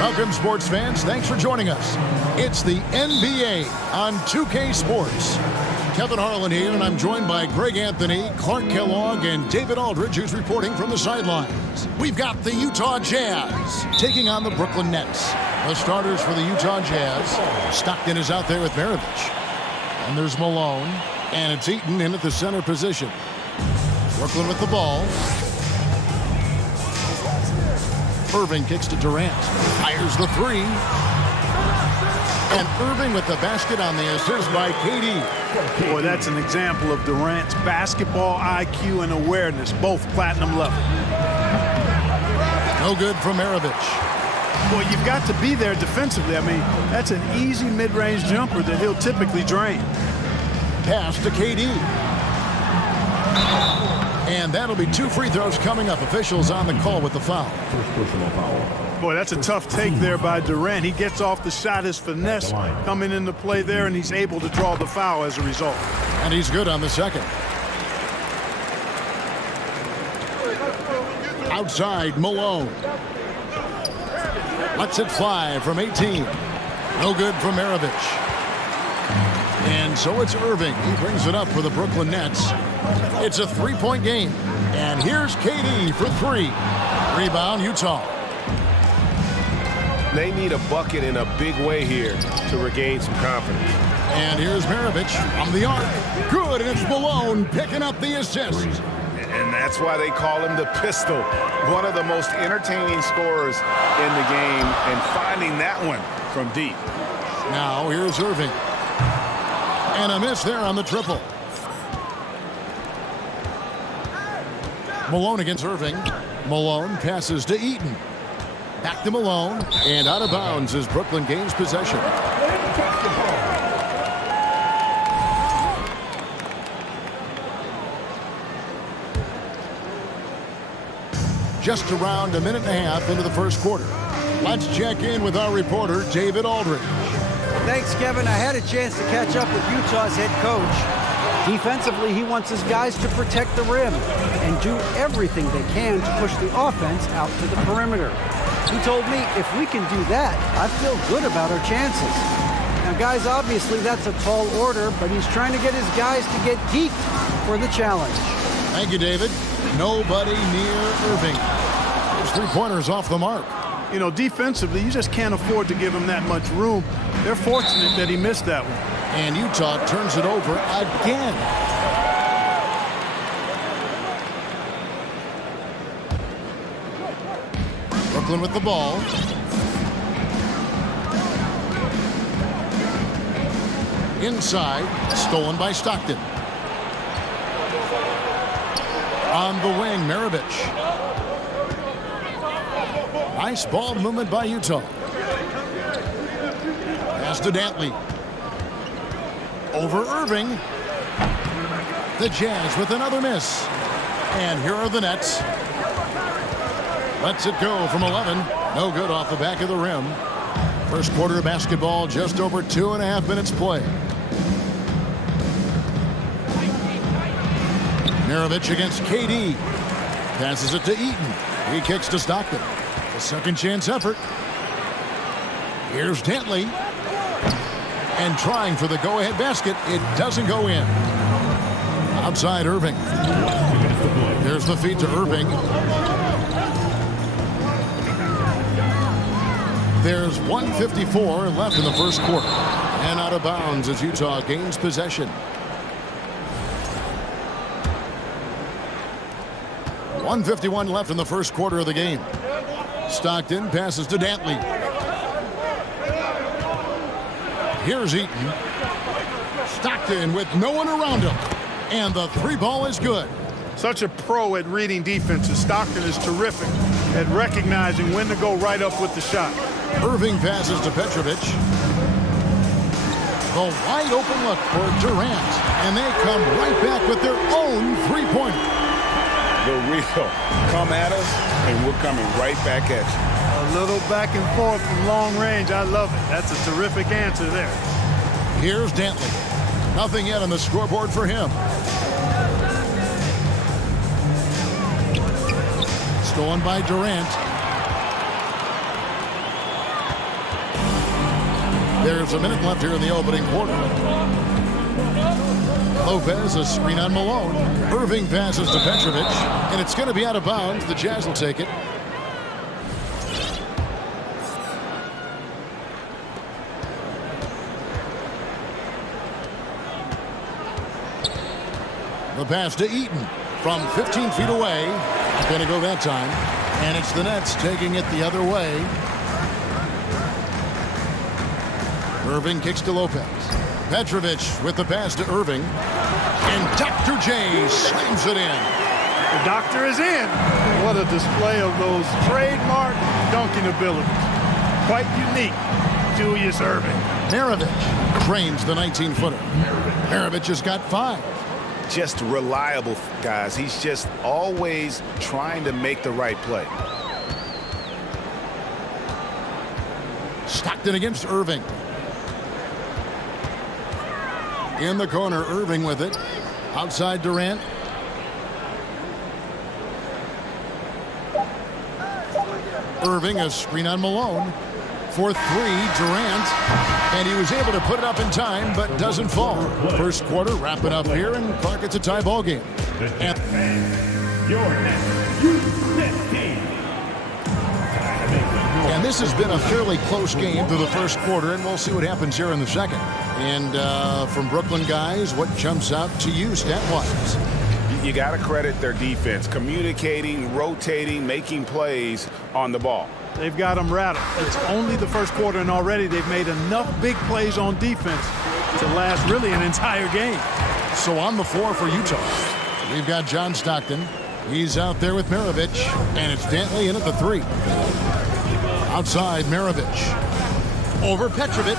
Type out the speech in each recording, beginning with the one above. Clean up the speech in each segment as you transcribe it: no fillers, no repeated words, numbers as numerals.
Welcome, sports fans. Thanks for joining us. It's the NBA on 2K Sports. Kevin Harlan here, and I'm joined by Greg Anthony, Clark Kellogg, and David Aldridge, who's reporting from the sidelines. We've got the Utah Jazz taking on the Brooklyn Nets. The starters for the Utah Jazz. Stockton is out there with Maravich. And there's Malone, and it's Eaton in at the center position. Brooklyn with the ball. Irving kicks to Durant. Fires the three. And Irving with the basket on the assist by KD. Boy, that's an example of Durant's basketball IQ and awareness, both platinum level. No good from Maravich. Boy, you've got to be there defensively. I mean, that's an easy mid-range jumper that he'll typically drain. Pass to KD. And that'll be 2 free throws coming up. Officials on the call with the foul. First personal foul. Boy, that's a tough take there by Durant. He gets off the shot, his finesse coming into play there, and he's able to draw the foul as a result. And he's good on the second. Outside, Malone. Lets it fly from 18. No good from Maravich. And so it's Irving. He brings it up for the Brooklyn Nets. It's a 3-point game. And here's KD for 3. Rebound, Utah. They need a bucket in a big way here to regain some confidence. And here's Maravich from the arc. Good, and it's Malone picking up the assist. And that's why they call him the pistol. One of the most entertaining scorers in the game, and finding that one from deep. Now here's Irving. And a miss there on the triple. Malone against Irving. Malone passes to Eaton. Back to Malone. And out of bounds as Brooklyn gains possession. Just around a minute and a half into the first quarter. Let's check in with our reporter, David Aldridge. Thanks, Kevin. I had a chance to catch up with Utah's head coach. Defensively, he wants his guys to protect the rim and do everything they can to push the offense out to the perimeter. He told me if we can do that, I feel good about our chances. Now, guys, obviously that's a tall order, but he's trying to get his guys to get geeked for the challenge. Thank you, David. Nobody near Irving. His three-pointers off the mark. You know, defensively, you just can't afford to give him that much room. They're fortunate that he missed that one. And Utah turns it over again. Brooklyn with the ball. Inside, stolen by Stockton. On the wing, Maravich. Nice ball movement by Utah. Pass to Dantley. Over Irving. The Jazz with another miss. And here are the Nets. Lets it go from 11. No good off the back of the rim. First quarter of basketball, just over 2.5 minutes play. Maravich against KD. Passes it to Eaton. He kicks to Stockton. A second chance effort. Here's Dantley. And trying for the go-ahead basket. It doesn't go in. Outside Irving. There's the feed to Irving. There's 1:54 left in the first quarter. And out of bounds as Utah gains possession. 1:51 left in the first quarter of the game. Stockton passes to Dantley. Here's Eaton. Stockton with no one around him. And the three ball is good. Such a pro at reading defenses. Stockton is terrific at recognizing when to go right up with the shot. Irving passes to Petrovic. The wide open look for Durant. And they come right back with their own three-pointer. The real come at us, and we're coming right back at you. A little back and forth from long range. I love it. That's a terrific answer there. Here's Dantley. Nothing yet on the scoreboard for him. Stolen by Durant. There's a minute left here in the opening quarter. Lopez, a screen on Malone. Irving passes to Petrovic, and it's going to be out of bounds. The Jazz will take it. The pass to Eaton from 15 feet away. Going to go that time. And it's the Nets taking it the other way. Irving kicks to Lopez. Petrovic with the pass to Irving. And Dr. J slams it in. The doctor is in. What a display of those trademark dunking abilities. Quite unique. Julius Irving. Maravich trains the 19-footer. Maravich has got 5. Just reliable, guys. He's just always trying to make the right play. Stockton against Irving. In the corner, Irving with it. Outside Durant. Irving, a screen on Malone. For 3, Durant. And he was able to put it up in time, but doesn't fall. First quarter wrapping up here, and Clark, it's a tie ball game. And this has been a fairly close game through the first quarter, and we'll see what happens here in the second. And from Brooklyn guys, what jumps out to you stat-wise? You got to credit their defense, communicating, rotating, making plays on the ball. They've got them rattled. It's only the first quarter, and already they've made enough big plays on defense to last really an entire game. So on the floor for Utah, we've got John Stockton. He's out there with Maravich, and it's Dantley in at the 3. Outside, Maravich. Over Petrovic,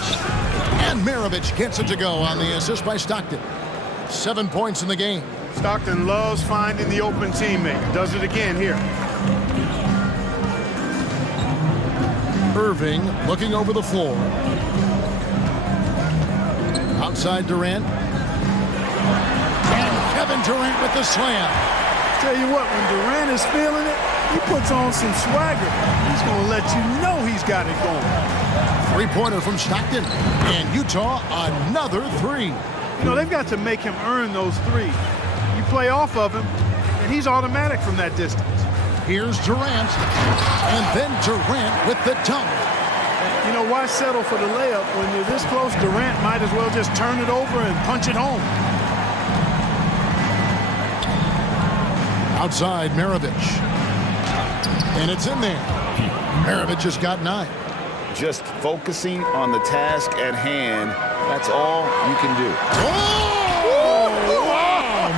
and Maravich gets it to go on the assist by Stockton. 7 points in the game. Stockton loves finding the open teammate. Does it again here. Irving looking over the floor. Outside Durant. And Kevin Durant with the slam. Tell you what, when Durant is feeling it, he puts on some swagger. He's going to let you know he's got it going. Three-pointer from Stockton. And Utah, another 3. You know, they've got to make him earn those 3s. You play off of him, and he's automatic from that distance. Here's Durant, and then Durant with the dunk. You know, why settle for the layup when you're this close? Durant might as well just turn it over and punch it home. Outside, Maravich. And it's in there. Maravich has got 9. Just focusing on the task at hand, that's all you can do. Oh,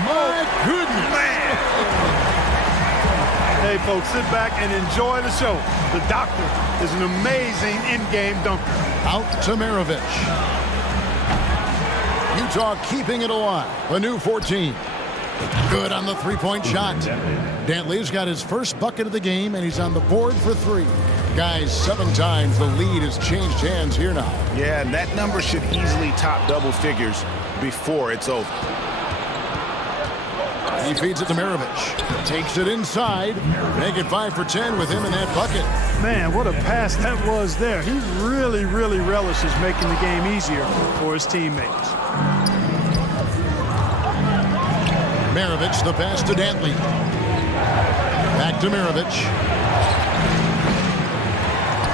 my goodness. Man. Hey, folks, sit back and enjoy the show. The doctor is an amazing in-game dunker. Out to Maravich. Utah keeping it alive. A new 14. Good on the three-point shot. Dantley's got his first bucket of the game, and he's on the board for 3. Guys, 7 times the lead has changed hands here now. Yeah, and that number should easily top double figures before it's over. He feeds it to Maravich. Takes it inside. Make it 5 for 10 with him in that bucket. Man, what a pass that was there. He really, really relishes making the game easier for his teammates. Maravich, the pass to Dantley. Back to Maravich.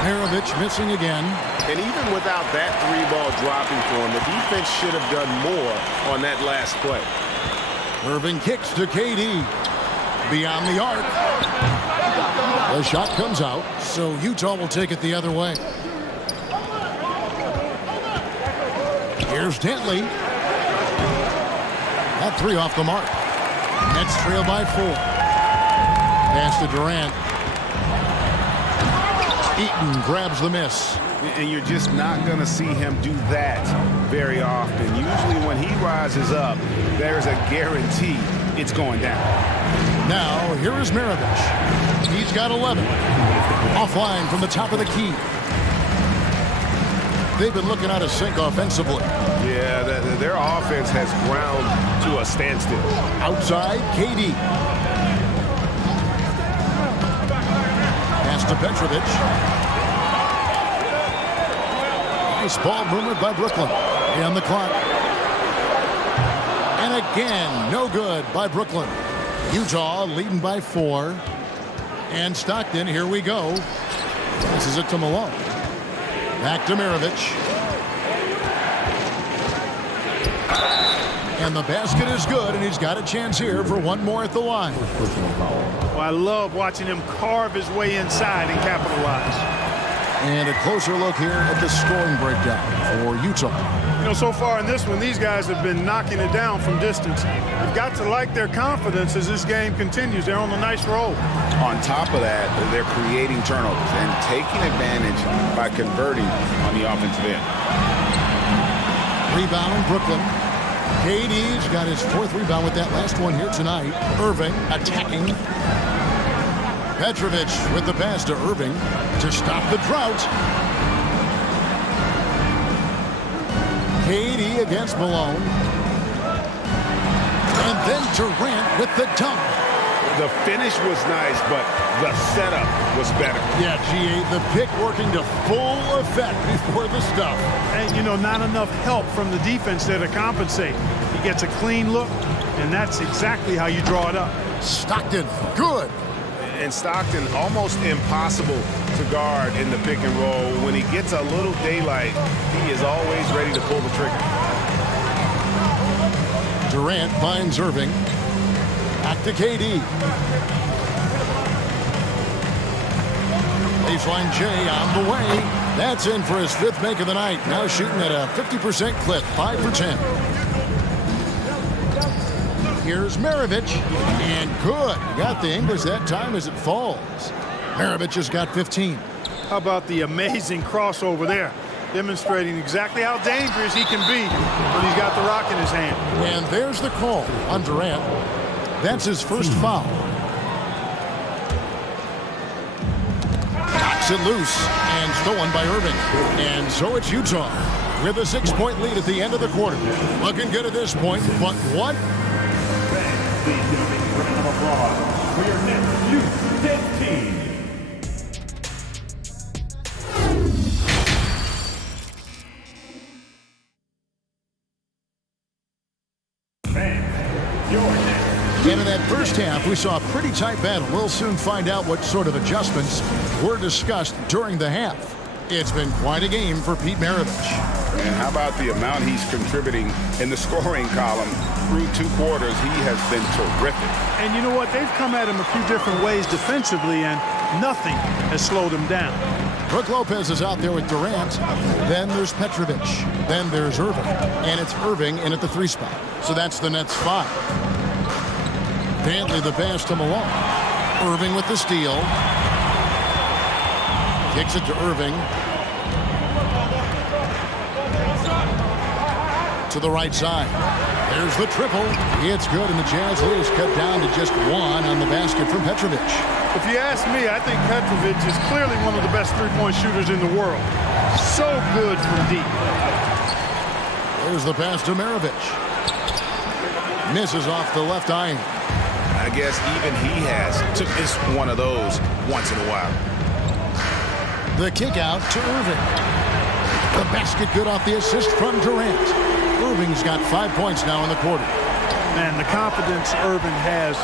Maravich missing again. And even without that 3-ball dropping for him, the defense should have done more on that last play. Irving kicks to KD. Beyond the arc. The shot comes out, so Utah will take it the other way. Here's Dantley. That 3 off the mark. Nets trail by 4. Pass to Durant. Eaton grabs the miss. And you're just not going to see him do that very often. Usually when he rises up, there's a guarantee it's going down. Now, here is Maravich. He's got 11. Offline from the top of the key. They've been looking out of sync offensively. Yeah, their offense has ground to a standstill. Outside, KD. Pass to Petrovic. Nice ball movement by Brooklyn. And the clock. And again, no good by Brooklyn. Utah leading by 4. And Stockton, here we go. This is it to Malone. Back to Maravich. And the basket is good, and he's got a chance here for one more at the line. Well, I love watching him carve his way inside and capitalize. And a closer look here at the scoring breakdown for Utah. You know, so far in this one, these guys have been knocking it down from distance. You've got to like their confidence as this game continues. They're on a nice roll. On top of that, they're creating turnovers and taking advantage by converting on the offensive end. Rebound, Brooklyn. KD's got his 4th rebound with that last one here tonight. Irving attacking. Petrovic with the pass to Irving to stop the drought. KD against Malone. And then Durant with the dunk. The finish was nice, but the setup was better. Yeah, G8, the pick working to full effect before the stuff. And, you know, not enough help from the defense there to compensate. He gets a clean look, and that's exactly how you draw it up. Stockton, good. And Stockton almost impossible to guard in the pick and roll. When he gets a little daylight, he is always ready to pull the trigger. Durant finds Irving. Back to KD. Baseline J on the way. That's in for his 5th make of the night. Now shooting at a 50% clip, 5 for 10. Here's Maravich, and good. Got the English that time as it falls. Maravich has got 15. How about the amazing crossover there? Demonstrating exactly how dangerous he can be when he's got the rock in his hand. And there's the call on Durant. That's his 1st foul. Knocks it loose and stolen by Irving. And so it's Utah with a 6-point lead at the end of the quarter. Looking good at this point, but what? Please give a big round of applause for your next U10 team. And in that first half, we saw a pretty tight battle. We'll soon find out what sort of adjustments were discussed during the half. It's been quite a game for Pete Maravich. And how about the amount he's contributing in the scoring column through 2 quarters? He has been terrific. And you know what? They've come at him a few different ways defensively, and nothing has slowed him down. Brook Lopez is out there with Durant. Then there's Petrovic. Then there's Irving. And it's Irving in at the 3 spot. So that's the Nets 5. Dantley the pass to Malone. Irving with the steal. Kicks it to Irving. to the right side. There's the triple. It's good, and the Jazz lead is cut down to just one on the basket from Petrovic. If you ask me, I think Petrovic is clearly one of the best three-point shooters in the world. So good from deep. There's the pass to Maravich. Misses off the left iron. I guess even he took this one of those once in a while. The kick out to Irving. The basket good off the assist from Durant. Irving's got 5 points now in the quarter. Man, the confidence Irving has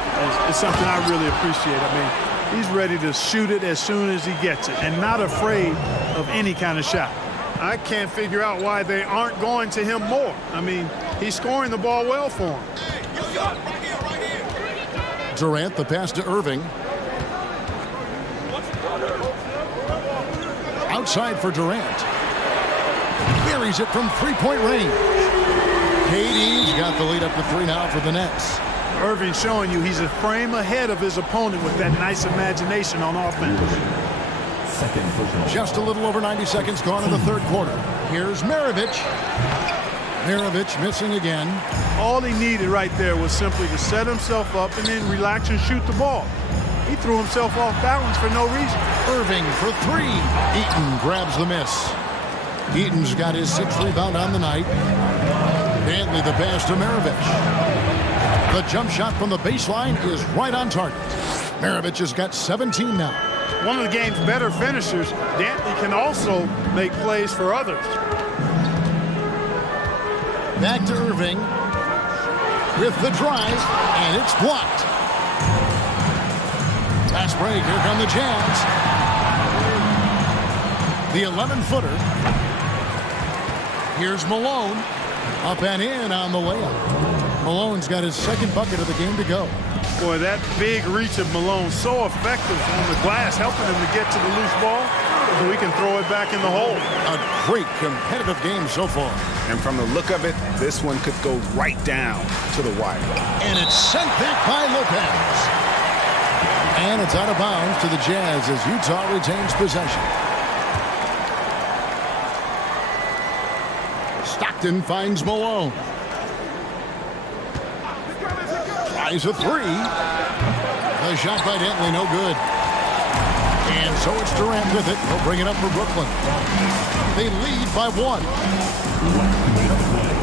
is something I really appreciate. I mean, he's ready to shoot it as soon as he gets it and not afraid of any kind of shot. I can't figure out why they aren't going to him more. I mean, he's scoring the ball well for him. Durant, the pass to Irving. Outside for Durant. Buries it from three-point range. KD's got the lead up to 3 now for the Nets. Irving showing you he's a frame ahead of his opponent with that nice imagination on offense. Just a little over 90 seconds gone in the third quarter. Here's Maravich. Maravich missing again. All he needed right there was simply to set himself up and then relax and shoot the ball. He threw himself off balance for no reason. Irving for 3. Eaton grabs the miss. Eaton's got his 6th rebound on the night. Dantley the pass to Maravich. The jump shot from the baseline is right on target. Maravich has got 17 now. One of the game's better finishers, Dantley can also make plays for others. Back to Irving with the drive, and it's blocked. Fast break, here come the Jazz. The 11-footer. Here's Malone. Up and in on the layup. Malone's got his 2nd bucket of the game to go. Boy, that big reach of Malone, so effective on the glass, helping him to get to the loose ball so he can throw it back in the hole. A great competitive game so far. And from the look of it, this one could go right down to the wire. And it's sent back by Lopez. And it's out of bounds to the Jazz as Utah retains possession. Stockton finds Malone. Tries a 3. The shot by Dantley, no good. And so it's Durant with it. He'll bring it up for Brooklyn. They lead by 1.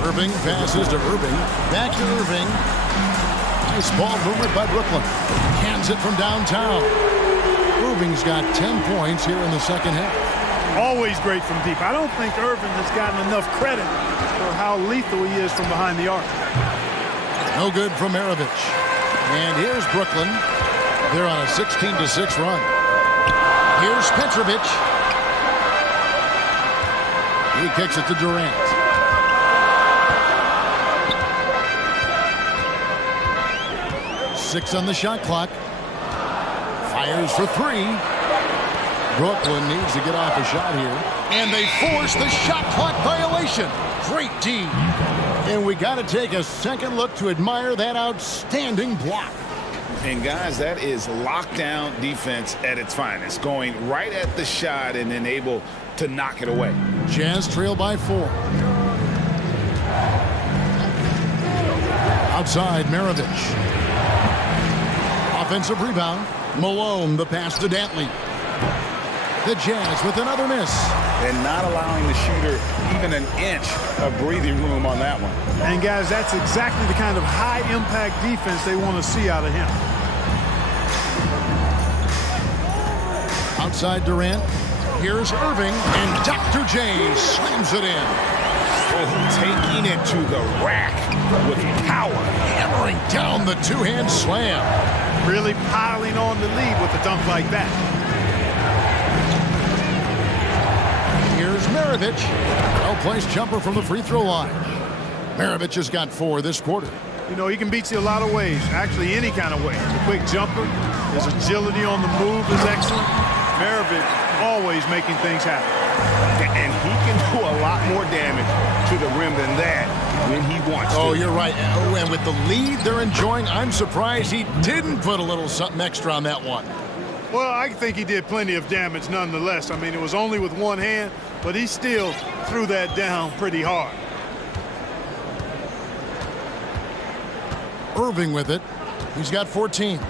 Irving passes to Irving. Back to Irving. Nice ball movement by Brooklyn. Cans it from downtown. Irving's got 10 points here in the second half. Always great from deep. I don't think Irving has gotten enough credit for how lethal he is from behind the arc. No good from Maravich. And here's Brooklyn. They're on a 16-6 run. Here's Petrovic. He kicks it to Durant. Six on the shot clock. Fires for 3. Brooklyn needs to get off a shot here. And they force the shot clock violation. Great D. And we got to take a second look to admire that outstanding block. And guys, that is lockdown defense at its finest. Going right at the shot and then able to knock it away. Jazz trail by 4. Outside, Maravich. Offensive rebound. Malone, the pass to Dantley. The Jazz with another miss. And not allowing the shooter even an inch of breathing room on that one. And guys, that's exactly the kind of high-impact defense they want to see out of him. Outside Durant. Here's Irving, and Dr. J slams it in. Oh, taking it to the rack with power. Hammering down the two-hand slam. Really piling on the lead with a dunk like that. Here's Maravich. Well-placed jumper from the free throw line. Maravich has got 4 this quarter. You know, he can beat you a lot of ways, actually any kind of way. A quick jumper, his agility on the move is excellent. Maravich always making things happen. And he can do a lot more damage to the rim than that when he wants to. Oh, you're right. Oh, and with the lead they're enjoying, I'm surprised he didn't put a little something extra on that one. Well, I think he did plenty of damage nonetheless. I mean, it was only with one hand, but he still threw that down pretty hard. Irving with it. He's got 14.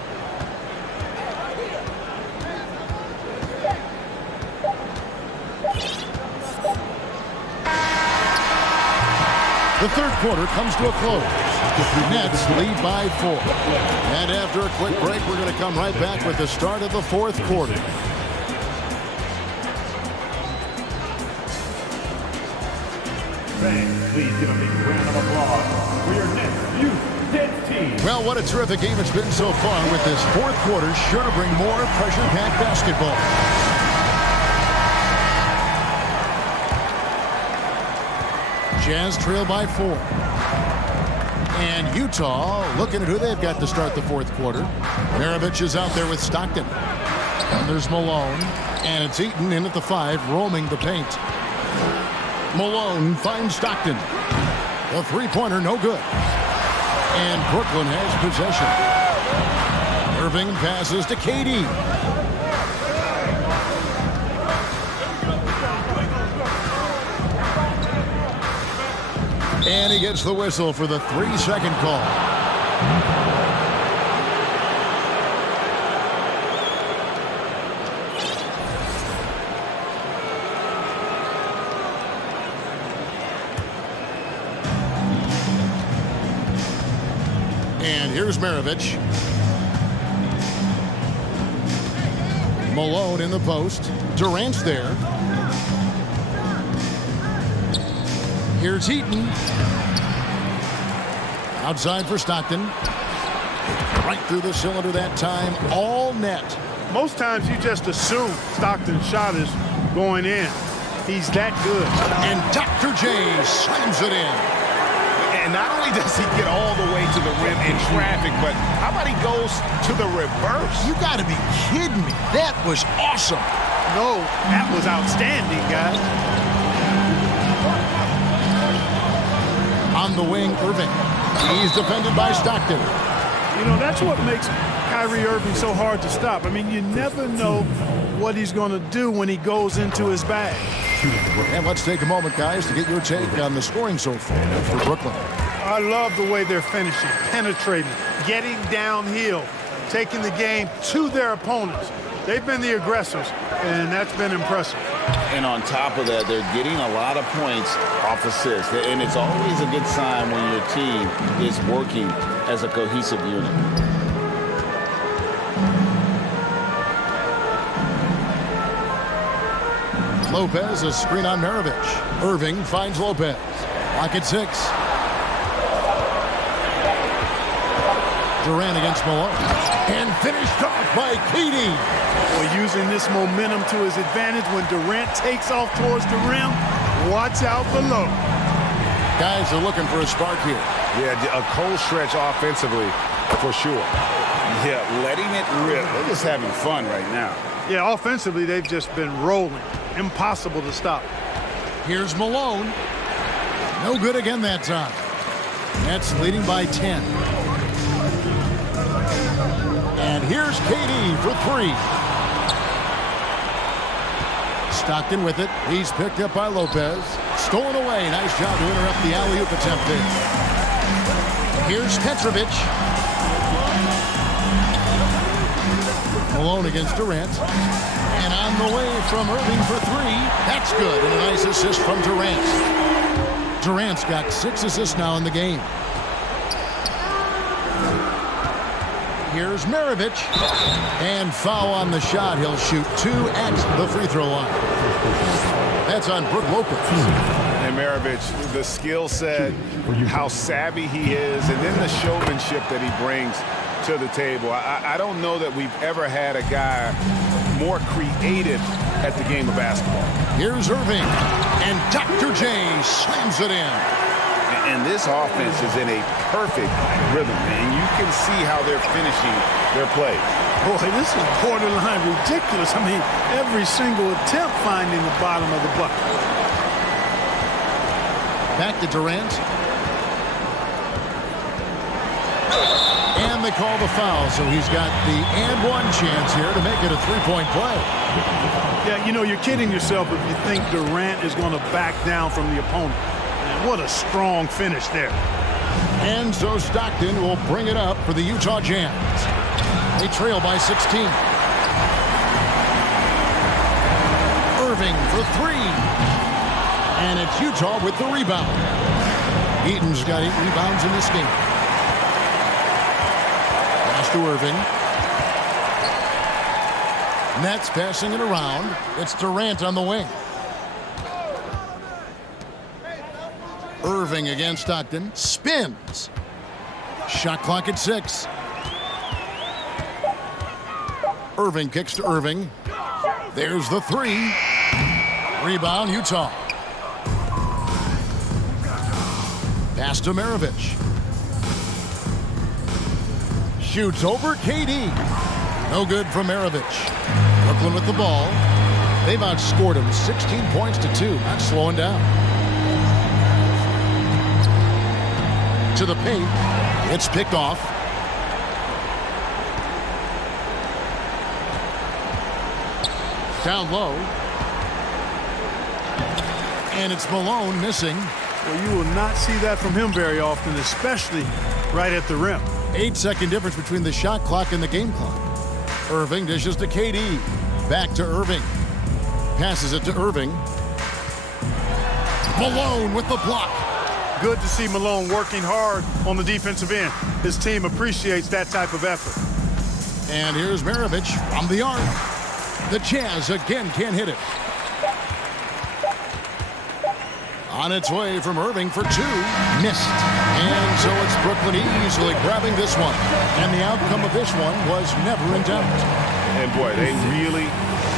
The third quarter comes to a close. The Nets lead by 4. And after a quick break, we're going to come right back with the start of the fourth quarter. Fans, please give a big round of applause for your Nets Youth Nets team. Well, what a terrific game it's been so far, with this fourth quarter sure to bring more pressure-packed basketball. Jazz trail by 4. And Utah looking at who they've got to start the fourth quarter. Maravich is out there with Stockton. And there's Malone. And it's Eaton in at the 5, roaming the paint. Malone finds Stockton. The three-pointer, no good. And Brooklyn has possession. Irving passes to KD. And he gets the whistle for the 3-second call. And here's Maravich. Malone in the post. Durant's there. Here's Heaton. Outside for Stockton. Right through the cylinder that time. All net. Most times you just assume Stockton's shot is going in. He's that good. And Dr. J slams it in. And not only does he get all the way to the rim in traffic, but how about he goes to the reverse? You got to be kidding me. That was awesome. No, that was outstanding, guys. On the wing, Irving. He's defended by Stockton. You know, that's what makes Kyrie Irving so hard to stop. I mean, you never know what he's going to do when he goes into his bag. And let's take a moment, guys, to get your take on the scoring so far for Brooklyn. I love the way they're finishing, penetrating, getting downhill, taking the game to their opponents. They've been the aggressors, and that's been impressive. And on top of that, they're getting a lot of points off assists. And it's always a good sign when your team is working as a cohesive unit. Lopez, a screen on Maravich. Irving finds Lopez. Lock at 6. Durant against Malone. And finished off by KD. Well, using this momentum to his advantage when Durant takes off towards the rim. Watch out below. Guys are looking for a spark here. Yeah, a cold stretch offensively for sure. Yeah, letting it rip. They're just having fun right now. Yeah, offensively, they've just been rolling. Impossible to stop. Here's Malone. No good again that time. Nets leading by 10. And here's KD for 3. Stockton with it. He's picked up by Lopez. Stolen away. Nice job to interrupt the alley-oop attempt there. Here's Petrovic. Malone against Durant. And on the way from Irving for 3. That's good. And a nice assist from Durant. Durant's got 6 assists now in the game. Here's Maravich. And foul on the shot. He'll shoot 2 at the free throw line. That's on Brook Lopez. And Maravich, the skill set, how savvy he is, and then the showmanship that he brings to the table. I don't know that we've ever had a guy more creative at the game of basketball. Here's Irving. And Dr. J slams it in. And this offense is in a perfect rhythm, and you can see how they're finishing their play. Boy, this is borderline ridiculous. I mean, every single attempt finding the bottom of the bucket. Back to Durant. And they call the foul, so he's got the and one chance here to make it a three-point play. Yeah, you know, you're kidding yourself if you think Durant is going to back down from the opponent. And what a strong finish there. And so Stockton will bring it up for the Utah Jazz. They trail by 16. Irving for three. And it's Utah with the rebound. Eaton's got 8 rebounds in this game. Pass to Irving. Nets passing it around. It's Durant on the wing. Irving against Stockton. Spins. Shot clock at 6. Irving kicks to Irving. There's the 3. Rebound, Utah. Pass to Maravich. Shoots over KD. No good from Maravich. Brooklyn with the ball. They've outscored him 16 points to 2. Not slowing down. To the paint. It's picked off. Down low. And it's Malone missing. Well, you will not see that from him very often, especially right at the rim. 8-second difference between the shot clock and the game clock. Irving dishes to KD. Back to Irving. Passes it to Irving. Malone with the block. Good to see Malone working hard on the defensive end. His team appreciates that type of effort. And here's Maravich from the arc. The Jazz again can't hit it. On its way from Irving for 2. Missed. And so it's Brooklyn easily grabbing this one. And the outcome of this one was never in doubt. And boy, they really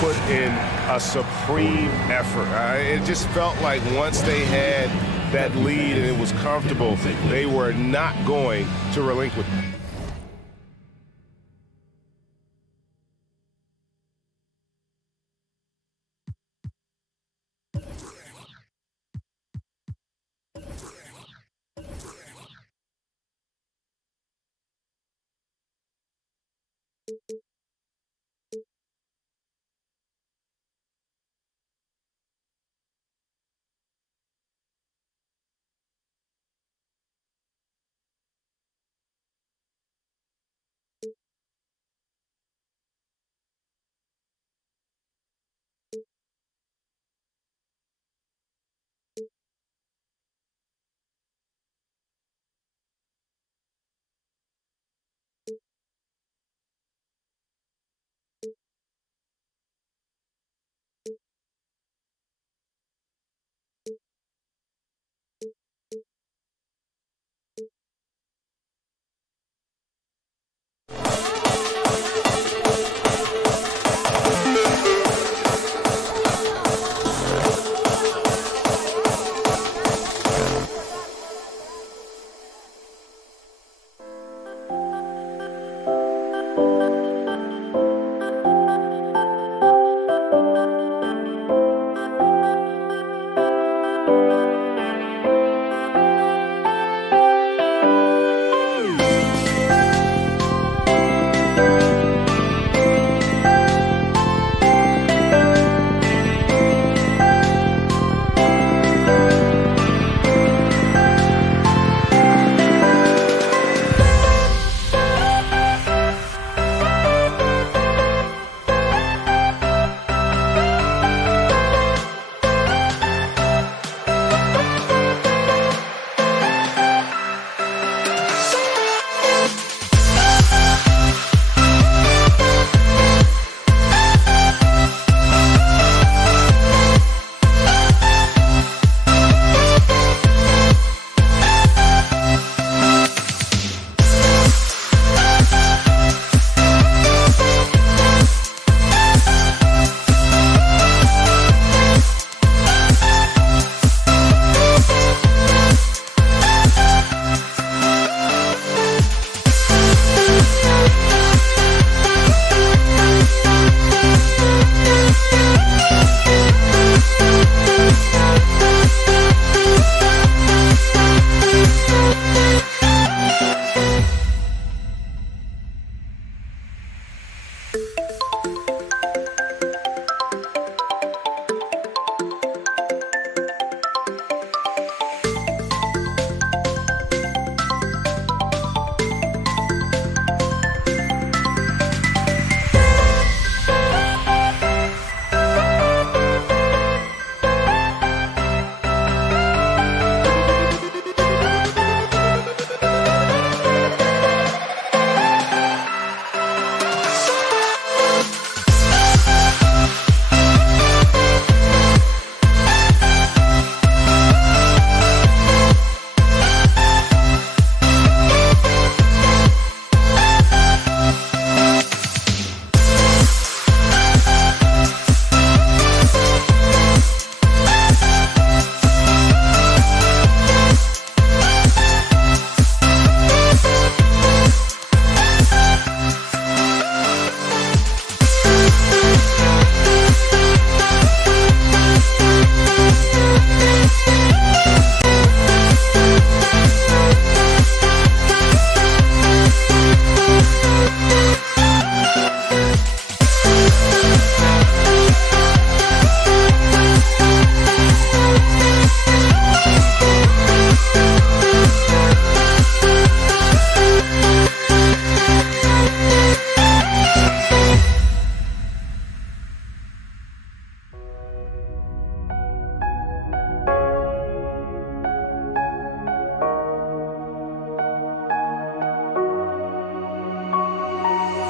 put in a supreme effort. It just felt like once they had that lead and it was comfortable, they were not going to relinquish.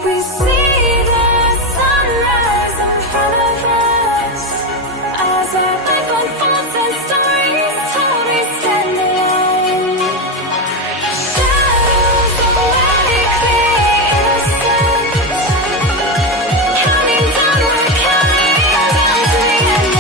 We see the sunrise in front of us. As our life unfolds and stories told, we stand alone. Shadows away, clear innocence. Counting down, we're counting down to the end.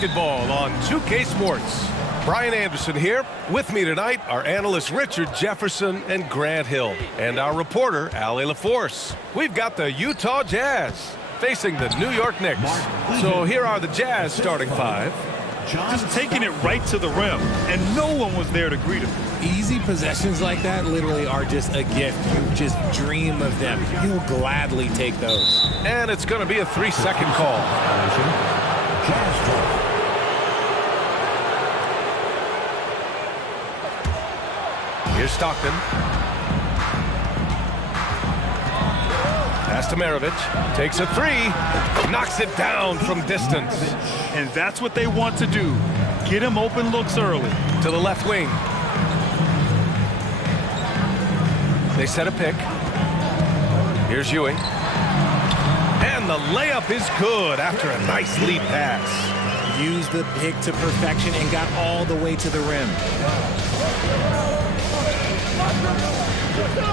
Basketball on 2K Sports. Brian Anderson here. With me tonight are analysts Richard Jefferson and Grant Hill, and our reporter, Ali LaForce. We've got the Utah Jazz facing the New York Knicks. So here are the Jazz starting five. Just taking it right to the rim, and no one was there to greet him. Easy possessions like that literally are just a gift. You just dream of them. He'll gladly take those. And it's going to be a 3-second call. Here's Stockton. Pass to Maravich. Takes a three. Knocks it down from distance. And that's what they want to do. Get him open looks early. To the left wing. They set a pick. Here's Ewing. And the layup is good after a nice lead pass. Used the pick to perfection and got all the way to the rim.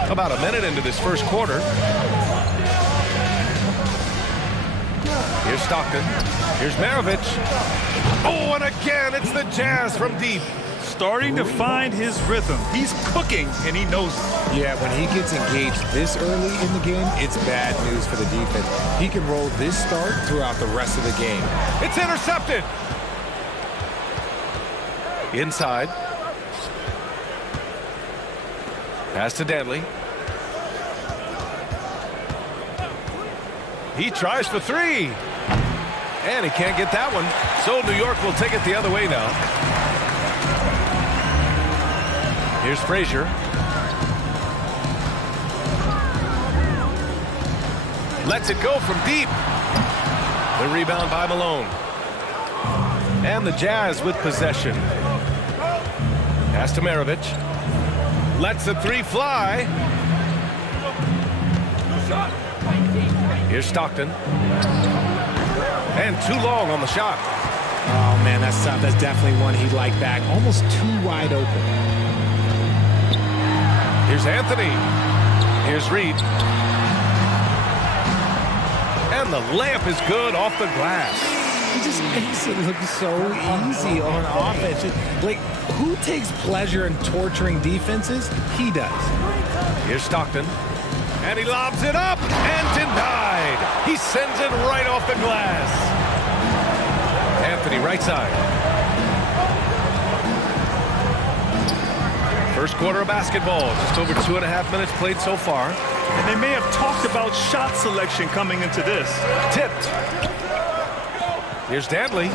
About a minute into this first quarter. Here's Stockton. Here's Maravich. Oh, and again, it's the Jazz from deep. Starting to find his rhythm. He's cooking, and he knows it. Yeah, when he gets engaged this early in the game, it's bad news for the defense. He can roll this start throughout the rest of the game. It's intercepted. Inside. Pass to Danley. He tries for three. And he can't get that one. So New York will take it the other way now. Here's Frazier. Lets it go from deep. The rebound by Malone. And the Jazz with possession. Pass to Maravich. Lets the three fly. Here's Stockton. And too long on the shot. Oh, man, that's tough. That's definitely one he'd like back. Almost too wide open. Here's Anthony. Here's Reed. And the layup is good off the glass. He just makes it look so easy on offense. Like, who takes pleasure in torturing defenses? He does. Here's Stockton. And he lobs it up and denied. He sends it right off the glass. Anthony, right side. First quarter of basketball. Just over 2.5 minutes played so far. And they may have talked about shot selection coming into this. Tipped. Here's Danley.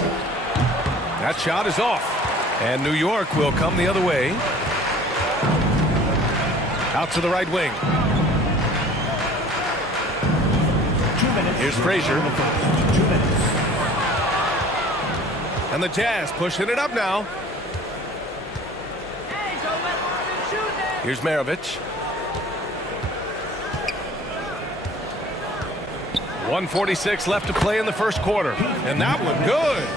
That shot is off. And New York will come the other way. Out to the right wing. 2 minutes. Here's Frazier. 2 minutes. And the Jazz pushing it up now. Here's Maravich. 1:46 left to play in the first quarter. And that one good.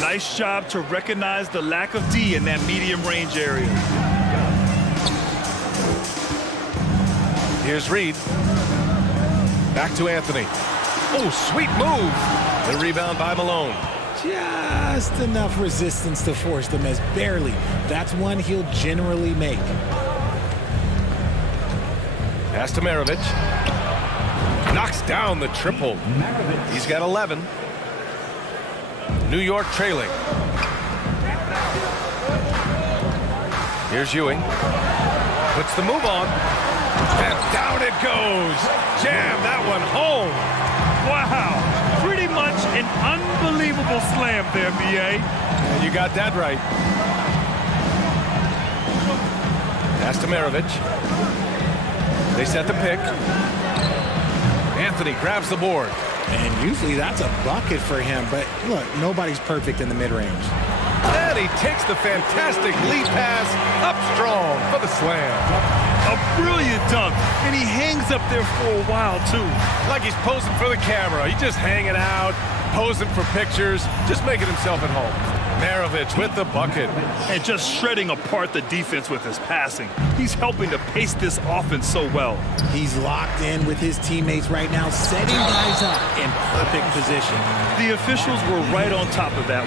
Nice job to recognize the lack of D in that medium range area. Here's Reed. Back to Anthony. Oh, sweet move. The rebound by Malone. Just enough resistance to force the miss. Barely. That's one he'll generally make. Pass to Maravich. Knocks down the triple. He's got 11. New York trailing. Here's Ewing. Puts the move on. And down it goes. Jam that one home. Wow. Pretty much an unbelievable slam there, B.A. And you got that right. Pass to Maravich. They set the pick. Anthony grabs the board. And usually that's a bucket for him, but look, nobody's perfect in the mid-range. And he takes the fantastic lead pass up strong for the slam. A brilliant dunk, and he hangs up there for a while, too. Like he's posing for the camera. He's just hanging out, posing for pictures, just making himself at home. Maravich with the bucket. And just shredding apart the defense with his passing. He's helping to pace this offense so well. He's locked in with his teammates right now, setting guys up in perfect position. The officials were right on top of that.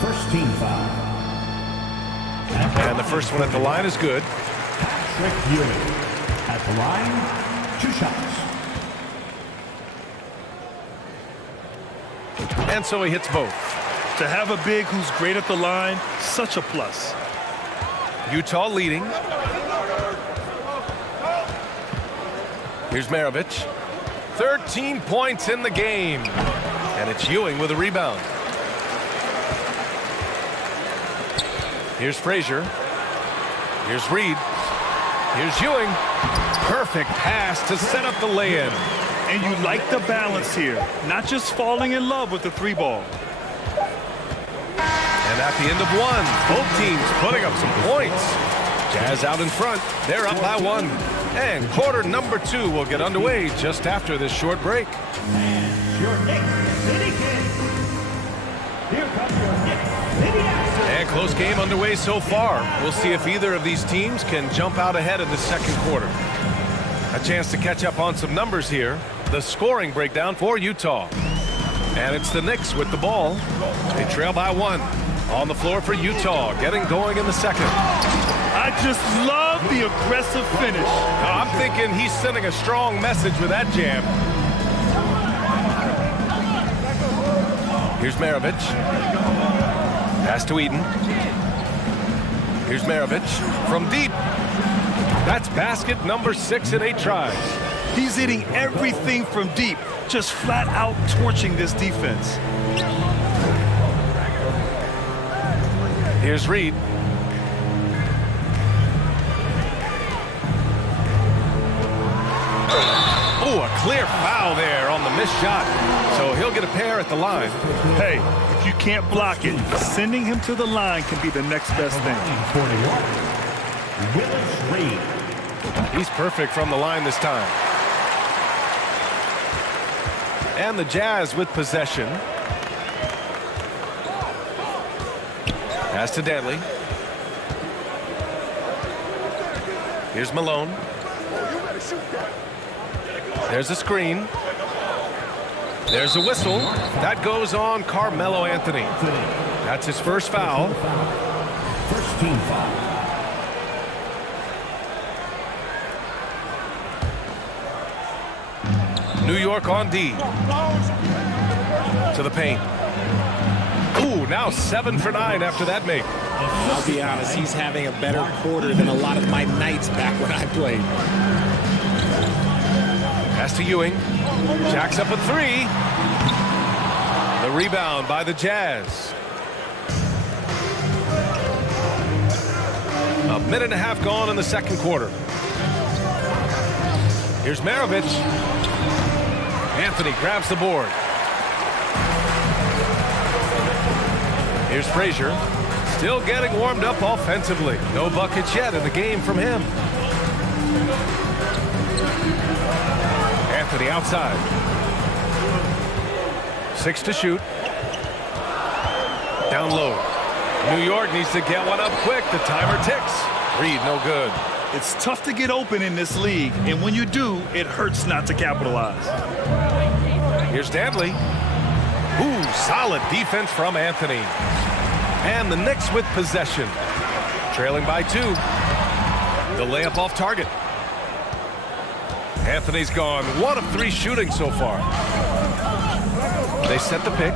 First team foul. And the first one at the line is good. Patrick Ewing at the line, 2 shots. And so he hits both. To have a big who's great at the line, such a plus. Utah leading. Here's Maravich. 13 points in the game. And it's Ewing with a rebound. Here's Frazier. Here's Reed. Here's Ewing. Perfect pass to set up the lay-in. And you like the balance here. Not just falling in love with the 3-ball. And at the end of one, both teams putting up some points. Jazz out in front. They're up by 1. And quarter number 2 will get underway just after this short break. And your Knicks City Kings. Here comes your Knicks City Action. And close game underway so far. We'll see if either of these teams can jump out ahead in the second quarter. A chance to catch up on some numbers here. The scoring breakdown for Utah. And it's the Knicks with the ball. They trail by 1. On the floor for Utah, getting going in the second. I just love the aggressive finish. I'm thinking he's sending a strong message with that jam. Here's Maravich. Pass to Eden. Here's Maravich from deep. That's basket number 6 in 8 tries. He's hitting everything from deep, just flat out torching this defense. Here's Reed. Oh, a clear foul there on the missed shot. So he'll get a pair at the line. Hey, if you can't block it, sending him to the line can be the next best thing. 41. Willis Reed. He's perfect from the line this time. And the Jazz with possession. Pass to Dantley. Here's Malone. There's a screen. There's a whistle. That goes on Carmelo Anthony. That's his first foul. First team foul. New York on D. To the paint. Ooh, now 7 for 9 after that make. I'll be honest, he's having a better quarter than a lot of my nights back when I played. Pass to Ewing. Jacks up a 3. The rebound by the Jazz. A minute and a half gone in the second quarter. Here's Maravich. Anthony grabs the board. Here's Frazier. Still getting warmed up offensively. No buckets yet in the game from him. Anthony outside. 6 to shoot. Down low. New York needs to get one up quick. The timer ticks. Reed, no good. It's tough to get open in this league, and when you do, it hurts not to capitalize. Here's Dantley. Ooh, solid defense from Anthony. And the Knicks with possession. Trailing by 2. The layup off target. Anthony's gone 1 of 3 shooting so far. They set the pick.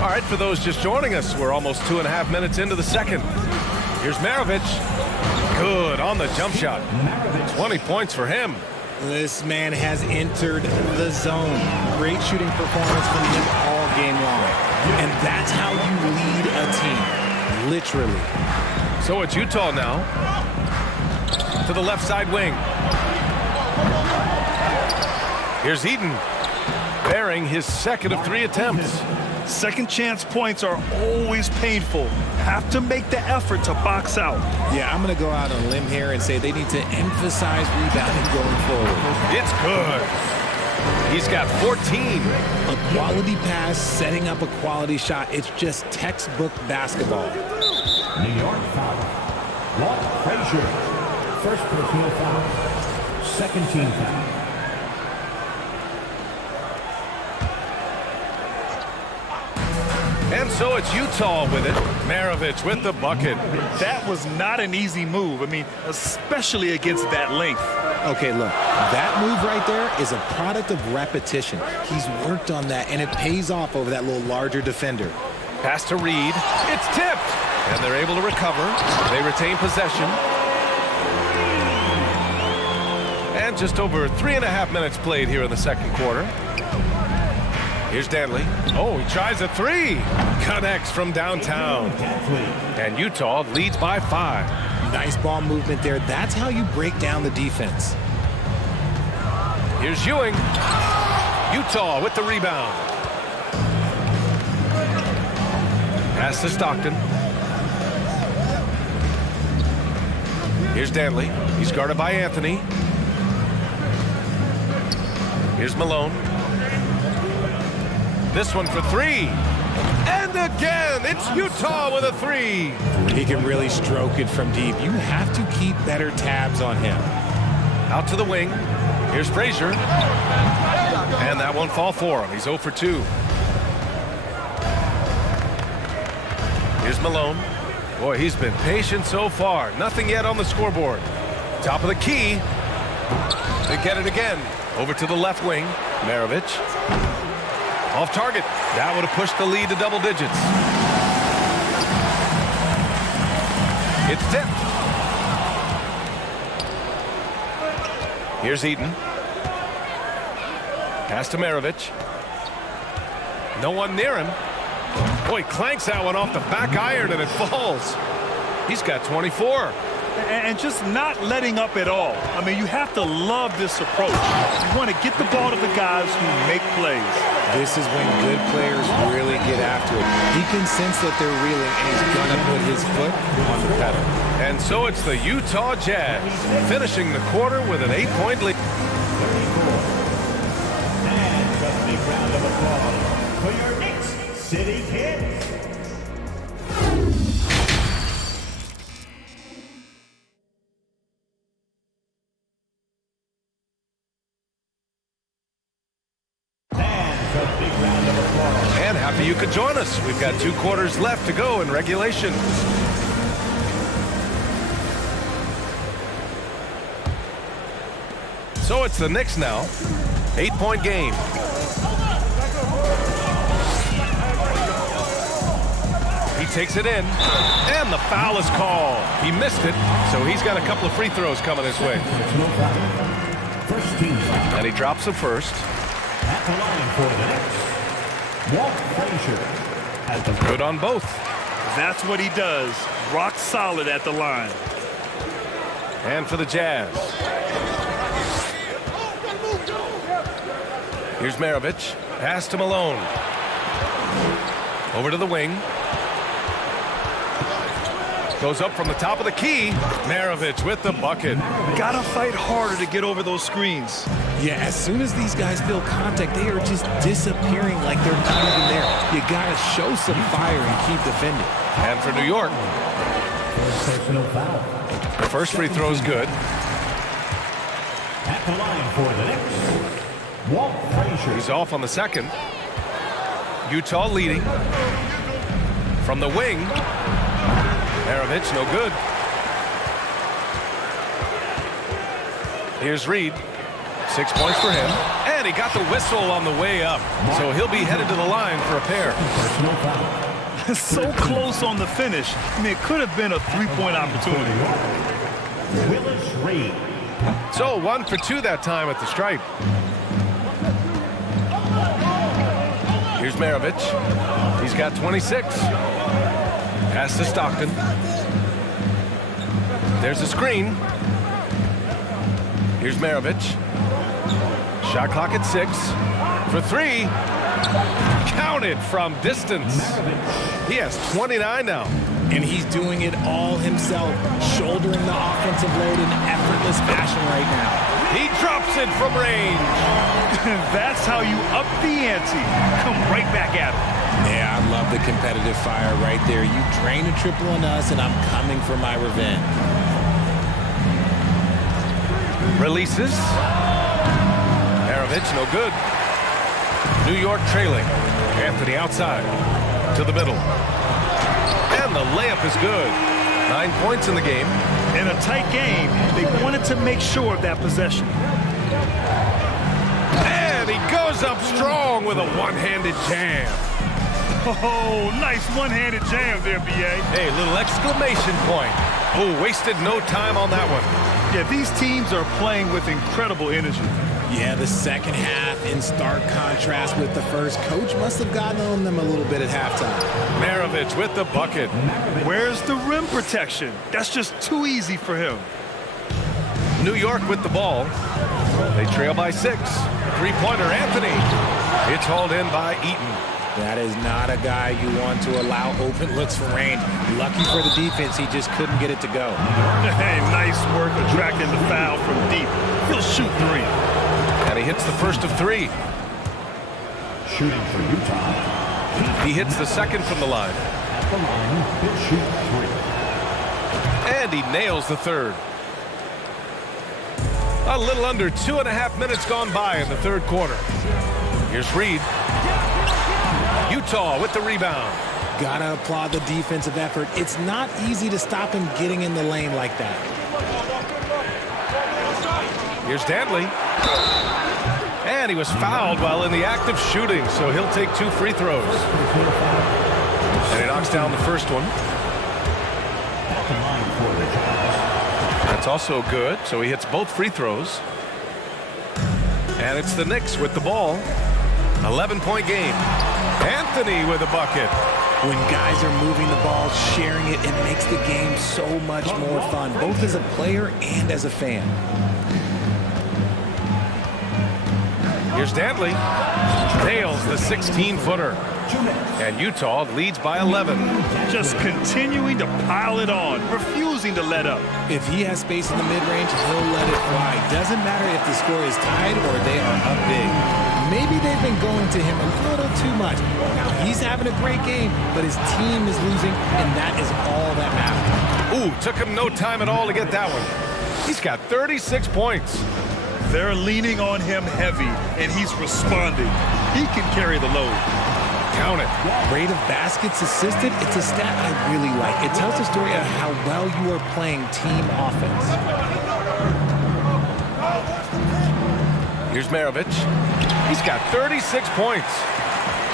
All right, for those just joining us, we're almost 2.5 minutes into the second. Here's Maravich. Good on the jump shot. 20 points for him. This man has entered the zone. Great shooting performance from him all game long. And that's how you lead a team. Literally. So it's Utah now. To the left side wing. Here's Eaton. Bearing his second of 3 attempts. Second chance points are always painful. Have to make the effort to box out. Yeah, I'm going to go out on a limb here and say they need to emphasize rebounding going forward. It's good. He's got 14. A quality pass, setting up a quality shot. It's just textbook basketball. New York foul. Walt Frazier. First personal foul. Second team foul. And so it's Utah with it. Maravich with the bucket. That was not an easy move. I mean, especially against that length. Okay, look, that move right there is a product of repetition. He's worked on that, and it pays off over that little larger defender. Pass to Reed. It's tipped. And they're able to recover. They retain possession. And just over 3.5 minutes played here in the second quarter. Here's Dantley. Oh, he tries a 3. Connects from downtown. And Utah leads by 5. Nice ball movement there. That's how you break down the defense. Here's Ewing. Utah with the rebound. Pass to Stockton. Here's Dantley. He's guarded by Anthony. Here's Malone. This one for 3. And again, it's Utah with a 3. He can really stroke it from deep. You have to keep better tabs on him. Out to the wing. Here's Frazier. And that won't fall for him. He's 0 for 2. Here's Malone. Boy, he's been patient so far. Nothing yet on the scoreboard. Top of the key. They get it again. Over to the left wing. Maravich. Off target. That would have pushed the lead to double digits. It's tipped. Here's Eaton. Pass to Maravich. No one near him. Boy, clanks that one off the back iron and it falls. He's got 24. And just not letting up at all. I mean, you have to love this approach. You want to get the ball to the guys who make plays. This is when good players really get after it. He can sense that they're reeling, and he's going to put his foot on the pedal. And so it's the Utah Jazz finishing the quarter with an 8-point lead. 34. And a big round of applause for your Knicks City Kids. And happy you could join us. We've got 2 quarters left to go in regulation. So it's the Knicks now. 8-point game. He takes it in, and the foul is called. He missed it, so he's got a couple of free throws coming his way. First team foul. And he drops the first. At the line for the next. Walt Frazier has the Good on both. That's what he does. Rock solid at the line. And for the Jazz. Here's Maravich. Pass to Malone. Over to the wing. Goes up from the top of the key. Maravich with the bucket. Gotta fight harder to get over those screens. Yeah, as soon as these guys feel contact, they are just disappearing like they're not even there. You gotta show some fire and keep defending. And for New York, first personal foul. the first free throw is good. At the line for the next. Walt Frazier. He's off on the second. Utah leading. From the wing. Maravich, no good. Here's Reed. 6 points for him. And he got the whistle on the way up. So he'll be headed to the line for a pair. Personal foul. So close on the finish. I mean, it could have been a three-point opportunity. Willis Reed. So 1 for 2 that time at the stripe. Here's Maravich. He's got 26. Pass to Stockton. There's a screen. Here's Maravich. Shot clock at 6. For 3. Counted from distance. He has 29 now. And he's doing it all himself, shouldering the offensive load in effortless fashion right now. He drops it from range. That's how you up the ante. Come right back at him. Yeah, I love the competitive fire right there. You drain a triple on us, and I'm coming for my revenge. Releases. Maravich, no good. New York trailing. Anthony outside. To the middle. And the layup is good. 9 points in the game. In a tight game, they wanted to make sure of that possession. And he goes up strong with a one-handed jam. Oh, nice one-handed jam there, B.A. Hey, little exclamation point. Oh, wasted no time on that one. Yeah, these teams are playing with incredible energy. Yeah, the second half in stark contrast with the first. Coach must have gotten on them a little bit at halftime. Maravich with the bucket. Where's the rim protection? That's just too easy for him. New York with the ball. They trail by 6. Three-pointer, Anthony. It's hauled in by Eaton. That is not a guy you want to allow open looks from range. Lucky for the defense, he just couldn't get it to go. Hey, nice work attracting the foul from deep. He'll shoot 3. And he hits the first of 3. Shooting for Utah. He hits the second from the line. At the line, he'll shoot 3. And he nails the third. A little under 2.5 minutes gone by in the third quarter. Here's Reed. Utah with the rebound. Gotta applaud the defensive effort. It's not easy to stop him getting in the lane like that. Here's Dantley. And he was fouled while in the act of shooting, so he'll take 2 free throws. And he knocks down the first one. At the line for the Jazz. That's also good, so he hits both free throws. And it's the Knicks with the ball. 11-point game. Anthony with a bucket. When guys are moving the ball, sharing it, it makes the game so much more fun, both as a player and as a fan. Here's Dantley. Nails the 16-footer. And Utah leads by 11. Just continuing to pile it on, refusing to let up. If he has space in the mid-range, he'll let it fly. Doesn't matter if the score is tied or they are up big. Maybe they've been going to him a little too much. Now, he's having a great game, but his team is losing, and that is all that matters. Ooh, took him no time at all to get that one. He's got 36 points. They're leaning on him heavy, and he's responding. He can carry the load. Count it. Rate of baskets assisted, it's a stat I really like. It tells the story of how well you are playing team offense. Here's Maravich. He's got 36 points.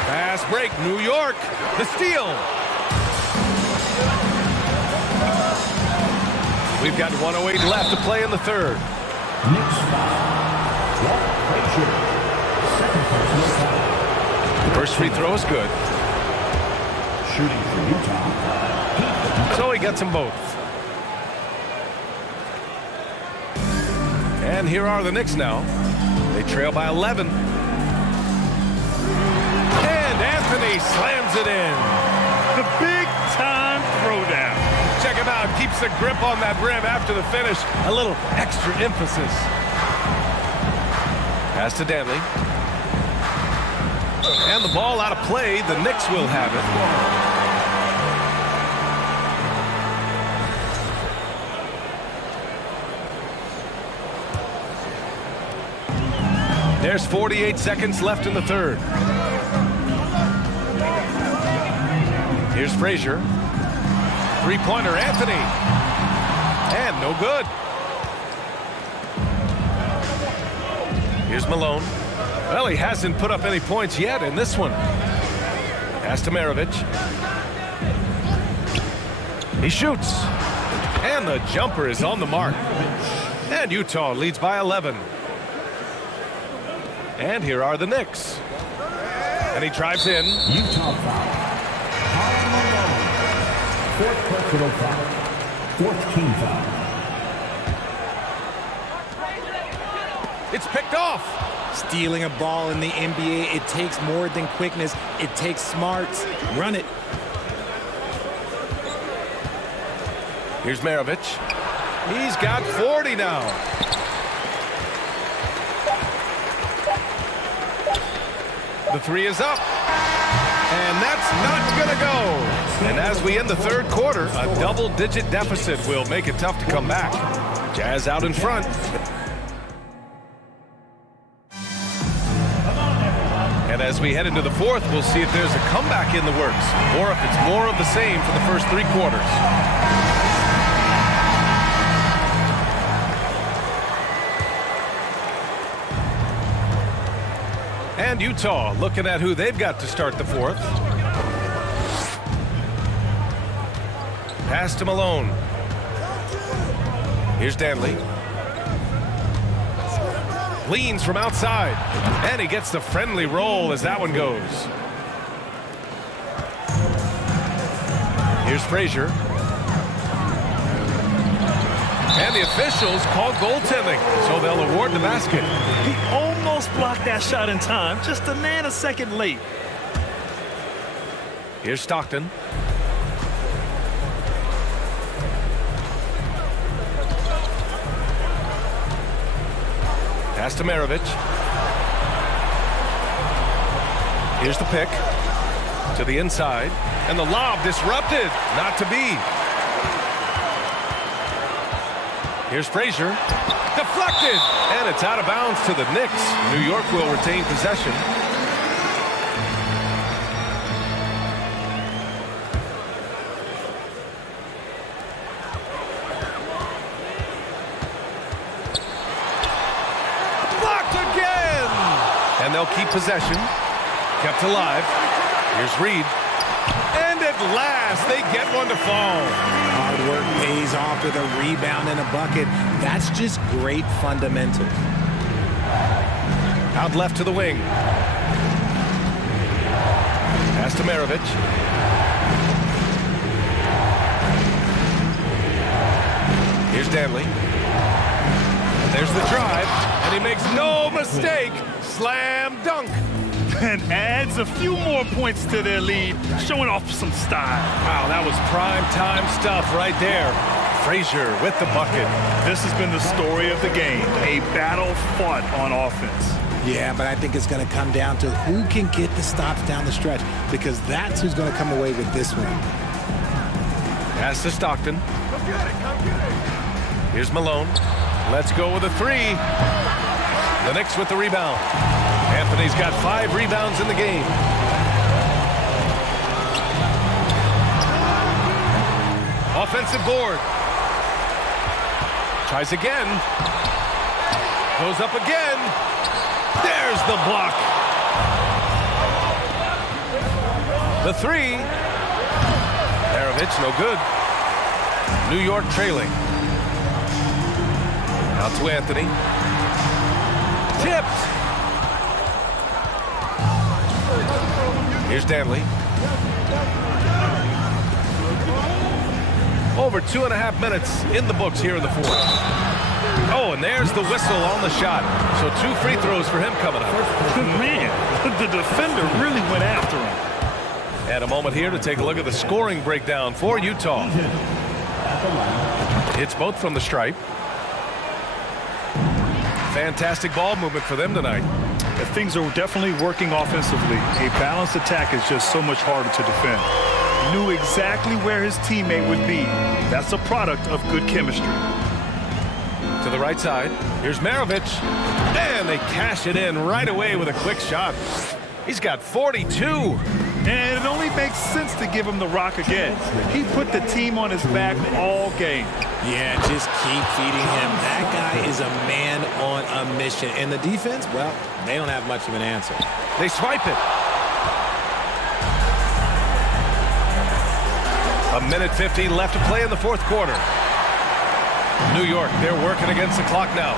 Fast break, New York. The steal. We've got 1:08 left to play in the third. Knicks foul. First free throw is good. Shooting for Utah. So he gets them both. And here are the Knicks now. They trail by 11. And Anthony slams it in. The big-time throwdown. Check him out. Keeps the grip on that rim after the finish. A little extra emphasis. Pass to Danley. And the ball out of play. The Knicks will have it. There's 48 seconds left in the third. Here's Frazier. Three-pointer, Anthony. And no good. Here's Malone. Well, he hasn't put up any points yet in this one. Pass to Maravich. He shoots. And the jumper is on the mark. And Utah leads by 11. And here are the Knicks. And he drives in. Utah foul. Karl Malone. Fourth personal foul. Fourth team foul. It's picked off. Stealing a ball in the NBA, it takes more than quickness. It takes smarts. Run it. Here's Maravich. He's got 40 now. The three is up. And that's not going to go. And as we end the third quarter, a double-digit deficit will make it tough to come back. Jazz out in front. And as we head into the fourth, we'll see if there's a comeback in the works or if it's more of the same for the first three quarters. And Utah looking at who they've got to start the fourth. Pass to Malone. Here's Danley. Leans from outside. And he gets the friendly roll as that one goes. Here's Frazier. And the officials call goaltending, so they'll award the basket. He almost blocked that shot in time, just a nanosecond late. Here's Stockton. Pass to Maravich. Here's the pick. To the inside. And the lob disrupted. Not to be. Here's Frazier. Deflected. And it's out of bounds to the Knicks. New York will retain possession. Blocked again. And they'll keep possession. Kept alive. Here's Reed. And at last, they get one to fall. Hard work pays off with a rebound and a bucket. That's just great fundamental. Out left to the wing. Pass to Maravich. Here's Danley. There's the drive, and he makes no mistake. Slam dunk. And adds a few more points to their lead, showing off some style. Wow, that was prime time stuff right there. Frazier with the bucket. This has been the story of the game, a battle fought on offense. Yeah, but I think it's going to come down to who can get the stops down the stretch, because that's who's going to come away with this one. Pass to Stockton. Here's Malone. Let's go with a three. The Knicks with the rebound. Anthony's got 5 rebounds in the game. Offensive board. Tries again. Goes up again. There's the block. The three. Maravich, no good. New York trailing. Out to Anthony. Tipped. Here's Danley. Over 2.5 minutes in the books here in the fourth. Oh, and there's the whistle on the shot. So 2 free throws for him coming up. Man, the defender really went after him. And a moment here to take a look at the scoring breakdown for Utah. It's both from the stripe. Fantastic ball movement for them tonight. Things are definitely working offensively. A balanced attack is just so much harder to defend. Knew exactly where his teammate would be. That's a product of good chemistry. To the right side, here's Maravich. And they cash it in right away with a quick shot. He's got 42. And it only makes sense to give him the rock again. He put the team on his back all game. Yeah, just keep feeding him. That guy is a man on a mission. And the defense, well, they don't have much of an answer. They swipe it. A minute 15 left to play in the fourth quarter. New York, they're working against the clock now.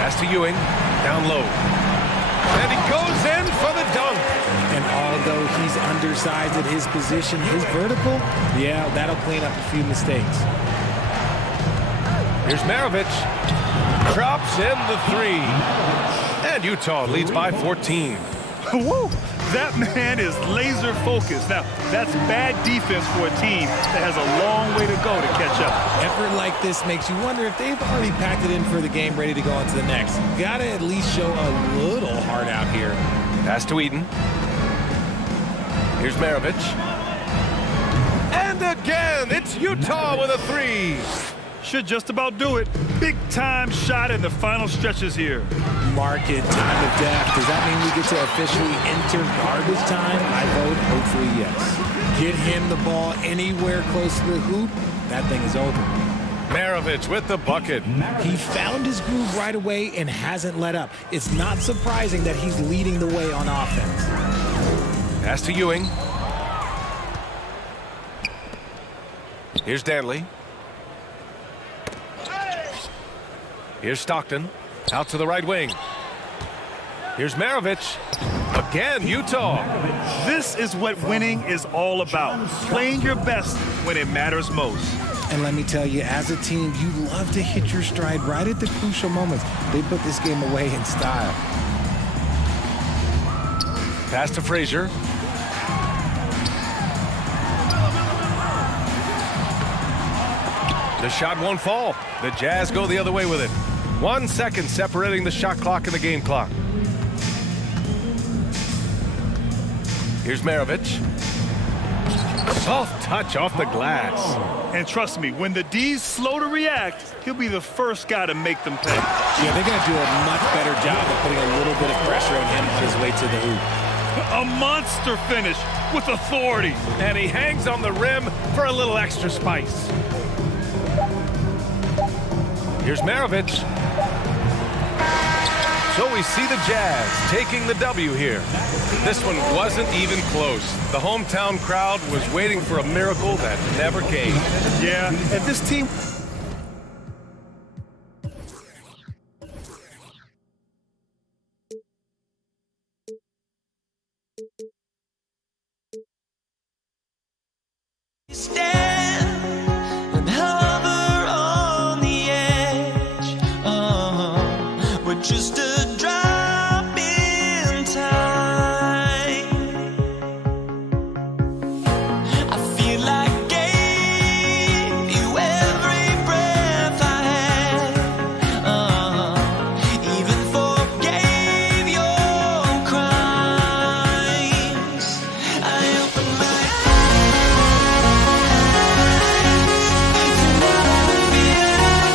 Pass to Ewing, down low. And he goes in for the dunk. And although he's undersized at his position, his vertical, yeah, that'll clean up a few mistakes. Here's Maravich. Drops in the 3. And Utah leads by 14. Woo! That man is laser focused. Now, that's bad defense for a team that has a long way to go to catch up. Effort like this makes you wonder if they've already packed it in for the game, ready to go on to the next. Gotta at least show a little heart out here. Pass to Eden. Here's Maravich. And again, it's Utah with a 3. Should just about do it. Big time shot in the final stretches here. Mark it, time of death. Does that mean we get to officially enter garbage time? I vote hopefully yes. Get him the ball anywhere close to the hoop, that thing is over. Maravich with the bucket. He found his groove right away and hasn't let up. It's not surprising that he's leading the way on offense. Pass to Ewing. Here's Danley. Here's Stockton. Out to the right wing. Here's Maravich. Again, Utah. This is what winning is all about. Playing your best when it matters most. And let me tell you, as a team, you love to hit your stride right at the crucial moments. They put this game away in style. Pass to Frazier. The shot won't fall. The Jazz go the other way with it. 1 second separating the shot clock and the game clock. Here's Maravich. Soft touch off the glass. And trust me, when the D's slow to react, he'll be the first guy to make them pay. Yeah, they're going to do a much better job of putting a little bit of pressure on him on his way to the hoop. A monster finish with authority. And he hangs on the rim for a little extra spice. Here's Maravich. So we see the Jazz taking the W here. This one wasn't even close. The hometown crowd was waiting for a miracle that never came. Yeah, and this team... Just a drop in time. I feel like I gave you every breath I had. Even forgave your crimes. I opened my eyes to never be awake.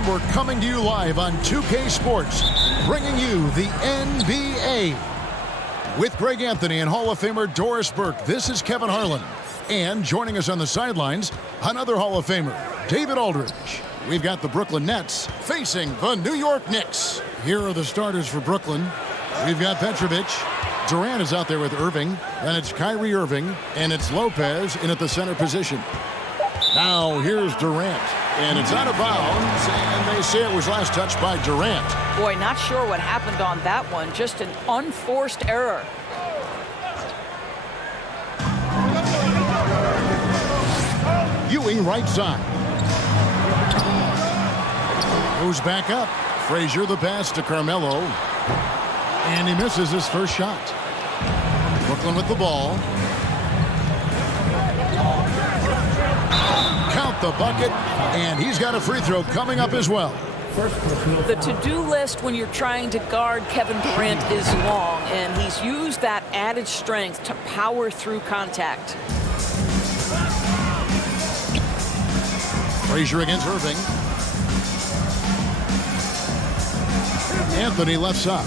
everyone. We're coming to you live on 2K Sports, bringing you the NBA. With Greg Anthony and Hall of Famer Doris Burke, this is Kevin Harlan. And joining us on the sidelines, another Hall of Famer, David Aldridge. We've got the Brooklyn Nets facing the New York Knicks. Here are the starters for Brooklyn. We've got Petrovic. Durant is out there with Irving. Then it's Kyrie Irving. And it's Lopez in at the center position. Now here's Durant. And it's out of bounds. And they say it was last touched by Durant. Boy, not sure what happened on that one. Just an unforced error. Ewing right side. Goes back up. Frazier the pass to Carmelo. And he misses his first shot. Brooklyn with the ball. Count the bucket. And he's got a free throw coming up as well. The to-do list when you're trying to guard Kevin Durant is long, and he's used that added strength to power through contact. Frazier against Irving. Anthony left side.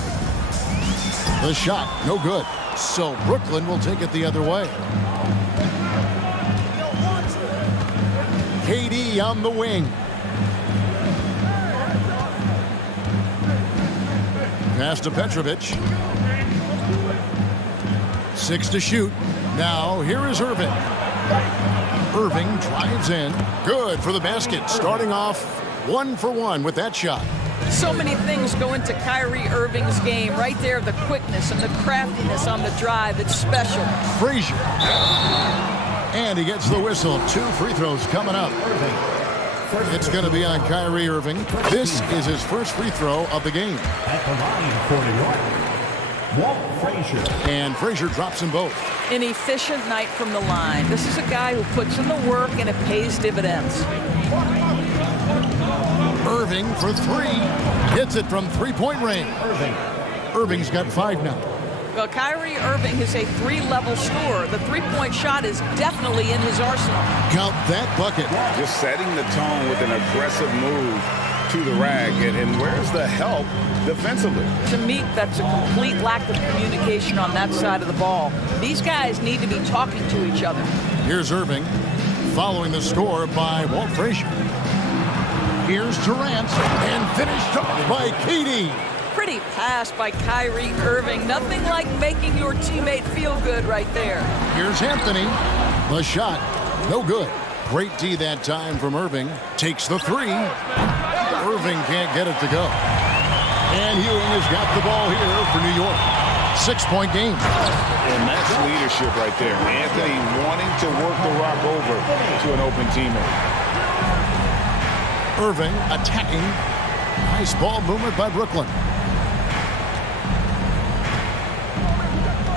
The shot, no good. So Brooklyn will take it the other way. KD on the wing. Pass to Petrovic. 6 to shoot. Now here is Irving. Irving drives in. Good for the basket. Starting off 1 for 1 with that shot. So many things go into Kyrie Irving's game. Right there, the quickness and the craftiness on the drive. It's special. Frazier. And he gets the whistle. 2 free throws coming up. It's going to be on Kyrie Irving. This is his first free throw of the game. At the line, 41. Walt Frazier. And Frazier drops them both. An efficient night from the line. This is a guy who puts in the work and it pays dividends. Irving for 3. Hits it from three-point range. Irving's got 5 now. Well, Kyrie Irving is a 3-level scorer. The three-point shot is definitely in his arsenal. Count that bucket. Just setting the tone with an aggressive move to the rack. And where's the help defensively? To me, that's a complete lack of communication on that side of the ball. These guys need to be talking to each other. Here's Irving, following the score by Walt Frazier. Here's Durant, and finished off by KD. Pretty pass by Kyrie Irving. Nothing like making your teammate feel good right there. Here's Anthony. The shot, no good. Great D that time from Irving. Takes the 3. Irving can't get it to go. And Ewing has got the ball here for New York. 6-point game. And that's leadership right there. Anthony wanting to work the rock over to an open teammate. Irving attacking. Nice ball movement by Brooklyn.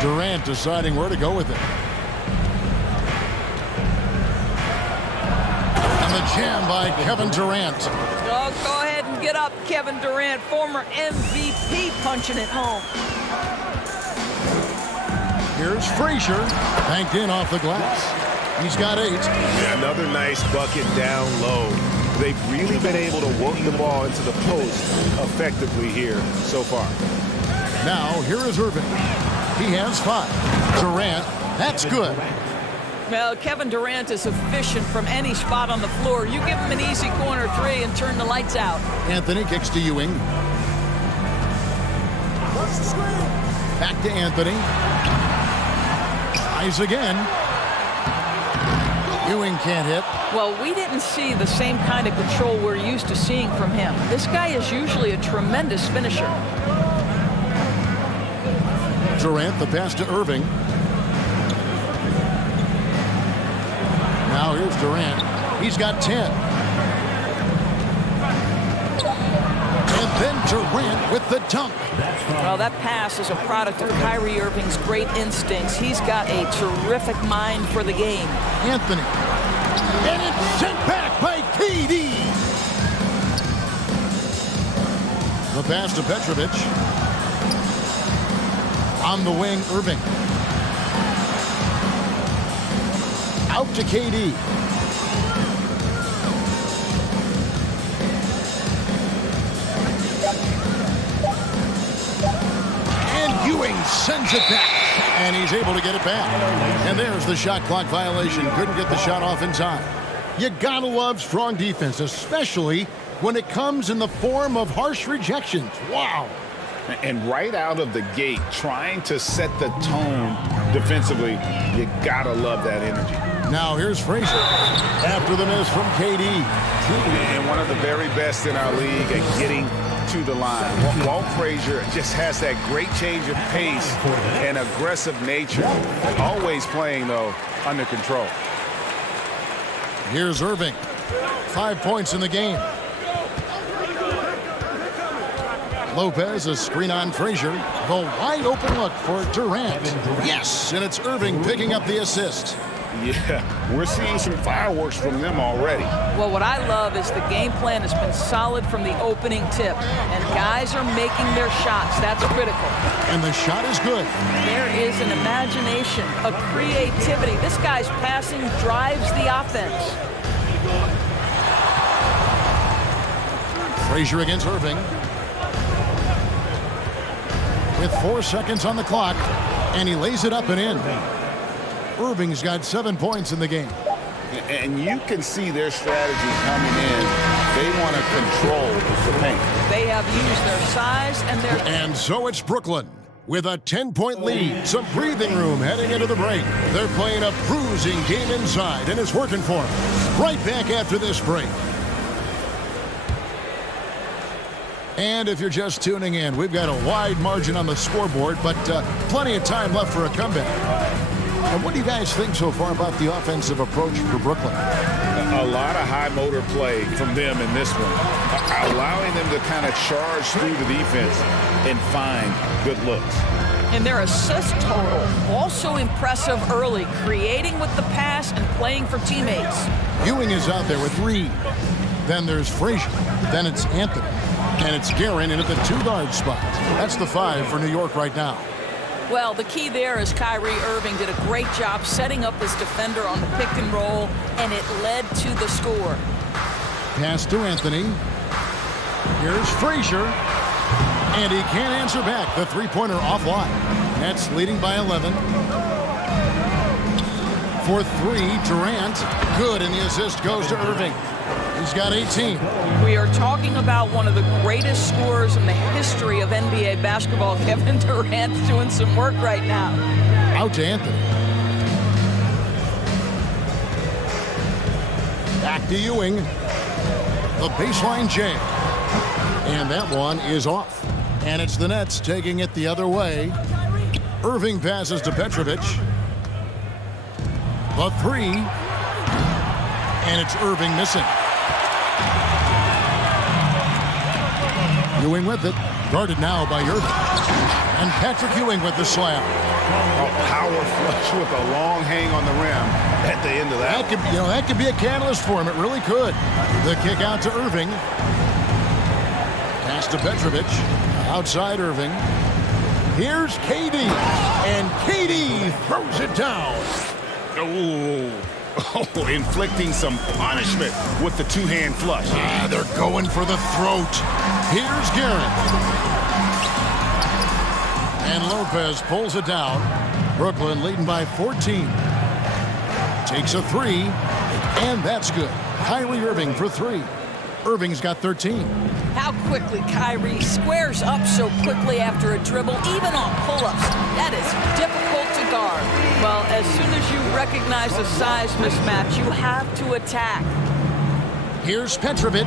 Durant deciding where to go with it. And the jam by Kevin Durant. Oh, go ahead and get up, Kevin Durant, former MVP, punching it home. Here's Frazier, banked in off the glass. He's got 8. Yeah, another nice bucket down low. They've really been able to work the ball into the post effectively here so far. Now, here is Irving. He has 5. Durant, that's good. Well, Kevin Durant is efficient from any spot on the floor. You give him an easy corner 3 and turn the lights out. Anthony kicks to Ewing. Back to Anthony. Tries again. Ewing can't hit. Well, we didn't see the same kind of control we're used to seeing from him. This guy is usually a tremendous finisher. Durant, the pass to Irving. Now here's Durant. He's got 10. And then Durant with the dunk. Well, that pass is a product of Kyrie Irving's great instincts. He's got a terrific mind for the game. Anthony. And it's sent back by KD. The pass to Petrovic. On the wing, Irving. Out to KD. Ewing sends it back, and he's able to get it back. And there's the shot clock violation. Couldn't get the shot off in time. You gotta love strong defense, especially when it comes in the form of harsh rejections. Wow. And right out of the gate, trying to set the tone defensively, you gotta love that energy. Now here's Frazier after the miss from KD. And one of the very best in our league at getting to the line. Walt Frazier just has that great change of pace and aggressive nature. Always playing, though, under control. Here's Irving. 5 points in the game. Lopez, a screen on Frazier. The wide open look for Durant. Yes, and it's Irving picking up the assist. Yeah, we're seeing some fireworks from them already. Well, what I love is the game plan has been solid from the opening tip, and guys are making their shots. That's critical. And the shot is good. There is an imagination, a creativity. This guy's passing drives the offense. Frazier against Irving. With 4 seconds on the clock, and he lays it up and in. Irving's got 7 points in the game. And you can see their strategy coming in. They want to control the paint. They have used their size and their... And so it's Brooklyn with a 10-point lead. Some breathing room heading into the break. They're playing a bruising game inside, and it's working for them. Right back after this break. And if you're just tuning in, we've got a wide margin on the scoreboard, but plenty of time left for a comeback. And what do you guys think so far about the offensive approach for Brooklyn? A lot of high motor play from them in this one, allowing them to kind of charge through the defense and find good looks. And their assist total, also impressive early, creating with the pass and playing for teammates. Ewing is out there with Reed. Then there's Frazier. Then it's Anthony. And it's Guerin in at the 2-guard spot. That's the 5 for New York right now. Well, the key there is Kyrie Irving did a great job setting up his defender on the pick and roll, and it led to the score. Pass to Anthony. Here's Frazier. And he can't answer back. The three-pointer offline. Nets leading by 11. For 3, Durant. Good, and the assist goes to Irving. He's got 18. We are talking about one of the greatest scorers in the history of NBA basketball. Kevin Durant's doing some work right now. Out to Anthony. Back to Ewing. The baseline jam. And that one is off. And it's the Nets taking it the other way. Irving passes to Petrovic. The 3. And it's Irving missing. Ewing with it. Guarded now by Irving. And Patrick Ewing with the slam. A power flush with a long hang on the rim at the end of that. That could be a catalyst for him. It really could. The kick out to Irving. Pass to Petrovic. Outside Irving. Here's KD. And KD throws it down. Oh, inflicting some punishment with the 2-hand flush. They're going for the throat. Here's Guerin. And Lopez pulls it down. Brooklyn leading by 14. Takes a 3. And that's good. Kyrie Irving for 3. Irving's got 13. How quickly Kyrie squares up so quickly after a dribble, even on pull-ups. That is difficult to guard. Well, as soon as you recognize the size mismatch, you have to attack. Here's Petrovic.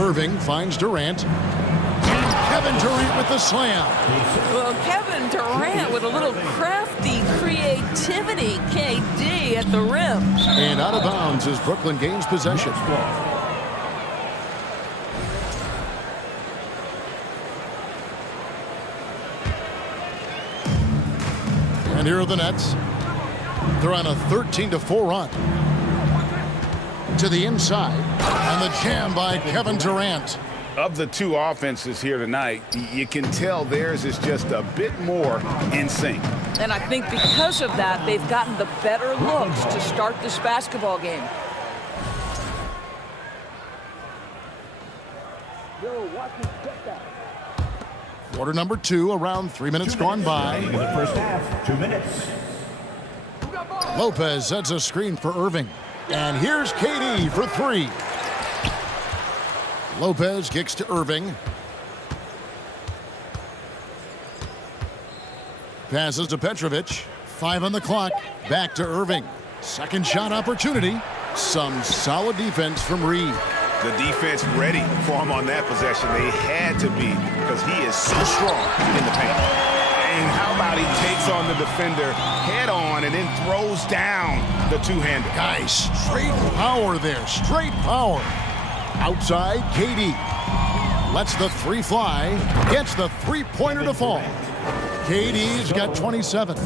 Irving finds Durant. Kevin Durant with the slam. Well, Kevin Durant with a little crafty creativity. KD at the rim. And out of bounds as Brooklyn gains possession. And here are the Nets. They're on a 13-4 run. To the inside. And the jam by Kevin Durant. Of the two offenses here tonight, you can tell theirs is just a bit more in sync. And I think because of that, they've gotten the better looks to start this basketball game. Quarter number 2, around 3 minutes gone by. In the first half, 2 minutes. Lopez sets a screen for Irving. And here's KD for 3. Lopez kicks to Irving. Passes to Petrovic. 5 on the clock. Back to Irving. Second shot opportunity. Some solid defense from Reed. The defense ready for him on that possession. They had to be because he is so strong in the paint. And how about he takes on the defender head on and then throws down the two-hander. Guys, straight power there. Straight power. Outside, KD. Lets the 3 fly. Gets the 3-pointer to fall. KD's got 27.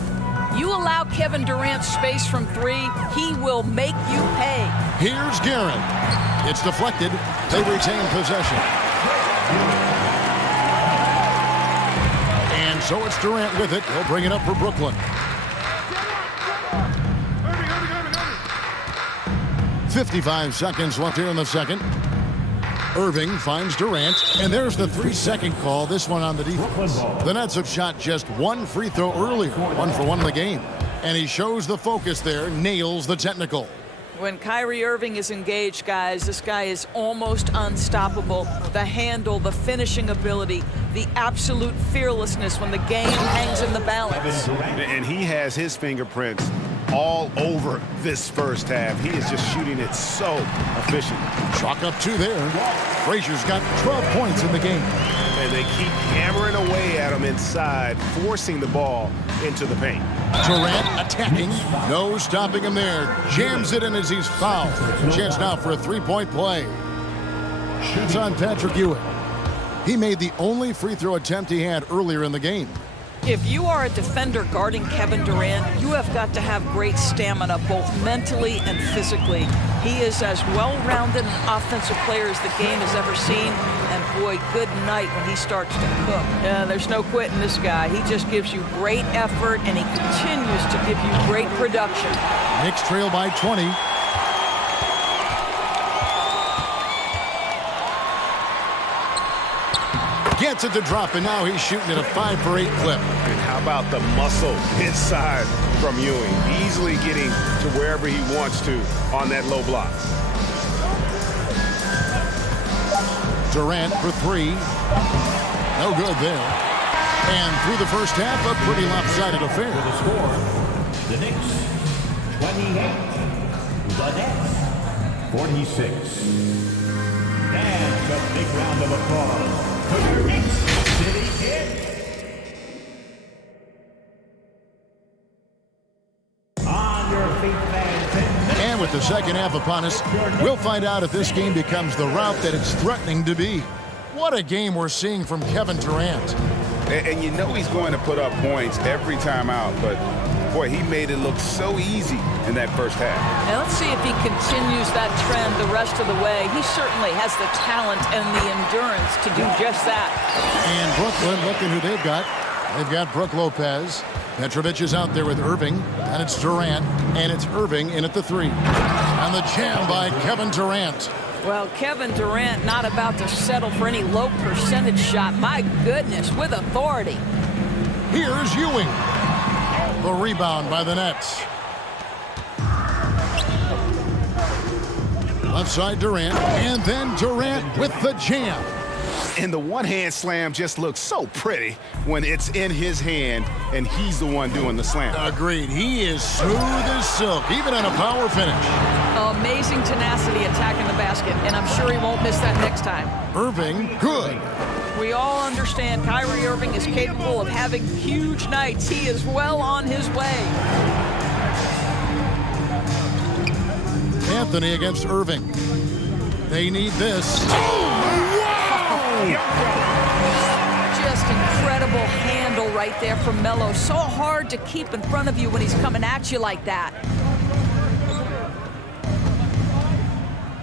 You allow Kevin Durant space from 3, he will make you pay. Here's Guerin. It's deflected. They retain possession. And so it's Durant with it. He'll bring it up for Brooklyn. 55 seconds left here in the second. Irving finds Durant, and there's the 3-second call, this one on the defense. The Nets have shot just 1 free throw earlier, 1 for 1 in the game. And he shows the focus there, nails the technical. When Kyrie Irving is engaged, guys, this guy is almost unstoppable. The handle, the finishing ability, the absolute fearlessness when the game hangs in the balance. And he has his fingerprints all over this first half. He is just shooting it so efficient. Chalk up 2 there. Frazier's got 12 points in the game. And they keep hammering away at him inside, forcing the ball into the paint. Durant attacking. No stopping him there. Jams it in as he's fouled. Chance now for a 3-point play. It's on Patrick Ewing. He made the only free throw attempt he had earlier in the game. If you are a defender guarding Kevin Durant, you have got to have great stamina, both mentally and physically. He is as well-rounded an offensive player as the game has ever seen. And boy, good night when he starts to cook. There's no quitting this guy. He just gives you great effort, and he continues to give you great production. Knicks trail by 20. Gets it to drop, and now he's shooting at a 5 for 8 clip. And how about the muscle inside from Ewing? Easily getting to wherever he wants to on that low block. Durant for 3. No good there. And through the first half, a pretty lopsided affair. For the score, the Knicks 28, the Nets 46. And a big round of applause for your Knicks City Kid. On your feet, fans. And with the second half upon us, we'll find out if this game becomes the route that it's threatening to be. What a game we're seeing from Kevin Durant. And you know he's going to put up points every time out, but boy, he made it look so easy in that first half. Now let's see if he continues that trend the rest of the way. He certainly has the talent and the endurance to do just that. And Brooklyn, looking who they've got. They've got Brook Lopez. Petrovic is out there with Irving. And it's Durant. And it's Irving in at the 3. And the jam by Kevin Durant. Well, Kevin Durant not about to settle for any low percentage shot. My goodness, with authority. Here's Ewing. The rebound by the Nets. Left side Durant, and then Durant with the jam. And the one-hand slam just looks so pretty when it's in his hand and he's the one doing the slam. Agreed. He is smooth as silk, even on a power finish. Amazing tenacity attacking the basket, and I'm sure he won't miss that next time. Irving, good. We all understand Kyrie Irving is capable of having huge nights. He is well on his way. Anthony against Irving. They need this. Just incredible handle right there from Melo. So hard to keep in front of you when he's coming at you like that.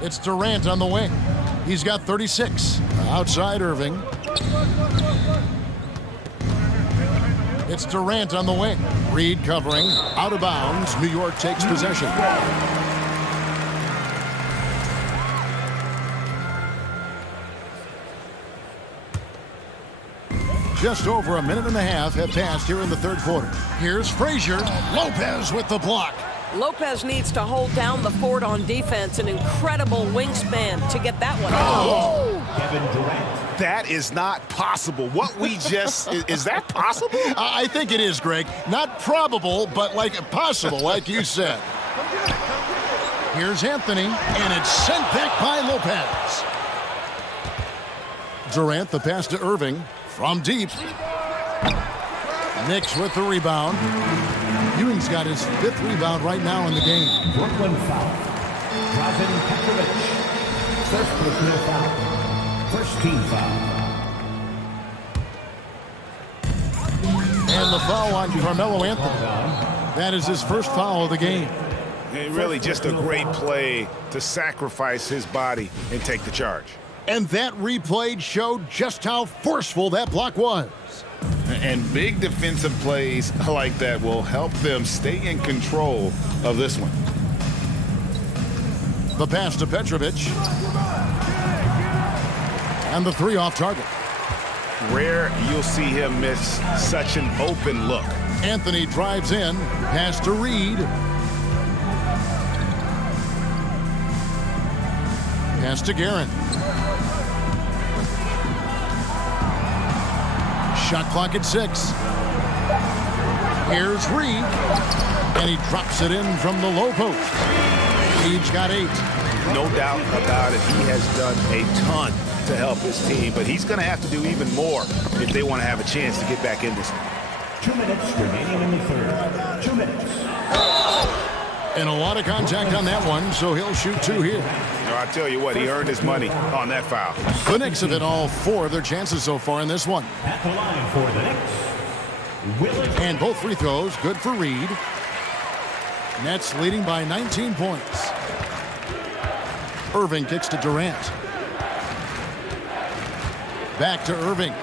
It's Durant on the wing. He's got 36. Outside Irving. It's Durant on the wing. Reed covering. Out of bounds. New York takes possession. just over a minute and a half have passed here in the third quarter. Here's Frazier. Lopez with the block. Lopez needs to hold down the fort on defense. An incredible wingspan to get that one. Kevin Durant. That is not possible. What we just, is that possible? I think it is, Greg. Not probable, but like possible, like you said. Here's Anthony, and it's sent back by Lopez. Durant, the pass to Irving from deep. Knicks with the rebound. Ewing's got his 5th rebound right now in the game. Brooklyn foul. Drazen Petrovic. First personal foul. First team foul. And the foul on Carmelo Anthony. That is his first foul of the game. And really just a great play to sacrifice his body and take the charge. And that replay showed just how forceful that block was. And big defensive plays like that will help them stay in control of this one. The pass to Petrovic. And the 3 off target. Rare you'll see him miss such an open look. Anthony drives in. Pass to Reed. Pass to Guerin. Shot clock at 6. Here's Reed. And he drops it in from the low post. Reed's got 8. No doubt about it. He has done a ton to help his team, but he's going to have to do even more if they want to have a chance to get back in this one. 2 minutes remaining in the third. 2 minutes. And a lot of contact on that one, so he'll shoot 2 here. I tell you what, he earned his money on that foul. The Knicks have hit all 4 of their chances so far in this one. At the line for the Knicks. And both free throws good for Reed. Nets leading by 19 points. Irving kicks to Durant. Back to Irving.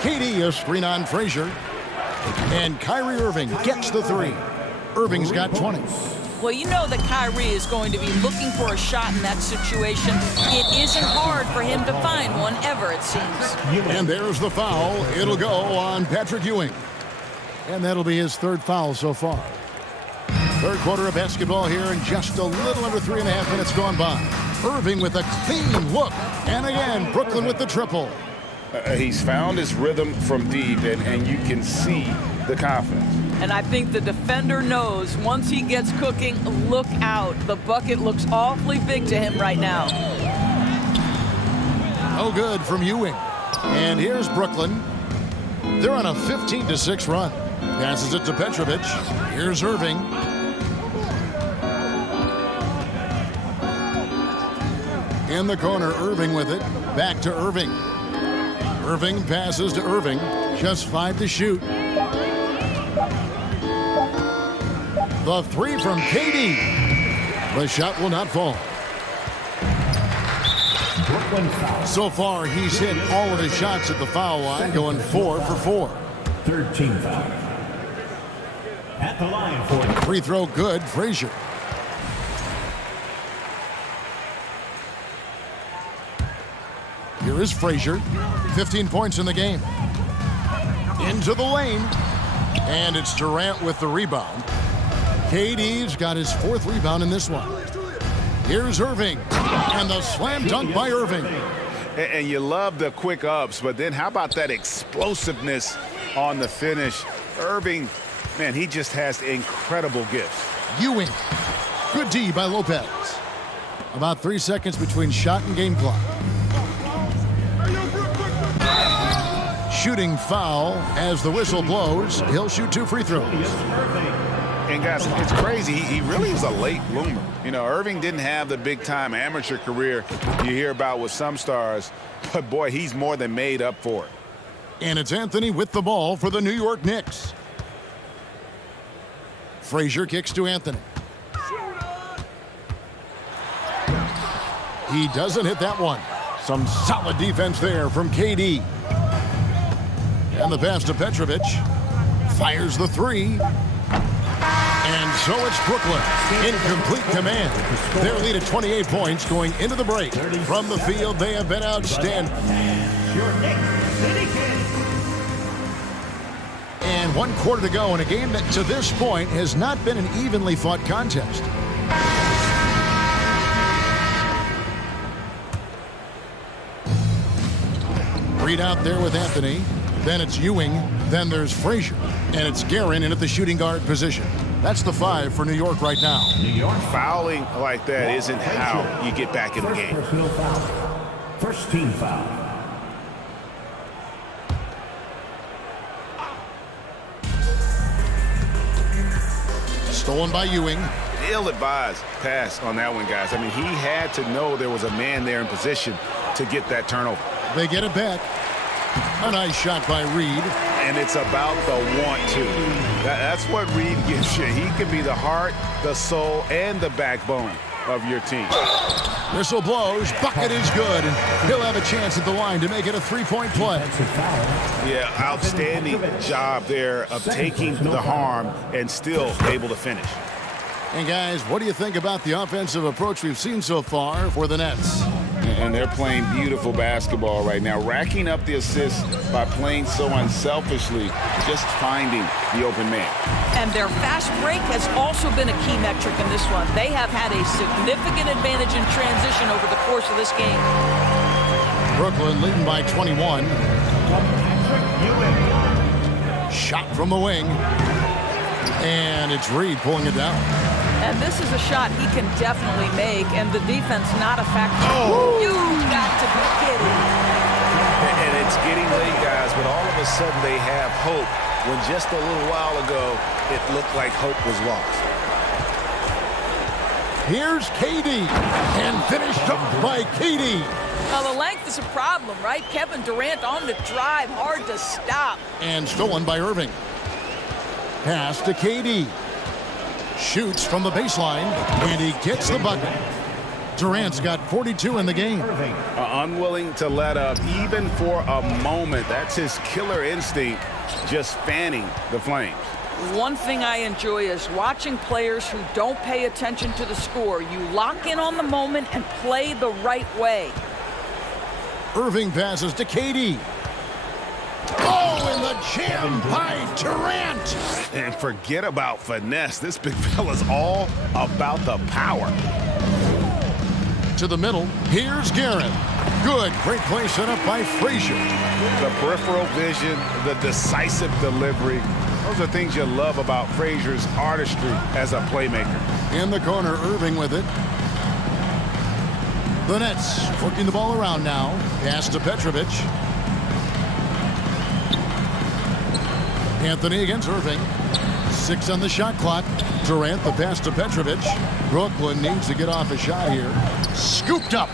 KD a screen on Frazier. And Kyrie Irving gets the 3. Irving's got 20. Well, you know that Kyrie is going to be looking for a shot in that situation. It isn't hard for him to find one ever, it seems. And there's the foul. It'll go on Patrick Ewing. And that'll be his 3rd foul so far. Third quarter of basketball here, and just a little under 3.5 minutes gone by. Irving with a clean look. And again, Brooklyn with the triple. He's found his rhythm from deep, and you can see the confidence. And I think the defender knows once he gets cooking, look out. The bucket looks awfully big to him right now. Oh, good from Ewing. And here's Brooklyn. They're on a 15-6 run. Passes it to Petrovic. Here's Irving. In the corner, Irving with it. Back to Irving. Irving passes to Irving. Just 5 to shoot. The 3 from KD. The shot will not fall. So far, he's hit all of his shots at the foul line, going 4 for 4. Third team foul. At the line for free throw good, Frazier. Here is Frazier. 15 points in the game. Into the lane. And it's Durant with the rebound. KD's got his 4th rebound in this one. Here's Irving. And the slam dunk by Irving. And you love the quick ups, but then how about that explosiveness on the finish? Irving, man, he just has incredible gifts. Ewing. Good D by Lopez. About 3 seconds between shot and game clock. Shooting foul as the whistle blows. He'll shoot 2 free throws. And guys, it's crazy. He really was a late bloomer. You know, Irving didn't have the big-time amateur career you hear about with some stars, but boy, he's more than made up for it. And it's Anthony with the ball for the New York Knicks. Frazier kicks to Anthony. He doesn't hit that one. Some solid defense there from KD. And the pass to Petrovic. Fires the 3. And so it's Brooklyn in complete command. Their lead at 28 points going into the break. From the field, they have been outstanding. Your Knicks. And 1 quarter to go in a game that to this point has not been an evenly fought contest. Reed out there with Anthony. Then it's Ewing. Then there's Frazier. And it's Guerin in at the shooting guard position. That's the 5 for New York right now. New York fouling like that isn't how you get back in the game. Personal foul. First team foul. Stolen by Ewing. Ill-advised pass on that one, guys. I mean, he had to know there was a man there in position to get that turnover. They get it back. A nice shot by Reed. And it's about the want to. That's what Reed gives you. He can be the heart, the soul, and the backbone of your team. Whistle blows. Bucket is good. And he'll have a chance at the line to make it a 3-point play. Yeah, outstanding job there of taking the harm and still able to finish. And guys, what do you think about the offensive approach we've seen so far for the Nets? And they're playing beautiful basketball right now, racking up the assists by playing so unselfishly, just finding the open man. And their fast break has also been a key metric in this one. They have had a significant advantage in transition over the course of this game. Brooklyn leading by 21. Shot from the wing. And it's Reed pulling it down. And this is a shot he can definitely make, and the defense not a factor. Oh. You've got to be kidding. And it's getting late, guys, but all of a sudden they have hope when just a little while ago it looked like hope was lost. Here's KD, and finished up by KD. Well, the length is a problem, right? Kevin Durant on the drive, hard to stop. And stolen by Irving. Pass to KD. Shoots from the baseline, and he gets the bucket. Durant's got 42 in the game. Unwilling to let up even for a moment. That's his killer instinct, just fanning the flames. One thing I enjoy is watching players who don't pay attention to the score. You lock in on the moment and play the right way. Irving passes to KD. Oh, and the jam by Durant. And forget about finesse. This big fella's all about the power. To the middle, here's Guerin. Good, great play set up by Frazier. The peripheral vision, the decisive delivery. Those are things you love about Frazier's artistry as a playmaker. In the corner, Irving with it. The Nets working the ball around now. Pass to Petrovic. Anthony against Irving. 6 on the shot clock. Durant, the pass to Petrovic. Brooklyn needs to get off a shot here. Scooped up.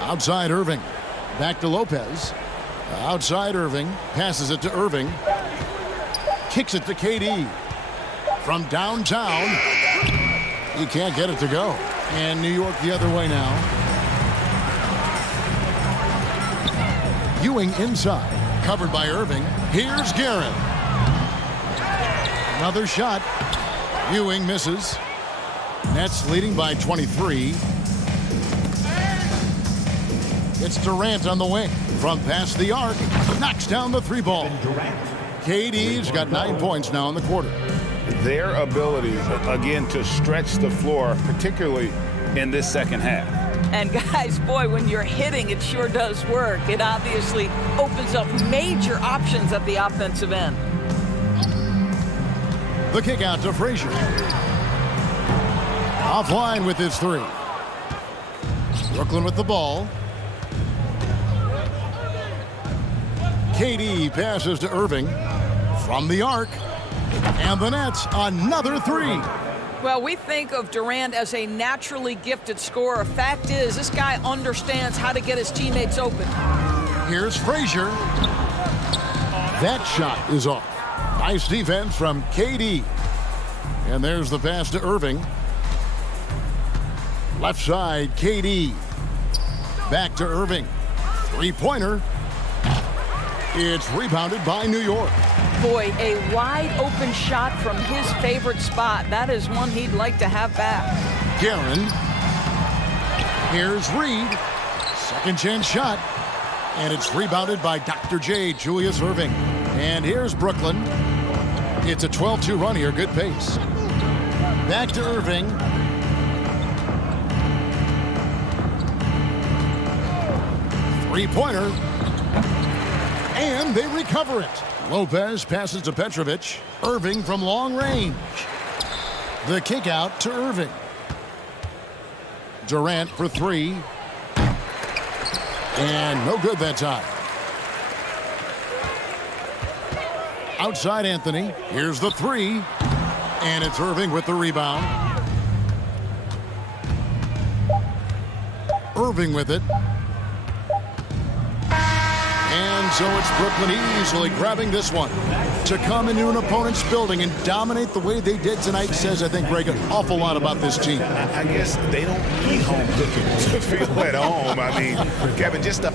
Outside Irving. Back to Lopez. Outside Irving. Passes it to Irving. Kicks it to KD. From downtown. He can't get it to go. And New York the other way now. Ewing inside, covered by Irving. Here's Guerin. Another shot. Ewing misses. Nets leading by 23. It's Durant on the wing. From past the arc, knocks down the 3-ball. KD's got 9 points now in the quarter. Their ability, again, to stretch the floor, particularly in this second half. And guys, boy, when you're hitting, it sure does work. It obviously opens up major options at the offensive end. The kick out to Frazier. Offline with his 3. Brooklyn with the ball. KD passes to Irving from the arc. And the Nets, another 3. Well, we think of Durant as a naturally gifted scorer. Fact is, this guy understands how to get his teammates open. Here's Frazier. That shot is off. Nice defense from KD. And there's the pass to Irving. Left side, KD. Back to Irving. 3-pointer. It's rebounded by New York. Boy, a wide open shot from his favorite spot. That is one he'd like to have back. Guerin. Here's Reed. Second chance shot. And it's rebounded by Dr. J, Julius Erving. And here's Brooklyn. It's a 12-2 run here. Good pace. Back to Erving. Three-pointer. And they recover it. Lopez passes to Petrovic. Erving from long range. The kick out to Erving. Durant for three. And no good that time. Outside Anthony. Here's the three. And it's Erving with the rebound. Erving with it. And so it's Brooklyn easily grabbing this one. To come into an opponent's building and dominate the way they did tonight says, I think, Greg, an awful lot about this team. I guess they don't eat home cooking to feel at home. I mean, Kevin, just a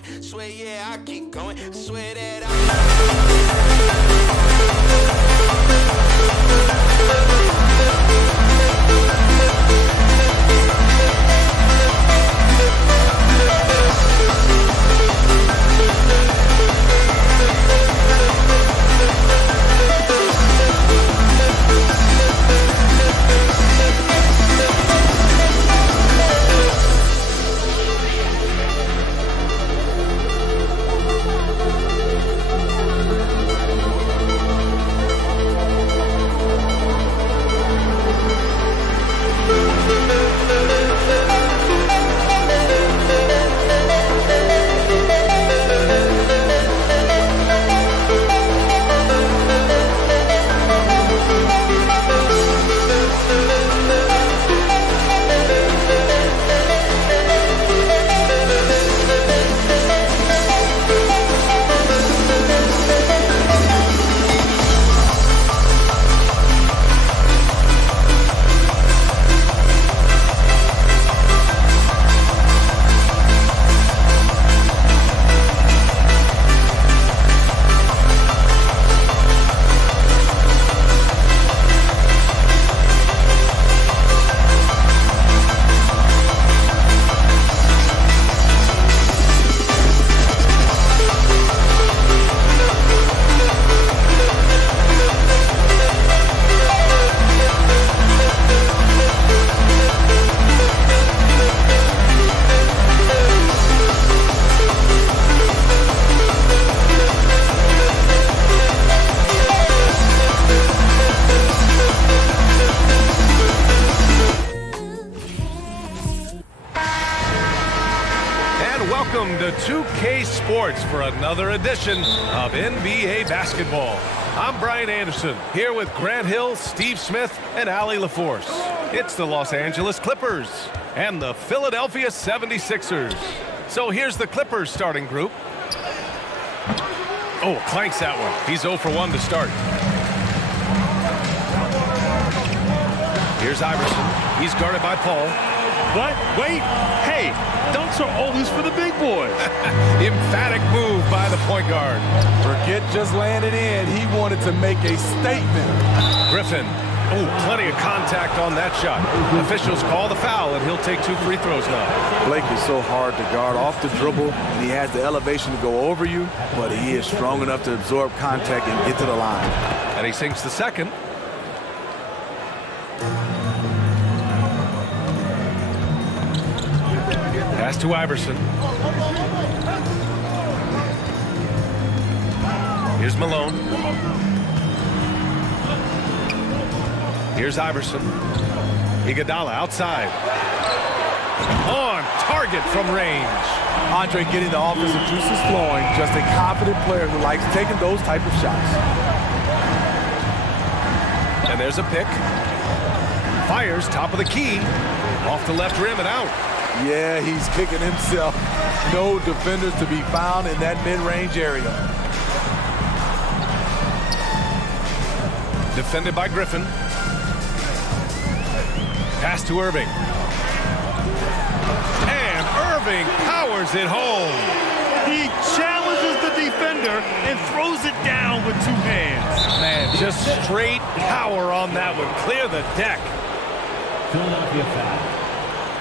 going. Swear, yeah, I keep going. Swear that Welcome to 2K Sports for another edition of NBA basketball. I'm Brian Anderson, here with Grant Hill, Steve Smith, and Allie LaForce. It's the Los Angeles Clippers and the Philadelphia 76ers. So here's the Clippers starting group. Oh, clanks that one. He's 0 for 1 to start. Here's Iverson. He's guarded by Paul. What? Wait. Hey, dunks are always for the big boy. Emphatic move by the point guard. Forget just landed in. He wanted to make a statement. Griffin. Oh, plenty of contact on that shot. Officials call the foul, and he'll take 2 free throws now. Blake is so hard to guard off the dribble, and he has the elevation to go over you, but he is strong enough to absorb contact and get to the line. And he sinks the second. Pass to Iverson. Here's Malone. Here's Iverson. Iguodala outside. On target from range. Andre getting the offensive juices flowing. Just a confident player who likes taking those type of shots. And there's a pick. Fires top of the key. Off the left rim and out. Yeah, he's kicking himself. No defenders to be found in that mid-range area. Defended by Griffin. Pass to Irving. And Irving powers it home. He challenges the defender and throws it down with 2 hands. Man, just straight power on that one. Clear the deck. Philadelphia foul.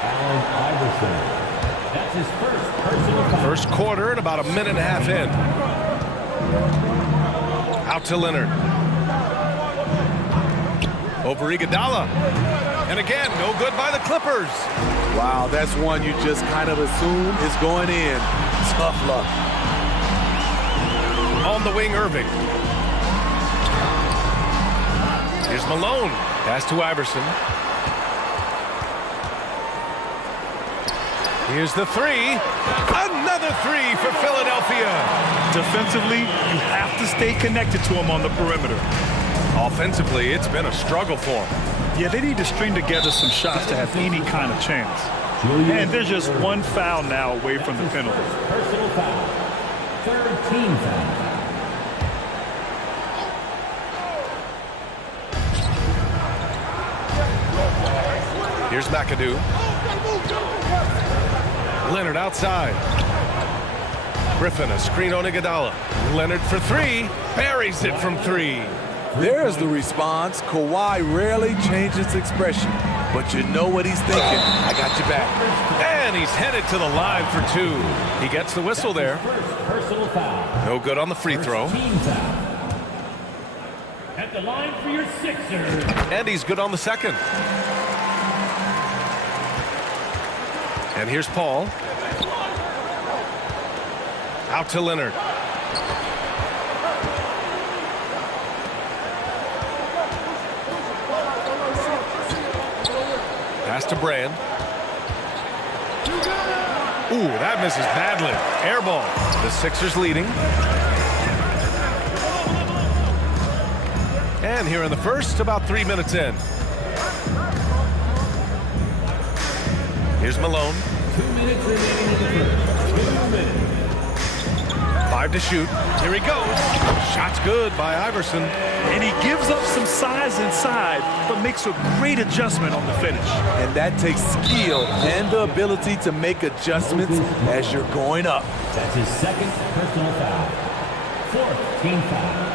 Allen Iverson. That's his first personal foul. First quarter and about a minute and a half in. Out to Leonard. Over Iguodala. And again, no good by the Clippers. Wow, that's one you just kind of assume is going in. Tough luck. On the wing, Irving. Here's Malone. Pass to Iverson. Here's the 3. Another 3 for Philadelphia. Defensively, you have to stay connected to him on the perimeter. Offensively, it's been a struggle for him. Yeah, they need to string together some shots to have any kind of chance. And there's just 1 foul now away from the penalty. Personal foul. 3rd team foul. Here's McAdoo. Leonard outside. Griffin, a screen on Iguodala. Leonard for three. Buries it from three. There's the response. Kawhi rarely changes expression, but you know what he's thinking. I got you back. And he's headed to the line for two. He gets the whistle there. Personal foul. No good on the free throw. Team foul. At the line for your Sixers. And he's good on the second. And here's Paul. Out to Leonard. Pass to Brand. Ooh, that misses badly. Air ball. The Sixers leading. And here in the first, about 3 minutes in. Here's Malone. 2 minutes remaining in the first. 2 minutes. 5 to shoot. Here he goes. Shot's good by Iverson. And he gives up some size inside, but makes a great adjustment on the finish. And that takes skill and the ability to make adjustments as you're going up. That's his second personal foul. Fourth team foul.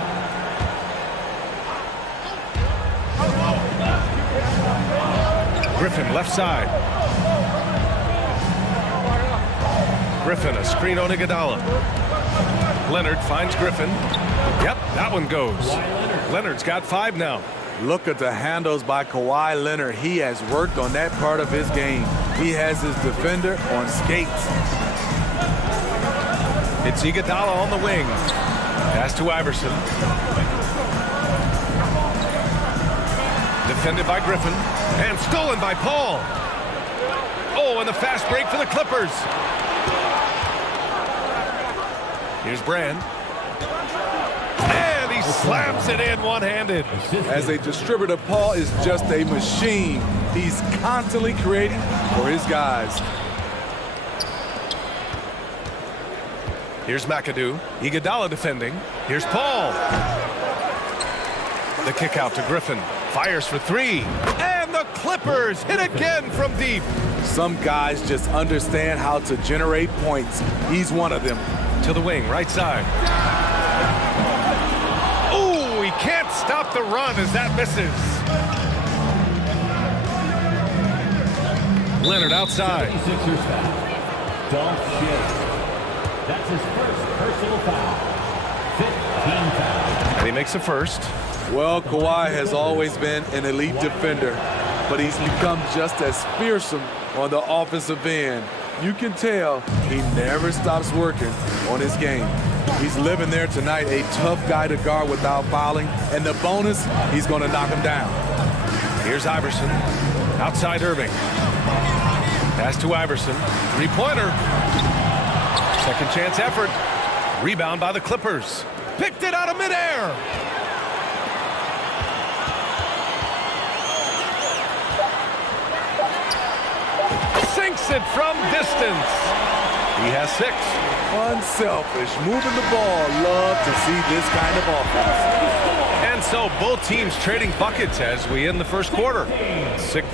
Griffin, left side. Griffin, a screen on Iguodala. Leonard finds Griffin. Yep, that one goes. Leonard's got 5 now. Look at the handles by Kawhi Leonard. He has worked on that part of his game. He has his defender on skates. It's Iguodala on the wing. Pass to Iverson. Defended by Griffin. And stolen by Paul. Oh, and the fast break for the Clippers. Here's Brand. And he slams it in one-handed. As a distributor, Paul is just a machine. He's constantly creating for his guys. Here's McAdoo. Iguodala defending. Here's Paul. The kick out to Griffin. Fires for 3. And the Clippers hit again from deep. Some guys just understand how to generate points. He's one of them. To the wing, right side. Ooh, he can't stop the run as that misses. Leonard outside. Sixers foul. Dolph Schayes. That's his first personal foul. 15 foul. And he makes the first. Well, Kawhi has always been an elite defender, but he's become just as fearsome on the offensive end. You can tell he never stops working on his game. He's living there tonight, a tough guy to guard without fouling, and the bonus, he's going to knock him down. Here's Iverson. Outside Irving. Pass to Iverson. Three-pointer. Second chance effort. Rebound by the Clippers. Picked it out of midair. Sinks it from distance. He has 6. Unselfish, moving the ball. Love to see this kind of offense. And so both teams trading buckets as we end the first quarter. 6.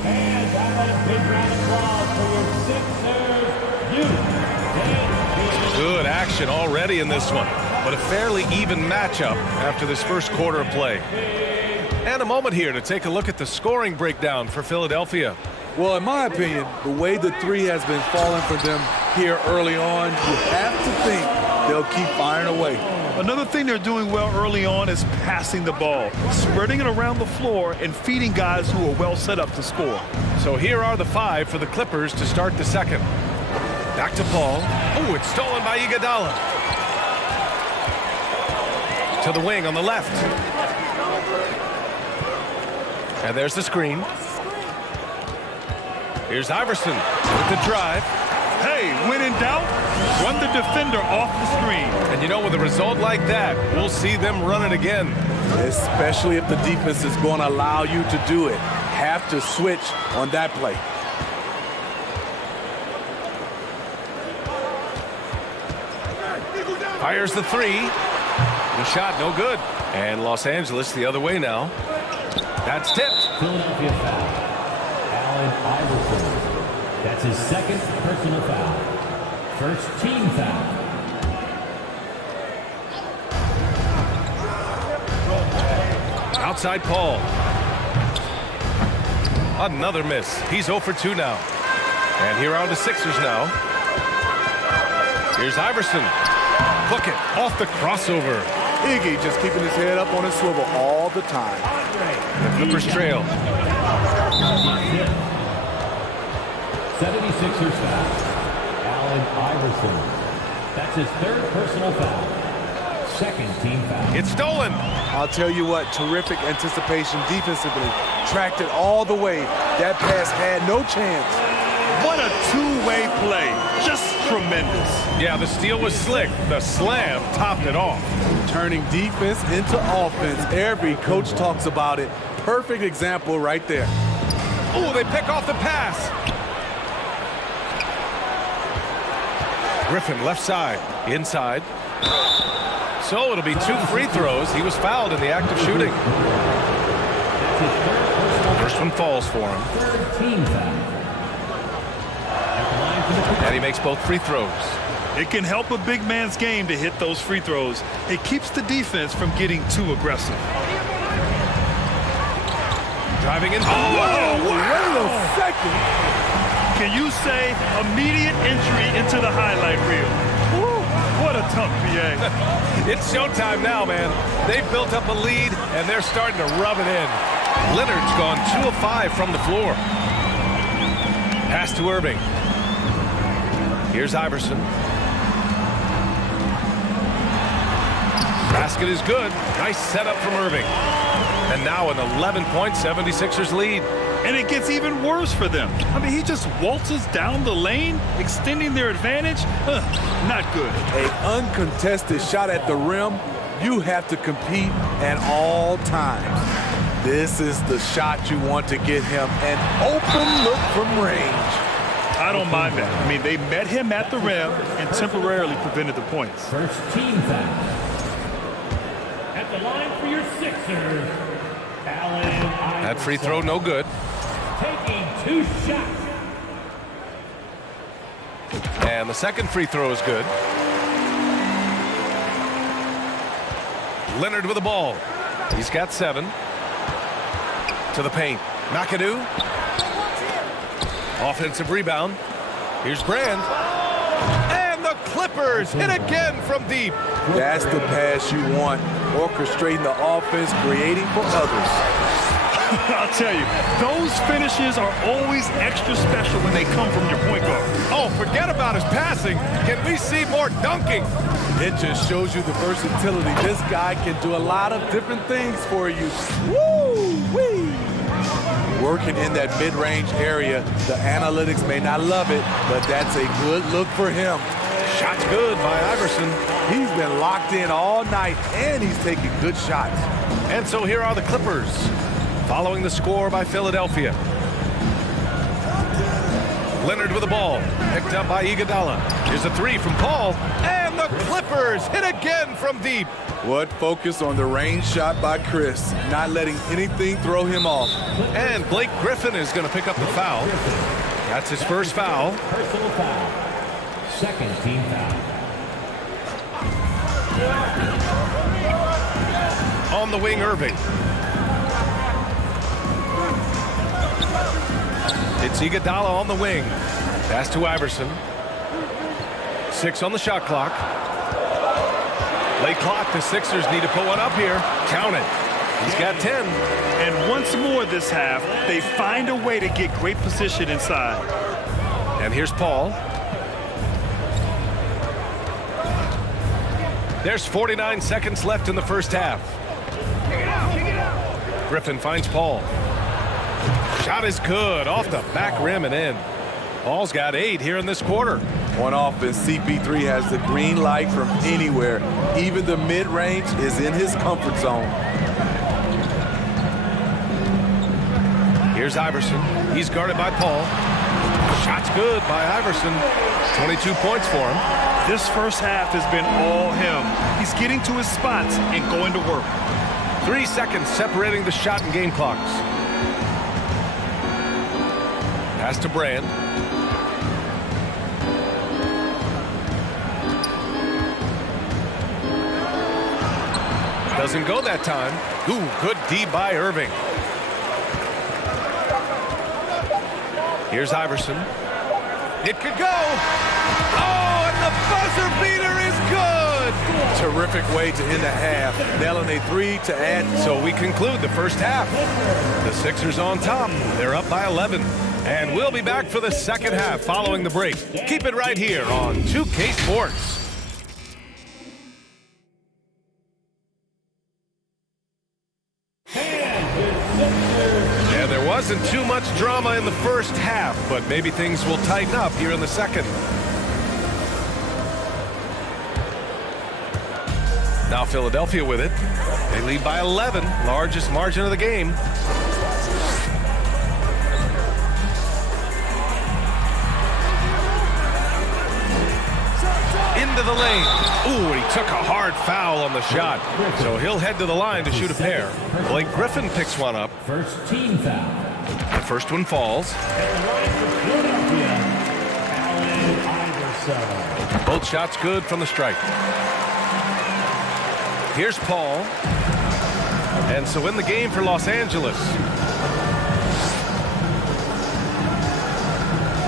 Good action already in this one, but a fairly even matchup after this first quarter of play. And a moment here to take a look at the scoring breakdown for Philadelphia. Well, in my opinion, the way the 3 has been falling for them here early on, you have to think they'll keep firing away. Another thing they're doing well early on is passing the ball, spreading it around the floor and feeding guys who are well set up to score. So here are the 5 for the Clippers to start the second. Back to Paul. Oh, it's stolen by Iguodala. To the wing on the left. And there's the screen. Here's Iverson with the drive. Hey, when in doubt, run the defender off the screen. And you know, with a result like that, we'll see them run it again. Especially if the defense is going to allow you to do it. Have to switch on that play. Fires the 3. The shot, no good. And Los Angeles the other way now. That's tipped. Philadelphia foul. Allen Iverson. That's his second personal foul. First team foul. Outside Paul. Another miss. He's 0 for 2 now. And here are the Sixers now. Here's Iverson. Hook it off the crossover. Iggy just keeping his head up on his swivel all the time. The Clippers trail. 76ers foul. Allen Iverson. That's his 3rd personal foul. 2nd team foul. It's stolen. I'll tell you what, terrific anticipation defensively. Tracked it all the way. That pass had no chance. What a two-way play. Just tremendous. Yeah, the steal was slick. The slam topped it off. Turning defense into offense. Every coach talks about it. Perfect example right there. Oh, they pick off the pass. Griffin left side. Inside. So it'll be 2 free throws. He was fouled in the act of shooting. First one falls for him. 3rd team foul. And he makes both free throws. It can help a big man's game to hit those free throws. It keeps the defense from getting too aggressive. Driving in. Whoa, wait a second. Can you say immediate entry into the highlight reel? Woo, what a tough PA. It's showtime now, man. They've built up a lead, and they're starting to rub it in. Leonard's gone 2 of 5 from the floor. Pass to Irving. Here's Iverson. Basket is good. Nice setup from Irving. And now an 11-point 76ers lead. And it gets even worse for them. I mean, he just waltzes down the lane, extending their advantage. Not good. An uncontested shot at the rim. You have to compete at all times. This is the shot you want to get him. An open look from range. I don't mind that. I mean, they met him at the rim and temporarily prevented the points. 1st team foul. At the line for your Sixers, Allen Iverson. That free throw no good. Taking 2 shots. And the second free throw is good. Leonard with the ball. He's got 7. To the paint. McAdoo. Offensive rebound. Here's Brand. And the Clippers hit again from deep. That's the pass you want. Orchestrating the offense, creating for others. I'll tell you, those finishes are always extra special when they come from your point guard. Oh, forget about his passing. Can we see more dunking? It just shows you the versatility. This guy can do a lot of different things for you. Woo-wee! Working in that mid-range area. The analytics may not love it, but that's a good look for him. Shot's good by Iverson. He's been locked in all night, and he's taking good shots. And so here are the Clippers, following the score by Philadelphia. Leonard with the ball, picked up by Iguodala. Here's a 3 from Paul, and the Clippers hit again from deep. What focus on the range shot by Chris, not letting anything throw him off. And Blake Griffin is going to pick up the foul. That's his first foul. Personal foul. 2nd team foul. On the wing, Irving. It's Iguodala on the wing. Pass to Iverson. 6 on the shot clock. Late clock. The Sixers need to put one up here. Count it. He's got 10. And once more this half, they find a way to get great position inside. And here's Paul. There's 49 seconds left in the first half. Griffin finds Paul. Shot is good off the back rim and in. Paul's got 8 here in this quarter. On offense, CP3 has the green light from anywhere. Even the mid-range is in his comfort zone. Here's Iverson. He's guarded by Paul. Shot's good by Iverson. 22 points for him. This first half has been all him. He's getting to his spots and going to work. 3 seconds separating the shot and game clocks. Pass to Brand. The Doesn't go that time. Ooh, good D by Irving. Here's Iverson. It could go. Oh, and the buzzer beater is good. Terrific way to end the half. Nailing a three to add. So we conclude the first half. The Sixers on top. They're up by 11. And we'll be back for the second half following the break. Keep it right here on 2K Sports. And there wasn't too much drama in the first half, but maybe things will tighten up here in the second. Now Philadelphia with it. They lead by 11, largest margin of the game. Into the lane. Ooh, he took a hard foul on the shot. So he'll head to the line to shoot a pair. Blake Griffin picks one up. First team foul. The first one falls. Both shots good from the stripe. Here's Paul. And so in the game for Los Angeles.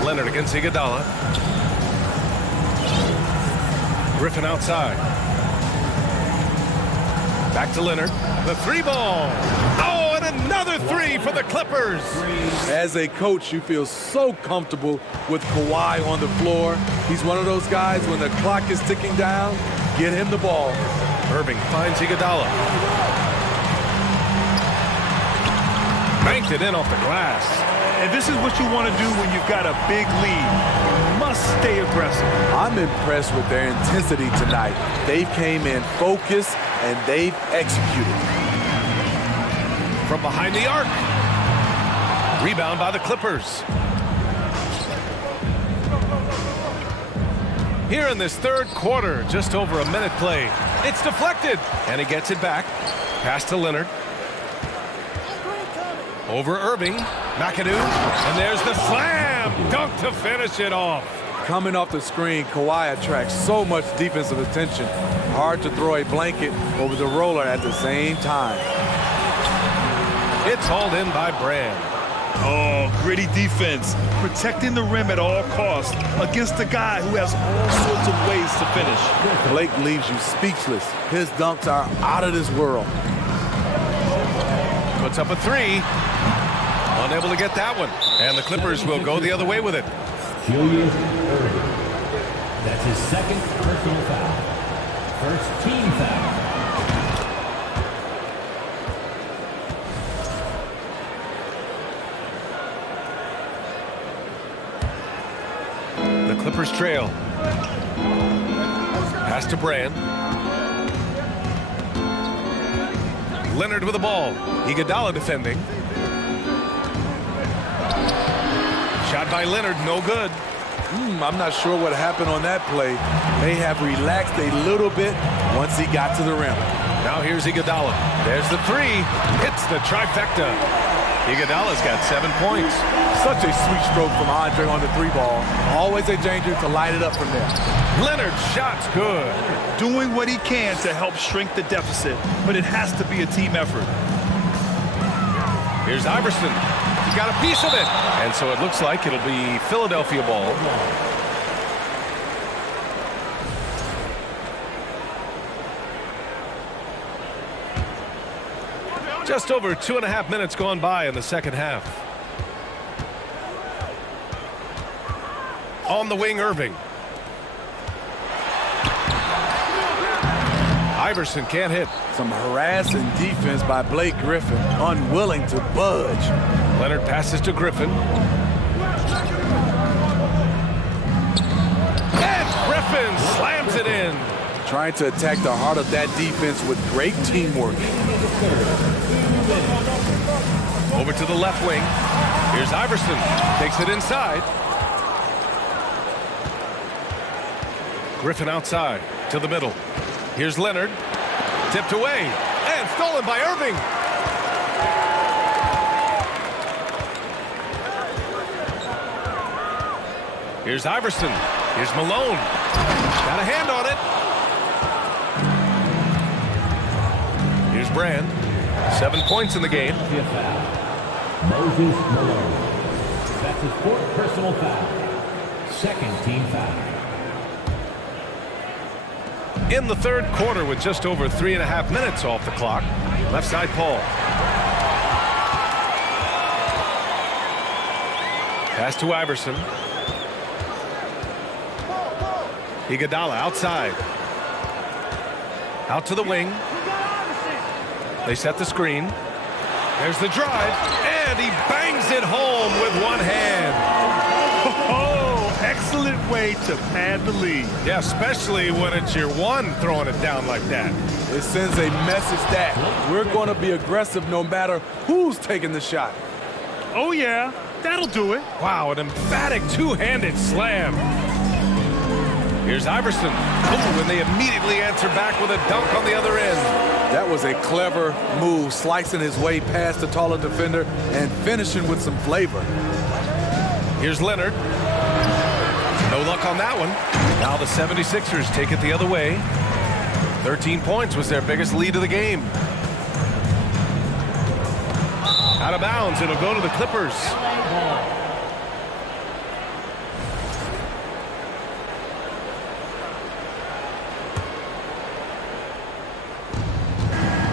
Leonard against Iguodala. Griffin outside. Back to Leonard. The three ball. Oh, and another three for the Clippers. As a coach, you feel so comfortable with Kawhi on the floor. He's one of those guys, when the clock is ticking down, get him the ball. Irving finds Iguodala. Banked it in off the glass. And this is what you want to do when you've got a big lead. You must stay aggressive. I'm impressed with their intensity tonight. They came in focused and they've executed. From behind the arc. Rebound by the Clippers. Here in this third quarter, just over a minute played. It's deflected, and he gets it back. Pass to Leonard. Over Irving. McAdoo. And there's the slam. Dunk to finish it off. Coming off the screen, Kawhi attracts so much defensive attention. Hard to throw a blanket over the roller at the same time. It's hauled in by Brand. Oh, gritty defense. Protecting the rim at all costs against a guy who has all sorts of ways to finish. Blake leaves you speechless. His dunks are out of this world. Puts up a three. Unable to get that one. And the Clippers will go the other way with it. Julius Irving. That's his second personal foul. First team foul. The Clippers trail. Pass to Brand. Leonard with the ball. Iguodala defending. Shot by Leonard, no good. I'm not sure what happened on that play. May have relaxed a little bit once he got to the rim. Now here's Iguodala. There's the three. Hits the trifecta. Iguodala's got 7 points. Such a sweet stroke from Andre on the three ball. Always a danger to light it up from there. Leonard's shot's good. Doing what he can to help shrink the deficit, but it has to be a team effort. Here's Iverson. He got a piece of it. And so it looks like it'll be Philadelphia ball. Just over 2.5 minutes gone by in the second half. On the wing, Irving. Iverson can't hit. Some harassing defense by Blake Griffin, unwilling to budge. Leonard passes to Griffin. And Griffin slams it in. Trying to attack the heart of that defense with great teamwork. Over to the left wing. Here's Iverson. Takes it inside. Griffin outside to the middle. Here's Leonard. Tipped away. And stolen by Irving. Here's Iverson. Here's Malone. Got a hand on it. his brand. 7 points in the game. Moses Malone. That's his 4th personal foul. 2nd team foul. In the third quarter with just over 3.5 minutes off the clock. Left side Paul. Pass to Iverson. Iguodala outside. Out to the wing. They set the screen. There's the drive, and he bangs it home with one hand. Oh, excellent way to pad the lead. Yeah, especially when it's your one throwing it down like that. It sends a message that we're going to be aggressive no matter who's taking the shot. Oh, yeah, that'll do it. Wow, an emphatic two-handed slam. Here's Iverson. Ooh, and they immediately answer back with a dunk on the other end. That was a clever move, slicing his way past the taller defender and finishing with some flavor. Here's Leonard. No luck on that one. Now the 76ers take it the other way. 13 points was their biggest lead of the game. Out of bounds, it'll go to the Clippers.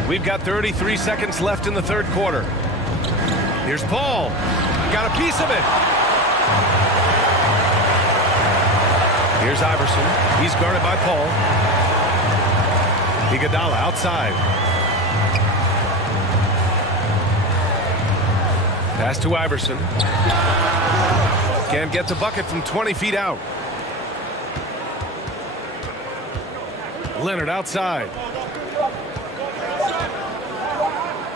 We've got 33 seconds left in the third quarter. Here's Paul. Got a piece of it. Here's Iverson. He's guarded by Paul. Iguodala outside. Pass to Iverson. Can't get the bucket from 20 feet out. Leonard outside.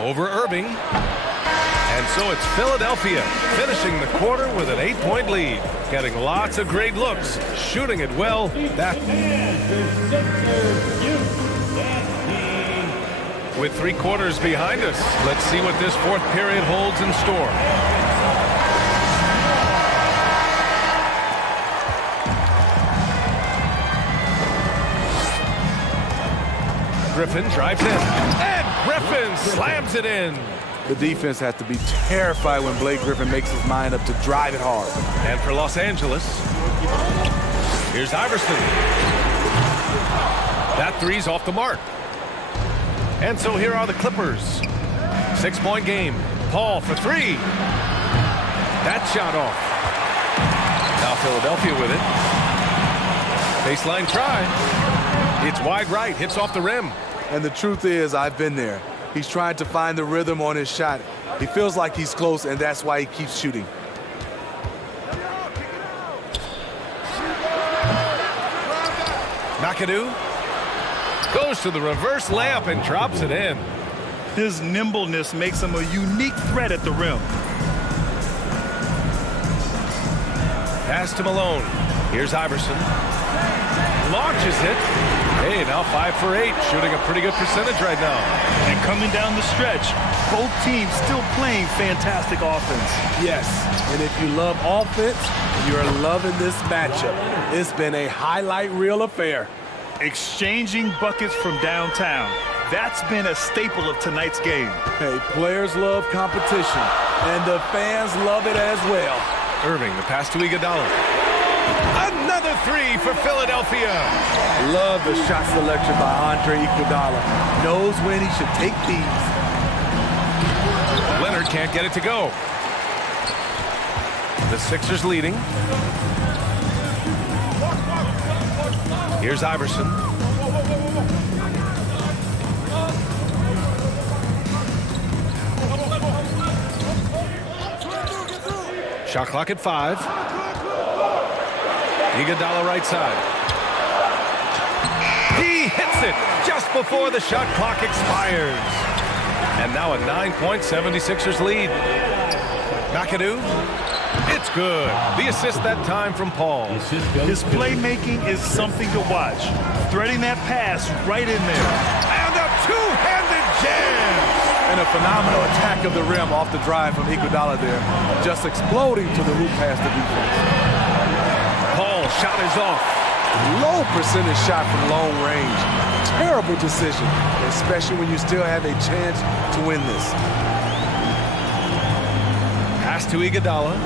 Over Irving. And so it's Philadelphia finishing the quarter with an 8-point lead. Getting lots of great looks. Shooting it well. With 3 quarters behind us, let's see what this fourth period holds in store. Griffin drives in, and Griffin slams it in. The defense has to be terrified when Blake Griffin makes his mind up to drive it hard. And for Los Angeles, here's Iverson. That three's off the mark. And so here are the Clippers. 6-point game. Paul for 3. That shot off. Now Philadelphia with it. Baseline try. It's wide right, hits off the rim. And the truth is, I've been there. He's trying to find the rhythm on his shot. He feels like he's close, and that's why he keeps shooting. McAdoo goes to the reverse layup and drops it in. His nimbleness makes him a unique threat at the rim. Pass to Malone. Here's Iverson. Launches it. Hey, now 5 for 8, shooting a pretty good percentage right now. And coming down the stretch, both teams still playing fantastic offense. Yes, and if you love offense, you're loving this matchup. It's been a highlight reel affair. Exchanging buckets from downtown. That's been a staple of tonight's game. Hey, players love competition, and the fans love it as well. Irving, the pass to Iguodala. Another 3 for Philadelphia. Love the shot selection by Andre Iguodala. Knows when he should take these. Leonard can't get it to go. The Sixers leading. Here's Iverson. Shot clock at 5. Iguodala right side. He hits it just before the shot clock expires. And now a 9-point 76ers lead. McAdoo. It's good. The assist that time from Paul. His playmaking is something to watch. Threading that pass right in there. And a two-handed jam. And a phenomenal attack of the rim off the drive from Iguodala there. Just exploding to the hoop past the defense. Paul shot is off. Low percentage shot from long range. Terrible never decision, especially when you still have a chance to win this. Pass to Iguodala.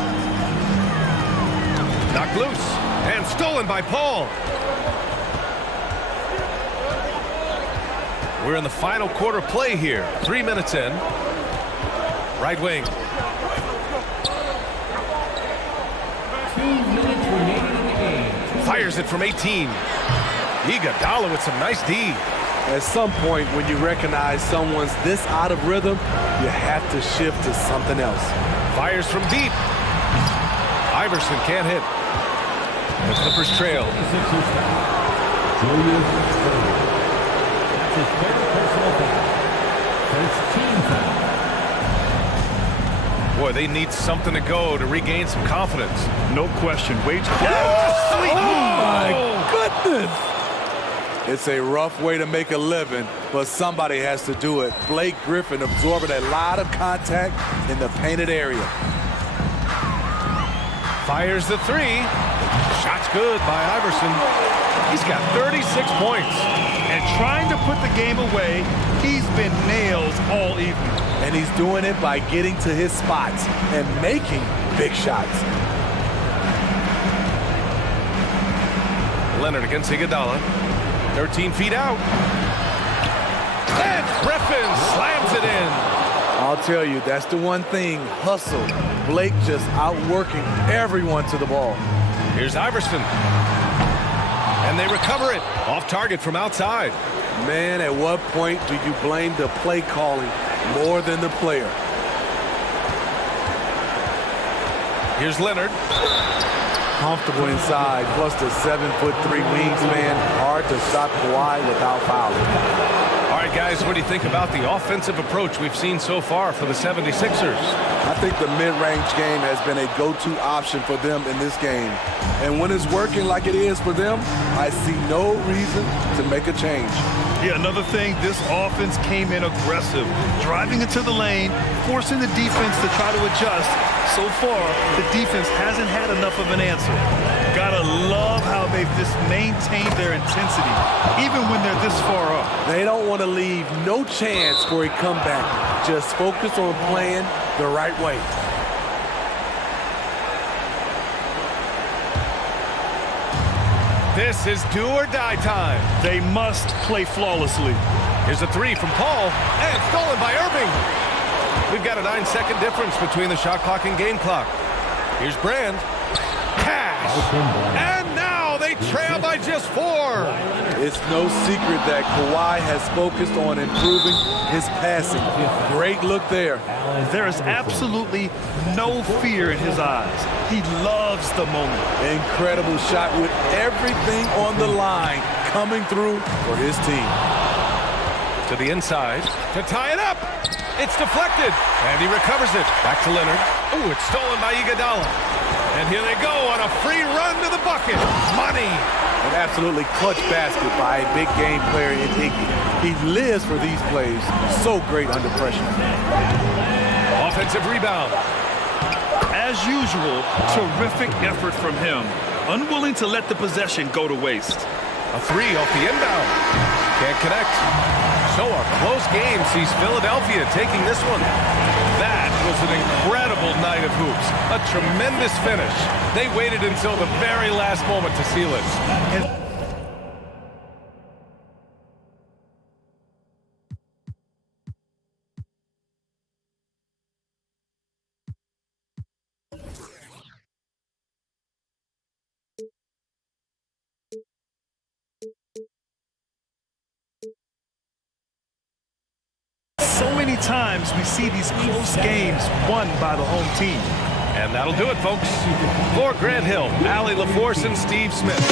Knocked loose and stolen by Paul. We're in the final quarter play here. 3 minutes in. Right wing. 2 minutes remaining in the game. Fires it from 18. Iguodala with some nice D. At some point, when you recognize someone's this out of rhythm, you have to shift to something else. Fires from deep. Iverson can't hit. The Clippers trail. That's his third personal foul. First team foul. Boy, they need something to go to regain some confidence. No question. Wait. Oh my goodness! It's a rough way to make a living, but somebody has to do it. Blake Griffin absorbing a lot of contact in the painted area. Fires the three. Shot's good by Iverson. He's got 36 points. And trying to put the game away, he's been nails all evening. And he's doing it by getting to his spots and making big shots. Leonard against Iguodala. 13 feet out. And Griffin slams it in. I'll tell you, that's the one thing. Hustle. Blake just outworking everyone to the ball. Here's Iverson. And they recover it. Off target from outside. Man, at what point do you blame the play calling more than the player? Here's Leonard. Comfortable inside, plus the 7'3" wingspan. Hard to stop Kawhi without fouling. All right, guys, what do you think about the offensive approach we've seen so far for the 76ers? I think the mid-range game has been a go-to option for them in this game. And when it's working like it is for them, I see no reason to make a change. Yeah, another thing, this offense came in aggressive, driving into the lane, forcing the defense to try to adjust. So far, the defense hasn't had enough of an answer. Gotta love how they've just maintained their intensity, even when they're this far up. They don't want to leave no chance for a comeback. Just focus on playing the right way. This is do or die time. They must play flawlessly. Here's a three from Paul, and stolen by Irving. We've got a 9-second difference between the shot clock and game clock. Here's Brand. Cash. And now they trail by just 4. It's no secret that Kawhi has focused on improving his passing. Great look there. There is absolutely no fear in his eyes. He loves the moment. Incredible shot with everything on the line coming through for his team. To the inside to tie it up. It's deflected, and he recovers it. Back to Leonard. Ooh, it's stolen by Iguodala. And here they go on a free run to the bucket. Money. An absolutely clutch basket by a big game player in Iggy. He lives for these plays. So great under pressure. Offensive rebound. As usual, terrific effort from him. Unwilling to let the possession go to waste. A three off the inbound. Can't connect. So a close game sees Philadelphia taking this one. That was an incredible night of hoops. A tremendous finish. They waited until the very last moment to seal it. So many times we see these close games won by the home team. And that'll do it, folks. For Grant Hill, Allie LaForce, and Steve Smith.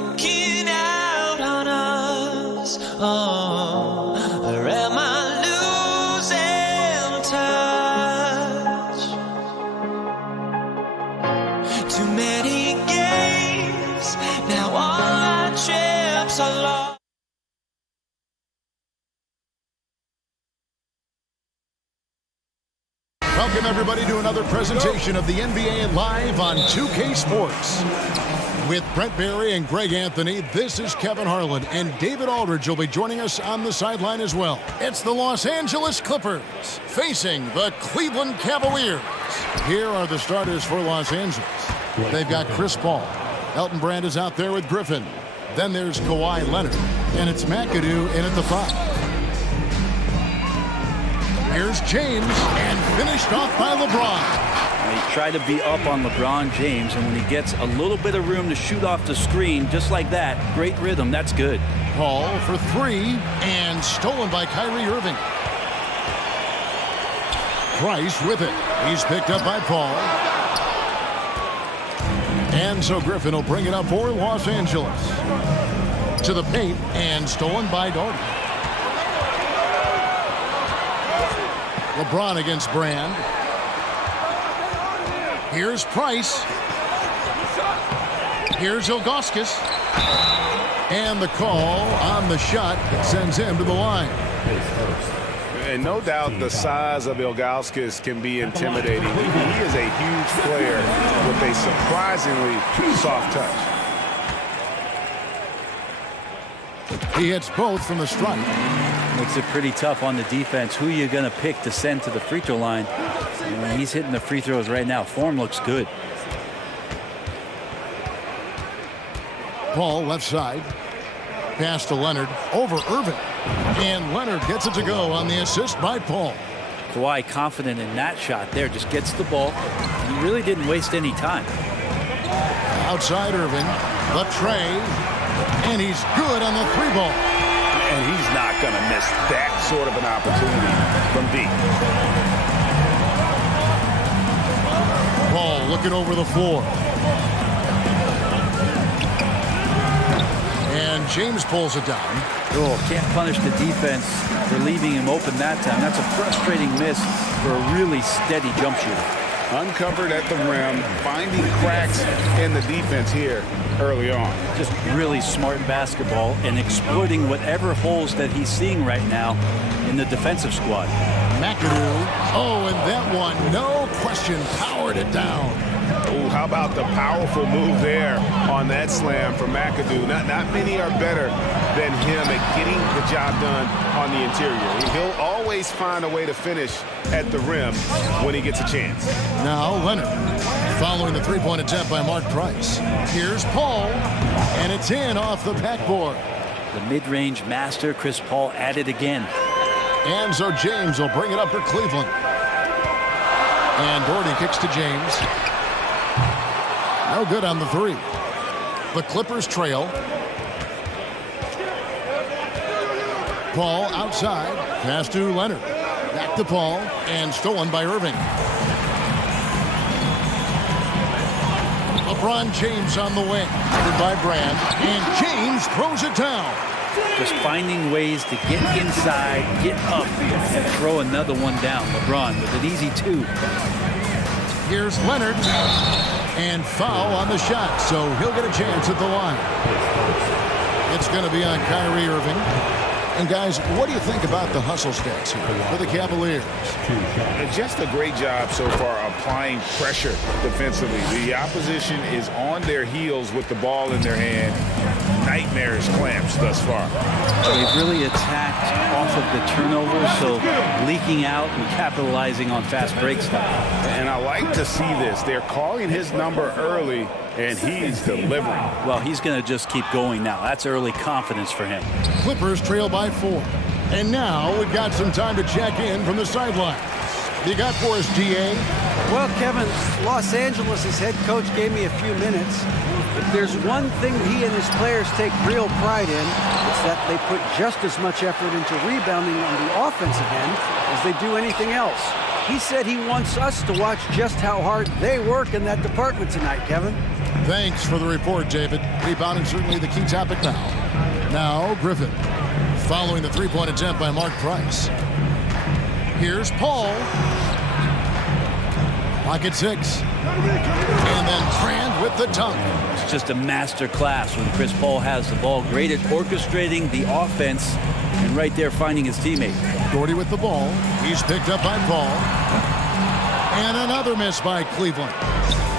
walking out on us? Oh, or am I losing touch? Too many games, now all our chips are lost. Welcome, everybody, to another presentation of the NBA Live on 2K Sports. With Brent Barry and Greg Anthony, this is Kevin Harlan, and David Aldridge will be joining us on the sideline as well. It's the Los Angeles Clippers facing the Cleveland Cavaliers. Here are the starters for Los Angeles. They've got Chris Paul. Elton Brand is out there with Griffin. Then there's Kawhi Leonard, and it's McAdoo in at the 5. Here's James, and finished off by LeBron. He tried to be up on LeBron James, and when he gets a little bit of room to shoot off the screen, just like that, great rhythm, that's good. Paul for 3, and stolen by Kyrie Irving. Price with it. He's picked up by Paul. And so Griffin will bring it up for Los Angeles. To the paint, and stolen by Daugherty. LeBron against Brand. Here's Price. Here's Ilgauskas. And the call on the shot sends him to the line. And no doubt the size of Ilgauskas can be intimidating. He is a huge player with a surprisingly soft touch. He hits both from the stripe. Makes it pretty tough on the defense. Who are you going to pick to send to the free throw line? And he's hitting the free throws right now. Form looks good. Paul left side. Pass to Leonard. Over Irving. And Leonard gets it to go on the assist by Paul. Kawhi confident in that shot there. Just gets the ball. He really didn't waste any time. Outside Irving. The tray. And he's good on the 3-ball. And he's not going to miss that sort of an opportunity from deep. Paul looking over the floor. And James pulls it down. Oh, can't punish the defense for leaving him open that time. That's a frustrating miss for a really steady jump shooter. Uncovered at the rim, finding cracks in the defense here early on. Just really smart basketball and exploiting whatever holes that he's seeing right now in the defensive squad. McAdoo. Oh, and that one, no question, powered it down. Oh, how about the powerful move there on that slam from McAdoo. Not many are better than him at getting the job done on the interior. He'll always find a way to finish at the rim when he gets a chance. Now Leonard, following the 3-point attempt by Mark Price. Here's Paul, and it's in off the backboard. The mid-range master, Chris Paul, at it again. And so James will bring it up for Cleveland. And Daugherty kicks to James. No good on the 3. The Clippers trail. Paul outside. Pass to Leonard. Back to Paul. And stolen by Irving. LeBron James on the wing. Covered by Brand. And James throws it down. Just finding ways to get inside, get up, and throw another one down. LeBron with an easy 2. Here's Leonard. And foul on the shot, so he'll get a chance at the line. It's going to be on Kyrie Irving. And guys, what do you think about the hustle stats here for the Cavaliers? Just a great job so far applying pressure defensively. The opposition is on their heels with the ball in their hand. Nightmares clamps thus far. They've really attacked off of the turnovers, so leaking out and capitalizing on fast break stuff. And I like to see this. They're calling his number early, and he's delivering. Well, he's going to just keep going now. That's early confidence for him. Clippers trail by 4. And now we've got some time to check in from the sidelines. You got for us, GA? Well, Kevin, Los Angeles' head coach gave me a few minutes. If there's one thing he and his players take real pride in, it's that they put just as much effort into rebounding on the offensive end as they do anything else. He said he wants us to watch just how hard they work in that department tonight, Kevin. Thanks for the report, David. Rebounding certainly the key topic now. Now, Griffin. Following the three-point attempt by Mark Price. Here's Paul. Pocket 6. And then Brand with the dunk. It's just a master class when Chris Paul has the ball. Great at orchestrating the offense and right there finding his teammate. Gordy with the ball. He's picked up by Paul. And another miss by Cleveland.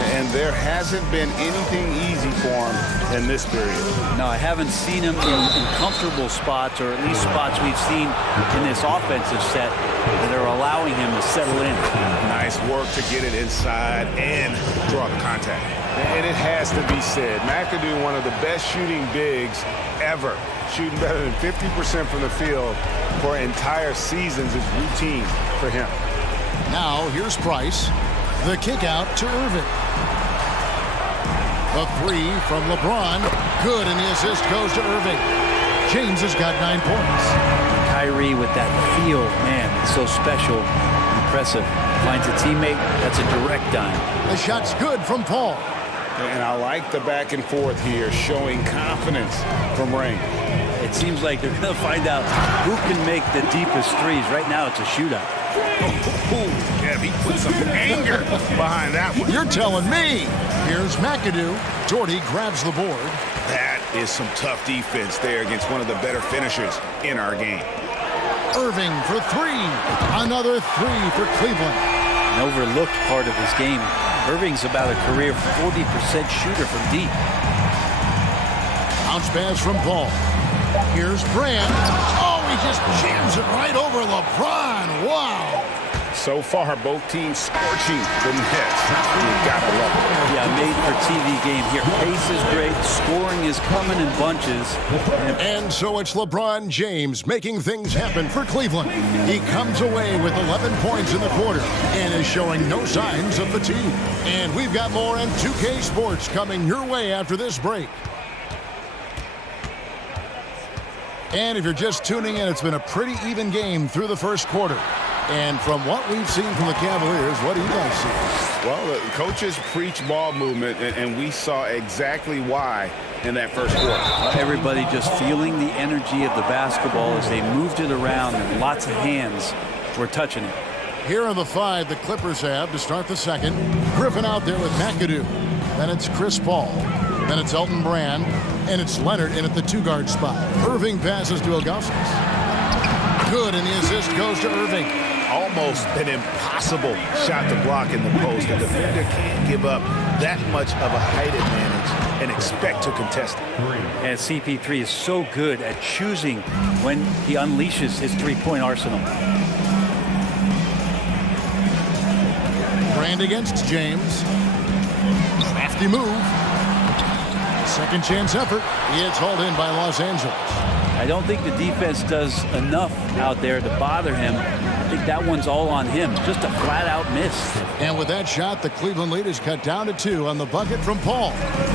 And there hasn't been anything easy for him in this period. No, I haven't seen him in comfortable spots, or at least spots we've seen in this offensive set that are allowing him to settle in. Nice work to get it inside and draw the contact. And it has to be said, McAdoo, one of the best shooting bigs ever. Shooting better than 50% from the field for entire seasons is routine for him. Now, here's Price. The kick out to Irving. A three from LeBron. Good, and the assist goes to Irving. James has got 9 points. Kyrie with that feel, man, it's so special, impressive. Finds a teammate, that's a direct dime. The shot's good from Paul. And I like the back and forth here, showing confidence from Rain. It seems like they're going to find out who can make the deepest threes. Right now, it's a shootout. Yeah, he put some anger behind that one. You're telling me. Here's McAdoo. Jordy grabs the board. That is some tough defense there against one of the better finishers in our game. Irving for three. Another three for Cleveland. An overlooked part of his game. Irving's about a career 40% shooter from deep. Bounce pass from Paul. Here's Brand. Oh, he just jams it right over LeBron. Wow. So far, both teams scorching the Nets. You gotta love it. Yeah, made for TV game here. Pace is great. Scoring is coming in bunches. And so it's LeBron James making things happen for Cleveland. He comes away with 11 points in the quarter and is showing no signs of fatigue. And we've got more on 2K Sports coming your way after this break. And if you're just tuning in, it's been a pretty even game through the first quarter. And from what we've seen from the Cavaliers, what do you guys see? Well, the coaches preach ball movement, and we saw exactly why in that first quarter. Everybody just feeling the energy of the basketball as they moved it around, and lots of hands were touching it. Here are the 5 the Clippers have to start the second. Griffin out there with McAdoo. Then it's Chris Paul. Then it's Elton Brand. And it's Leonard in at the 2-guard spot. Irving passes to Ilgauskas. Good, and the assist goes to Irving. Almost an impossible shot to block in the post. The defender can't give up that much of a height advantage and expect to contest it. And CP3 is so good at choosing when he unleashes his three-point arsenal. Brand against James. Crafty move. Second chance effort. It's hauled in by Los Angeles. I don't think the defense does enough out there to bother him. I think that one's all on him. Just a flat-out miss. And with that shot, the Cleveland lead is cut down to 2 on the bucket from Paul.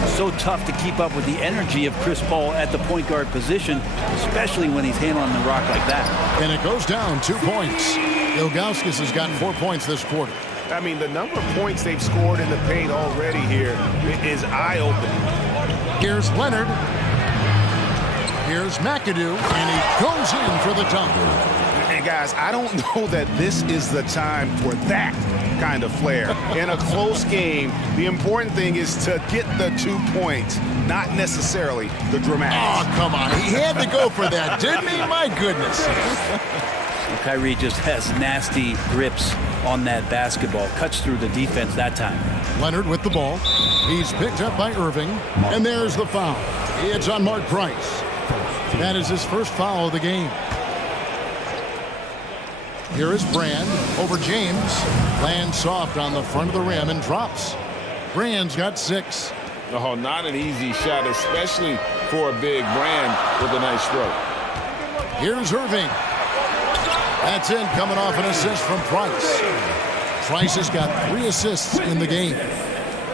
So tough to keep up with the energy of Chris Paul at the point guard position, especially when he's handling the rock like that. And it goes down 2 points. Ilgauskas has gotten 4 points this quarter. I mean, the number of points they've scored in the paint already here is eye-opening. Here's Leonard. Here's McAdoo, and he goes in for the dunk. And guys, I don't know that this is the time for that kind of flair. In a close game, the important thing is to get the 2 points, not necessarily the dramatics. Oh, come on. He had to go for that, didn't he? My goodness. And Kyrie just has nasty grips on that basketball. Cuts through the defense that time. Leonard with the ball. He's picked up by Irving. And there's the foul. It's on Mark Price. That is his first foul of the game. Here is Brand over James. Lands soft on the front of the rim and drops. Brand's got 6. Oh, not an easy shot, especially for a big Brand with a nice stroke. Here's Irving. That's in, coming off an assist from Price. Price has got 3 assists in the game.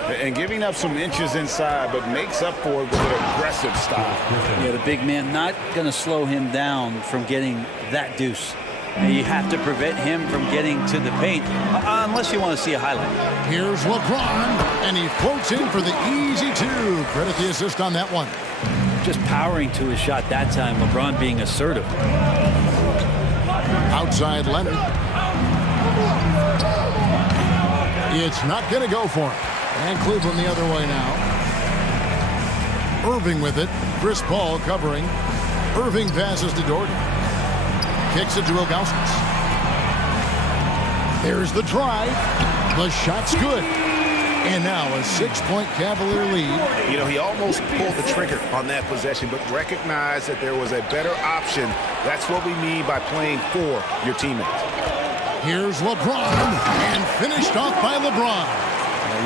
And giving up some inches inside, but makes up for it with an aggressive style. Yeah, the big man not going to slow him down from getting that deuce. And you have to prevent him from getting to the paint, unless you want to see a highlight. Here's LeBron, and he floats in for the easy two. Credit the assist on that one. Just powering to his shot that time, LeBron being assertive. Outside Leonard. It's not going to go for him. And Cleveland the other way now. Irving with it. Chris Paul covering. Irving passes to Doherty. Kicks it to Ilgauskas. There's the drive. The shot's good. And now a 6-point Cavalier lead. You know, he almost pulled the trigger on that possession, but recognized that there was a better option. That's what we mean by playing for your teammates. Here's LeBron, and finished off by LeBron.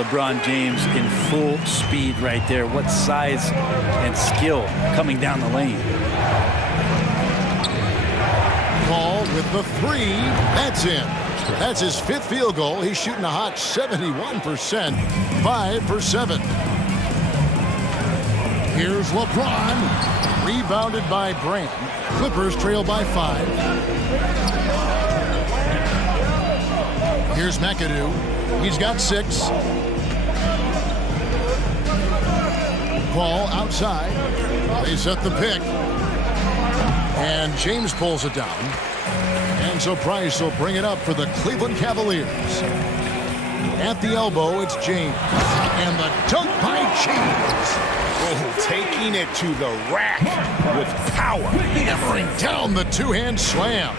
LeBron James in full speed right there. What size and skill coming down the lane. Paul with the three. That's in. That's his 5th field goal. He's shooting a hot 71%. 5 for 7. Here's LeBron. Rebounded by Brand. Clippers trail by 5. Here's McAdoo. He's got 6. Paul outside. They set the pick. And James pulls it down. And so Price will bring it up for the Cleveland Cavaliers. At the elbow, it's James. And the dunk by James. Oh, taking it to the rack with power. Hammering down the two-hand slam.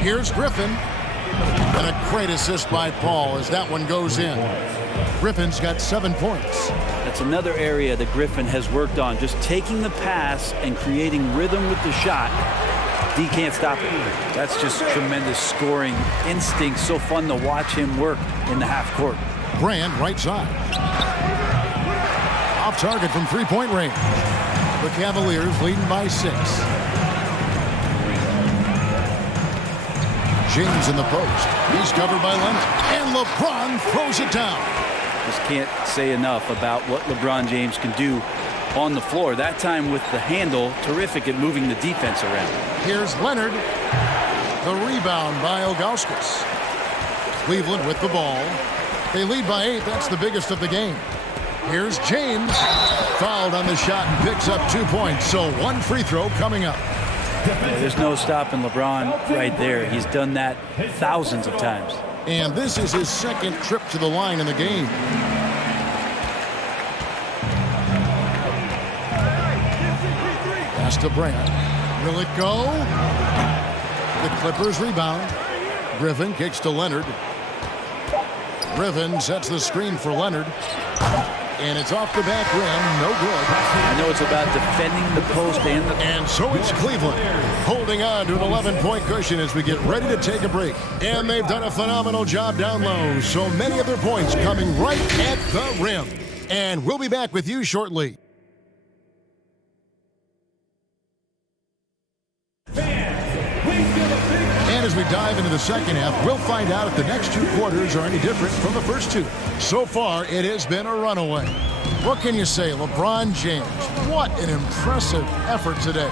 Here's Griffin. And a great assist by Paul as that one goes in. Griffin's got 7 points. That's another area that Griffin has worked on, just taking the pass and creating rhythm with the shot. D can't stop it. That's just tremendous scoring instinct. So fun to watch him work in the half court. Brand right side. Off target from 3-point range. The Cavaliers leading by 6. James in the post. He's covered by Leonard. And LeBron throws it down. Just can't say enough about what LeBron James can do on the floor. That time with the handle, terrific at moving the defense around. Here's Leonard. The rebound by Ilgauskas. Cleveland with the ball. They lead by 8. That's the biggest of the game. Here's James. Fouled on the shot and picks up 2 points. So 1 free throw coming up. There's no stopping LeBron right there. He's done that thousands of times. And this is his 2nd trip to the line in the game. Pass to Brand. Will it go? The Clippers rebound. Griffin kicks to Leonard. Griffin sets the screen for Leonard. And it's off the back rim. No good. I know it's about defending the post and so it's Cleveland holding on to an 11-point cushion as we get ready to take a break. And they've done a phenomenal job down low. So many of their points coming right at the rim. And we'll be back with you shortly. And as we dive into the second half, we'll find out if the next 2 quarters are any different from the first 2. So far, it has been a runaway. What can you say, LeBron James? What an impressive effort today.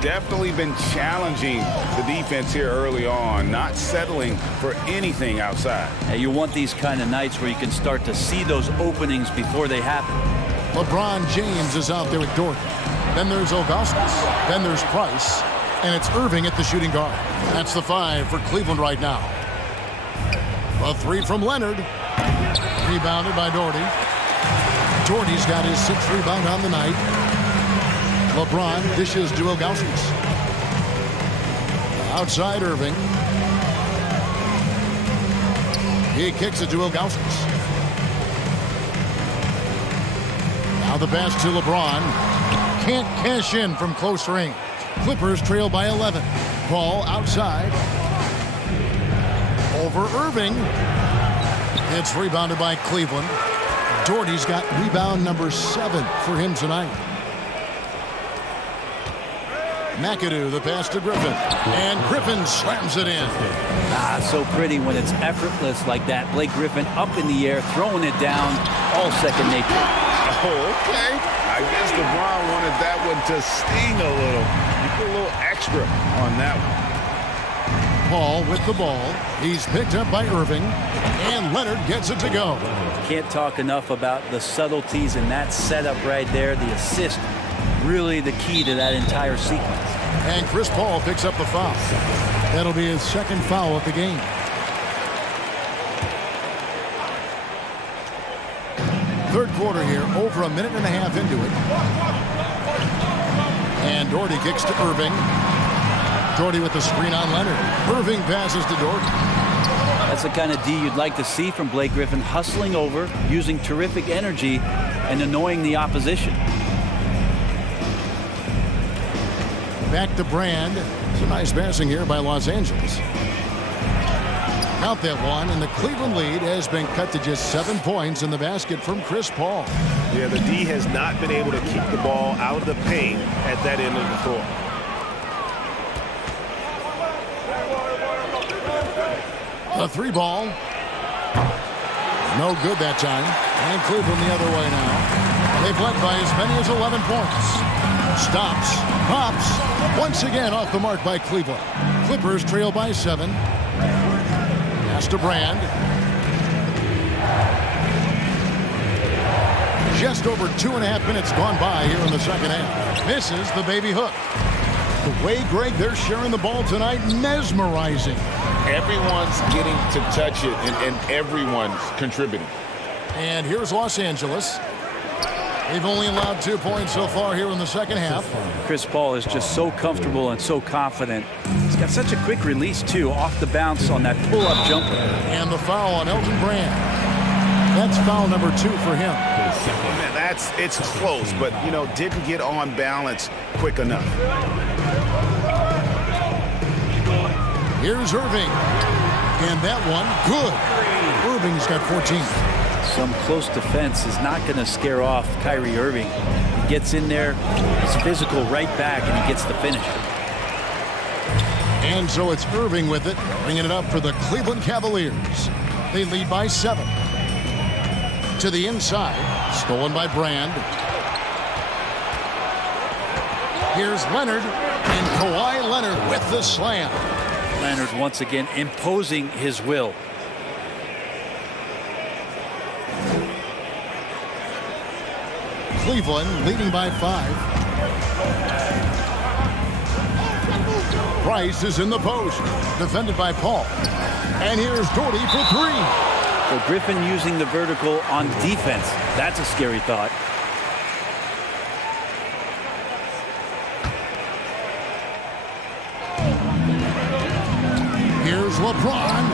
Definitely been challenging the defense here early on, not settling for anything outside. Yeah, you want these kind of nights where you can start to see those openings before they happen. LeBron James is out there with Doherty. Then there's Ilgauskas. Then there's Price. And it's Irving at the shooting guard. That's the 5 for Cleveland right now. A 3 from Leonard. Rebounded by Doherty. Doherty's got his 6th rebound on the night. LeBron dishes to Ilgauskas. Outside Irving. He kicks it to Ilgauskas. Now the pass to LeBron. Can't cash in from close range. Clippers trail by 11. Ball outside. Over Irving. It's rebounded by Cleveland. Doherty's got rebound number 7 for him tonight. McAdoo, the pass to Griffin. And Griffin slams it in. So pretty when it's effortless like that. Blake Griffin up in the air, throwing it down, all second nature. Oh, okay. I guess LeBron wanted that one to sting a little. You put a little extra on that one. Paul with the ball. He's picked up by Irving, and Leonard gets it to go. Can't talk enough about the subtleties in that setup right there. The assist, really the key to that entire sequence. And Chris Paul picks up the foul. That'll be his second foul of the game. Third quarter here, over a minute and a half into it. And Doherty kicks to Irving. Doherty with the screen on Leonard. Irving passes to Doherty. That's the kind of D you'd like to see from Blake Griffin, hustling over, using terrific energy, and annoying the opposition. Back to Brand. It's a nice passing here by Los Angeles. Count that one, and the Cleveland lead has been cut to just 7 points in the basket from Chris Paul. Yeah, the D has not been able to keep the ball out of the paint at that end of the floor. The 3 ball. No good that time. And Cleveland the other way now. They've led by as many as 11 points. Stops. Pops. Once again off the mark by Cleveland. Clippers trail by 7. Pass to Brand. Just over 2.5 minutes gone by here in the second half. Misses the baby hook. The way, Greg, they're sharing the ball tonight, mesmerizing. Everyone's getting to touch it, and everyone's contributing. And here's Los Angeles. They've only allowed 2 points so far here in the second half. Chris Paul is just so comfortable and so confident. He's got such a quick release, too, off the bounce on that pull-up jumper. And the foul on Elton Brand. That's foul number 2 for him. Man, it's close, but, didn't get on balance quick enough. Here's Irving. And that one, good. Irving's got 14. Some close defense is not going to scare off Kyrie Irving. He gets in there, he's physical right back, and he gets the finish. And so it's Irving with it, bringing it up for the Cleveland Cavaliers. They lead by 7. To the inside, stolen by Brand. Here's Leonard, and Kawhi Leonard with the slam. Leonard once again imposing his will. Cleveland leading by 5. Price is in the post, defended by Paul. And here's Doherty for 3. So Griffin using the vertical on defense. That's a scary thought. Here's LeBron.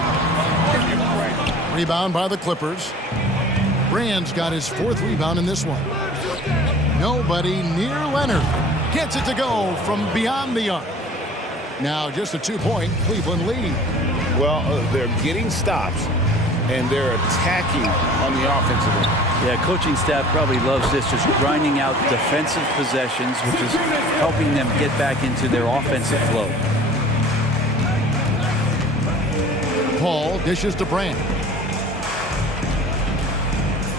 Rebound by the Clippers. Brand's got his 4th rebound in this one. Nobody near Leonard. Gets it to go from beyond the arc. Now just a 2-point Cleveland lead. Well, they're getting stops, and they're attacking on the offensive end. Yeah, coaching staff probably loves this, just grinding out defensive possessions, which is helping them get back into their offensive flow. Paul dishes to Brand.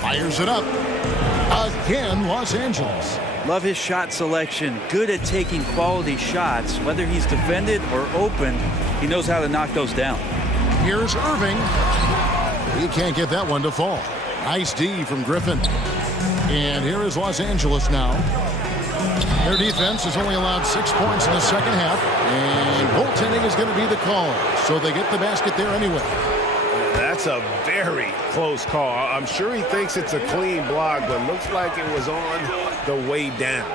Fires it up. Again, Los Angeles. Love his shot selection. Good at taking quality shots. Whether he's defended or open, he knows how to knock those down. Here's Irving. He can't get that one to fall. Nice D from Griffin. And here is Los Angeles now. Their defense has only allowed 6 points in the second half. And goaltending is going to be the call. So they get the basket there anyway. That's a very close call. I'm sure he thinks it's a clean block, but looks like it was on the way down.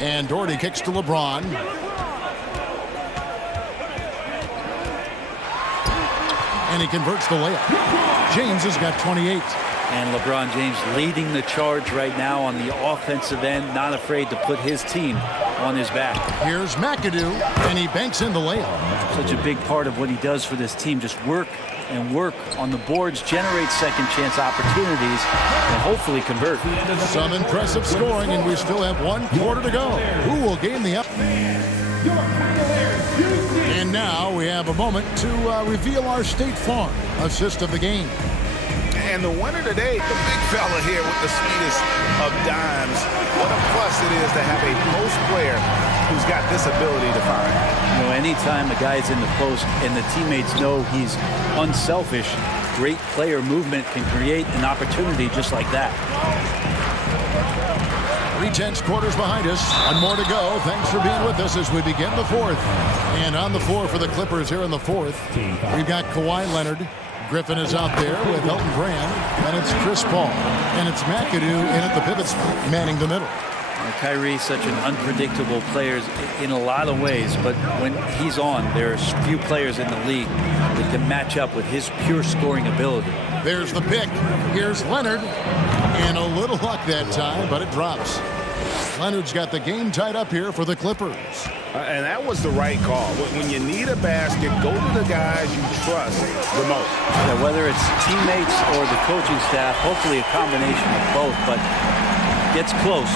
And Doherty kicks to LeBron. And he converts the layup. James has got 28. And LeBron James leading the charge right now on the offensive end, not afraid to put his team on his back. Here's McAdoo, and he banks in the layup. Such a big part of what he does for this team, just work and work on the boards, generate second chance opportunities, and hopefully convert. Some impressive scoring, and we still have 1 quarter to go. Who will gain the up? And now we have a moment to reveal our State Farm assist of the game. And the winner today, the big fella here with the sweetest of dimes. What a plus it is is to have a post player who's got this ability to find. You know, anytime a guy's in the post and the teammates know he's unselfish, great player movement can create an opportunity just like that. 3/10 quarters behind us. One more to go. Thanks for being with us as we begin the fourth. And on the floor for the Clippers here in the fourth, we've got Kawhi Leonard. Griffin is out there with Elton Brand. And it's Chris Paul. And it's McAdoo in at the pivot spot, manning the middle. Kyrie's such an unpredictable player in a lot of ways, but when he's on, there's few players in the league that can match up with his pure scoring ability. There's the pick. Here's Leonard. And a little luck that time, but it drops. Leonard's got the game tied up here for the Clippers. And that was the right call. When you need a basket, go to the guys you trust the most. Yeah, whether it's teammates or the coaching staff, hopefully a combination of both, but gets close.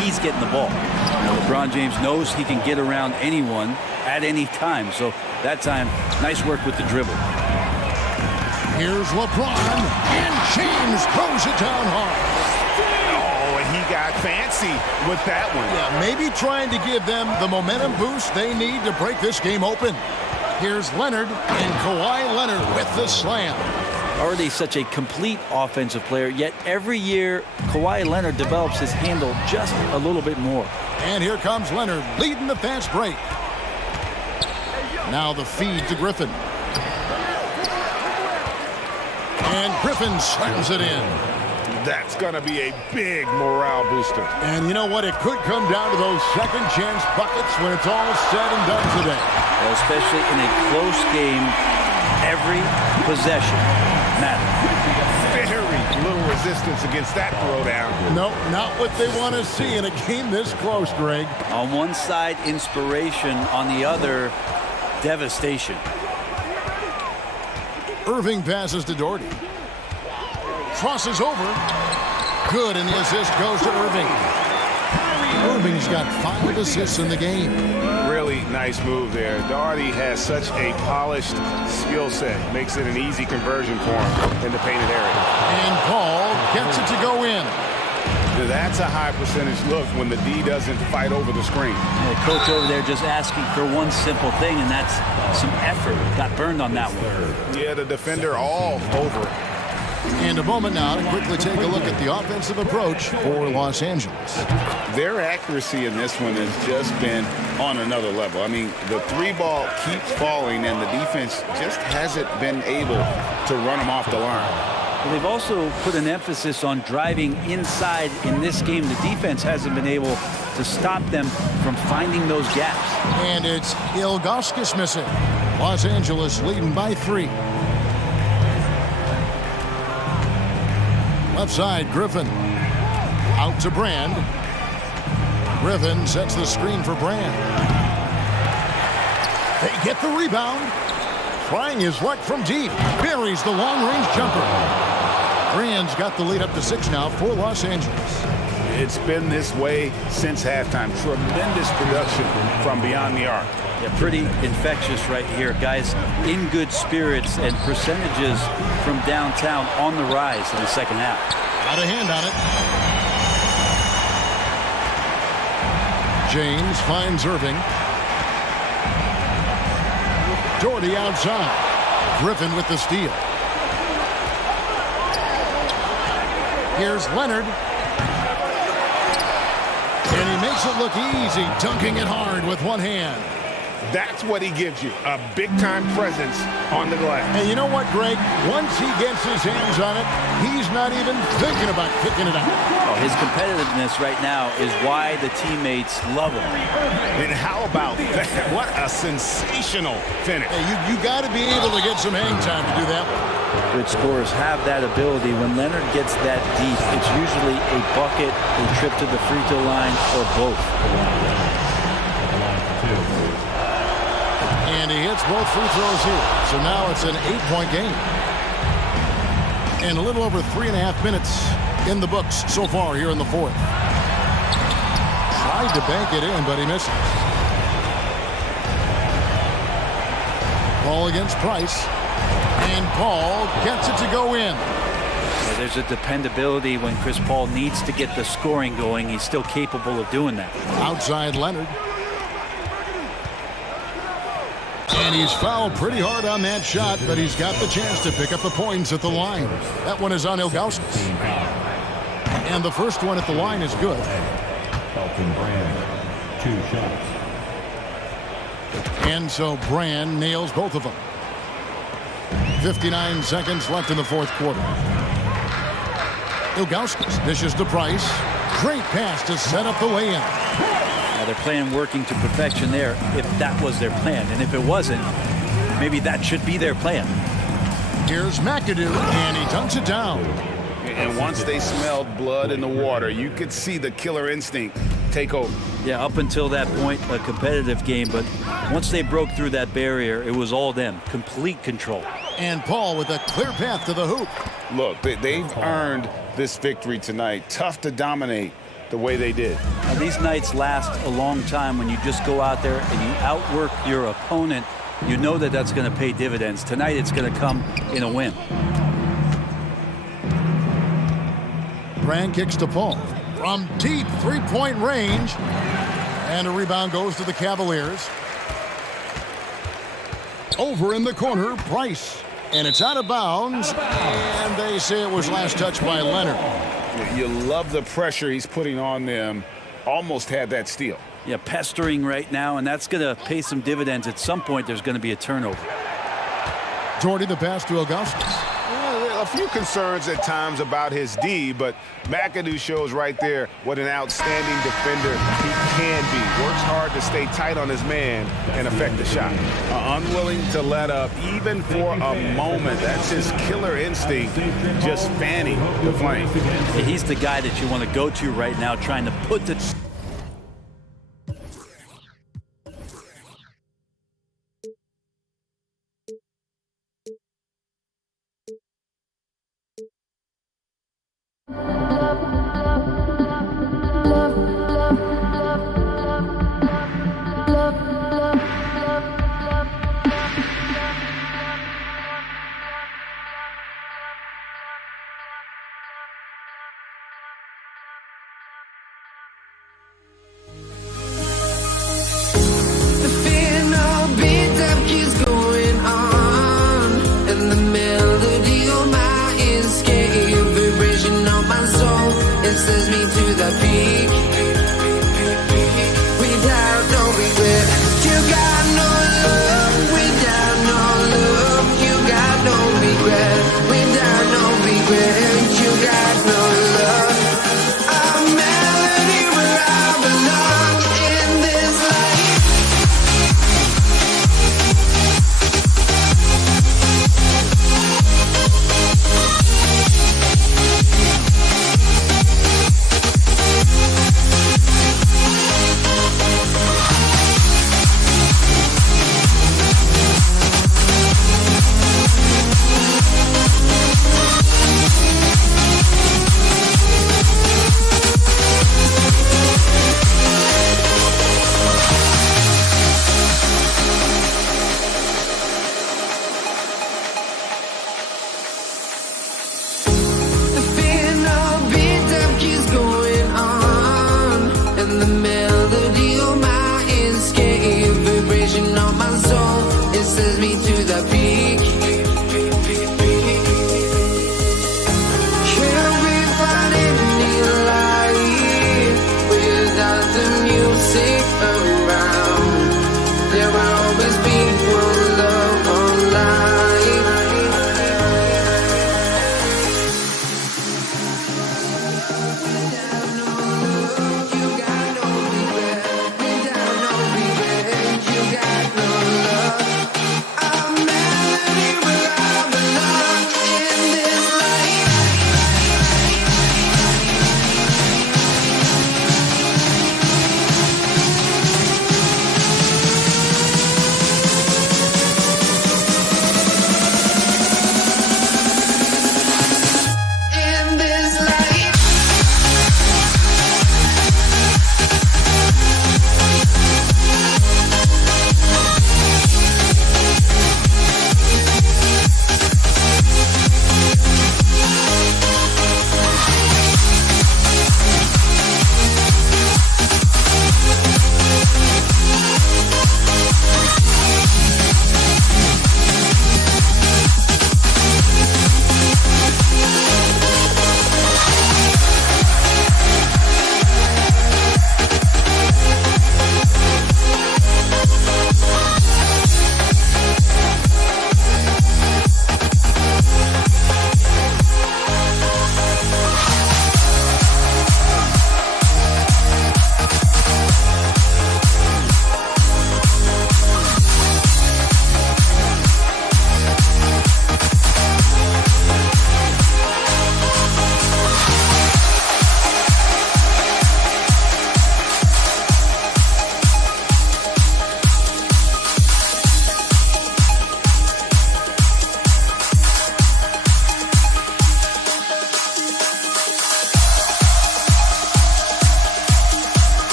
He's getting the ball. Now, LeBron James knows he can get around anyone at any time. So that time, nice work with the dribble. Here's LeBron, and James throws it down hard. Oh, and he got fancy with that one. Yeah, maybe trying to give them the momentum boost they need to break this game open. Here's Leonard, and Kawhi Leonard with the slam. Already such a complete offensive player, yet every year Kawhi Leonard develops his handle just a little bit more. And here comes Leonard leading the fast break. Now the feed to Griffin. And Griffin slams it in. That's going to be a big morale booster. And you know what? It could come down to those second chance buckets when it's all said and done today. Well, especially in a close game, every possession matters. Very little resistance against that throwdown. No, not what they want to see in a game this close, Greg. On one side, inspiration. On the other, devastation. Irving passes to Doherty. Crosses over. Good, and the assist goes to Irving. Irving's got 5 assists in the game. Really nice move there. Doherty has such a polished skill set. Makes it an easy conversion for him in the painted area. And Paul gets it to go in. That's a high percentage look when the D doesn't fight over the screen. The coach over there just asking for one simple thing, and that's some effort. Got burned on that one. Yeah, the defender all over. And a moment now to quickly take a look at the offensive approach for Los Angeles. Their accuracy in this one has just been on another level. I mean, the 3-ball keeps falling, and the defense just hasn't been able to run them off the line. Well, they've also put an emphasis on driving inside in this game. The defense hasn't been able to stop them from finding those gaps. And it's Ilgauskas missing. Los Angeles leading by 3. Left side, Griffin. Out to Brand. Griffin sets the screen for Brand. They get the rebound. Trying his luck from deep. Buries the long-range jumper. Brand's got the lead up to 6 now for Los Angeles. It's been this way since halftime. Tremendous production from beyond the arc. Yeah, pretty infectious right here. Guys in good spirits, and percentages from downtown on the rise in the second half. Got a hand on it. James finds Irving. Doherty outside. Griffin with the steal. Here's Leonard. And he makes it look easy, dunking it hard with one hand. That's what he gives you, a big-time presence on the glass. And you know what, Greg? Once he gets his hands on it, he's not even thinking about kicking it out. Oh, his competitiveness right now is why the teammates love him. And how about that? What a sensational finish. Hey, you got to be able to get some hang time to do that one. Good scorers have that ability. When Leonard gets that deep, it's usually a bucket, a trip to the free throw line, or both. And he hits both free throws here. So now it's an 8-point game. And a little over 3.5 minutes in the books so far here in the fourth. Tried to bank it in, but he misses. Ball against Price. And Paul gets it to go in. Yeah, there's a dependability when Chris Paul needs to get the scoring going. He's still capable of doing that. Outside Leonard. And he's fouled pretty hard on that shot, but he's got the chance to pick up the points at the line. That one is on Ilgauskas. And the first one at the line is good. Elton Brand, 2 shots. And so Brand nails both of them. 59 seconds left in the fourth quarter. Ilgauskas dishes to Price. Great pass to set up the lay-in. Now they're playing working to perfection there if that was their plan. And if it wasn't, maybe that should be their plan. Here's McAdoo, and he dunks it down. And once they smelled blood in the water, you could see the killer instinct take over. Yeah, up until that point, a competitive game. But once they broke through that barrier, it was all them. Complete control. And Paul with a clear path to the hoop. Look, they've earned this victory tonight. Tough to dominate the way they did. Now, these nights last a long time when you just go out there and you outwork your opponent. You know that that's going to pay dividends. Tonight, it's going to come in a win. Brand kicks to Paul from deep three-point range. And a rebound goes to the Cavaliers. Over in the corner, Price. And it's out of bounds. And they say it was last touched by Leonard. You love the pressure he's putting on them. Almost had that steal. Yeah, pestering right now, and that's going to pay some dividends. At some point, there's going to be a turnover. Jordy the pass to Ilgauskas. A few concerns at times about his D, but McAdoo shows right there what an outstanding defender he can be. Works hard to stay tight on his man and affect the shot. Unwilling to let up even for a moment. That's his killer instinct, just fanning the flame. He's the guy that you want to go to right now, trying to put the...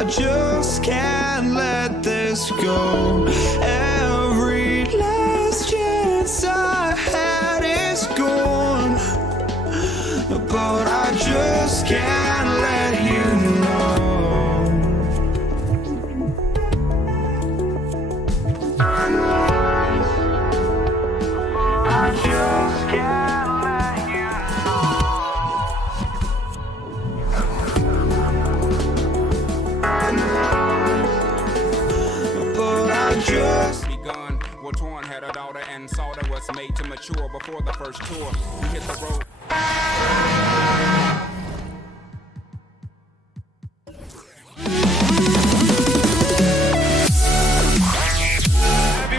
I just can't let this go. Every last chance I had is gone, but I just can't let you know. I just can't let you know. But I just begun. Well, Torn had a daughter and saw that was made to mature before the first tour. We hit the road.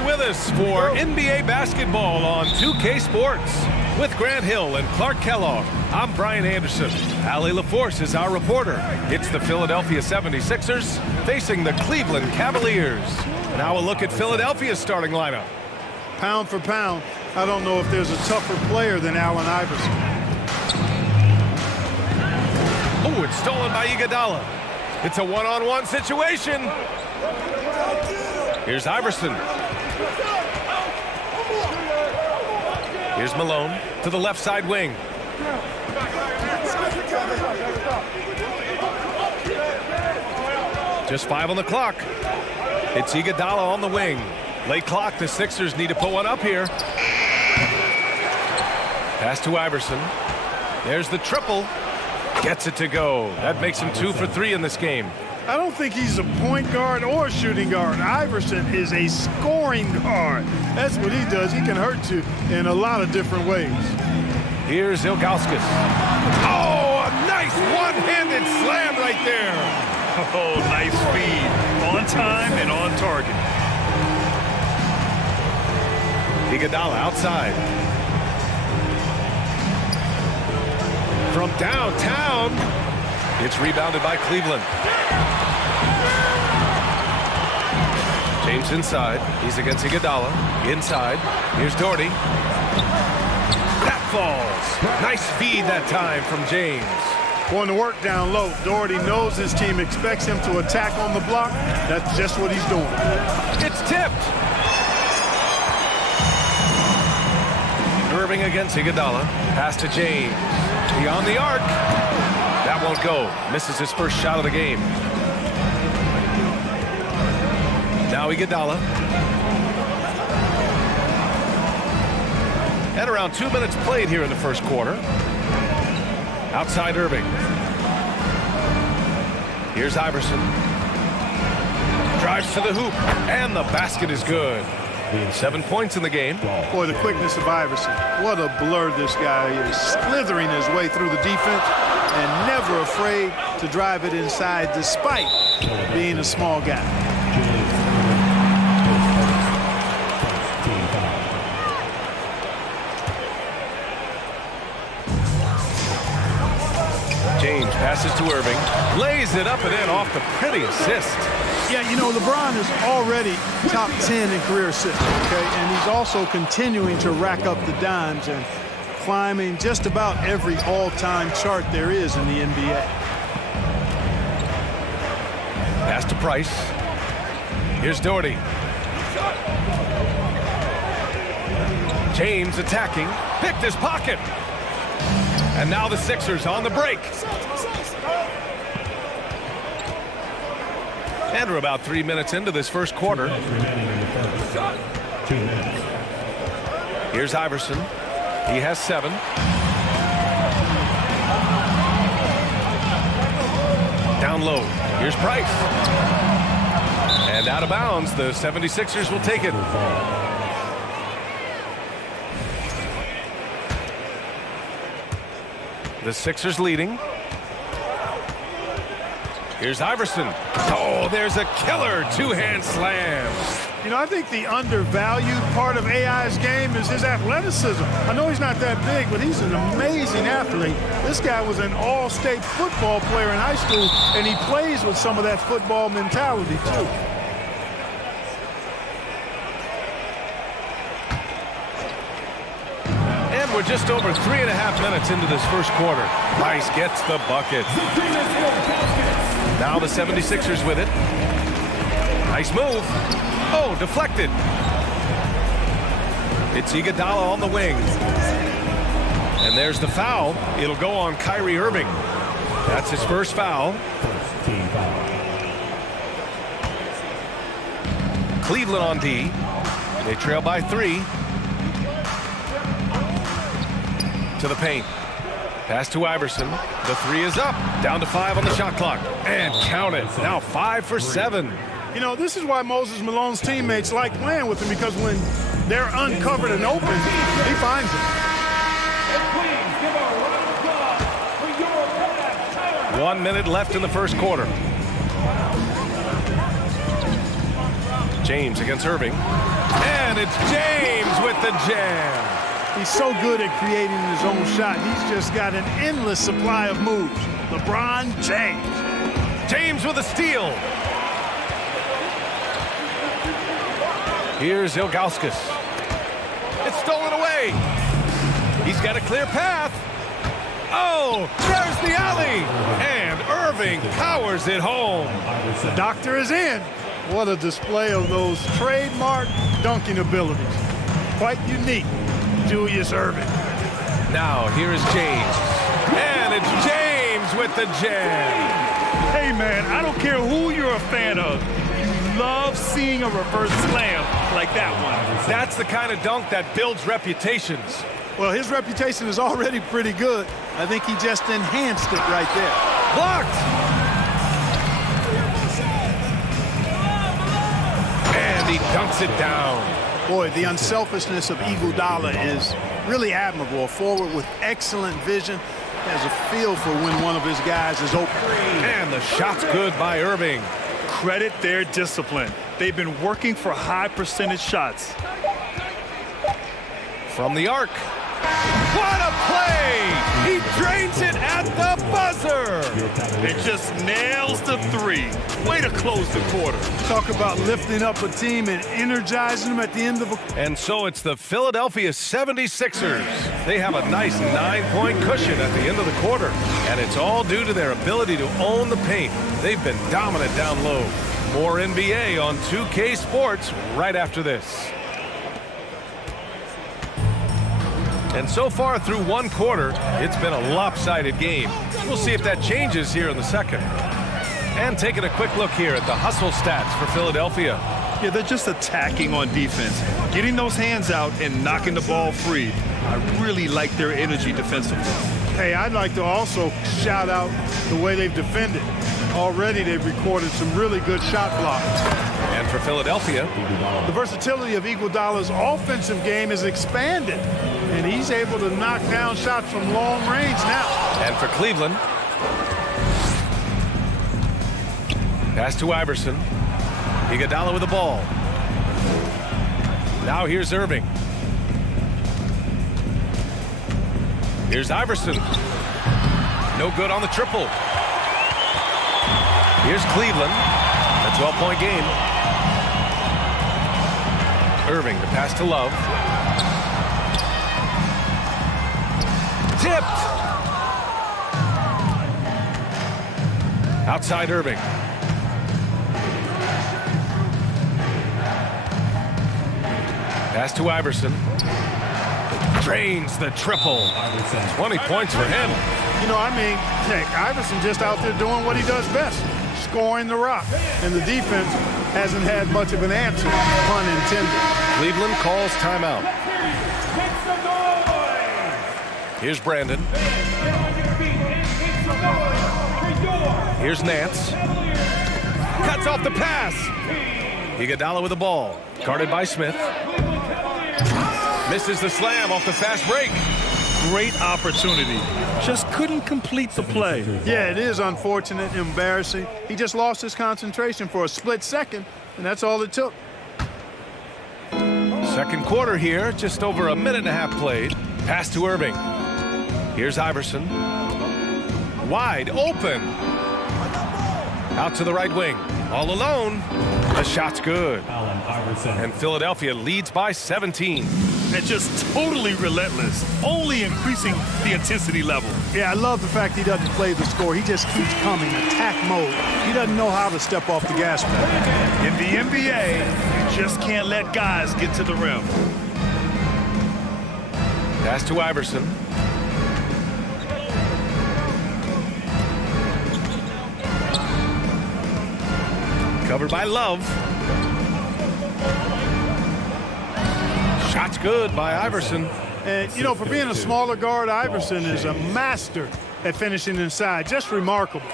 With us for NBA basketball on 2K Sports. With Grant Hill and Clark Kellogg, I'm Brian Anderson. Allie LaForce is our reporter. It's the Philadelphia 76ers facing the Cleveland Cavaliers. Now a look at Philadelphia's starting lineup. Pound for pound, I don't know if there's a tougher player than Allen Iverson. Oh, it's stolen by Iguodala. It's a one-on-one situation. Here's Iverson. Here's Malone to the left side wing. Just 5 on the clock. It's Iguodala on the wing. Late clock, the Sixers need to put one up here. Pass to Iverson. There's the triple. Gets it to go. That makes him 2 for 3 in this game. I don't think he's a point guard or a shooting guard. Iverson is a scoring guard. That's what he does. He can hurt you in a lot of different ways. Here's Ilgauskas. Oh, a nice one-handed slam right there. Oh, nice feed. On time and on target. Iguodala outside. From downtown, it's rebounded by Cleveland. James inside. He's against Iguodala. Inside. Here's Doherty. That falls. Nice feed that time from James. Going to work down low. Doherty knows his team expects him to attack on the block. That's just what he's doing. It's tipped. Irving against Iguodala. Pass to James. Beyond the arc. That won't go. Misses his first shot of the game. Now Iguodala. And around 2 minutes played here in the first quarter. Outside Irving. Here's Iverson. Drives to the hoop. And the basket is good. 7 points in the game. Boy, the quickness of Iverson. What a blur this guy is. Slithering his way through the defense and never afraid to drive it inside despite being a small guy. James passes to Irving. Lays it up and in off the pretty assist. Yeah, you know, LeBron is already top 10 in career assists, okay? And he's also continuing to rack up the dimes and climbing just about every all-time chart there is in the NBA. Pass to Price. Here's Doherty. James attacking. Picked his pocket. And now the Sixers on the break. And we're about 3 minutes into this first quarter. Here's Iverson. He has 7. Down low. Here's Price. And out of bounds, the 76ers will take it. The Sixers leading. Here's Iverson. Oh, there's a killer two-hand slam. You know, I think the undervalued part of AI's game is his athleticism. I know he's not that big, but he's an amazing athlete. This guy was an all-state football player in high school, and he plays with some of that football mentality, too. And we're just over 3.5 minutes into this first quarter. Price gets the bucket. Now the 76ers with it. Nice move. Oh, deflected. It's Iguodala on the wing. And there's the foul. It'll go on Kyrie Irving. That's his first foul. Team foul. Cleveland on D. They trail by 3. To the paint. Pass to Iverson. The 3 is up. Down to 5 on the shot clock. And count it. Now 5 for 7. You know, this is why Moses Malone's teammates like playing with him, because when they're uncovered and open, he finds them. 1 minute left in the first quarter. James against Irving. And it's James with the jam. He's so good at creating his own shot. He's just got an endless supply of moves. LeBron James. James with a steal. Here's Ilgauskas. It's stolen away. He's got a clear path. Oh, there's the alley. And Irving powers it home. The doctor is in. What a display of those trademark dunking abilities. Quite unique, Julius Irving. Now, here is James. And it's James with the jam. Hey, man, I don't care who you're a fan of. You love seeing a reverse slam like that one. That's the kind of dunk that builds reputations. Well, his reputation is already pretty good. I think he just enhanced it right there. Blocked. And he dunks it down. Boy, the unselfishness of Iguodala is really admirable. A forward with excellent vision. Has a feel for when one of his guys is open. And the shot's good by Irving. Credit their discipline. They've been working for high percentage shots. From the arc. What a play! He drains it at the buzzer. It just nails the 3. Way to close the quarter. Talk about lifting up a team and energizing them at the end of a... And so it's the Philadelphia 76ers. They have a nice 9-point cushion at the end of the quarter. And it's all due to their ability to own the paint. They've been dominant down low. More NBA on 2K Sports right after this. And so far through one quarter, it's been a lopsided game. We'll see if that changes here in the second. And taking a quick look here at the hustle stats for Philadelphia. Yeah, they're just attacking on defense, getting those hands out and knocking the ball free. I really like their energy defensively. Hey, I'd like to also shout out the way they've defended. Already they've recorded some really good shot blocks. And for Philadelphia, the versatility of Iguodala's offensive game is expanded, and he's able to knock down shots from long range now. And for Cleveland, pass to Iverson. Iguodala with the ball. Now here's Irving. Here's Iverson. No good on the triple. Here's Cleveland. A 12-point game. Irving, the pass to Love. Tipped. Outside Irving. Pass to Iverson. Drains the triple. 20 points for him. You know, I mean, heck, Iverson just out there doing what he does best, scoring the rock. And the defense hasn't had much of an answer, pun intended. Cleveland calls timeout. Here's Brandon. Here's Nance. Cuts off the pass. Iguodala with the ball. Guarded by Smith. Misses the slam off the fast break. Great opportunity. Just couldn't complete the play. Yeah, it is unfortunate, embarrassing. He just lost his concentration for a split second, and that's all it took. Second quarter here, just over a minute and a half played. Pass to Irving. Here's Iverson. Wide open. Out to the right wing. All alone. The shot's good. And Philadelphia leads by 17. And just totally relentless, only increasing the intensity level. Yeah, I love the fact he doesn't play the score. He just keeps coming, attack mode. He doesn't know how to step off the gas pedal. In the NBA, you just can't let guys get to the rim. Pass to Iverson. Covered by Love. Shot's good by Iverson. And, you know, for being a smaller guard, Iverson is a master at finishing inside. Just remarkable.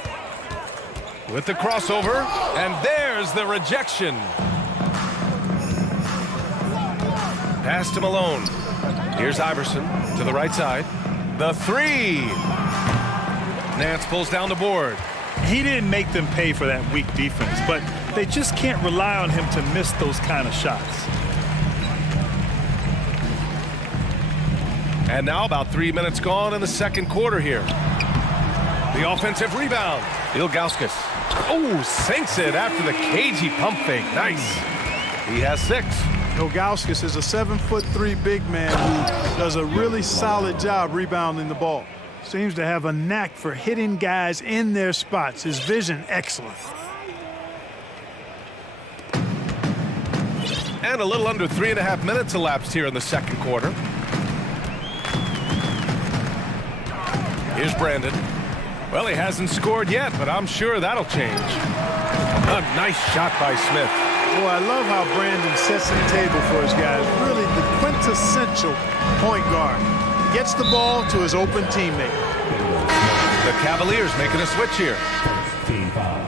With the crossover, and there's the rejection. Pass to Malone. Here's Iverson to the right side. The three. Nance pulls down the board. He didn't make them pay for that weak defense, but they just can't rely on him to miss those kind of shots. And now about 3 minutes gone in the second quarter here. The offensive rebound. Ilgauskas. Oh, sinks it after the cagey pump fake. Nice. He has 6. Ilgauskas is a 7'3" big man who does a really solid job rebounding the ball. Seems to have a knack for hitting guys in their spots. His vision, excellent. And a little under 3.5 minutes elapsed here in the second quarter. Here's Brandon. Well, he hasn't scored yet, but I'm sure that'll change. A nice shot by Smith. Boy, I love how Brandon sets the table for his guys. Really the quintessential point guard. Gets the ball to his open teammate. The Cavaliers making a switch here. First team foul.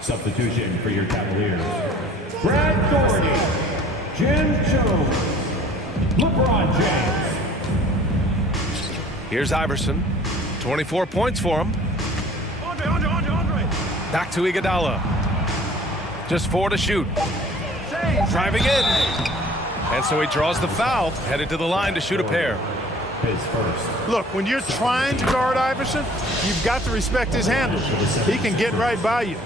Substitution for your Cavaliers. Brad Daugherty, Jim Jones, LeBron James. Here's Iverson. 24 points for him. Andre. Back to Iguodala. Just 4 to shoot. Driving in. And so he draws the foul, headed to the line to shoot a pair. His first. Look, when you're trying to guard Iverson, you've got to respect his handle. He can get right by you.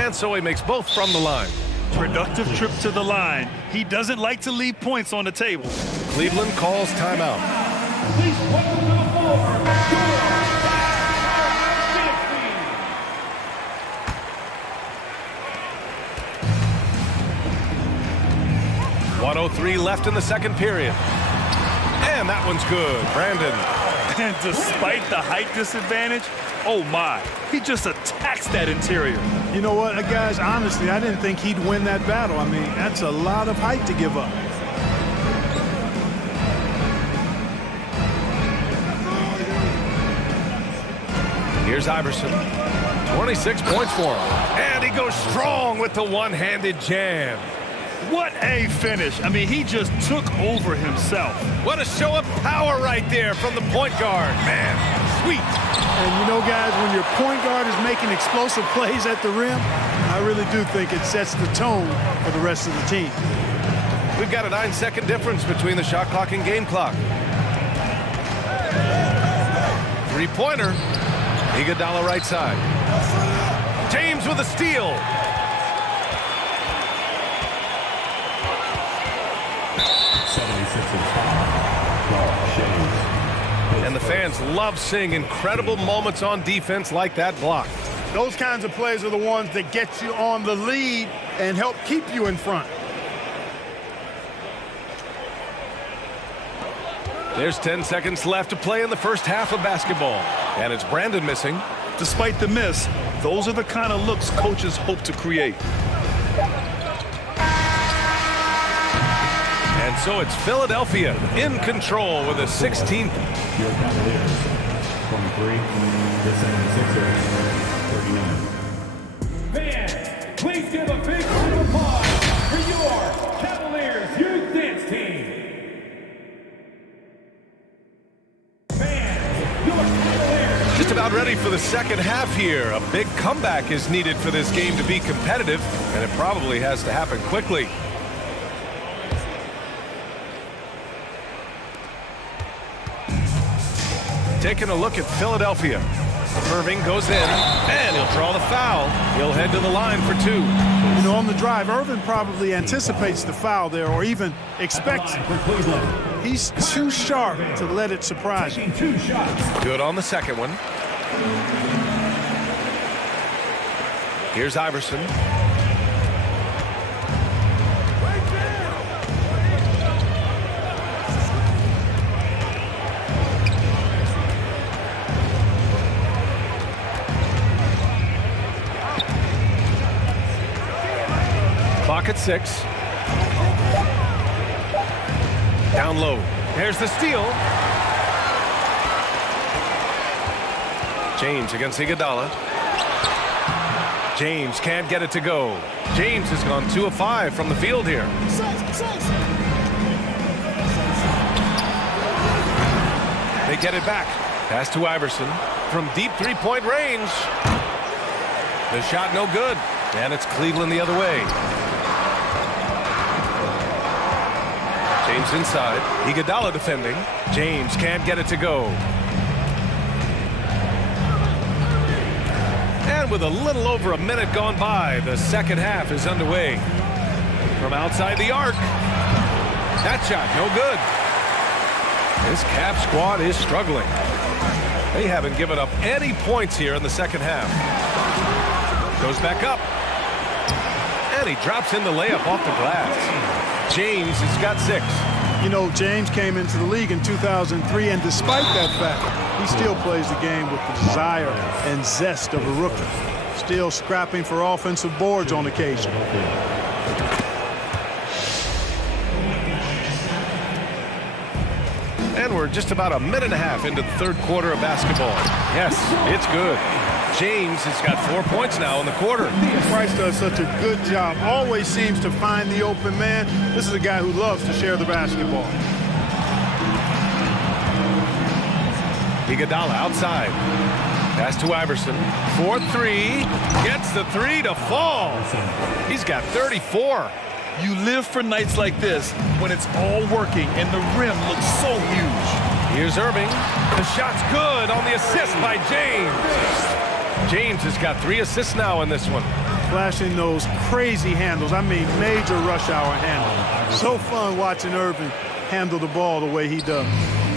And so he makes both from the line. Productive trip to the line. He doesn't like to leave points on the table. Cleveland calls timeout. Please welcome to the floor, 1:03 left in the second period. And that one's good. Brandon. And despite the height disadvantage, oh my, he just attacks that interior. You know what, guys, honestly, I didn't think he'd win that battle. I mean, that's a lot of height to give up. Here's Iverson. 26 points for him. And he goes strong with the one-handed jam. What a finish. I mean, he just took over himself. What a show of power right there from the point guard. Man, sweet. And you know, guys, when your point guard is making explosive plays at the rim, I really do think it sets the tone for the rest of the team. We've got a 9-second difference between the shot clock and game clock. Three-pointer. Iguodala right side. James with a steal. And the fans love seeing incredible moments on defense like that block. Those kinds of plays are the ones that get you on the lead and help keep you in front. There's 10 seconds left to play in the first half of basketball. And it's Brandon missing. Despite the miss, those are the kind of looks coaches hope to create. And so it's Philadelphia in control with a 16. Your Cavaliers, 23, the 76ers, 39. Fans, please give a big round of applause for your Cavaliers Youth Dance Team. Just about ready for the second half here. A big comeback is needed for this game to be competitive, and it probably has to happen quickly. Taking a look at Philadelphia. Irving goes in, and he'll draw the foul. He'll head to the line for 2. You know, on the drive, Irving probably anticipates the foul there or even expects it. He's too sharp to let it surprise you. Good on the second one. Here's Iverson. Clock at 6. Down low. There's the steal. James against Iguodala. James can't get it to go. James has gone 2 of 5 from the field here. They get it back. Pass to Iverson from deep three-point range. The shot no good. And it's Cleveland the other way. James inside. Iguodala defending. James can't get it to go. And with a little over a minute gone by, the second half is underway. From outside the arc. That shot no good. This Cavs squad is struggling. They haven't given up any points here in the second half. Goes back up. And he drops in the layup off the glass. James has got 6. You know, James came into the league in 2003, and despite that fact, he still plays the game with the desire and zest of a rookie. Still scrapping for offensive boards on occasion. And we're just about a minute and a half into the third quarter of basketball. Yes, it's good. James has got 4 points now in the quarter. Price does such a good job. Always seems to find the open man. This is a guy who loves to share the basketball. Iguodala outside. Pass to Iverson. 4-3. Gets the 3 to fall. He's got 34. You live for nights like this when it's all working and the rim looks so huge. Here's Irving. The shot's good on the assist by James. James has got 3 assists now in this one. Flashing those crazy handles. I mean, major rush hour handles. So fun watching Irving handle the ball the way he does.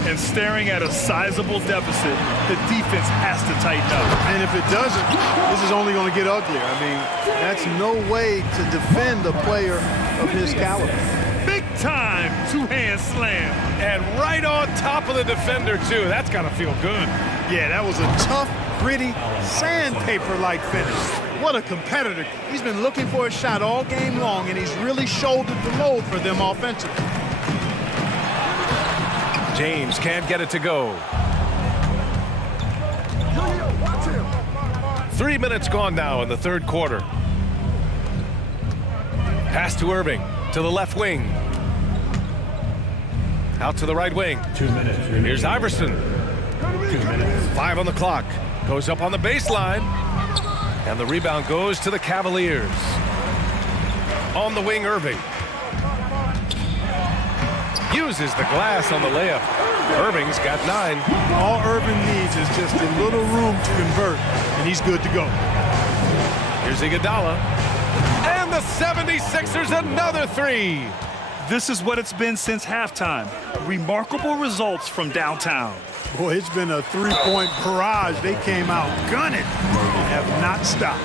And staring at a sizable deficit, the defense has to tighten up. And if it doesn't, this is only going to get uglier. I mean, that's no way to defend a player of his caliber. Big time two-hand slam. And right on top of the defender, too. That's got to feel good. Yeah, that was a tough, gritty, sandpaper-like finish. What a competitor. He's been looking for a shot all game long, and he's really shouldered the load for them offensively. James can't get it to go. 3 minutes gone now in the third quarter. Pass to Irving, to the left wing. Out to the right wing. 2 minutes. Here's Iverson. 2 minutes. 5 on the clock. Goes up on the baseline. And the rebound goes to the Cavaliers. On the wing, Irving. Uses the glass on the layup. Irving's got 9. All Irving needs is just a little room to convert, and he's good to go. Here's Iguodala. And the 76ers another 3. This is what it's been since halftime. Remarkable results from downtown. Boy, it's been a three-point barrage. They came out gunning and have not stopped.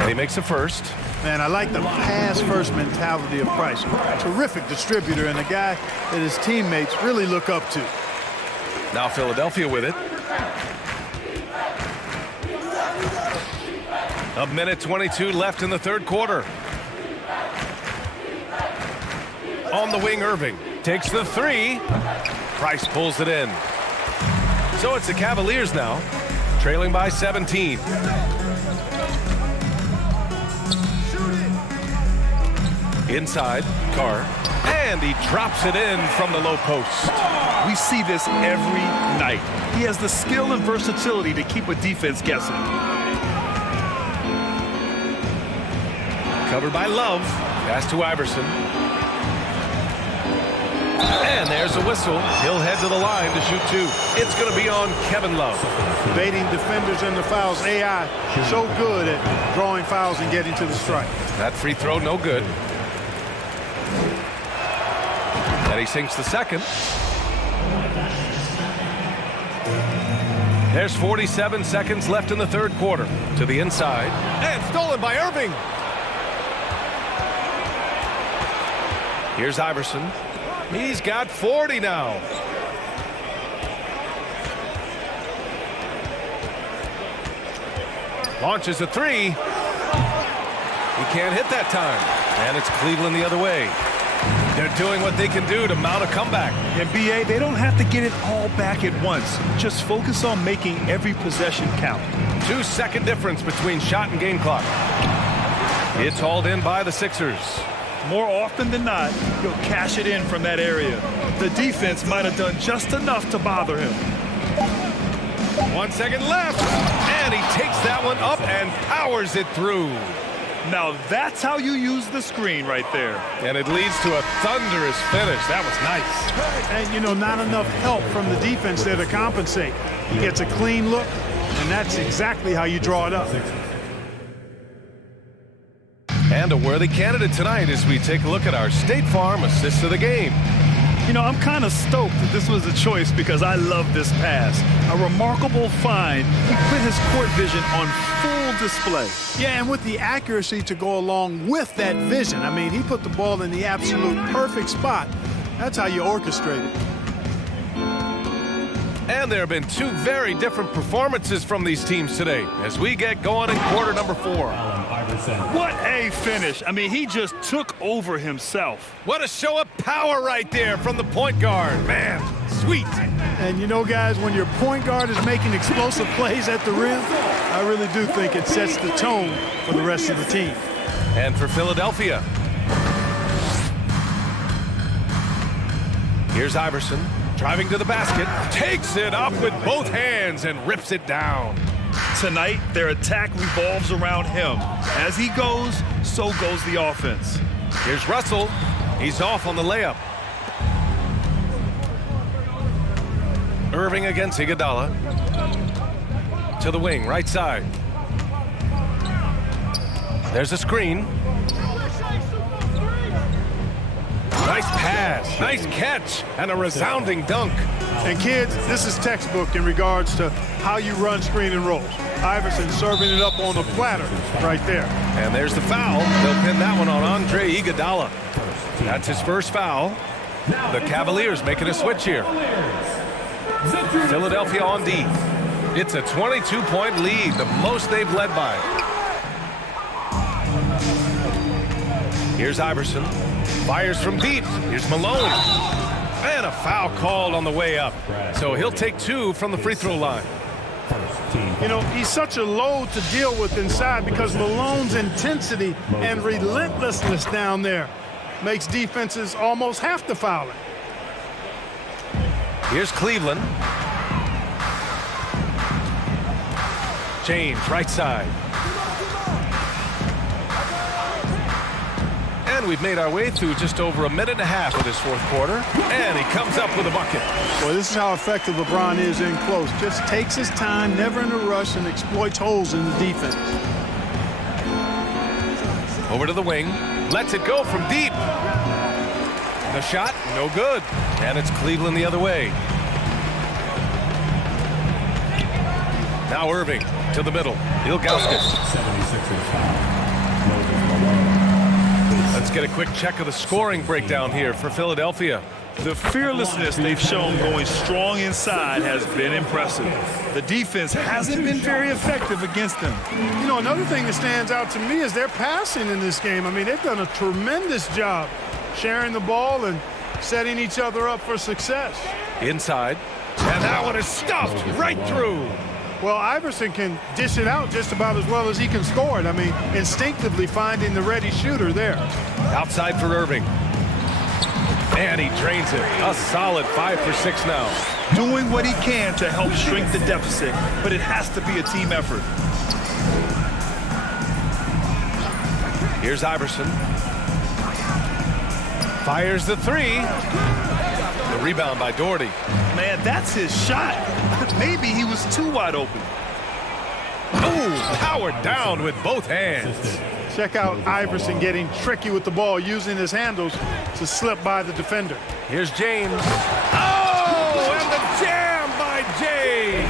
And he makes a first. Man, I like the pass-first mentality of Price. Terrific distributor and a guy that his teammates really look up to. Now Philadelphia with it. A minute 22 left in the third quarter. On the wing, Irving takes the 3. Price pulls it in. So it's the Cavaliers now, trailing by 17. Inside, Carr, and he drops it in from the low post. We see this every night. He has the skill and versatility to keep a defense guessing. Covered by Love. Pass to Iverson. And there's a whistle. He'll head to the line to shoot 2. It's going to be on Kevin Love. Baiting defenders in the fouls. AI so good at drawing fouls and getting to the strike. That free throw no good. And he sinks the second. There's 47 seconds left in the third quarter. To the inside. And stolen by Irving. Here's Iverson. He's got 40 now. Launches a three. He can't hit that time. And it's Cleveland the other way. They're doing what they can do to mount a comeback. And BA, they don't have to get it all back at once. Just focus on making every possession count. 2-second difference between shot and game clock. It's hauled in by the Sixers. More often than not, he'll cash it in from that area. The defense might have done just enough to bother him. 1 second left. And he takes that one up and powers it through. Now that's how you use the screen right there. And it leads to a thunderous finish. That was nice. And, you know, not enough help from the defense there to compensate. He gets a clean look, and that's exactly how you draw it up. And a worthy candidate tonight as we take a look at our State Farm assist of the game. You know, I'm kind of stoked that this was a choice because I love this pass. A remarkable find. He put his court vision on full display. Yeah, and with the accuracy to go along with that vision. I mean, he put the ball in the absolute perfect spot. That's how you orchestrate it. And there have been two very different performances from these teams today as we get going in quarter number 4. What a finish. I mean, he just took over himself. What a show of power right there from the point guard. Man, sweet. And you know, guys, when your point guard is making explosive plays at the rim, I really do think it sets the tone for the rest of the team. And for Philadelphia. Here's Iverson. Driving to the basket, takes it up with both hands and rips it down. Tonight, their attack revolves around him. As he goes, so goes the offense. Here's Russell. He's off on the layup. Irving against Iguodala. To the wing, right side. There's a screen. Nice pass, nice catch, and a resounding dunk. And kids, this is textbook in regards to how you run screen and rolls. Iverson serving it up on the platter right there. And there's the foul. They'll pin that one on Andre Iguodala. That's his first foul. The Cavaliers making a switch here. Philadelphia on D. It's a 22-point lead, the most they've led by. Here's Iverson. Fires from deep. Here's Malone. And a foul called on the way up. So he'll take 2 from the free throw line. You know, he's such a load to deal with inside because Malone's intensity and relentlessness down there makes defenses almost have to foul him. Here's Cleveland. James, right side. And we've made our way through just over a minute and a half of this fourth quarter. And he comes up with a bucket. Well, this is how effective LeBron is in close. Just takes his time, never in a rush, and exploits holes in the defense. Over to the wing. Lets it go from deep. The shot, no good. And it's Cleveland the other way. Now Irving to the middle. Ilgauskas. Let's get a quick check of the scoring breakdown here for Philadelphia. The fearlessness they've shown going strong inside has been impressive. The defense hasn't been very effective against them. You know, another thing that stands out to me is their passing in this game. I mean, they've done a tremendous job sharing the ball and setting each other up for success. Inside. And that one is stuffed right through. Well, Iverson can dish it out just about as well as he can score it. I mean, instinctively finding the ready shooter there. Outside for Irving. And he drains it. A solid 5 for 6 now. Doing what he can to help shrink the deficit, but it has to be a team effort. Here's Iverson. Fires the 3. The rebound by Doherty. Man, that's his shot. Maybe he was too wide open. Oh, powered down with both hands. Check out Iverson getting tricky with the ball, using his handles to slip by the defender. Here's James. Oh, and the jam by James.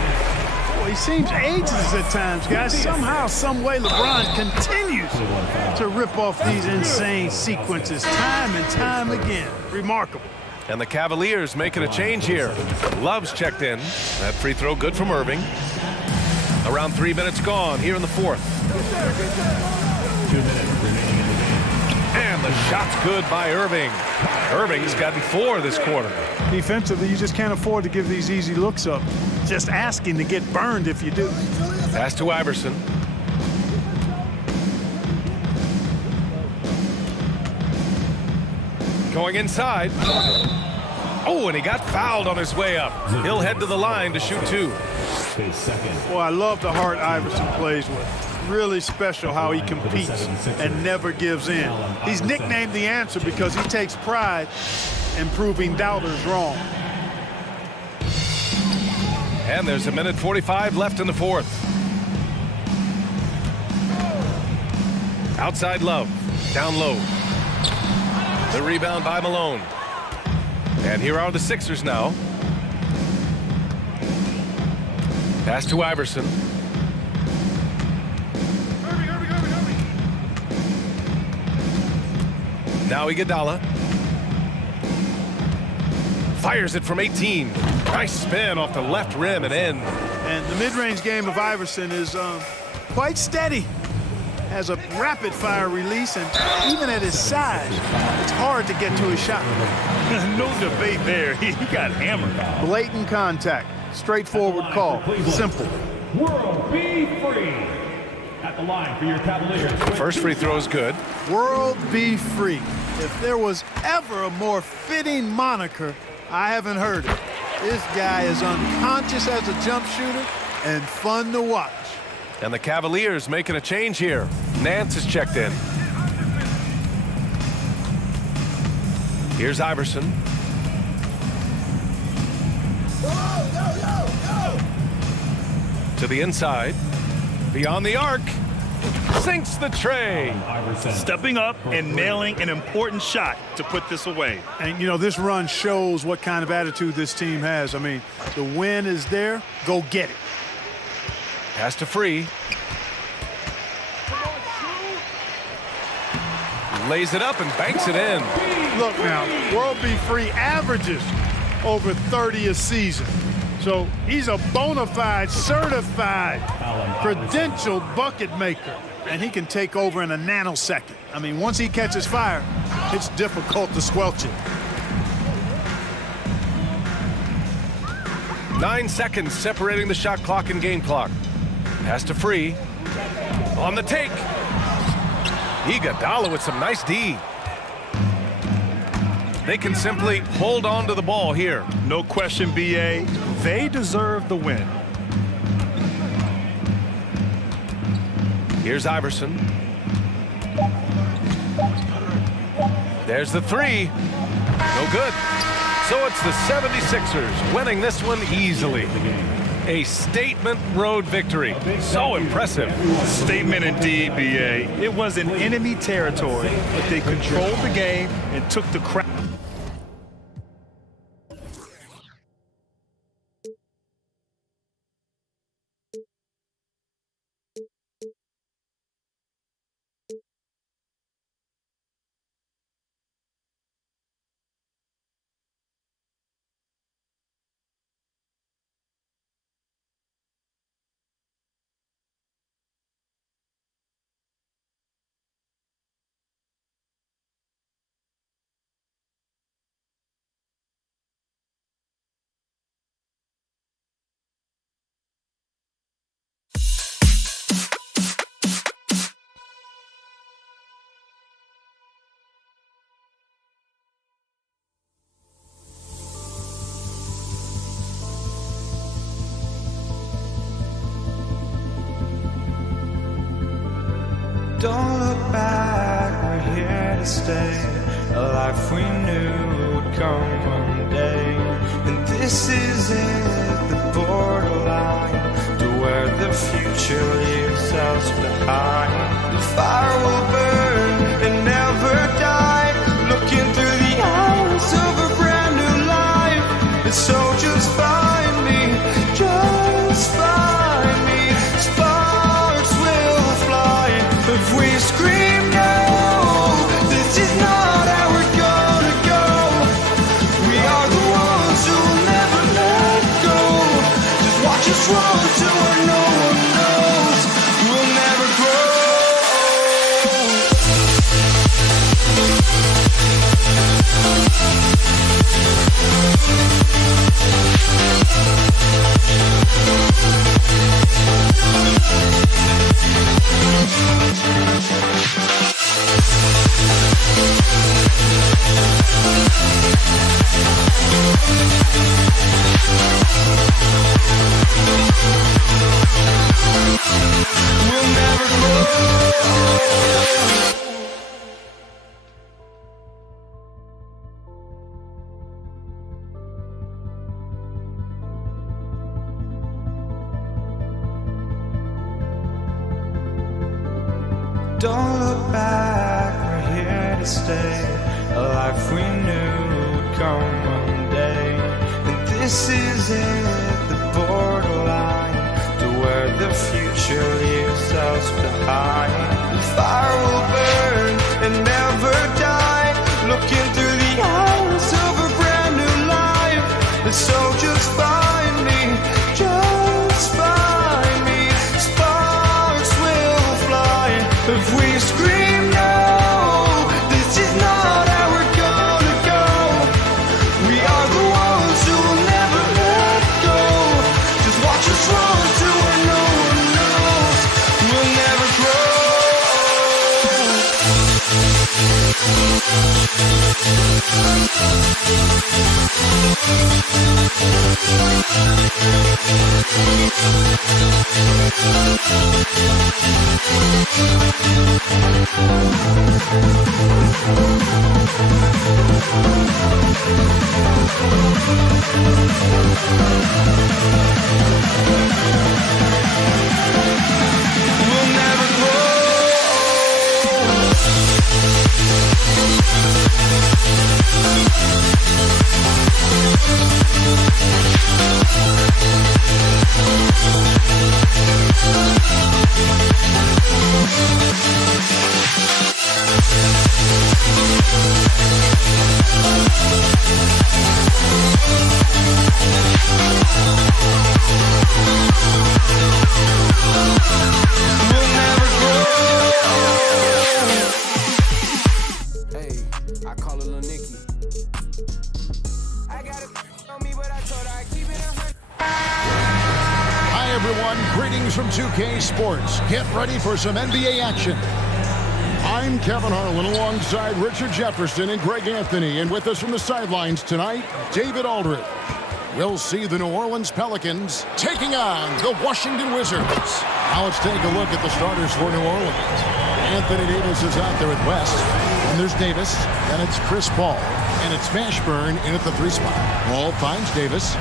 Well, he seems ageless at times, guys. Somehow, some way, LeBron continues to rip off these insane sequences time and time again. Remarkable. And the Cavaliers making a change here. Love's checked in. That free throw good from Irving. Around 3 minutes gone here in the fourth. 2 minutes remaining in the game. And the shot's good by Irving. Irving's gotten 4 this quarter. Defensively, you just can't afford to give these easy looks up. Just asking to get burned if you do. Pass to Iverson. Going inside. Oh, and he got fouled on his way up. He'll head to the line to shoot 2. Well, I love the heart Iverson plays with. Really special how he competes and never gives in. He's nicknamed the answer because he takes pride in proving doubters wrong. And there's 1:45 left in the fourth. Outside Love. Down low. The rebound by Malone. And here are the Sixers now. Pass to Iverson. Now Iguodala. Fires it from 18. Nice spin off the left rim and in. And the mid-range game of Iverson is quite steady. Has a rapid-fire release, and even at his size, it's hard to get to his shot. No debate there. He got hammered. Blatant contact. Straightforward call. Simple. World be free. At the line for your Cavaliers. First free throw is good. World be free. If there was ever a more fitting moniker, I haven't heard it. This guy is unconscious as a jump shooter and fun to watch. And the Cavaliers making a change here. Nance is checked in. Here's Iverson. To the inside. Beyond the arc. Sinks the tray. Stepping up and nailing an important shot to put this away. And, you know, this run shows what kind of attitude this team has. I mean, the win is there. Go get it. Pass to Free. Lays it up and banks it in. Look now, World Be Free averages over 30 a season. So he's a bona fide, certified, credentialed bucket maker. And he can take over in a nanosecond. I mean, once he catches fire, it's difficult to squelch it. 9 seconds separating the shot clock and game clock. Pass to Free. On the take. Iguodala with some nice D. They can simply hold on to the ball here. No question, B.A. They deserve the win. Here's Iverson. There's the three. No good. So it's the 76ers winning this one easily. A statement road victory. So impressive. Statement indeed, B.A. It was in enemy territory, but they controlled the game and took the crowd. Don't look back, we're here to stay. A life we knew would come one day. And this is it, the borderline to where the future leaves us behind. The fire will burn and never die. Looking through the eyes of a brand Don't look back, we're here to stay. A life we knew would come one day. And this is it, the borderline to where the future leaves us behind. The fire will burn and never die, looking through the eyes of a brand new life. And so just find me, just find me. Sparks will fly if we scream no. This is not how we're gonna go. We are the ones who will never let go. Just watch us run to where no one knows. We'll never grow. We'll never grow. Hey, I call her Lil Nicky. I got it on me, but I told her I keep it 100. Hi, everyone. Greetings from 2K Sports. Get ready for some NBA action. I'm Kevin Harlan alongside Richard Jefferson and Greg Anthony. And with us from the sidelines tonight, David Aldridge. We'll see the New Orleans Pelicans taking on the Washington Wizards. Now let's take a look at the starters for New Orleans. Anthony Davis is out there with West. And there's Davis. Then it's Chris Paul. And it's Mashburn in at the 3 spot. Paul finds Davis.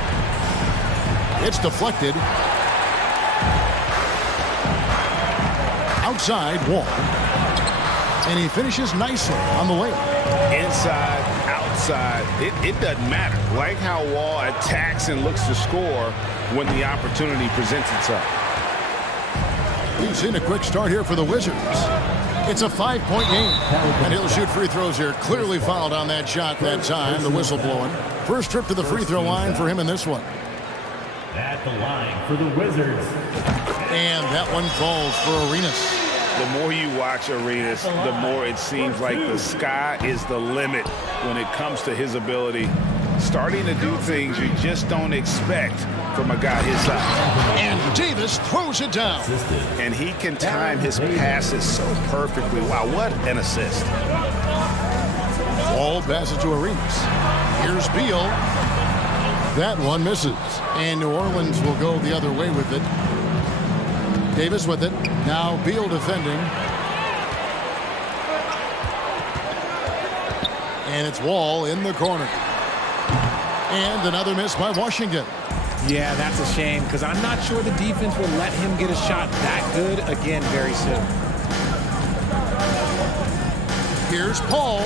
It's deflected. Outside, Wall. And he finishes nicely on the layup. Inside, outside, it doesn't matter. Like how Wall attacks and looks to score when the opportunity presents itself. He's in a quick start here for the Wizards. It's a 5-point game. And he'll shoot free throws here. Clearly fouled on that shot that time. The whistle blowing. First trip to the free throw line for him in this one. At the line for the Wizards. And that one falls for Arenas. The more you watch Arenas, the more it seems like the sky is the limit when it comes to his ability. Starting to do things you just don't expect from a guy his size. And Davis throws it down. And he can time his passes so perfectly. Wow, what an assist. Wall passes to Arenas. Here's Beal. That one misses. And New Orleans will go the other way with it. Davis with it. Now Beal defending. And it's Wall in the corner. And another miss by Washington. Yeah, that's a shame because I'm not sure the defense will let him get a shot that good again very soon. Here's Paul.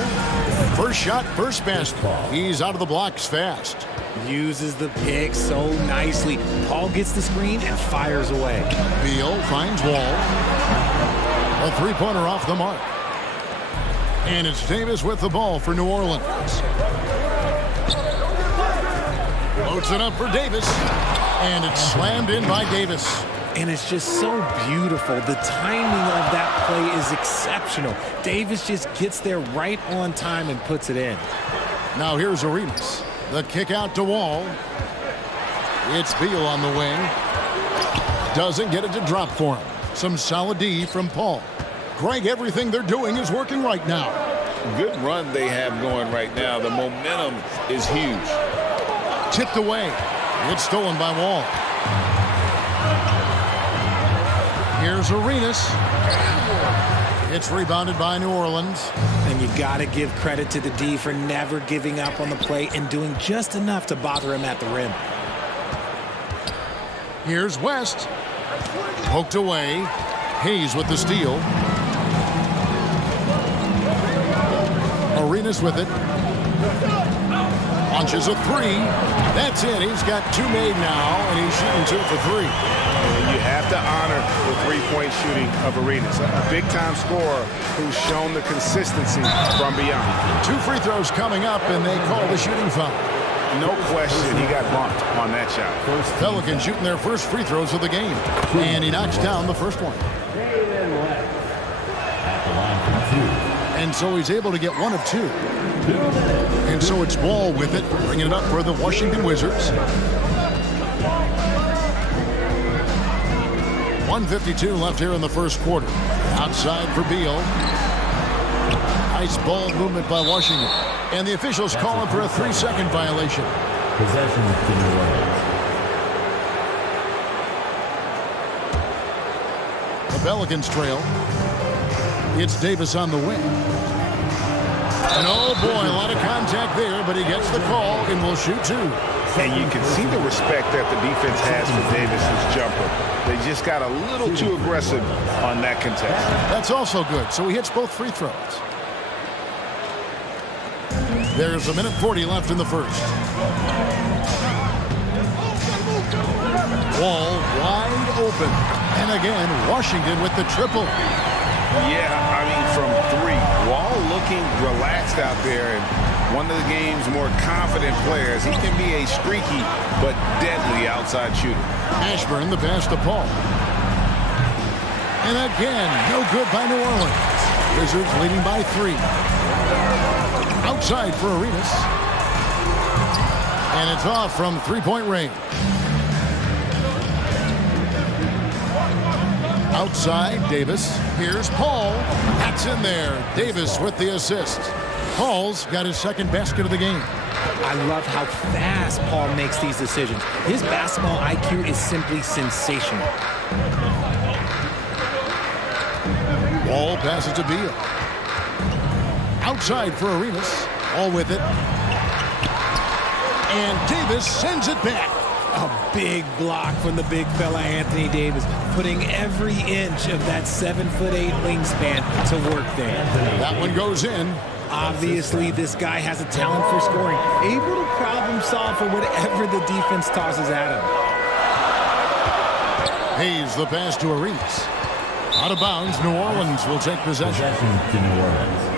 First shot, first basket. He's out of the blocks fast. Uses the pick so nicely. Paul gets the screen and fires away. Beal finds Wall. A three-pointer off the mark. And it's Davis with the ball for New Orleans. Loads it up for Davis. And it's slammed in by Davis. And it's just so beautiful. The timing of that play is exceptional. Davis just gets there right on time and puts it in. Now here's Arenas. The kick out to Wall. It's Beal on the wing. Doesn't get it to drop for him. Some solid D from Paul. Greg, everything they're doing is working right now. Good run they have going right now. The momentum is huge. Tipped away. It's stolen by Wall. Here's Arenas. It's rebounded by New Orleans. And you got to give credit to the D for never giving up on the play and doing just enough to bother him at the rim. Here's West. Poked away. Hayes with the steal. Arenas with it. Launches a three. That's in. He's got two made now, and he's shooting 2 for 3. You have to honor the three-point shooting of Arenas. A big-time scorer who's shown the consistency from beyond. 2 free throws coming up, and they call the shooting foul. No question he got bumped on that shot. Pelicans shooting their first free throws of the game. And he knocks down the first one. And so he's able to get 1 of 2. And so it's Ball with it, bringing it up for the Washington Wizards. 1:52 left here in the first quarter. Outside for Beal. Nice ball movement by Washington. And the officials calling for a 3-second violation. Possession to New Orleans. The Pelicans trail. It's Davis on the wing. And oh boy, a lot of contact there, but he gets the call and will shoot 2. And you can see the respect that the defense has for Davis's jumper. They just got a little too aggressive on that contest. That's also good. So he hits both free throws. There's 1:40 left in the first. Wall wide open. And again, Washington with the triple. Yeah, I mean, from 3. Wall looking relaxed out there, and one of the game's more confident players. He can be a streaky but deadly outside shooter. Ashburn, the pass to Paul. And again, no good by New Orleans. Wizards leading by 3. Outside for Arenas. And it's off from 3-point range. Outside, Davis. Here's Paul. That's in there. Davis with the assist. Paul's got his second basket of the game. I love how fast Paul makes these decisions. His basketball IQ is simply sensational. Wall passes to Beal. Outside for Arenas. All with it. And Davis sends it back. A big block from the big fella Anthony Davis, putting every inch of that 7'8" wingspan to work there. That one goes in. Obviously, this guy has a talent for scoring, able to problem solve for whatever the defense tosses at him. Hayes the pass to Arenas. Out of bounds, New Orleans will take possession. Possession to New Orleans.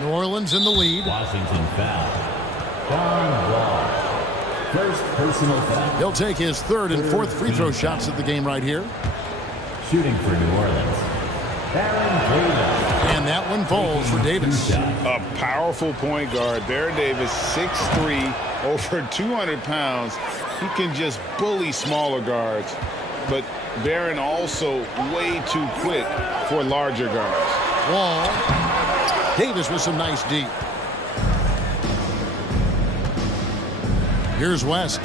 New Orleans in the lead. Washington foul. John Wall. First personal foul. He'll take his 3rd and 4th free throw shots of the game right here. Shooting for New Orleans. Baron Davis. And that one falls for Davis. A powerful point guard. Baron Davis, 6'3", over 200 pounds. He can just bully smaller guards. But Baron also way too quick for larger guards. Wall. Davis with some nice D. Here's West.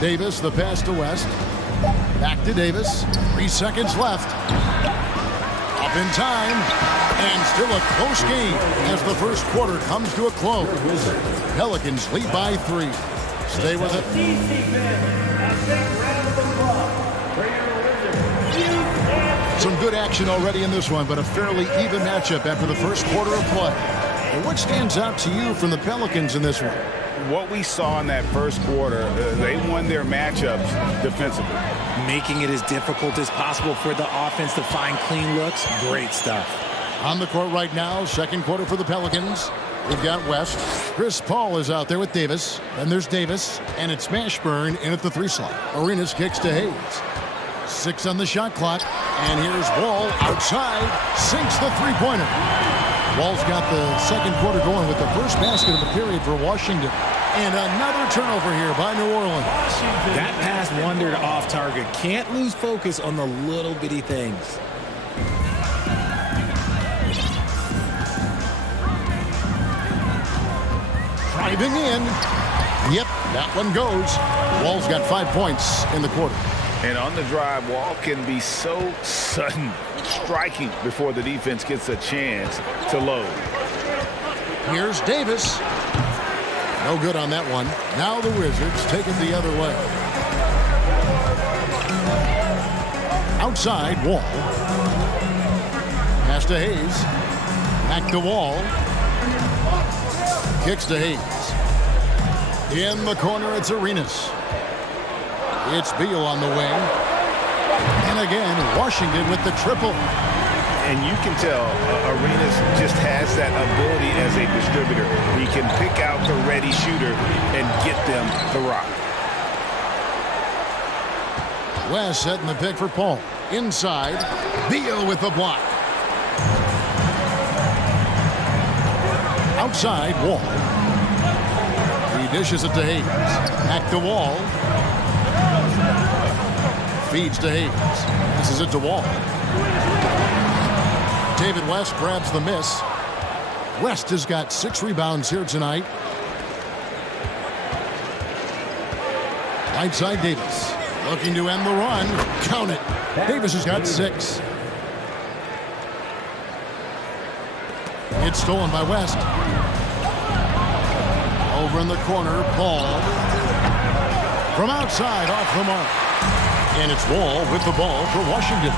Davis, the pass to West. Back to Davis. 3 seconds left. Up in time. And still a close game as the first quarter comes to a close. Pelicans lead by 3. Stay with it. Some good action already in this one, but a fairly even matchup after the first quarter of play. And what stands out to you from the Pelicans in this one? What we saw in that first quarter, they won their matchups defensively. Making it as difficult as possible for the offense to find clean looks. Great stuff. On the court right now, second quarter for the Pelicans. We've got West. Chris Paul is out there with Davis. Then there's Davis, and it's Mashburn in at the 3 slot. Arenas kicks to Hayes. 6 on the shot clock, and here's Wall outside, sinks the three-pointer. Wall's got the second quarter going with the first basket of the period for Washington. And another turnover here by New Orleans. That pass wandered off target. Can't lose focus on the little bitty things. Driving in. Yep, that one goes. Wall's got 5 points in the quarter. And on the drive, Wall can be so sudden, striking before the defense gets a chance to load. Here's Davis. No good on that one. Now the Wizards take it the other way. Outside, Wall. Pass to Hayes. Back to Wall. Kicks to Hayes. In the corner, it's Arenas. It's Beal on the wing. And again, Washington with the triple. And you can tell Arenas just has that ability as a distributor. He can pick out the ready shooter and get them the rock. West setting the pick for Paul. Inside, Beal with the block. Outside, Wall. He dishes it to Hayes. Back to Wall. Feeds to Hayes. Passes it to Wall. David West grabs the miss. West has got 6 rebounds here tonight. Right side, Davis. Looking to end the run. Count it. Davis has got 6. It's stolen by West. Over in the corner, Paul. From outside, off the mark. And it's Wall with the ball for Washington.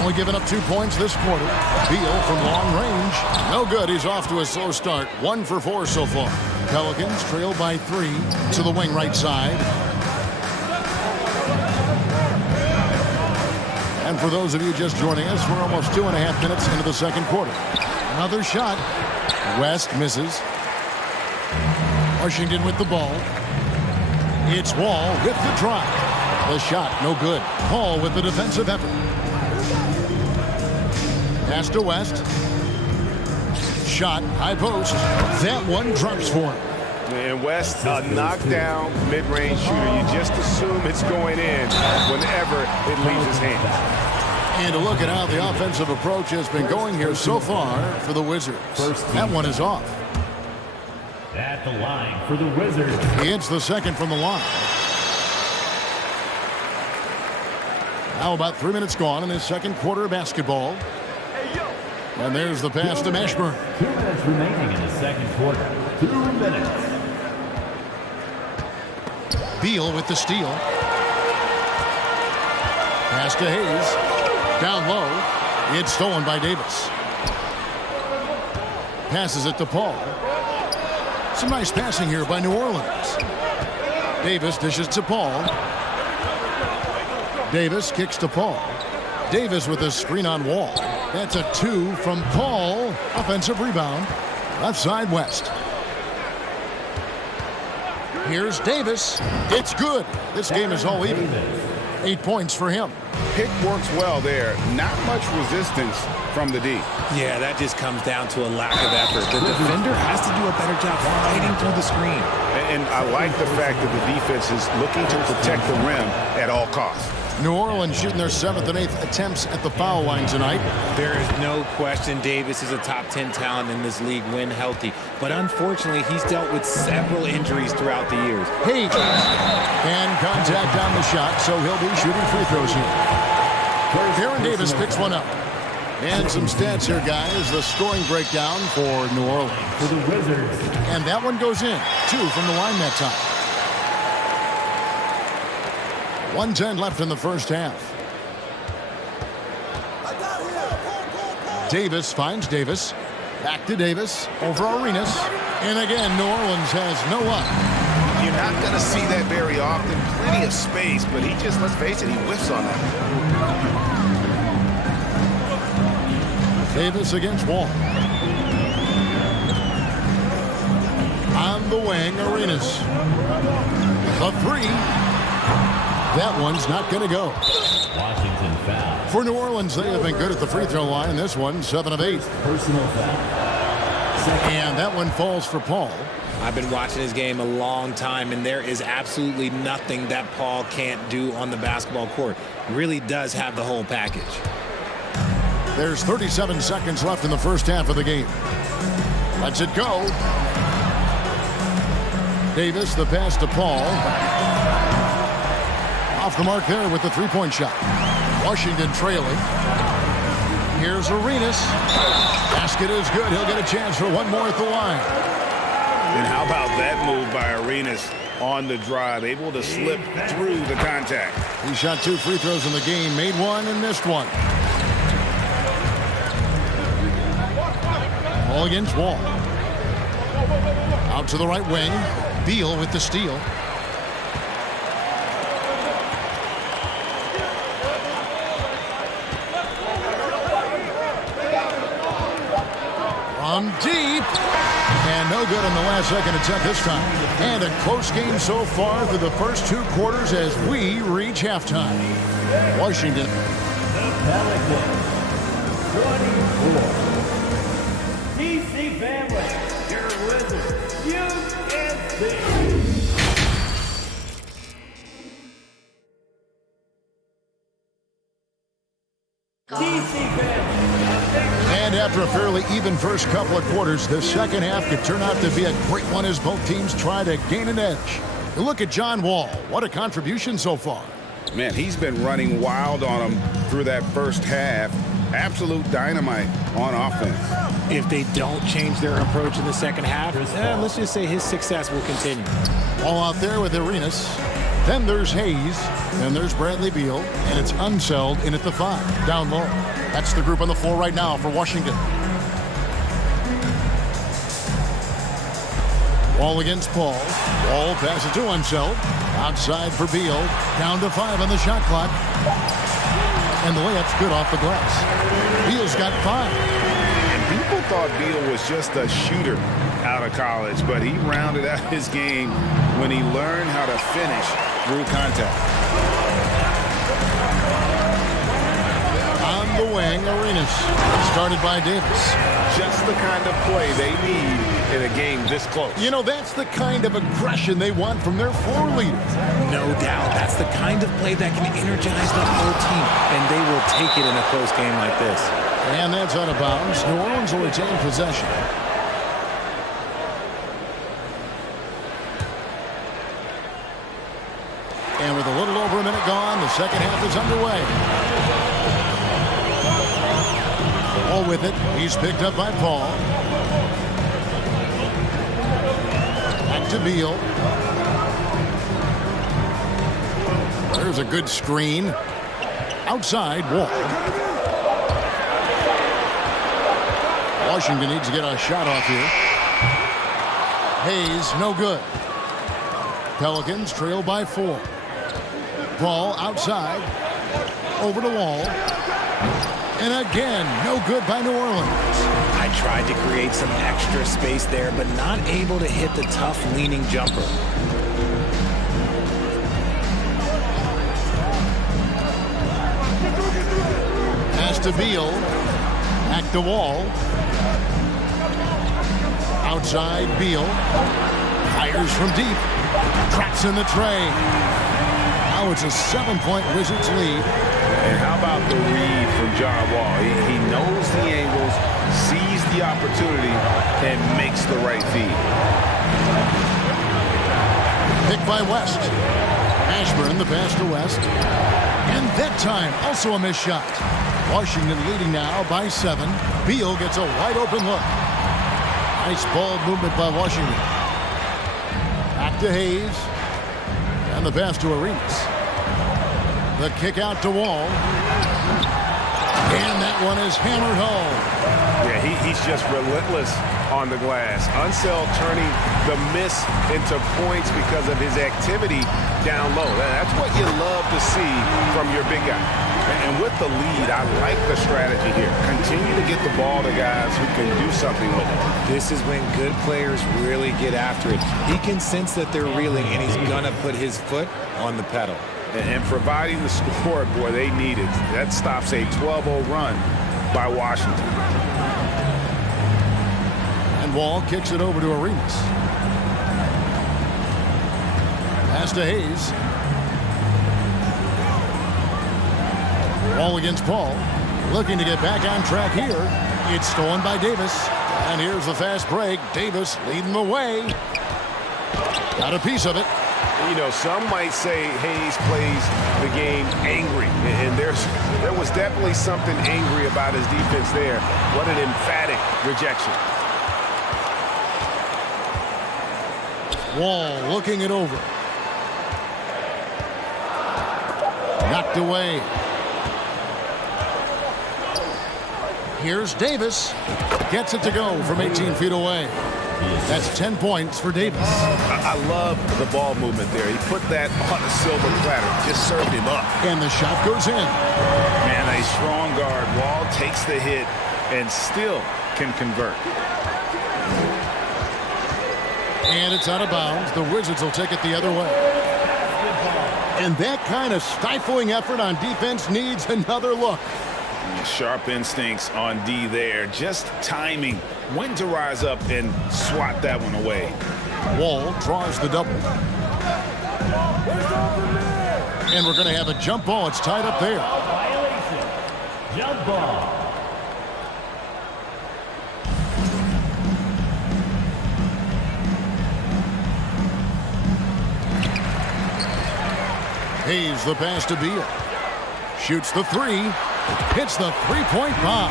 Only giving up 2 points this quarter. Beal from long range. No good. He's off to a slow start. 1 for 4 so far. Pelicans trail by 3 to the wing right side. And for those of you just joining us, we're almost 2.5 minutes into the second quarter. Another shot. West misses. Washington with the ball. It's Wall with the drive. The shot, no good. Paul with the defensive effort. Pass to West. Shot, high post. That one drops for him. And West, a knockdown mid-range shooter. You just assume it's going in whenever it leaves his hands. And a look at how the offensive approach has been going here so far for the Wizards. That one is off. At the line for the Wizards. He hits the second from the line. Now about 3 minutes gone in this second quarter of basketball. And there's the pass to Mashburn. 2 minutes remaining in the second quarter. 2 minutes. Beal with the steal. Pass to Hayes. Down low. It's stolen by Davis. Passes it to Paul. Some nice passing here by New Orleans. Davis dishes to Paul. Davis kicks to Paul. Davis with a screen on Wall. That's a 2 from Paul. Offensive rebound. Left side, West. Here's Davis. It's good. This game is all even. 8 points for him. Pick works well there. Not much resistance from the D. Yeah, that just comes down to a lack of effort. The defender has to do a better job fighting through the screen. And I like the fact that the defense is looking to protect the rim at all costs. New Orleans shooting their 7th and 8th attempts at the foul line tonight. There is no question Davis is a top 10 talent in this league when healthy. But unfortunately, he's dealt with several injuries throughout the years. Hayes. And contact on the shot, so he'll be shooting free throws here. Baron Davis picks one up. And some stats here, guys. The scoring breakdown for New Orleans. For the Wizards. And that one goes in. 2 from the line that time. 1:10 left in the first half. Davis finds Davis. Back to Davis. Over Arenas. And again, New Orleans has no up. You're not going to see that very often. Plenty of space, but he just, let's face it, he whiffs on that. Davis against Wall. On the wing, Arenas. The 3. That one's not going to go. Washington foul. For New Orleans, they have been good at the free throw line. This one, 7 of 8. Personal foul. And that one falls for Paul. I've been watching his game a long time, and there is absolutely nothing that Paul can't do on the basketball court. Really does have the whole package. There's 37 seconds left in the first half of the game. Lets it go. Davis, the pass to Paul. Off the mark there with the three-point shot. Washington trailing. Here's Arenas. Basket is good. He'll get a chance for one more at the line. And how about that move by Arenas on the drive, able to slip through the contact. He shot 2 free throws in the game, made 1 and missed 1. Ball against Wall. Out to the right wing. Beal with the steal. From deep. And no good in the last second attempt this time. And a close game so far through the first 2 quarters as we reach halftime. Washington. The Pelicans, 24. DC family, your Wizards, UNC. And after a fairly even first couple of quarters, the second half could turn out to be a great one as both teams try to gain an edge. Look at John Wall. What a contribution so far. Man, he's been running wild on them through that first half. Absolute dynamite on offense. If they don't change their approach in the second half, let's just say his success will continue. All out there with Arenas. Then there's Hayes. Then there's Bradley Beal. And it's Unseld in at the 5. Down low. That's the group on the floor right now for Washington. Wall against Paul. Wall passes to Unseld. Outside for Beal. Down to 5 on the shot clock. And the layup's good off the glass. Beal's got 5. And people thought Beal was just a shooter out of college, but he rounded out his game when he learned how to finish through contact. On the wing, Arenas. Started by Davis. Just the kind of play they need in a game this close. You know, that's the kind of aggression they want from their floor leader. No doubt. That's the kind of play that can energize the whole team, and they will take it in a close game like this. And that's out of bounds. New Orleans will retain possession. And with a little over a minute gone, the second half is underway. All with it. He's picked up by Paul. Back to Beal. There's a good screen. Outside, Wall. Washington needs to get a shot off here. Hayes, no good. Pelicans trail by 4. Paul outside. Over to Wall. And again, no good by New Orleans. I tried to create some extra space there, but not able to hit the tough leaning jumper. Pass to Beal. Back to Wall. Outside, Beal. Fires from deep. Tracks in the tray. Now it's a 7-point Wizards lead. And how about the read from John Wall? He knows the angles, sees the opportunity, and makes the right feed. Picked by West. Ashburn, the pass to West. And that time, also a missed shot. Washington leading now by 7. Beal gets a wide open look. Nice ball movement by Washington. Back to Hayes. And the pass to Arenas. The kick out to Wall. And that one is hammered home. Yeah, he's just relentless on the glass. Unseld turning the miss into points because of his activity down low. That's what you love to see from your big guy. And with the lead, I like the strategy here. Continue to get the ball to guys who can do something with it. This is when good players really get after it. He can sense that they're reeling, and he's going to put his foot on the pedal. And providing the score, boy, they needed. That stops a 12-0 run by Washington. And Wall kicks it over to Arenas. Pass to Hayes. Wall against Paul. Looking to get back on track here. It's stolen by Davis. And here's the fast break. Davis leading the way. Got a piece of it. You know, some might say Hayes plays the game angry, and there was definitely something angry about his defense there. What an emphatic rejection. Wall looking it over. Knocked away. Here's Davis. Gets it to go from 18 feet away. That's 10 points for Davis. I love the ball movement there. He put that on a silver platter. Just served him up. And the shot goes in. Man, a strong guard. Wall takes the hit and still can convert. And it's out of bounds. The Wizards will take it the other way. And that kind of stifling effort on defense needs another look. Sharp instincts on D there. Just timing when to rise up and swat that one away. Wall draws the double. And we're going to have a jump ball. It's tied up there. Violation. Jump ball. Hayes the pass to Beal. Shoots the three. Hits the three-point bomb.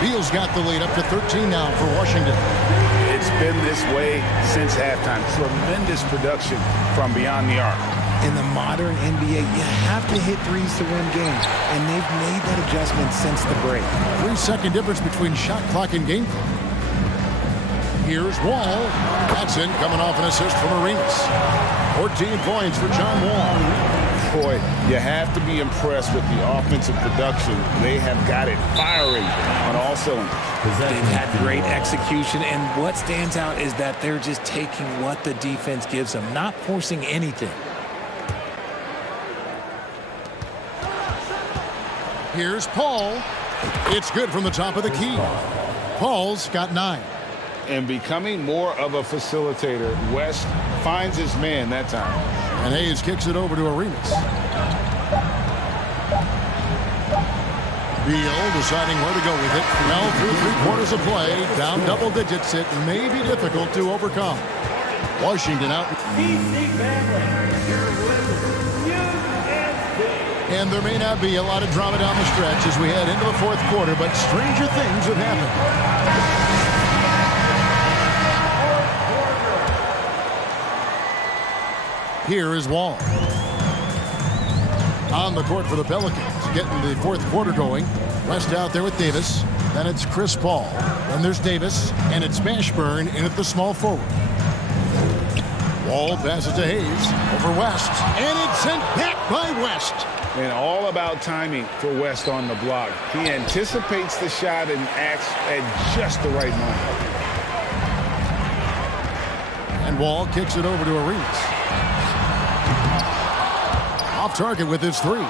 Beal's got the lead up to 13 now for Washington. It's been this way since halftime. Tremendous production from beyond the arc. In the modern NBA, you have to hit threes to win games, and they've made that adjustment since the break. 3-second difference between shot clock and game clock. Here's Wall. That's in, coming off an assist from Arenas. 14 points for John Wall. Boy, you have to be impressed with the offensive production. They have got it firing on all cylinders. They've had great execution, and what stands out is that they're just taking what the defense gives them, not forcing anything. Here's Paul. It's good from the top of the key. Paul's got 9. And becoming more of a facilitator, West finds his man that time. And Hayes kicks it over to Arenas. Beal deciding where to go with it. Well, through 3 quarters of play, down double digits, it may be difficult to overcome. Washington out. And there may not be a lot of drama down the stretch as we head into the 4th quarter, but stranger things have happened. Here is Wall. On the court for the Pelicans, getting the 4th quarter going. West out there with Davis. Then it's Chris Paul. Then there's Davis, and it's Mashburn in at the small forward. Wall passes to Hayes over West, and it's sent back by West. And all about timing for West on the block. He anticipates the shot and acts at just the right moment. And Wall kicks it over to Arenas. Off target with his 3.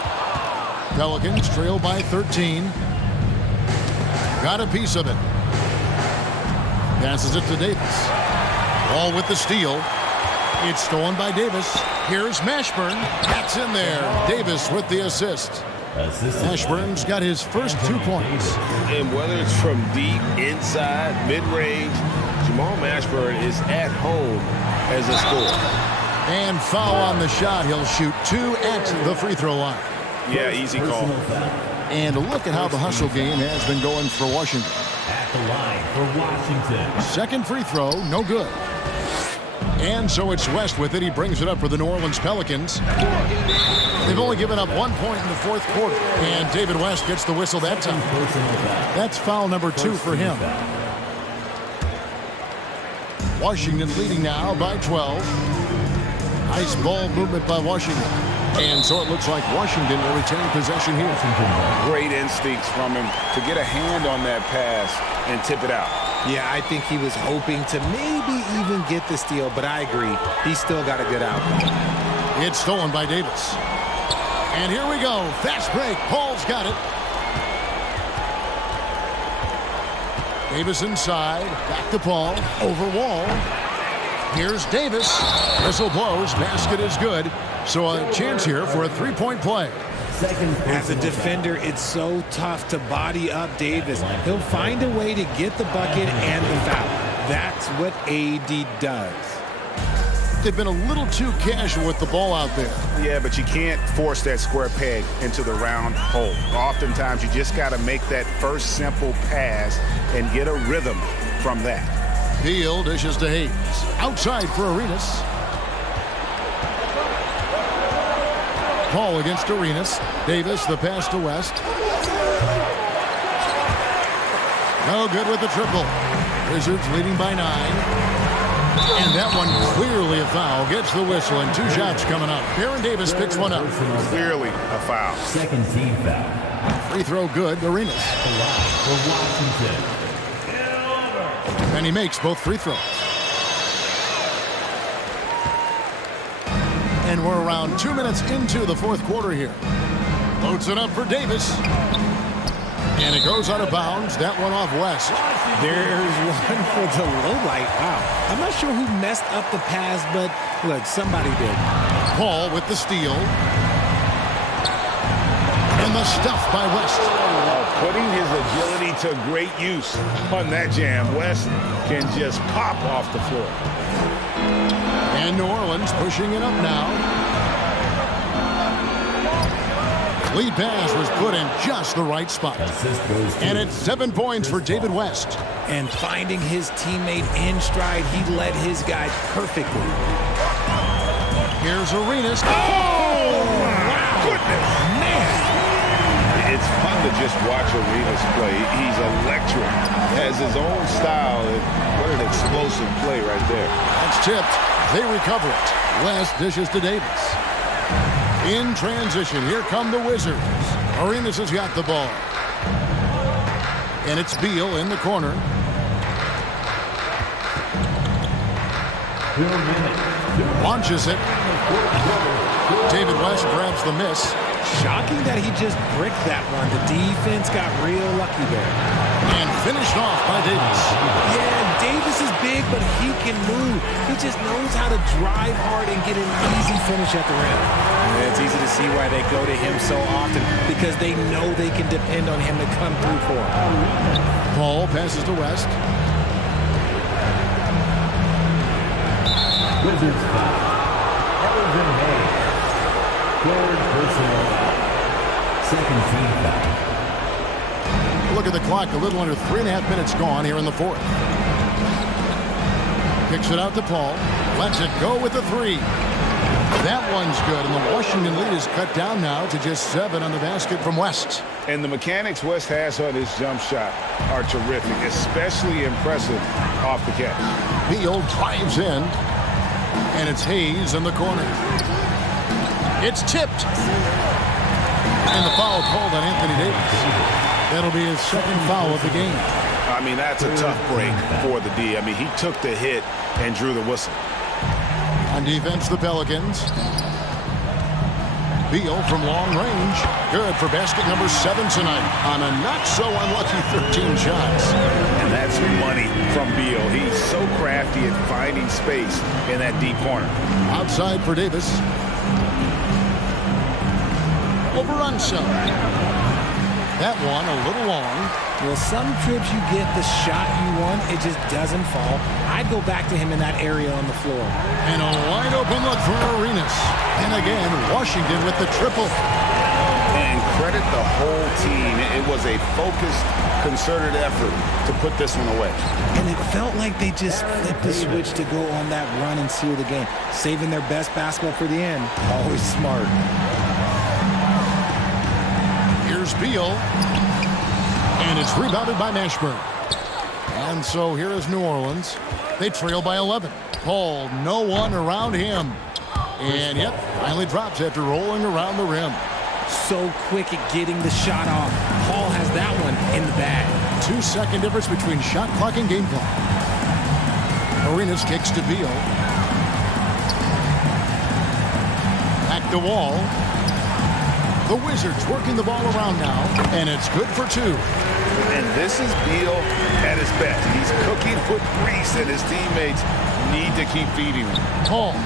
Pelicans trail by 13. Got a piece of it. Passes it to Davis. Wall with the steal. It's stolen by Davis. Here's Mashburn. That's in there. Davis with the assist. Mashburn's got his first 2 points. And whether it's from deep, inside, mid-range, Jamal Mashburn is at home as a scorer. And foul on the shot. He'll shoot 2 at the free throw line. Yeah, easy call. And look at how the hustle game has been going for Washington. At the line for Washington. Second free throw, no good. And so it's West with it. He brings it up for the New Orleans Pelicans. They've only given up 1 point in the 4th quarter. And David West gets the whistle that time. That's foul number 2 for him. Washington leading now by 12. Nice ball movement by Washington. And so it looks like Washington will retain possession here. Great instincts from him to get a hand on that pass and tip it out. Yeah, I think he was hoping to maybe even get the steal, but I agree. He's still got a good outcome. It's stolen by Davis. And here we go. Fast break. Paul's got it. Davis inside. Back to Paul. Over Wall. Here's Davis. Whistle blows. Basket is good. So a chance here for a 3-point play. As a defender, it's so tough to body up Davis. He'll find a way to get the bucket and the foul. That's what AD does. They've been a little too casual with the ball out there. Yeah, but you can't force that square peg into the round hole. Oftentimes, you just got to make that first simple pass and get a rhythm from that. Beal dishes to Hayes. Outside for Arenas. Paul against Arenas. Davis, the pass to West. No good with the triple. Wizards leading by 9. And that one clearly a foul. Gets the whistle and 2 shots coming up. Baron Davis picks one up. Clearly a foul. Second team foul. Free throw good. Arenas. For Washington. And he makes both free throws. And we're around 2 minutes into the fourth quarter here. Loads it up for Davis. And it goes out of bounds. That one off West. There's one for the low light. Wow. I'm not sure who messed up the pass, but look, somebody did. Paul with the steal. And the stuff by West. Putting his agility to great use on that jam. West can just pop off the floor. And New Orleans pushing it up now. Lead pass was put in just the right spot. And it's 7 points for David West. And finding his teammate in stride, he led his guy perfectly. Here's Arenas. Oh, my goodness. Man. It's fun to just watch Arenas play. He's electric. Has his own style. What an explosive play right there. That's tipped. They recover it. West dishes to Davis. In transition, here come the Wizards. Arenas has got the ball. And it's Beal in the corner. Launches it. David West grabs the miss. Shocking that he just bricked that one. The defense got real lucky there. And finished off by Davis. Yeah, Davis is big, but he can move. He just knows how to drive hard and get an easy finish at the rim. And it's easy to see why they go to him so often, because they know they can depend on him to come through for them. Paul passes to West. Wizards foul. Elvin Hayes. Third personal foul. Second team foul. Look at the clock, a little under 3.5 minutes gone here in the fourth. Kicks it out to Paul. Lets it go with the 3. That one's good, and the Washington lead is cut down now to just 7 on the basket from West. And the mechanics West has on his jump shot are terrific, especially impressive off the catch. Beal drives in, and it's Hayes in the corner. It's tipped. And the foul called on Anthony Davis. That'll be his second foul of the game. I mean, that's a tough break for the D. I mean, he took the hit and drew the whistle. On defense, the Pelicans. Beal from long range. Good for basket number 7 tonight on a not-so-unlucky 13 shots. And that's money from Beal. He's so crafty at finding space in that deep corner. Outside for Davis. Over Unso. That one a little long. Well, some trips you get the shot you want, it just doesn't fall. I'd go back to him in that area on the floor. And a wide open look for Arenas. And again, Washington with the triple. And credit the whole team. It was a focused, concerted effort to put this one away. And it felt like they just flipped the switch to go on that run and seal the game. Saving their best basketball for the end. Always smart. Here's Beal. And it's rebounded by Mashburn. And so here is New Orleans. They trail by 11. Paul, no one around him. And yep, finally drops after rolling around the rim. So quick at getting the shot off. Paul has that one in the bag. 2-second difference between shot clock and game clock. Arenas kicks to Beal. Back to Wall. The Wizards working the ball around now, and it's good for 2. And this is Beal at his best. He's cooking with grease, and his teammates need to keep feeding him. Paul.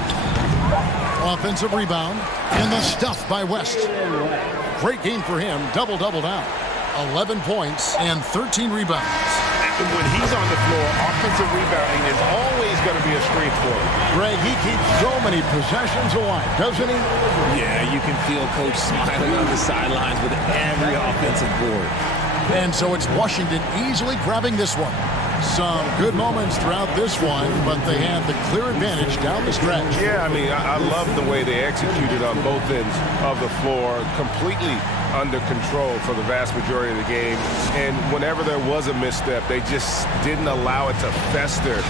Offensive rebound, and the stuff by West. Great game for him, double-double down. 11 points and 13 rebounds. And when he's on the floor, offensive rebounding is always going to be a strength for him. Greg, he keeps so many possessions alive, doesn't he? Yeah, you can feel Coach smiling on the sidelines with every offensive board. And so it's Washington easily grabbing this one. Some good moments throughout this one, but they have the clear advantage down the stretch. Yeah, I mean, I love the way they executed on both ends of the floor, completely under control for the vast majority of the game. And whenever there was a misstep, they just didn't allow it to fester.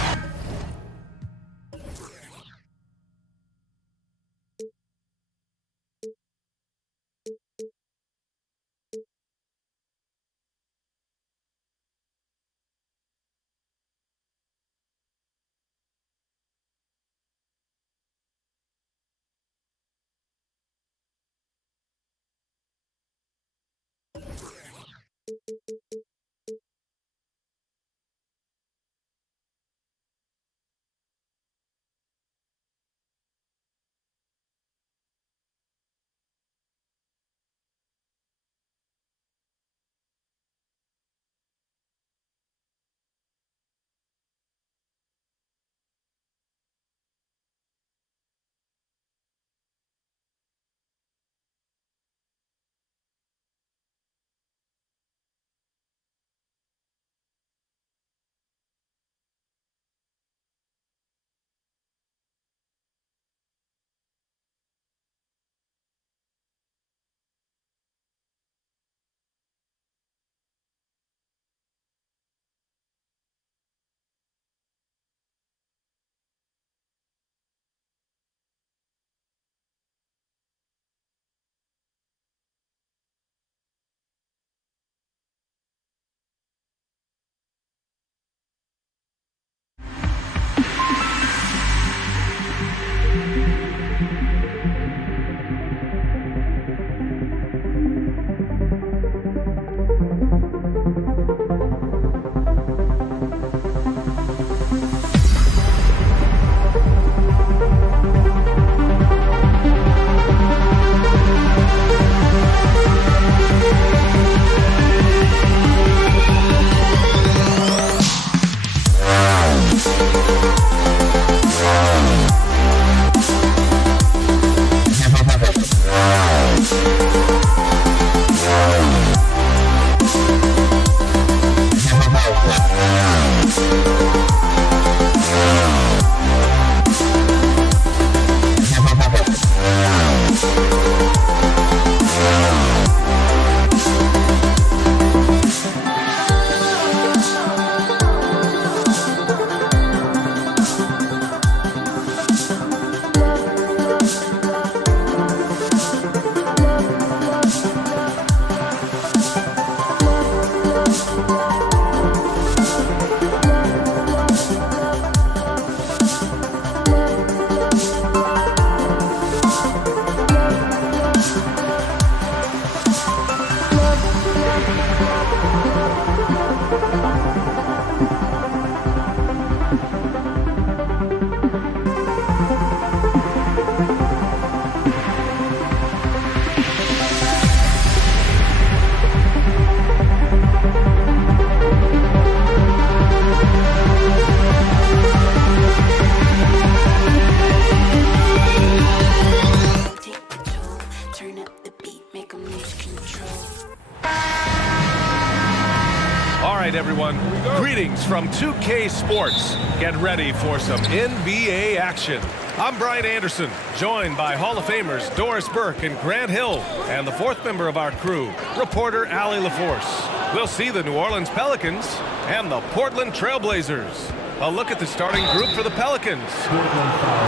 Everyone, greetings from 2K Sports. Get ready for some NBA action. I'm Brian Anderson, joined by Hall of Famers Doris Burke and Grant Hill, and the fourth member of our crew, reporter Allie LaForce. We'll see the New Orleans Pelicans and the Portland Trailblazers. A look at the starting group for the Pelicans.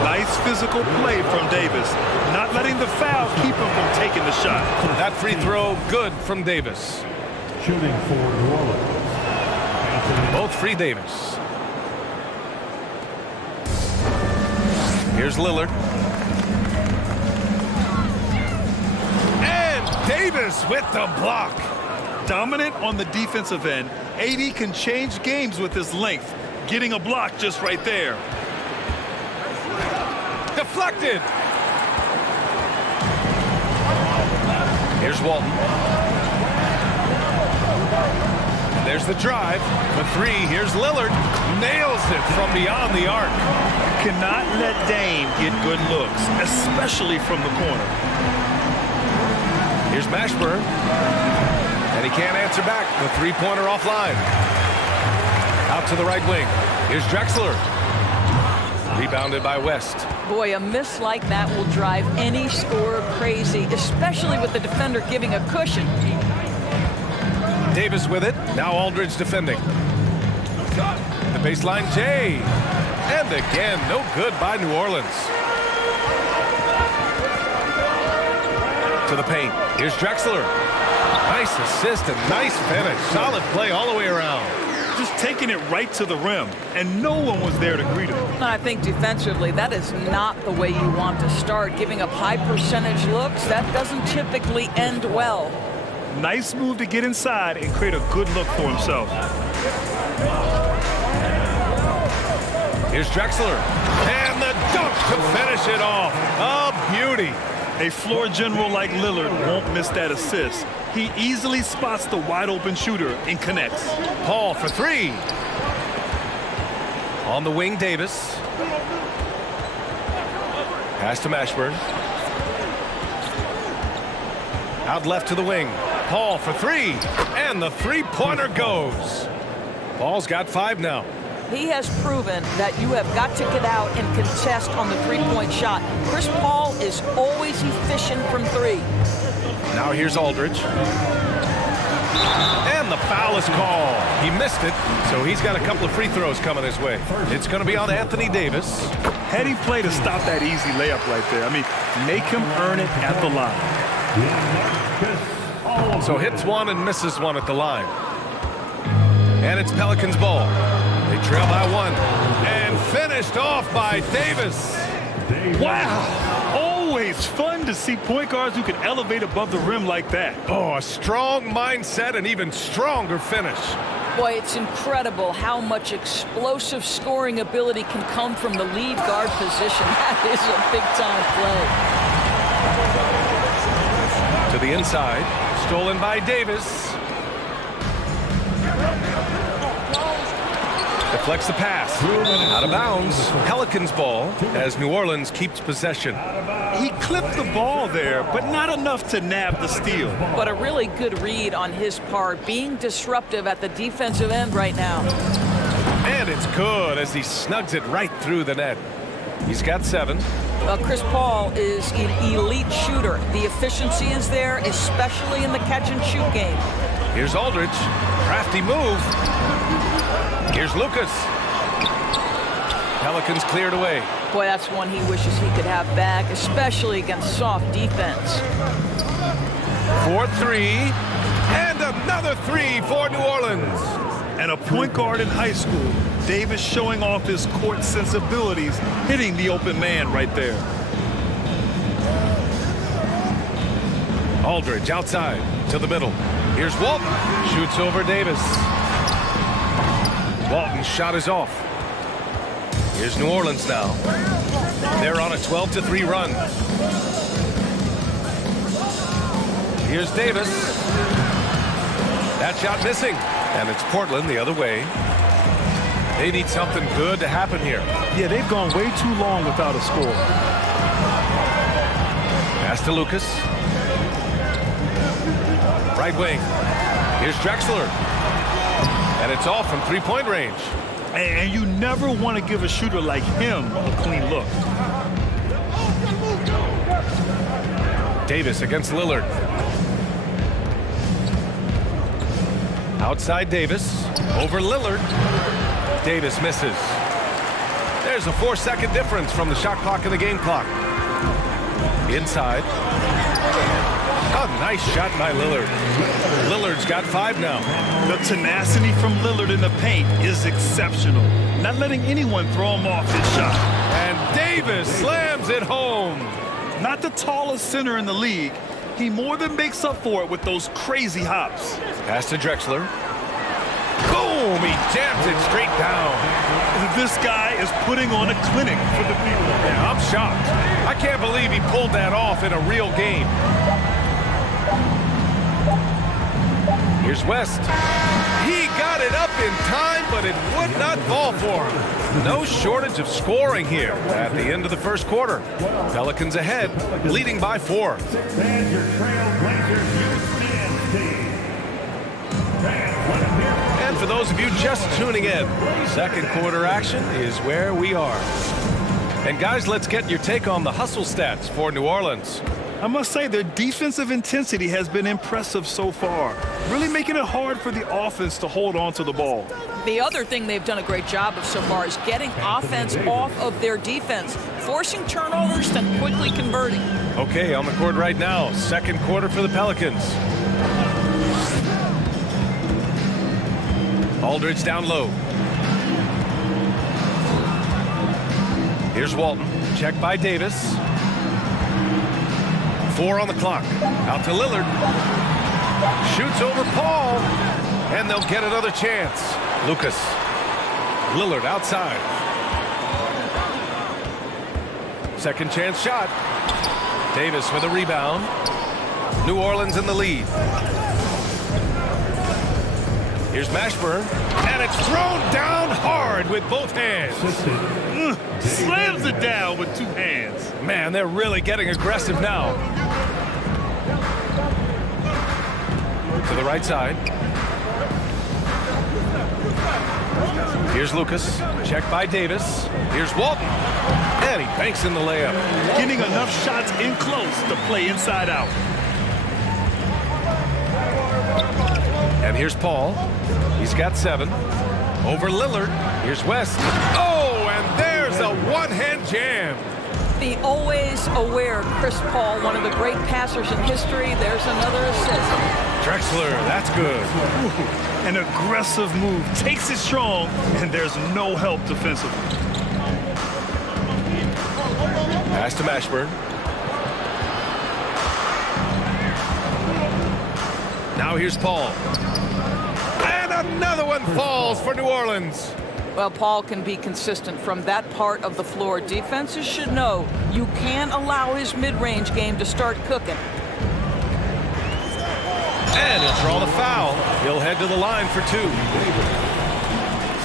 Nice physical play from Davis, not letting the foul keep him from taking the shot. That free throw, good from Davis. Shooting for New Orleans. Both free Davis. Here's Lillard. And Davis with the block. Dominant on the defensive end, AD can change games with his length. Getting a block just right there. Deflected. Here's Walton. There's the drive. The three. Here's Lillard. Nails it from beyond the arc. Cannot let Dame get good looks, especially from the corner. Here's Mashburn. And he can't answer back. The three-pointer offline. Out Out to the right wing. Here's Drexler. Rebounded by West. Boy, a miss like that will drive any scorer crazy, especially with the defender giving a cushion. Davis with it. Now Aldridge defending. The baseline, Jay. And again, no good by New Orleans. To the paint. Here's Drexler. Nice assist and nice finish. Solid play all the way around. Just taking it right to the rim, and no one was there to greet him. I think defensively, that is not the way you want to start. Giving up high percentage looks, that doesn't typically end well. Nice move to get inside and create a good look for himself. Here's Drexler. And the dunk to finish it off. A beauty. A floor general like Lillard won't miss that assist. He easily spots the wide open shooter and connects. Paul for three. On the wing, Davis. Pass to Mashburn. Out left to the wing. Paul for three. And the three-pointer goes. Paul's got 5 now. He has proven that you have got to get out and contest on the three-point shot. Chris Paul is always efficient from 3. Now here's Aldridge. And the foul is called. He missed it, so he's got a couple of free throws coming his way. It's going to be on Anthony Davis. Heady play to stop that easy layup right there. I mean, make him earn it at the line. So hits one and misses one at the line. And it's Pelicans ball. They trail by 1. And finished off by Davis. Wow. Always fun to see point guards who can elevate above the rim like that. Oh, a strong mindset and even stronger finish. Boy, it's incredible how much explosive scoring ability can come from the lead guard position. That is a big-time play. To the inside. Stolen by Davis. Deflects the pass. Out of bounds. Pelicans ball as New Orleans keeps possession. He clipped the ball there, but not enough to nab the steal. But a really good read on his part, being disruptive at the defensive end right now. And it's good as he snugs it right through the net. He's got 7. Well, Chris Paul is an elite shooter. The efficiency is there, especially in the catch-and-shoot game. Here's Aldridge. Crafty move. Here's Lucas. Pelicans cleared away. Boy, that's one he wishes he could have back, especially against soft defense. 4-3. And another 3 for New Orleans. And a point guard in high school, Davis showing off his court sensibilities, hitting the open man right there. Aldridge outside to the middle. Here's Walton. Shoots over Davis. Walton's shot is off. Here's New Orleans now. They're on a 12-3 run. Here's Davis. That shot missing. And it's Portland the other way. They need something good to happen here. Yeah, they've gone way too long without a score. Pass to Lucas. Right wing. Here's Drexler. And it's off from three-point range. And you never want to give a shooter like him a clean look. Davis against Lillard. Outside Davis. Over Lillard. Davis misses. There's a 4-second difference from the shot clock and the game clock. Inside. A nice shot by Lillard. Lillard's got 5 now. The tenacity from Lillard in the paint is exceptional. Not letting anyone throw him off his shot. And Davis slams it home. Not the tallest center in the league. He more than makes up for it with those crazy hops. Pass to Drexler. Boom! He jams it straight down. This guy is putting on a clinic for the people. Yeah, I'm shocked. I can't believe he pulled that off in a real game. Here's West. He got it up in time, but it would not fall for him. No shortage of scoring here at the end of the first quarter. Pelicans ahead, leading by 4. And your Trailblazers UCNC. And for those of you just tuning in, second quarter action is where we are. And guys, let's get your take on the hustle stats for New Orleans. I must say their defensive intensity has been impressive so far, really making it hard for the offense to hold on to the ball. The other thing they've done a great job of so far is getting offense off of their defense, forcing turnovers, then quickly converting. Okay, on the court right now, second quarter for the Pelicans. Aldridge down low. Here's Walton, checked by Davis. 4 on the clock. Out to Lillard. Shoots over Paul. And they'll get another chance. Lucas. Lillard outside. Second chance shot. Davis with a rebound. New Orleans in the lead. Here's Mashburn. And it's thrown down hard with both hands. Slams it down with 2 hands. Man, they're really getting aggressive now. To the right side. Here's Lucas, checked by Davis. Here's Walton, and he banks in the layup. Getting enough shots in close to play inside out. And here's Paul. He's got 7. Over Lillard. Here's West. Oh, and there's a one-hand jam. The always aware Chris Paul, one of the great passers in history. There's another assist. Drexler, that's good. Ooh, an aggressive move. Takes it strong, and there's no help defensively. Pass to Mashburn. Now here's Paul. And another one falls for New Orleans. Well, Paul can be consistent from that part of the floor. Defenses should know you can't allow his mid-range game to start cooking. And he'll draw the foul. He'll head to the line for 2.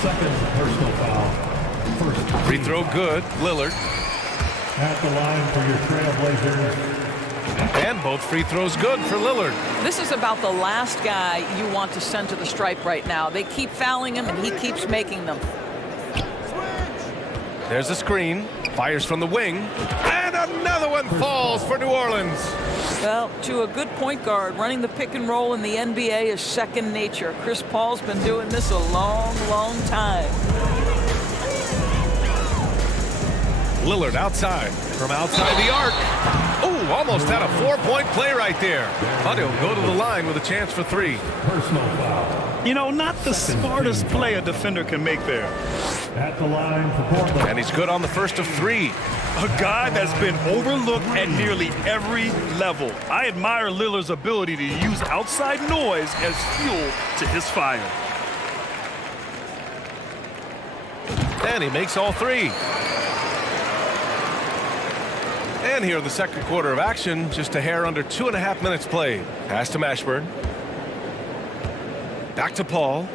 Second personal foul. First free throw good. Lillard. At the line for your Trailblazers. And both free throws good for Lillard. This is about the last guy you want to send to the stripe right now. They keep fouling him, and he keeps making them. There's a screen. Fires from the wing. And another one falls for New Orleans. Well, to a good point guard, running the pick and roll in the NBA is second nature. Chris Paul's been doing this a long, long time. Lillard outside. From outside the arc. Oh, almost had a 4-point play right there. But he'll go to the line with a chance for 3. Personal foul. You know, not the smartest play a defender can make there. At the line for Portland. And he's good on the first of 3. A guy that's been overlooked at nearly every level. I admire Lillard's ability to use outside noise as fuel to his fire. And he makes all 3. And here in the second quarter of action, just a hair under 2.5 minutes played. Pass to Mashburn. Back to Paul.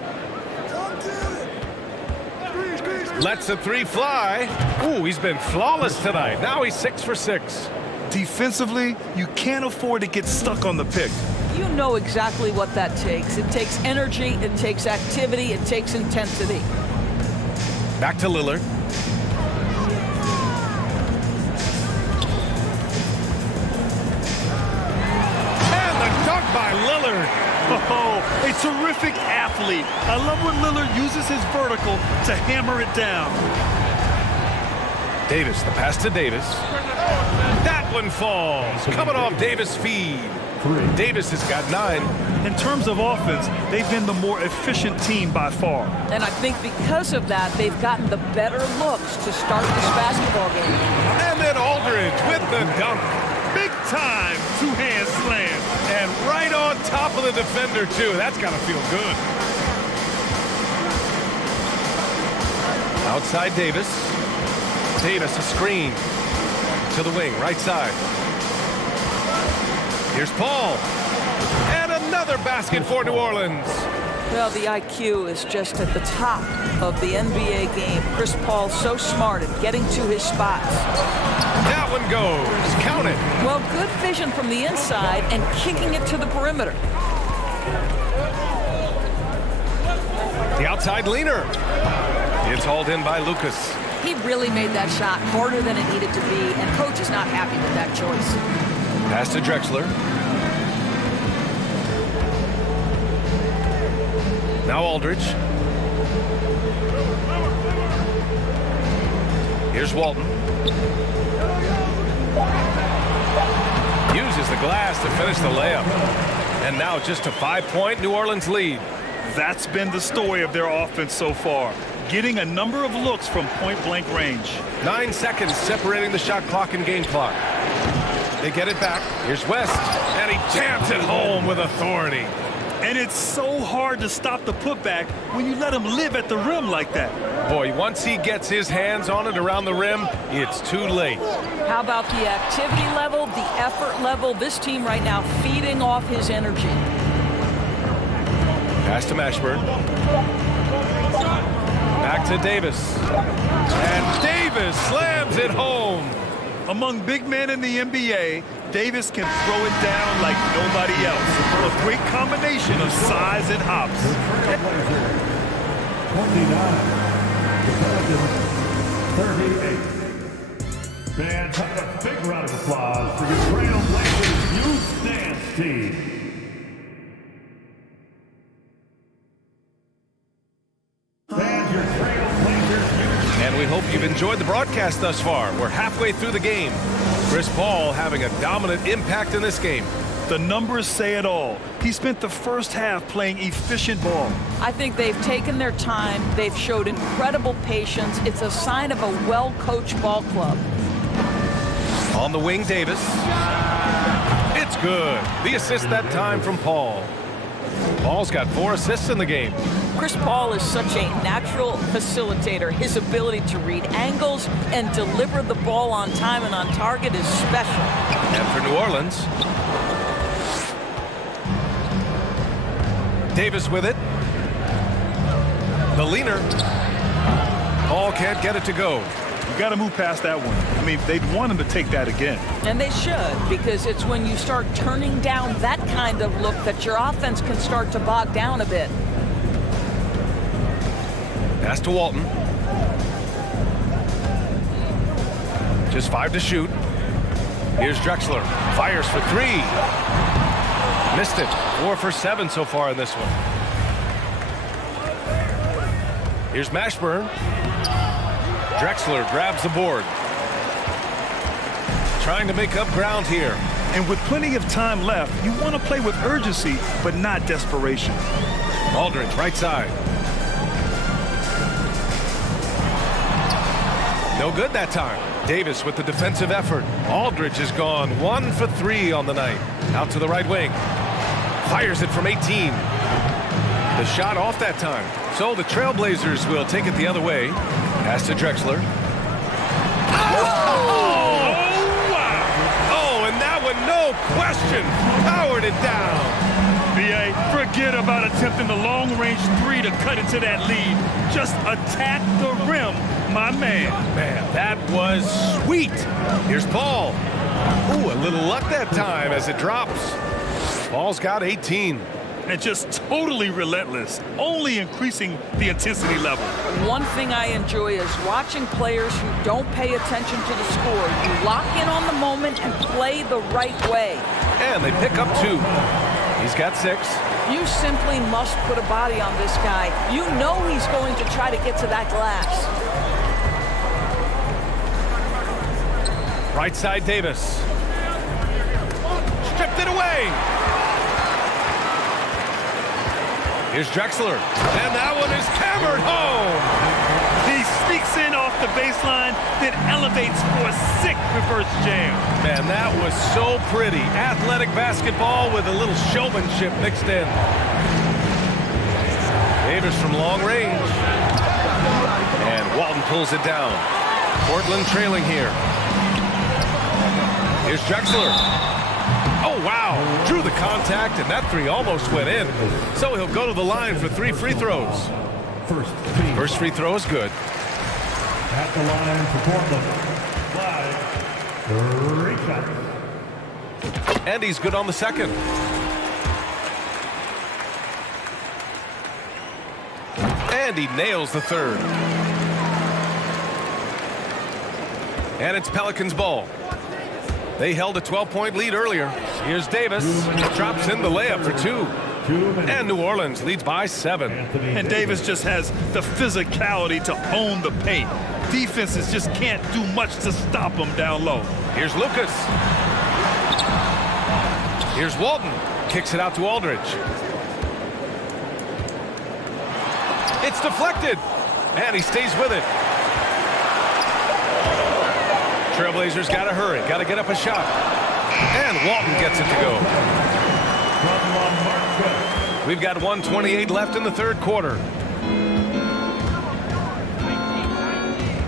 Lets the 3 fly. Ooh, he's been flawless tonight. Now he's 6 for 6. Defensively, you can't afford to get stuck on the pick. You know exactly what that takes. It takes energy, it takes activity, it takes intensity. Back to Lillard. By Lillard. Oh, a terrific athlete. I love when Lillard uses his vertical to hammer it down. Davis, the pass to Davis. That one falls. Coming off Davis' feed. Davis has got 9. In terms of offense, they've been the more efficient team by far. And I think because of that, they've gotten the better looks to start this basketball game. And then Aldridge with the dunk. Big time 2-hand slam. And right on top of the defender, too. That's got to feel good. Outside Davis. Davis, a screen. To the wing, right side. Here's Paul. And another basket for New Orleans. Well, the IQ is just at the top of the NBA game. Chris Paul so smart at getting to his spots. That one goes. Count it. Well, good vision from the inside and kicking it to the perimeter. The outside leaner. It's hauled in by Lucas. He really made that shot harder than it needed to be, and coach is not happy with that choice. Pass to Drexler. Now Aldridge. Here's Walton. Uses the glass to finish the layup. And now just a 5-point New Orleans lead. That's been the story of their offense so far. Getting a number of looks from point-blank range. 9 seconds separating the shot clock and game clock. They get it back. Here's West. And he jams it home with authority. And it's so hard to stop the putback when you let him live at the rim like that. Boy, once he gets his hands on it around the rim, it's too late. How about the activity level, the effort level? This team right now feeding off his energy. Pass to Mashburn. Back to Davis. And Davis slams it home. Among big men in the NBA, Davis can throw it down like nobody else. A great combination of size and hops. 39, 38. Fans, have a big round of applause for your Trailblazers Youth Dance Team. And we hope you've enjoyed the broadcast thus far. We're halfway through the game. Chris Paul having a dominant impact in this game. The numbers say it all. He spent the first half playing efficient ball. I think they've taken their time. They've showed incredible patience. It's a sign of a well-coached ball club. On the wing, Davis. It's good. The assist that time from Paul. Paul's got 4 assists in the game. Chris Paul is such a natural facilitator. His ability to read angles and deliver the ball on time and on target is special. And for New Orleans, Davis with it. The leaner. Paul can't get it to go. You got to move past that one. I mean, they'd want him to take that again. And they should, because it's when you start turning down that kind of look that your offense can start to bog down a bit. Pass to Walton. Just 5 to shoot. Here's Drexler. Fires for 3. Missed it. 4 for 7 so far in this one. Here's Mashburn. Drexler grabs the board. Trying to make up ground here. And with plenty of time left, you want to play with urgency, but not desperation. Aldridge, right side. No good that time. Davis with the defensive effort. Aldridge has gone 1 for 3 on the night. Out to the right wing. Fires it from 18. The shot off that time. So the Trailblazers will take it the other way. Pass to Drexler. Oh, and that one, no question, powered it down. B.A., forget about attempting the long-range 3 to cut into that lead. Just attack the rim, my man. Man, that was sweet. Here's Paul. Ooh, a little luck that time as it drops. Paul's got 18. And just totally relentless, only increasing the intensity level. One thing I enjoy is watching players who don't pay attention to the score. You lock in on the moment and play the right way. And they pick up 2. He's got 6. You simply must put a body on this guy. You know he's going to try to get to that glass. Right side, Davis. Stripped it away. Here's Drexler, and that one is hammered home. He sneaks in off the baseline, then elevates for a sick reverse jam. Man, that was so pretty. Athletic basketball with a little showmanship mixed in. Davis from long range. And Walton pulls it down. Portland trailing here. Here's Drexler. Oh, wow. Drew the contact, and that 3 almost went in. So he'll go to the line for 3 free throws. First free throw is good. At the line for Portland, 3 shots. And he's good on the second. And he nails the third. And it's Pelicans ball. They held a 12-point lead earlier. Here's Davis. Drops in the layup for 2. And New Orleans leads by 7. And Davis just has the physicality to own the paint. Defenses just can't do much to stop him down low. Here's Lucas. Here's Walton. Kicks it out to Aldridge. It's deflected. And he stays with it. Trailblazers got to hurry. Got to get up a shot. And Walton gets it to go. We've got 1:28 left in the third quarter.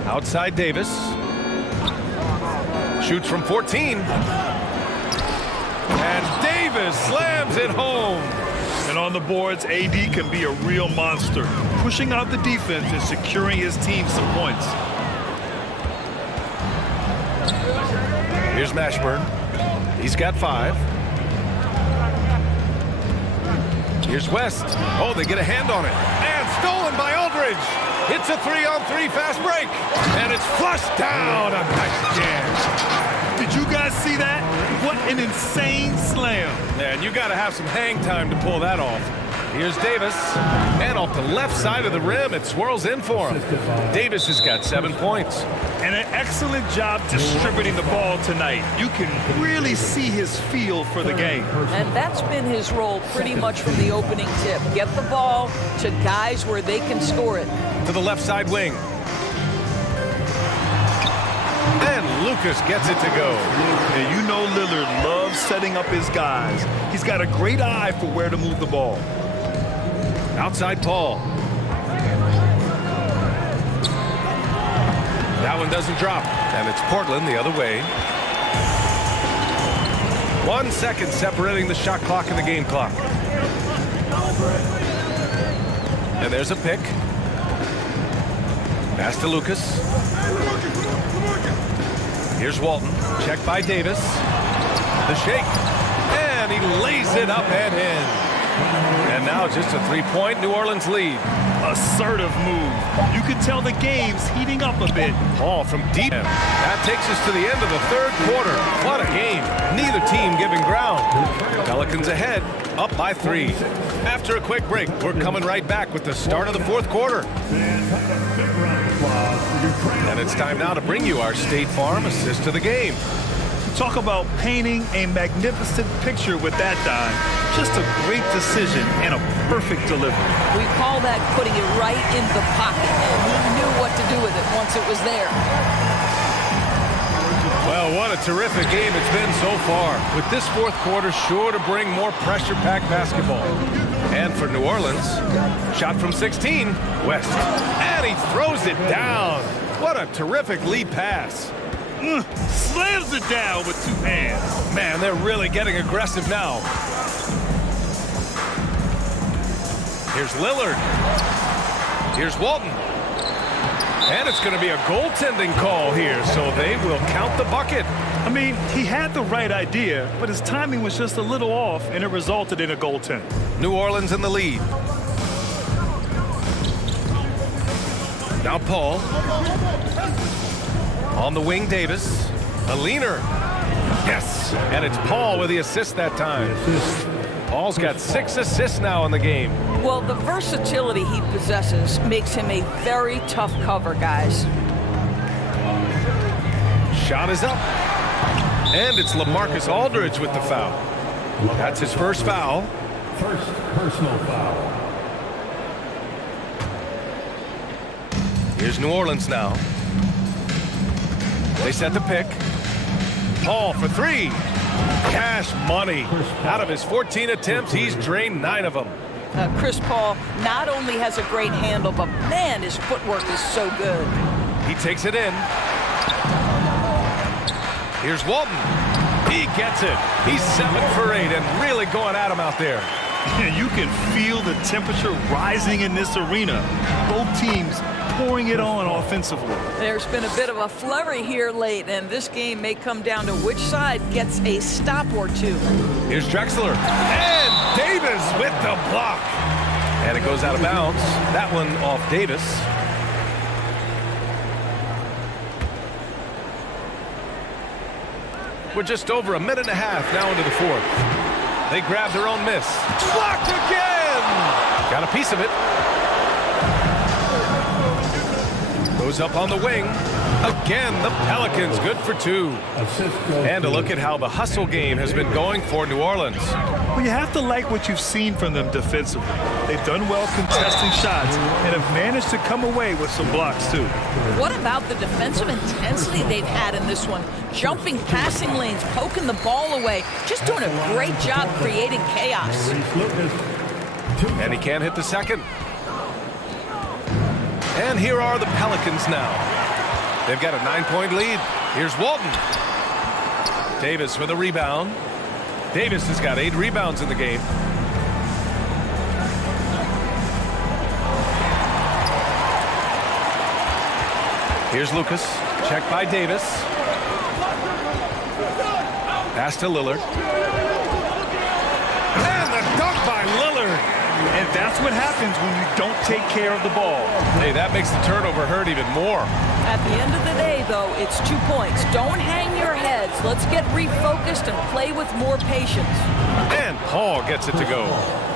Outside Davis. Shoots from 14. And Davis slams it home. And on the boards, AD can be a real monster, pushing out the defense and securing his team some points. Here's Mashburn. He's got 5. Here's West. Oh, they get a hand on it. And stolen by Aldridge. Hits a 3-on-3 fast break. And it's flushed down. A nice jam. Did you guys see that? What an insane slam. And you got to have some hang time to pull that off. Here's Davis. And off the left side of the rim, it swirls in for him. Davis has got 7 points. And an excellent job distributing the ball tonight. You can really see his feel for the game. And that's been his role pretty much from the opening tip. Get the ball to guys where they can score it. To the left side wing. And Lucas gets it to go. And you know Lillard loves setting up his guys. He's got a great eye for where to move the ball. Outside Paul. That one doesn't drop. And it's Portland the other way. 1 second separating the shot clock and the game clock. And there's a pick. Pass to Lucas. Here's Walton. Check by Davis. The shake. And he lays it up and in. And now just a 3-point New Orleans lead. Assertive move. You can tell the game's heating up a bit. Ball from deep. That takes us to the end of the third quarter. What a game. Neither team giving ground. Pelicans ahead, up by 3. After a quick break, we're coming right back with the start of the fourth quarter. And it's time now to bring you our State Farm assist to the game. Talk about painting a magnificent picture with that dime. Just a great decision and a perfect delivery. We call that putting it right in the pocket, and he knew what to do with it once it was there. Well, what a terrific game it's been so far. With this fourth quarter sure to bring more pressure-packed basketball. And for New Orleans, shot from 16, West. And he throws it down. What a terrific lead pass. Slams it down with 2 hands. Man, they're really getting aggressive now. Here's Lillard. Here's Walton. And it's going to be a goaltending call here, so they will count the bucket. I mean, he had the right idea, but his timing was just a little off, and it resulted in a goaltend. New Orleans in the lead. Now Paul. On the wing, Davis. A leaner. Yes. And it's Paul with the assist that time. Paul's got 6 assists now in the game. Well, the versatility he possesses makes him a very tough cover, guys. Shot is up. And it's LaMarcus Aldridge with the foul. That's his first foul. First personal foul. Here's New Orleans now. They set the pick. Paul for 3. Cash money. Out of his 14 attempts, he's drained 9 of them. Chris Paul not only has a great handle, but man, his footwork is so good. He takes it in. Here's Walton. He gets it. He's 7 for 8 and really going at him out there. You can feel the temperature rising in this arena. Both teams pouring it on offensively. There's been a bit of a flurry here late, and this game may come down to which side gets a stop or 2. Here's Drexler. And Davis with the block. And it goes out of bounds. That one off Davis. We're just over a minute and a half now into the fourth. They grab their own miss. Blocked again! Got a piece of it. Goes up on the wing. Again, the Pelicans good for 2. And a look at how the hustle game has been going for New Orleans. Well, you have to like what you've seen from them defensively. They've done well contesting shots and have managed to come away with some blocks, too. What about the defensive intensity they've had in this one? Jumping passing lanes, poking the ball away, just doing a great job creating chaos. And he can't hit the second. And here are the Pelicans now. They've got a 9-point lead. Here's Walton. Davis with a rebound. Davis has got 8 rebounds in the game. Here's Lucas. Checked by Davis. Pass to Lillard. And the dunk by Lillard. And that's what happens when you don't take care of the ball. Hey, that makes the turnover hurt even more. At the end of the day, though, it's 2 points. Don't hang your heads. Let's get refocused and play with more patience. And Paul gets it to go.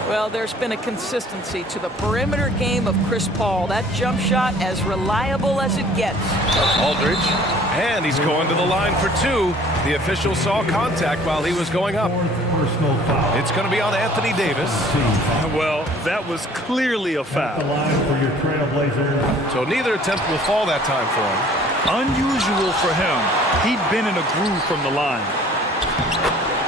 Well, there's been a consistency to the perimeter game of Chris Paul. That jump shot as reliable as it gets. Aldridge. And he's going to the line for 2. The official saw contact while he was going up. It's going to be on Anthony Davis. Well, that was clearly a foul. So neither attempt will fall that time for him. Unusual for him. He'd been in a groove from the line.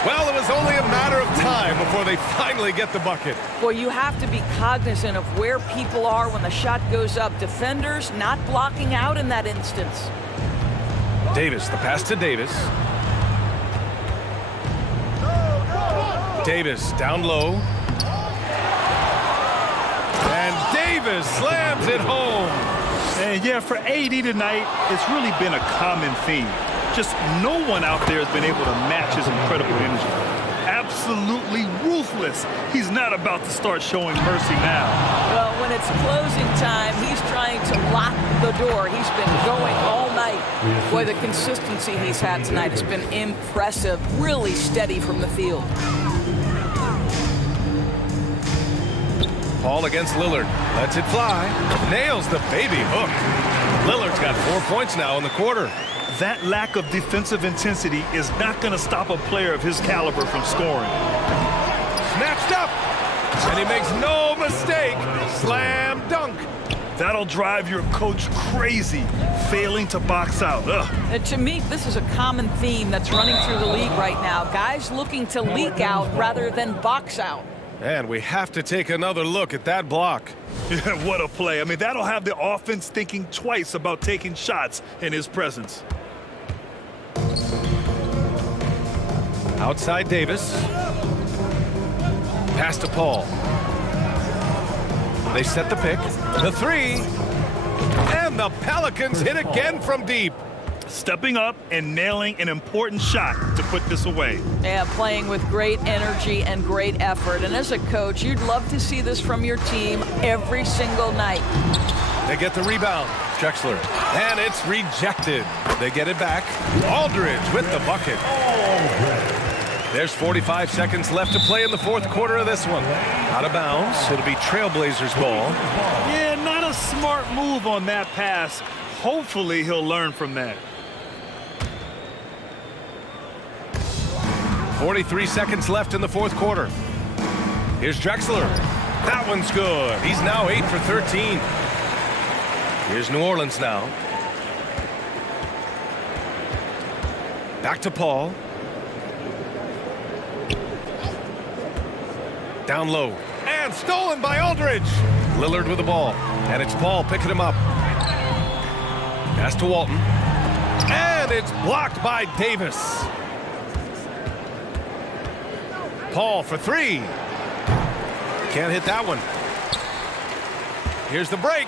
Well, it was only a matter of time before they finally get the bucket. Well, you have to be cognizant of where people are when the shot goes up. Defenders not blocking out in that instance. Davis, the pass to Davis. Davis down low. And Davis slams it home. And yeah, for AD tonight, it's really been a common theme. Just no one out there has been able to match his incredible energy. Absolutely ruthless. He's not about to start showing mercy now. Well, when it's closing time, he's trying to lock the door. He's been going all night. Boy, the consistency he's had tonight has been impressive. Really steady from the field. Paul against Lillard. Lets it fly. Nails the baby hook. Lillard's got 4 points now in the quarter. That lack of defensive intensity is not going to stop a player of his caliber from scoring. Snatched up. And he makes no mistake. Slam dunk. That'll drive your coach crazy, failing to box out. To me, this is a common theme that's running through the league right now. Guys looking to leak out rather than box out. And we have to take another look at that block. Yeah, what a play. I mean, that'll have the offense thinking twice about taking shots in his presence. Outside Davis. Pass to Paul. They set the pick. The 3. And the Pelicans hit again from deep. Stepping up and nailing an important shot to put this away. Yeah, playing with great energy and great effort. And as a coach, you'd love to see this from your team every single night. They get the rebound. Drexler. And it's rejected. They get it back. Aldridge with the bucket. There's 45 seconds left to play in the fourth quarter of this one. Out of bounds. It'll be Trailblazers ball. Yeah, not a smart move on that pass. Hopefully he'll learn from that. 43 seconds left in the fourth quarter. Here's Drexler. That one's good. He's now 8 for 13. Here's New Orleans now. Back to Paul. Down low. And stolen by Aldridge. Lillard with the ball. And it's Paul picking him up. Pass to Walton. And it's blocked by Davis. Paul for 3. Can't hit that one. Here's the break.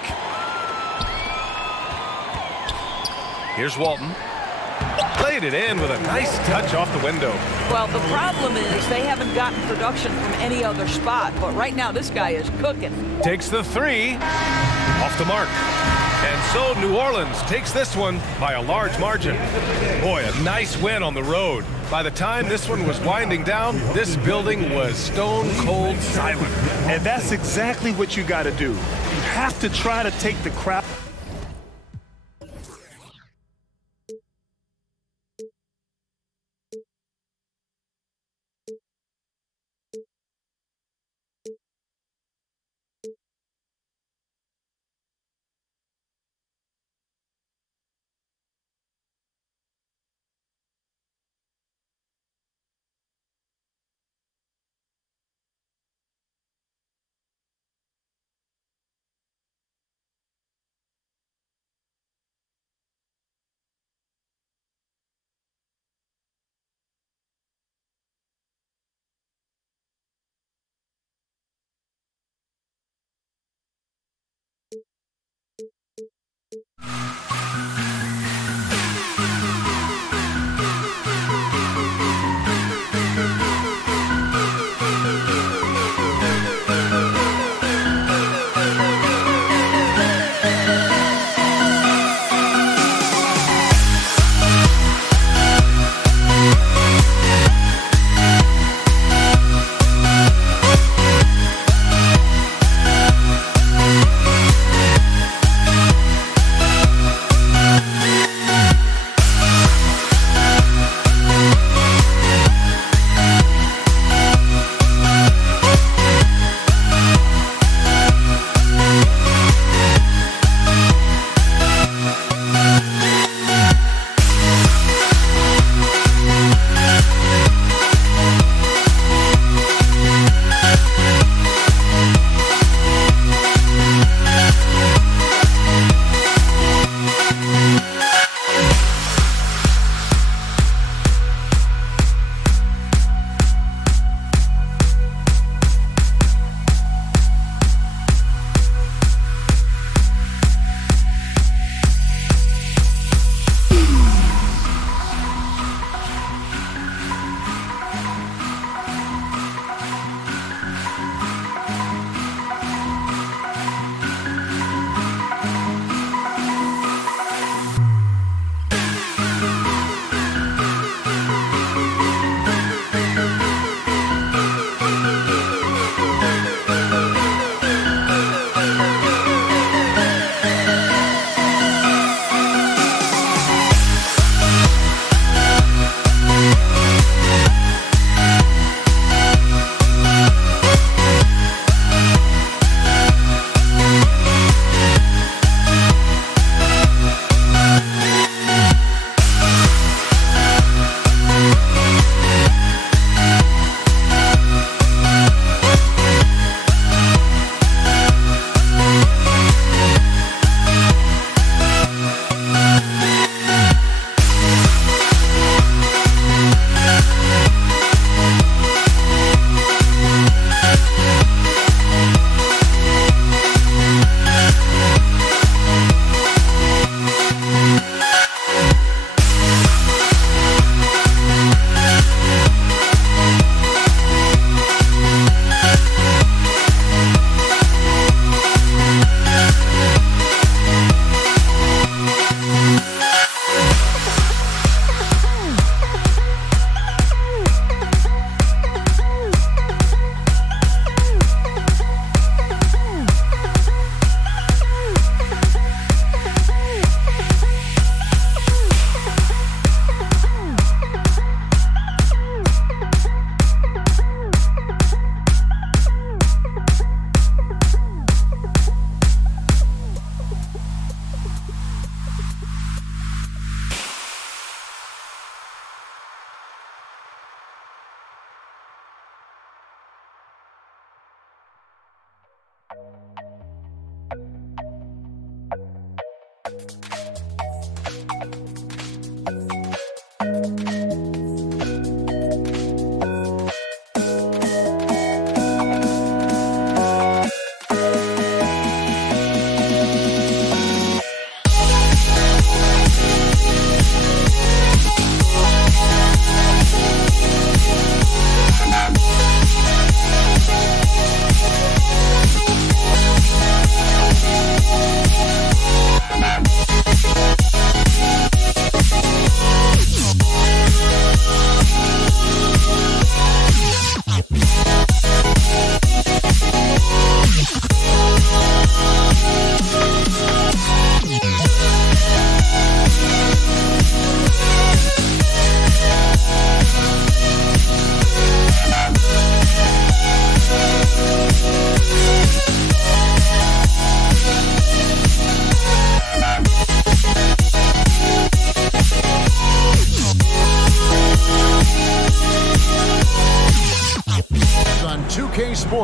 Here's Walton. Played it in with a nice touch off the window. Well, the problem is they haven't gotten production from any other spot. But right now, this guy is cooking. Takes the three. Off the mark. And so New Orleans takes this one by a large margin. Boy, a nice win on the road. By the time this one was winding down, this building was stone cold silent. And that's exactly what you got to do. You have to try to take the crowd.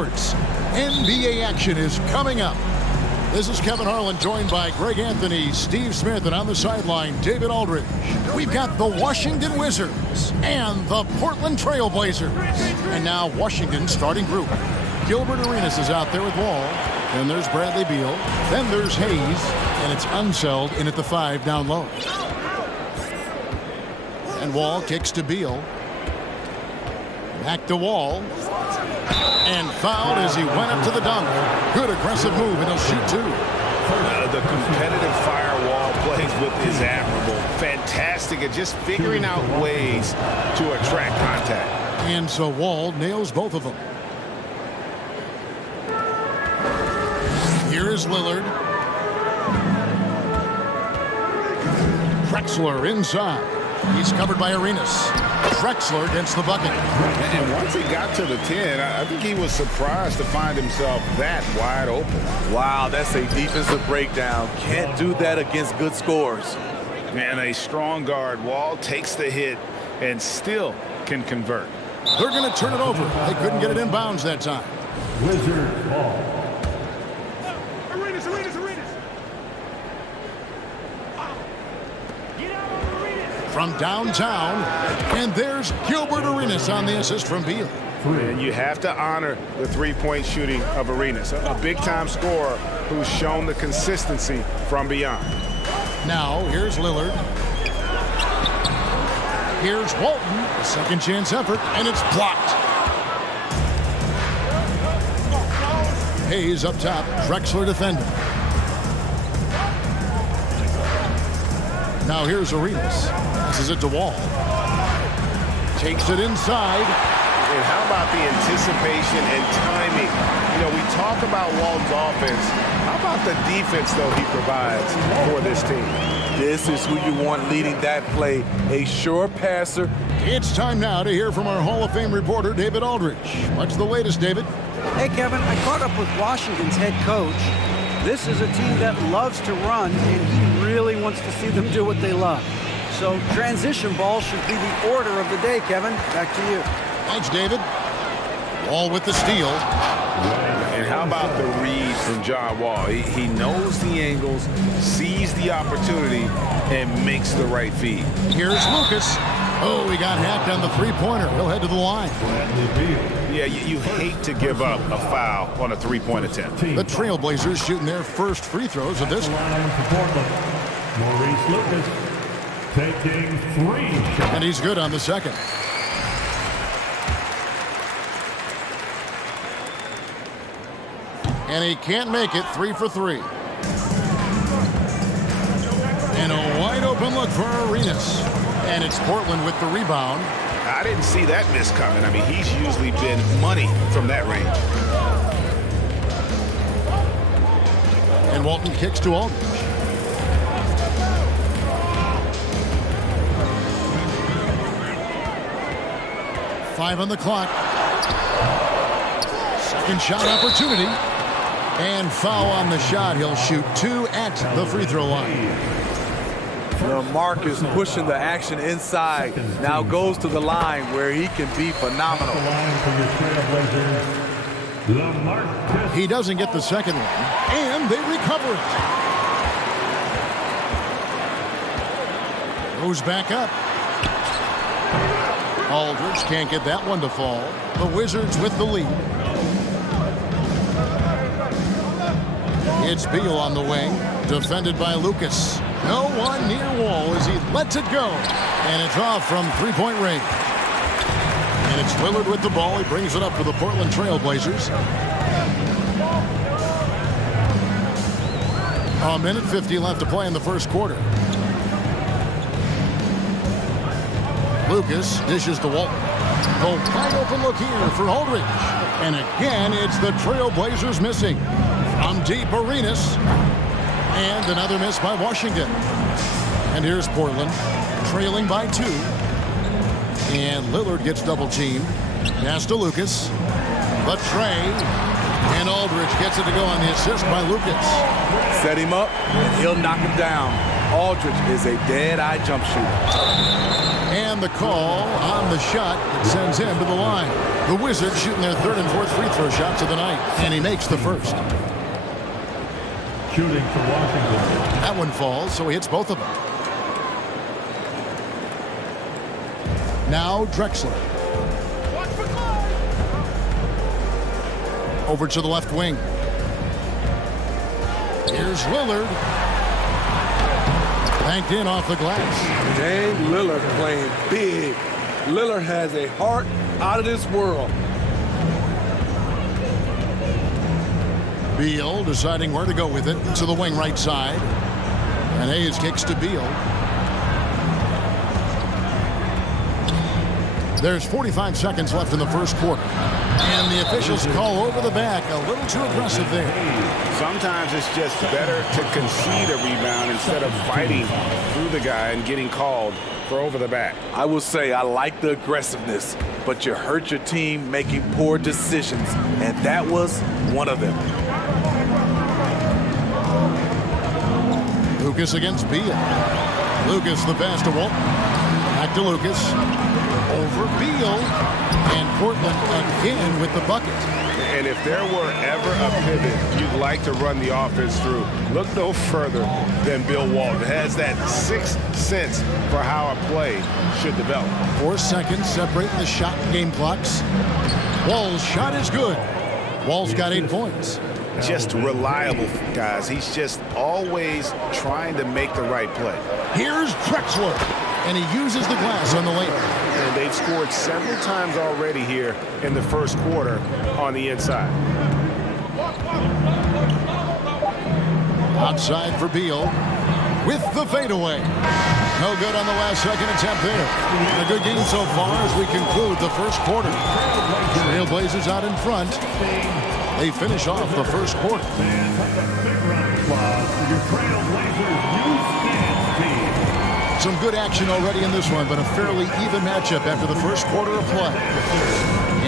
Sports. NBA action is coming up. This is Kevin Harlan, joined by Greg Anthony, Steve Smith, and on the sideline, David Aldridge. We've got the Washington Wizards and the Portland Trail Blazers. And now Washington's starting group. Gilbert Arenas is out there with Wall. Then there's Bradley Beal. Then there's Hayes. And it's Unseld in at the 5 down low. And Wall kicks to Beal. Back to Wall. And fouled as he went up to the dunk. Good aggressive move, and he'll shoot 2. The competitive firewall plays with is admirable. Fantastic at just figuring out ways to attract contact. And so Wall nails both of them. Here is Lillard. Drexler inside. He's covered by Arenas. Drexler gets the bucket. And once he got to the 10, I think he was surprised to find himself that wide open. Wow, that's a defensive breakdown. Can't do that against good scores. Man, a strong guard. Wall takes the hit and still can convert. They're going to turn it over. They couldn't get it in bounds that time. Wizard ball. From downtown, and there's Gilbert Arenas on the assist from Beal. And you have to honor the three-point shooting of Arenas, a big-time scorer who's shown the consistency from beyond. Now, here's Lillard. Here's Walton, a second chance effort, and it's blocked. Hayes up top, Drexler defending. Now here's Arenas. Passes it to Wall. Takes it inside. And how about the anticipation and timing? You know, we talk about Walton's offense. How about the defense, though, he provides for this team? This is who you want leading that play. A sure passer. It's time now to hear from our Hall of Fame reporter, David Aldridge. What's the latest, David? Hey, Kevin, I caught up with Washington's head coach. This is a team that loves to run, and he really wants to see them do what they love. So transition ball should be the order of the day, Kevin. Back to you. Thanks, David. Wall with the steal. And how about the read from John Wall? He knows the angles, sees the opportunity, and makes the right feed. Here's Lucas. Oh, he got hacked on the three-pointer. He'll head to the line. Yeah, you hate to give up a foul on a three-point attempt. The Trailblazers shooting their first free throws of this one. Maurice Lucas taking 3. And he's good on the second. And he can't make it. 3 for 3. And a wide open look for Arenas. And it's Portland with the rebound. I didn't see that miss coming. I mean, he's usually been money from that range. And Walton kicks to Aldridge. Five on the clock. Second shot opportunity. And foul on the shot. He'll shoot 2 at the free throw line. Marcus pushing the action inside. Now goes to the line where he can be phenomenal. He doesn't get the second one. And they recover it. Goes back up. Aldridge can't get that one to fall. The Wizards with the lead. It's Beal on the wing, defended by Lucas. No one near Wall as he lets it go. And it's off from three-point range. And it's Lillard with the ball. He brings it up for the Portland Trail Blazers. A minute 50 left to play in the first quarter. Lucas dishes to Walton. The wide open look here for Aldridge. And again, it's the Trail Blazers missing. From deep, Arenas. And another miss by Washington. And here's Portland, trailing by 2. And Lillard gets double teamed. Pass to Lucas. The tray. And Aldridge gets it to go on the assist by Lucas. Set him up, and he'll knock him down. Aldridge is a dead-eye jump shooter. And the call on the shot that sends him to the line. The Wizards shooting their third and fourth free throw shots of the night. And he makes the first. Shooting for Washington. That one falls, so he hits both of them. Now Drexler. Over to the left wing. Here's Lillard. Banked in off the glass. Dame Lillard playing big. Lillard has a heart out of this world. Beal deciding where to go with it to the wing right side. And Hayes kicks to Beal. There's 45 seconds left in the first quarter. And the officials call over the back. A little too aggressive there. Sometimes it's just better to concede a rebound instead of fighting through the guy and getting called for over the back. I will say I like the aggressiveness, but you hurt your team making poor decisions, and that was one of them. Lucas against Beal. Lucas the pass to Walton. Back to Lucas. Over Beal. And Portland again with the bucket. And if there were ever a pivot you'd like to run the offense through, look no further than Bill Walton. Has that sixth sense for how a play should develop. 4 seconds separating the shot and game clocks. Wall's shot is good. Wall's got 8 points. Just reliable, guys. He's just always trying to make the right play. Here's Drexler. And he uses the glass on the layup. And they've scored several times already here in the first quarter on the inside. Outside for Beal with the fadeaway. No good on the last second attempt there. A good game so far as we conclude the first quarter. Trailblazers out in front. They finish off the first quarter. Some good action already in this one, but a fairly even matchup after the first quarter of play.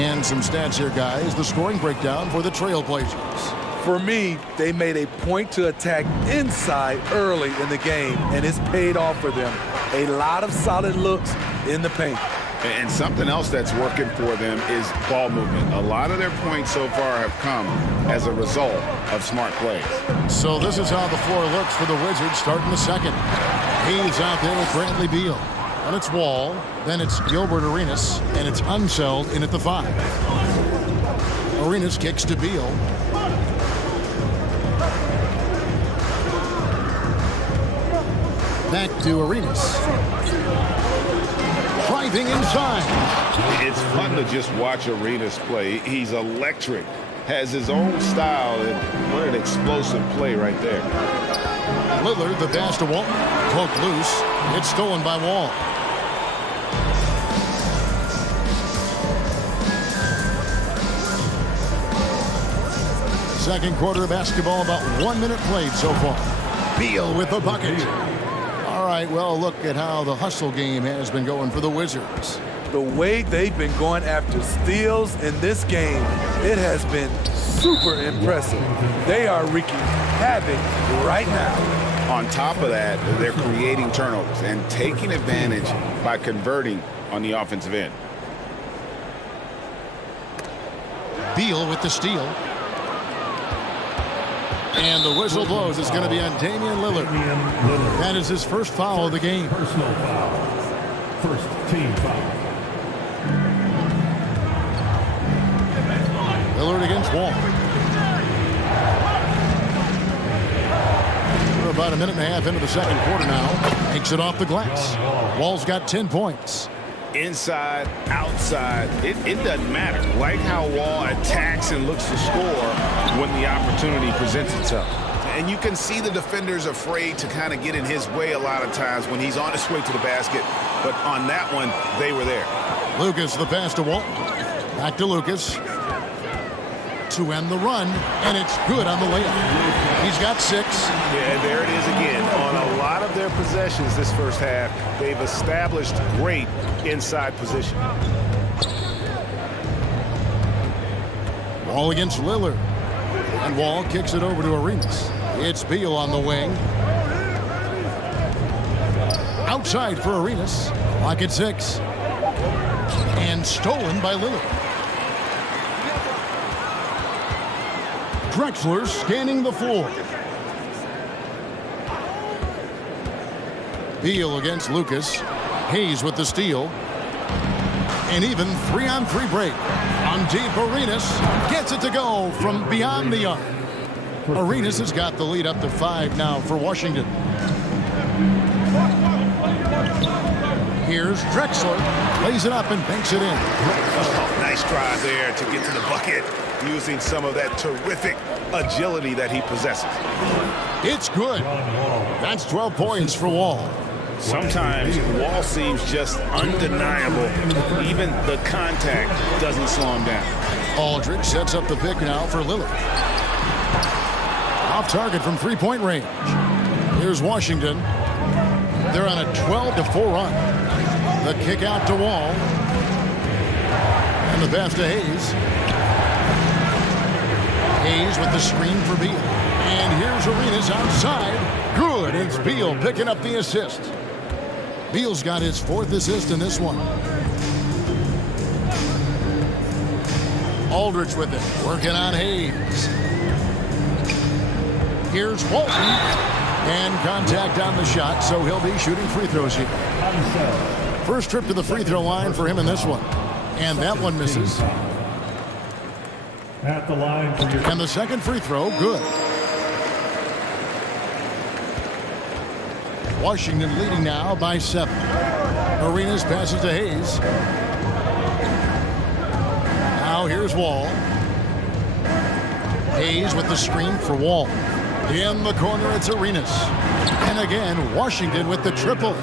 And some stats here, guys. The scoring breakdown for the Trailblazers. For me, they made a point to attack inside early in the game, and it's paid off for them. A lot of solid looks in the paint. And something else that's working for them is ball movement. A lot of their points so far have come as a result of smart plays. So this is how the floor looks for the Wizards starting the second. He's out there with Bradley Beal. And it's Wall, then it's Gilbert Arenas, and it's Unseld in at the 5. Arenas kicks to Beal. Back to Arenas. Driving inside. It's fun to just watch Arenas play. He's electric, has his own style, and what an explosive play right there. Lillard, the pass to Walton. Poked loose. It's stolen by Wall. Second quarter of basketball, about 1 minute played so far. Beal with the bucket. All right, well, look at how the hustle game has been going for the Wizards. The way they've been going after steals in this game, it has been super impressive. They are wreaking havoc right now. On top of that, they're creating turnovers and taking advantage by converting on the offensive end. Beal with the steal. And the whistle blows. It's going to be on Damian Lillard. That is his first foul of the game. Personal foul. First team foul. Lillard against Wall. We're about a minute and a half into the second quarter now. Takes it off the glass. Wall's got 10 points. Inside, outside, it doesn't matter. Like how Wall attacks and looks to score when the opportunity presents itself. And you can see the defenders afraid to kind of get in his way a lot of times when he's on his way to the basket. But on that one, they were there. Lucas, the pass to Walton. Back to Lucas. To end the run, and it's good on the layup. He's got 6. Yeah, there it is again. On a lot of their possessions this first half, they've established great inside position. Wall against Lillard. And Wall kicks it over to Arenas. It's Beal on the wing. Outside for Arenas. Clock at 6. And stolen by Lillard. Drexler scanning the floor. Beal against Lucas. Hayes with the steal. And even 3-on-3 break. On deep, Arenas gets it to go from beyond the arc. Arenas has got the lead up to 5 now for Washington. Here's Drexler. Lays it up and banks it in. Oh, nice drive there to get to the bucket, using some of that terrific agility that he possesses. It's good. That's 12 points for Wall. Sometimes Wall seems just undeniable. Even the contact doesn't slow him down. Aldridge sets up the pick now for Lillard. Off target from three-point range. Here's Washington. They're on a 12-4 run. The kick out to Wall. And the pass to Hayes. Hayes with the screen for Beal. And here's Arenas outside. Good. It's Beal picking up the assist. Beal's got his 4th assist in this one. Aldridge with it. Working on Hayes. Here's Walton. And contact on the shot, so he'll be shooting free throws here. First trip to the free throw line for him in this one. And that one misses. At the line for your... And the second free throw, good. Washington leading now by 7. Arenas passes to Hayes. Now here's Wall. Hayes with the screen for Wall. In the corner, it's Arenas. And again, Washington with the triple.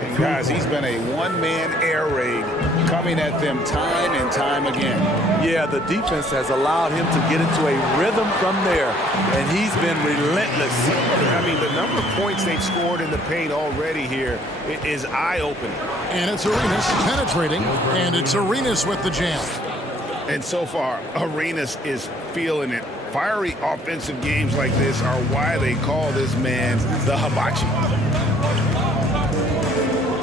And guys, he's been a one-man air raid coming at them time and time again. Yeah, the defense has allowed him to get into a rhythm from there, and he's been relentless. I mean, the number of points they've scored in the paint already here is eye-opening. And it's Arenas penetrating, and it's Arenas with the jam. And so far, Arenas is feeling it. Fiery offensive games like this are why they call this man the hibachi.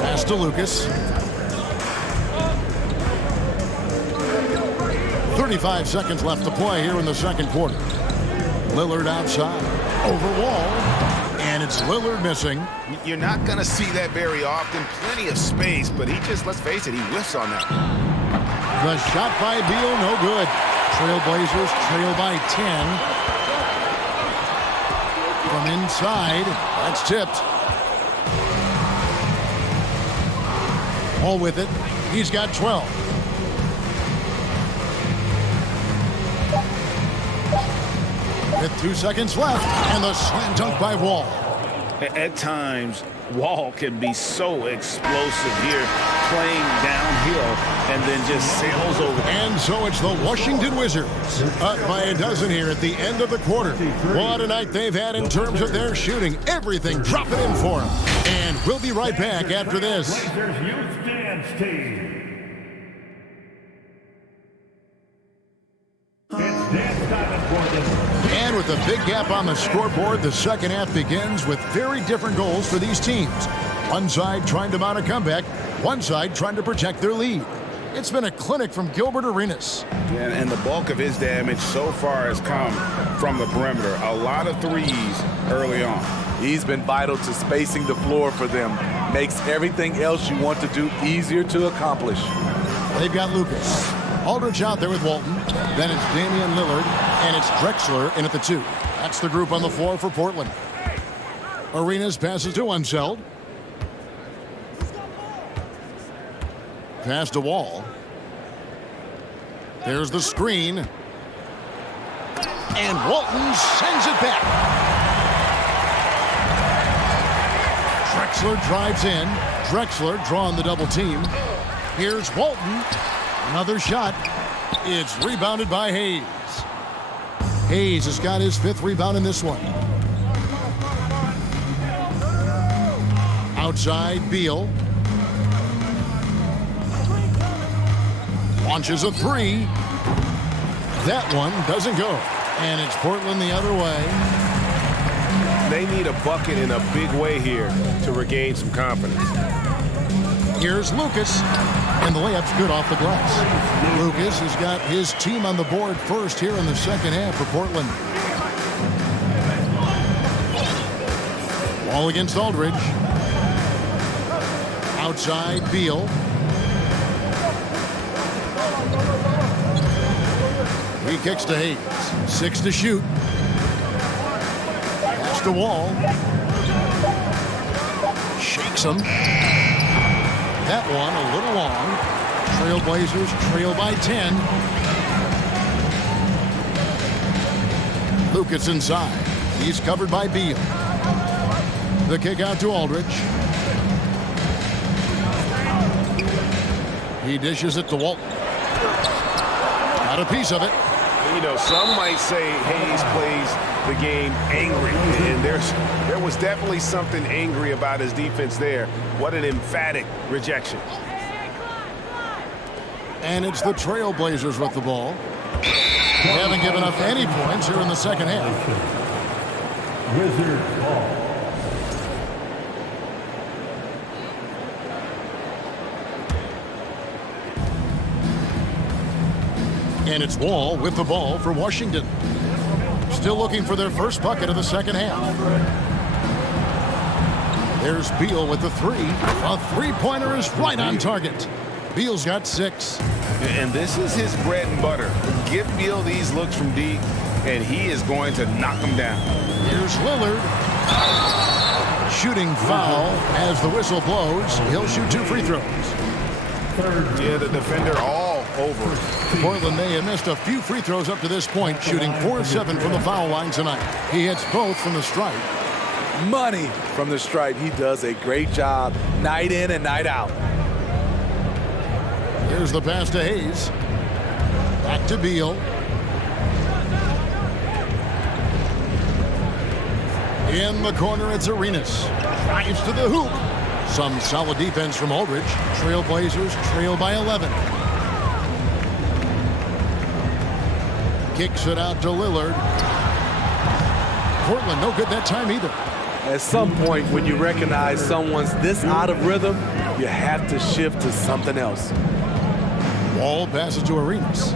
Pass to Lucas. 35 seconds left to play here in the second quarter. Lillard outside. Over Wall. And it's Lillard missing. You're not going to see that very often. Plenty of space, but he just, let's face it, he whiffs on that. The shot by Beal, no good. Trailblazers trail by 10. From inside, that's tipped. All with it. He's got 12. With 2 seconds left, and the slam dunk by Wall. At times, Wall can be so explosive here, playing downhill, and then just sails over. And so it's the Washington Wizards up by a dozen here at the end of the quarter. What a night they've had in terms of their shooting. Everything dropping in for them. And we'll be right back after this. Blazers Youth Dance Team. It's dance time in Portland. And with a big gap on the scoreboard, the second half begins with very different goals for these teams. One side trying to mount a comeback, one side trying to protect their lead. It's been a clinic from Gilbert Arenas. Yeah, and the bulk of his damage so far has come from the perimeter. A lot of threes early on. He's been vital to spacing the floor for them. Makes everything else you want to do easier to accomplish. They've got Lucas. Aldridge out there with Walton. Then it's Damian Lillard, and it's Drexler in at the 2. That's the group on the floor for Portland. Arenas passes to Unseld. Pass to Wall. There's the screen. And Walton sends it back. Drexler drives in. Drexler drawing the double team. Here's Walton. Another shot. It's rebounded by Hayes. Hayes has got his 5th rebound in this one. Outside, Beal. Launches a 3. That one doesn't go. And it's Portland the other way. They need a bucket in a big way here to regain some confidence. Here's Lucas, and the layup's good off the glass. Lucas has got his team on the board first here in the second half for Portland. Wall against Aldridge. Outside, Beal. He kicks to Hayes. 6 to shoot. Pass to Wall. Shakes him. That one a little long. Trailblazers trail by 10. Lucas inside. He's covered by Beal. The kick out to Aldridge. He dishes it to Walton. Got a piece of it. You know, some might say Hayes plays the game angry, and there was definitely something angry about his defense there. What an emphatic rejection. And it's the Trailblazers with the ball. They haven't given up any points here in the second half. Wizards ball. And it's Wall with the ball for Washington. Still looking for their first bucket of the second half. There's Beal with the three. A three-pointer is right on target. Beal's got 6. And this is his bread and butter. Give Beal these looks from deep, and he is going to knock them down. Here's Lillard. Shooting foul as the whistle blows. He'll shoot 2 free throws. Yeah, the defender all over. Portland may have missed a few free throws up to this point, shooting 4-7 from the foul line tonight. He hits both from the stripe. Money from the stripe. He does a great job night in and night out. Here's the pass to Hayes. Back to Beal. In the corner, it's Arenas. Drives to the hoop. Some solid defense from Aldridge. Trailblazers trail by 11. Kicks it out to Lillard. Portland no good that time either. At some point, when you recognize someone's this out of rhythm, you have to shift to something else. Wall passes to Arenas.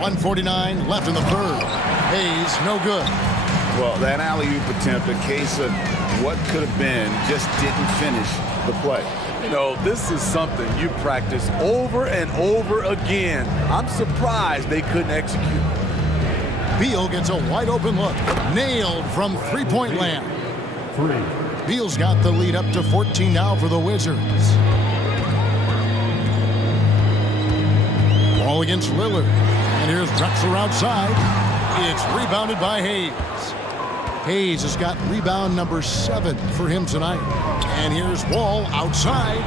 1:49 left in the third. Hayes, no good. Well, that alley-oop attempt, a case of what could have been, just didn't finish the play. You know, this is something you practice over and over again. I'm surprised they couldn't execute. Beal gets a wide open look. Nailed from three-point land. 3. Beal's got the lead up to 14 now for the Wizards. Ball against Lillard. And here's Drexler outside. It's rebounded by Hayes. Hayes has got rebound number 7 for him tonight. And here's Wall outside.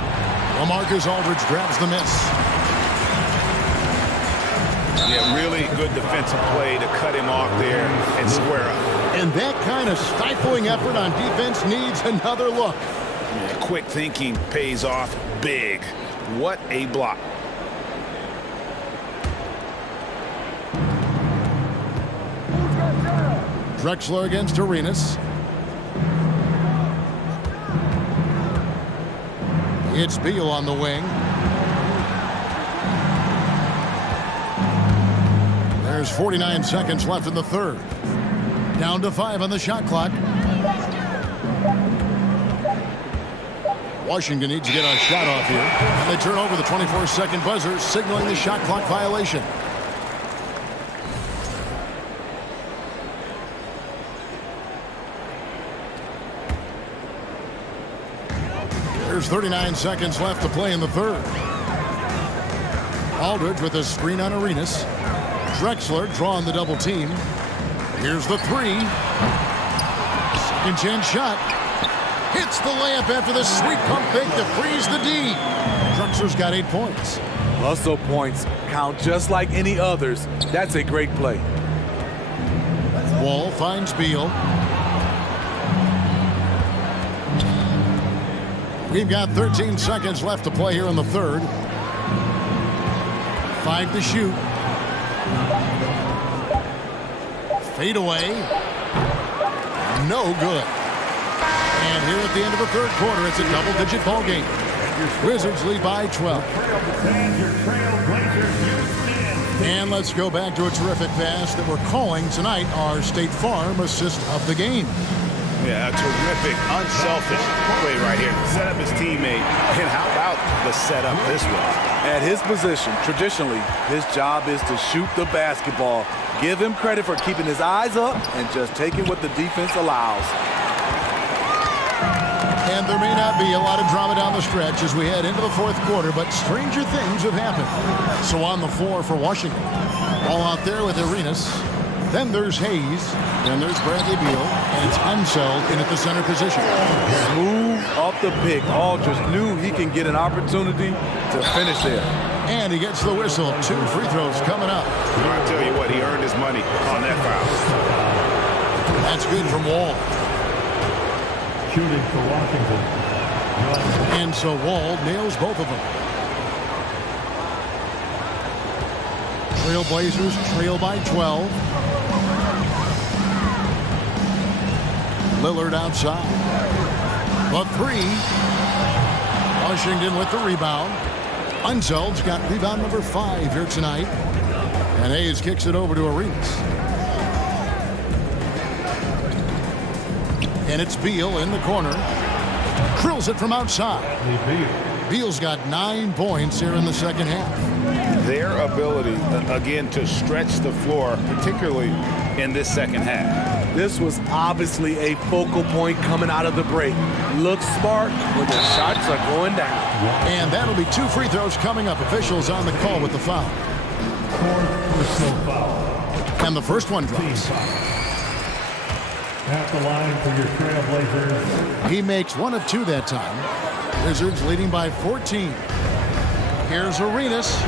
LaMarcus Aldridge grabs the miss. Yeah, really good defensive play to cut him off there and square up. And that kind of stifling effort on defense needs another look. Yeah, quick thinking pays off big. What a block. Drexler against Arenas. It's Beal on the wing. There's 49 seconds left in the third. Down to 5 on the shot clock. Washington needs to get a shot off here. And they turn over the 24-second buzzer, signaling the shot clock violation. There's 39 seconds left to play in the third. Aldridge with a screen on Arenas. Drexler drawing the double team. Here's the 3. Second chance shot. Hits the layup after the sweet pump fake to freeze the D. Drexler's got 8 points. Hustle points count just like any others. That's a great play. Wall finds Beal. We've got 13 seconds left to play here in the third. 5 to shoot. Fade away. No good. And here at the end of the third quarter, it's a double-digit ball game. Wizards lead by 12. And let's go back to a terrific pass that we're calling tonight our State Farm assist of the game. Yeah, a terrific, unselfish play right here. Set up his teammate. And how about the setup this way? At his position, traditionally, his job is to shoot the basketball. Give him credit for keeping his eyes up and just taking what the defense allows. And there may not be a lot of drama down the stretch as we head into the fourth quarter, but stranger things have happened. So on the floor for Washington. Ball out there with Arenas. Then there's Hayes. Then there's Bradley Beal. And it's Unseld in at the center position. Smooth off the pick. Aldridge knew he can get an opportunity to finish there. And he gets the whistle. 2 free throws coming up. I'll tell you what, he earned his money on that foul. That's good from Wall. Shooting for Washington. And so Wall nails both of them. Trailblazers trail by 12. Lillard outside. The 3. Washington with the rebound. Unseld's got rebound number 5 here tonight. And Hayes kicks it over to Arenas. And it's Beal in the corner. Drills it from outside. Beal's got 9 points here in the second half. Their ability, again, to stretch the floor, particularly in this second half. This was obviously a focal point coming out of the break. Looks smart when the shots are going down. And that'll be 2 free throws coming up. Officials on the call with the foul. Personal foul. And the first one drops. At the line for your Trailblazers. He makes 1 of 2 that time. Wizards leading by 14. Here's Arenas.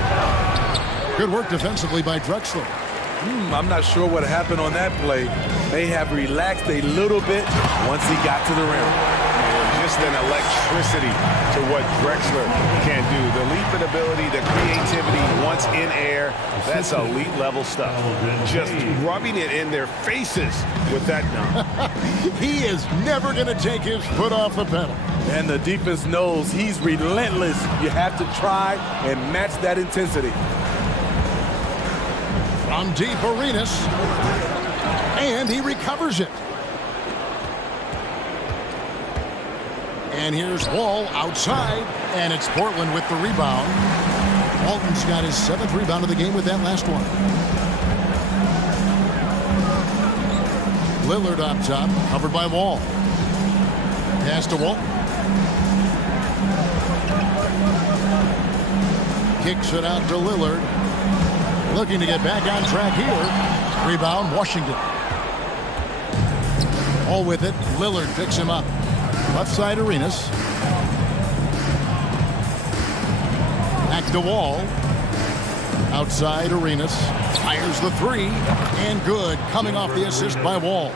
Good work defensively by Drexler. I'm not sure what happened on that play. May have relaxed a little bit once he got to the rim. Just an electricity to what Drexler can do. The leaping ability, the creativity once in air, that's elite level stuff. Just rubbing it in their faces with that dunk. He is never going to take his foot off the pedal. And the defense knows he's relentless. You have to try and match that intensity. From deep, Arenas. And he recovers it. And here's Wall outside. And it's Portland with the rebound. Walton's got his 7th rebound of the game with that last one. Lillard up top, covered by Wall. Pass to Wall. Kicks it out to Lillard. Looking to get back on track here. Rebound, Washington. All with it. Lillard picks him up. Left side, Arenas. Back to Wall. Outside, Arenas. Fires the 3. And good. Coming off the assist by Wall.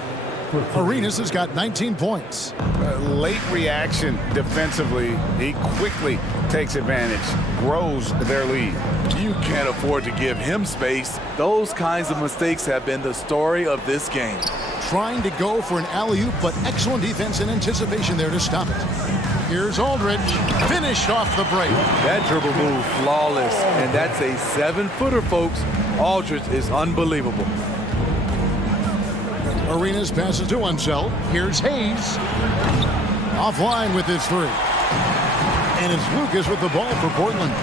Arenas has got 19 points. Late reaction defensively. He quickly takes advantage. Grows their lead. You can't afford to give him space. Those kinds of mistakes have been the story of this game. Trying to go for an alley-oop, but excellent defense and anticipation there to stop it. Here's Aldridge. Finished off the break. That dribble move, flawless. And that's a 7-footer, folks. Aldridge is unbelievable. Arenas passes to Unseld. Here's Hayes. Offline with his 3. And it's Lucas with the ball for Portland.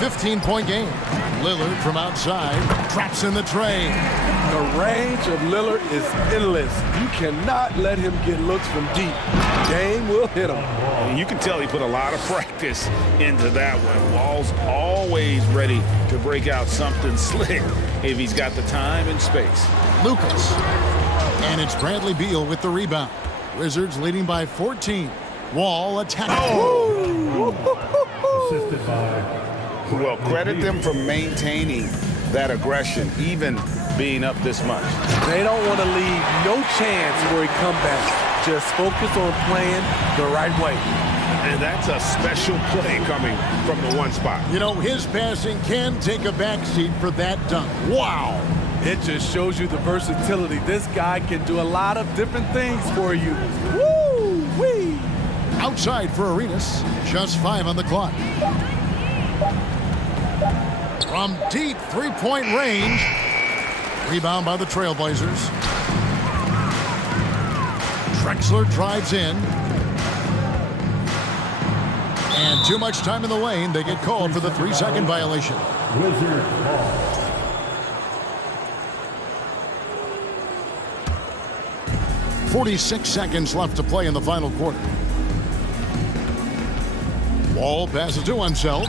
15-point game. Lillard from outside. Traps in the tray. The range of Lillard is endless. You cannot let him get looks from deep. Game will hit him. And you can tell he put a lot of practice into that one. Wall's always ready to break out something slick if he's got the time and space. Lucas. And it's Bradley Beal with the rebound. Wizards leading by 14. Wall attacking. Assisted by. Well, credit them for maintaining that aggression, even being up this much. They don't want to leave no chance for a comeback. Just focus on playing the right way. And that's a special play coming from the one spot. You know, his passing can take a backseat for that dunk. Wow. It just shows you the versatility. This guy can do a lot of different things for you. Woo-wee! Outside for Arenas. Just 5 on the clock. From deep three-point range. Rebound by the Trailblazers. Drexler drives in. And too much time in the lane. They get called for the 3-second violation. Wizard ball. 46 seconds left to play in the final quarter. Wall passes to Unseld.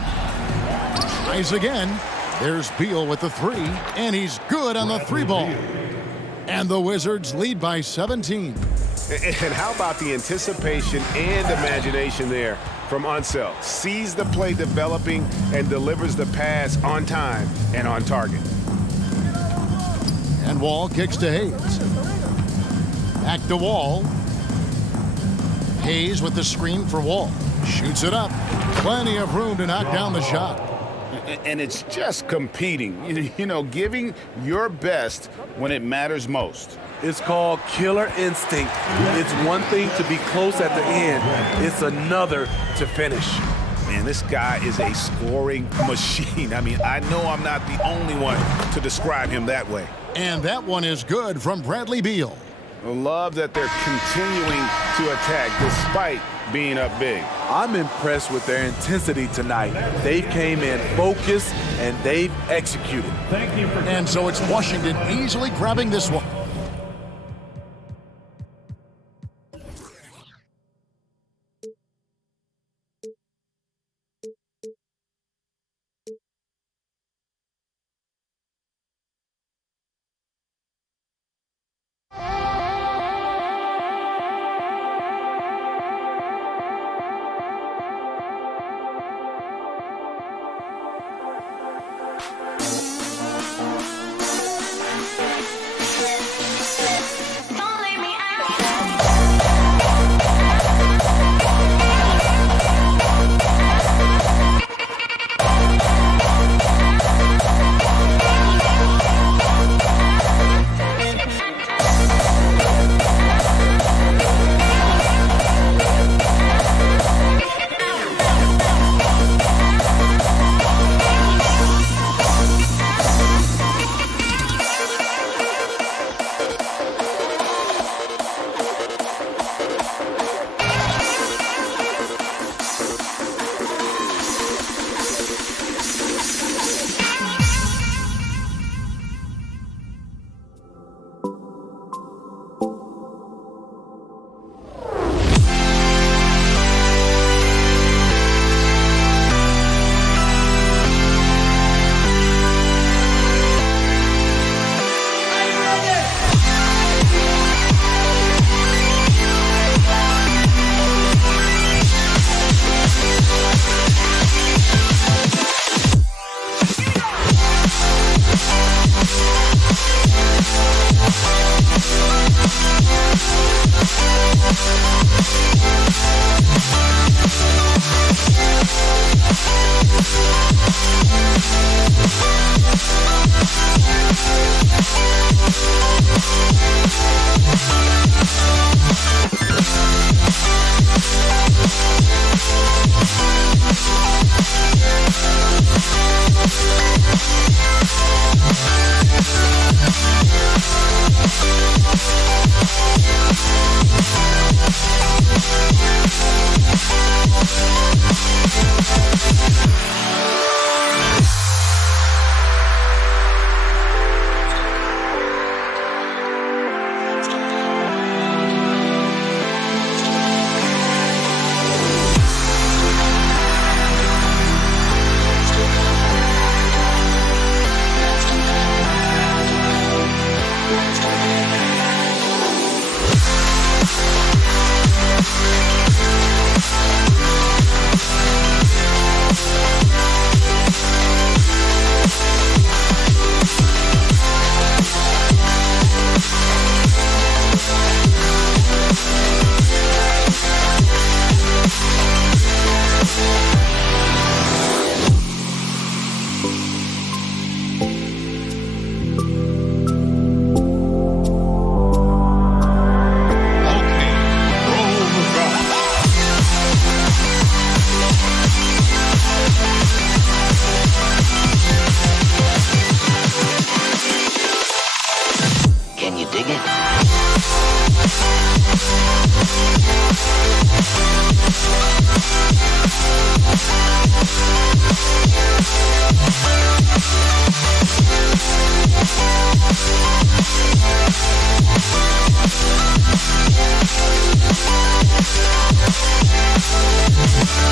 Tries again. There's Beal with the 3, and he's good on the 3-ball. And the Wizards lead by 17. And how about the anticipation and imagination there from Unseld? Sees the play developing and delivers the pass on time and on target. And Wall kicks to Hayes. Back to Wall. Hayes with the screen for Wall. Shoots it up. Plenty of room to knock down the shot. And it's just competing, you know, giving your best when it matters most. It's called killer instinct. It's one thing to be close at the end. It's another to finish. Man, this guy is a scoring machine. I mean, I know I'm not the only one to describe him that way. And that one is good from Bradley Beal. I love that they're continuing to attack despite being up big. I'm impressed with their intensity tonight. They came in focused and they've executed. Thank you for. And so it's Washington easily grabbing this one.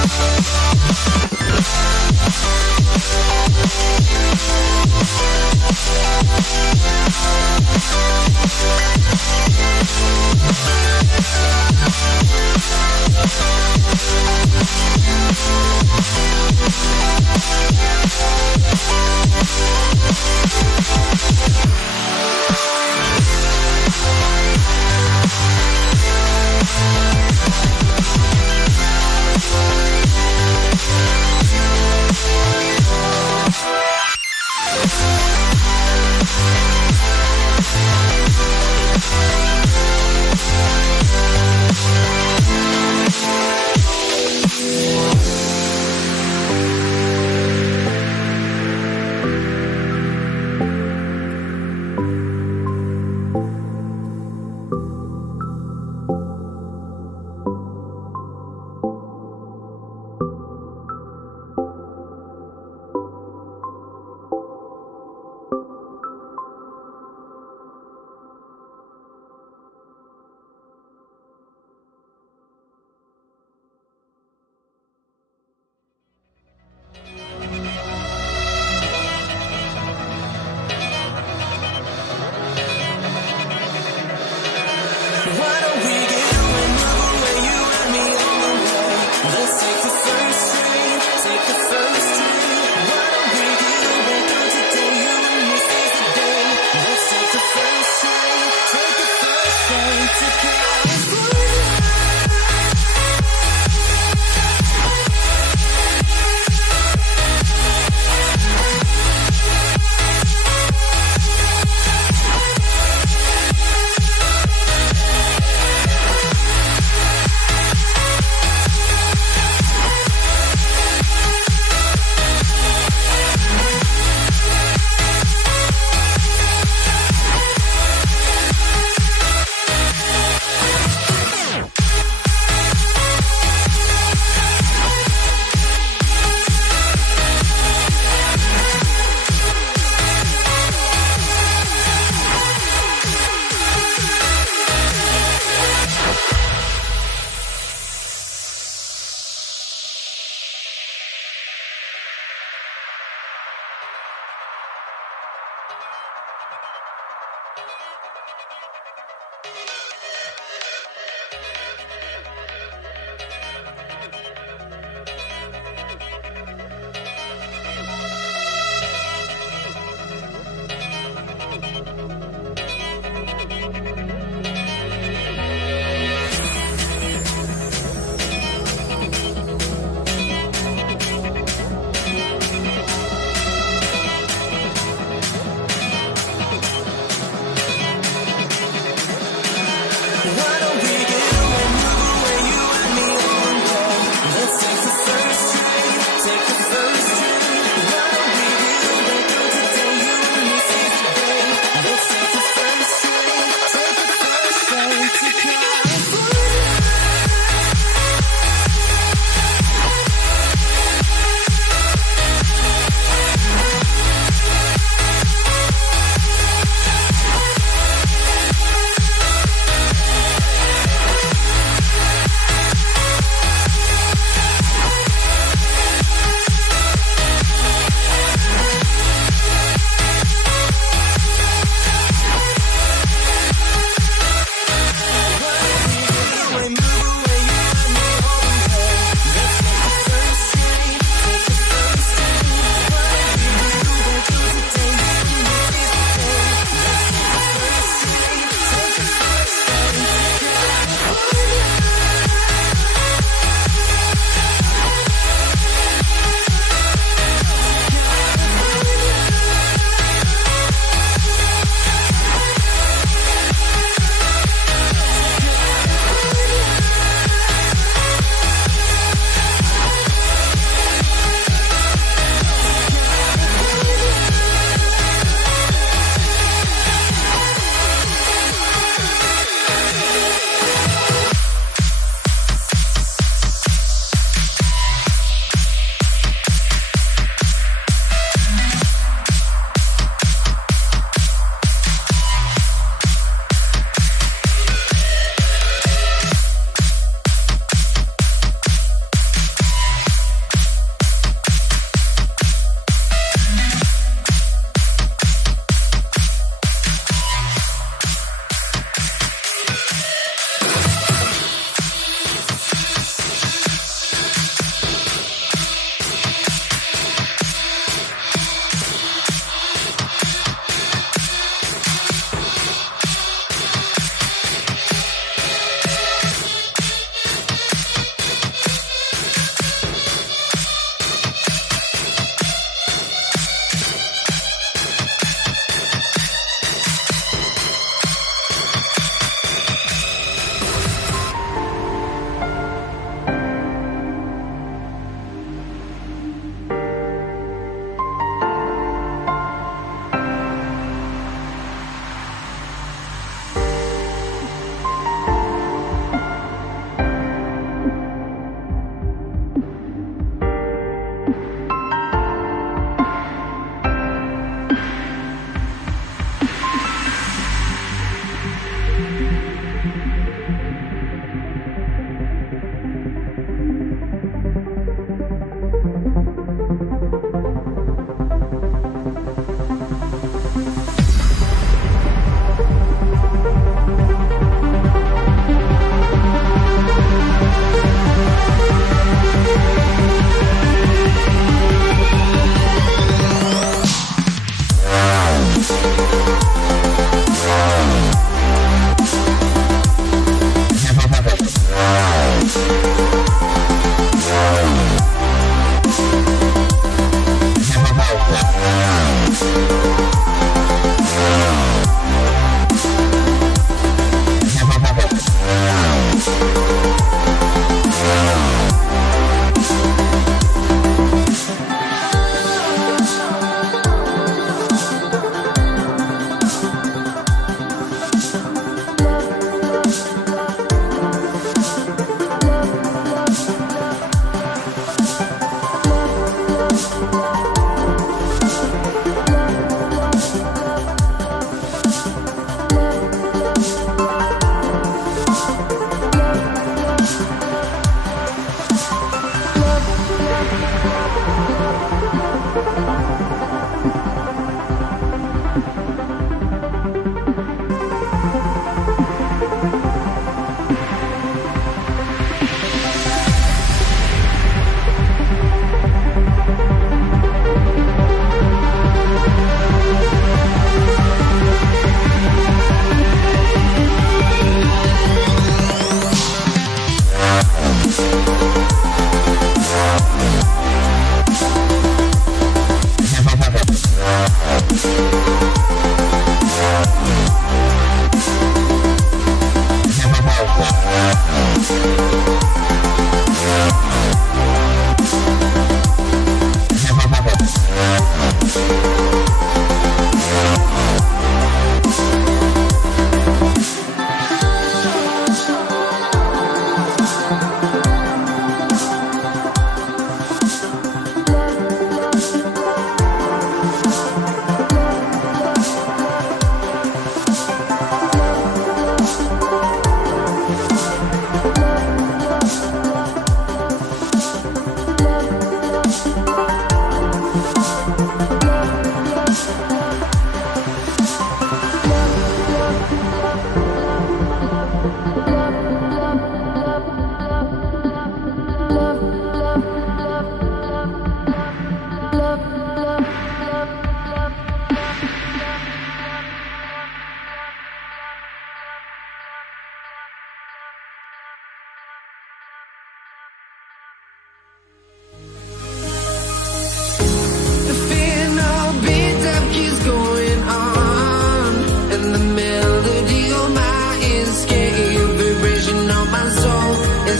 We'll be right back.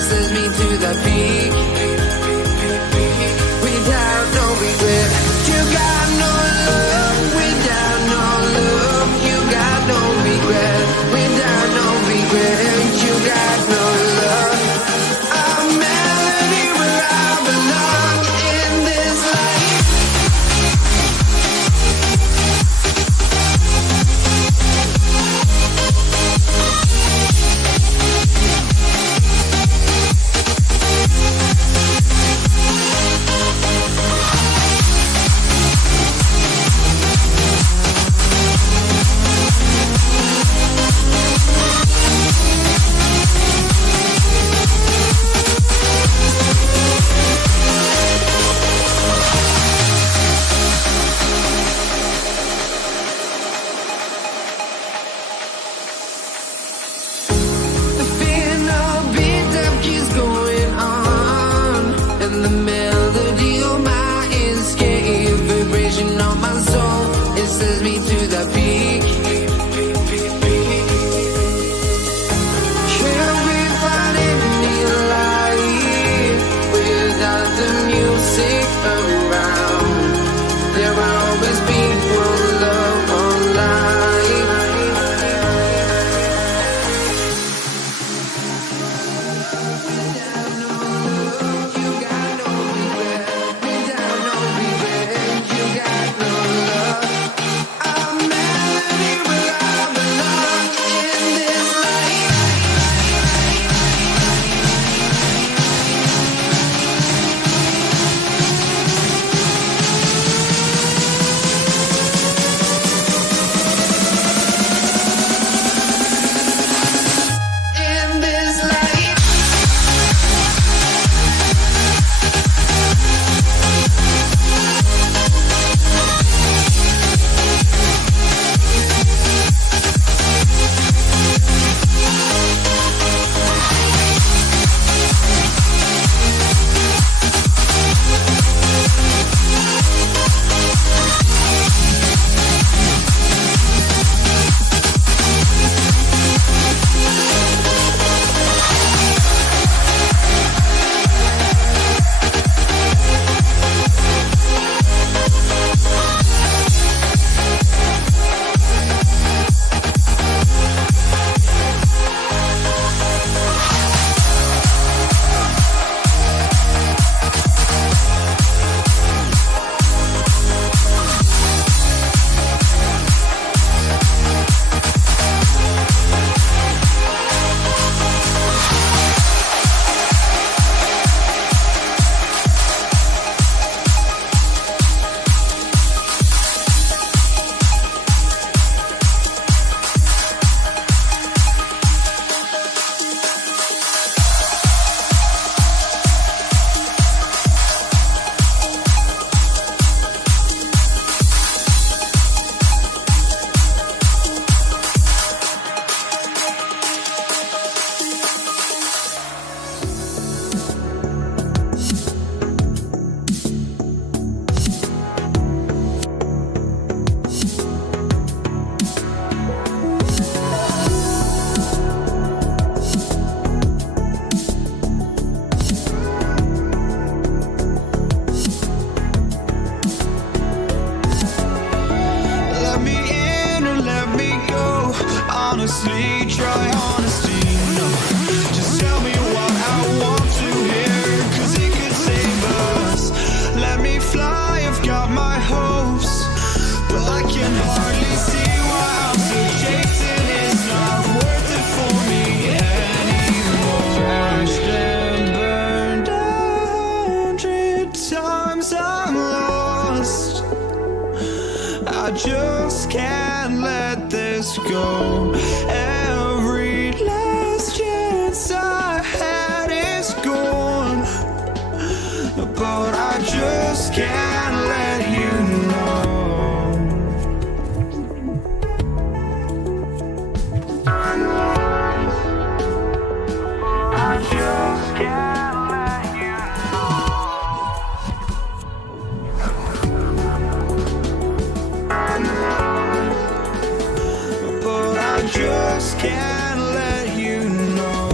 sends me to the peak. Without no regret, you got no love. Without no love, you got no regret. Without no regret, you got no love. A melody where I belong in this life. honestly, try honesty, no. Just tell me what I want to hear, 'cause it could save us. Let me fly, I've got my hopes, but I can hardly see why I'm so chasing. It's not worth it for me anymore. Crashed and burned 100 times, I'm lost. I just can't let this go. Every last chance I had is gone, but I just can't let you know. I just can't let you know. But I just can't let you know.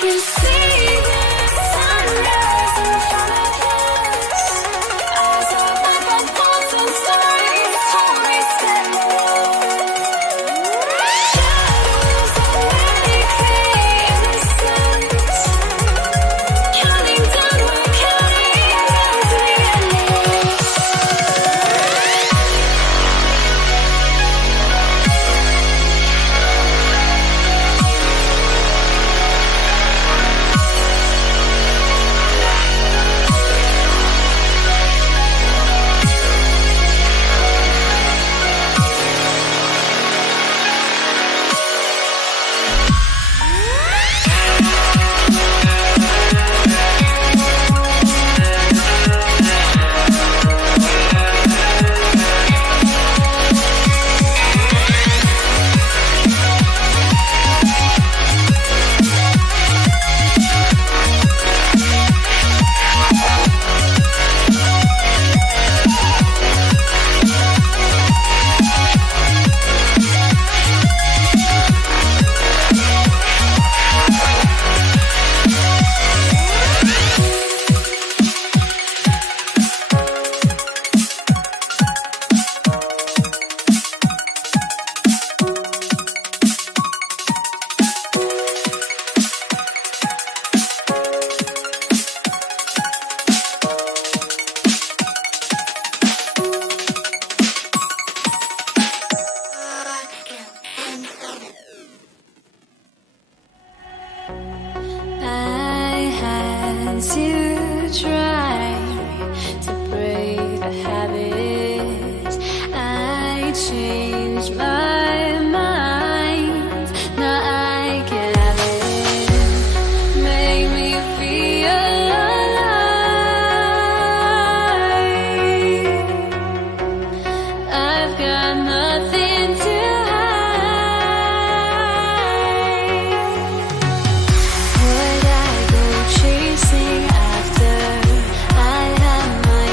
You see the sunrise in front of us. Eyes are like a thousand stories told me stand alone. Shadows of medically innocence. Counting down, we're counting down to the endless. I had to try to break the habit. I changed my mind. Now I can have it. Make me feel alive. I've got nothing to would I go chasing after? I had my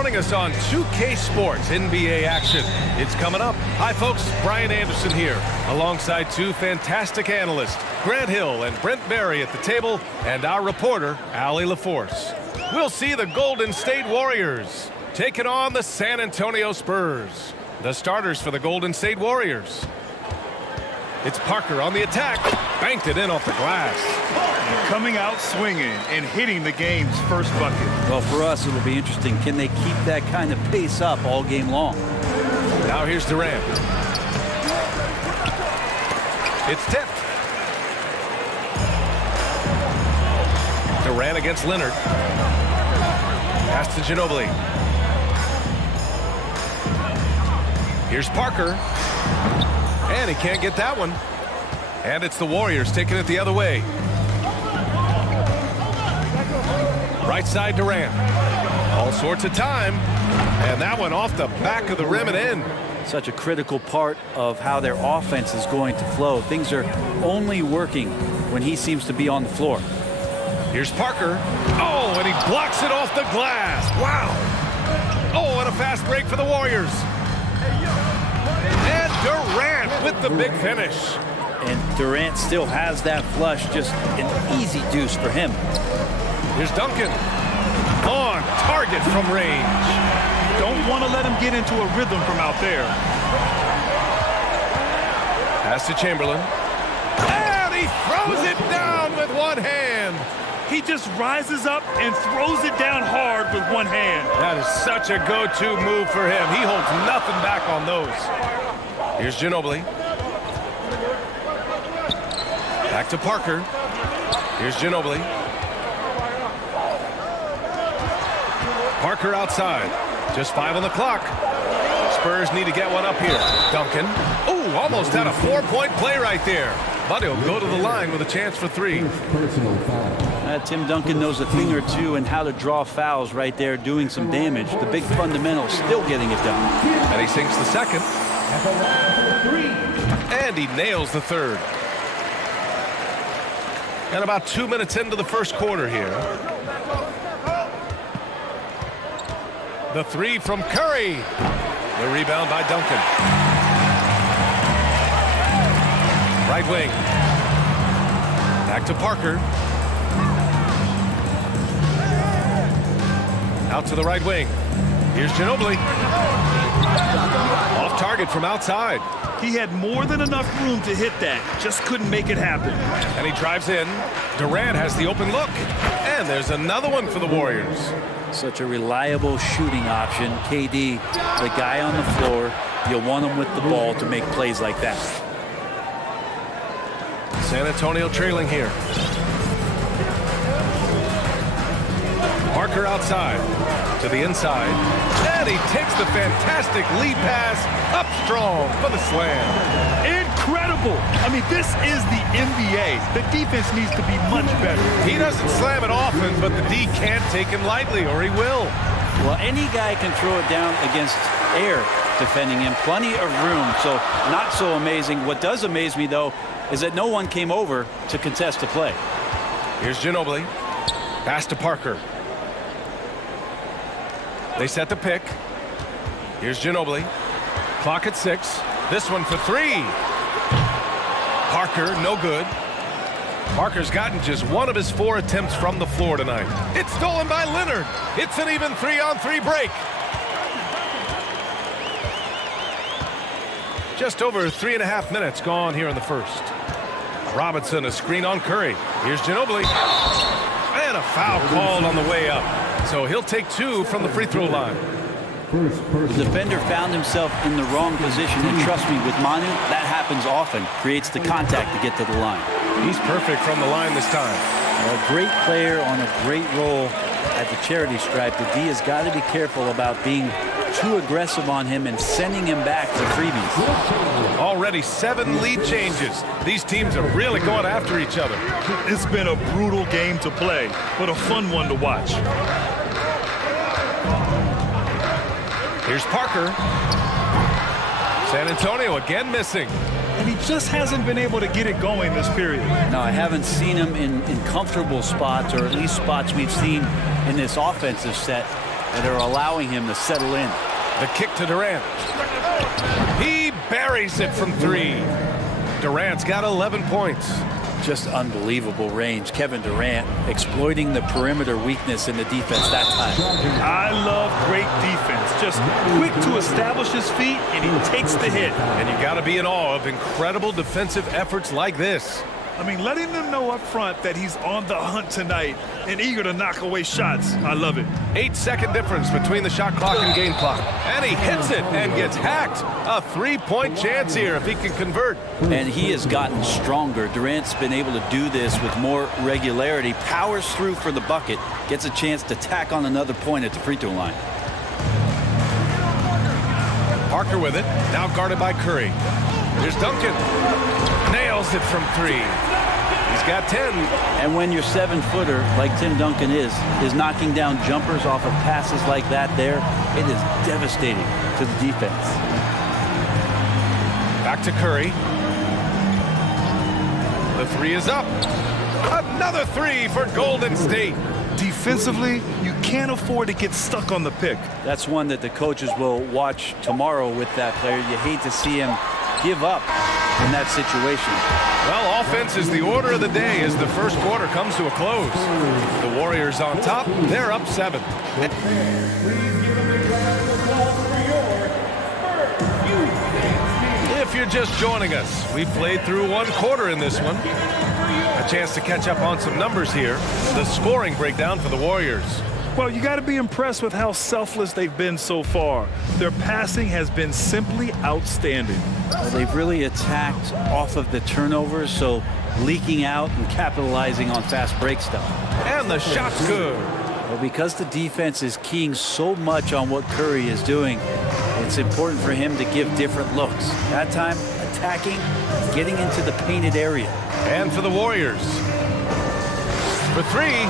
joining us on 2K Sports NBA action. It's coming up. Hi, folks. Brian Anderson here, alongside two fantastic analysts, Grant Hill and Brent Barry at the table, and our reporter, Allie LaForce. We'll see the Golden State Warriors taking on the San Antonio Spurs. The starters for the Golden State Warriors. It's Parker on the attack. Banked it in off the glass. Coming out swinging and hitting the game's first bucket. Well, for us, it'll be interesting. Can they keep that kind of pace up all game long? Now here's Durant. It's tipped. Durant against Leonard. Pass to Ginobili. Here's Parker. And he can't get that one. And it's the Warriors taking it the other way. Right side Durant. All sorts of time. And that one off the back of the rim and in. Such a critical part of how their offense is going to flow. Things are only working when he seems to be on the floor. Here's Parker. Oh, and he blocks it off the glass. Wow. Oh, and a fast break for the Warriors. And Durant with the big finish. And Durant still has that flush, just an easy deuce for him. Here's Duncan. On target from range. Don't want to let him get into a rhythm from out there. Pass to Chamberlain. And he throws it down with one hand. He just rises up and throws it down hard with one hand. That is such a go-to move for him. He holds nothing back on those. Here's Ginobili. Back to Parker. Here's Ginobili. Parker outside. Just 5 on the clock. Spurs need to get one up here. Duncan. Oh, almost had a 4-point play right there. But he'll go to the line with a chance for 3. Tim Duncan knows a thing or two and how to draw fouls right there, doing some damage. The big fundamentals still getting it done. And he sinks the second. And he nails the third. And about 2 minutes into the first quarter here. The 3 from Curry. The rebound by Duncan. Right wing. Back to Parker. Out to the right wing. Here's Ginobili. Off target from outside. He had more than enough room to hit that. Just couldn't make it happen. And he drives in. Durant has the open look. And there's another one for the Warriors. Such a reliable shooting option. KD, the guy on the floor. You'll want him with the ball to make plays like that. San Antonio trailing here. Parker outside to the inside. And he takes the fantastic lead pass up strong for the slam. Incredible. I mean, this is the NBA. The defense needs to be much better. He doesn't slam it often, but the D can't take him lightly, or he will. Well, any guy can throw it down against air defending him. Plenty of room, so not so amazing. What does amaze me, though, is that no one came over to contest the play. Here's Ginobili. Pass to Parker. They set the pick. Here's Ginobili. Clock at 6. This one for 3. Parker, no good. Parker's gotten just one of his 4 attempts from the floor tonight. It's stolen by Leonard. It's an even 3-on-3 break. Just over 3.5 minutes gone here in the first. Robinson, a screen on Curry. Here's Ginobili. And a foul called on the way up. So he'll take 2 from the free throw line. The defender found himself in the wrong position, and trust me, with Manu, that happens often. Creates the contact to get to the line. He's perfect from the line this time. A great player on a great role at the charity stripe. The D has got to be careful about being too aggressive on him and sending him back for freebies. Already 7 lead changes. These teams are really going after each other. It's been a brutal game to play, but a fun one to watch. Here's Parker. San Antonio again missing. And he just hasn't been able to get it going this period. No, I haven't seen him in comfortable spots, or at least spots we've seen in this offensive set. that are allowing him to settle in. The kick to Durant. He buries it from 3. Durant's got 11 points. Just unbelievable range. Kevin Durant exploiting the perimeter weakness in the defense that time. I love great defense. Just quick to establish his feet, and he takes the hit. And you got to be in awe of incredible defensive efforts like this. I mean, letting them know up front that he's on the hunt tonight and eager to knock away shots. I love it. 8-second difference between the shot clock and game clock. And he hits it and gets hacked. A 3-point chance here if he can convert. And he has gotten stronger. Durant's been able to do this with more regularity. Powers through for the bucket. Gets a chance to tack on another point at the free throw line. Parker with it. Now guarded by Curry. Here's Duncan. Nails it from 3. He's got 10. And when your 7-footer, like Tim Duncan is knocking down jumpers off of passes like that there, it is devastating to the defense. Back to Curry. The 3 is up. Another 3 for Golden State. Defensively, you can't afford to get stuck on the pick. That's one that the coaches will watch tomorrow with that player. You hate to see him give up in that situation. Well, offense is the order of the day as the first quarter comes to a close. The Warriors on top. They're up 7. If you're just joining us, we played through 1 quarter in this one. A chance to catch up on some numbers here. The scoring breakdown for the Warriors. Well, you got to be impressed with how selfless they've been so far. Their passing has been simply outstanding. They've really attacked off of the turnovers, so leaking out and capitalizing on fast break stuff. And the shot's good. Well, because the defense is keying so much on what Curry is doing, it's important for him to give different looks. That time, attacking, getting into the painted area. And for the Warriors, for 3,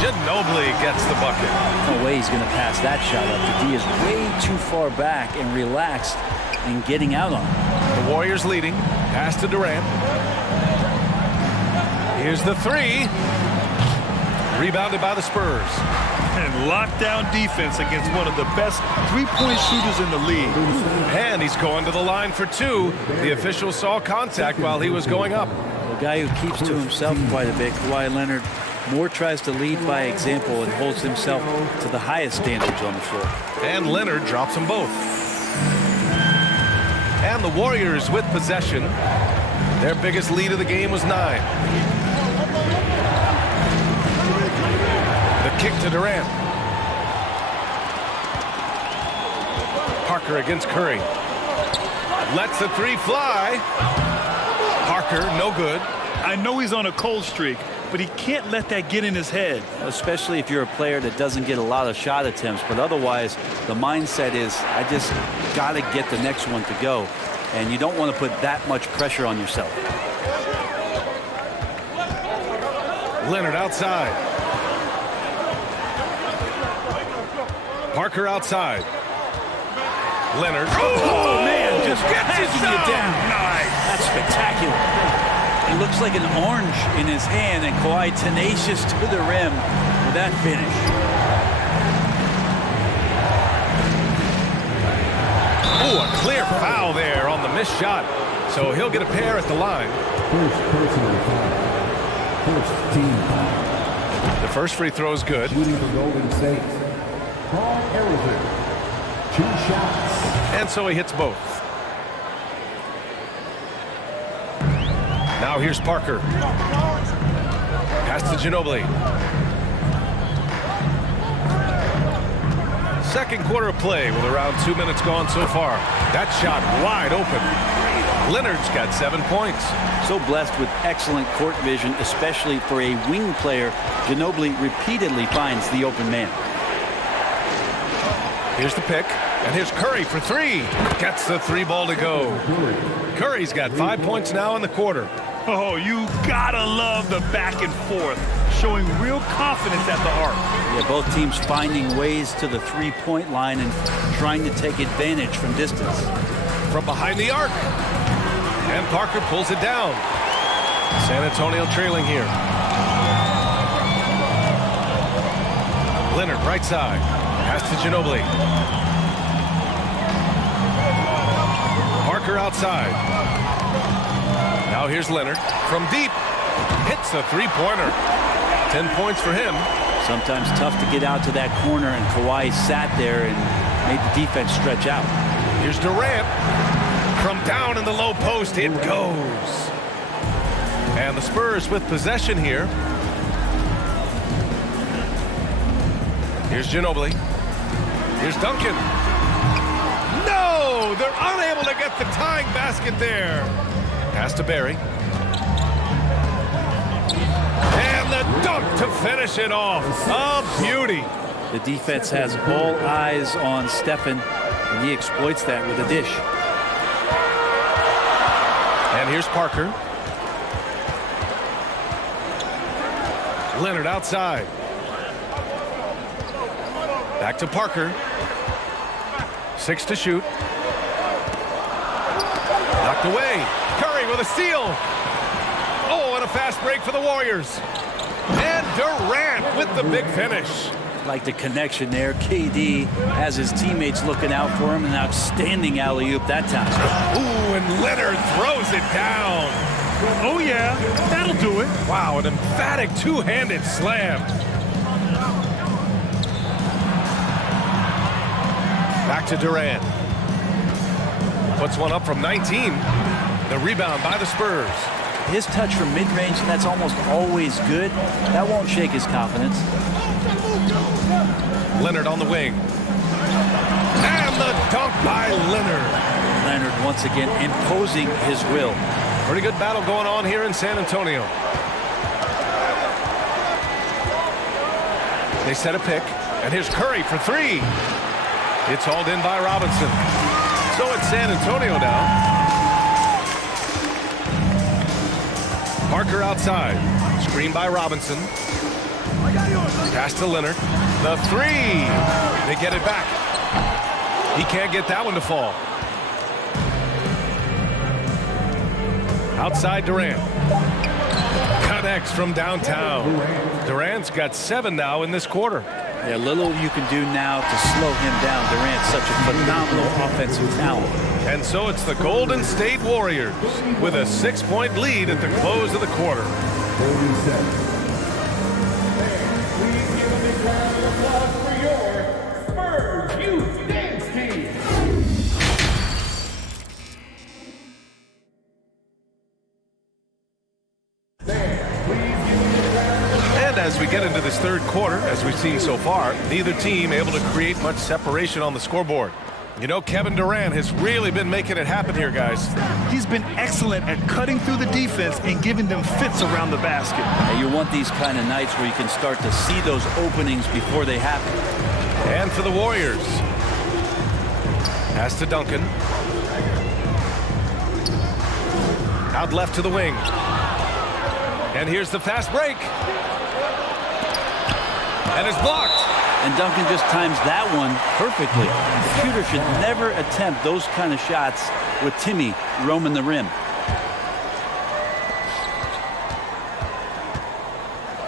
Ginobili gets the bucket. No way he's going to pass that shot up. The D is way too far back and relaxed in getting out on it. The Warriors leading. Pass to Durant. Here's the 3. Rebounded by the Spurs. And lockdown defense against one of the best three-point shooters in the league. And he's going to the line for 2. The official saw contact while he was going up. A guy who keeps to himself quite a bit, Kawhi Leonard, more tries to lead by example and holds himself to the highest standards on the floor. And Leonard drops them both. And the Warriors with possession. Their biggest lead of the game was 9. The kick to Durant. Parker against Curry. Lets the 3 fly. Parker, no good. I know he's on a cold streak, but he can't let that get in his head. Especially if you're a player that doesn't get a lot of shot attempts, but otherwise the mindset is, I just got to get the next one to go. And you don't want to put that much pressure on yourself. Leonard outside. Parker outside. Leonard. Oh, man, just gets it down. Nice. That's spectacular. It looks like an orange in his hand, and Kawhi tenacious to the rim with that finish. Oh, a clear foul there on the missed shot. So he'll get a pair at the line. First personal foul. First team foul. The first free throw is good. Shooting for Golden State. Paul Arizin. 2 shots. And so he hits both. Now here's Parker. Pass to Ginobili. Second quarter of play with around 2 minutes gone so far. That shot wide open. Leonard's got 7 points. So blessed with excellent court vision, especially for a wing player. Ginobili repeatedly finds the open man. Here's the pick. And here's Curry for 3. Gets the 3 ball to go. Curry's got 5 points now in the quarter. Oh, you gotta love the back and forth, showing real confidence at the arc. Yeah, both teams finding ways to the 3-point line and trying to take advantage from distance. From behind the arc. And Parker pulls it down. San Antonio trailing here. Leonard right side. Pass to Ginobili. Parker outside. Now here's Leonard from deep. Hits a three-pointer. 10 points for him. Sometimes tough to get out to that corner, and Kawhi sat there and made the defense stretch out. Here's Durant. From down in the low post, it goes. And the Spurs with possession here. Here's Ginobili. Here's Duncan. No! They're unable to get the tying basket there. Pass to Barry. And the dunk to finish it off. A beauty. The defense has all eyes on Stephen, and he exploits that with a dish. And here's Parker. Leonard outside. Back to Parker. 6 to shoot. Knocked away. Curry with a steal. Oh, and a fast break for the Warriors. And Durant with the big finish. Like the connection there. KD has his teammates looking out for him. An outstanding alley-oop that time. Ooh, and Leonard throws it down. Oh, yeah. That'll do it. Wow, an emphatic two-handed slam. Back to Durant. Puts one up from 19. The rebound by the Spurs. His touch from mid-range, that's almost always good. That won't shake his confidence. Leonard on the wing. And the dunk by Leonard. Leonard once again imposing his will. Pretty good battle going on here in San Antonio. They set a pick. And here's Curry for three. It's hauled in by Robinson. So it's San Antonio now. Parker outside. Screen by Robinson. Pass to Leonard. The three. They get it back. He can't get that one to fall. Outside Durant. Connects from downtown. Durant's got 7 now in this quarter. Yeah, little you can do now to slow him down. Durant's such a phenomenal offensive talent. And so it's the Golden State Warriors with a 6-point lead at the close of the quarter. As we get into this third quarter, as we've seen so far, neither team able to create much separation on the scoreboard. You know, Kevin Durant has really been making it happen here, guys. He's been excellent at cutting through the defense and giving them fits around the basket. And you want these kind of nights where you can start to see those openings before they happen. And for the Warriors. Pass to Duncan. Out left to the wing. And here's the fast break. And it's blocked. And Duncan just times that one perfectly. The shooter should never attempt those kind of shots with Timmy roaming the rim.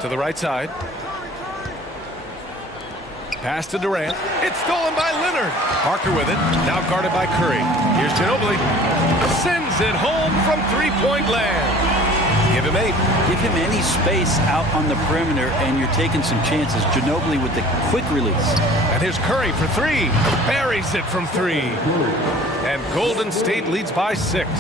To the right side. Pass to Durant. It's stolen by Leonard. Parker with it. Now guarded by Curry. Here's Ginobili. Sends it home from three-point land. Give him 8. Give him any space out on the perimeter, and you're taking some chances. Ginobili with the quick release. And here's Curry for 3. Buries it from 3. And Golden State leads by 6.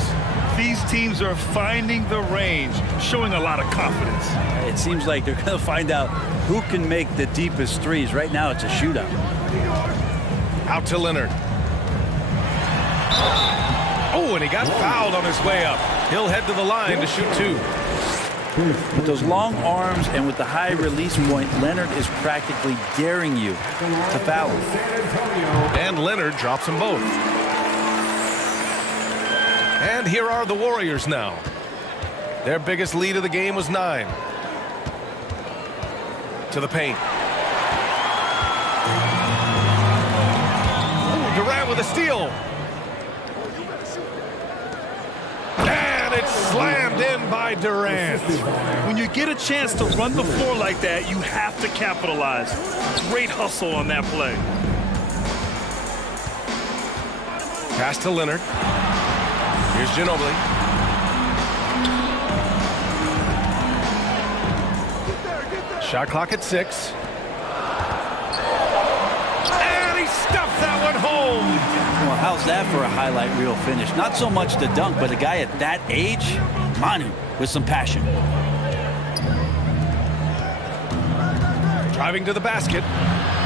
These teams are finding the range, showing a lot of confidence. It seems like they're going to find out who can make the deepest threes. Right now, it's a shootout. Out to Leonard. Oh, and he got fouled on his way up. He'll head to the line to shoot 2. With those long arms and with the high release point, Leonard is practically daring you to foul him. And Leonard drops them both. And here are the Warriors now. Their biggest lead of the game was 9. To the paint. Ooh, Durant with a steal. And it's slammed in by Durant. When you get a chance to run the floor like that, you have to capitalize. Great hustle on that play. Pass to Leonard. Here's Ginobili. Shot clock at 6. And he stuffed that one home. Well, how's that for a highlight reel finish? Not so much the dunk, but a guy at that age, Manu, with some passion. Driving to the basket.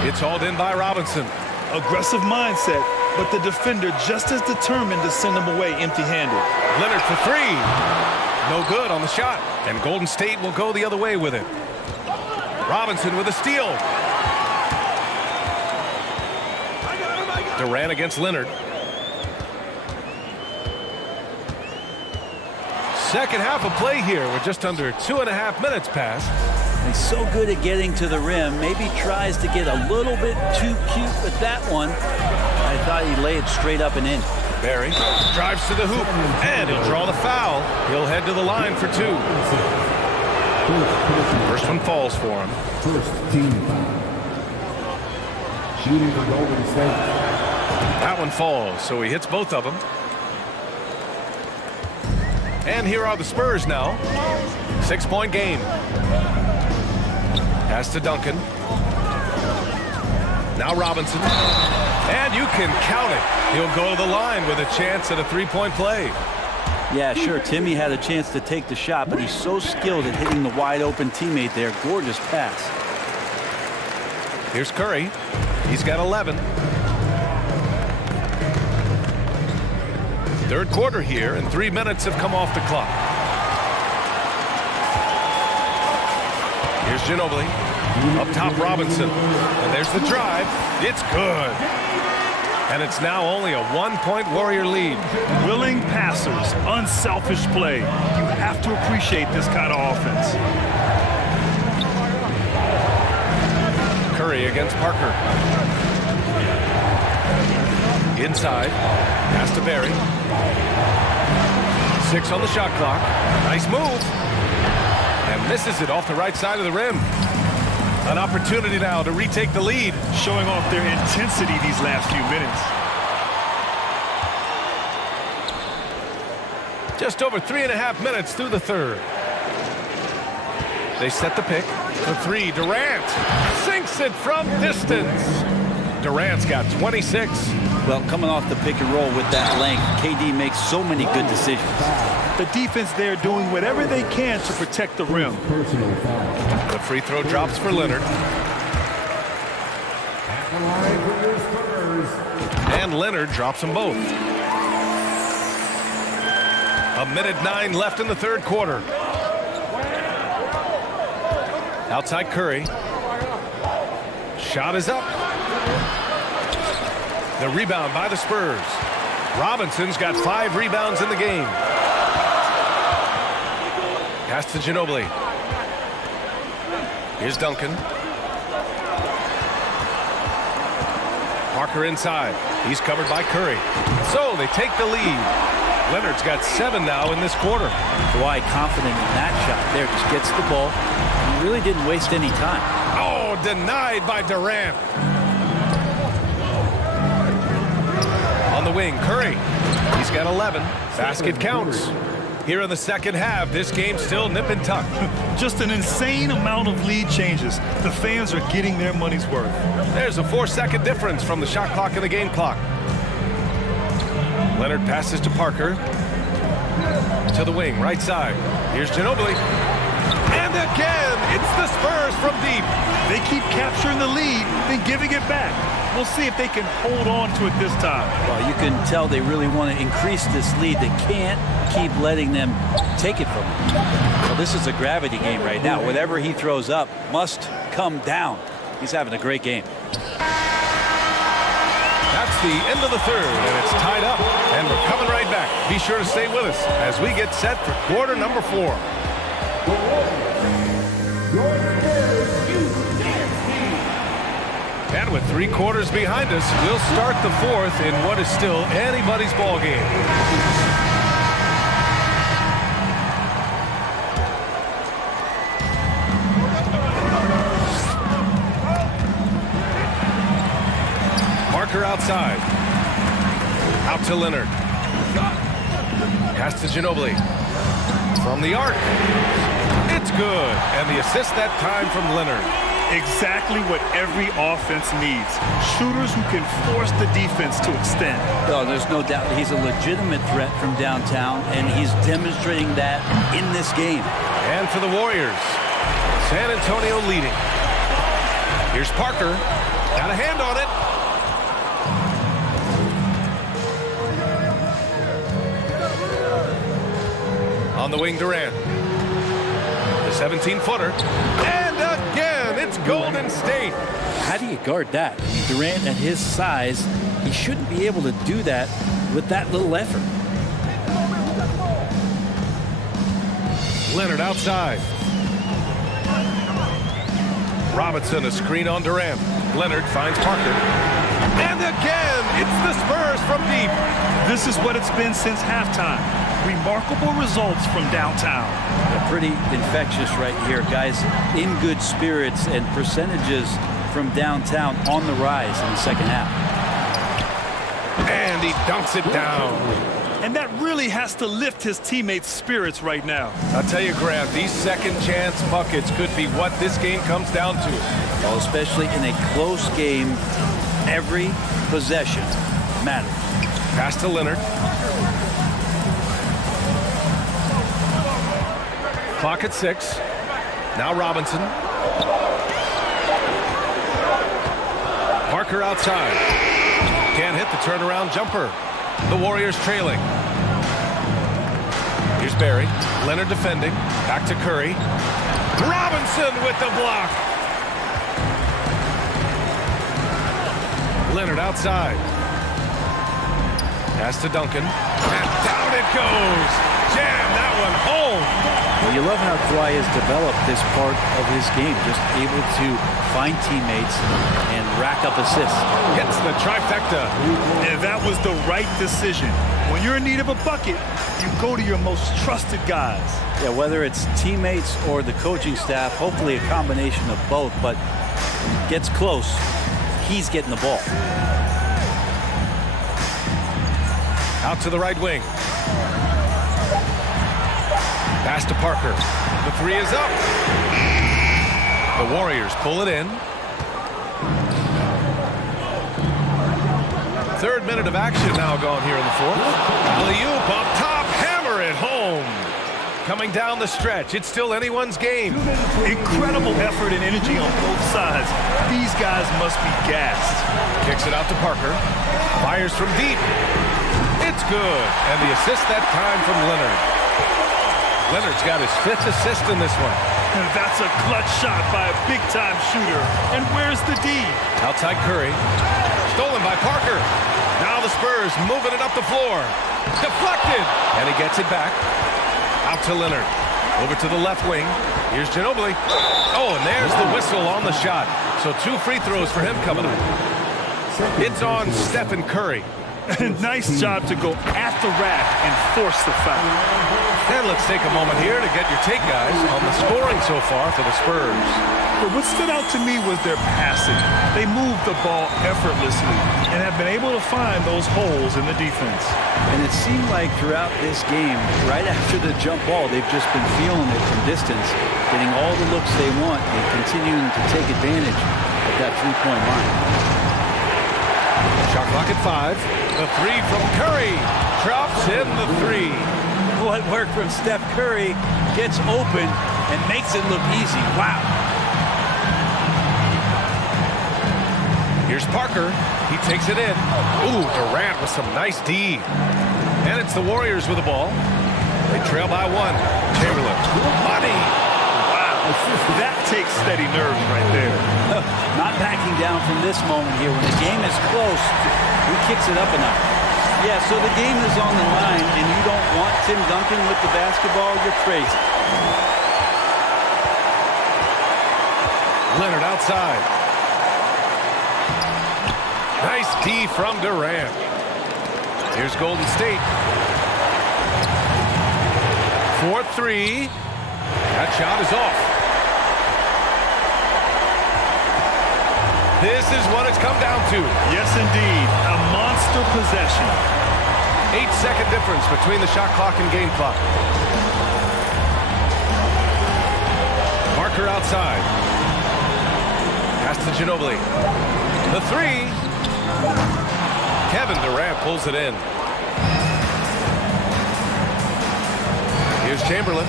It's hauled in by Robinson. Aggressive mindset, but the defender just as determined to send him away empty-handed. Leonard for 3. No good on the shot. And Golden State will go the other way with it. Robinson with a steal. Durant against Leonard. Second half of play here. We're just under 2.5 minutes past. He's so good at getting to the rim. Maybe tries to get a little bit too cute with that one. I thought he laid it straight up and in. Barry drives to the hoop, and he'll draw the foul. He'll head to the line for 2. First one falls for him. First team foul. Shooting for Golden State. That one falls, so he hits both of them. And here are the Spurs now. 6-point game. Pass to Duncan. Now Robinson. And you can count it. He'll go to the line with a chance at a 3-point play. Yeah, sure, Timmy had a chance to take the shot, but he's so skilled at hitting the wide-open teammate there. Gorgeous pass. Here's Curry. He's got 11. Third quarter here, and 3 minutes have come off the clock. Here's Ginobili. Up top, Robinson. And there's the drive. It's good. And it's now only a 1-point Warrior lead. Willing passers, unselfish play. You have to appreciate this kind of offense. Curry against Parker. Inside. Pass to Barry. 6 on the shot clock. Nice move. And misses it off the right side of the rim. An opportunity now to retake the lead. Showing off their intensity these last few minutes. Just over 3.5 minutes through the third. They set the pick. For 3, Durant sinks it from distance. Durant's got 26. Well, coming off the pick and roll with that length, KD makes so many good decisions. The defense there doing whatever they can to protect the rim. The free throw drops for Leonard. And Leonard drops them both. 1:09 left in the third quarter. Outside Curry. Shot is up. The rebound by the Spurs. Robinson's got 5 rebounds in the game. Pass to Ginobili. Here's Duncan. Parker inside. He's covered by Curry. So they take the lead. Leonard's got 7 now in this quarter. Kawhi confident in that shot there. Just gets the ball. He really didn't waste any time. Oh, denied by Durant. On the wing, Curry. He's got 11. Basket counts. Here in the second half, this game's still nip and tuck. Just an insane amount of lead changes. The fans are getting their money's worth. There's a 4-second difference from the shot clock and the game clock. Leonard passes to Parker. To the wing, right side. Here's Ginobili. And again, it's the Spurs from deep. They keep capturing the lead, then giving it back. We'll see if they can hold on to it this time. Well, you can tell they really want to increase this lead. They can't keep letting them take it from them. Well, this is a gravity game right now. Whatever he throws up must come down. He's having a great game. That's the end of the third, and it's tied up. And we're coming right back. Be sure to stay with us as we get set for quarter number 4. And with 3 quarters behind us, we'll start the 4th in what is still anybody's ball game. Parker outside. Out to Leonard. Pass to Ginobili. From the arc. It's good. And the assist that time from Leonard. Exactly what every offense needs. Shooters who can force the defense to extend. Oh, there's no doubt he's a legitimate threat from downtown, and he's demonstrating that in this game. And for the Warriors, San Antonio leading. Here's Parker. Got a hand on it. On the wing, Durant. The 17-footer. And again, it's Golden State. How do you guard that? I mean, Durant at his size, he shouldn't be able to do that with that little effort. Leonard outside. Robinson, a screen on Durant. Leonard finds Parker. And again, it's the Spurs from deep. This is what it's been since halftime. Remarkable results from downtown. Yeah, pretty infectious right here. Guys in good spirits, and percentages from downtown on the rise in the second half. And he dunks it down. And that really has to lift his teammates' spirits right now. I'll tell you, Grant, these second chance buckets could be what this game comes down to. Well, especially in a close game, every possession matters. Pass to Leonard. Clock at 6. Now Robinson. Parker outside. Can't hit the turnaround jumper. The Warriors trailing. Here's Barry. Leonard defending. Back to Curry. Robinson with the block. Leonard outside. Pass to Duncan. And down it goes. Jam that one home. Well, you love how Kawhi has developed this part of his game, just able to find teammates and rack up assists. Hits the trifecta. And that was the right decision. When you're in need of a bucket, you go to your most trusted guys. Yeah, whether it's teammates or the coaching staff, hopefully a combination of both, but gets close, he's getting the ball. Out to the right wing. Pass to Parker. The three is up. The Warriors pull it in. Third minute of action now going here in the fourth. Alley-oop up top, hammer it home. Coming down the stretch, it's still anyone's game. Incredible effort and energy on both sides. These guys must be gassed. Kicks it out to Parker. Fires from deep. It's good. And the assist that time from Leonard. Leonard's got his 5th assist in this one. And that's a clutch shot by a big-time shooter. And where's the D? Outside Curry. Stolen by Parker. Now the Spurs moving it up the floor. Deflected. And he gets it back. Out to Leonard. Over to the left wing. Here's Ginobili. Oh, and there's the whistle on the shot. So 2 free throws for him coming up. It's on Stephen Curry. Nice job to go at the rack and force the foul. And let's take a moment here to get your take, guys, on the scoring so far for the Spurs. But what stood out to me was their passing. They moved the ball effortlessly and have been able to find those holes in the defense. And it seemed like throughout this game, right after the jump ball, they've just been feeling it from distance, getting all the looks they want and continuing to take advantage of that three-point line. Shot clock at 5. The three from Curry. Drops in the 3. What work from Steph Curry, gets open and makes it look easy. Wow. Here's Parker. He takes it in. Ooh, Durant with some nice D. And it's the Warriors with the ball. They trail by 1. Chamberlain. Money. Wow. That takes steady nerves right there. Not backing down from this moment here. When the game is close, he kicks it up a notch. Yeah, so the game is on the line, and you don't want Tim Duncan with the basketball, you're crazy. Leonard outside. Nice D from Durant. Here's Golden State. 4-3. That shot is off. This is what it's come down to. Yes, indeed. A monster possession. 8-second difference between the shot clock and game clock. Parker outside. Pass to Ginobili. The three. Kevin Durant pulls it in. Here's Chamberlain.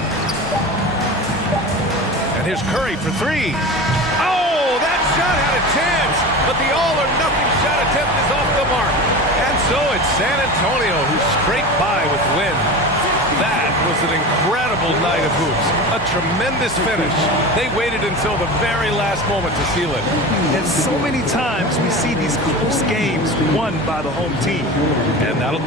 And here's Curry for three. Oh, that shot had a chance, but the all-or-nothing shot attempt is off the mark. And so it's San Antonio who scraped by with the win. That was an incredible night of hoops. A tremendous finish. They waited until the very last moment to seal it. And so many times we see these close games won by the home team. And that'll...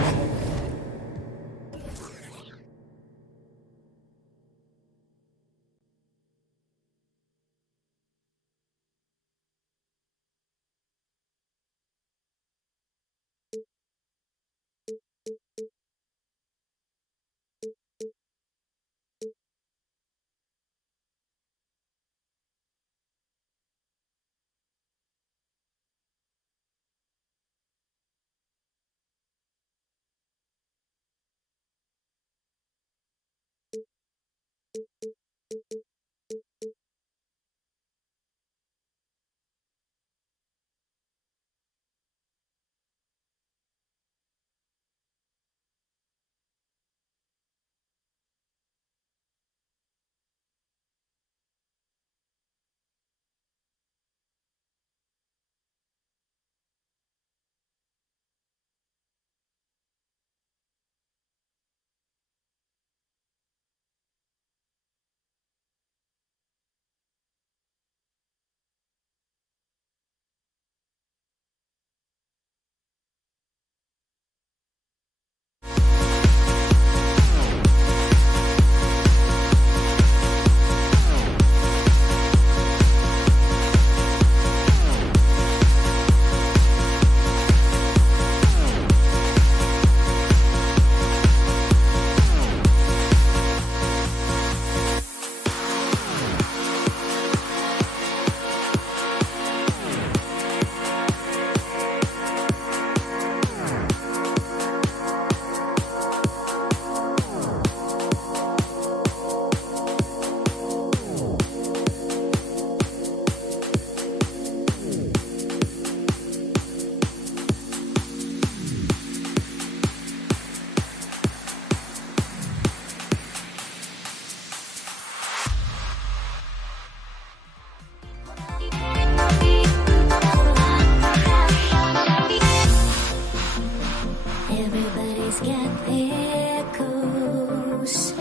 Everybody's got their goals,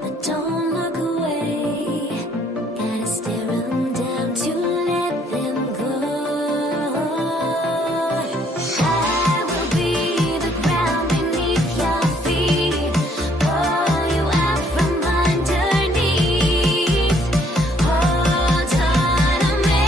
but don't look away. Gotta stare 'em down to let them go. I will be the ground beneath your feet, pull you out from underneath. Hold on to me.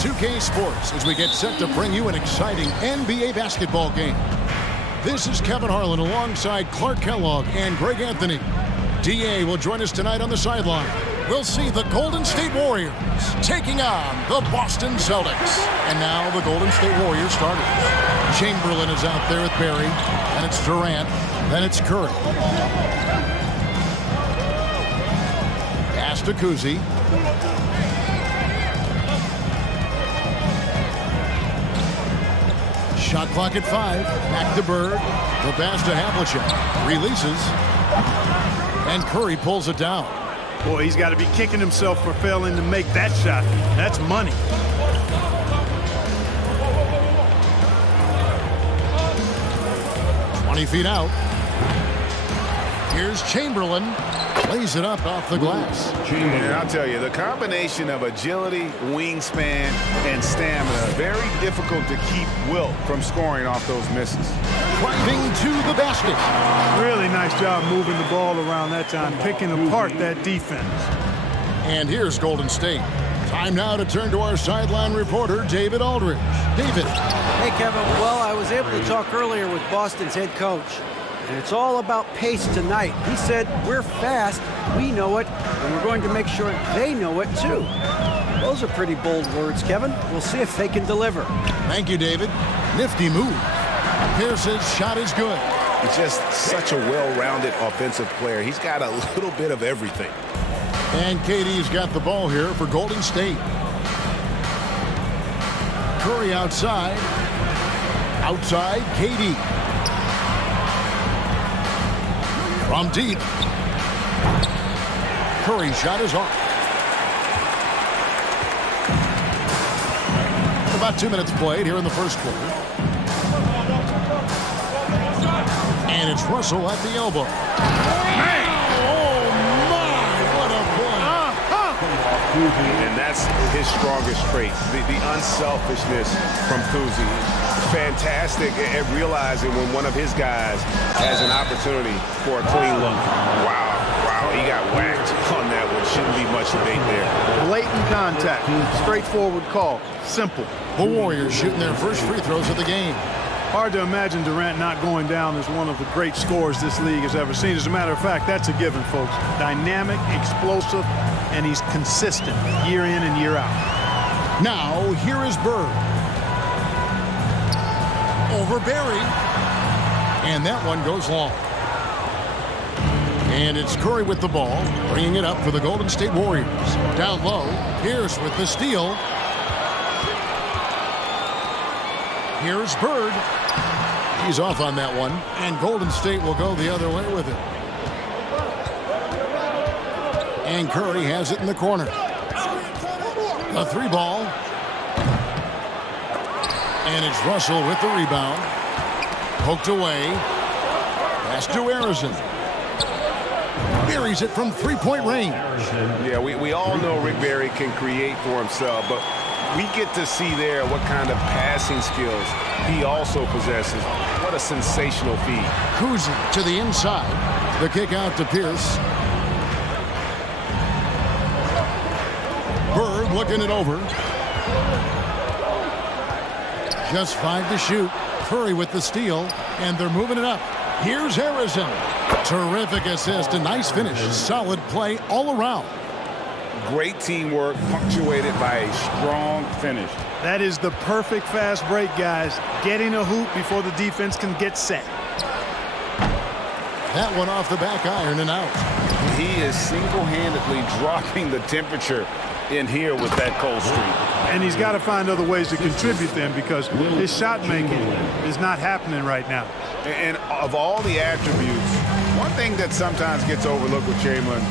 2K Sports as we get set to bring you an exciting NBA basketball game. This is Kevin Harlan alongside Clark Kellogg and Greg Anthony. DA will join us tonight on the sideline. We'll see the Golden State Warriors taking on the Boston Celtics. And now the Golden State Warriors starters. Chamberlain is out there with Barry, and it's Durant, then it's Curry. Pass to Kuzi. Shot clock at 5. Back to Bird. The pass to Havlicek. Releases. And Curry pulls it down. Boy, he's got to be kicking himself for failing to make that shot. That's money. Feet out. Here's Chamberlain. Lays it up off the glass. And I'll tell you, the combination of agility, wingspan, and stamina, very difficult to keep Wilt from scoring off those misses. Driving to the basket. Really nice job moving the ball around that time, picking apart that defense. And here's Golden State. Time now to turn to our sideline reporter, David Aldridge. David. Hey, Kevin. Well, I was able to talk earlier with Boston's head coach, and it's all about pace tonight. He said, we're fast, we know it, and we're going to make sure they know it, too. Those are pretty bold words, Kevin. We'll see if they can deliver. Thank you, David. Nifty move. Pierce's shot is good. He's just such a well-rounded offensive player. He's got a little bit of everything. And KD's got the ball here for Golden State. Curry outside. Outside, KD. From deep. Curry's shot is off. About 2 minutes played here in the first quarter. And it's Russell at the elbow. And that's his strongest trait, the unselfishness from Kuzi. Fantastic at realizing when one of his guys has an opportunity for a clean look. Wow, he got whacked on that one. Shouldn't be much debate there. Blatant contact, straightforward call, simple. The Warriors shooting their first free throws of the game. Hard to imagine Durant not going down as one of the great scorers this league has ever seen. As a matter of fact, that's a given, folks. Dynamic, explosive, and he's consistent year in and year out. Now, here is Bird. Over Barry. And that one goes long. And it's Curry with the ball, bringing it up for the Golden State Warriors. Down low, Pierce with the steal. Here's Bird. He's off on that one, and Golden State will go the other way with it. And Curry has it in the corner. A 3-ball. And it's Russell with the rebound. Poked away. Pass to Arizon. Buries it from three-point range. Yeah, we all know Rick Barry can create for himself, but we get to see there what kind of passing skills he also possesses. What a sensational feed. Kuzi to the inside. The kick out to Pierce. Bird looking it over. Just 5 to shoot. Curry with the steal, and they're moving it up. Here's Harrison. Terrific assist, a nice finish. Solid play all around. Great teamwork, punctuated by a strong finish. That is the perfect fast break, guys. Getting a hoop before the defense can get set. That one off the back iron and out. He is single-handedly dropping the temperature in here with that cold streak. And he's got to find other ways to contribute then, because his shot making is not happening right now. And of all the attributes, one thing that sometimes gets overlooked with Chamberlain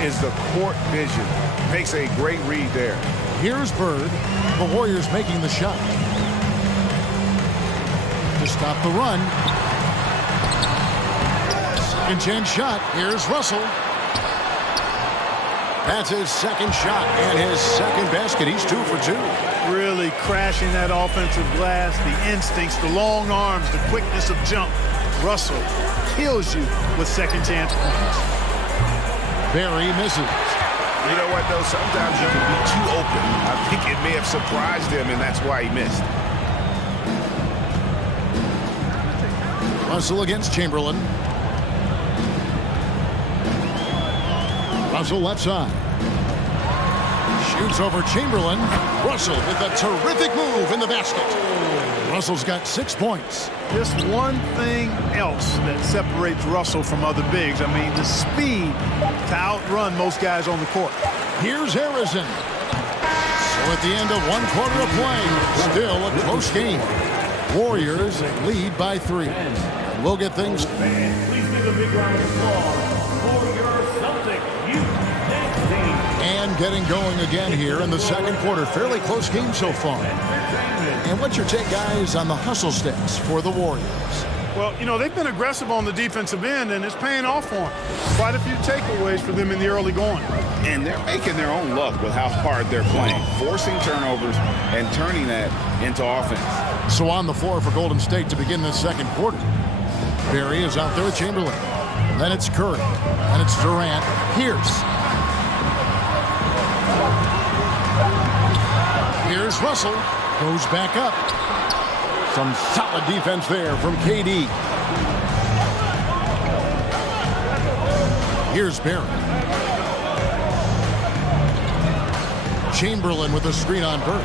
is the court vision. Makes a great read there. Here's Bird. The Warriors making the shot. To stop the run. Second chance shot. Here's Russell. That's his second shot and his second basket. He's 2 for 2. Really crashing that offensive glass, the instincts, the long arms, the quickness of jump. Russell kills you with second chance points. Barry misses. You know what, though? Sometimes you can be too open. I think it may have surprised him, and that's why he missed. Russell against Chamberlain. Russell left side. Shoots over Chamberlain. Russell with a terrific move in the basket. Russell's got 6 points. Just one thing else that separates Russell from other bigs. I mean, the speed to outrun most guys on the court. Here's Harrison. So at the end of 1 quarter of play, still a close game. Warriors lead by 3. And we'll get things. Please give a big round of applause for your Celtic youth team. And getting going again here in the second quarter. Fairly close game so far. And what's your take, guys, on the hustle sticks for the Warriors? Well, you know, they've been aggressive on the defensive end, and it's paying off for them. Quite a few takeaways for them in the early going. And they're making their own luck with how hard they're playing, forcing turnovers and turning that into offense. So on the floor for Golden State to begin this second quarter. Barry is out there with Chamberlain. Then it's Curry. And it's Durant. Pierce. Here's Russell. Goes back up. Some solid defense there from KD. Here's Barry. Chamberlain with a screen on Burke.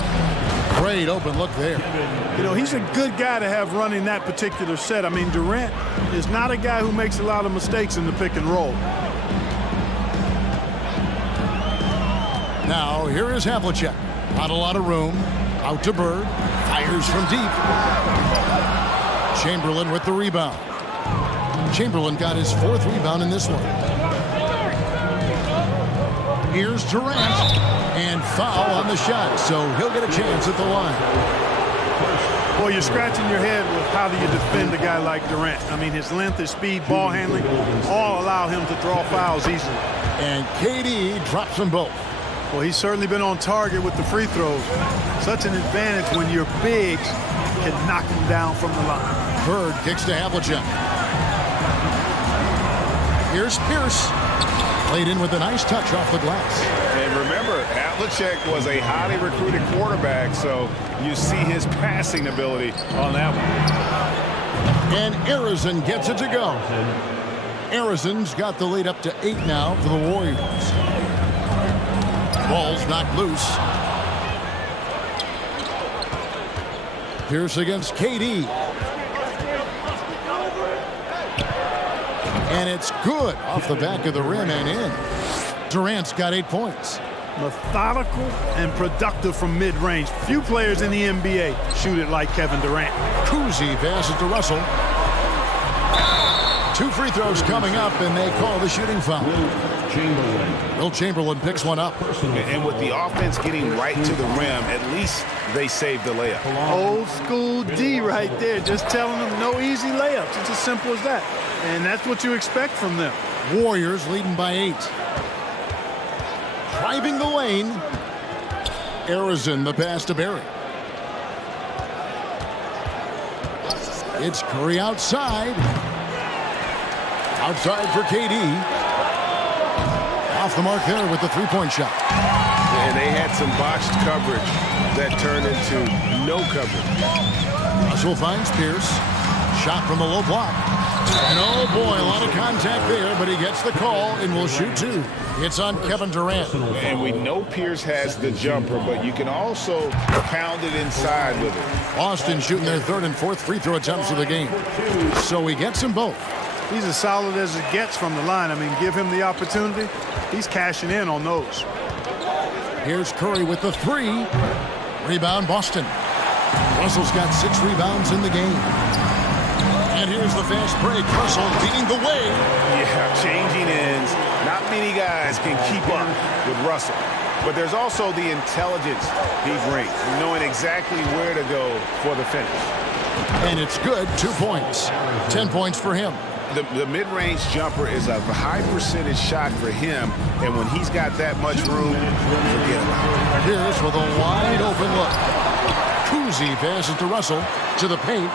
Great open look there. You know, he's a good guy to have running that particular set. I mean, Durant is not a guy who makes a lot of mistakes in the pick and roll. Now, here is Havlicek. Not a lot of room. Out to Bird. Fires from deep. Chamberlain with the rebound. Chamberlain got his 4th rebound in this one. Here's Durant. And foul on the shot, so he'll get a chance at the line. Well, you're scratching your head with how do you defend a guy like Durant. I mean, his length, his speed, ball handling, all allow him to draw fouls easily. And KD drops them both. Well, he's certainly been on target with the free throws. Such an advantage when your bigs can knock him down from the line. Bird kicks to Havlicek. Here's Pierce. Played in with a nice touch off the glass. And remember, Havlicek was a highly recruited quarterback, so you see his passing ability on that one. And Arizon gets it to go. Arizon's got the lead up to 8 now for the Warriors. Ball's knocked loose. Pierce against KD. And it's good off the back of the rim and in. Durant's got 8 points. Methodical and productive from mid-range. Few players in the NBA shoot it like Kevin Durant. Kuzi passes to Russell. 2 free throws coming up, and they call the shooting foul. Will Chamberlain picks one up. And with the offense getting right to the rim, at least they saved the layup. Old school D right there, just telling them no easy layups. It's as simple as that. And that's what you expect from them. Warriors leading by 8. Driving the lane. Arizon the pass to Barry. It's Curry outside. Outside for KD. Off the mark there with the 3-point shot. And they had some botched coverage that turned into no coverage. Russell finds Pierce. Shot from the low block. And oh boy, a lot of contact there, but he gets the call and will shoot 2. It's on Kevin Durant. And we know Pierce has the jumper, but you can also pound it inside with it. Boston shooting their 3rd and 4th free throw attempts of the game. So he gets them both. He's as solid as it gets from the line. I mean, give him the opportunity. He's cashing in on those. Here's Curry with the 3. Rebound Boston. Russell's got 6 rebounds in the game. And here's the fast break. Russell leading the way. Yeah, changing ends. Not many guys can keep up with Russell. But there's also the intelligence he brings, knowing exactly where to go for the finish. And it's good. 2 points. 10 points for him. The mid-range jumper is a high percentage shot for him, and when he's got that much room, forget about it. Here's with a wide open look. Kuzi passes to Russell to the paint.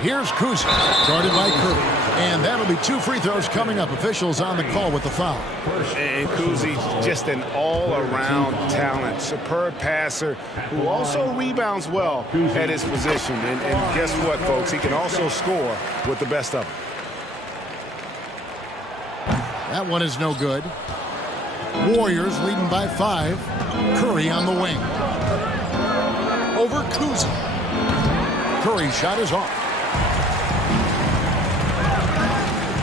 Here's Kuzi, guarded by Curry. And that'll be 2 free throws coming up. Officials on the call with the foul. And Cousy, just an all-around talent, superb passer who also rebounds well at his position. And guess what, folks? He can also score with the best of them. That one is no good. Warriors leading by 5. Curry on the wing. Over Cousy. Curry's shot is off.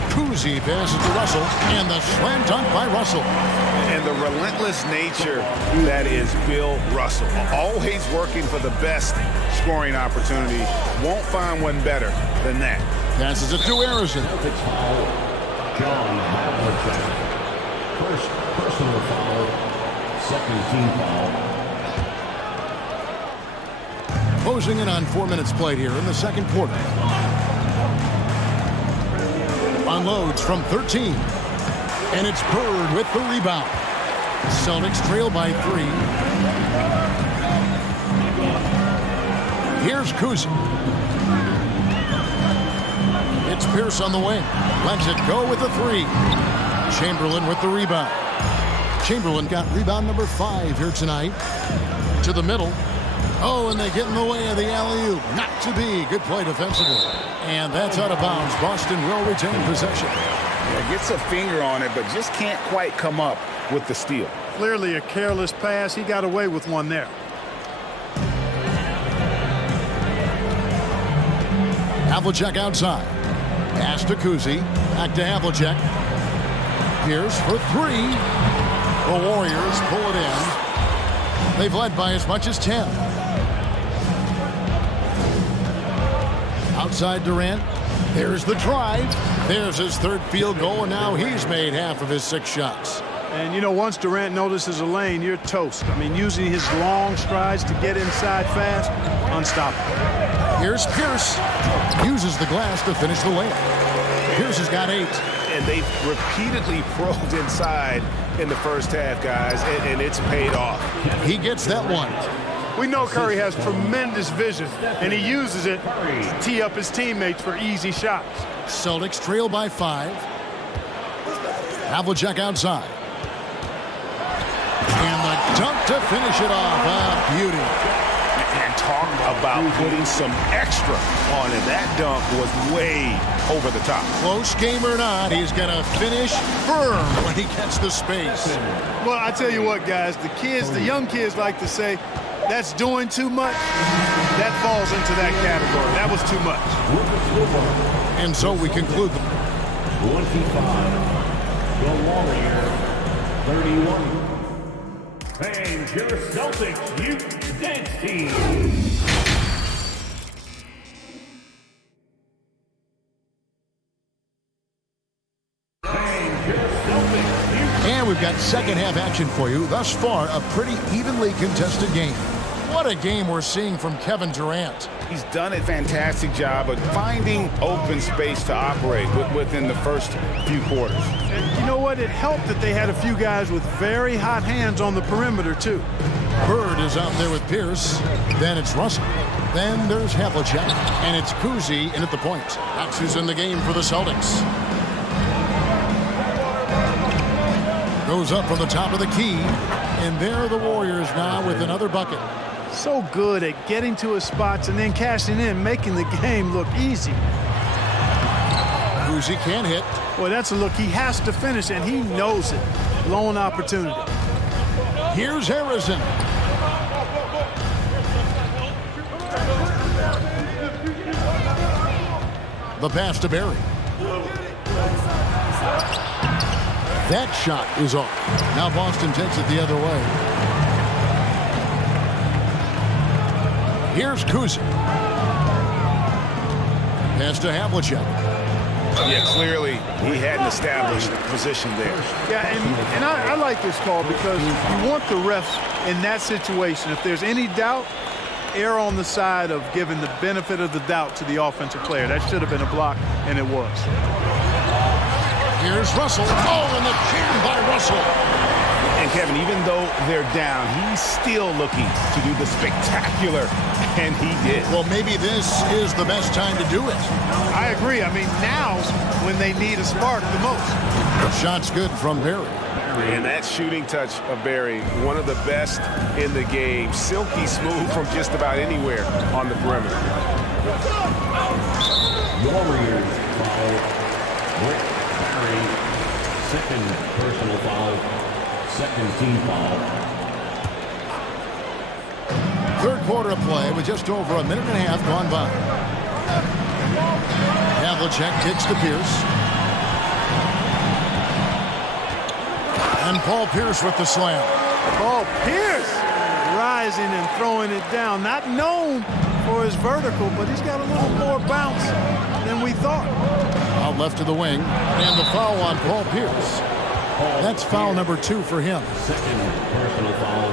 Cousy passes to Russell, and the slam dunk by Russell. And the relentless nature that is Bill Russell. Always working for the best scoring opportunity. Won't find one better than that. Passes it to Harrison. John Havlicek. First personal foul, second team foul. Closing in on 4 minutes played here in the second quarter. Unloads from 13. And it's Bird with the rebound. Celtics trail by 3. Here's Cousy. It's Pierce on the wing. Lets it go with the 3. Chamberlain with the rebound. Chamberlain got rebound number 5 here tonight. To the middle. Oh, and they get in the way of the alley-oop. Not to be. Good play defensively. And that's out of bounds. Boston will retain possession. Yeah, gets a finger on it, but just can't quite come up with the steal. Clearly a careless pass. He got away with one there. Havlicek outside. Pass to Cousy. Back to Havlicek. Pierce for 3. The Warriors pull it in. They've led by as much as 10. Outside Durant. There's the drive. There's his 3rd field goal, and now he's made half of his 6 shots. And, you know, once Durant notices a lane, you're toast. I mean, using his long strides to get inside fast, unstoppable. Here's Pierce. Uses the glass to finish the layup. Pierce has got 8. And they've repeatedly probed inside in the first half, guys, and it's paid off. He gets that one. We know Curry has tremendous vision, and he uses it to tee up his teammates for easy shots. Celtics trail by 5. Havlicek outside. And the dunk to finish it off. Ah, beauty. And talk about putting some extra on it. That dunk was way over the top. Close game or not, he's going to finish firm when he gets the space. Well, I tell you what, guys, the young kids like to say, that's doing too much. That falls into that category. That was too much. And so we conclude. 25. The Warriors. 31. And your Celtics Youth Dance Team. And we've got second half action for you. Thus far, a pretty evenly contested game. What a game we're seeing from Kevin Durant. He's done a fantastic job of finding open space to operate within the first few quarters. And you know what? It helped that they had a few guys with very hot hands on the perimeter, too. Bird is out there with Pierce. Then it's Russell. Then there's Havlicek. And it's Cousy in at the point. That's who's in the game for the Celtics. Goes up from the top of the key. And there are the Warriors now with another bucket. So good at getting to his spots and then cashing in, making the game look easy. Cousy can't hit. Well, that's a look he has to finish, and he knows it. Lone opportunity. Here's Harrison. The pass to Barry. That shot is off. Now Boston takes it the other way. Here's Cousy. Pass to Havlicek. Yeah, clearly he hadn't established position there. Yeah, and I like this call because you want the refs in that situation. If there's any doubt, err on the side of giving the benefit of the doubt to the offensive player. That should have been a block, and it was. Here's Russell. Oh, and the jam by Russell. And Kevin, even though they're down, he's still looking to do the spectacular and he did. Well, maybe this is the best time to do it. I agree. I mean, now's when they need a spark the most. Shot's good from Barry. And that shooting touch of Barry, one of the best in the game. Silky smooth from just about anywhere on the perimeter. Warriors foul. Rick Barry, second personal foul, second team foul. Third quarter of play with just over a minute and a half gone by. Havlicek kicks to Pierce. And Paul Pierce with the slam. Paul Pierce rising and throwing it down. Not known for his vertical, but he's got a little more bounce than we thought. Out left to the wing. And the foul on Paul Pierce. That's foul number 2 for him. Second personal foul,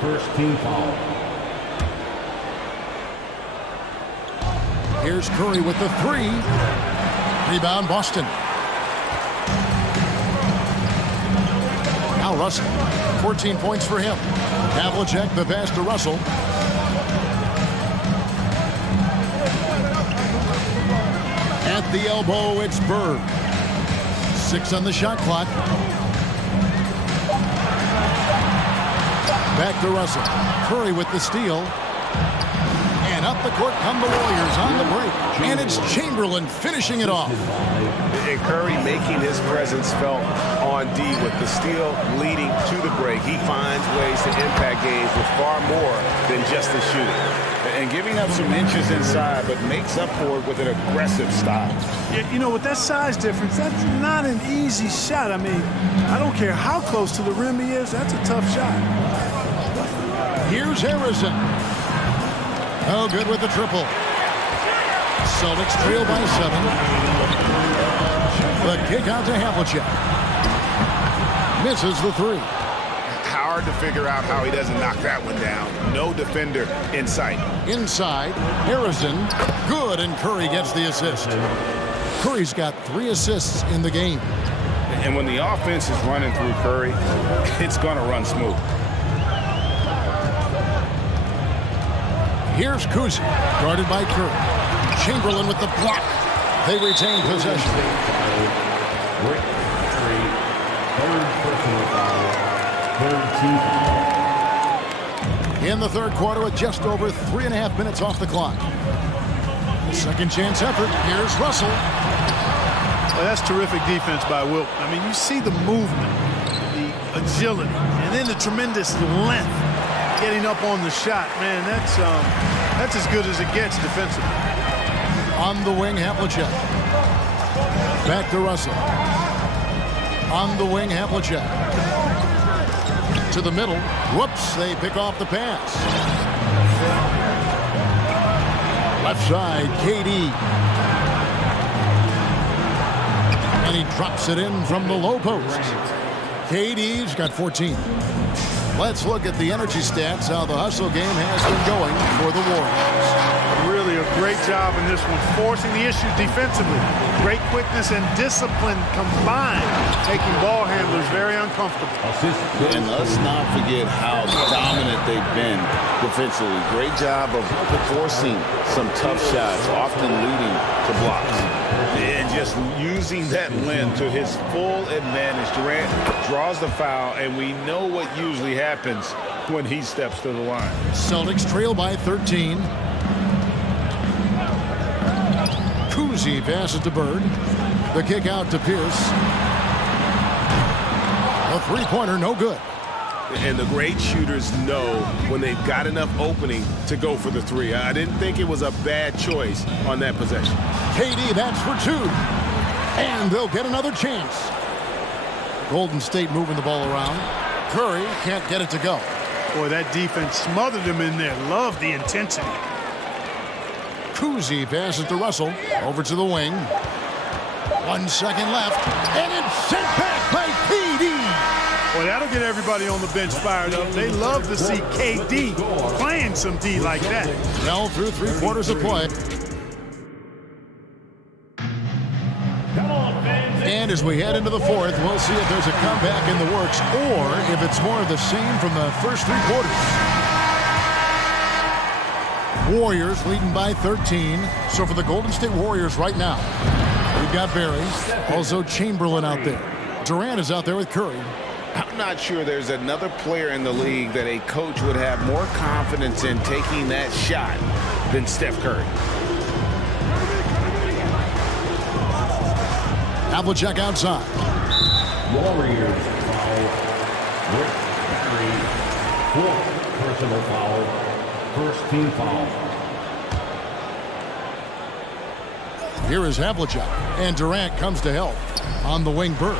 first team foul. Here's Curry with the 3. Rebound Boston. Now Russell. 14 points for him. Havlicek the pass to Russell. At the elbow, it's Bird. 6 on the shot clock. Back to Russell. Curry with the steal. And up the court come the Warriors on the break. And it's Chamberlain finishing it off. And Curry making his presence felt on D with the steal leading to the break. He finds ways to impact games with far more than just the shooting. And giving up some inches inside, but makes up for it with an aggressive style. Yeah, you know, with that size difference, that's not an easy shot. I mean, I don't care how close to the rim he is, that's a tough shot. Here's Harrison. Oh, good with the triple. Celtics trail by 7. The kick out to Havlicek. Misses the 3. Hard to figure out how he doesn't knock that one down. No defender in sight. Inside, Harrison. Good, and Curry gets the assist. Curry's got 3 assists in the game. And when the offense is running through Curry, it's going to run smooth. Here's Kuzi, guarded by Curry. Chamberlain with the block. They retain possession. Rick Barry, third personal foul, third team foul. In the third quarter with just over 3.5 minutes off the clock. Second chance effort. Here's Russell. Well, that's terrific defense by Wilt. I mean, you see the movement, the agility, and then the tremendous length getting up on the shot. Man, that's as good as it gets defensively. On the wing, Havlicek. Back to Russell. On the wing, Havlicek. To the middle. Whoops, they pick off the pass. Left side, KD. And he drops it in from the low post. KD's got 14. Let's look at the energy stats, how the hustle game has been going for the Warriors. Really a great job in this one, forcing the issues defensively. Great quickness and discipline combined, making ball handlers very uncomfortable. And let's not forget how dominant they've been defensively. Great job of forcing some tough shots, often leading to blocks. And just using that length to his full advantage. Durant draws the foul, and we know what usually happens when he steps to the line. Celtics trail by 13. Kuzi passes to Bird. The kick out to Pierce. A three-pointer, no good. And the great shooters know when they've got enough opening to go for the 3. I didn't think it was a bad choice on that possession. KD, that's for 2. And they'll get another chance. Golden State moving the ball around. Curry can't get it to go. Boy, that defense smothered him in there. Love the intensity. Kuzi passes to Russell. Over to the wing. 1 second left. And it's sent back by KD. Boy, that'll get everybody on the bench fired up. They love to see KD playing some D like that. Well, through 3 quarters of play. And as we head into the fourth, we'll see if there's a comeback in the works or if it's more of the same from the first 3 quarters. Warriors leading by 13. So for the Golden State Warriors right now, we've got Barry, also Chamberlain out there. Durant is out there with Curry. I'm not sure there's another player in the league that a coach would have more confidence in taking that shot than Steph Curry. Havlicek outside. Warriors foul. Rick Barry, 4th personal foul. First team foul. Here is Havlicek, and Durant comes to help on the wing. Bird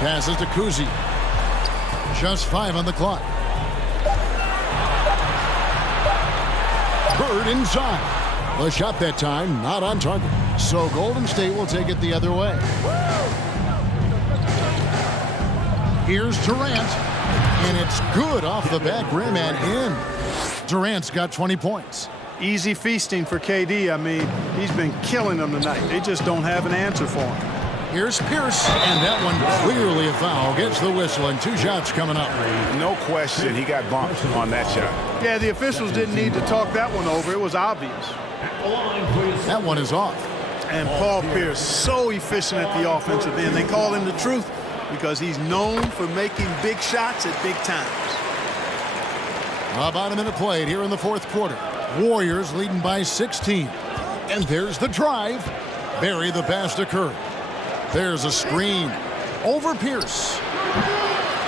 passes to Kuzi. Just 5 on the clock. Bird inside. The shot that time not on target. So Golden State will take it the other way. Here's Durant, and it's good off the back rim and in. Durant's got 20 points. Easy feasting for KD. I mean, he's been killing them tonight. They just don't have an answer for him. Here's Pierce, and that one clearly a foul. Gets the whistle, and 2 shots coming up. No question, he got bumped on that shot. Yeah, the officials didn't need to talk that one over. It was obvious. That one is off. And Paul Pierce, so efficient at the offensive end. They call him the truth because he's known for making big shots at big times. About a minute played here in the 4th quarter. Warriors leading by 16. And there's the drive. Barry the pass to Curry. There's a screen. Over Pierce.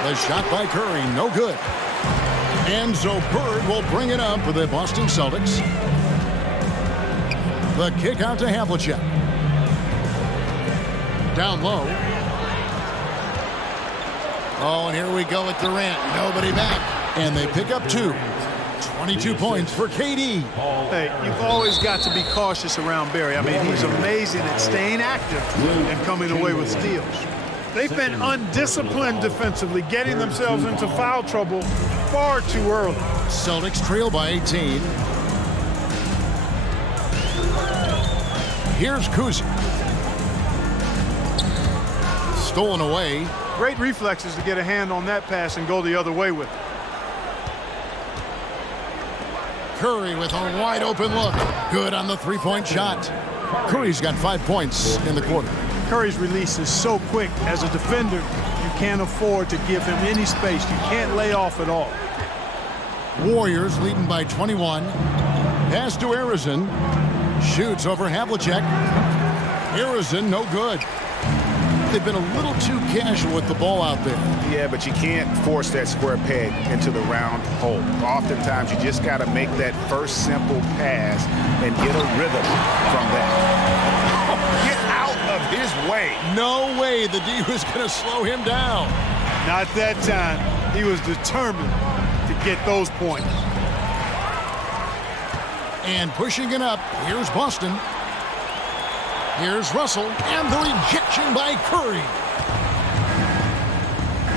The shot by Curry, no good. And so Bird will bring it up for the Boston Celtics. The kick out to Havlicek. Down low. Oh, and here we go with Durant. Nobody back. And they pick up 2. 22 points for KD. Hey, you've always got to be cautious around Barry. I mean, he's amazing at staying active and coming away with steals. They've been undisciplined defensively, getting themselves into foul trouble far too early. Celtics trail by 18. Here's Kuzi. Stolen away. Great reflexes to get a hand on that pass and go the other way with it. Curry with a wide open look. Good on the 3-point shot. Curry's got 5 points in the quarter. Curry's release is so quick. As a defender, you can't afford to give him any space. You can't lay off at all. Warriors leading by 21. Pass to Arizon. Shoots over Havlicek. Arizon, no good. They've been a little too casual with the ball out there. Yeah, but you can't force that square peg into the round hole. Oftentimes, you just got to make that first simple pass and get a rhythm from that. Get out of his way. No way the D was going to slow him down. Not that time. He was determined to get those points. And pushing it up, here's Boston. Here's Russell, and the rejection by Curry.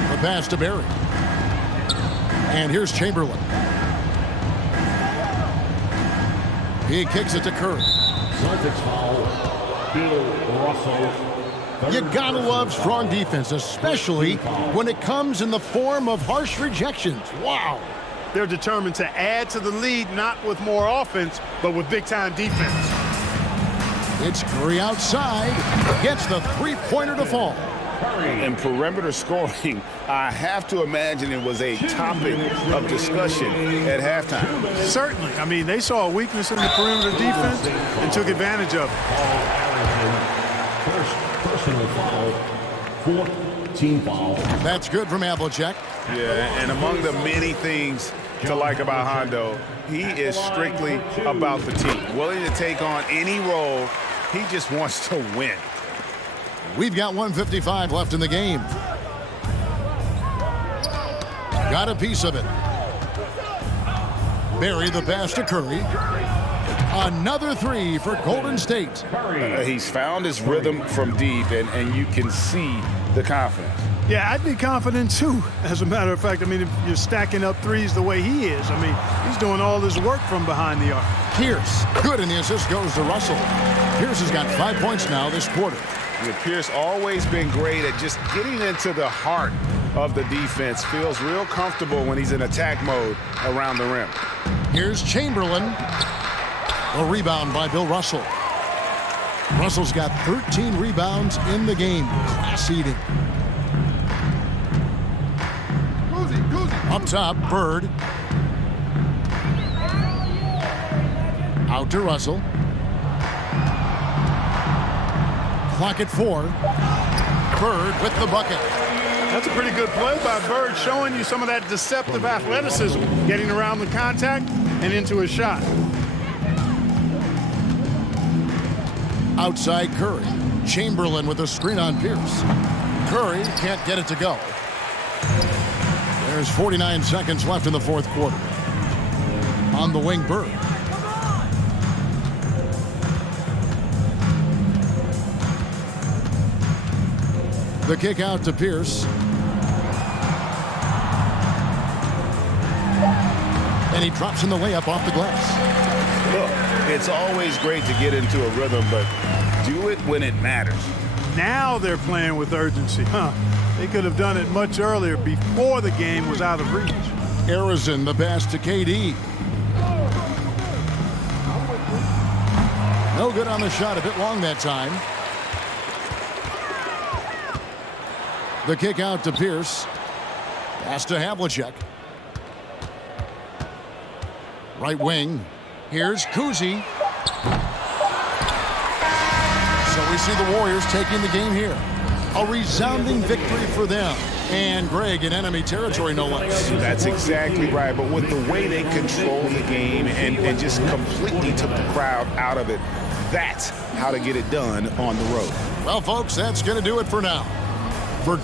The pass to Barry. And here's Chamberlain. He kicks it to Curry. Celtics foul. Bill Russell. You gotta love strong defense, especially when it comes in the form of harsh rejections. Wow. They're determined to add to the lead, not with more offense, but with big-time defense. It's Curry outside. Gets the 3-pointer to fall. In perimeter scoring, I have to imagine it was a topic of discussion at halftime. Certainly. I mean, they saw a weakness in the perimeter defense and took advantage of it. First personal foul. 4th team foul. That's good from Havlicek. Yeah, and among the many things to like about Hondo, he is strictly about the team. Willing to take on any role. He just wants to win. We've got 1:55 left in the game. Got a piece of it. Barry the pass to Curry. Another 3 for Golden State. He's found his rhythm from deep, and you can see the confidence. Yeah, I'd be confident too, as a matter of fact. I mean, if you're stacking up threes the way he is, I mean, he's doing all this work from behind the arc. Pierce, good, and the assist goes to Russell. Pierce has got 5 points now this quarter. Yeah, Pierce always been great at just getting into the heart of the defense. Feels real comfortable when he's in attack mode around the rim. Here's Chamberlain. A rebound by Bill Russell. Russell's got 13 rebounds in the game. Class eating. Up top, Bird. Out to Russell. Clock at 4. Bird with the bucket. That's a pretty good play by Bird, showing you some of that deceptive athleticism, getting around the contact and into a shot. Outside Curry. Chamberlain with a screen on Pierce. Curry can't get it to go. There's 49 seconds left in the fourth quarter. On the wing, Bird. The kick out to Pierce. And he drops in the layup off the glass. Look, it's always great to get into a rhythm, but do it when it matters. Now they're playing with urgency. They could have done it much earlier, before the game was out of reach. Arizin, the pass to KD. No good on the shot, a bit long that time. The kick out to Pierce. Pass to Havlicek. Right wing. Here's Kuzi. So we see the Warriors taking the game here. A resounding victory for them. And Greg in enemy territory, no less. That's exactly right. But with the way they control the game and just completely took the crowd out of it, that's how to get it done on the road. Well, folks, that's going to do it for now. For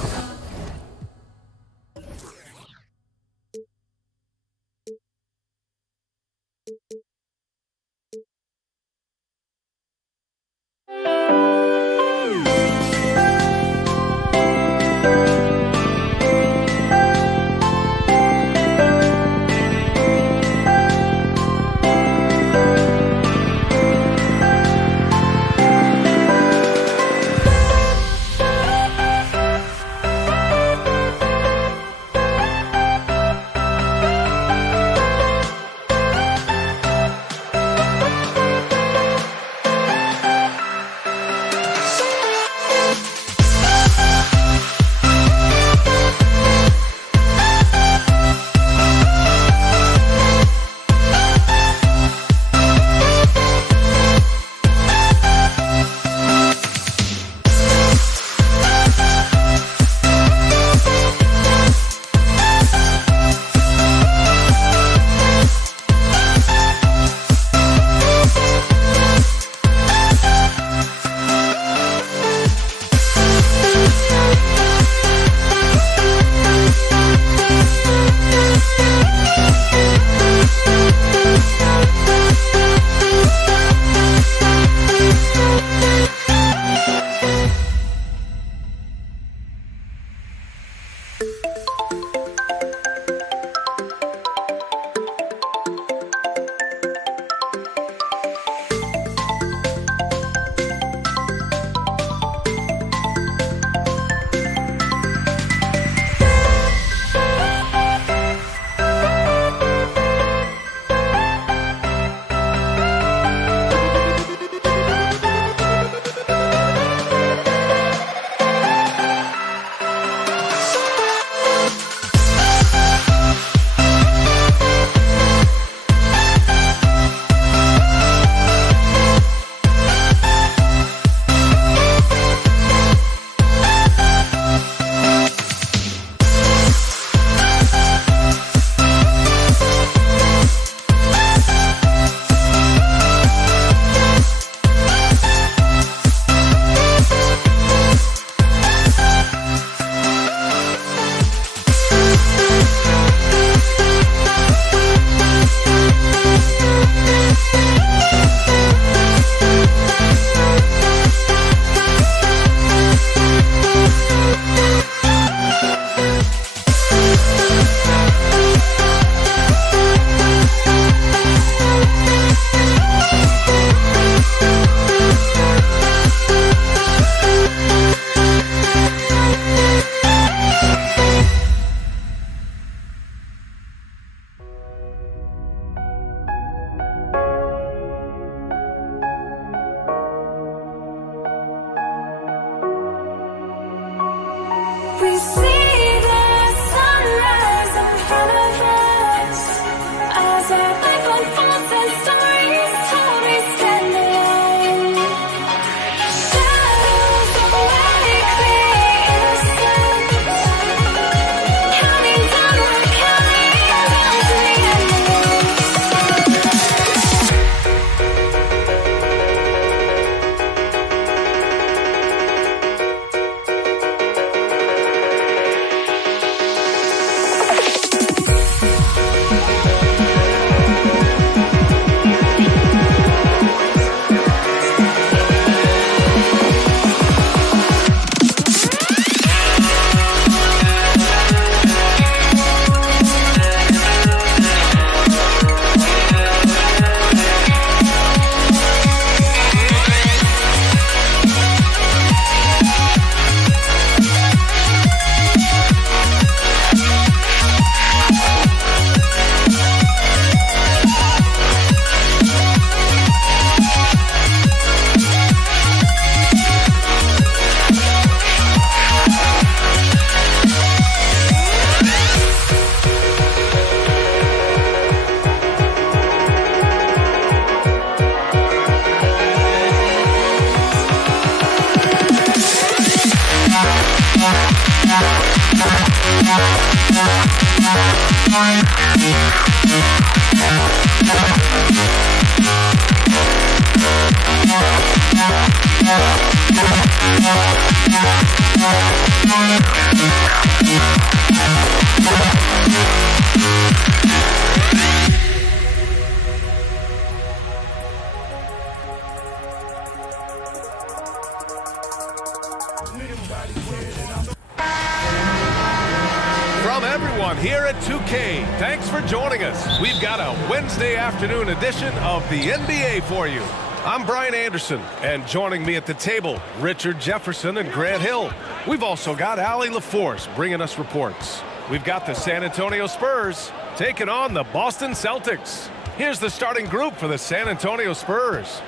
From everyone here at 2K, thanks for joining us. We've got a Wednesday afternoon edition of the NBA for you. I'm Brian Anderson, and joining me at the table, Richard Jefferson and Grant Hill. We've also got Allie LaForce bringing us reports. We've got the San Antonio Spurs taking on the Boston Celtics. Here's the starting group for the San Antonio Spurs.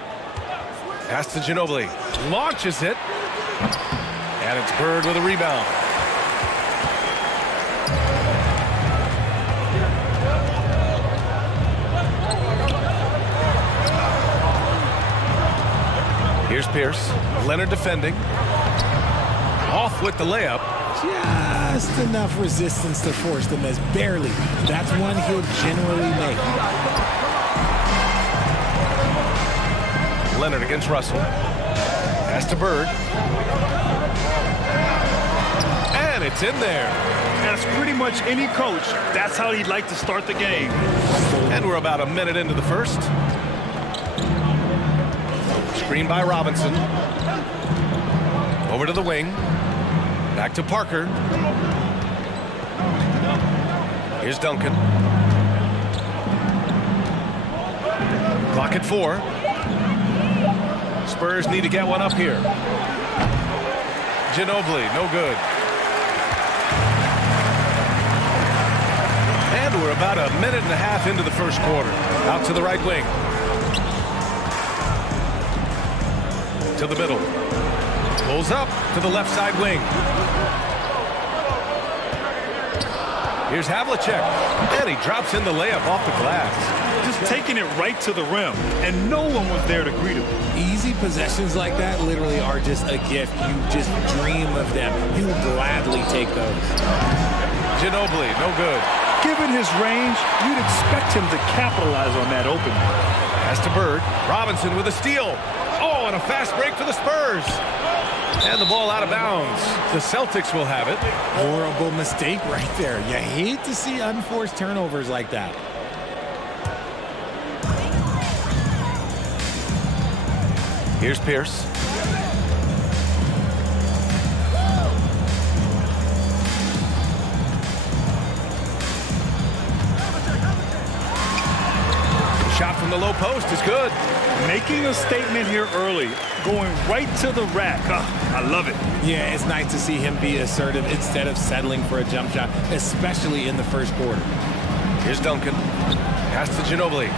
Pass to Ginobili, launches it, and it's Bird with a rebound. Here's Pierce. Leonard defending. Off with the layup. Just enough resistance to force the miss. Barely. That's one he'll generally make. Leonard against Russell. Pass to Bird. And it's in there. As pretty much any coach, that's how he'd like to start the game. And we're about a minute into the first. Screen by Robinson. Over to the wing. Back to Parker. Here's Duncan. Clock at 4. Spurs need to get one up here. Ginobili, no good. And we're about a minute and a half into the first quarter. Out to the right wing. To the middle. Pulls up to the left side wing. Here's Havlicek. And he drops in the layup off the glass. Just taking it right to the rim, and no one was there to greet him. Easy possessions like that literally are just a gift. You just dream of them. You will gladly take those. Ginobili, no good. Given his range, you'd expect him to capitalize on that opening. Pass to Bird. Robinson with a steal. Oh, and a fast break for the Spurs. And the ball out of bounds. The Celtics will have it. Horrible mistake right there. You hate to see unforced turnovers like that. Here's Pierce. Shot from the low post is good. Making a statement here early, going right to the rack. I love it. Yeah, it's nice to see him be assertive instead of settling for a jump shot, especially in the first quarter. Here's Duncan. Pass to Ginobili.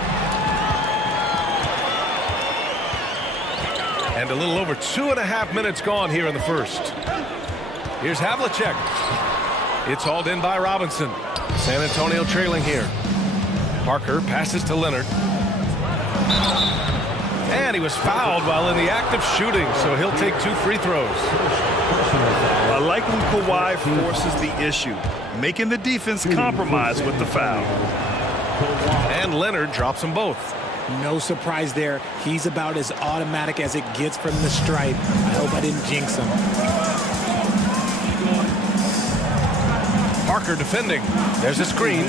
And a little over 2.5 minutes gone here in the first. Here's Havlicek. It's hauled in by Robinson. San Antonio trailing here. Parker passes to Leonard. And he was fouled while in the act of shooting, so he'll take 2 free throws. I like when Kawhi forces the issue, making the defense compromise with the foul. And Leonard drops them both. No surprise there. He's about as automatic as it gets from the stripe. I hope I didn't jinx him. Parker defending. There's a screen.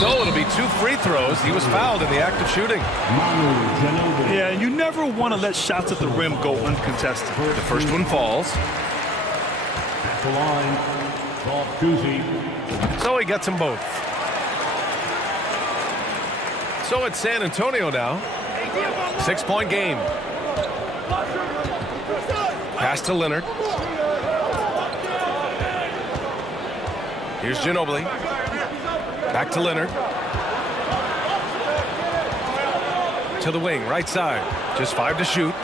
So it'll be 2 free throws. He was fouled in the act of shooting. Yeah, you never want to let shots at the rim go uncontested. The first one falls. At the line, So he gets them both. So it's San Antonio now. 6-point game. Pass to Leonard. Here's Ginobili. Back to Leonard. To the wing, right side. Just 5 to shoot.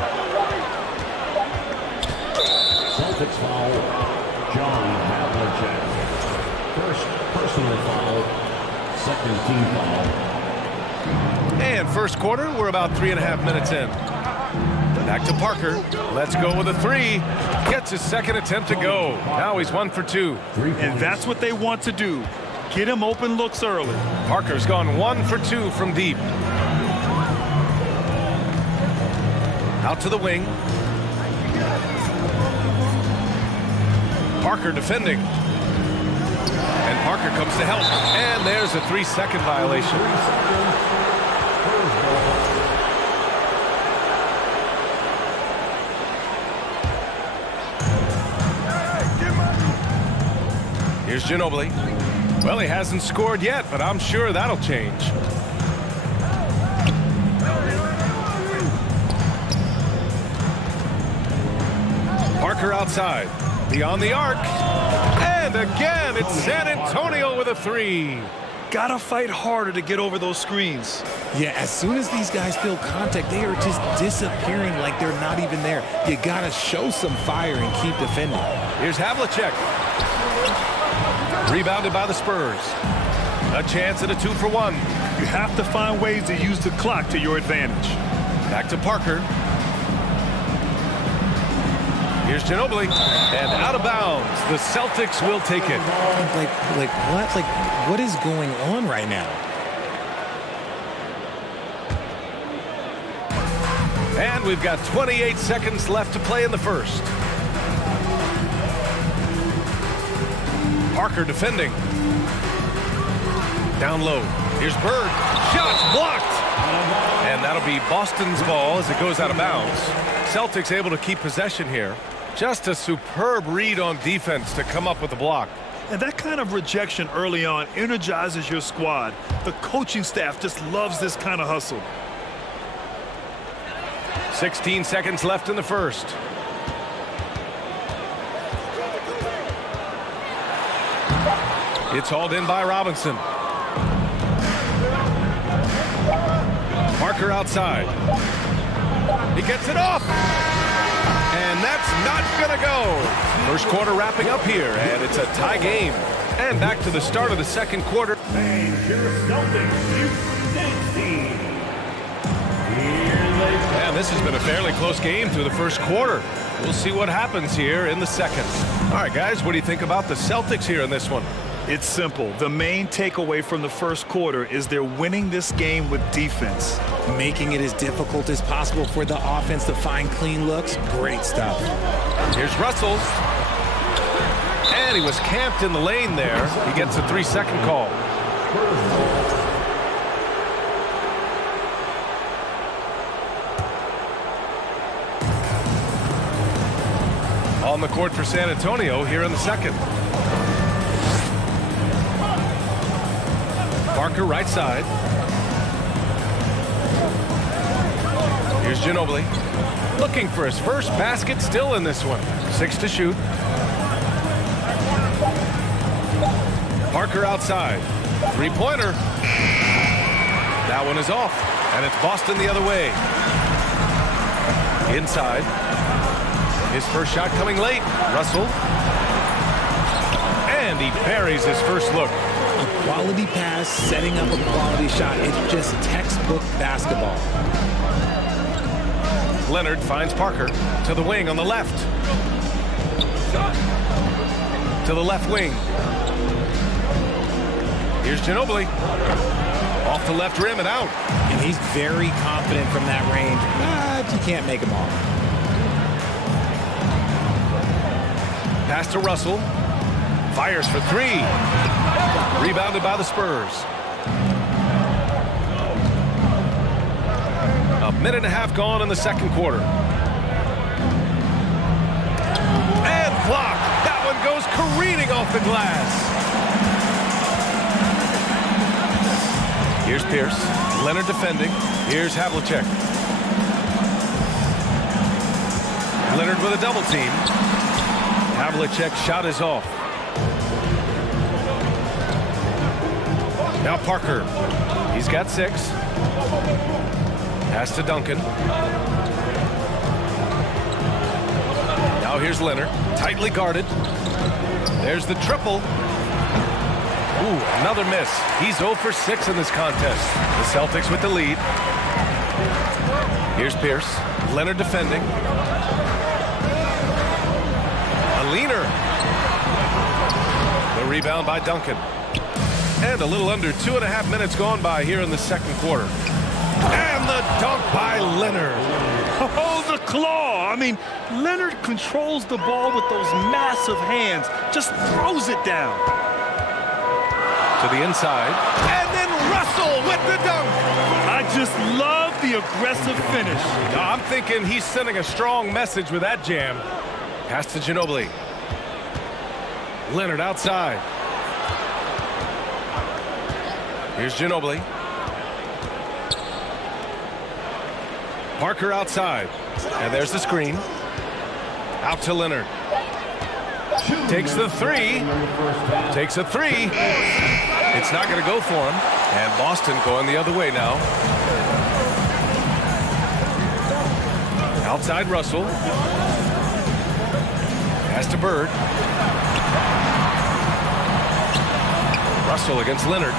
Celtics foul, John Havlicek. First personal foul, second team foul. And first quarter, we're about 3.5 minutes in. Back to Parker. Let's go with a three. Gets his second attempt to go. Now he's 1 for 2. And that's what they want to do. Get him open looks early. Parker's gone 1 for 2 from deep. Out to the wing. Parker defending. And Parker comes to help. And there's a 3-second violation. Here's Ginobili. Well, he hasn't scored yet, but I'm sure that'll change. Parker outside. Beyond the arc. And again, it's San Antonio with a three. Gotta fight harder to get over those screens. Yeah, as soon as these guys feel contact, they are just disappearing like they're not even there. You gotta show some fire and keep defending. Here's Havlicek. Rebounded by the Spurs. A chance at a 2 for 1. You have to find ways to use the clock to your advantage. Back to Parker. Here's Ginobili. And out of bounds. The Celtics will take it. Like what? Like, what is going on right now? And we've got 28 seconds left to play in the first. Parker defending. Down low. Here's Bird. Shots blocked. And that'll be Boston's ball as it goes out of bounds. Celtics able to keep possession here. Just a superb read on defense to come up with the block. And that kind of rejection early on energizes your squad. The coaching staff just loves this kind of hustle. 16 seconds left in the first. It's hauled in by Robinson. Parker outside. He gets it off. And that's not going to go. First quarter wrapping up here, and it's a tie game. And back to the start of the second quarter. And this has been a fairly close game through the first quarter. We'll see what happens here in the second. All right, guys, what do you think about the Celtics here in this one? It's simple. The main takeaway from the first quarter is they're winning this game with defense. Making it as difficult as possible for the offense to find clean looks. Great stuff. Here's Russell. And he was camped in the lane there. He gets a 3-second call. On the court for San Antonio here in the second. Parker right side. Here's Ginobili. Looking for his first basket still in this one. 6 to shoot. Parker outside. Three-pointer. That one is off. And it's Boston the other way. Inside. His first shot coming late. Russell. And he buries his first look. A quality pass, setting up a quality shot. It's just textbook basketball. Leonard finds Parker to the wing on the left. To the left wing. Here's Ginobili. Off the left rim and out. And he's very confident from that range, but you can't make him off. Pass to Russell. Fires for three. Rebounded by the Spurs. A minute and a half gone in the second quarter. And blocked. That one goes careening off the glass. Here's Pierce. Leonard defending. Here's Havlicek. Leonard with a double team. Havlicek's shot is off. Now Parker. He's got 6. Pass to Duncan. Now here's Leonard. Tightly guarded. There's the triple. Ooh, another miss. He's 0 for 6 in this contest. The Celtics with the lead. Here's Pierce. Leonard defending. A leaner. The rebound by Duncan. And a little under 2.5 minutes gone by here in the second quarter. And the dunk by Leonard. Oh, the claw. I mean, Leonard controls the ball with those massive hands. Just throws it down. To the inside. And then Russell with the dunk. I just love the aggressive finish. I'm thinking he's sending a strong message with that jam. Pass to Ginobili. Leonard outside. Here's Ginobili. Parker outside. And there's the screen. Out to Leonard. Takes the three. Takes a three. It's not going to go for him. And Boston going the other way now. Outside Russell. Pass to Bird. Russell against Leonard.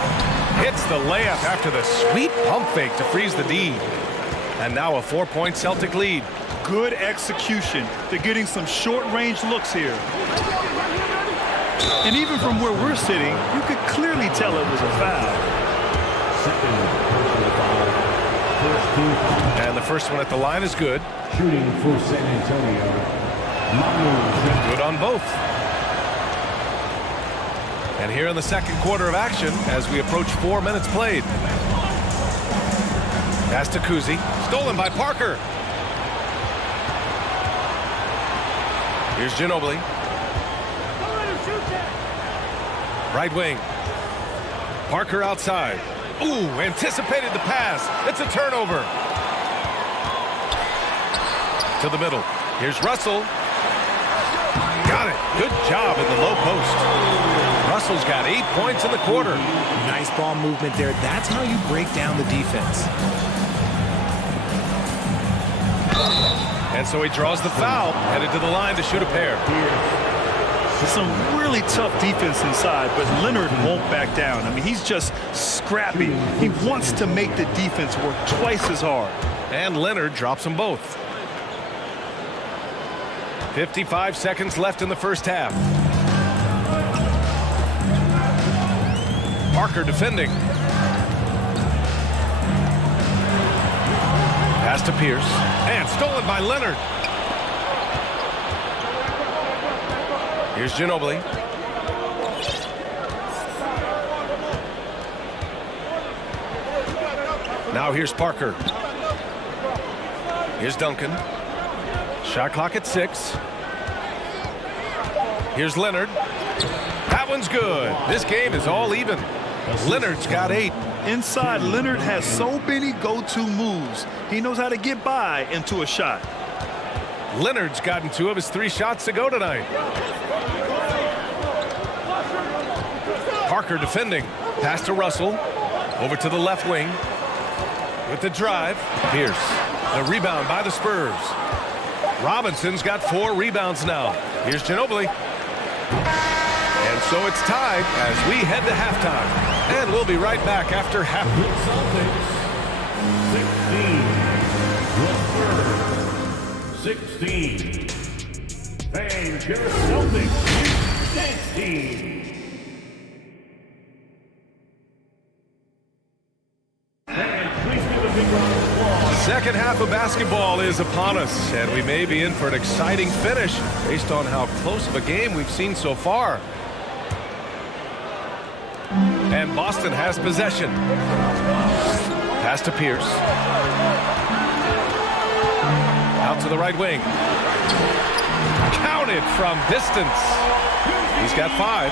Hits the layup after the sweet pump fake to freeze the D. And now a 4-point Celtic lead. Good execution. They're getting some short-range looks here. And even from where we're sitting, you could clearly tell it was a foul. And the first one at the line is good. Shooting for San Antonio. Good on both. And here in the second quarter of action, as we approach 4 minutes played. Pass to Kuzi. Stolen by Parker. Here's Ginobili. Right wing. Parker outside. Ooh, anticipated the pass. It's a turnover. To the middle. Here's Russell. Got it. Good job in the low post. Russell's got 8 points in the quarter. Nice ball movement there. That's how you break down the defense. And so he draws the foul, headed to the line to shoot a pair. Some really tough defense inside, but Leonard won't back down. I mean, he's just scrappy. He wants to make the defense work twice as hard. And Leonard drops them both. 55 seconds left in the first half. Parker defending. Pass to Pierce. And stolen by Leonard. Here's Ginobili. Now here's Parker. Here's Duncan. Shot clock at 6. Here's Leonard. That one's good. This game is all even. Leonard's got 8. Inside, Leonard has so many go-to moves. He knows how to get by into a shot. Leonard's gotten 2 of his 3 shots to go tonight. Parker defending. Pass to Russell. Over to the left wing. With the drive. Pierce. The rebound by the Spurs. Robinson's got 4 rebounds now. Here's Ginobili. And so it's tied as we head to halftime. And we'll be right back after halftime. 16. Vancouver Celtics 16. Second half of basketball is upon us, and we may be in for an exciting finish based on how close of a game we've seen so far. And Boston has possession. Pass to Pierce. Out to the right wing. Counted from distance. He's got 5.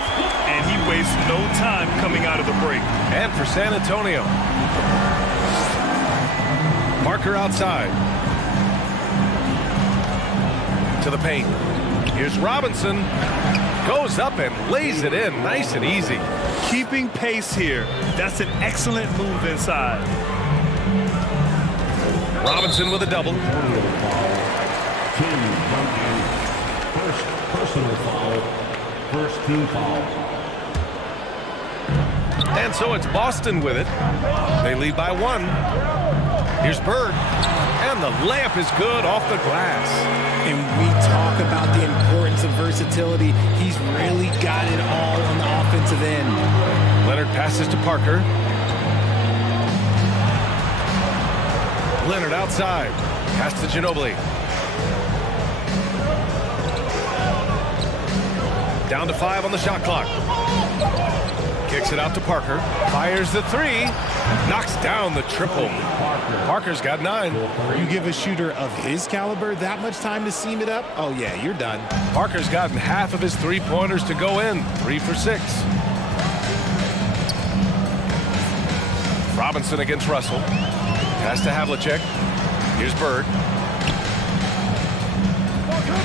And he wastes no time coming out of the break. And for San Antonio. Parker outside. To the paint. Here's Robinson. Goes up and lays it in nice and easy. Keeping pace here. That's an excellent move inside. Robinson with a double. Team Duncan. First personal foul. First team foul. And so it's Boston with it. They lead by 1. Here's Bird. And the layup is good off the glass. And we talk about the importance of versatility. He's really got it all on the offensive end. Leonard passes to Parker. Leonard outside. Pass to Ginobili. Down to 5 on the shot clock. Kicks it out to Parker. Fires the 3. Knocks down the triple. Parker's got 9. You give a shooter of his caliber that much time to seam it up? Oh, yeah, you're done. Parker's gotten half of his 3-pointers to go in. 3 for 6. Robinson against Russell. Pass to Havlicek. Here's Bird.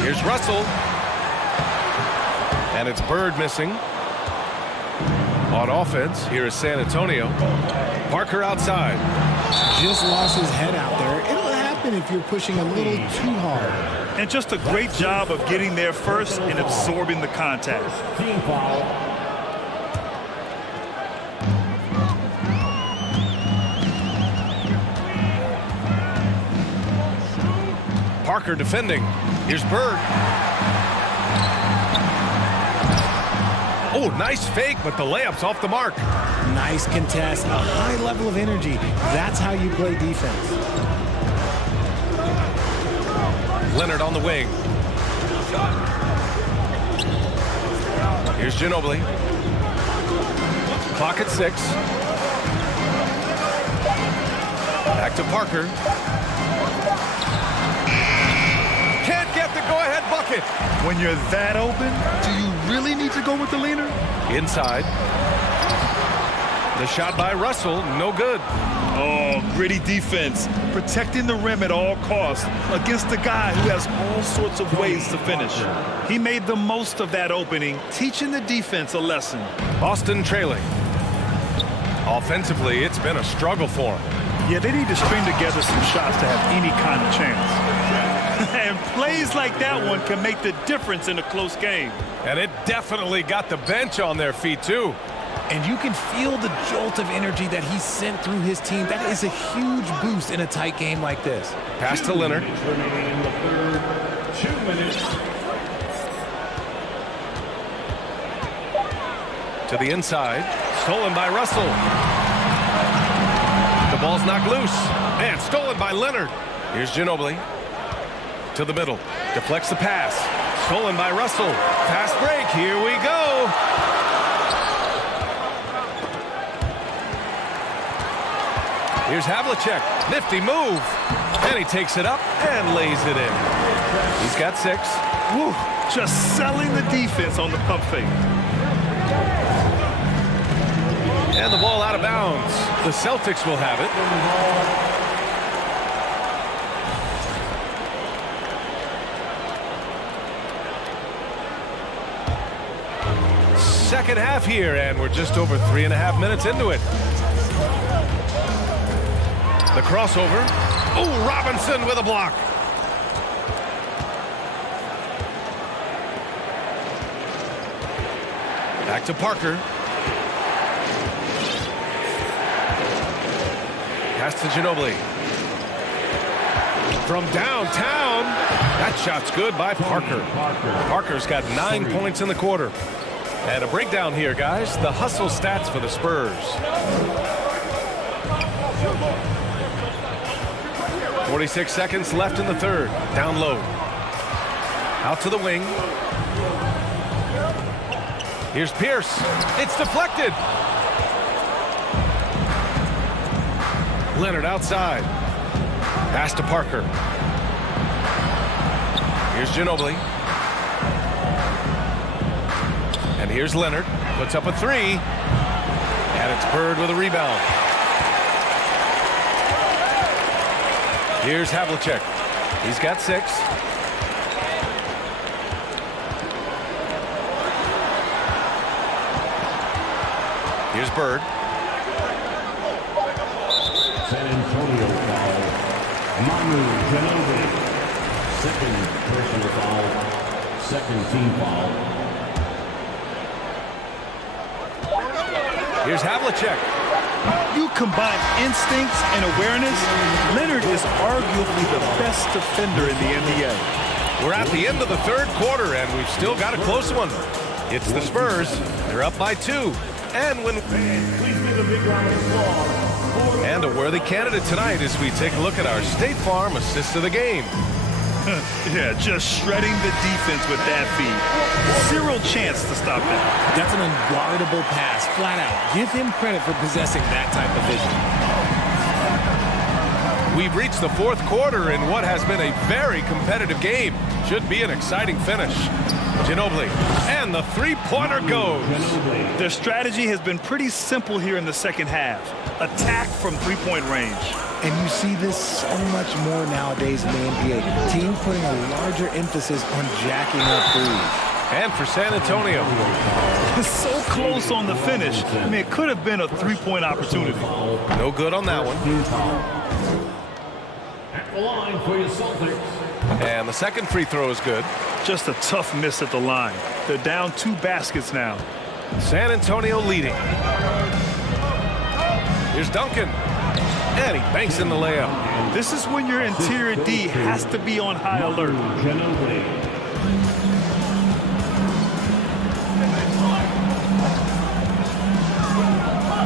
Here's Russell. And it's Bird missing. On offense, here is San Antonio. Parker outside. Just lost his head out there. It'll happen if you're pushing a little too hard. And just a great job of getting there first and absorbing the contact. Team foul. Parker defending. Here's Bird. Oh, nice fake, but the layup's off the mark. Nice contest, a high level of energy. That's how you play defense. Leonard on the wing. Here's Ginobili. Clock at 6. Back to Parker. Can't get the go-ahead bucket. When you're that open, do you really need to go with the leaner? Inside. The shot by Russell, no good. Oh, gritty defense. Protecting the rim at all costs against a guy who has all sorts of ways to finish. He made the most of that opening, teaching the defense a lesson. Boston trailing. Offensively, it's been a struggle for him. Yeah, they need to string together some shots to have any kind of chance. And plays like that one can make the difference in a close game. And it definitely got the bench on their feet, too. And you can feel the jolt of energy that he sent through his team. That is a huge boost in a tight game like this. Pass to Leonard. 2 minutes. To the inside. Stolen by Russell. The ball's knocked loose. And stolen by Leonard. Here's Ginobili. To the middle. Deflects the pass. Stolen by Russell. Fast break. Here we go. Here's Havlicek. Nifty move. And he takes it up and lays it in. He's got 6. Woo, just selling the defense on the pump fake. And the ball out of bounds. The Celtics will have it. Second half here, and we're just over 3.5 minutes into it. The crossover. Oh, Robinson with a block. Back to Parker. Pass to Ginobili. From downtown. That shot's good by Parker. Parker's got 9 points in the quarter. And a breakdown here, guys. The hustle stats for the Spurs. 46 seconds left in the third. Down low. Out to the wing. Here's Pierce. It's deflected. Leonard outside. Pass to Parker. Here's Ginobili. And here's Leonard. Puts up a 3. And it's Bird with a rebound. Here's Havlicek. He's got 6. Here's Bird. San Antonio foul. Manu Ginobili. Second personal foul. Second team foul. Here's Havlicek. You combine instincts and awareness, Leonard is arguably the best defender in the NBA. We're at the end of the third quarter, and we've still got a close one. It's the Spurs. They're up by 2. And a worthy candidate tonight as we take a look at our State Farm assist of the game. Yeah, just shredding the defense with that feed. Zero chance to stop that. That's an unguardable pass, flat out. Give him credit for possessing that type of vision. We've reached the fourth quarter in what has been a very competitive game. Should be an exciting finish. Ginobili, and the three-pointer goes. Their strategy has been pretty simple here in the second half. Attack from three-point range. And you see this so much more nowadays in the NBA. Team putting a larger emphasis on jacking up threes. And for San Antonio. So close on the finish. I mean, it could have been a three-point opportunity. No good on that one. At the line for your Celtics. And the second free throw is good. Just a tough miss at the line. They're down 2 baskets now. San Antonio leading. Here's Duncan. And he banks in the layup. This is when your interior D has to be on high alert.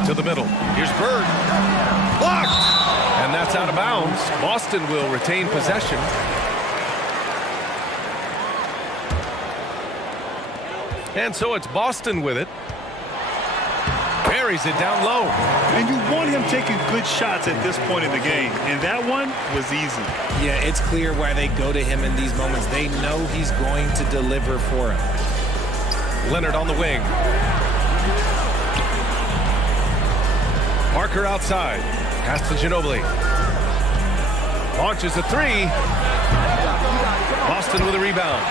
To the middle. Here's Bird. Blocked. And that's out of bounds. Boston will retain possession. And so it's Boston with it. Buries it down low. And you want him taking good shots at this point in the game. And that one was easy. Yeah, it's clear why they go to him in these moments. They know he's going to deliver for him. Leonard on the wing. Parker outside. Pass to Ginobili. Launches a 3. Boston with a rebound.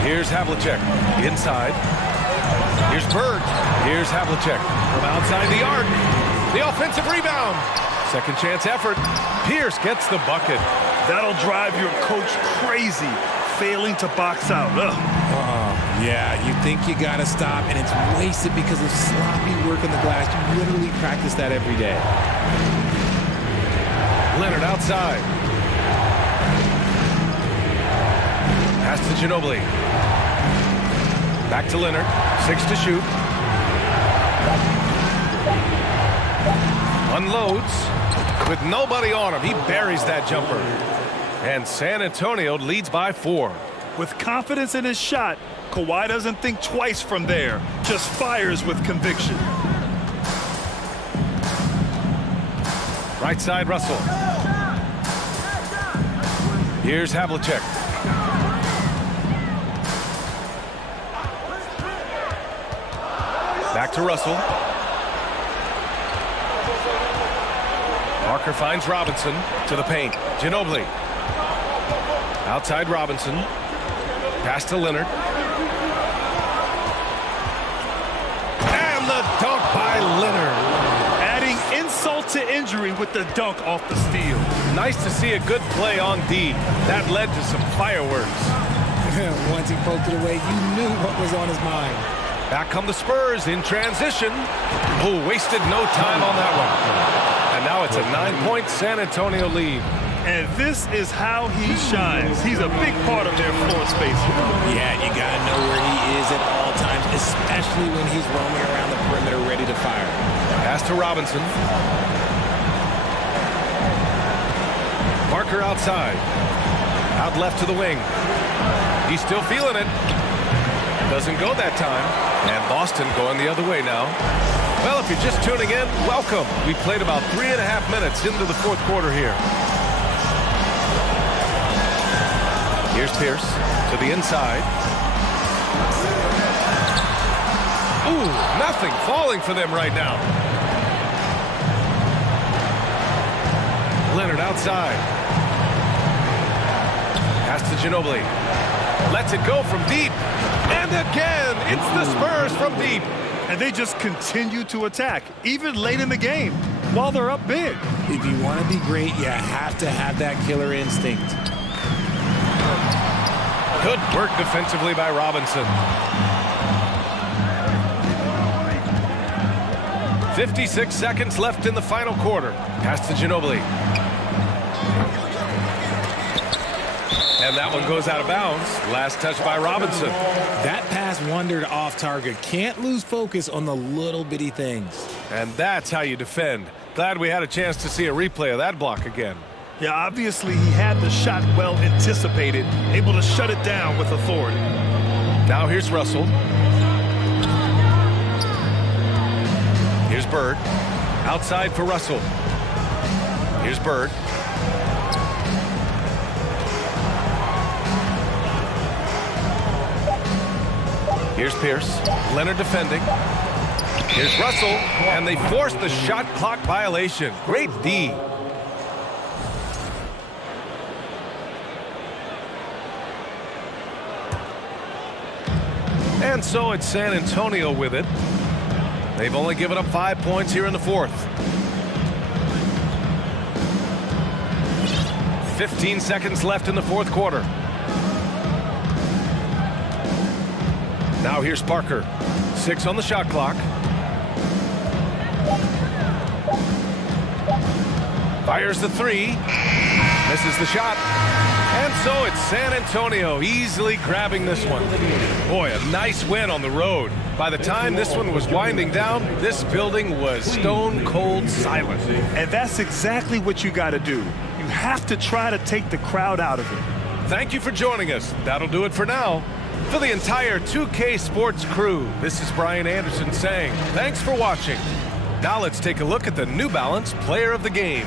Here's Havlicek inside. Here's Bird. Here's Havlicek from outside the arc. The offensive rebound. Second chance effort. Pierce gets the bucket. That'll drive your coach crazy, failing to box out. Yeah, you think you got to stop, and it's wasted because of sloppy work in the glass. You literally practice that every day. Leonard outside. Pass to Ginobili. Back to Leonard. 6 to shoot. Unloads with nobody on him. He buries that jumper. And San Antonio leads by 4. With confidence in his shot, Kawhi doesn't think twice from there. Just fires with conviction. Right side, Russell. Here's Havlicek. Back to Russell. Parker finds Robinson to the paint. Ginobili. Outside Robinson. Pass to Leonard. And the dunk by Leonard. Adding insult to injury with the dunk off the steal. Nice to see a good play on D. That led to some fireworks. Once he poked it away, you knew what was on his mind. Back come the Spurs in transition. Oh, wasted no time on that one. And now it's a 9-point San Antonio lead. And this is how he shines. He's a big part of their floor space. Yeah, you got to know where he is at all times, especially when he's roaming around the perimeter ready to fire. Pass to Robinson. Parker outside. Out left to the wing. He's still feeling it. Doesn't go that time. And Boston going the other way now. Well, if you're just tuning in, welcome. We played about 3.5 minutes into the fourth quarter here. Here's Pierce to the inside. Ooh, nothing falling for them right now. Leonard outside. Pass to Ginobili. Lets it go from deep. And again, it's the Spurs from deep. And they just continue to attack, even late in the game, while they're up big. If you want to be great, you have to have that killer instinct. Good work defensively by Robinson. 56 seconds left in the final quarter. Pass to Ginobili. And that one goes out of bounds. Last touch by Robinson. That pass wandered off target. Can't lose focus on the little bitty things. And that's how you defend. Glad we had a chance to see a replay of that block again. Yeah, obviously he had the shot well anticipated, able to shut it down with authority. Now here's Russell. Here's Bird. Outside for Russell. Here's Bird. Here's Pierce. Leonard defending. Here's Russell, and they force the shot clock violation. Great D. And so it's San Antonio with it. They've only given up 5 points here in the fourth. 15 seconds left in the fourth quarter. Now here's Parker. 6 on the shot clock. Fires the 3. Misses the shot. And so it's San Antonio easily grabbing this one. Boy, a nice win on the road. By the time this one was winding down, this building was stone cold silent. And that's exactly what you got to do. You have to try to take the crowd out of it. Thank you for joining us. That'll do it for now. For the entire 2K Sports crew, this is Brian Anderson saying thanks for watching. Now let's take a look at the New Balance Player of the Game.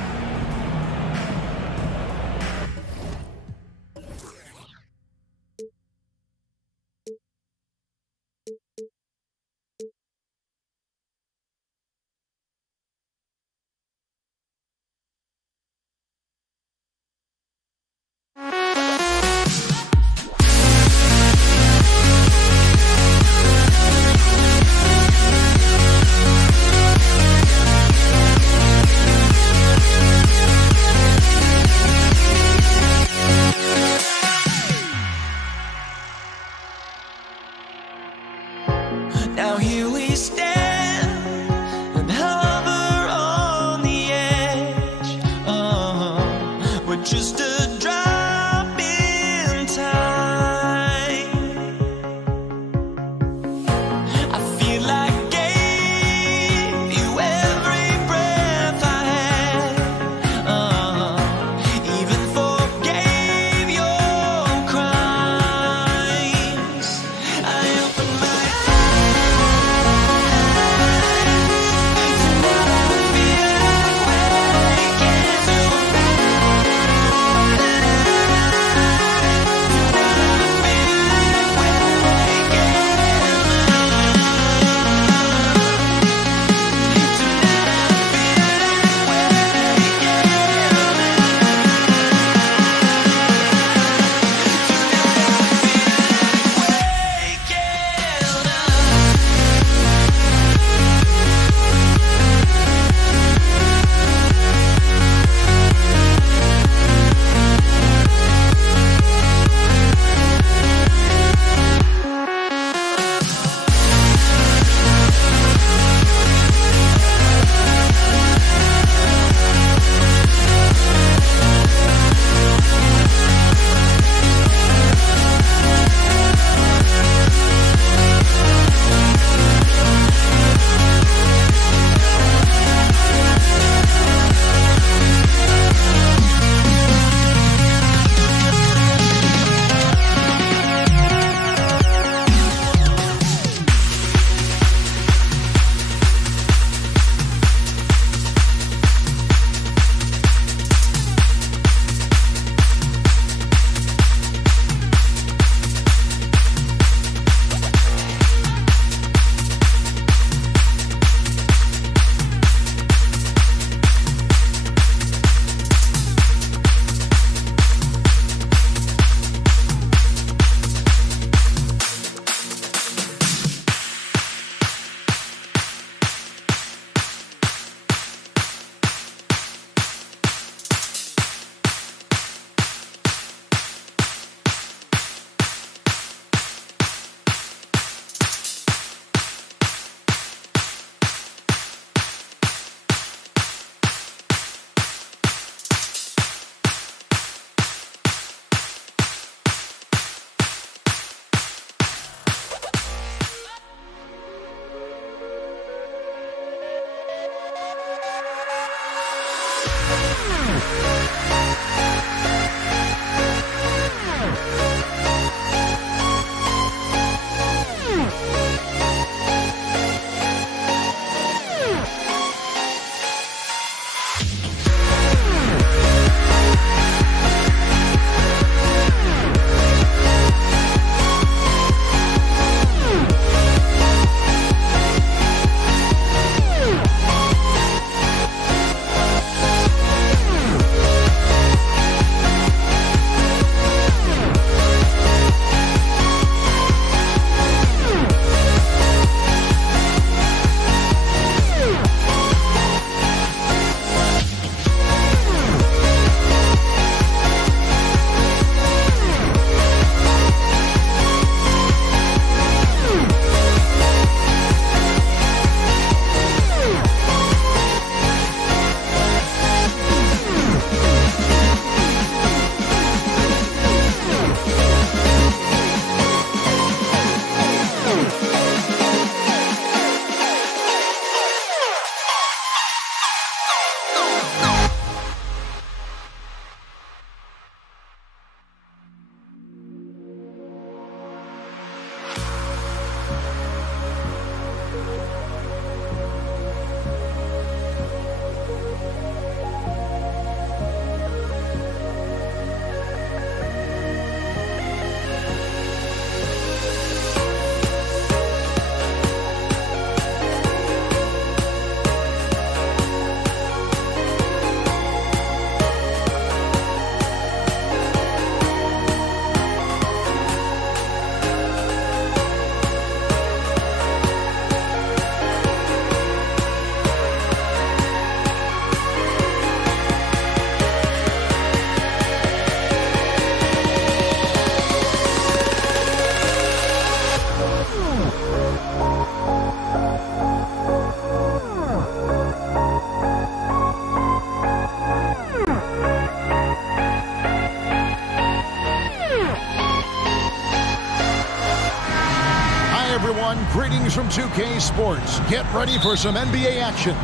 Greetings from 2K Sports. Get ready for some NBA action.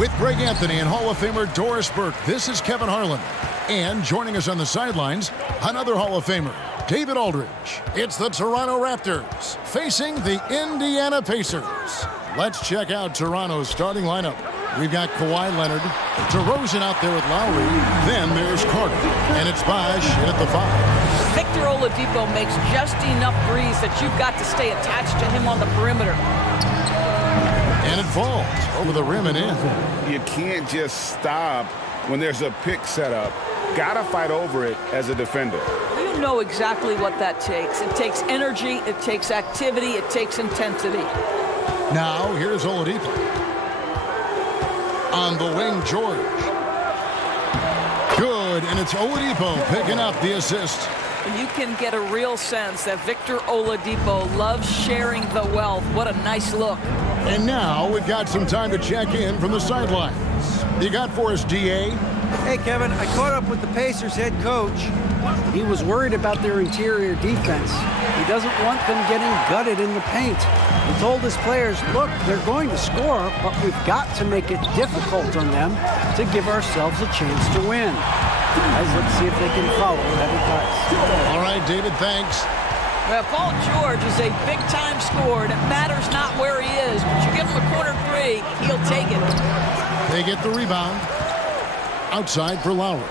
With Greg Anthony and Hall of Famer Doris Burke, this is Kevin Harlan. And joining us on the sidelines, another Hall of Famer, David Aldridge. It's the Toronto Raptors facing the Indiana Pacers. Let's check out Toronto's starting lineup. We've got Kawhi Leonard, DeRozan out there with Lowry, then there's Carter, and it's Bosh in at the 5. Victor Oladipo makes just enough threes that you've got to stay attached to him on the perimeter. And it falls over the rim and in. You can't just stop when there's a pick set up. Gotta fight over it as a defender. You know exactly what that takes. It takes energy, it takes activity, it takes intensity. Now, here's Oladipo. On the wing, George. Good, and it's Oladipo picking up the assist. You can get a real sense that Victor Oladipo loves sharing the wealth. What a nice look. And now we've got some time to check in from the sidelines. You got for us, DA? Hey, Kevin, I caught up with the Pacers head coach. He was worried about their interior defense. He doesn't want them getting gutted in the paint. He told his players, look, they're going to score, but we've got to make it difficult on them to give ourselves a chance to win. Guys, let's see if they can follow that advice. All right, David, thanks. Well, Paul George is a big-time scorer, and it matters not where he is, but you give him a corner three, he'll take it. They get the rebound. Outside for Lowry.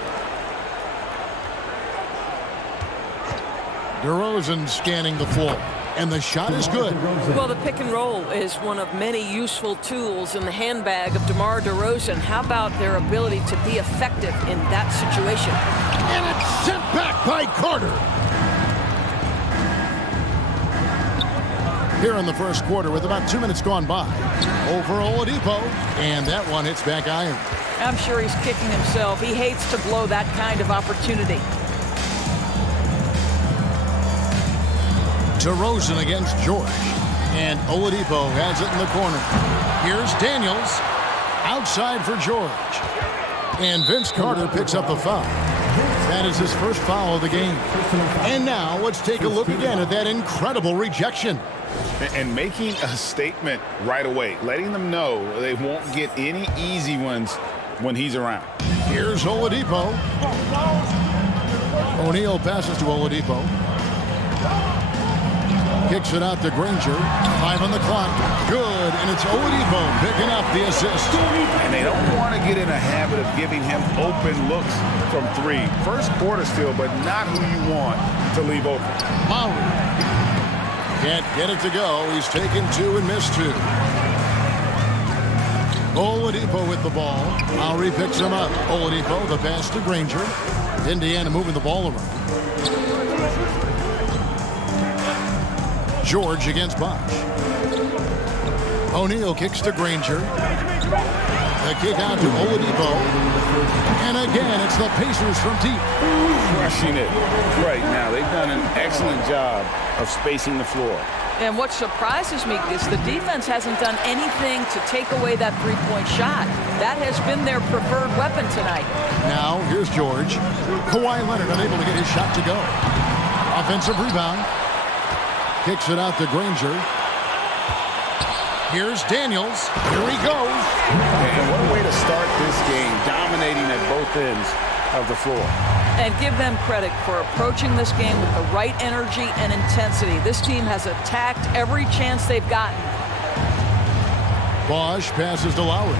DeRozan scanning the floor. And the shot is good. Well, the pick and roll is one of many useful tools in the handbag of DeMar DeRozan. How about their ability to be effective in that situation? And it's sent back by Carter. Here in the first quarter with about 2 minutes gone by. Over Oladipo. And that one hits back iron. I'm sure he's kicking himself. He hates to blow that kind of opportunity. DeRozan against George. And Oladipo has it in the corner. Here's Daniels. Outside for George. And Vince Carter picks up the foul. That is his first foul of the game. And now let's take a look again at that incredible rejection. And making a statement right away, letting them know they won't get any easy ones when he's around. Here's Oladipo. O'Neal passes to Oladipo. Kicks it out to Granger. 5 on the clock. Good, and it's Oladipo picking up the assist. And they don't want to get in a habit of giving him open looks from 3. First quarter still, but not who you want to leave open. Lowry. Can't get it to go. He's taken 2 and missed 2. Oladipo with the ball. Lowry picks him up. Oladipo, the pass to Granger. Indiana moving the ball around. George against Bosh. O'Neal kicks to Granger. The kick out to Oladipo. And again, it's the Pacers from deep. Crushing it right now. They've done an excellent job of spacing the floor. And what surprises me is the defense hasn't done anything to take away that three-point shot. That has been their preferred weapon tonight. Now, here's George. Kawhi Leonard unable to get his shot to go. Offensive rebound. Kicks it out to Granger. Here's Daniels. Here he goes. And what a way to start this game, dominating at both ends of the floor. And give them credit for approaching this game with the right energy and intensity. This team has attacked every chance they've gotten. Bosh passes to Lowry.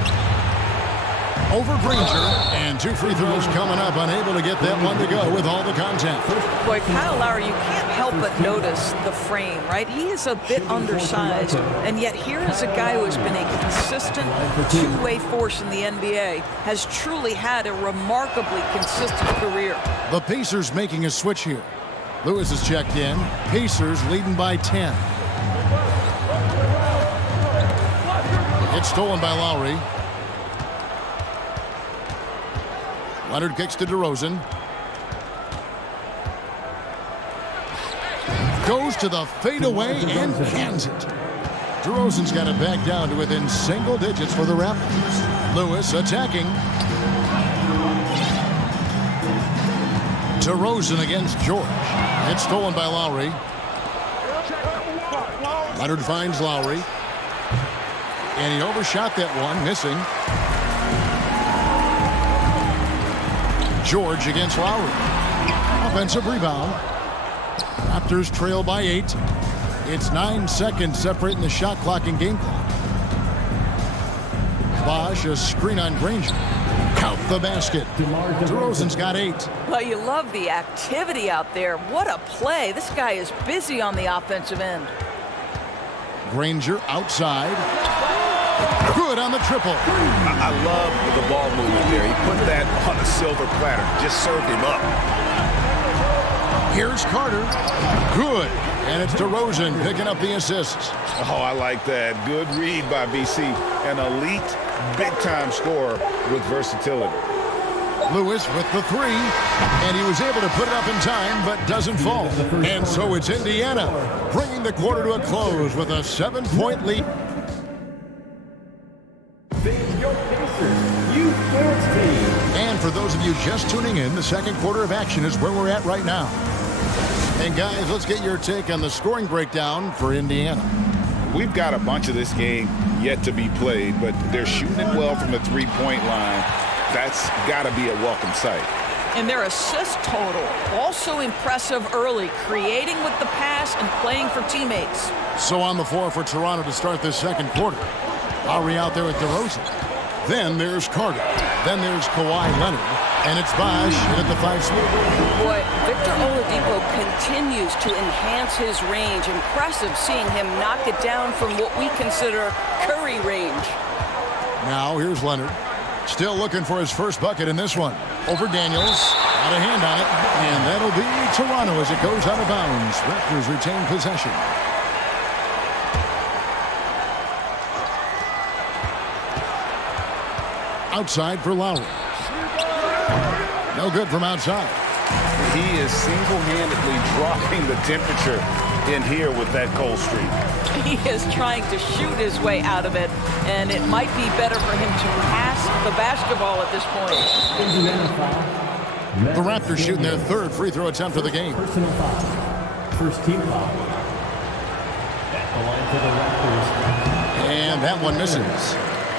Over Granger, and 2 free throws coming up, unable to get that one to go with all the contact. Boy, Kyle Lowry, you can't help but notice the frame, right? He is a bit undersized, and yet here is a guy who has been a consistent two-way force in the NBA, has truly had a remarkably consistent career. The Pacers making a switch here. Lewis is checked in. Pacers leading by 10. It's stolen by Lowry. Leonard kicks to DeRozan. Goes to the fadeaway and cans it. DeRozan's got it back down to within single digits for the Raptors. Lewis attacking. DeRozan against George. It's stolen by Lowry. Leonard finds Lowry. And he overshot that one, missing. George against Lowry. Offensive rebound. Raptors trail by 8. It's 9 seconds separating the shot clock and game clock. Bosch, a screen on Granger. Count the basket. DeRozan's got 8. Well, you love the activity out there. What a play. This guy is busy on the offensive end. Granger outside. Good on the triple. I love the ball movement there. He put that on a silver platter. Just served him up. Here's Carter. Good. And it's DeRozan picking up the assists. Oh, I like that. Good read by BC. An elite, big-time scorer with versatility. Lewis with the 3. And he was able to put it up in time, but doesn't fall. And so it's Indiana bringing the quarter to a close with a 7-point lead. And for those of you just tuning in, the second quarter of action is where we're at right now. And guys, let's get your take on the scoring breakdown for Indiana. We've got a bunch of this game yet to be played, but they're shooting it well from the three-point line. That's got to be a welcome sight. And their assist total, also impressive early, creating with the pass and playing for teammates. So on the floor for Toronto to start this second quarter. Lowry out there with DeRozan. Then there's Carter. Then there's Kawhi Leonard. And it's Bosch in at the 5 spot. Boy, Victor Oladipo continues to enhance his range. Impressive seeing him knock it down from what we consider Curry range. Now here's Leonard. Still looking for his first bucket in this one. Over Daniels. Got a hand on it. And that'll be Toronto as it goes out of bounds. Raptors retain possession. Outside for Lowry. No good from outside. He is single-handedly dropping the temperature in here with that cold streak. He is trying to shoot his way out of it, and it might be better for him to pass the basketball at this point. The Raptors shooting their third free throw attempt of the game. Personal foul. First team foul. At the line for the Raptors. And that one misses.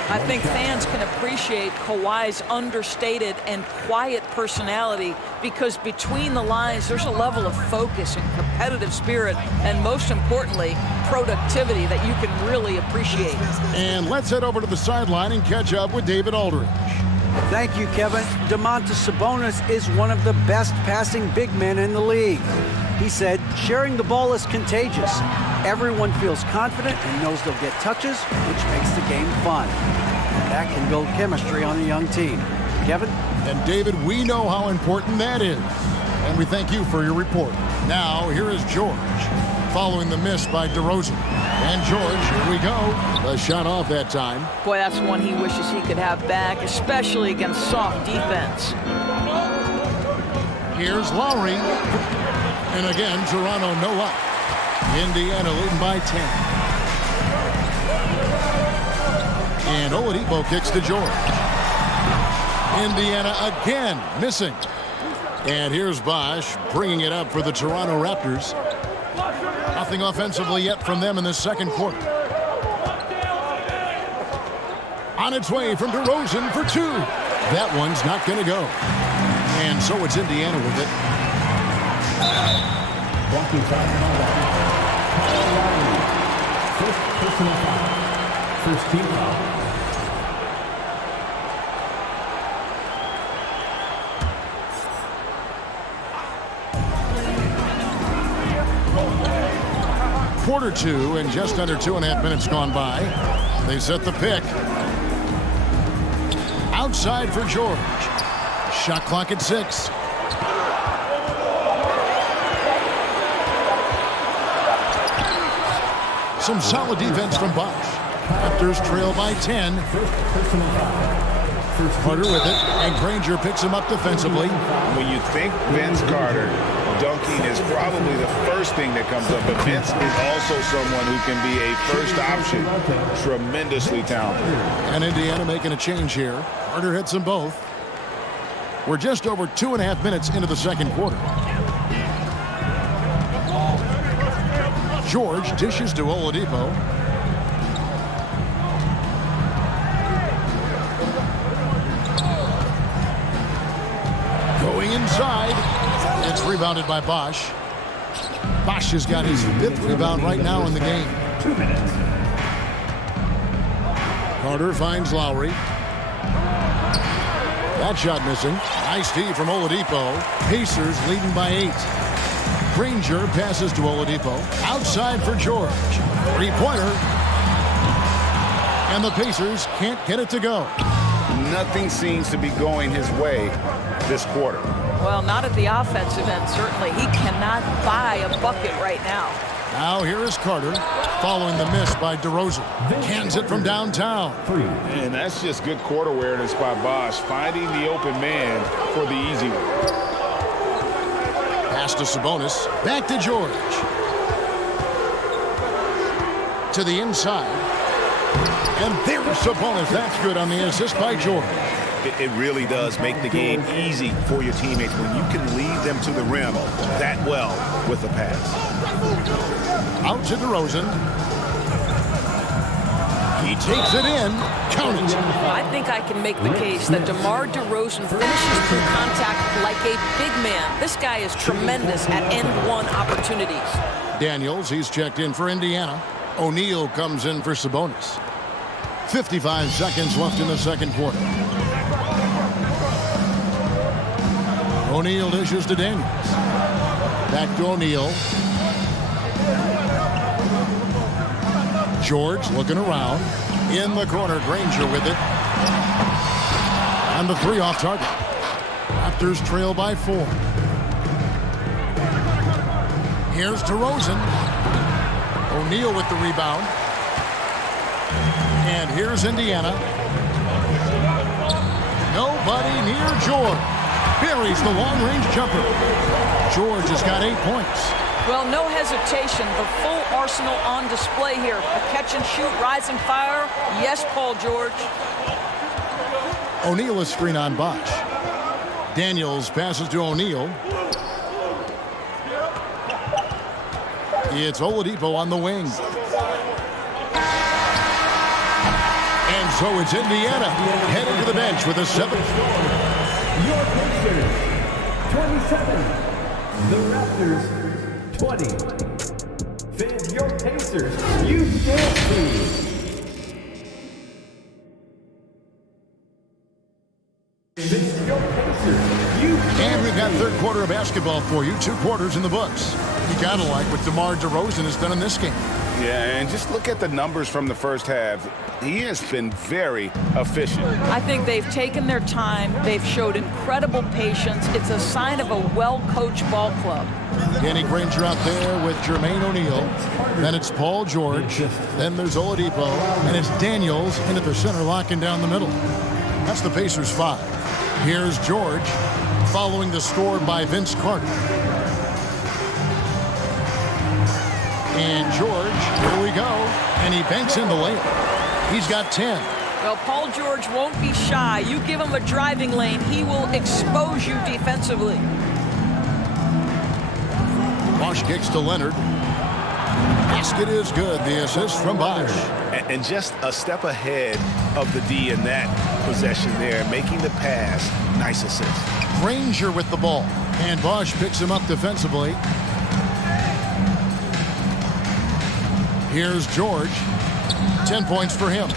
I think fans can appreciate Kawhi's understated and quiet personality because between the lines, there's a level of focus and competitive spirit, and most importantly, productivity that you can really appreciate. And let's head over to the sideline and catch up with David Aldridge. Thank you, Kevin. Domantas Sabonis is one of the best passing big men in the league. He said, sharing the ball is contagious. Everyone feels confident and knows they'll get touches, which makes the game fun. That can build chemistry on a young team. Kevin? And David, we know how important that is. And we thank you for your report. Now, here is George, following the miss by DeRozan. And George, here we go. A shot off that time. Boy, that's one he wishes he could have back, especially against soft defense. Here's Lowry. And again, Toronto no luck. Indiana leading by 10. And Oladipo kicks to George. Indiana again missing. And here's Bosch bringing it up for the Toronto Raptors. Nothing offensively yet from them in this second quarter. On its way from DeRozan for 2. That one's not going to go. And so it's Indiana with it. Blocking foul. First personal foul. First team foul. Quarter 2 and just under 2.5 minutes gone by. They set the pick. Outside for George. Shot clock at 6. Some solid defense from Bosch. Raptors trail by 10. Carter with it, and Granger picks him up defensively. When you think Vince Carter, dunking is probably the first thing that comes up, but Vince is also someone who can be a first option. Tremendously talented. And Indiana making a change here. Carter hits them both. We're just over 2.5 minutes into the second quarter. George dishes to Oladipo. Going inside. It's rebounded by Bosch. Bosch has got his 5th rebound right now in the game. 2 minutes. Carter finds Lowry. That shot missing. Nice D from Oladipo. Pacers leading by 8. Granger passes to Oladipo. Outside for George. 3-pointer. And the Pacers can't get it to go. Nothing seems to be going his way this quarter. Well, not at the offensive end, certainly. He cannot buy a bucket right now. Now here is Carter, following the miss by DeRozan. Cans it from downtown. And that's just good court awareness by Bosch, finding the open man for the easy one. Pass to Sabonis. Back to George. To the inside. And there's Sabonis. That's good on the assist by George. It really does make the game easy for your teammates when you can lead them to the rim that well with a pass. Out to DeRozan. He takes it in. Count it. I think I can make the case that DeMar DeRozan finishes through contact like a big man. This guy is tremendous at end-one opportunities. Daniels, he's checked in for Indiana. O'Neal comes in for Sabonis. 55 seconds left in the second quarter. O'Neal dishes to Daniels. Back to O'Neal. George looking around. In the corner, Granger with it. And the 3 off target. Raptors trail by 4. Here's DeRozan. O'Neal with the rebound. And here's Indiana. Nobody near George. Buries the long-range jumper. George has got 8 points. Well, no hesitation. The full arsenal on display here. A catch and shoot, rising fire. Yes, Paul George. O'Neal is screen on Bosch. Daniels passes to O'Neal. It's Oladipo on the wing. And so it's Indiana headed to the bench with a 7. Your Pacers, 27. The Raptors, 20. Fans, your Pacers, you can't see. And we've got third quarter of basketball for you. 2 quarters in the books. You gotta like what DeMar DeRozan has done in this game. Yeah, and just look at the numbers from the first half. He has been very efficient. I think they've taken their time. They've showed incredible patience. It's a sign of a well-coached ball club. Danny Granger out there with Jermaine O'Neal. Then it's Paul George. Then there's Oladipo. And it's Daniels in at the center, locking down the middle. That's the Pacers 5. Here's George, following the score by Vince Carter. And George, here we go. And he banks in the layup. He's got 10. Well, Paul George won't be shy. You give him a driving lane, he will expose you defensively. Bosch kicks to Leonard. Basket is good. The assist from Bosch. And just a step ahead of the D in that possession there, making the pass. Nice assist. Granger with the ball. And Bosch picks him up defensively. Here's George. 10 points for him.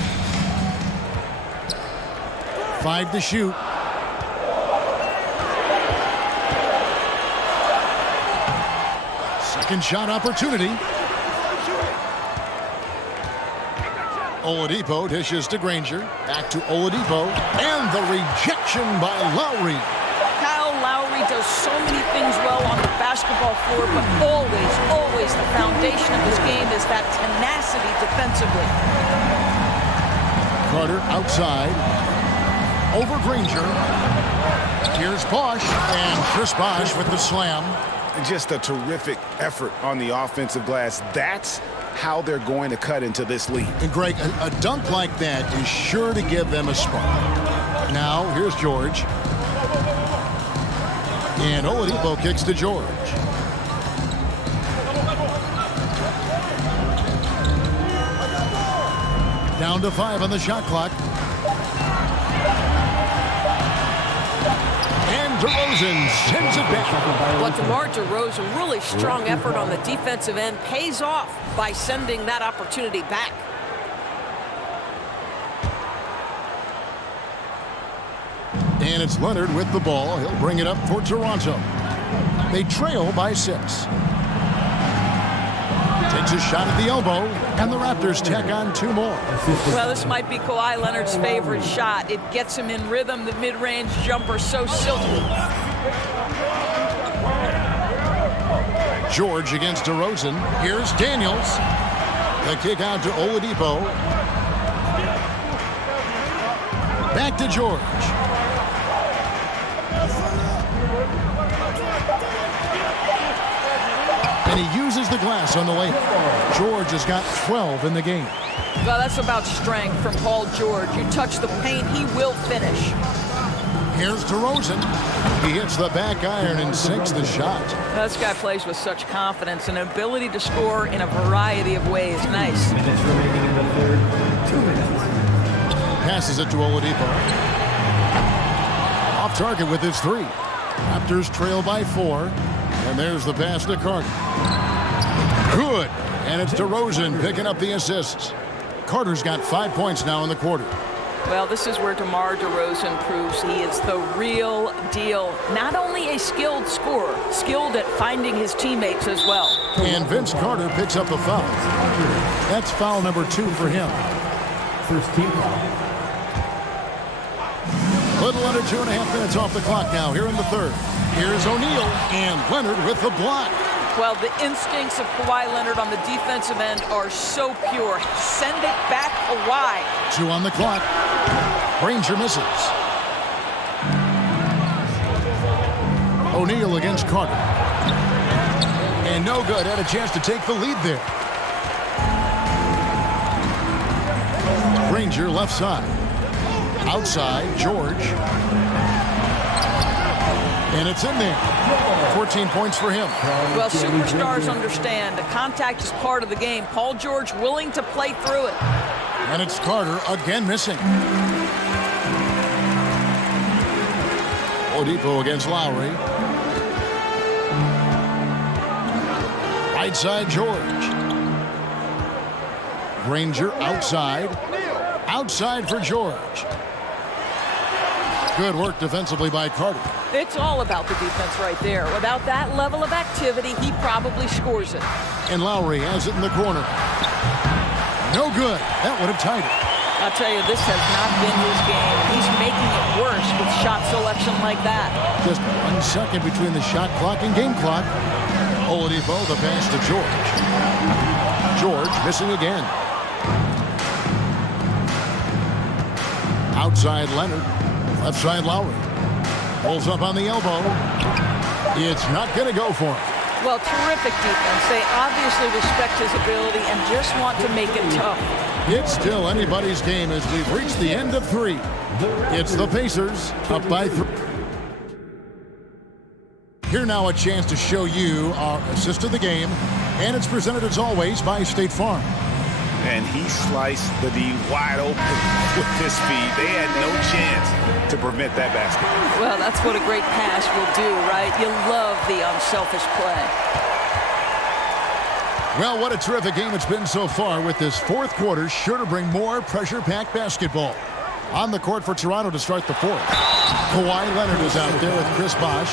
5 to shoot. Second shot opportunity. Oladipo dishes to Granger. Back to Oladipo. And the rejection by Lowry. Kyle Lowry does so many things well on the basketball floor, but always the foundation of his game is that tenacity defensively. Carter outside. Over Granger. Here's Bosch. And Chris Bosch with the slam. Just a terrific effort on the offensive glass. That's how they're going to cut into this lead. And Greg, a dunk like that is sure to give them a spark. Now, here's George. And Oladipo kicks to George. Down to 5 on the shot clock. And DeRozan sends it back. But DeMar DeRozan, really strong effort on the defensive end, pays off by sending that opportunity back. And it's Leonard with the ball. He'll bring it up for Toronto. They trail by 6. Takes a shot at the elbow, and the Raptors tack on 2 more. Well, this might be Kawhi Leonard's favorite shot. It gets him in rhythm. The mid-range jumper so silky. George against DeRozan. Here's Daniels. The kick out to Oladipo. Back to George. And he uses the glass on the layup. George has got 12 in the game. Well, that's about strength from Paul George. You touch the paint, he will finish. Here's DeRozan. He hits the back iron and sinks the shot. This guy plays with such confidence and ability to score in a variety of ways. Nice. Minutes remaining in the third. 2 minutes. Passes it to Oladipo. Off target with his 3. Raptors trail by 4. And there's the pass to Carter. Good. And it's DeRozan picking up the assists. Carter's got 5 points now in the quarter. Well, this is where DeMar DeRozan proves he is the real deal. Not only a skilled scorer, skilled at finding his teammates as well. And Vince Carter picks up the foul. That's foul number 2 for him. First team foul. Little under 2.5 minutes off the clock now here in the third. Here's O'Neal and Leonard with the block. Well, the instincts of Kawhi Leonard on the defensive end are so pure. Send it back, Kawhi. 2 on the clock. Granger misses. O'Neal against Carter. And no good. Had a chance to take the lead there. Granger left side. Outside, George. And it's in there. 14 points for him. Well, superstars understand the contact is part of the game. Paul George willing to play through it. And it's Carter again missing. Oladipo against Lowry. Right side, George. Granger outside. Outside for George. Good work defensively by Carter. It's all about the defense right there. Without that level of activity, he probably scores it. And Lowry has it in the corner. No good. That would have tied it. I'll tell you, this has not been his game. He's making it worse with shot selection like that. Just 1 second between the shot clock and game clock. Oladipo, the pass to George. George missing again. Outside Leonard. Left side Lowry. Pulls up on the elbow. It's not going to go for him. Well, terrific defense. They obviously respect his ability and just want to make it tough. It's still anybody's game as we've reached the end of 3. It's the Pacers up by 3. Here now a chance to show you our assist of the game. And it's presented as always by State Farm. And he sliced the D wide open with his speed. They had no chance to prevent that basket. Well, that's what a great pass will do, right? You love the unselfish play. Well, what a terrific game it's been so far, with this 4th quarter sure to bring more pressure-packed basketball. On the court for Toronto to start the 4th. Kawhi Leonard is out there with Chris Bosh.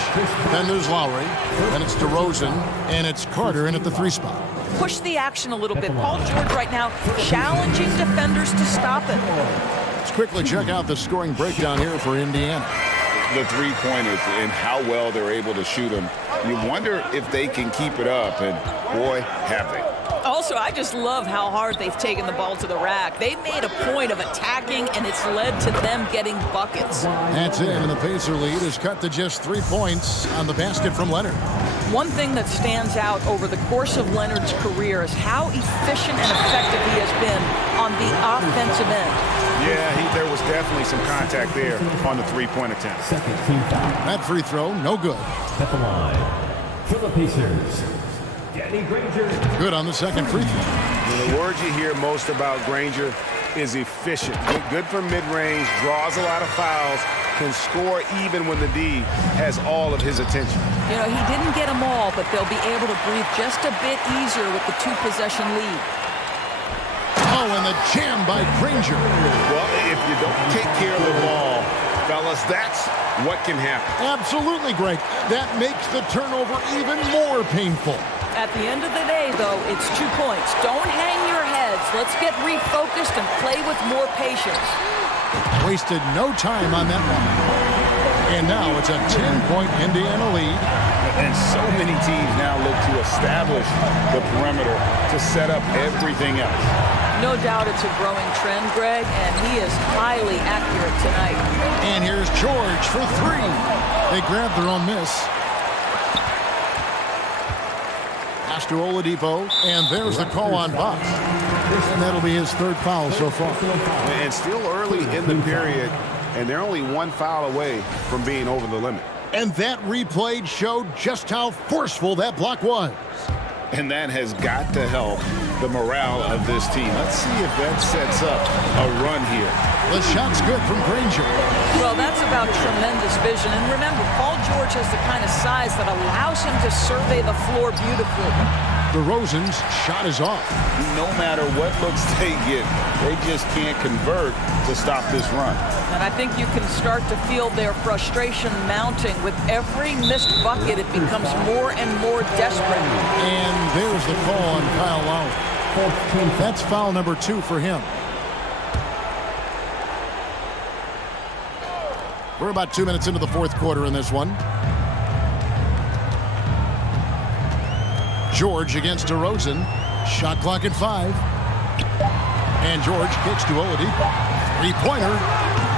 Then there's Lowry. Then it's DeRozan. And it's Carter in at the 3 spot. Push the action a little bit. Paul George right now challenging defenders to stop it. Let's quickly check out the scoring breakdown here for Indiana. The 3-pointers and how well they're able to shoot them. You wonder if they can keep it up, and boy, have they. Also, I just love how hard they've taken the ball to the rack. They've made a point of attacking, and it's led to them getting buckets. That's it, and the Pacer lead is cut to just 3 points on the basket from Leonard. One thing that stands out over the course of Leonard's career is how efficient and effective he has been on the offensive end. Yeah, there was definitely some contact there on the 3-point attempt. Second team foul. That free throw, no good. At the line for the Pacers, Danny Granger. Good on the second free throw. The words you hear most about Granger, is efficient. Good from mid-range, draws a lot of fouls, can score even when the D has all of his attention. You know, he didn't get them all, but they'll be able to breathe just a bit easier with the 2-possession lead. Oh, and the jam by Granger. Well, if you don't take care of the ball, fellas, that's what can happen. Absolutely, Greg. That makes the turnover even more painful. At the end of the day, though, it's 2 points. Don't hang your heads. Let's get refocused and play with more patience. Wasted no time on that one. And now it's a 10-point Indiana lead. And so many teams now look to establish the perimeter to set up everything else. No doubt it's a growing trend, Greg, and he is highly accurate tonight. And here's George for 3. They grab their own miss. Pass to Oladipo, and there's the call on Bosh. And that'll be his 3rd foul so far. And still early in the period, and they're only 1 foul away from being over the limit. And that replay showed just how forceful that block was. And that has got to help the morale of this team. Let's see if that sets up a run here. The shot's good from Granger. Well, that's about tremendous vision. And remember, Paul George has the kind of size that allows him to survey the floor beautifully. DeRozan's shot is off. No matter what looks they get, they just can't convert to stop this run. And I think you can start to feel their frustration mounting. With every missed bucket, it becomes more and more desperate. And there's the call on Kyle Lowry. That's foul number 2 for him. We're about 2 minutes into the 4th quarter in this one. George against DeRozan. Shot clock at 5. And George kicks to Oladipo. 3-pointer.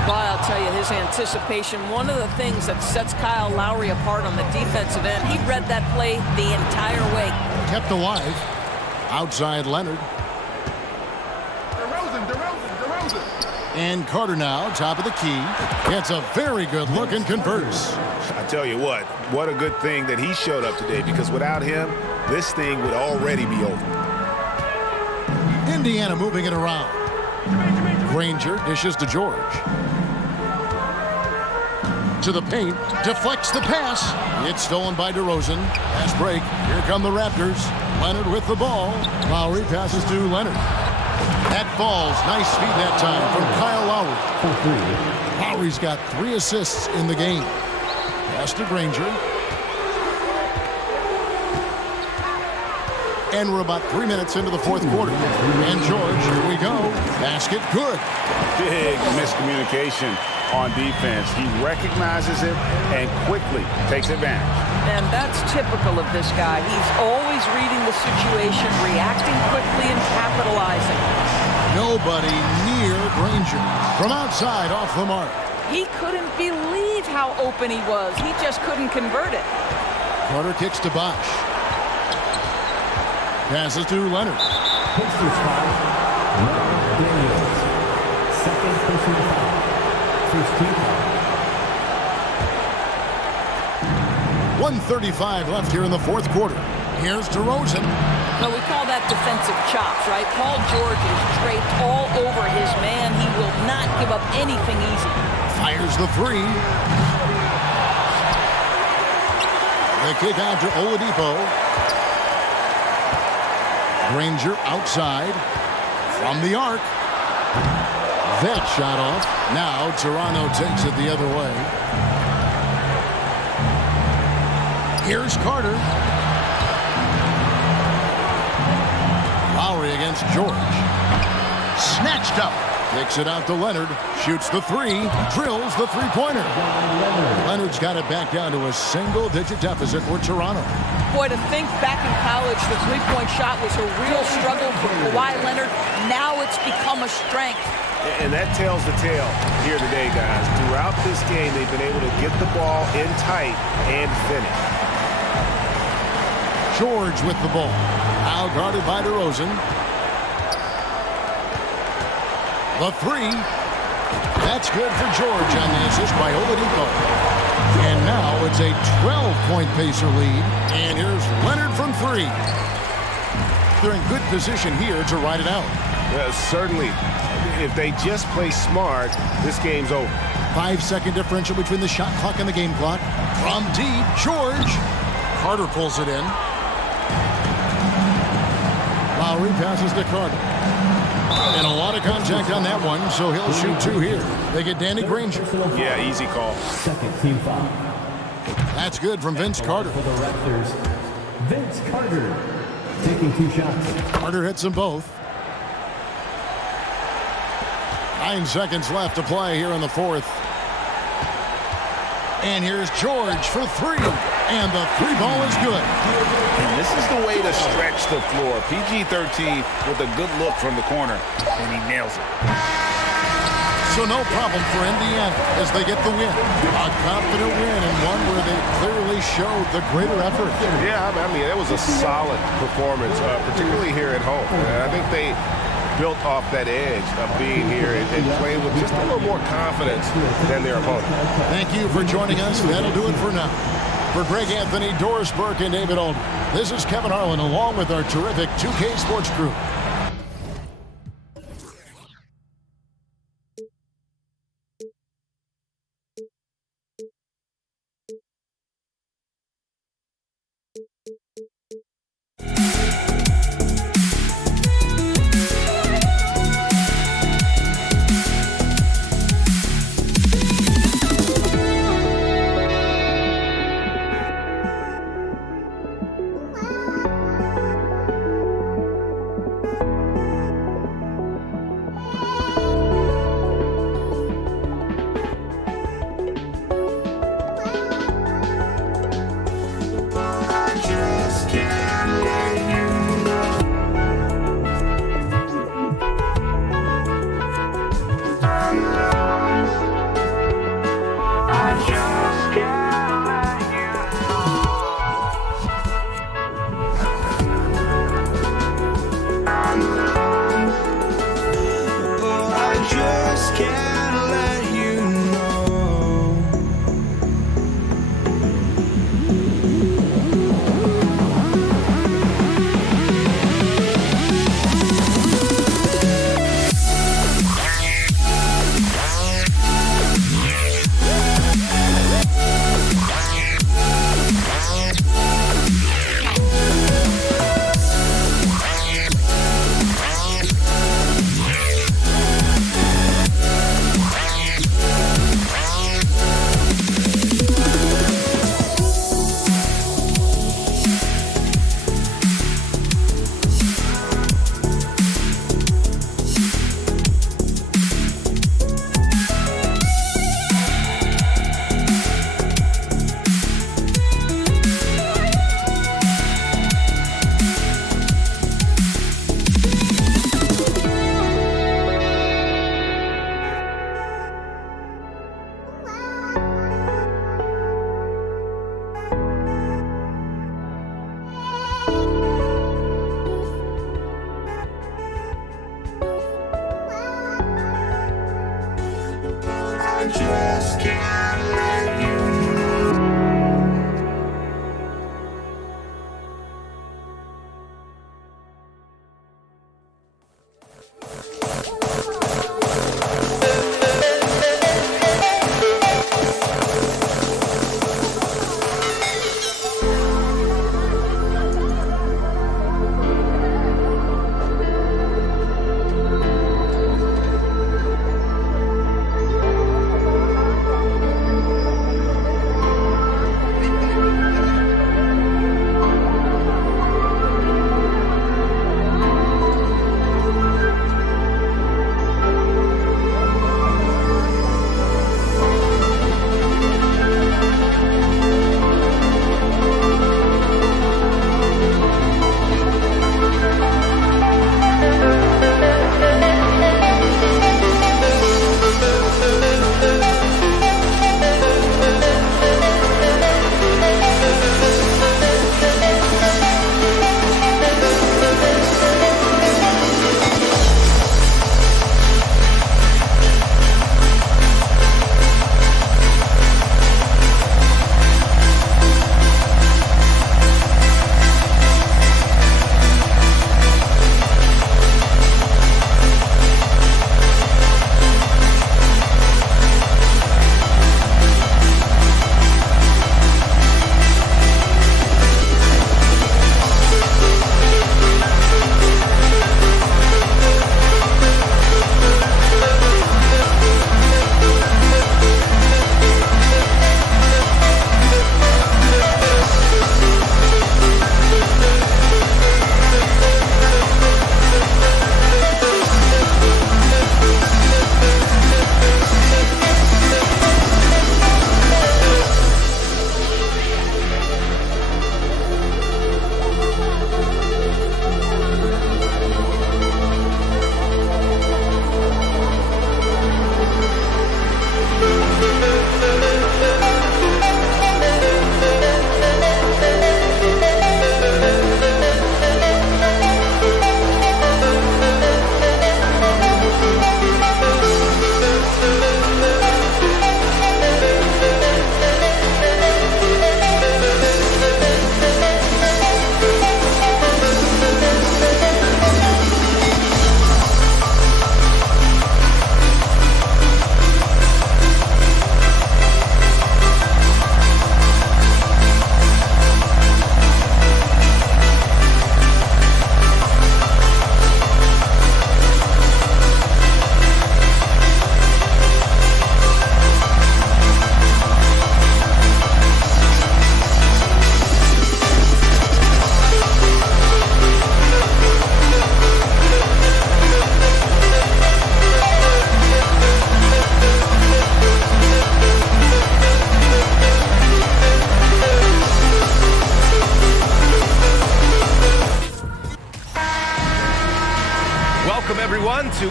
Well, I'll tell you, his anticipation, one of the things that sets Kyle Lowry apart on the defensive end, he read that play the entire way. Kept alive. Outside Leonard. DeRozan. And Carter now, top of the key. Gets a very good look and converts. I tell you what a good thing that he showed up today, because without him, this thing would already be over. Indiana moving it around. Granger dishes to George. To the paint, deflects the pass. It's stolen by DeRozan. Pass break. Here come the Raptors. Leonard with the ball. Lowry passes to Leonard. That falls. Nice feed that time from Kyle Lowry. Lowry's got 3 assists in the game. Pass to Granger. And we're about 3 minutes into the 4th quarter. And George, here we go. Basket good. Big miscommunication on defense. He recognizes it and quickly takes advantage. And that's typical of this guy. He's always reading the situation, reacting quickly, and capitalizing. Nobody near Granger. From outside, off the mark. He couldn't believe how open he was. He just couldn't convert it. Carter kicks to Bosh. Passes to Leonard. Pistons foul. Daniels. Second personal foul. First team foul. 1:35 left here in the 4th quarter. Here's DeRozan. Well, we call that defensive chops, right? Paul George is draped all over his man. He will not give up anything easy. Fires the 3. The kick out to Oladipo. Granger outside from the arc. That shot off. Now Toronto takes it the other way. Here's Carter. Lowry against George. Snatched up. Kicks it out to Leonard. Shoots the 3. Drills the 3-pointer. Leonard's got it back down to a single-digit deficit for Toronto. Boy, to think back in college, the three-point shot was a real struggle for Kawhi Leonard. Now it's become a strength. And that tells the tale here today, guys. Throughout this game, they've been able to get the ball in tight and finish. George with the ball. Now guarded by DeRozan. The 3. That's good for George on the assist by Oladipo. And now it's a 12-point Pacer lead. And here's Leonard from 3. They're in good position here to ride it out. Yeah, certainly. if they just play smart, this game's over. 5-second differential between the shot clock and the game clock. From deep, George. Carter pulls it in. Lowry passes to Carter. And a lot of contact on that one, so he'll shoot 2 here. They get Danny Granger. Yeah, easy call. Second team foul. That's good from Vince Carter. For the Raptors, Vince Carter taking 2 shots. Carter hits them both. 9 seconds left to play here in the fourth. And here's George for 3. And the 3 ball is good. And this is the way to stretch the floor. PG-13 with a good look from the corner, and he nails it. So no problem for Indiana as they get the win. A confident win and one where they clearly showed the greater effort. Yeah, I mean, that was a solid performance, particularly here at home. And I think they built off that edge of being here and playing with just a little more confidence than their opponent. Thank you for joining us. That'll do it for now. For Greg Anthony, Doris Burke, and David Aldridge, this is Kevin Harlan along with our terrific 2K Sports crew.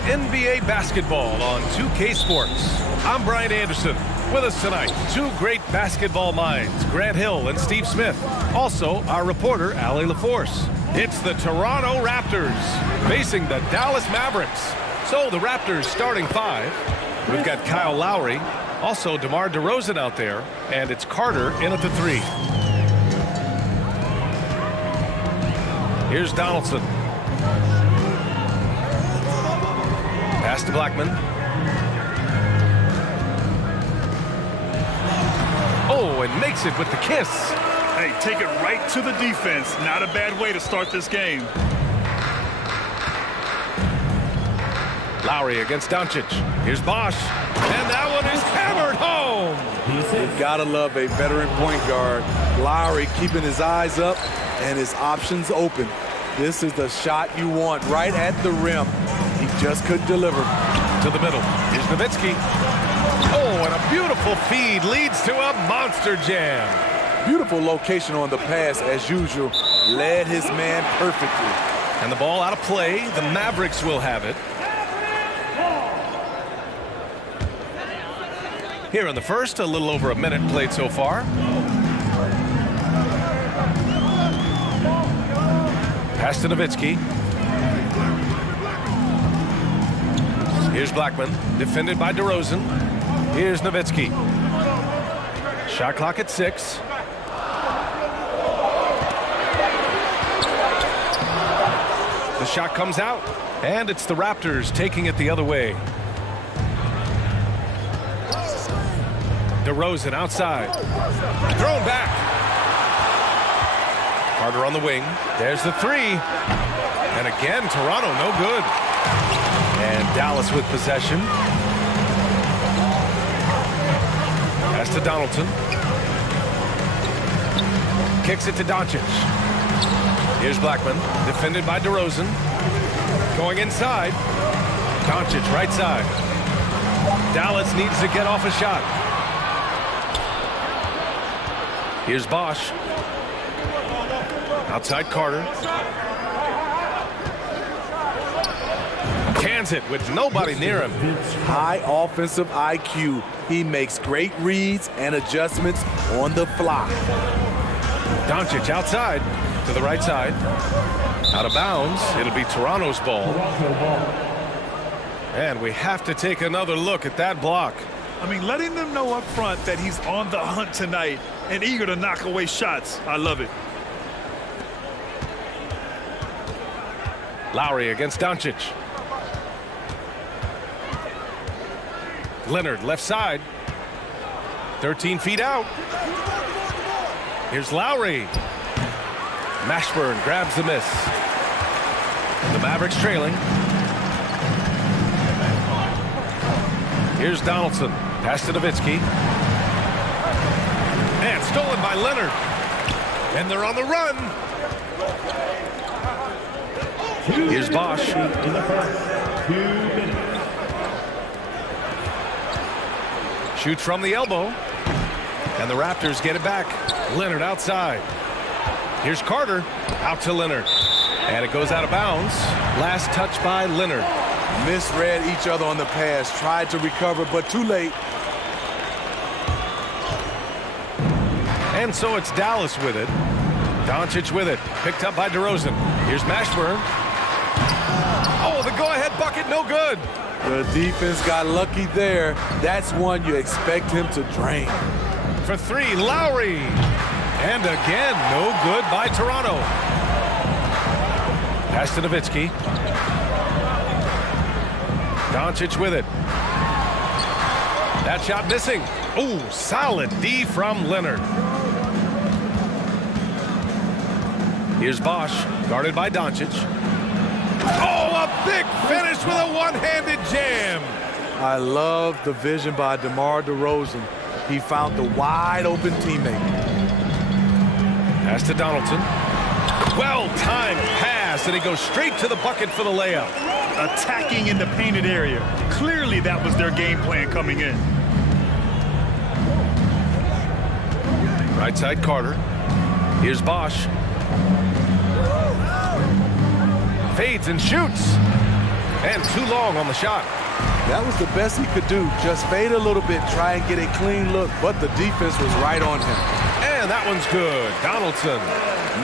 NBA basketball on 2K Sports. I'm Brian Anderson. With us tonight, two great basketball minds, Grant Hill and Steve Smith. Also, our reporter, Allie LaForce. It's the Toronto Raptors facing the Dallas Mavericks. So the Raptors starting five. We've got Kyle Lowry, also DeMar DeRozan out there, and it's Carter in at the three. Here's Donaldson. Pass to Blackman. Oh, and makes it with the kiss. Hey, take it right to the defense. Not a bad way to start this game. Lowry against Doncic. Here's Bosch. And that one is hammered home. You've got to love a veteran point guard. Lowry keeping his eyes up and his options open. This is the shot you want right at the rim. He just couldn't deliver. To the middle. Here's Nowitzki. Oh, and a beautiful feed leads to a monster jam. Beautiful location on the pass, as usual. Led his man perfectly. And the ball out of play. The Mavericks will have it. Here in the first, a little over a minute played so far. Pass to Nowitzki. Here's Blackman, defended by DeRozan. Here's Nowitzki. Shot clock at 6. The shot comes out, and it's the Raptors taking it the other way. DeRozan outside. Thrown back. Carter on the wing. There's the three. And again, Toronto no good. And Dallas with possession. Pass to Donaldson. Kicks it to Doncic. Here's Blackman, defended by DeRozan. Going inside. Doncic right side. Dallas needs to get off a shot. Here's Bosch. Outside Carter. Cans it with nobody near him. High offensive IQ. He makes great reads and adjustments on the fly. Doncic outside to the right side. Out of bounds. It'll be Toronto's ball. And we have to take another look at that block. I mean, letting them know up front that he's on the hunt tonight and eager to knock away shots. I love it. Lowry against Doncic. Leonard left side. 13 feet out. Here's Lowry. Mashburn grabs the miss. The Mavericks trailing. Here's Donaldson. Pass to Nowitzki. And stolen by Leonard. And they're on the run. Here's Bosch. Shoots from the elbow. And the Raptors get it back. Leonard outside. Here's Carter. Out to Leonard. And it goes out of bounds. Last touch by Leonard. Misread each other on the pass. Tried to recover, but too late. And so it's Dallas with it. Doncic with it. Picked up by DeRozan. Here's Mashburn. Oh, the go-ahead bucket, no good. The defense got lucky there. That's one you expect him to drain. For three, Lowry. And again, no good by Toronto. Pass to Nowitzki. Doncic with it. That shot missing. Ooh, solid D from Leonard. Here's Bosch, guarded by Doncic. Oh, a big finish with a one-handed jam. I love the vision by DeMar DeRozan. He found the wide-open teammate. Pass to Donaldson. Well-timed pass, and he goes straight to the bucket for the layup. Attacking in the painted area. Clearly that was their game plan coming in. Right side Carter. Here's Bosch. Fades and shoots. And too long on the shot. That was the best he could do. Just fade a little bit, try and get a clean look, but the defense was right on him. And that one's good. Donaldson.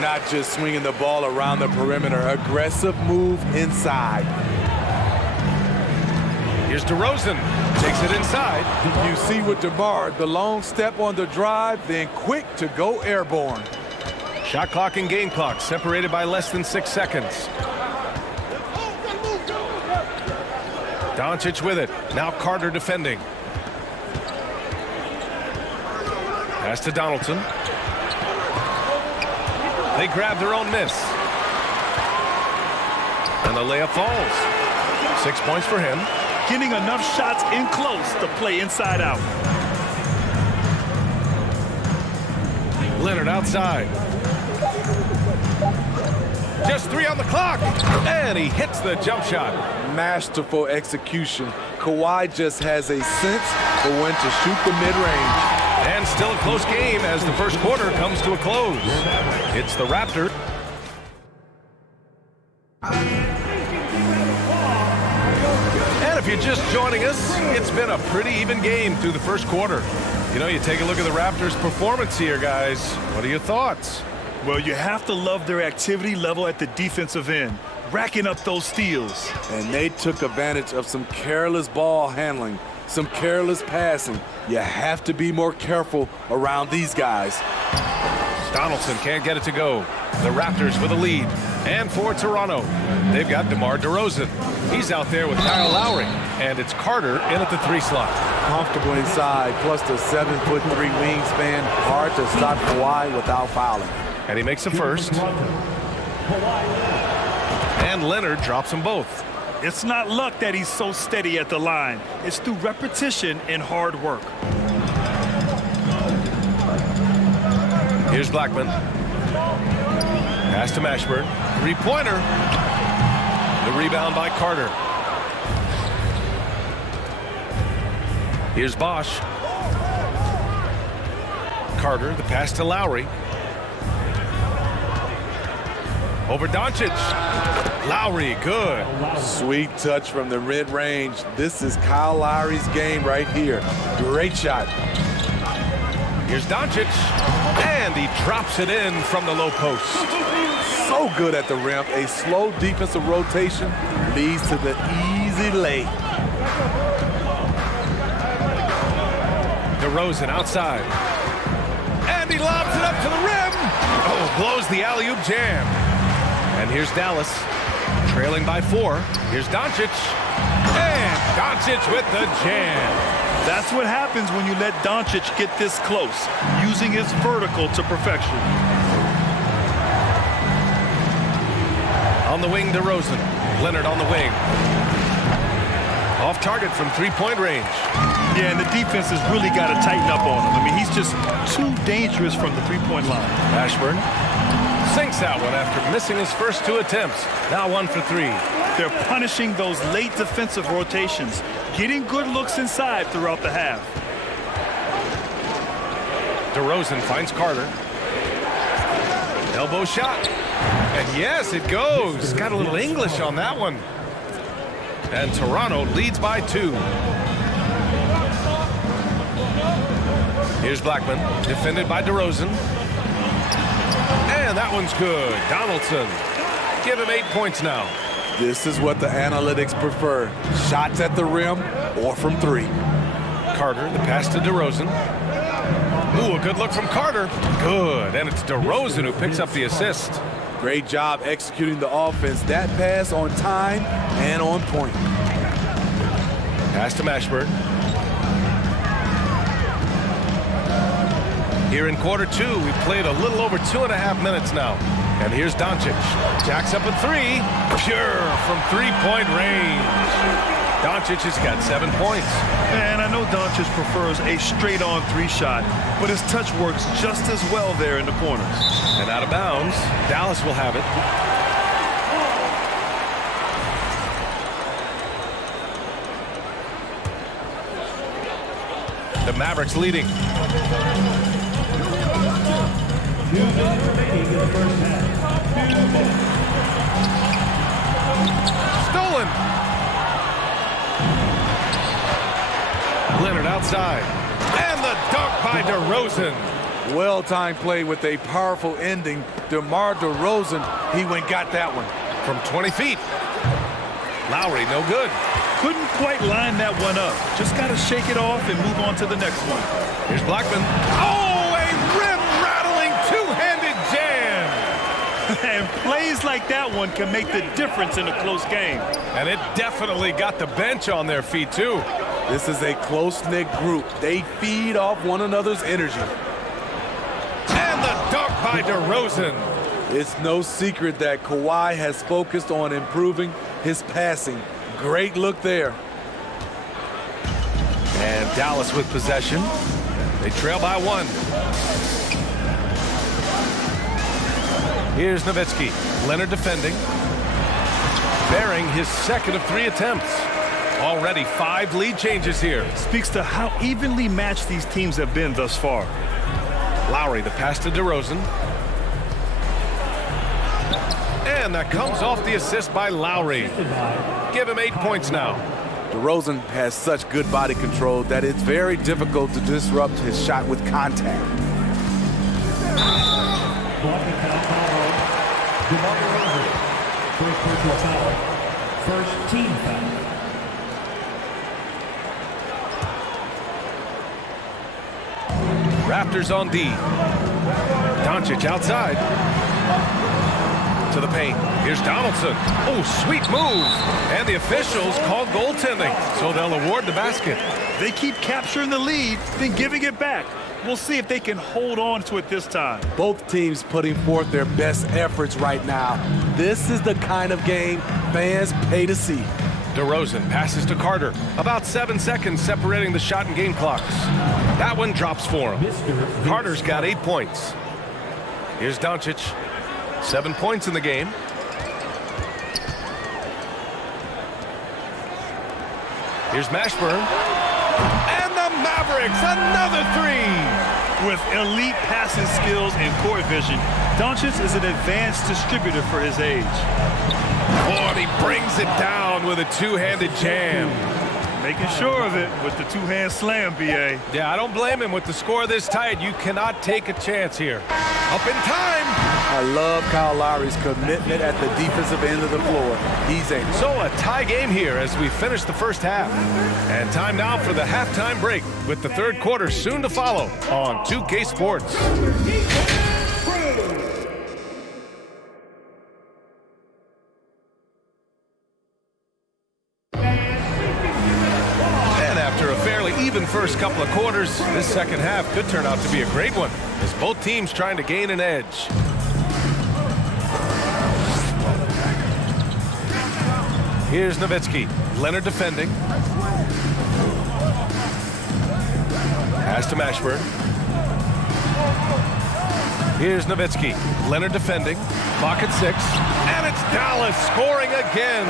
Not just swinging the ball around the perimeter. Aggressive move inside. Here's DeRozan. Takes it inside. You see with DeMar, the long step on the drive, then quick to go airborne. Shot clock and game clock separated by less than 6 seconds. Doncic with it. Now Carter defending. Pass to Donaldson. They grab their own miss. And the layup falls. 6 points for him. Getting enough shots in close to play inside out. Leonard outside. Just 3 on the clock. And he hits the jump shot. Masterful execution. Kawhi just has a sense for when to shoot the mid-range. And still a close game as the first quarter comes to a close. It's the Raptors. And if you're just joining us, it's been a pretty even game through the first quarter. You know, you take a look at the Raptors' performance here, guys. What are your thoughts? Well, you have to love their activity level at the defensive end, racking up those steals. And they took advantage of some careless ball handling, some careless passing. You have to be more careful around these guys. Donaldson can't get it to go. The Raptors with a lead. And for Toronto, they've got DeMar DeRozan. He's out there with Kyle Lowry. And it's Carter in at the 3 slot. Comfortable inside, plus the 7'3" wingspan. Hard to stop Kawhi without fouling. And he makes the first. And Leonard drops them both. It's not luck that he's so steady at the line. It's through repetition and hard work. Here's Blackman. Pass to Mashburn. 3-pointer. The rebound by Carter. Here's Bosch. Carter, the pass to Lowry. Over Doncic. Lowry, good. Sweet touch from the mid-range. This is Kyle Lowry's game right here. Great shot. Here's Doncic. And he drops it in from the low post. So good at the rim. A slow defensive rotation leads to the easy lay. DeRozan outside. And he lobs it up to the rim. Oh, blows the alley-oop jam. And here's Dallas, trailing by 4. Here's Doncic. And Doncic with the jam. That's what happens when you let Doncic get this close, using his vertical to perfection. On the wing, DeRozan. Leonard on the wing. Off target from 3-point range. Yeah, and the defense has really got to tighten up on him. I mean, he's just too dangerous from the 3-point line. Ashburn sinks that one after missing his first 2 attempts. Now 1 for 3. They're punishing those late defensive rotations, getting good looks inside throughout the half. DeRozan finds Carter. Elbow shot. And yes, it goes. Got a little English on that one. And Toronto leads by 2. Here's Blackman, defended by DeRozan. And that one's good. Donaldson. Give him 8 points now. This is what the analytics prefer. Shots at the rim or from 3. Carter, the pass to DeRozan. Ooh, a good look from Carter. Good. And it's DeRozan who picks up the assist. Great job executing the offense. That pass on time and on point. Pass to Mashburn. Here in quarter 2, we've played a little over 2.5 minutes now. And here's Doncic. Jacks up a 3. Pure from 3-point range. Doncic has got 7 points. And I know Doncic prefers a straight-on 3 shot, but his touch works just as well there in the corners. And out of bounds, Dallas will have it. The Mavericks leading. Stolen. outside. And the dunk by DeRozan. Well-timed play with a powerful ending. DeMar DeRozan, he went got that one. From 20 feet. Lowry, no good. Couldn't quite line that one up. Just got to shake it off and move on to the next one. Here's Blackman. Oh, a rim-rattling two-handed jam. And plays like that one can make the difference in a close game. And it definitely got the bench on their feet, too. This is a close-knit group. They feed off one another's energy. And the dunk by DeRozan. It's no secret that Kawhi has focused on improving his passing. Great look there. And Dallas with possession. They trail by 1. Here's Nowitzki. Leonard defending. Bearing his second of 3 attempts. Already 5 lead changes here. Speaks to how evenly matched these teams have been thus far. Lowry, the pass to DeRozan. And that comes off the assist by Lowry. Give him 8 points now. DeRozan has such good body control that it's very difficult to disrupt his shot with contact. First personal foul. First team foul. Raptors on D. Doncic outside. To the paint. Here's Donaldson. Oh, sweet move. And the officials call goaltending, so they'll award the basket. They keep capturing the lead, then giving it back. We'll see if they can hold on to it this time. Both teams putting forth their best efforts right now. This is the kind of game fans pay to see. DeRozan passes to Carter. About 7 seconds separating the shot and game clocks. That one drops for him. Carter's got 8 points. Here's Doncic. 7 points in the game. Here's Mashburn. And the Mavericks, another 3. With elite passing skills and court vision, Doncic is an advanced distributor for his age. Oh, and he brings it down with a two-handed jam. Making sure of it with the two-hand slam, B.A. Yeah, I don't blame him. With the score this tight, you cannot take a chance here. Up in time. I love Kyle Lowry's commitment at the defensive end of the floor. So a tie game here as we finish the first half. And time now for the halftime break with the third quarter soon to follow on 2K Sports. Even first couple of quarters, this second half could turn out to be a great one as both teams trying to gain an edge. Here's Nowitzki. Leonard defending. Pass to Mashburn. Here's Nowitzki. Leonard defending. Clock at 6. And it's Dallas scoring again.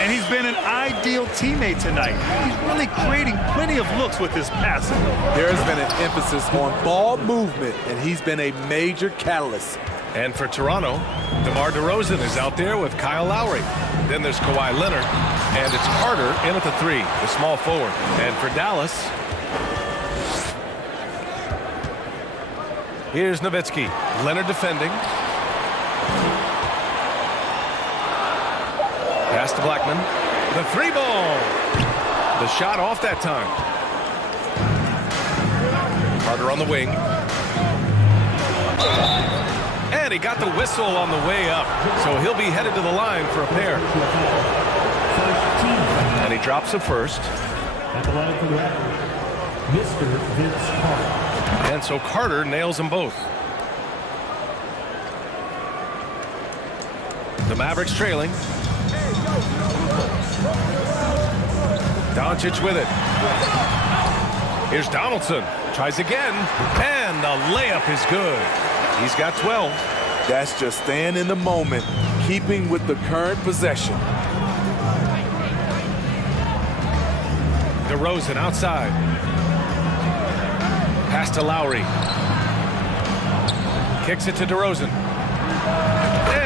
And he's been an ideal teammate tonight. He's really creating plenty of looks with his passing. There's been an emphasis on ball movement, and he's been a major catalyst. And for Toronto, DeMar DeRozan is out there with Kyle Lowry. Then there's Kawhi Leonard, and it's Carter in at the 3, the small forward. And for Dallas, here's Nowitzki. Leonard defending. Pass to Blackman. The 3-ball. The shot off that time. Carter on the wing. And he got the whistle on the way up. So he'll be headed to the line for a pair. And he drops it first. At the line for the Raptors, Mr. Vince Carter. And so Carter nails them both. The Mavericks trailing. Doncic with it. Here's Donaldson. Tries again. And the layup is good. He's got 12. That's just staying in the moment, keeping with the current possession. DeRozan outside. Pass to Lowry. Kicks it to DeRozan.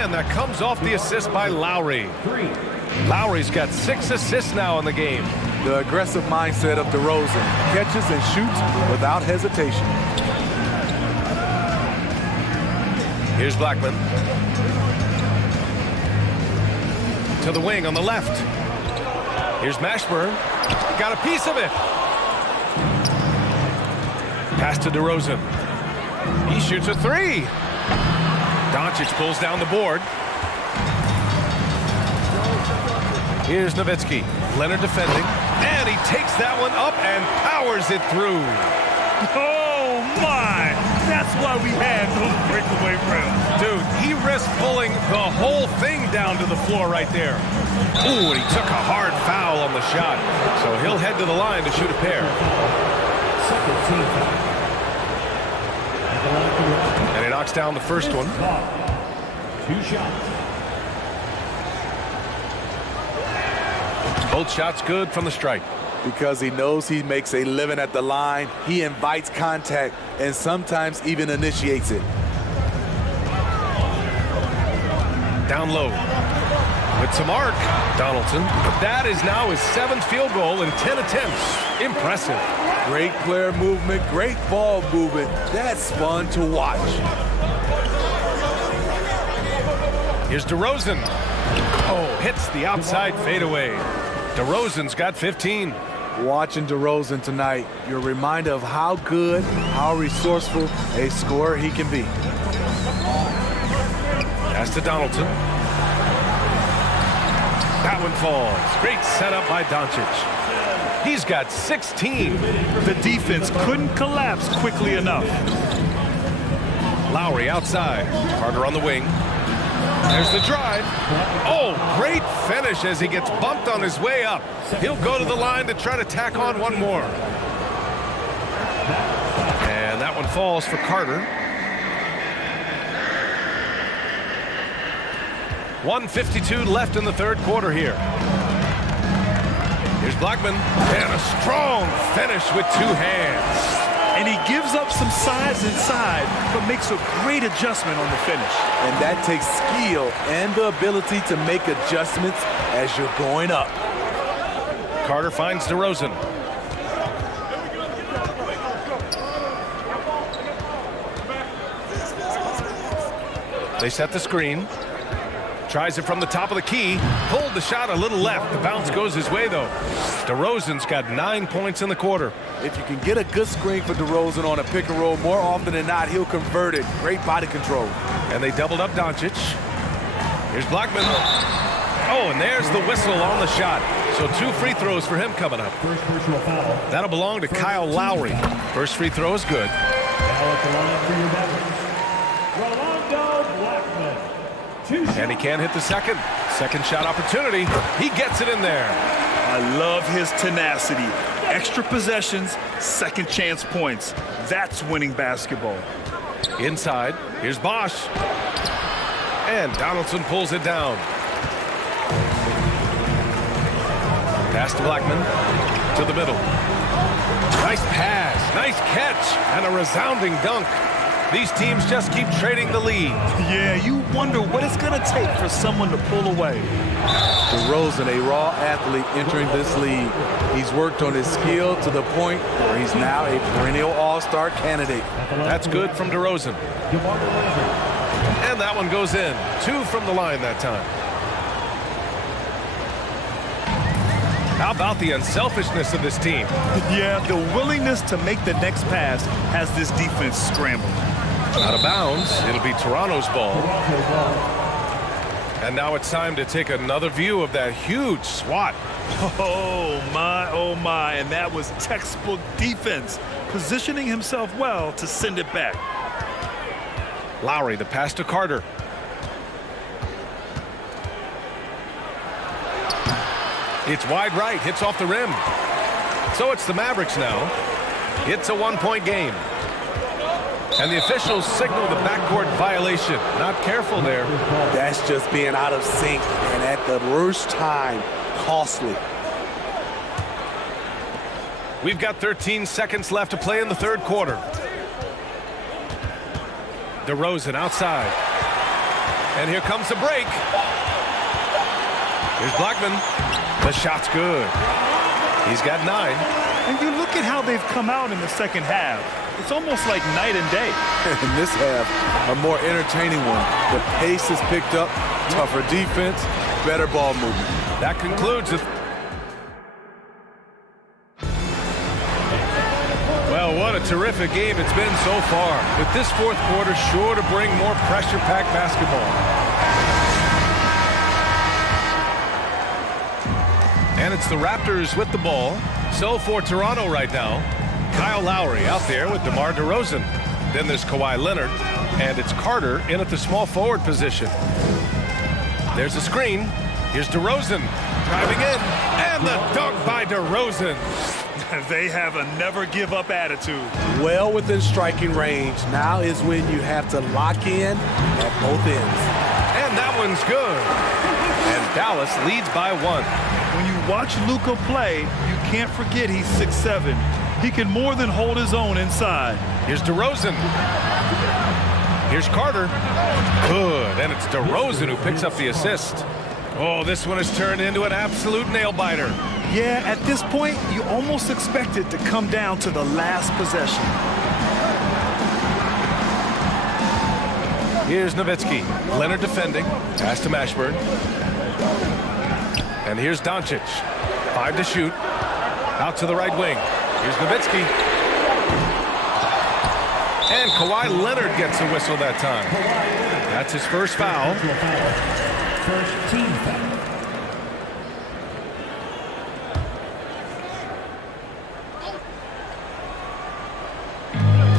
And that comes off the assist by Lowry. Lowry's got 6 assists now in the game. The aggressive mindset of DeRozan. Catches and shoots without hesitation. Here's Blackman. To the wing on the left. Here's Mashburn. Got a piece of it. Pass to DeRozan. He shoots a three. Doncic pulls down the board. Here's Nowitzki. Leonard defending. And he takes that one up and powers it through. Oh, my. That's why we had those breakaway rims. Dude, he risked pulling the whole thing down to the floor right there. Ooh, and he took a hard foul on the shot. So he'll head to the line to shoot a pair. And he knocks down the first one. 2 shots. Both shots good from the stripe. Because he knows he makes a living at the line, he invites contact and sometimes even initiates it. Down low. With some arc, Donaldson. That is now his 7th field goal in 10 attempts. Impressive. Great player movement, great ball movement. That's fun to watch. Here's DeRozan. Oh, hits the outside fadeaway. DeRozan's got 15. Watching DeRozan tonight, you're reminded of how good, how resourceful a scorer he can be. Pass to Donaldson. That one falls. Great setup by Doncic. He's got 16. The defense couldn't collapse quickly enough. Lowry outside. Carter on the wing. There's the drive. Oh, great finish as he gets bumped on his way up. He'll go to the line to try to tack on one more. And that one falls for Carter. 1:52 left in the third quarter here. Here's Blackman. And a strong finish with 2 hands. And he gives up some size inside, but makes a great adjustment on the finish. And that takes skill and the ability to make adjustments as you're going up. Carter finds DeRozan. They set the screen. Tries it from the top of the key. Pulled the shot a little left. The bounce goes his way, though. DeRozan's got 9 points in the quarter. If you can get a good screen for DeRozan on a pick and roll, more often than not, he'll convert it. Great body control. And they doubled up Doncic. Here's Blackman. Oh, and there's the whistle on the shot. So 2 free throws for him coming up. First personal foul. That'll belong to Kyle Lowry. First free throw is good. Now at the line for your Mavericks, Rolando Blackman. 2 shots. And he can't hit the second. Second shot opportunity. He gets it in there. I love his tenacity. Extra possessions, second chance points. That's winning basketball. Inside, here's Bosch. And Donaldson pulls it down. Pass to Blackman. To the middle. Nice pass, nice catch, and a resounding dunk. These teams just keep trading the lead. Yeah, you wonder what it's going to take for someone to pull away. DeRozan, a raw athlete entering this league. He's worked on his skill to the point where he's now a perennial all-star candidate. That's good from DeRozan. And that one goes in. 2 from the line that time. How about the unselfishness of this team? Yeah, the willingness to make the next pass has this defense scrambled. Out of bounds. It'll be Toronto's ball. And now it's time to take another view of that huge swat. Oh, my. And that was textbook defense, positioning himself well to send it back. Lowry, the pass to Carter. It's wide right, hits off the rim. So it's the Mavericks now. It's a 1-point game. And the officials signal the backcourt violation. Not careful there. That's just being out of sync, and at the worst time, costly. We've got 13 seconds left to play in the third quarter. DeRozan outside. And here comes the break. Here's Blackman. The shot's good. He's got 9. And you look at how they've come out in the second half. It's almost like night and day. In this half, a more entertaining one. The pace is picked up, tougher defense, better ball movement. That concludes it. Well, what a terrific game it's been so far. With this fourth quarter sure to bring more pressure-packed basketball. And it's the Raptors with the ball. So for Toronto right now, Kyle Lowry out there with DeMar DeRozan. Then there's Kawhi Leonard, and it's Carter in at the small forward position. There's a screen. Here's DeRozan driving in, and the dunk by DeRozan. They have a never-give-up attitude. Well within striking range. Now is when you have to lock in at both ends. And that one's good. And Dallas leads by 1. When you watch Luka play, you can't forget he's 6'7". He can more than hold his own inside. Here's DeRozan. Here's Carter. Good. And it's DeRozan who picks up the assist. Oh, this one has turned into an absolute nail-biter. Yeah, at this point, you almost expect it to come down to the last possession. Here's Nowitzki. Leonard defending. Pass to Mashburn. And here's Doncic. 5 to shoot. Out to the right wing. Here's Nowitzki. And Kawhi Leonard gets a whistle that time. That's his first foul. First team foul.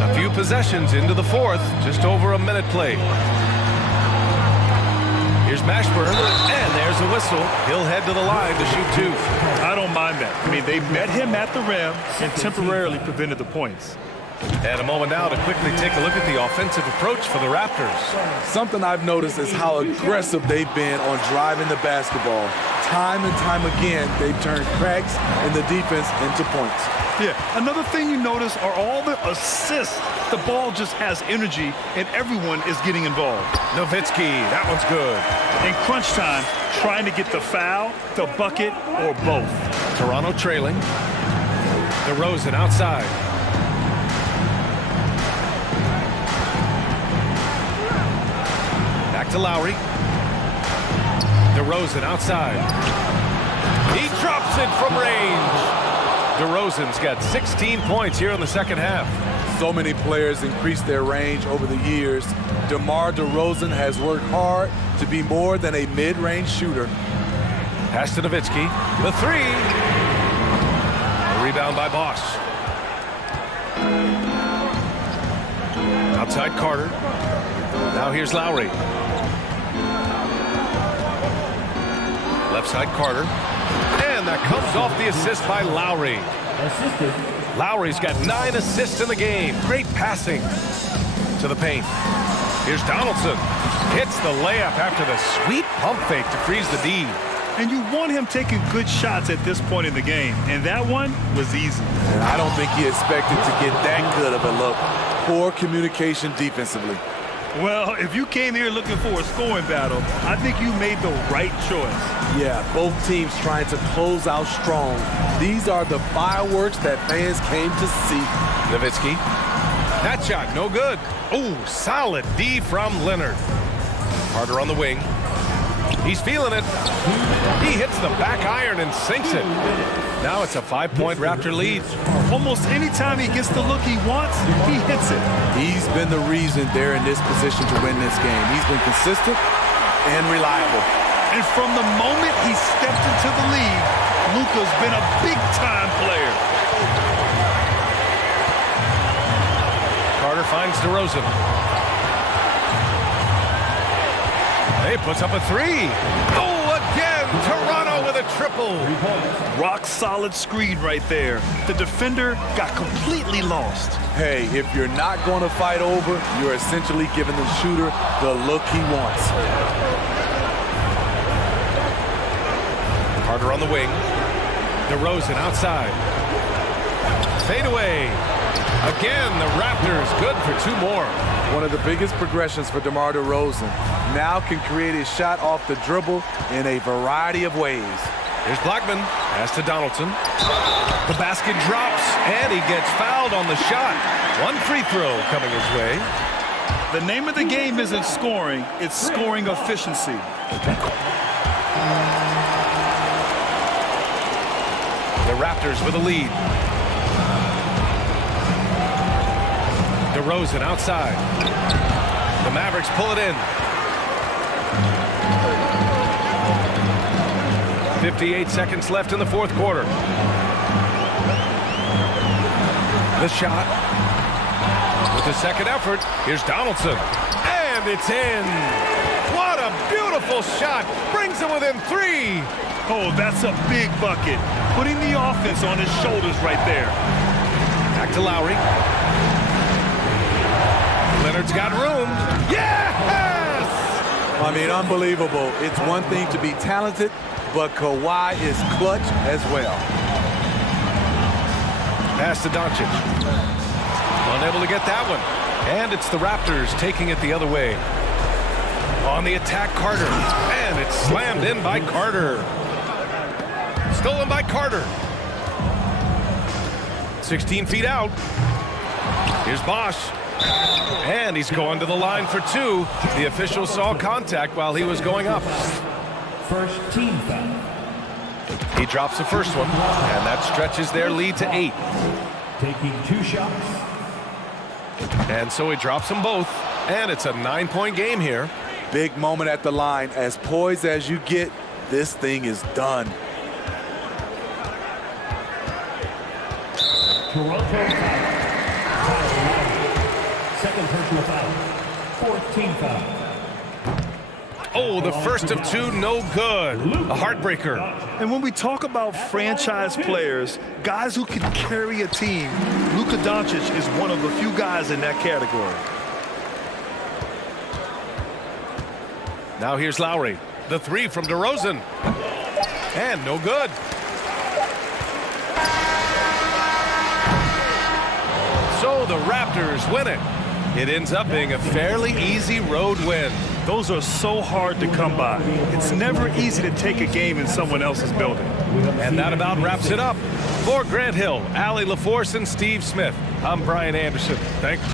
A few possessions into the fourth. Just over a minute played. Here's Mashburn, and there's a whistle. He'll head to the line to shoot 2. I don't mind that. I mean, they met him at the rim and temporarily prevented the points. And a moment now to quickly take a look at the offensive approach for the Raptors. Something I've noticed is how aggressive they've been on driving the basketball. Time and time again, they've turned cracks in the defense into points. Yeah, another thing you notice are all the assists. The ball just has energy, and everyone is getting involved. Nowitzki, that one's good. In crunch time, trying to get the foul, the bucket, or both. Toronto trailing. DeRozan outside. Back to Lowry. DeRozan outside. He drops it from range. DeRozan's got 16 points here in the second half. So many players increased their range over the years. DeMar DeRozan has worked hard to be more than a mid-range shooter. Pass to Nowitzki. The 3. A rebound by Boss. Outside Carter. Now here's Lowry. Left side Carter. And that comes off the assist by Lowry. Lowry's got 9 assists in the game. Great passing to the paint. Here's Donaldson. Hits the layup after the sweet pump fake to freeze the D. And you want him taking good shots at this point in the game. And that one was easy. And I don't think he expected to get that good of a look. Poor communication defensively. Well, if you came here looking for a scoring battle, I think you made the right choice. Yeah, both teams trying to close out strong. These are the fireworks that fans came to see. Nowitzki. That shot, no good. Oh, solid D from Leonard. Carter on the wing. He's feeling it. He hits the back iron and sinks it. Now it's a 5-point Raptor lead. Almost any time he gets the look he wants, he hits it. He's been the reason they're in this position to win this game. He's been consistent and reliable. And from the moment he stepped into the league, Luka's been a big-time player. Carter finds DeRozan. He puts up a 3. Oh, again, Toronto with a triple. Rock-solid screen right there. The defender got completely lost. Hey, if you're not going to fight over, you're essentially giving the shooter the look he wants. Carter on the wing. DeRozan outside. Fade away. Again, the Raptors good for 2 more. One of the biggest progressions for DeMar DeRozan. Now can create a shot off the dribble in a variety of ways. Here's Blackman. Pass to Donaldson. The basket drops, and he gets fouled on the shot. One free throw coming his way. The name of the game isn't scoring, it's scoring efficiency. The Raptors with a lead. DeRozan outside. The Mavericks pull it in. 58 seconds left in the fourth quarter. The shot. With the second effort, here's Donaldson. And it's in. What a beautiful shot. Brings him within 3. Oh, that's a big bucket. Putting the offense on his shoulders right there. Back to Lowry. Leonard's got room. Yes! I mean, unbelievable. It's one thing to be talented, but Kawhi is clutch as well. Pass to Doncic. Unable to get that one. And it's the Raptors taking it the other way. On the attack, Carter. And it's slammed in by Carter. Stolen by Carter. 16 feet out. Here's Bosch. And he's going to the line for 2. The official saw contact while he was going up. First team foul. He drops the first one, and that stretches their lead to 8. Taking 2 shots. And so he drops them both, and it's a 9-point game here. Big moment at the line. As poised as you get, this thing is done. Toronto foul. Second personal foul. 4th team foul. Oh, the first of 2, no good. A heartbreaker. And when we talk about franchise players, guys who can carry a team, Luka Doncic is one of the few guys in that category. Now here's Lowry. The 3 from DeRozan. And no good. So the Raptors win it. It ends up being a fairly easy road win. Those are so hard to come by. It's never easy to take a game in someone else's building. And that about wraps it up. For Grant Hill, Allie LaForce, and Steve Smith, I'm Brian Anderson. Thank you.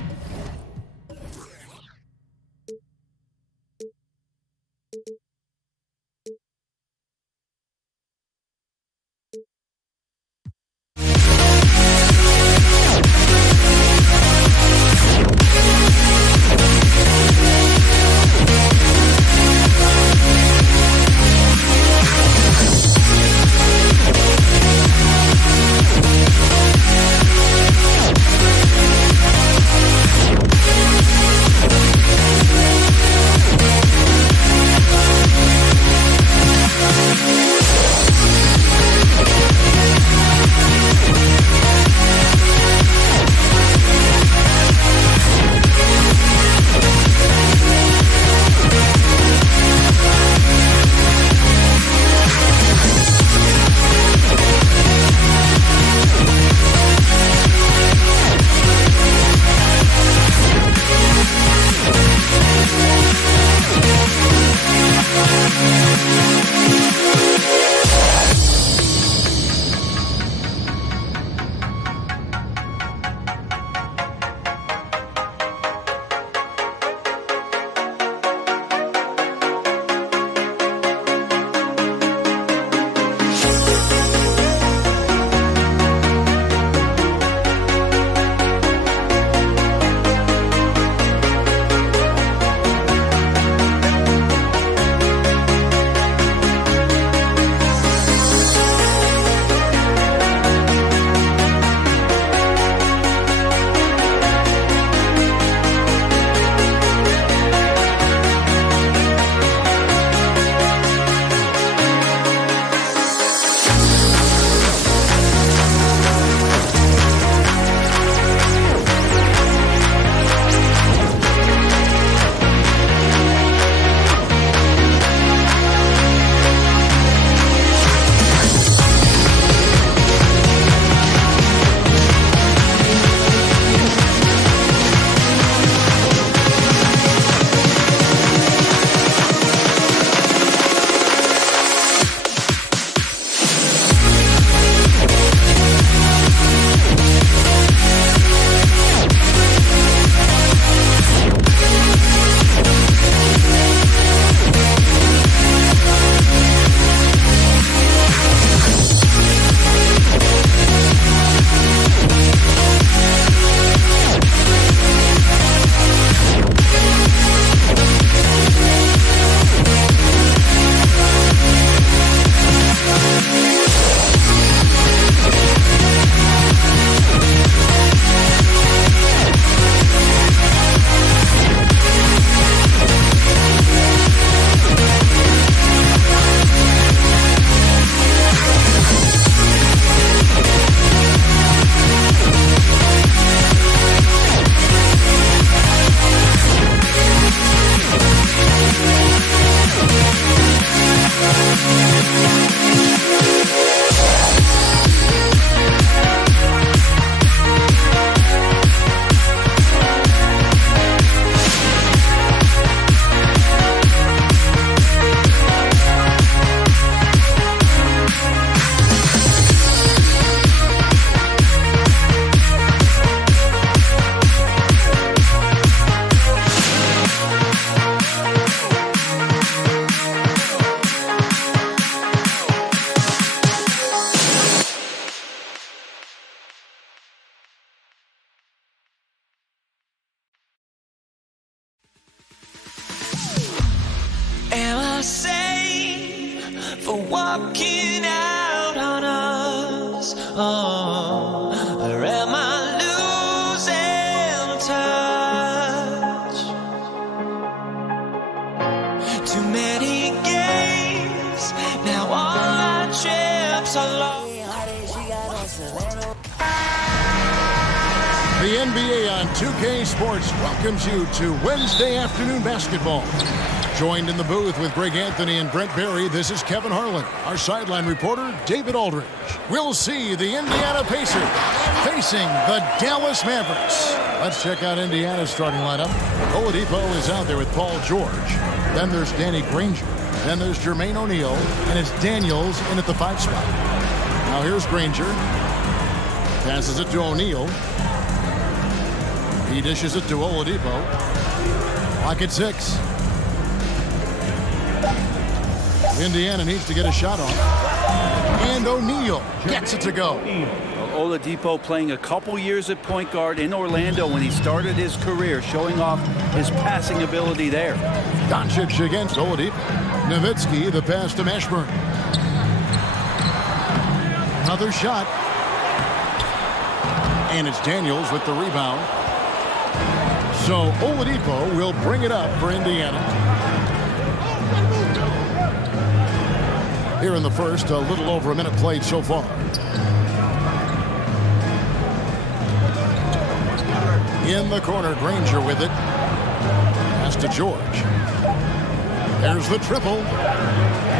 for walking out on us? Or am I losing touch? Too many games, now all our trips are lost. The NBA on 2K Sports welcomes you to Wednesday afternoon basketball. Joined in the booth with Greg Anthony and Brent Barry, this is Kevin Harlan. Our sideline reporter, David Aldridge. We'll see the Indiana Pacers facing the Dallas Mavericks. Let's check out Indiana's starting lineup. Oladipo is out there with Paul George. Then there's Danny Granger. Then there's Jermaine O'Neal. And it's Daniels in at the 5 spot. Now here's Granger. Passes it to O'Neal. He dishes it to Oladipo. Clock at 6. Indiana needs to get a shot on. And O'Neal gets it to go. Oladipo playing a couple years at point guard in Orlando when he started his career, showing off his passing ability there. Doncic against Oladipo. Nowitzki, the pass to Mashburn. Another shot. And it's Daniels with the rebound. So Oladipo will bring it up for Indiana. Here in the first, a little over a minute played so far. In the corner, Granger with it. Pass to George. There's the triple.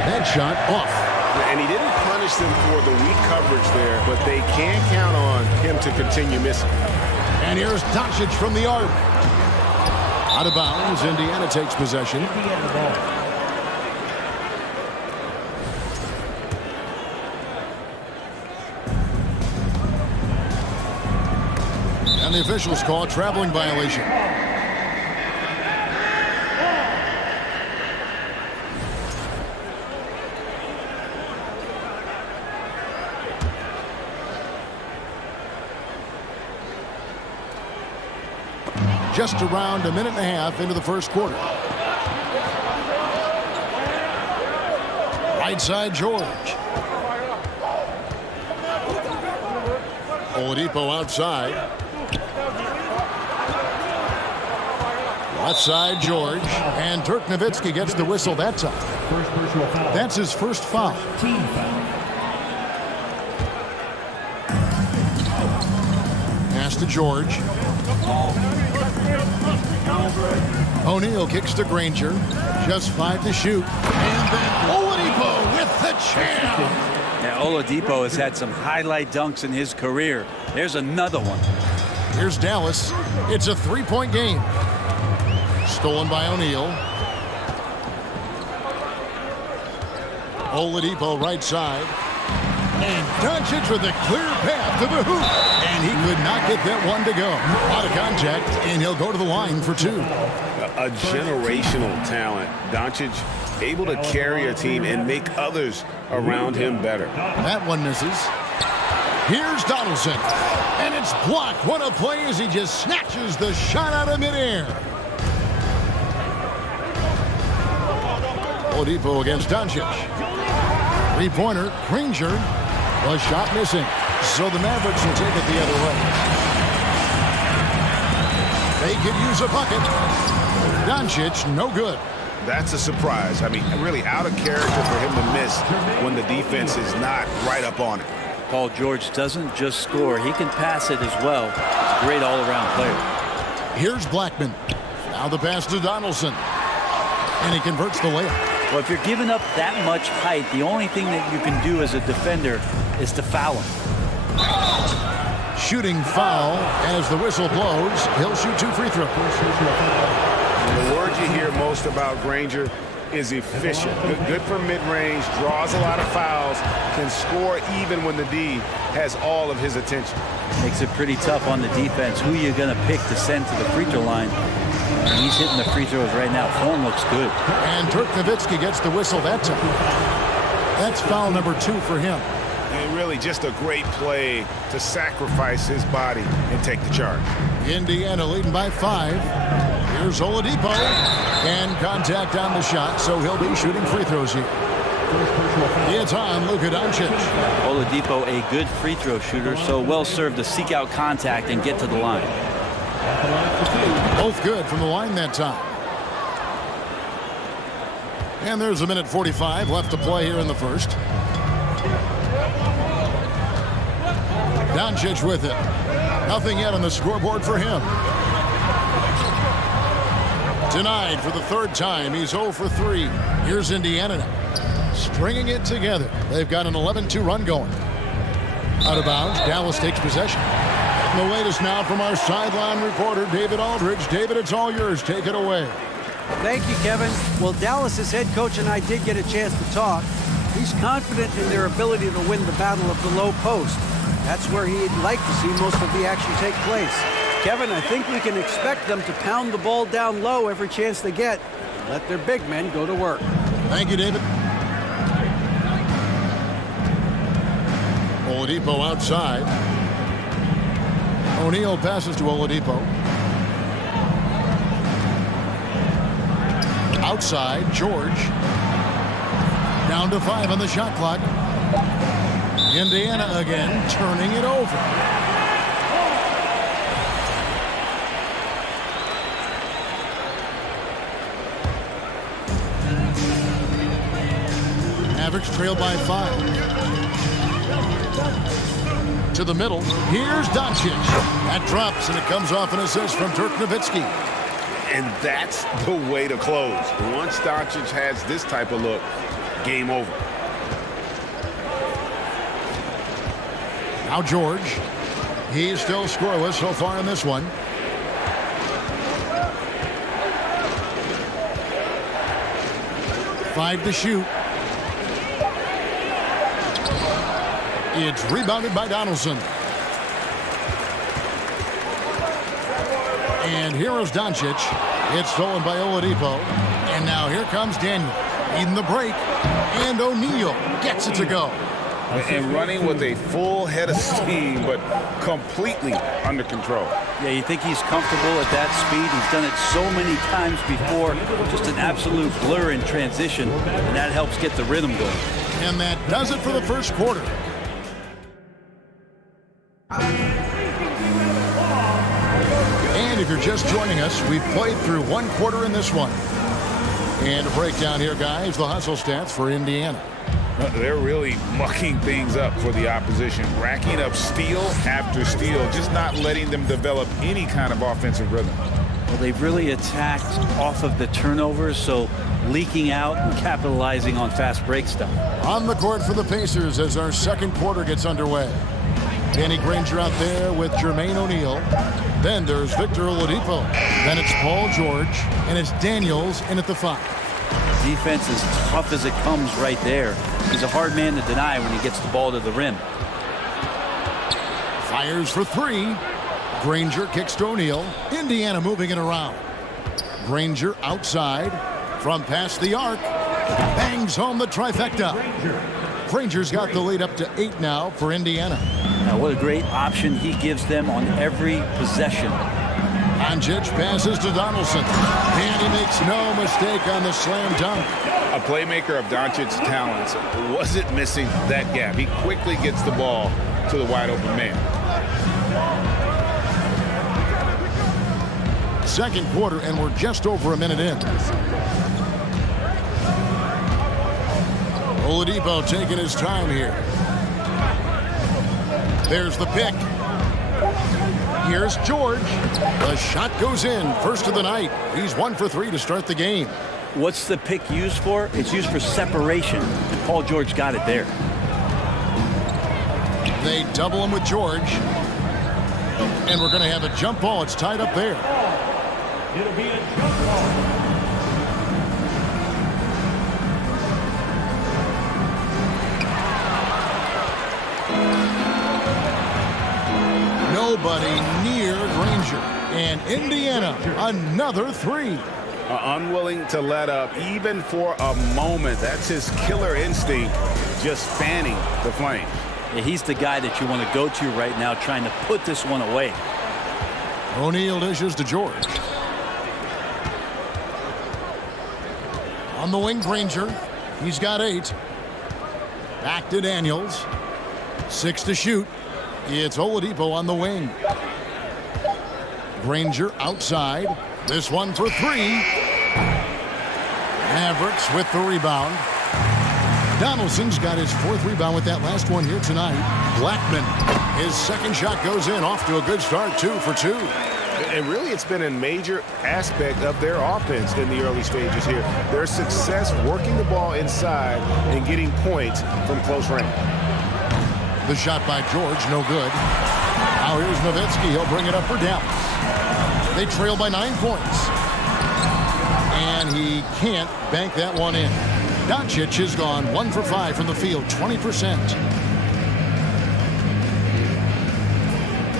That shot off. And he didn't punish them for the weak coverage there, but they can't count on him to continue missing. And here's Doncic from the arc. Out of bounds, Indiana takes possession. And the officials call a traveling violation. Just around a minute and a half into the first quarter. Right side, George. Oladipo outside. Left side, George. And Dirk Nowitzki gets the whistle that time. That's his first foul. Team foul. Pass to George. O'Neal kicks to Granger. Just 5 to shoot. And then Oladipo with the champ. Now, Oladipo has had some highlight dunks in his career. There's another one. Here's Dallas. It's a 3-point game. Stolen by O'Neal. Oladipo right side. And Doncic with a clear path to the hoop. And he could not get that one to go. Out of contact, and he'll go to the line for 2. A generational talent. Doncic able to carry a team and make others around him better. That one misses. Here's Donaldson. And it's blocked. What a play as he just snatches the shot out of midair. Oladipo against Doncic. 3-pointer, Granger. The shot missing. So the Mavericks will take it the other way. They could use a bucket. Doncic, no good. That's a surprise. I mean, really out of character for him to miss when the defense is not right up on it. Paul George doesn't just score. He can pass it as well. He's a great all-around player. Here's Blackman. Now the pass to Donaldson. And he converts the layup. Well, if you're giving up that much height, the only thing that you can do as a defender is to foul him. Shooting foul as the whistle blows. He'll shoot 2 free throws. The word you hear most about Granger is efficient. Good from mid-range, draws a lot of fouls, can score even when the D has all of his attention. Makes it pretty tough on the defense. Who are you going to pick to send to the free throw line? And he's hitting the free throws right now. Form looks good. And Dirk Nowitzki gets the whistle that time. That's foul number 2 for him. And really just a great play to sacrifice his body and take the charge. Indiana leading by 5. Here's Oladipo. And contact on the shot, so he'll be shooting free throws here. It's on Luka Doncic. Oladipo, a good free throw shooter, so well served to seek out contact and get to the line. Both good from the line that time. And there's a minute 45 left to play here in the first. Doncic with it. Nothing yet on the scoreboard for him. Denied for the third time. He's 0 for 3. Here's Indiana now, stringing it together. They've got an 11-2 run going. Out of bounds. Dallas takes possession. And the latest now from our sideline reporter, David Aldridge. David, it's all yours. Take it away. Thank you, Kevin. Well, Dallas's head coach and I did get a chance to talk. He's confident in their ability to win the battle of the low post. That's where he'd like to see most of the action take place. Kevin, I think we can expect them to pound the ball down low every chance they get. Let their big men go to work. Thank you, David. Oladipo outside. O'Neal passes to Oladipo. Outside, George. Down to 5 on the shot clock. Indiana again, turning it over. Mavericks trail by 5. To the middle. Here's Doncic. That drops, and it comes off an assist from Dirk Nowitzki. And that's the way to close. Once Doncic has this type of look, game over. Now George. He's still scoreless so far in this one. Five to shoot. It's rebounded by Donaldson. And here is Doncic. It's stolen by Oladipo. And now here comes Daniel. Needing the break. And O'Neal gets it to go. And running with a full head of steam, but completely under control. Yeah, you think he's comfortable at that speed. He's done it so many times before. Just an absolute blur in transition, and that helps get the rhythm going. And that does it for the first quarter. And if you're just joining us, we've played through one quarter in this one. And a breakdown here, guys, the hustle stats for Indiana. They're really mucking things up for the opposition, racking up steal after steal, just not letting them develop any kind of offensive rhythm. Well, they've really attacked off of the turnovers, so leaking out and capitalizing on fast break stuff. On the court for the Pacers as our second quarter gets underway. Danny Granger out there with Jermaine O'Neal. Then there's Victor Oladipo. Then it's Paul George, and it's Daniels in at the 5. Defense is tough as it comes right there. He's a hard man to deny when he gets the ball to the rim. Fires for 3. Granger kicks to O'Neal. Indiana moving it around. Granger outside from past the arc. Bangs home the trifecta. Granger's got the lead up to 8 now for Indiana. Now what a great option he gives them on every possession. Doncic passes to Donaldson. And he makes no mistake on the slam dunk. A playmaker of Doncic's talents wasn't missing that gap. He quickly gets the ball to the wide open man. Second quarter, and we're just over a minute in. Oladipo taking his time here. There's the pick. Here's George. The shot goes in. First of the night. He's 1 for 3 to start the game. What's the pick used for? It's used for separation. And Paul George got it there. They double him with George. And we're going to have a jump ball. It's tied up there. It'll be a jump ball. Nobody near Granger. And Indiana, another 3. Unwilling to let up even for a moment. That's his killer instinct, just fanning the flame. Yeah, he's the guy that you want to go to right now, trying to put this one away. O'Neal dishes to George. On the wing, Granger. He's got 8. Back to Daniels. 6 to shoot. It's Oladipo on the wing. Granger outside. This one for 3. Mavericks with the rebound. Donaldson's got his 4th rebound with that last one here tonight. Blackman, his second shot goes in, off to a good start, 2 for 2. And really, it's been a major aspect of their offense in the early stages here. Their success working the ball inside and getting points from close range. The shot by George, no good. Now here's Nowitzki. He'll bring it up for Dallas. They trail by 9 points. And he can't bank that one in. Doncic has gone 1 for 5 from the field, 20%.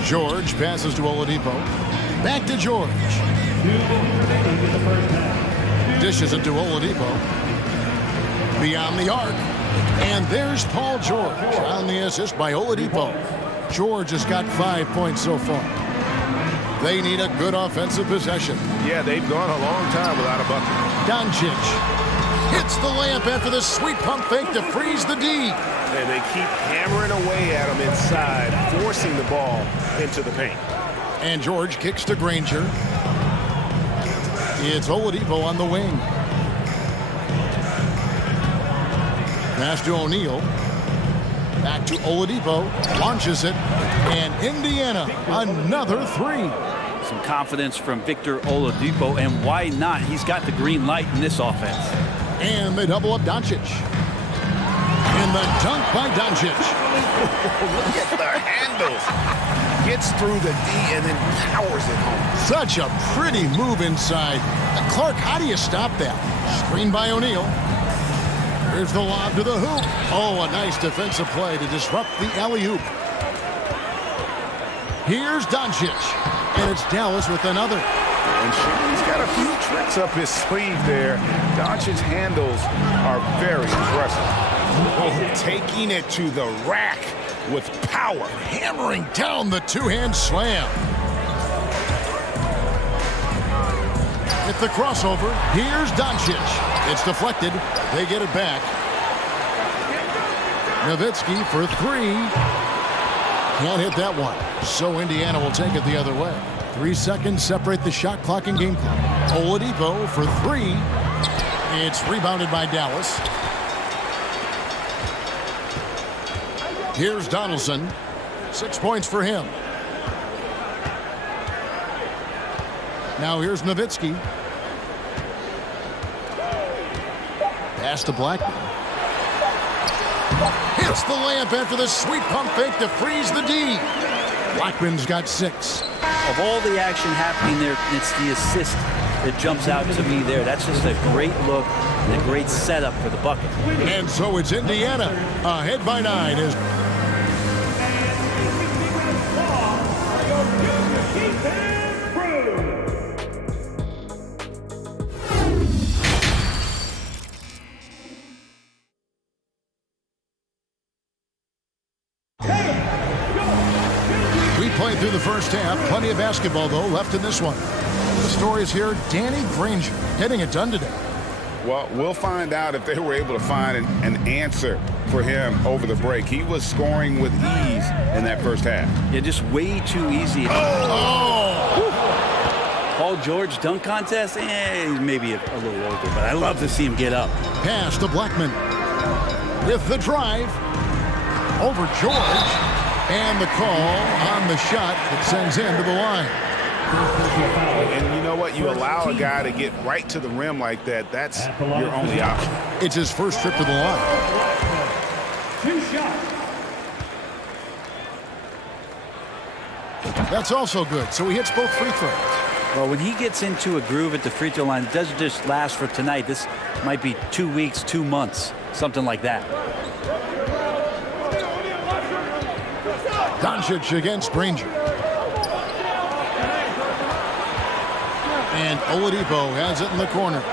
George passes to Oladipo. Back to George. Dishes it to Oladipo. Beyond the arc. And there's Paul George on the assist by Oladipo. George has got 5 points so far. They need a good offensive possession. Yeah, they've gone a long time without a bucket. Doncic hits the layup after the sweet pump fake to freeze the D. And they keep hammering away at him inside, forcing the ball into the paint. And George kicks to Granger. It's Oladipo on the wing. Pass to O'Neal. Back to Oladipo. Launches it. And Indiana, another 3. Some confidence from Victor Oladipo, and why not? He's got the green light in this offense. And they double up Doncic. And the dunk by Doncic. Look at the handles. Gets through the D and then powers it home. Such a pretty move inside. Clark, how do you stop that? Screen by O'Neal. Here's the lob to the hoop. Oh, a nice defensive play to disrupt the alley-oop. Here's Doncic. And it's Dallas with another. And Shaq's got a few tricks up his sleeve there. Doncic's handles are very impressive. Oh, taking it to the rack with power. Hammering down the two-hand slam. With the crossover, here's Doncic. It's deflected. They get it back. Nowitzki for 3. Can't hit that one. So Indiana will take it the other way. 3 seconds separate the shot clock and game clock. Oladipo for 3. It's rebounded by Dallas. Here's Donaldson. 6 points for him. Now here's Nowitzki. Pass to Blackman. Hits the layup after the sweet pump fake to freeze the D. Blackman's got 6. Of all the action happening there, it's the assist that jumps out to me there. That's just a great look and a great setup for the bucket. And so it's Indiana ahead by 9 as through the first half. Plenty of basketball, though, left in this one. The story is here. Danny Granger getting it done today. Well, we'll find out if they were able to find an answer for him over the break. He was scoring with ease in that first half. Yeah, just way too easy. Paul George dunk contest? He's maybe a little older, but I love to see him get up. Pass to Blackman. With the drive. Over George. And the call on the shot that sends him to the line. And you know what? You allow a guy to get right to the rim like that. That's your only option. It's his first trip to the line. 2 shots. That's also good. So he hits both free throws. Well, when he gets into a groove at the free throw line, it doesn't just last for tonight. This might be 2 weeks, 2 months, something like that. Doncic against Granger. And Oladipo has it in the corner.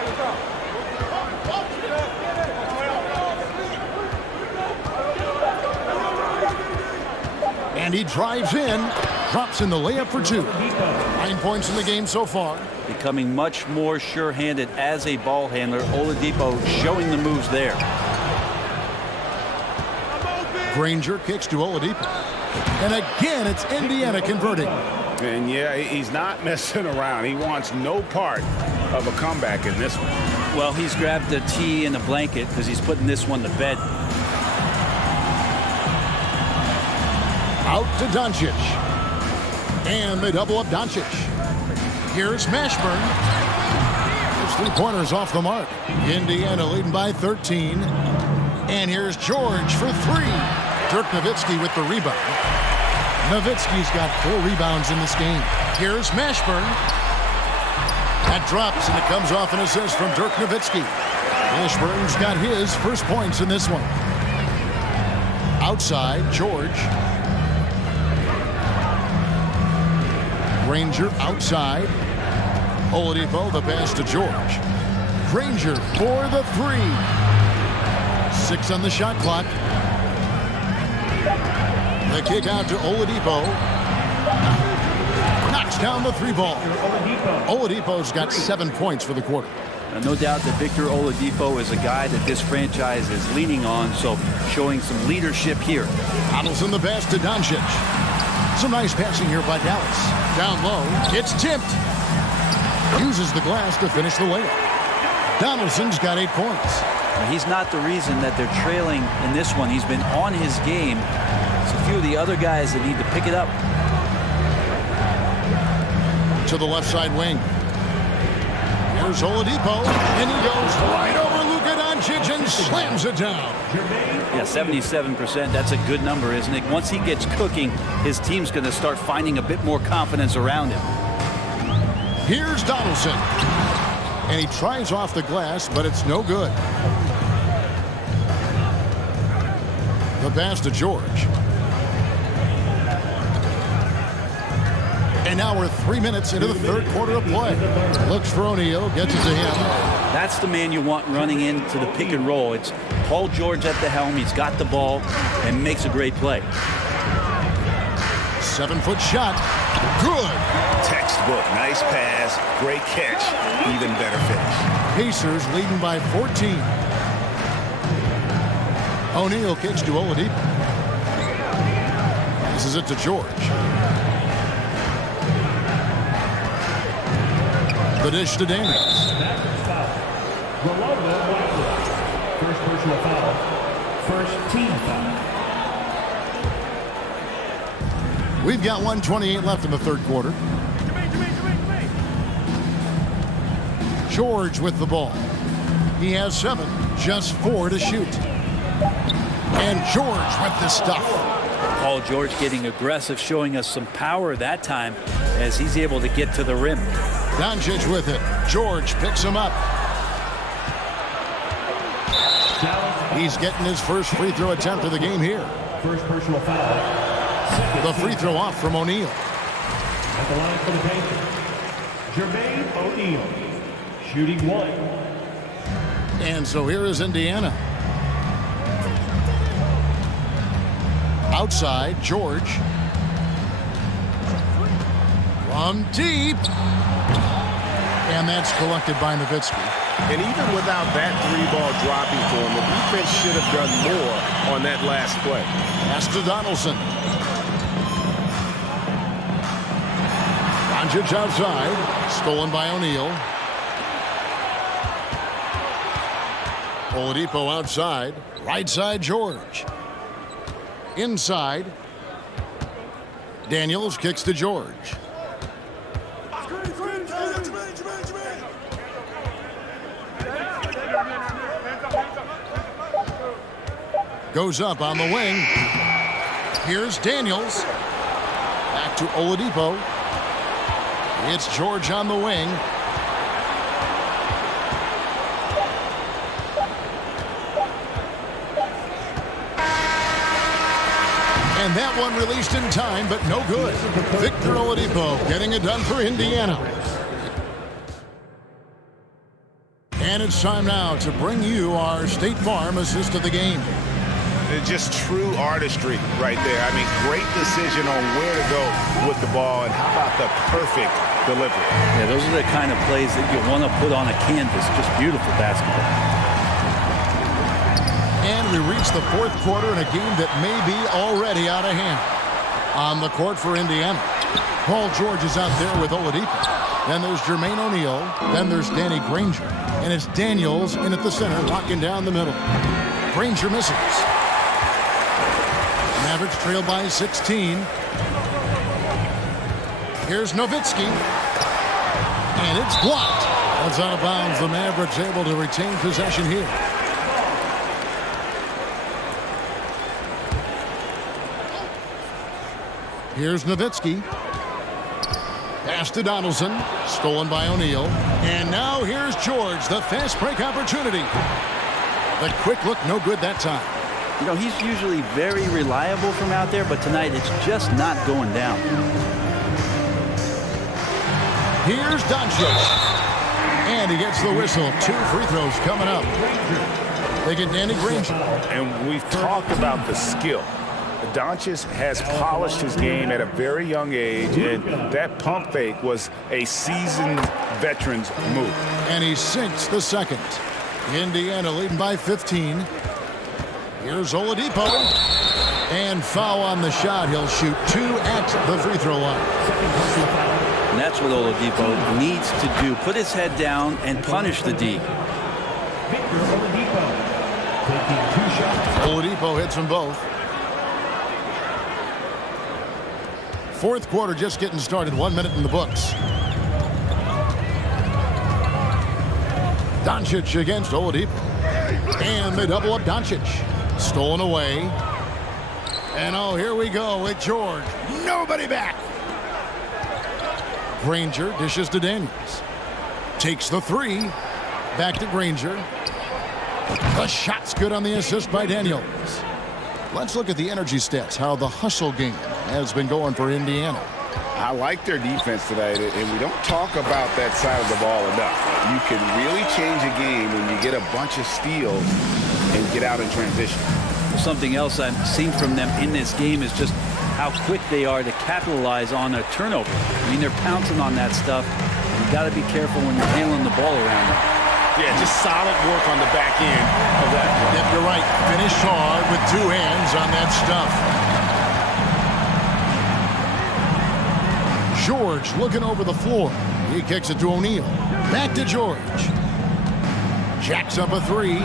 And he drives in, drops in the layup for 2. 9 points in the game so far. Becoming much more sure-handed as a ball handler. Oladipo showing the moves there. Granger kicks to Oladipo. And again, it's Indiana converting. And yeah, he's not messing around. He wants no part of a comeback in this one. Well, he's grabbed the tee and a blanket because he's putting this one to bed. Out to Doncic. And they double up Doncic. Here's Mashburn. His three-pointers off the mark. Indiana leading by 13. And here's George for three. Dirk Nowitzki with the rebound. Nowitzki's got 4 rebounds in this game. Here's Mashburn. That drops, and it comes off an assist from Dirk Nowitzki. Mashburn's got his first points in this one. Outside, George. Granger outside. Oladipo, the pass to George. Granger for the three. 6 on the shot clock. The kick out to Oladipo. Knocks down the 3 ball. Oladipo's got 7 points for the quarter. Now, no doubt that Victor Oladipo is a guy that this franchise is leaning on, so showing some leadership here. Donaldson the pass to Doncic. Some nice passing here by Dallas. Down low, it's tipped. Uses the glass to finish the layup. Donaldson's got 8 points. Now, he's not the reason that they're trailing in this one. He's been on his game. It's a few of the other guys that need to pick it up. To the left side wing. Here's Oladipo, and he goes right over Luka Doncic and slams it down. Yeah, 77%, that's a good number, isn't it? Once he gets cooking, his team's going to start finding a bit more confidence around him. Here's Donaldson. And he tries off the glass, but it's no good. The pass to George. And now we're 3 minutes into the third quarter of play. Looks for O'Neal, gets it to him. That's the man you want running into the pick and roll. It's Paul George at the helm. He's got the ball and makes a great play. 7-foot shot. Good. Textbook. Nice pass. Great catch. Even better finish. Pacers leading by 14. O'Neal kicks to Oladipo. Passes it to George. The dish to Daniels. First personal foul. First team foul. We've got 1:28 left in the third quarter. George with the ball. He has 7, just 4 to shoot. And George with the stuff. Paul George getting aggressive, showing us some power that time as he's able to get to the rim. Doncic with it. George picks him up. He's getting his first free throw attempt of the game here. First personal foul. The free throw off from O'Neal. At the line for the Pacers, Jermaine O'Neal, shooting 1. And so here is Indiana. Outside, George. From deep. And that's collected by Nowitzki. And even without that 3-ball dropping for him, the defense should have done more on that last play. Pass to Donaldson. Doncic outside. Stolen by O'Neal. Oladipo outside. Right side, George. Inside. Daniels kicks to George. Goes up on the wing. Here's Daniels. Back to Oladipo. It's George on the wing. And that one released in time, but no good. Victor Oladipo getting it done for Indiana. And it's time now to bring you our State Farm assist of the game. Just true artistry right there. I mean, great decision on where to go with the ball, and how about the perfect delivery? Yeah, those are the kind of plays that you want to put on a canvas. Just beautiful basketball. And we reach the fourth quarter in a game that may be already out of hand. On the court for Indiana, Paul George is out there with Oladipo. Then there's Jermaine O'Neal. Then there's Danny Granger. And it's Daniels in at the center, locking down the middle. Granger misses. Mavericks trail by 16. Here's Nowitzki. And it's blocked. That's out of bounds. The Mavericks able to retain possession here. Here's Nowitzki. Pass to Donaldson. Stolen by O'Neal. And now here's George, the fast break opportunity. The quick look, no good that time. You know, he's usually very reliable from out there, but tonight it's just not going down. Here's Doncic. And he gets the whistle. 2 free throws coming up. They get Danny Granger. And we've talked about the skill. Doncic has polished his game at a very young age, and that pump fake was a seasoned veteran's move. And he sinks the second. Indiana leading by 15. Here's Oladipo. And foul on the shot. He'll shoot 2 at the free throw line. And that's what Oladipo needs to do. Put his head down and punish the D. Victor Oladipo taking 2 shots. Oladipo hits them both. Fourth quarter just getting started. 1 minute in the books. Doncic against Oladipo. And they double up Doncic. Stolen away. And oh, here we go with George. Nobody back. Granger dishes to Daniels. Takes the 3. Back to Granger. The shot's good on the assist by Daniels. Let's look at the energy stats, how the hustle game has been going for Indiana. I like their defense tonight, and we don't talk about that side of the ball enough. You can really change a game when you get a bunch of steals and get out in transition. Something else I've seen from them in this game is just how quick they are to capitalize on a turnover. I mean, they're pouncing on that stuff. You got to be careful when you're handling the ball around them. Yeah, just solid work on the back end of that. Yep, you're right. Finish hard with 2 hands on that stuff. George looking over the floor. He kicks it to O'Neal. Back to George. Jacks up a 3.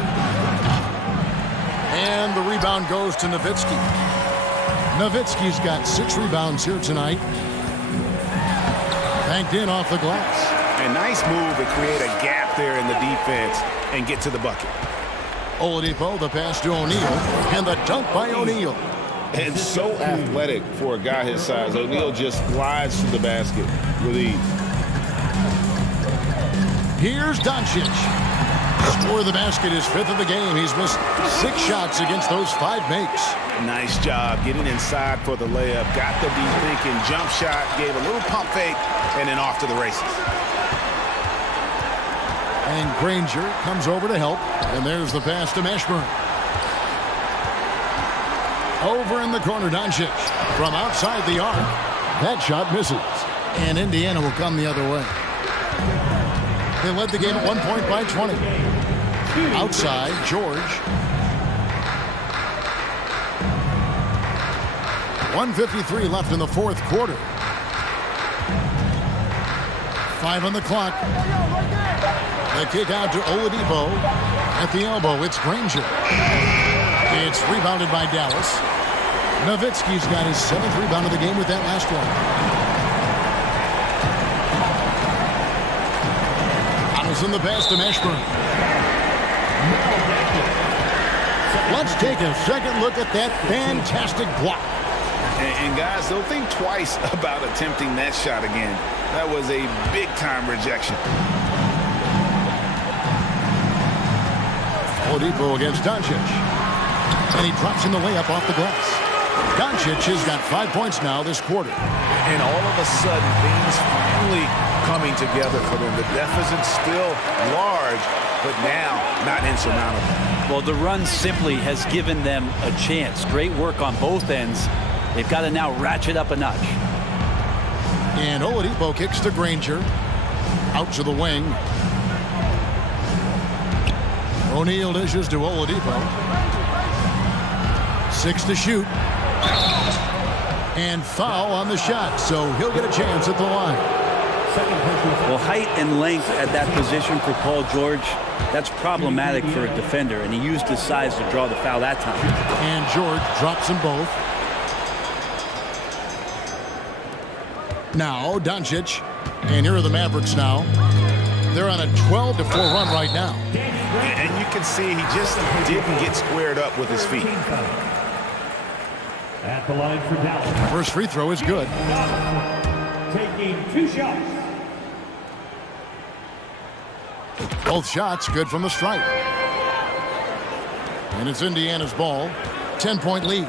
And the rebound goes to Nowitzki. Nowitzki's got 6 rebounds here tonight. Banked in off the glass. A nice move to create a gap there in the defense and get to the bucket. Oladipo, the pass to O'Neal, and the dunk by O'Neal. And so athletic for a guy his size. O'Neal just glides to the basket with ease. Here's Doncic. Score of the basket, his 5th of the game. He's missed 6 shots against those 5 makes. Nice job getting inside for the layup. Got the deep thinking jump shot, gave a little pump fake, and then off to the races. And Granger comes over to help. And there's the pass to Mashburn. Over in the corner, Doncic. From outside the arc. That shot misses. And Indiana will come the other way. They led the game at 1 point by 20. Outside, George. 1:53 left in the fourth quarter. 5 on the clock. The kick out to Oladipo. At the elbow, it's Granger. It's rebounded by Dallas. Nowitzki's got his 7th rebound of the game with that last one. Donaldson the pass to Mashburn. Let's take a second look at that fantastic block. And guys, don't think twice about attempting that shot again. That was a big-time rejection. Oladipo against Doncic. And he drops in the layup off the glass. Doncic has got 5 points now this quarter. And all of a sudden, things finally coming together for them. The deficit's still large, but now not insurmountable. Well, the run simply has given them a chance. Great work on both ends. They've got to now ratchet up a notch. And Oladipo kicks to Granger. Out to the wing. O'Neal dishes to Oladipo. 6 to shoot. And foul on the shot, so he'll get a chance at the line. Well, height and length at that position for Paul George, that's problematic for a defender, and he used his size to draw the foul that time. And George drops them both. Now, Doncic. And here are the Mavericks now. They're on a 12-4 run right now. And you can see he just didn't get squared up with his feet. At the line for Dallas. First free throw is good. Taking 2 shots. Both shots good from the stripe. And it's Indiana's ball. 10-point lead.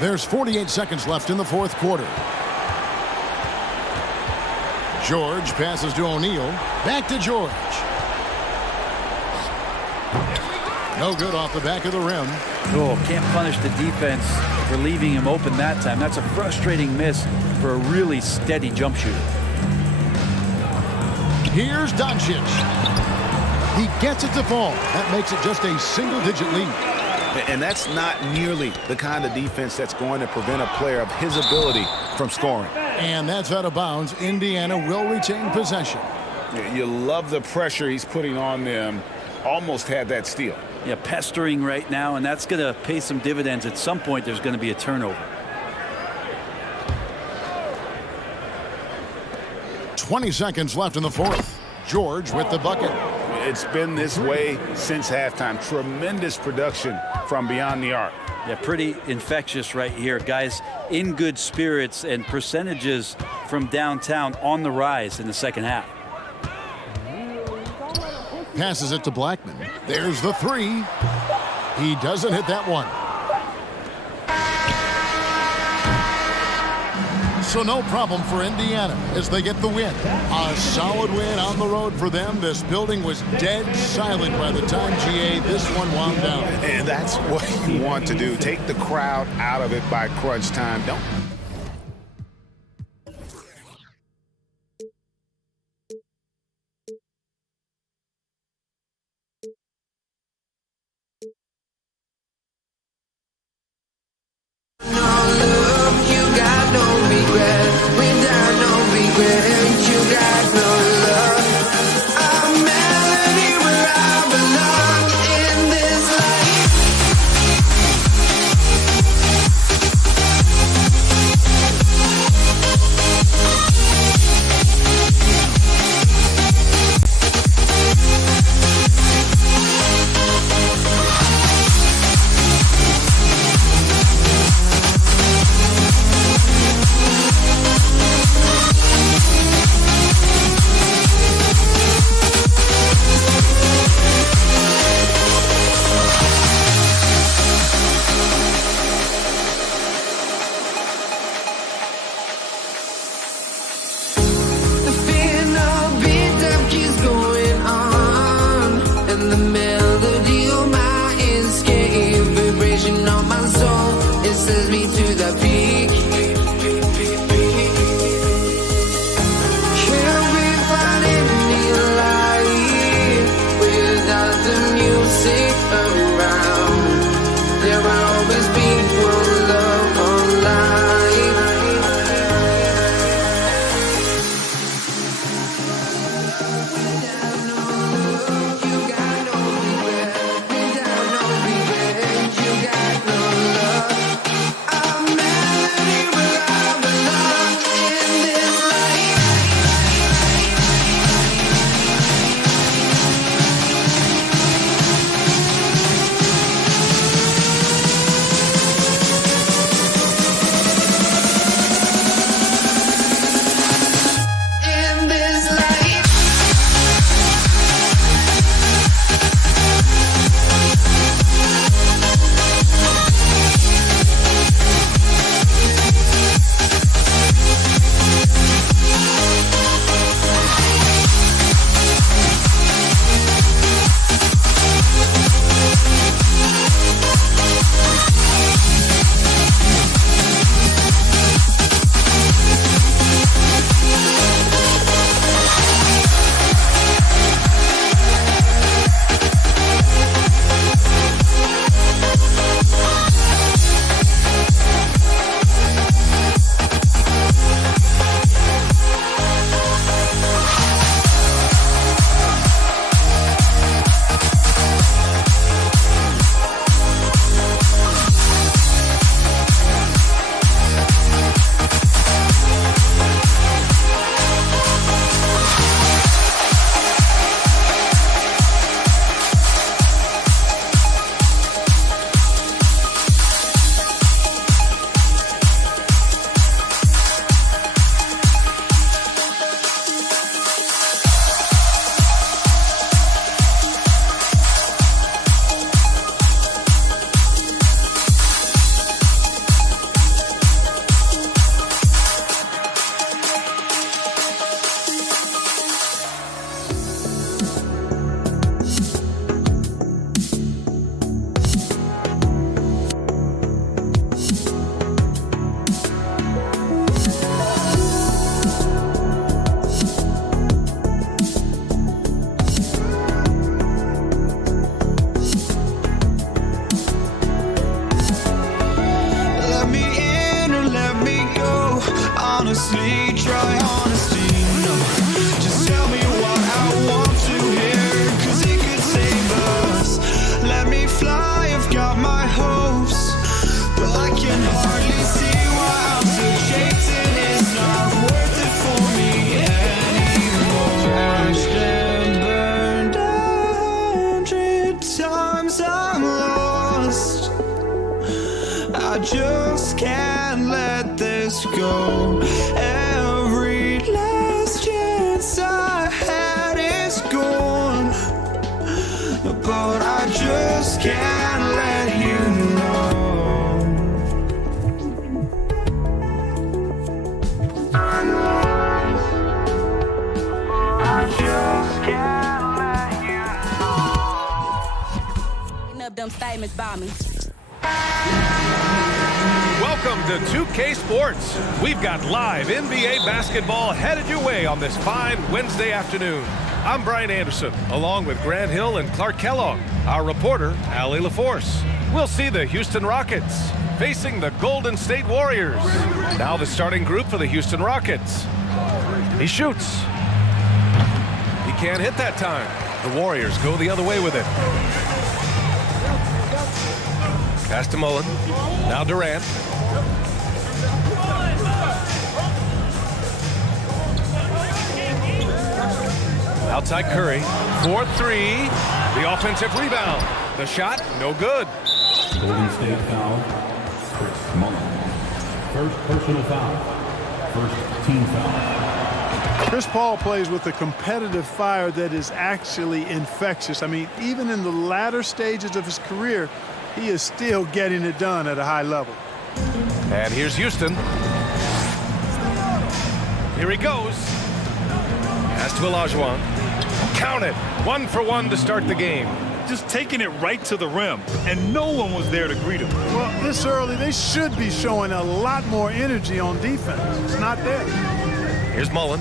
There's 48 seconds left in the fourth quarter. George passes to O'Neal. Back to George. No good off the back of the rim. Oh, can't punish the defense for leaving him open that time. That's a frustrating miss for a really steady jump shooter. Here's Doncic. He gets it to fall. That makes it just a single-digit lead. And that's not nearly the kind of defense that's going to prevent a player of his ability from scoring. And that's out of bounds. Indiana will retain possession. You love the pressure he's putting on them. Almost had that steal. Yeah, pestering right now, and that's going to pay some dividends. At some point, there's going to be a turnover. 20 seconds left in the fourth. George with the bucket. It's been this way since halftime. Tremendous production from beyond the arc. Yeah, pretty infectious right here. Guys in good spirits, and percentages from downtown on the rise in the second half. Passes it to Blackman. There's the three. He doesn't hit that one. So no problem for Indiana as they get the win. A solid win on the road for them. This building was dead silent by the time, GA, this one wound down. And that's what you want to do. Take the crowd out of it by crunch time. Don't. them statements by me. Welcome to 2K Sports. We've got live NBA basketball headed your way on this fine Wednesday afternoon. I'm Brian Anderson, along with Grant Hill and Clark Kellogg. Our reporter, Allie LaForce. We'll see the Houston Rockets facing the Golden State Warriors. Now the starting group for the Houston Rockets. He shoots. He can't hit that time. The Warriors go the other way with it. Pass to Mullen. Now Durant. Outside Curry. 4-3. The offensive rebound. The shot, no good. Golden State foul. Chris Mullen. First personal foul. First team foul. Chris Paul plays with a competitive fire that is actually infectious. I mean, even in the latter stages of his career, he is still getting it done at a high level. And here's Houston. Here he goes. Pass to Olajuwon. Count it. 1 for 1 to start the game. Just taking it right to the rim, and no one was there to greet him. Well, this early, they should be showing a lot more energy on defense. It's not there. Here's Mullen.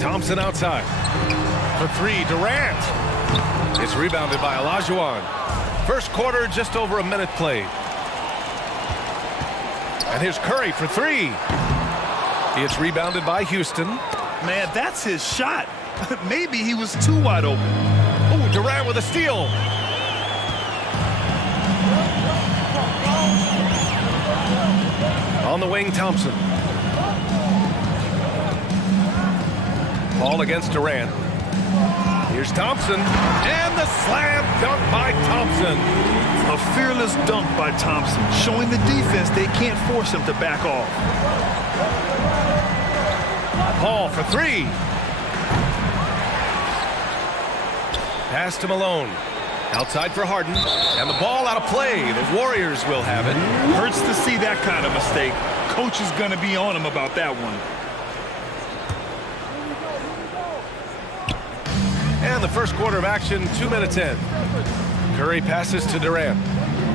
Thompson outside. For 3, Durant. It's rebounded by Olajuwon. First quarter, just over a minute played. And here's Curry for 3. It's rebounded by Houston. Man, that's his shot. Maybe he was too wide open. Oh, Durant with a steal. On the wing, Thompson. Ball against Durant. Here's Thompson. And the slam dunk by Thompson. A fearless dunk by Thompson, showing the defense they can't force him to back off. Paul for 3. Pass to Malone. Outside for Harden. And the ball out of play. The Warriors will have it. Hurts to see that kind of mistake. Coach is going to be on him about that one. And the first quarter of action, 2 minutes in. Curry passes to Durant.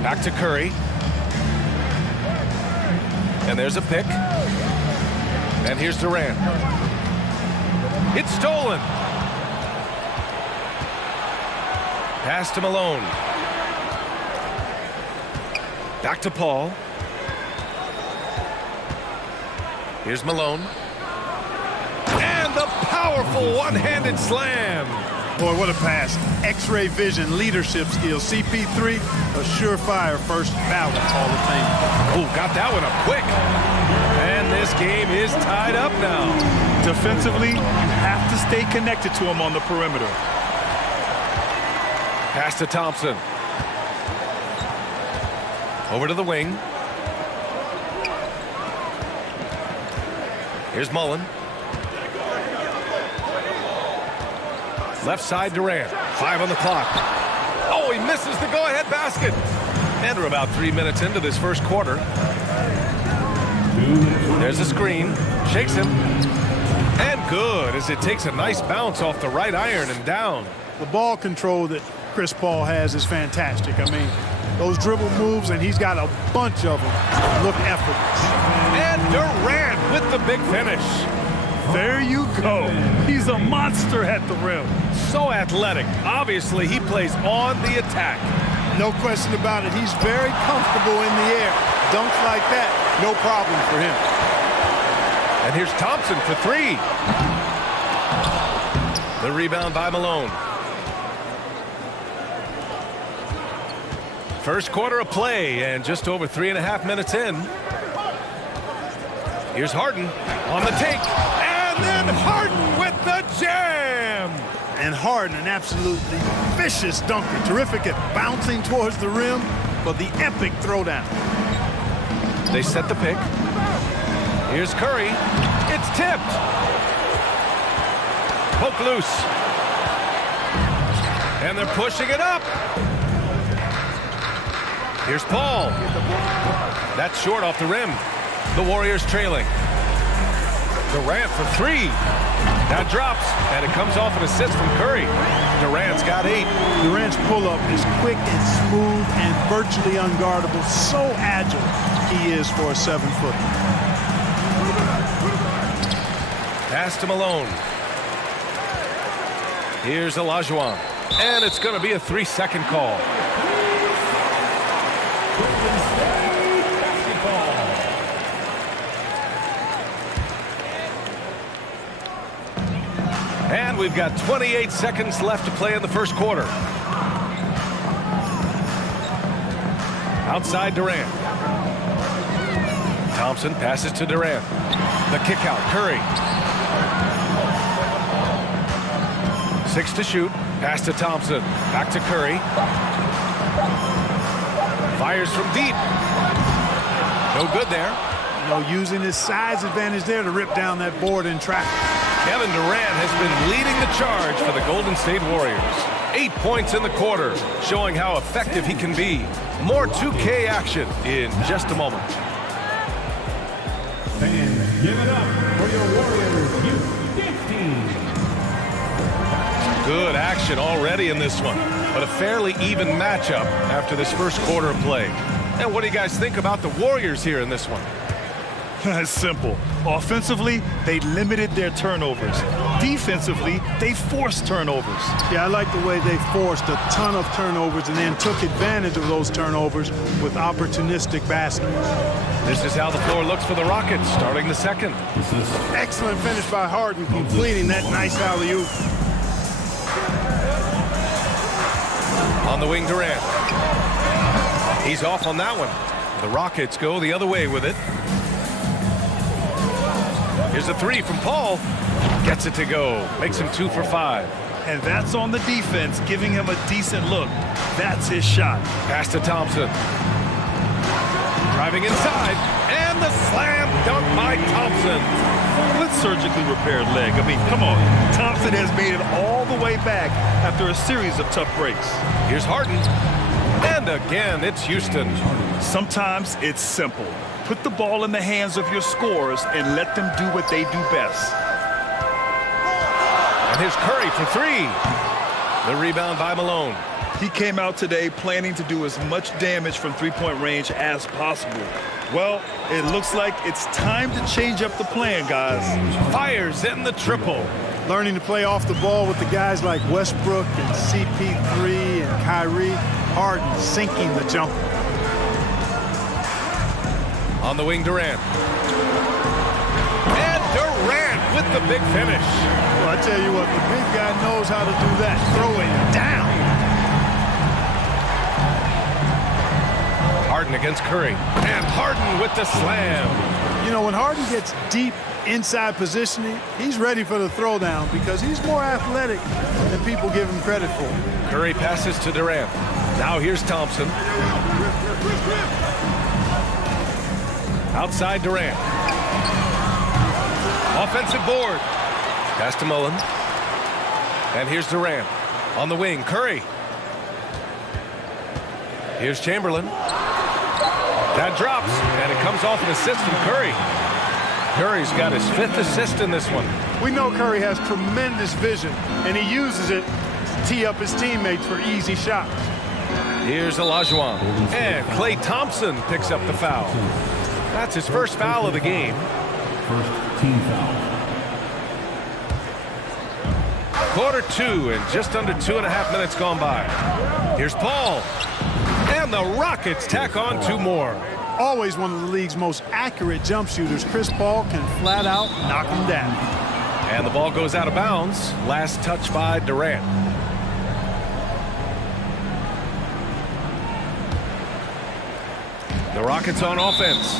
Back to Curry. And there's a pick. And here's Durant. It's stolen. Pass to Malone. Back to Paul. Here's Malone. And the powerful one-handed slam. Boy, what a pass. X-ray vision, leadership skills. CP3, a surefire first ballot Hall of Fame. Oh, got that one up quick. And this game is tied up now. Defensively, you have to stay connected to him on the perimeter. Pass to Thompson. Over to the wing. Here's Mullen. Left side Durant. 5 on the clock. Oh, he misses the go-ahead basket. And we're about 3 minutes into this first quarter. There's a screen. Shakes him. And good, as it takes a nice bounce off the right iron and down. The ball control that Chris Paul has is fantastic. I mean, those dribble moves, and he's got a bunch of them, look effortless. And Durant with the big finish. There you go. He's a monster at the rim. So athletic. Obviously, he plays on the attack. No question about it. He's very comfortable in the air. Dunks like that, no problem for him. And here's Thompson for 3. The rebound by Malone. First quarter of play, and just over 3.5 minutes in. Here's Harden on the take. And then Harden with the jam. And Harden, an absolutely vicious dunker. Terrific at bouncing towards the rim for the epic throwdown. They set the pick. Here's Curry. It's tipped. Poke loose. And they're pushing it up. Here's Paul. That's short off the rim. The Warriors trailing. Durant for three. That drops, and it comes off an assist from Curry. Durant's got 8. Durant's pull-up is quick and smooth and virtually unguardable. So agile he is for a 7-footer. Pass to Malone. Here's Olajuwon. And it's going to be a 3-second call. And we've got 28 seconds left to play in the first quarter. Outside Durant. Thompson passes to Durant. The kick out, Curry. 6 to shoot. Pass to Thompson. Back to Curry. Fires from deep. No good there. Using his size advantage there to rip down that board in traffic. Kevin Durant has been leading the charge for the Golden State Warriors. 8 points in the quarter, showing how effective he can be. More 2K action in just a moment. Fans, give it up for your Warriors U15. Good action already in this one, but a fairly even matchup after this first quarter of play. And what do you guys think about the Warriors here in this one? It's simple. Offensively, they limited their turnovers. Defensively, they forced turnovers. Yeah, I like the way they forced a ton of turnovers and then took advantage of those turnovers with opportunistic baskets. This is how the floor looks for the Rockets starting the second. Excellent finish by Harden, completing that nice alley-oop. On the wing, Durant. He's off on that one. The Rockets go the other way with it. Here's a 3 from Paul. Gets it to go. Makes him 2 for 5. And that's on the defense, giving him a decent look. That's his shot. Pass to Thompson. Driving inside. And the slam dunk by Thompson. With surgically repaired leg. I mean, come on. Thompson has made it all the way back after a series of tough breaks. Here's Harden. And again, it's Houston. Sometimes it's simple. Put the ball in the hands of your scorers and let them do what they do best. And here's Curry for 3. The rebound by Malone. He came out today planning to do as much damage from three-point range as possible. Well, it looks like it's time to change up the plan, guys. Fires in the triple. Learning to play off the ball with the guys like Westbrook and CP3 and Kyrie. Harden sinking the jumper. On the wing, Durant. And Durant with the big finish. Well, I tell you what, the big guy knows how to do that. Throw it down. Harden against Curry. And Harden with the slam. You know, when Harden gets deep inside positioning, he's ready for the throwdown because he's more athletic than people give him credit for. Curry passes to Durant. Now here's Thompson. Outside Durant. Offensive board. Pass to Mullen. And here's Durant. On the wing, Curry. Here's Chamberlain. That drops, and it comes off an assist from Curry. Curry's got his 5th assist in this one. We know Curry has tremendous vision, and he uses it to tee up his teammates for easy shots. Here's Olajuwon. And Klay Thompson picks up the foul. That's his first foul of the game. First team foul. Quarter 2 and just under 2.5 minutes gone by. Here's Paul. And the Rockets tack on 2 more. Always one of the league's most accurate jump shooters, Chris Paul can flat out knock him down. And the ball goes out of bounds. Last touch by Durant. The Rockets on offense.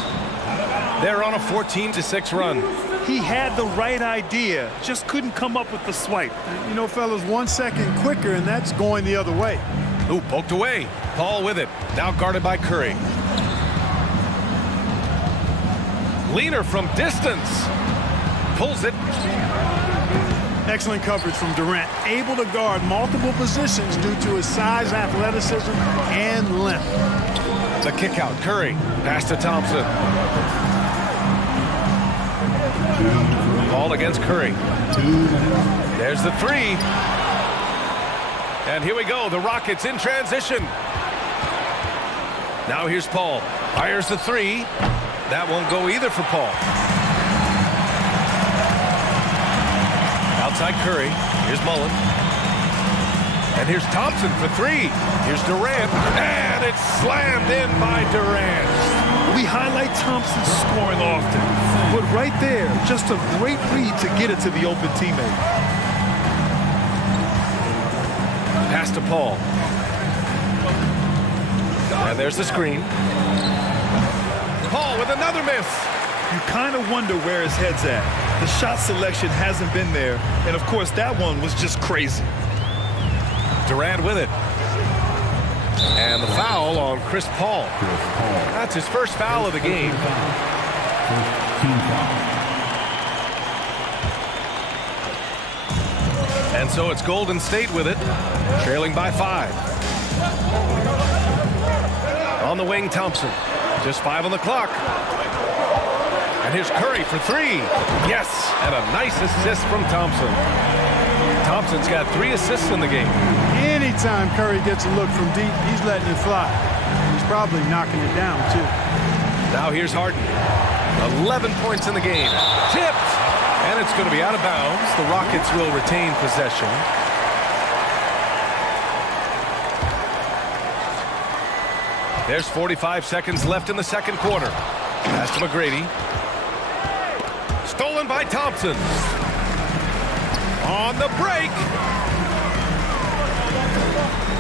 They're on a 14-6 run. He had the right idea, just couldn't come up with the swipe. You know, fellas, 1 second quicker, and that's going the other way. Ooh, poked away. Paul with it. Now guarded by Curry. Leaner from distance. Pulls it. Excellent coverage from Durant. Able to guard multiple positions due to his size, athleticism, and length. The kick out, Curry. Pass to Thompson. Paul against Curry. There's the three. And here we go. The Rockets in transition. Now here's Paul. Fires the three. That won't go either for Paul. Outside Curry. Here's Mullen. And here's Thompson for three. Here's Durant. And it's slammed in by Durant. We highlight Thompson's scoring often, but right there, just a great read to get it to the open teammate. Pass to Paul. And there's the screen. Paul with another miss. You kind of wonder where his head's at. The shot selection hasn't been there, and of course that one was just crazy. Durant with it. And the foul on Chris Paul. That's his first foul of the game. And so it's Golden State with it, trailing by 5. On the wing, Thompson. Just 5 on the clock. And here's Curry for 3. Yes, and a nice assist from Thompson. Thompson's got 3 assists in the game. Anytime Curry gets a look from deep, he's letting it fly. He's probably knocking it down, too. Now here's Harden. 11 points in the game. Tipped. And it's going to be out of bounds. The Rockets will retain possession. There's 45 seconds left in the second quarter. Pass to McGrady. Stolen by Thompson. On the break.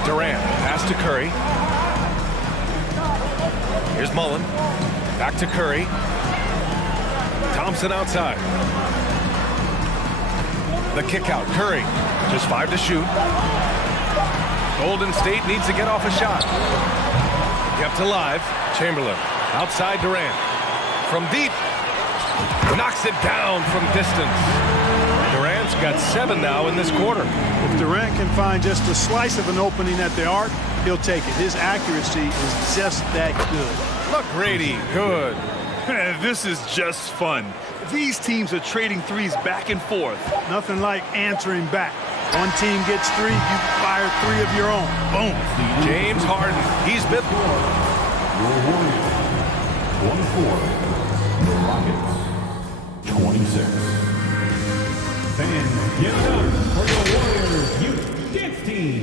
Durant. Pass to Curry. Here's Mullen. Back to Curry. Thompson outside. The kick out. Curry. Just 5 to shoot. Golden State needs to get off a shot. Kept alive. Chamberlain. Outside Durant. From deep. Knocks it down from distance. Durant's got 7 now in this quarter. If Durant can find just a slice of an opening at the arc, he'll take it. His accuracy is just that good. McGrady, good. This is just fun. These teams are trading threes back and forth. Nothing like answering back. One team gets 3, you fire 3 of your own. Boom. James Harden, he's been... Your Warriors, 24. The Rockets, 26. Fans, give it up for the Warriors Youth Dance Team.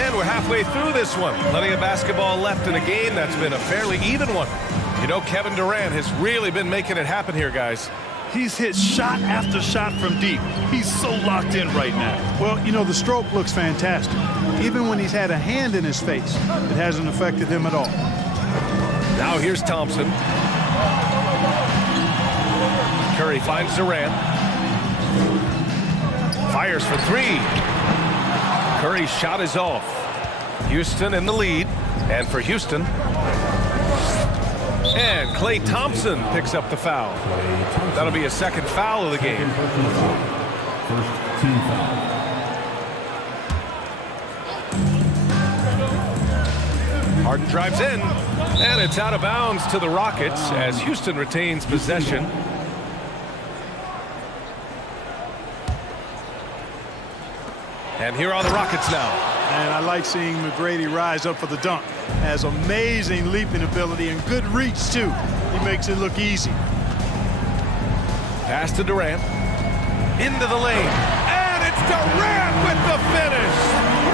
And we're halfway through this one. Plenty of basketball left in a game that's been a fairly even one. You know, Kevin Durant has really been making it happen here, guys. He's hit shot after shot from deep. He's so locked in right now. Well, you know, the stroke looks fantastic. Even when he's had a hand in his face, it hasn't affected him at all. Now here's Thompson. Curry finds Durant. Fires for 3. Curry's shot is off. Houston in the lead. And for Houston. And Klay Thompson picks up the foul. That'll be a second foul of the game. First team foul. Harden drives in. And it's out of bounds to the Rockets as Houston retains possession. And here are the Rockets now. And I like seeing McGrady rise up for the dunk. Has amazing leaping ability and good reach, too. He makes it look easy. Pass to Durant. Into the lane. And it's Durant with the finish.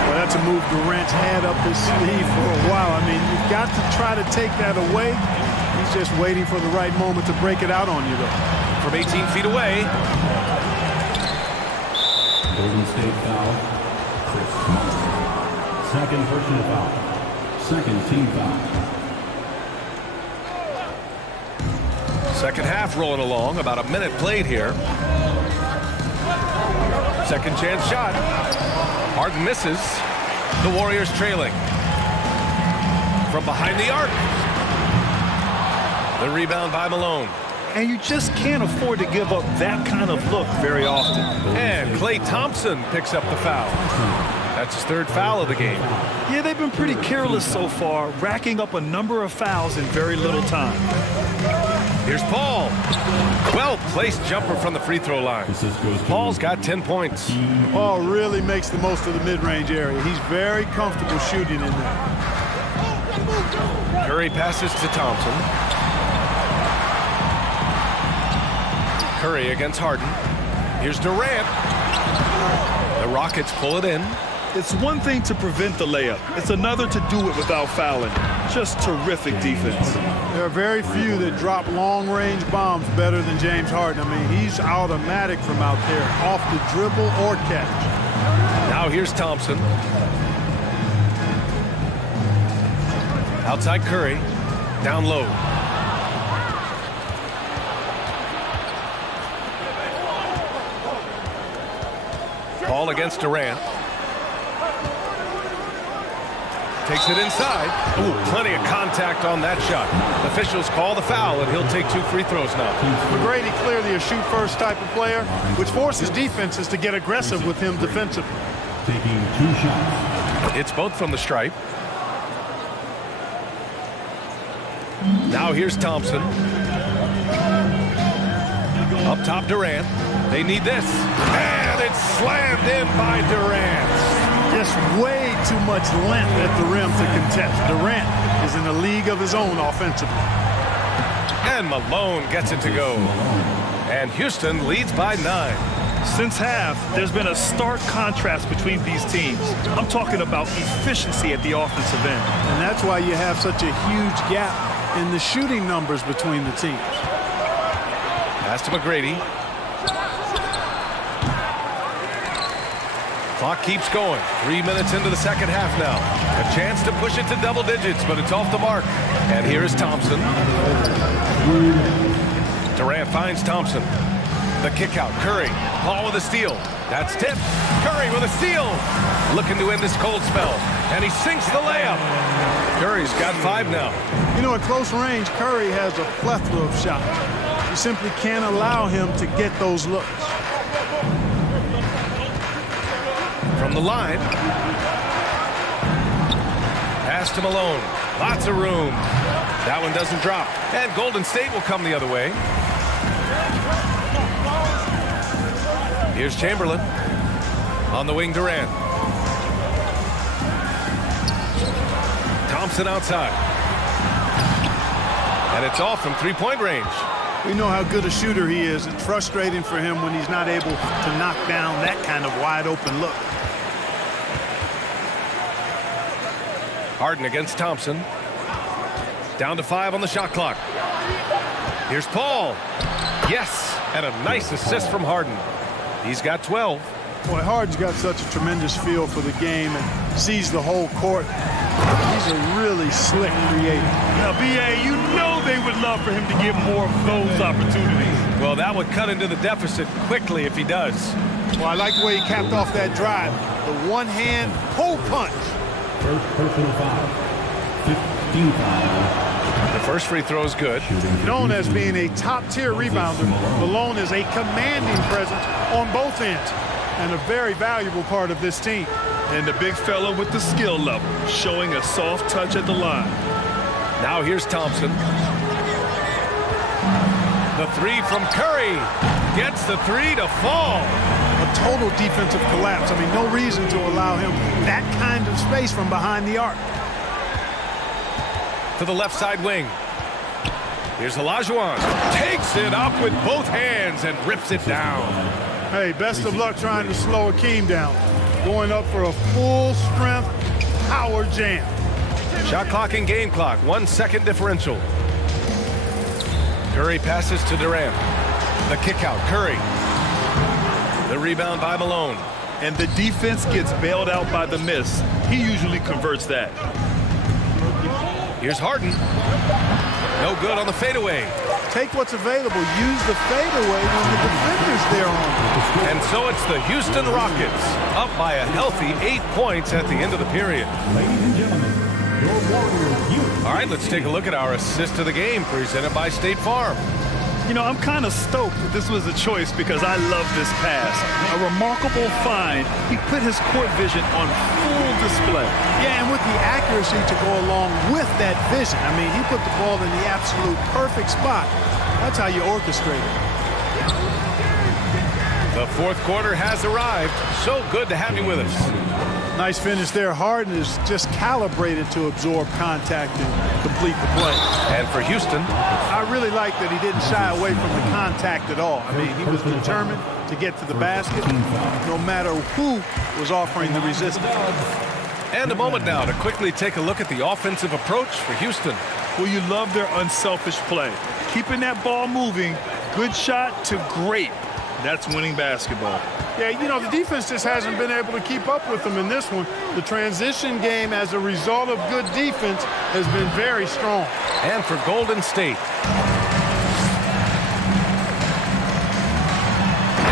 Well, that's a move Durant's had up his sleeve for a while. I mean, you've got to try to take that away. He's just waiting for the right moment to break it out on you, though. From 18 feet away. Golden State foul. Chris Mullen. Second personal foul. Second team foul. Second half rolling along. About a minute played here. Second chance shot. Harden misses. The Warriors trailing. From behind the arc. The rebound by Malone. And you just can't afford to give up that kind of look very often. And Klay Thompson picks up the foul. That's his third foul of the game. Yeah, they've been pretty careless so far, racking up a number of fouls in very little time. Here's Paul. Well-placed jumper from the free throw line. Paul's got 10 points. Paul really makes the most of the mid-range area. He's very comfortable shooting in there. Curry passes to Thompson. Curry against Harden. Here's Durant. The Rockets pull it in. It's one thing to prevent the layup. It's another to do it without fouling. Just terrific defense. There are very few that drop long-range bombs better than James Harden. I mean, he's automatic from out there, off the dribble or catch. Now here's Thompson. Outside Curry. Down low. Paul against Durant. Takes it inside. Ooh, plenty of contact on that shot. Officials call the foul, and he'll take 2 free throws now. McGrady clearly a shoot-first type of player, which forces defenses to get aggressive with him defensively. Taking 2 shots. It's both from the stripe. Now here's Thompson. Up top, Durant. They need this. And it's slammed in by Durant. Just way too much length at the rim to contest. Durant is in a league of his own offensively. And Malone gets it to go. And Houston leads by 9. Since half, there's been a stark contrast between these teams. I'm talking about efficiency at the offensive end. And that's why you have such a huge gap in the shooting numbers between the teams. Pass to McGrady. Clock keeps going. 3 minutes into the second half now. A chance to push it to double digits, but it's off the mark. And here is Thompson. Durant finds Thompson. The kick out. Curry. Paul with a steal. That's tipped. Curry with a steal. Looking to end this cold spell. And he sinks the layup. Curry's got 5 now. You know, at close range, Curry has a plethora of shots. You simply can't allow him to get those looks. From the line. Pass to Malone. Lots of room. That one doesn't drop. And Golden State will come the other way. Here's Chamberlain. On the wing, Durant. Thompson outside. And it's off from 3-point range. We know how good a shooter he is. It's frustrating for him when he's not able to knock down that kind of wide-open look. Harden against Thompson. Down to 5 on the shot clock. Here's Paul. Yes, and a nice assist from Harden. He's got 12. Boy, Harden's got such a tremendous feel for the game and sees the whole court. He's a really slick creator. Now, B.A., you know they would love for him to get more of those opportunities. Well, that would cut into the deficit quickly if he does. Well, I like the way he capped off that drive. The one-hand pull punch. First personal foul. 15 foul. The first free throw is good. Known as being a top-tier rebounder, Malone is a commanding presence on both ends and a very valuable part of this team. And the big fella with the skill level, showing a soft touch at the line. Now here's Thompson. The 3 from Curry. Gets the 3 to fall. A total defensive collapse. I mean, no reason to allow him that kind of space from behind the arc. To the left side wing. Here's Olajuwon. Takes it up with both hands and rips it down. Hey, best of luck trying to slow Akeem down. Going up for a full-strength power jam. Shot clock and game clock. 1 second differential. Curry passes to Durant. The kick out. Curry. The rebound by Malone. And the defense gets bailed out by the miss. He usually converts that. Here's Harden. No good on the fadeaway. Take what's available. Use the fadeaway when the defender's there on it. And so it's the Houston Rockets up by a healthy 8 points at the end of the period. Ladies and gentlemen, your Warriors. All right, let's take a look at our assist of the game presented by State Farm. You know, I'm kind of stoked that this was a choice because I love this pass. A remarkable find. He put his court vision on full display. Yeah, and with the accuracy to go along with that vision. I mean, he put the ball in the absolute perfect spot. That's how you orchestrate it. The fourth quarter has arrived. So good to have you with us. Nice finish there. Harden is just calibrated to absorb contact and complete the play. And for Houston, I really like that he didn't shy away from the contact at all. I mean, he was determined to get to the basket no matter who was offering the resistance. And a moment now to quickly take a look at the offensive approach for Houston. Well, you love their unselfish play. Keeping that ball moving, good shot to great. That's winning basketball. Yeah, you know, the defense just hasn't been able to keep up with them in this one. The transition game, as a result of good defense, has been very strong. And for Golden State.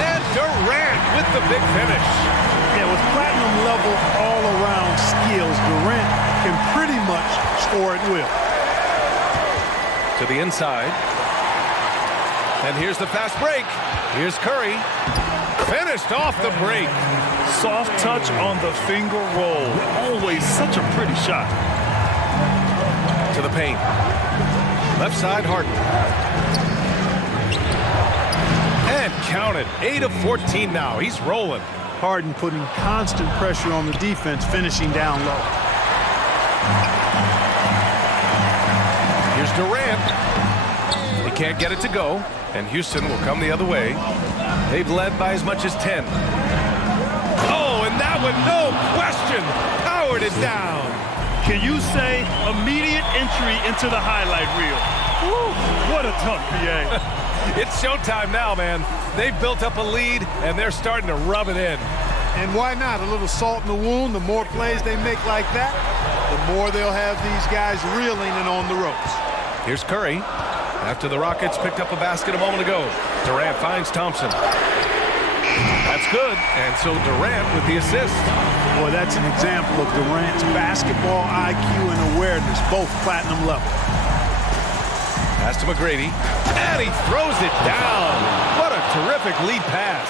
And Durant with the big finish. Yeah, with platinum level all-around skills, Durant can pretty much score at will. To the inside. And here's the fast break. Here's Curry. Finished off the break. Soft touch on the finger roll. Always such a pretty shot. To the paint. Left side, Harden. And counted. 8 of 14 now. He's rolling. Harden putting constant pressure on the defense, finishing down low. Here's Durant. He can't get it to go. And Houston will come the other way. They've led by as much as 10. Oh, and that one, no question, powered it down. Can you say immediate entry into the highlight reel? Woo, what a tough PA. It's showtime now, man. They've built up a lead, and they're starting to rub it in. And why not? A little salt in the wound. The more plays they make like that, the more they'll have these guys reeling and on the ropes. Here's Curry. After the Rockets picked up a basket a moment ago, Durant finds Thompson. That's good, and so Durant with the assist. Boy, that's an example of Durant's basketball IQ and awareness, both platinum level. Pass to McGrady, and he throws it down. What a terrific lead pass.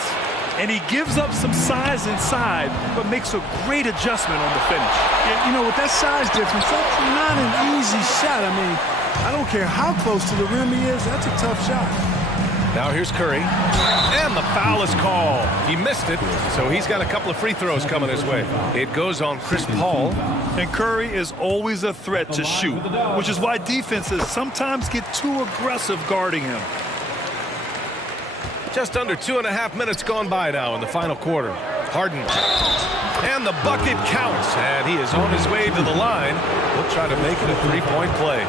And he gives up some size inside, but makes a great adjustment on the finish. And, you know, with that size difference, that's not an easy shot. I mean, I don't care how close to the rim he is, that's a tough shot. Now here's Curry, and the foul is called. He missed it, so he's got a couple of free throws coming his way. It goes on Chris Paul. And Curry is always a threat to shoot, which is why defenses sometimes get too aggressive guarding him. Just under 2.5 minutes gone by now in the final quarter. Harden. And the bucket counts, and he is on his way to the line. He'll try to make it a three-point play.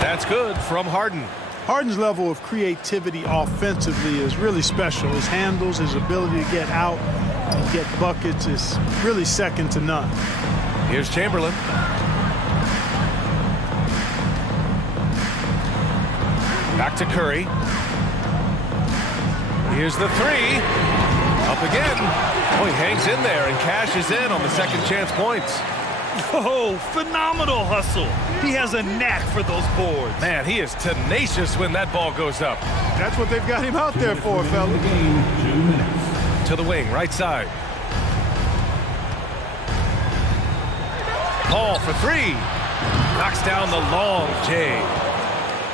That's good from Harden. Harden's level of creativity offensively is really special. His handles, his ability to get out and get buckets is really second to none. Here's Chamberlain. Back to Curry. Here's the three. Up again. Oh, he hangs in there and cashes in on the second chance points. Oh, phenomenal hustle. He has a knack for those boards. Man, he is tenacious when that ball goes up. That's what they've got him out there for, fellas. To the wing, right side. Paul for three. Knocks down the long J.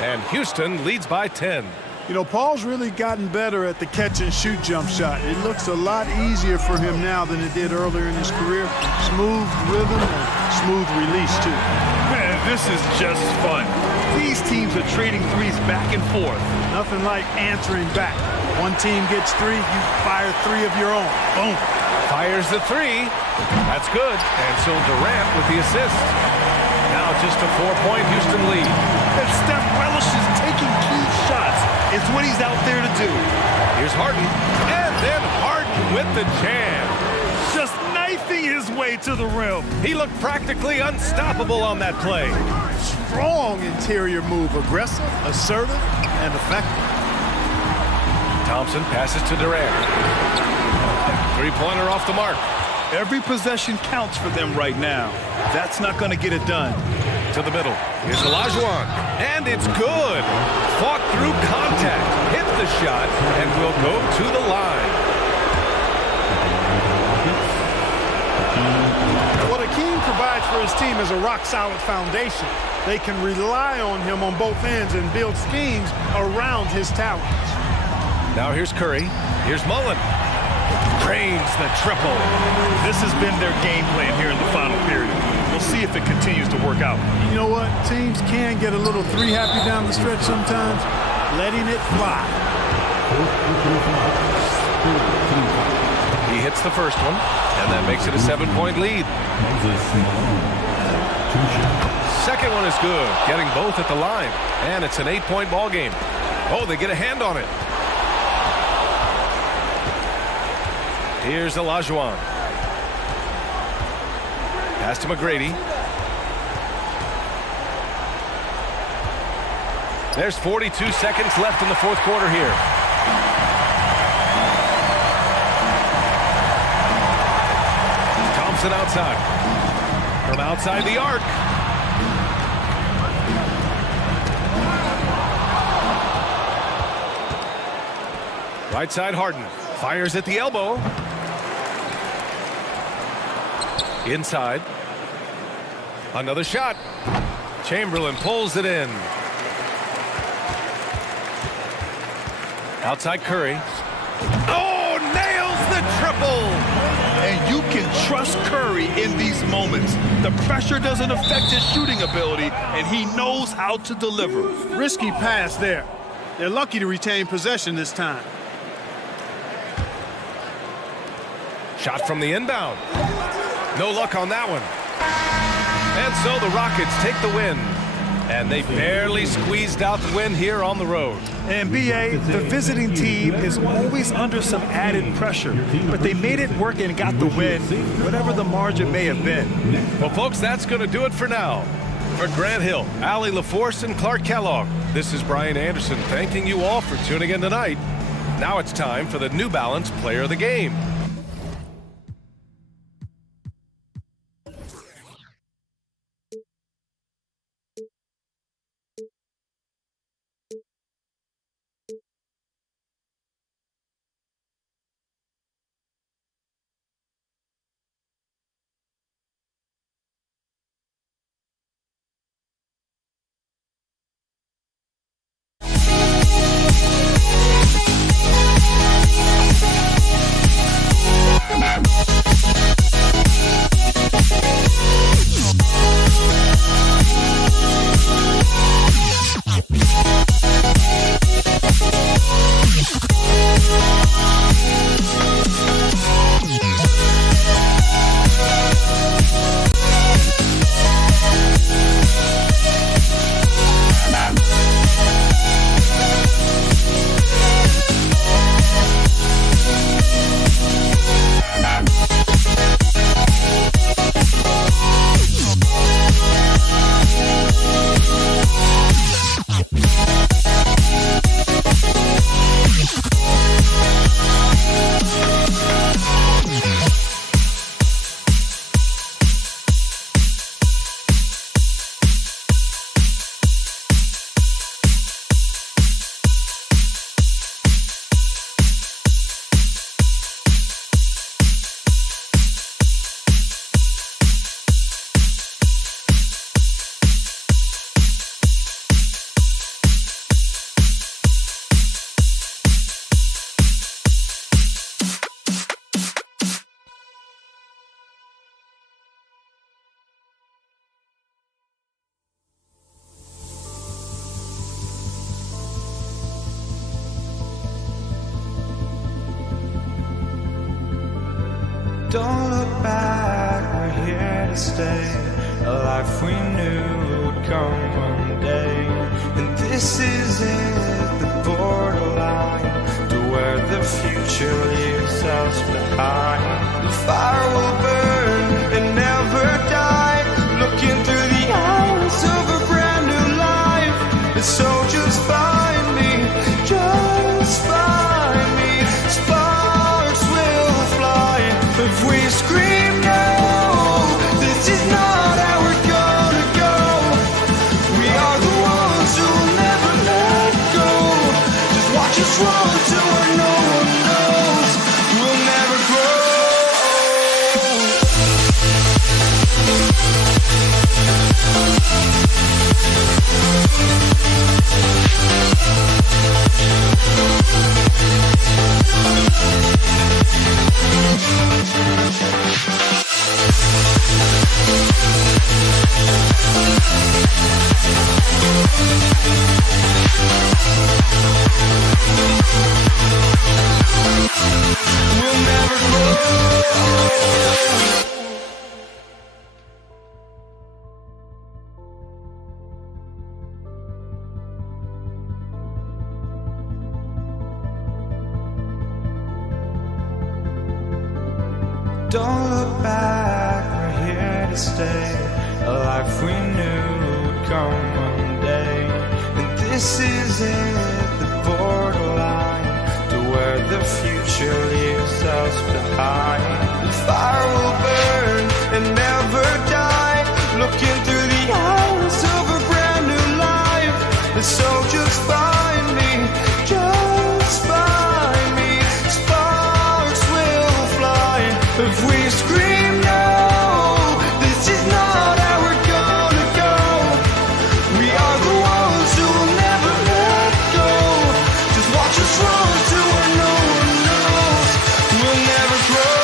And Houston leads by 10. You know, Paul's really gotten better at the catch-and-shoot jump shot. It looks a lot easier for him now than it did earlier in his career. Smooth rhythm and smooth release, too. Man, this is just fun. These teams are trading threes back and forth. Nothing like answering back. One team gets three, you fire three of your own. Boom. Fires the three. That's good. And so Durant with the assist. Now just a 4-point Houston lead. And Steph relishes taking key shots. It's what he's out there to do. Here's Harden. And then Harden with the jam. Just knifing his way to the rim. He looked practically unstoppable on that play. Strong interior move. Aggressive, assertive, and effective. Thompson passes to Durant. Three-pointer off the mark. Every possession counts for them right now. That's not going to get it done. To the middle. Here's Olajuwon. And it's good. Fought through contact. Hit the shot and will go to the line. What Akeem provides for his team is a rock-solid foundation. They can rely on him on both ends and build schemes around his talents. Now here's Curry. Here's Mullen. Drains the triple. This has been their game plan here in the final period. We'll see if it continues to work out. You know what? Teams can get a little three-happy down the stretch sometimes, letting it fly. He hits the first one, and that makes it a 7-point lead. Second one is good, getting both at the line, and it's an 8-point ball game. Oh, they get a hand on it. Here's Olajuwon. Pass to McGrady. There's 42 seconds left in the fourth quarter here. Thompson outside. From outside the arc. Right side Harden. Fires at the elbow. Inside. Another shot. Chamberlain pulls it in. Outside Curry. Oh, nails the triple! And you can trust Curry in these moments. The pressure doesn't affect his shooting ability, and he knows how to deliver. Risky pass there. They're lucky to retain possession this time. Shot from the inbound. No luck on that one. And so the Rockets take the win. And they barely squeezed out the win here on the road. And B.A., the visiting team is always under some added pressure, but they made it work and got the win, whatever the margin may have been. Well, folks, that's going to do it for now. For Grant Hill, Allie LaForce, and Clark Kellogg, this is Brian Anderson thanking you all for tuning in tonight. Now it's time for the New Balance Player of the Game. Don't look back, we're here to stay. A life we knew would come one day. And this is it, the borderline to where the future leaves us behind. The fire will burn and never die. Looking through the eyes of a brand new life. And so just find me, just find me. Sparks will fly if we scream no. This is not how we're gonna go. Don't look back, we're here to stay. A life we knew would come one day. And this is it, the borderline to where the future leaves us behind. The fire will burn and never die, looking through the eyes of a brand new life. And so just find me, just find me. Sparks will fly if we scream no. This is not how we're gonna go. We are the ones who will never let go. Just watch us run to where no one knows. We'll never grow.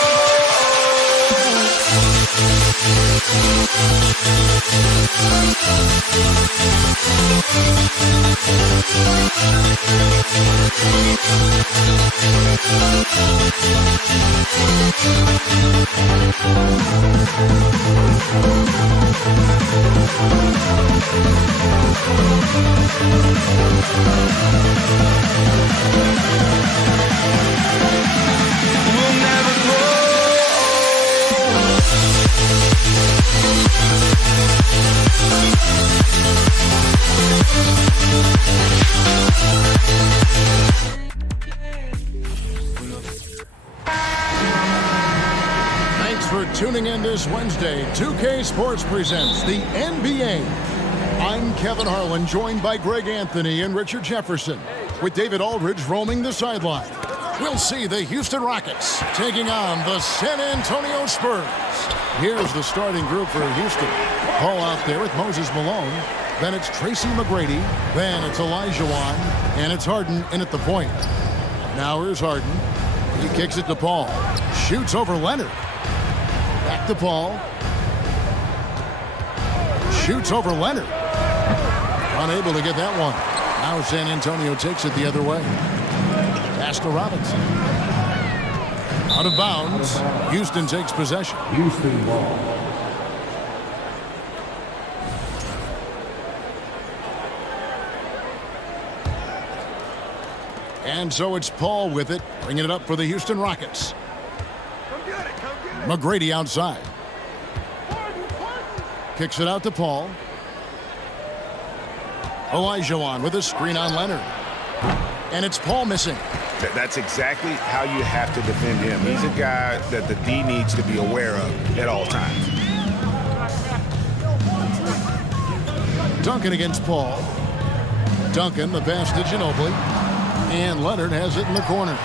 We'll never grow. Thanks for tuning in this Wednesday. 2K Sports presents the NBA. I'm Kevin Harlan, joined by Greg Anthony and Richard Jefferson, with David Aldridge roaming the sideline. We'll see the Houston Rockets taking on the San Antonio Spurs. Here's the starting group for Houston. Paul out there with Moses Malone. Then it's Tracy McGrady. Then it's Elijah Wan. And it's Harden in at the point. Now here's Harden. He kicks it to Paul. Shoots over Leonard. Back to Paul. Shoots over Leonard. Unable to get that one. Now San Antonio takes it the other way. Pass to Robinson. Out of bounds. Houston takes possession. Houston ball. And so it's Paul with it, bringing it up for the Houston Rockets. McGrady outside. Kicks it out to Paul. Elijah Wan with a screen on Leonard. And it's Paul missing. That's exactly how you have to defend him. He's a guy that the D needs to be aware of at all times. Duncan against Paul. Duncan, the pass to Ginobili. And Leonard has it in the corner.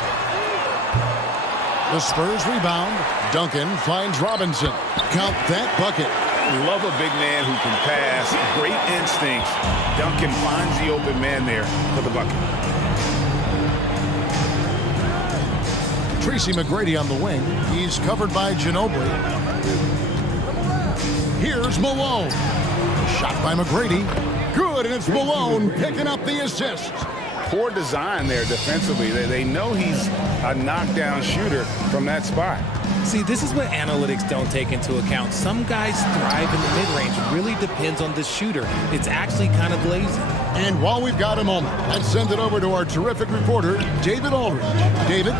The Spurs rebound. Duncan finds Robinson. Count that bucket. Love a big man who can pass. Great instincts. Duncan finds the open man there for the bucket. Tracy McGrady on the wing. He's covered by Ginobili. Here's Malone. Shot by McGrady. Good, and it's Malone picking up the assist. Poor design there defensively. They know he's a knockdown shooter from that spot. See, this is what analytics don't take into account. Some guys thrive in the mid-range. It really depends on the shooter. It's actually kind of lazy. And while we've got a moment, let's send it over to our terrific reporter, David Aldridge. David?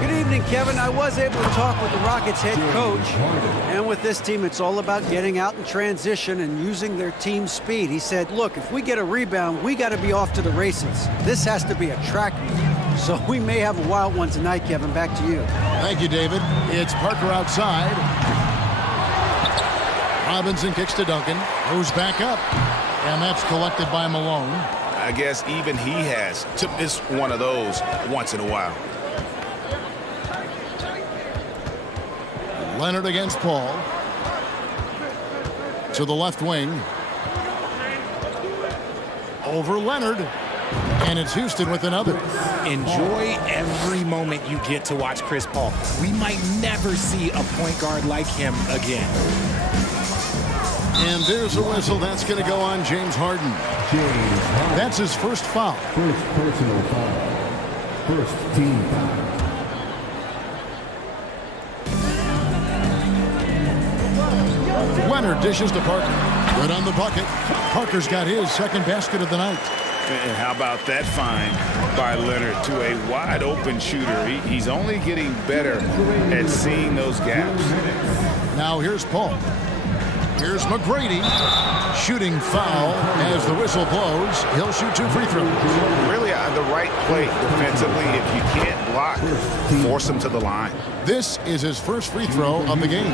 Good evening, Kevin. I was able to talk with the Rockets head coach. And with this team, it's all about getting out in transition and using their team speed. He said, look, if we get a rebound, we got to be off to the races. This has to be a track meet. So we may have a wild one tonight, Kevin. Back to you. Thank you, David. It's Parker outside. Robinson kicks to Duncan. Goes back up. And that's collected by Malone. I guess even he has took this one of those once in a while. Leonard against Paul. To the left wing. Over Leonard. And it's Houston with another. Enjoy every moment you get to watch Chris Paul. We might never see a point guard like him again. And there's a whistle. That's going to go on James Harden. That's his first foul. First personal foul. First team foul. Leonard dishes to Parker. Good on the bucket. Parker's got his second basket of the night. And how about that find by Leonard to a wide open shooter? He's only getting better at seeing those gaps. Now here's Paul. Here's McGrady. Shooting foul as the whistle blows. He'll shoot 2 free throws. Really the right play defensively. If you can't block, force him to the line. This is his first free throw of the game.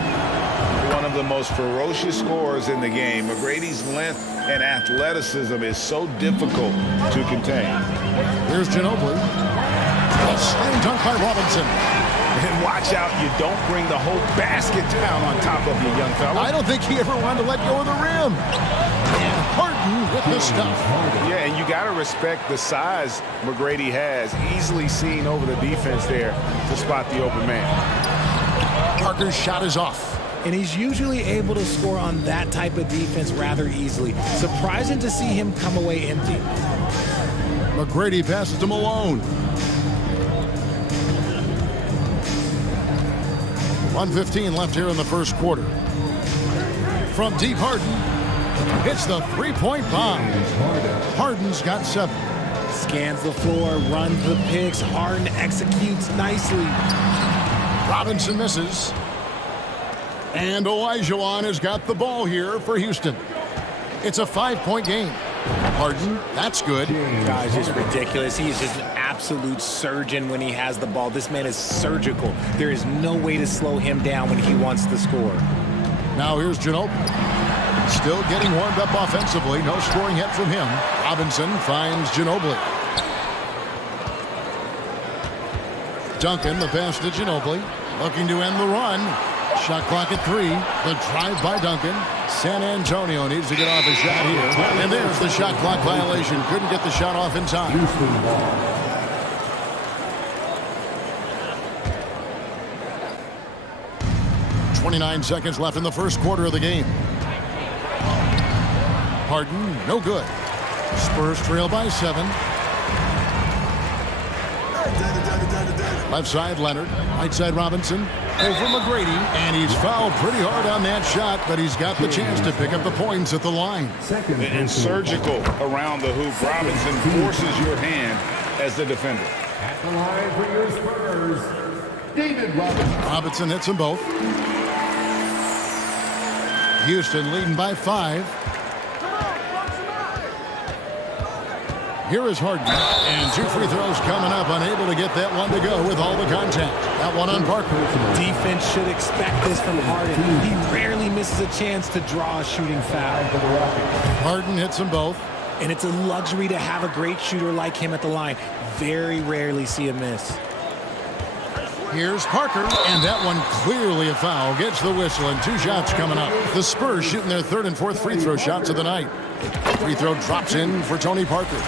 One of the most ferocious scorers in the game. McGrady's length and athleticism is so difficult to contain. Here's Ginobili. A slam dunk by Robinson. And watch out, you don't bring the whole basket down on top of you, young fella. I don't think he ever wanted to let go of the rim. And Harden with the stuff. Yeah, and you got to respect the size McGrady has. Easily seen over the defense there to spot the open man. Parker's shot is off. And he's usually able to score on that type of defense rather easily. Surprising to see him come away empty. McGrady passes to Malone. 1:15 left here in the first quarter. From deep, Harden hits the three-point bomb. Harden's got 7. Scans the floor, runs the picks. Harden executes nicely. Robinson misses. And Olajuwon has got the ball here for Houston. It's a 5-point game. Harden, that's good. Guys, just ridiculous. He's just an absolute surgeon when he has the ball. This man is surgical. There is no way to slow him down when he wants to score. Now here's Ginobili. Still getting warmed up offensively. No scoring yet from him. Robinson finds Ginobili. Duncan, the pass to Ginobili. Looking to end the run. Shot clock at 3. The drive by Duncan. San Antonio needs to get off a shot here. And there's the shot clock violation. Couldn't get the shot off in time. 29 seconds left in the first quarter of the game. Harden, no good. Spurs trail by 7. Left side, Leonard. Right side, Robinson. Over McGrady. And he's fouled pretty hard on that shot, but he's got the chance to pick up the points at the line. And surgical around the hoop. Robinson forces your hand as the defender. At the line for your Spurs, David Robinson. Robinson hits them both. Houston leading by 5. Here is Harden, and 2 free throws coming up, unable to get that one to go with all the contact. That one on Parker. Defense should expect this from Harden. He rarely misses a chance to draw a shooting foul. Harden hits them both. And it's a luxury to have a great shooter like him at the line. Very rarely see a miss. Here's Parker, and that one clearly a foul. Gets the whistle, and 2 shots coming up. The Spurs shooting their 3rd and 4th free throw shots of the night. Free throw drops in for Tony Parker.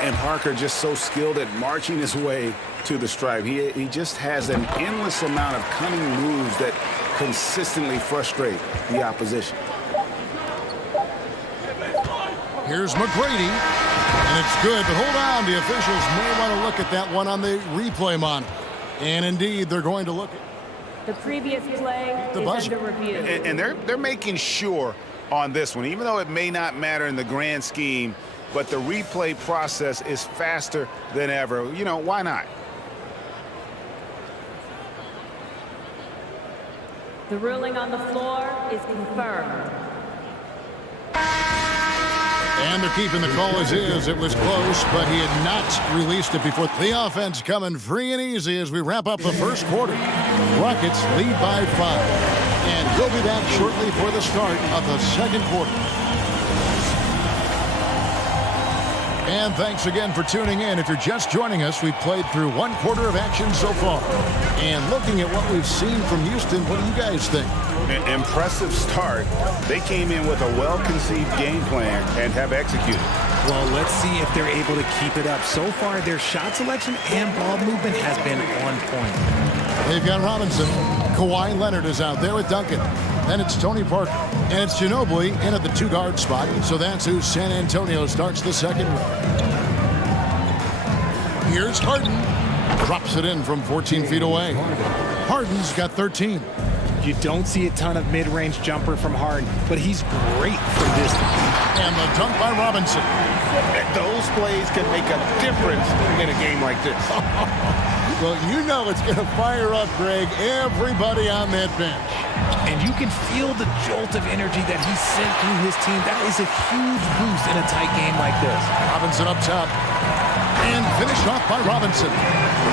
And Parker just so skilled at marching his way to the stripe. He just has an endless amount of cunning moves that consistently frustrate the opposition. Here's McGrady, and it's good, but hold on. The officials may want to look at that one on the replay monitor. And indeed, they're going to look at the previous play is under review. And they're making sure on this one, even though it may not matter in the grand scheme, but the replay process is faster than ever. You know, why not? The ruling on the floor is confirmed. And they're keeping the call as is. It was close, but he had not released it before. The offense coming free and easy as we wrap up the first quarter. Rockets lead by 5. And we'll be back shortly for the start of the second quarter. And thanks again for tuning in. If you're just joining us, we've played through 1 quarter of action so far. And looking at what we've seen from Houston, what do you guys think? An impressive start. They came in with a well-conceived game plan and have executed. Well, let's see if they're able to keep it up. So far, their shot selection and ball movement has been on point. They've got Robinson. Kawhi Leonard is out there with Duncan. Then it's Tony Parker. And it's Ginobili in at the 2-guard spot. So that's who San Antonio starts the second with. Here's Harden. Drops it in from 14 feet away. Harden's got 13. You don't see a ton of mid-range jumper from Harden, but he's great from distance. And the dunk by Robinson. Those plays can make a difference in a game like this. Well, you know it's going to fire up, Greg, everybody on that bench. And you can feel the jolt of energy that he sent through his team. That is a huge boost in a tight game like this. Robinson up top. And finished off by Robinson.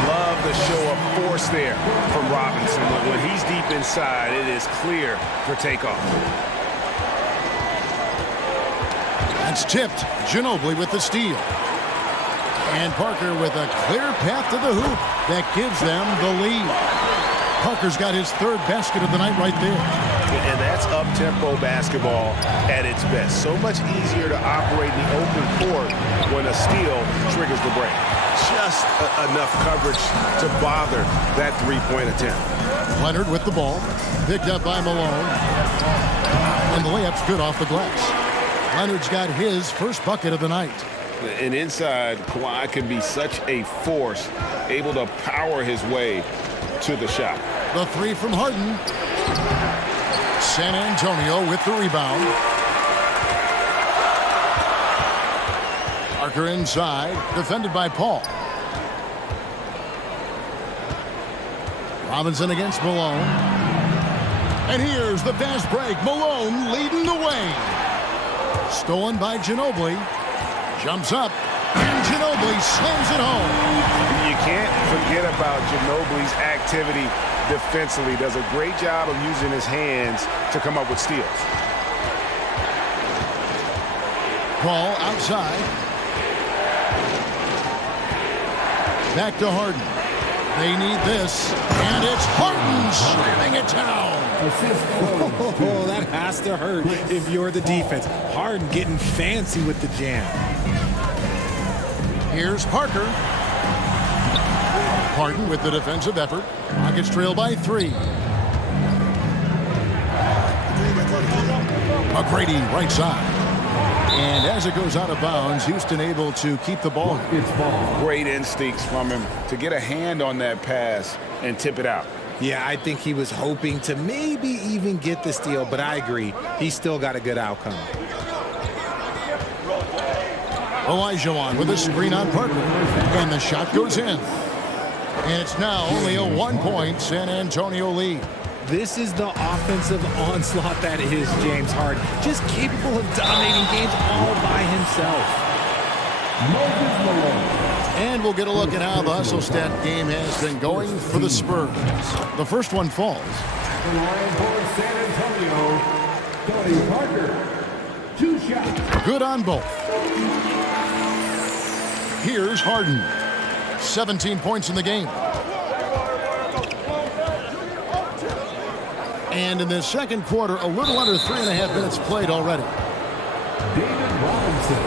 Love the show of force there from Robinson. When he's deep inside, it is clear for takeoff. That's tipped. Ginobili with the steal. And Parker with a clear path to the hoop that gives them the lead. Parker's got his third basket of the night right there. And that's up-tempo basketball at its best. So much easier to operate in the open court when a steal triggers the break. Just enough coverage to bother that three-point attempt. Leonard with the ball. Picked up by Malone. And the layup's good off the glass. Leonard's got his first bucket of the night. And inside, Kawhi can be such a force, able to power his way to the shot. The three from Harden. San Antonio with the rebound. Parker inside, defended by Paul. Robinson against Malone. And here's the fast break. Malone leading the way. Stolen by Ginobili. Jumps up, and Ginobili slams it home. You can't forget about Ginobili's activity defensively. Does a great job of using his hands to come up with steals. Ball outside. Back to Harden. They need this, and it's Harden slamming it down. Oh, that has to hurt if you're the defense. Harden getting fancy with the jam. Here's Parker. Harden with the defensive effort. Rockets trail by 3. McGrady right side. And as it goes out of bounds, Houston able to keep the ball. Great instincts from him to get a hand on that pass and tip it out. Yeah, I think he was hoping to maybe even get the steal, but I agree. He still got a good outcome. Olajuwon with a screen on Parker. And the shot goes in. And it's now only a 1-point San Antonio lead. This is the offensive onslaught that is James Harden. Just capable of dominating games all by himself. And we'll get a look at how the hustle stat game has been going for the Spurs. The first one falls. San Antonio, Tony Parker. 2 shots. Good on both. Here's Harden. 17 points in the game. And in the second quarter, a little under 3.5 minutes played already. David Robinson.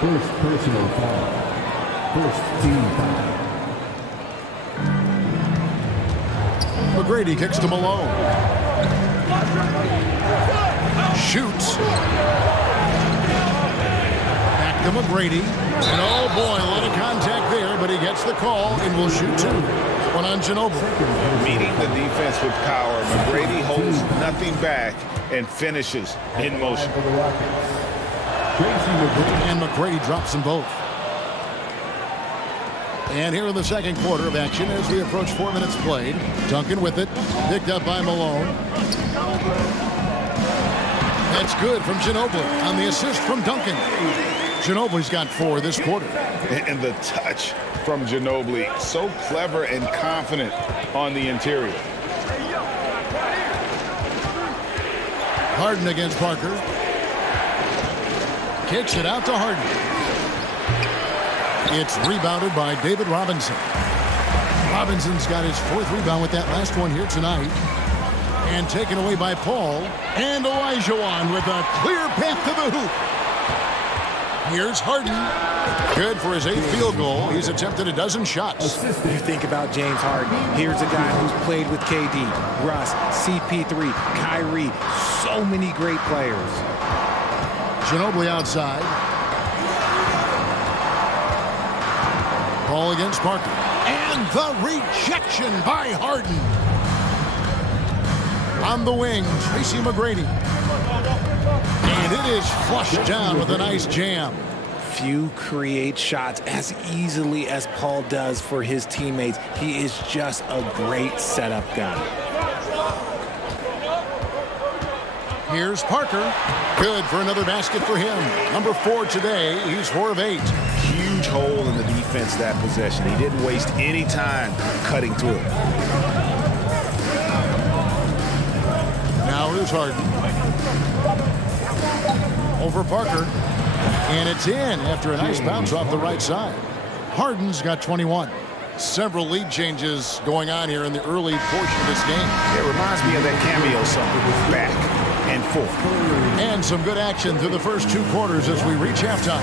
First personal foul. First team foul. McGrady kicks to Malone. Shoots. Back to McGrady. And oh boy, a lot of contact there, but he gets the call and will shoot 2. One on Ginobili. Meeting the defense with power, McGrady holds nothing back and finishes in motion. And McGrady drops them both. And here in the second quarter of action as we approach 4 minutes played. Duncan with it. Picked up by Malone. That's good from Ginobili on the assist from Duncan. Ginobili's got 4 this quarter. And the touch from Ginobili, so clever and confident on the interior. Harden against Parker. Kicks it out to Harden. It's rebounded by David Robinson. Robinson's got his 4th rebound with that last one here tonight. And taken away by Paul. And Olajuwon with a clear path to the hoop. Here's Harden. Good for his 8th field goal. He's attempted a dozen shots. You think about James Harden. Here's a guy who's played with KD, Russ, CP3, Kyrie. So many great players. Ginobili outside. Ball against Parker. And the rejection by Harden. On the wing, Tracy McGrady. And it is flushed down with a nice jam. Few create shots as easily as Paul does for his teammates. He is just a great setup guy. Here's Parker. Good for another basket for him. Number 4 today. He's 4 of 8. Huge hole in the defense that possession. He didn't waste any time cutting through it. Now here's Harden. Over Parker. And it's in after a nice bounce off the right side. Harden's got 21. Several lead changes going on here in the early portion of this game. It reminds me of that cameo song, Back and Forth. And some good action through the first 2 quarters as we reach halftime.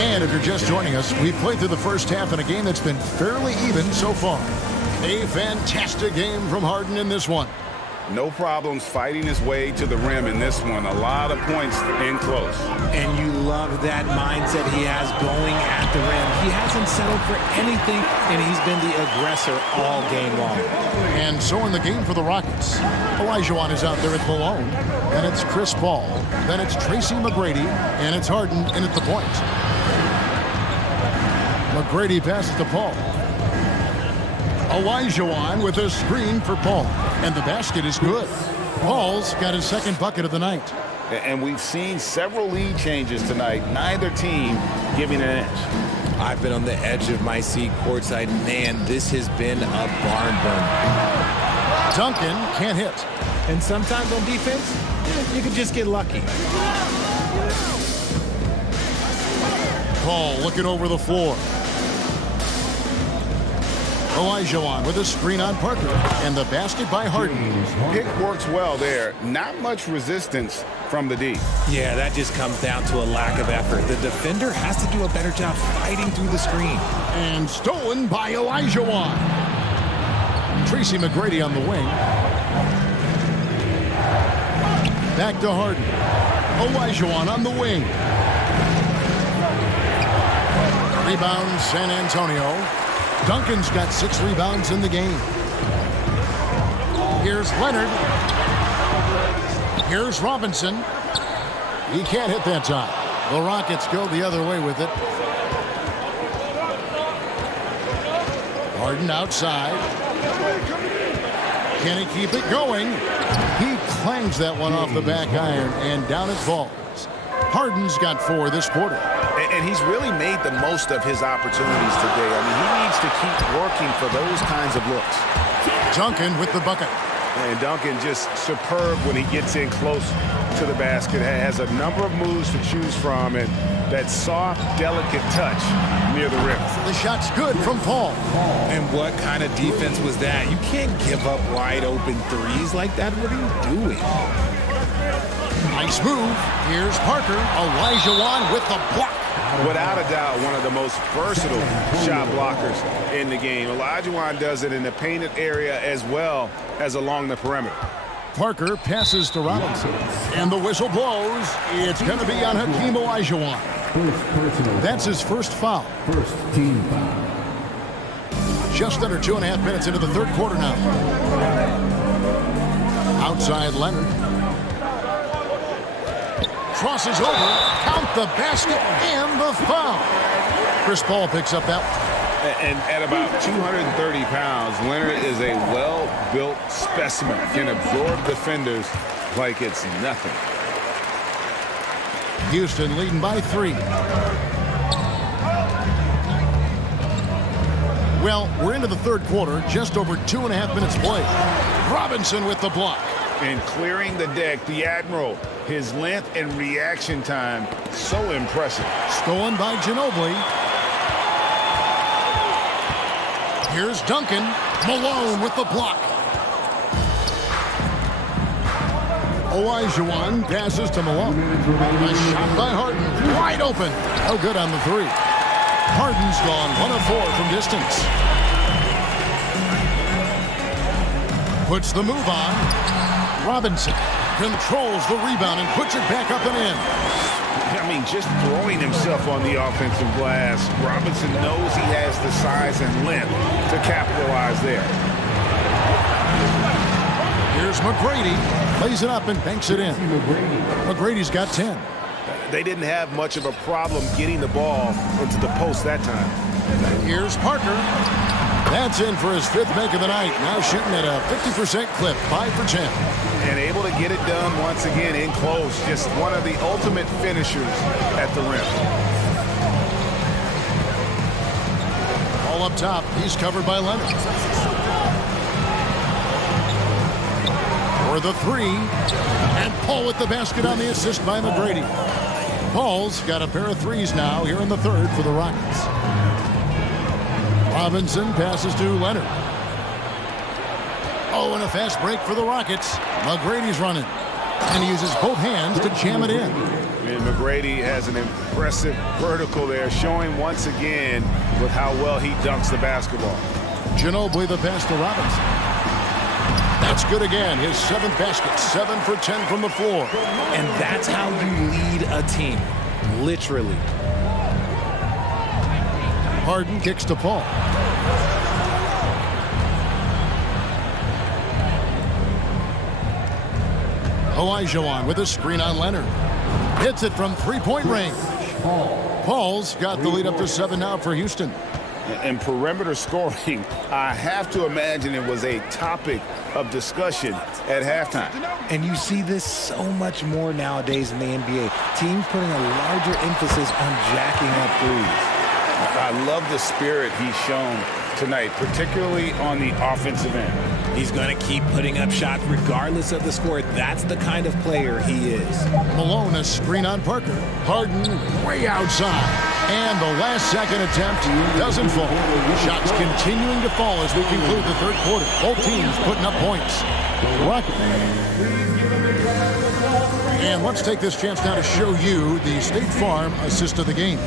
And if you're just joining us, we've played through the first half in a game that's been fairly even so far. A fantastic game from Harden in this one. No problems fighting his way to the rim in this one. A lot of points in close. And you love that mindset he has going at the rim. He hasn't settled for anything, and he's been the aggressor all game long. And so in the game for the Rockets, Olajuwon is out there at Malone. Then it's Chris Paul. Then it's Tracy McGrady. And it's Harden in at the point. McGrady passes to Paul. Olajuwon with a screen for Paul. And the basket is good. Paul's got his second bucket of the night. And we've seen several lead changes tonight. Neither team giving an edge. I've been on the edge of my seat courtside. Man, this has been a barn burner. Duncan can't hit. And sometimes on defense, you can just get lucky. Paul looking over the floor. Olajuwon with a screen on Parker. And the basket by Harden. Pick works well there. Not much resistance from the D. Yeah, that just comes down to a lack of effort. The defender has to do a better job fighting through the screen. And stolen by Olajuwon. Tracy McGrady on the wing. Back to Harden. Olajuwon on the wing. Rebound San Antonio. Duncan's got 6 rebounds in the game. Here's Leonard. Here's Robinson. He can't hit that time. The Rockets go the other way with it. Harden outside. Can he keep it going? He clangs that one off the back iron, and down it falls. Harden's got 4 this quarter. And he's really made the most of his opportunities today. I mean, he needs to keep working for those kinds of looks. Duncan with the bucket. And Duncan just superb when he gets in close to the basket. Has a number of moves to choose from, and that soft, delicate touch near the rim. The shot's good from Paul. And what kind of defense was that? You can't give up wide open threes like that. What are you doing? Nice move. Here's Parker. Olajuwon with the block. Without a doubt, one of the most versatile shot blockers in the game. Olajuwon does it in the painted area as well as along the perimeter. Parker passes to Robinson. And the whistle blows. It's going to be on Hakeem Olajuwon. That's his first foul. First team foul. Just under 2.5 minutes into the third quarter now. Outside Leonard. Crosses over, count the basket, and the foul. Chris Paul picks up that one. And at about 230 pounds, Leonard is a well-built specimen. Can absorb defenders like it's nothing. Houston leading by 3. Well, we're into the third quarter, just over 2.5 minutes played. Robinson with the block. And clearing the deck, the Admiral, his length and reaction time, so impressive. Stolen by Ginobili. Here's Duncan. Malone with the block. Olajuwon passes to Malone. A shot by Harden. Wide open. No good on the 3. Harden's gone 1 of 4 from distance. Puts the move on. Robinson controls the rebound and puts it back up and in. I mean, just throwing himself on the offensive glass. Robinson knows he has the size and length to capitalize there. Here's McGrady. Plays it up and banks it in. McGrady's got 10. They didn't have much of a problem getting the ball into the post that time. Here's Parker. That's in for his 5th make of the night. Now shooting at a 50% clip, 5 for 10. And able to get it done once again in close. Just one of the ultimate finishers at the rim. All up top. He's covered by Leonard. For the 3. And Paul with the basket on the assist by McGrady. Paul's got a pair of 3s now here in the 3rd for the Rockets. Robinson passes to Leonard. Oh, and a fast break for the Rockets. McGrady's running. And he uses both hands to jam it in. And McGrady has an impressive vertical there, showing once again with how well he dunks the basketball. Ginobili the pass to Robinson. That's good again. His 7th basket. 7 for 10 from the floor. And that's how you lead a team. Literally. Harden kicks to Paul. Olajuwon with a screen on Leonard. Hits it from 3-point range. Paul's got the lead up to 7 now for Houston. And perimeter scoring, I have to imagine it was a topic of discussion at halftime. And you see this so much more nowadays in the NBA. Teams putting a larger emphasis on jacking up threes. I love the spirit he's shown tonight, particularly on the offensive end. He's going to keep putting up shots regardless of the score. That's the kind of player he is. Malone, a screen on Parker. Harden way outside. And the last second attempt doesn't fall. Shots continuing to fall as we conclude the 3rd quarter. Both teams putting up points. And let's take this chance now to show you the State Farm assist of the game.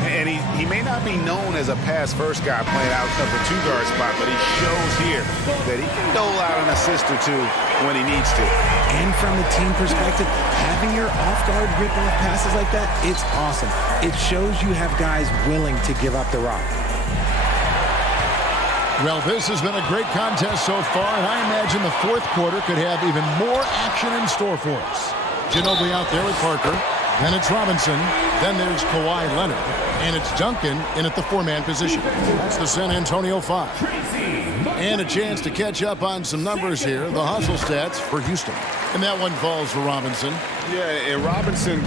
And he may not be known as a pass-first guy playing out of the 2-guard spot, but he shows here that he can dole out an assist or 2 when he needs to. And from the team perspective, having your off-guard rip-off passes like that, it's awesome. It shows you have guys willing to give up the rock. Well, this has been a great contest so far, and I imagine the 4th quarter could have even more action in store for us. Ginobili out there with Parker. Then it's Robinson. Then there's Kawhi Leonard. And it's Duncan in at the 4-man position. That's the San Antonio 5. And a chance to catch up on some numbers here. The hustle stats for Houston. And that one falls for Robinson. Yeah, and Robinson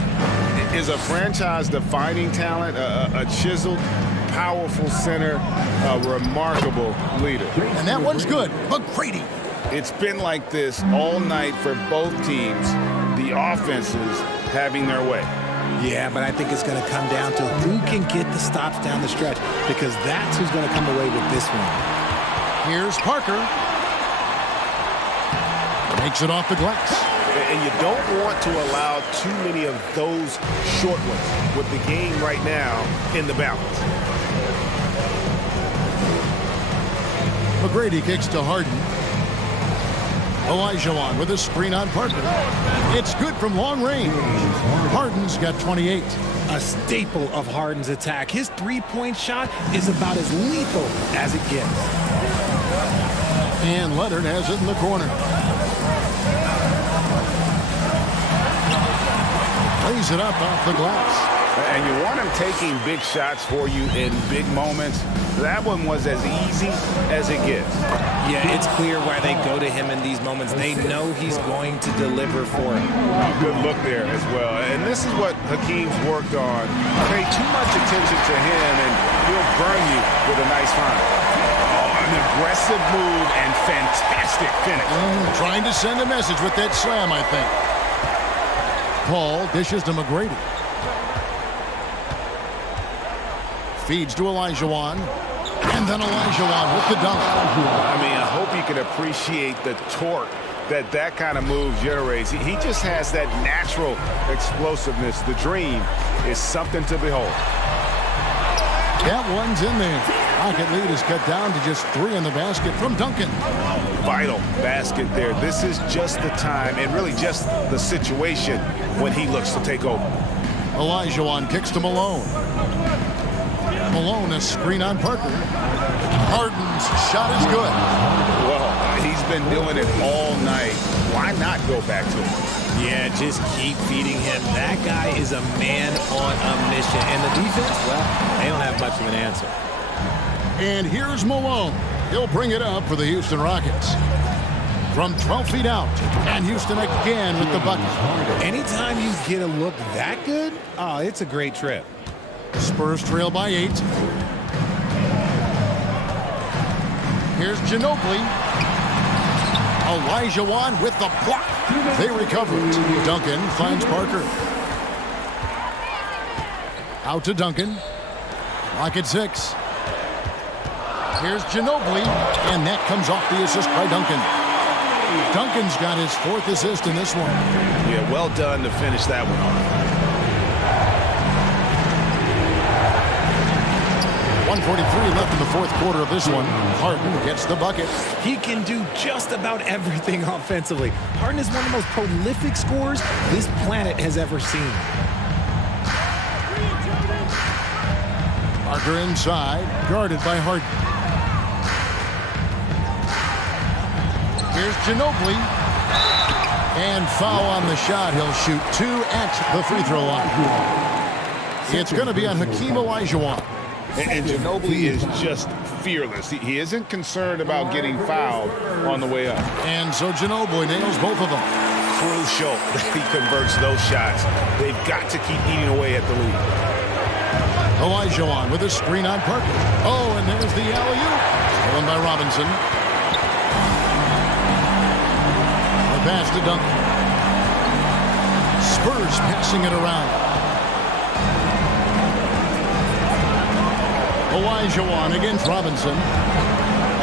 is a franchise-defining talent, a chiseled, powerful center, a remarkable leader. And that one's good. McGrady. It's been like this all night for both teams. The offenses having their way. Yeah, but I think it's going to come down to who can get the stops down the stretch, because that's who's going to come away with this one. Here's Parker. Makes it off the glass. And you don't want to allow too many of those short ones with the game right now in the balance. McGrady kicks to Harden. Olajuwon with a screen on Parker. It's good from long range. Harden's got 28. A staple of Harden's attack. His 3-point shot is about as lethal as it gets. And Leonard has it in the corner. Lays it up off the glass. And you want him taking big shots for you in big moments. That one was as easy as it gets. Yeah, it's clear why they go to him in these moments. They know he's going to deliver for him. Good look there as well. And this is what Hakeem's worked on. Pay too much attention to him and he'll burn you with a nice find. Oh, an aggressive move and fantastic finish. Trying to send a message with that slam, I think. Paul dishes to McGrady. Feeds to Olajuwon. And then Olajuwon with the dunk. I mean, I hope you can appreciate the torque that kind of move generates. He just has that natural explosiveness. The dream is something to behold. That one's in there. Rocket lead is cut down to just 3 in the basket from Duncan. vital basket there. This is just the time and really just the situation when he looks to take over. Olajuwon kicks to Malone. Malone, a screen on Parker. Harden's shot is good. Well, he's been doing it all night. Why not go back to him? Yeah, just keep feeding him. That guy is a man on a mission. And the defense, well, they don't have much of an answer. And here's Malone. He'll bring it up for the Houston Rockets. From 12 feet out. And Houston again with the bucket. Anytime you get a look that good, oh, it's a great trip. Spurs trail by 8. Here's Ginobili. Olajuwon with the block. They recover it. Duncan finds Parker. Out to Duncan. Lock at 6. Here's Ginobili. And that comes off the assist by Duncan. Duncan's got his 4th assist in this one. Yeah, well done to finish that one off. 1:43 left in the 4th quarter of this one. Harden gets the bucket. He can do just about everything offensively. Harden is one of the most prolific scorers this planet has ever seen. Parker inside, guarded by Harden. Here's Ginobili. And foul on the shot. He'll shoot 2 at the free throw line. It's going to be on Hakeem Olajuwon. And Ginobili is just fearless. He isn't concerned about getting fouled on the way up. And so Ginobili nails both of them. Crucial that he converts those shots. They've got to keep eating away at the lead. Olajuwon with a screen on Parker. Oh, and there's the alley-oop. Stolen by Robinson. The pass to Duncan. Spurs passing it around. Olajuwon against Robinson.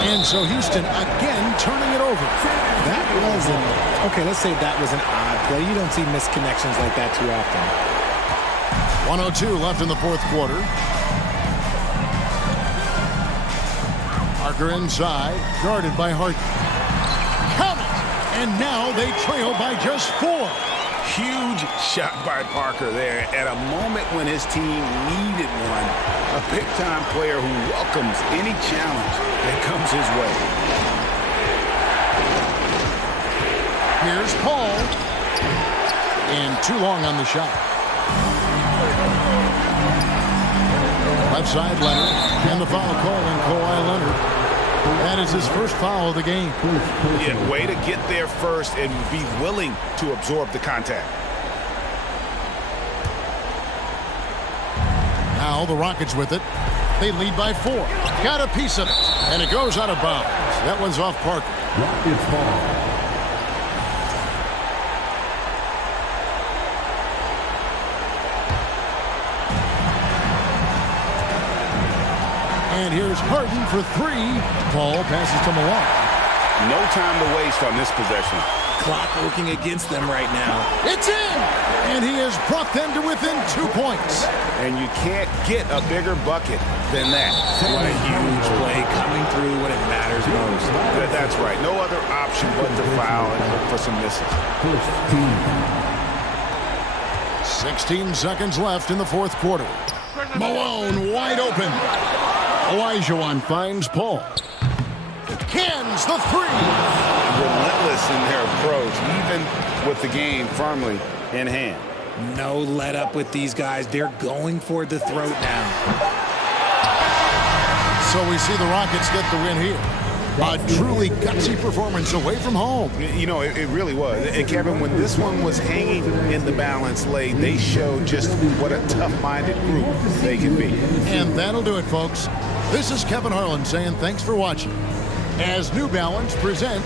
And so Houston again turning it over. That was okay, let's say that was an odd play. You don't see misconnections like that too often. 1:02 left in the 4th quarter. Parker inside, guarded by Harden. Count it! And now they trail by just 4. Huge shot by Parker there at a moment when his team needed one. A big-time player who welcomes any challenge that comes his way. Here's Paul. And too long on the shot. Left side, Leonard. And the foul call on Kawhi Leonard. That is his first foul of the game. Yeah, way to get there first and be willing to absorb the contact. Now the Rockets with it. They lead by 4. Got a piece of it. And it goes out of bounds. That one's off Parker. Rockets ball. And here's Harden for 3. Paul passes to Malone. No time to waste on this possession. Clock working against them right now. It's in! And he has brought them to within 2 points. And you can't get a bigger bucket than that. What a huge play coming through when it matters most. That's right. No other option but to foul and look for some misses. 16 seconds left in the 4th quarter. Malone wide open. Olajuwon finds Paul. Cans the 3. Relentless in their approach, even with the game firmly in hand. No let up with these guys. They're going for the throat now. So we see the Rockets get the win here. A truly gutsy performance away from home. You know, it really was. And Kevin, when this one was hanging in the balance late, they showed just what a tough-minded group they can be. And that'll do it, folks. This is Kevin Harlan saying thanks for watching. As New Balance present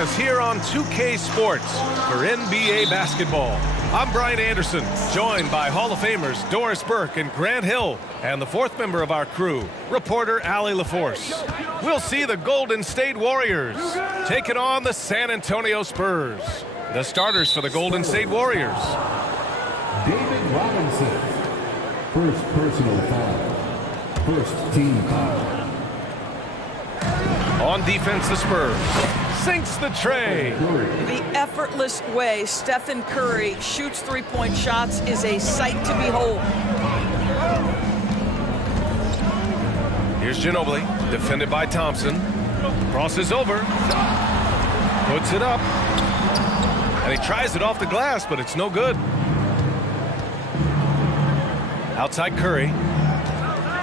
Us here on 2K Sports for NBA basketball. I'm Brian Anderson, joined by Hall of Famers Doris Burke and Grant Hill, and the fourth member of our crew, reporter Allie LaForce. We'll see the Golden State Warriors taking on the San Antonio Spurs. The starters for the Golden State Warriors. David Robinson, first personal foul, first team foul. On defense, the Spurs. Sinks the tray. The effortless way Stephen Curry shoots three-point shots is a sight to behold. Here's Ginobili, defended by Thompson. Crosses over. Puts it up. And he tries it off the glass, but it's no good. Outside Curry.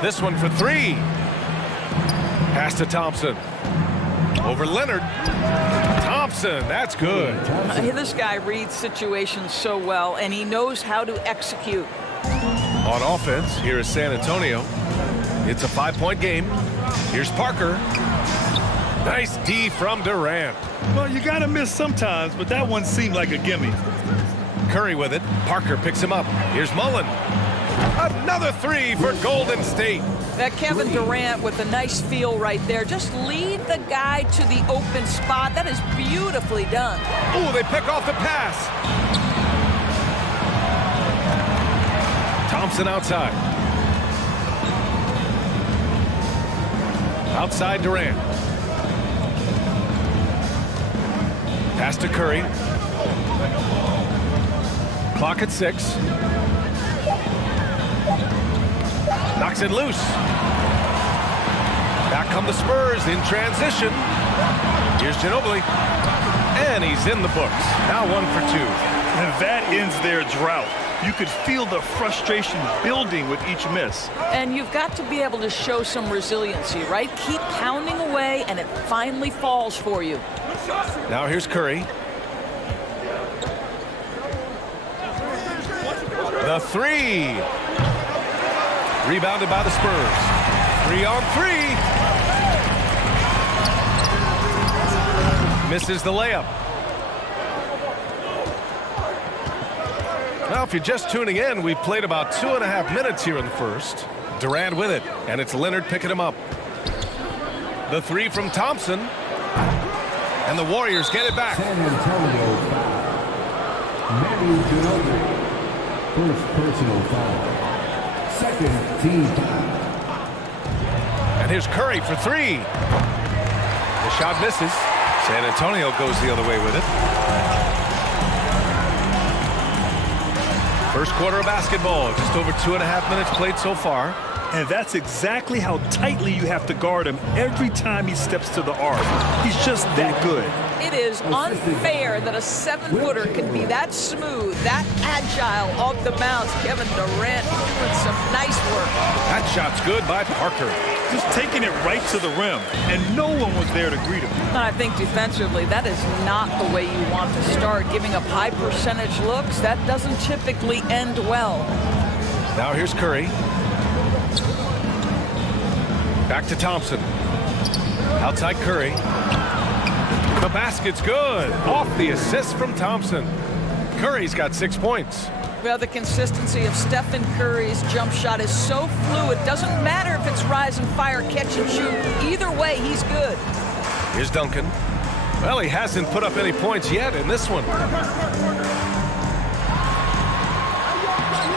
This one for three. Pass to Thompson. Over Leonard. Thompson, that's good. This guy reads situations so well, and he knows how to execute. On offense, here is San Antonio. It's a 5-point game. Here's Parker. Nice D from Durant. Well, you got to miss sometimes, but that one seemed like a gimme. Curry with it. Parker picks him up. Here's Mullen. Another three for Golden State. That Kevin Durant with a nice feel right there. Just lead the guy to the open spot. That is beautifully done. Ooh, they pick off the pass. Thompson outside. Outside Durant. Pass to Curry. Clock at 6. Knocks it loose. Back come the Spurs in transition. Here's Ginobili. And he's in the books. Now 1 for 2. And that ends their drought. You could feel the frustration building with each miss. And you've got to be able to show some resiliency, right? Keep pounding away, and it finally falls for you. Now here's Curry. The three. Rebounded by the Spurs. 3 on 3. Misses the layup. Now, if you're just tuning in, we've played about 2.5 minutes here in the first. Durant with it, and it's Leonard picking him up. The three from Thompson. And the Warriors get it back. San Antonio foul. Manu Ginobili, first personal foul. Second team foul. And here's Curry for three. The shot misses. San Antonio goes the other way with it. First quarter of basketball, just over 2.5 minutes played so far. And that's exactly how tightly you have to guard him every time he steps to the arc. He's just that good. It is unfair that a 7-footer can be that smooth, that agile off the bounce. Kevin Durant doing some nice work. That shot's good by Parker. Just taking it right to the rim, and no one was there to greet him. And I think defensively, that is not the way you want to start. Giving up high percentage looks, that doesn't typically end well. Now here's Curry. Back to Thompson. Outside Curry. The basket's good. Off the assist from Thompson. Curry's got 6 points. Well, the consistency of Stephen Curry's jump shot is so fluid. Doesn't matter if it's rise and fire, catch and shoot. Either way, he's good. Here's Duncan. Well, he hasn't put up any points yet in this one.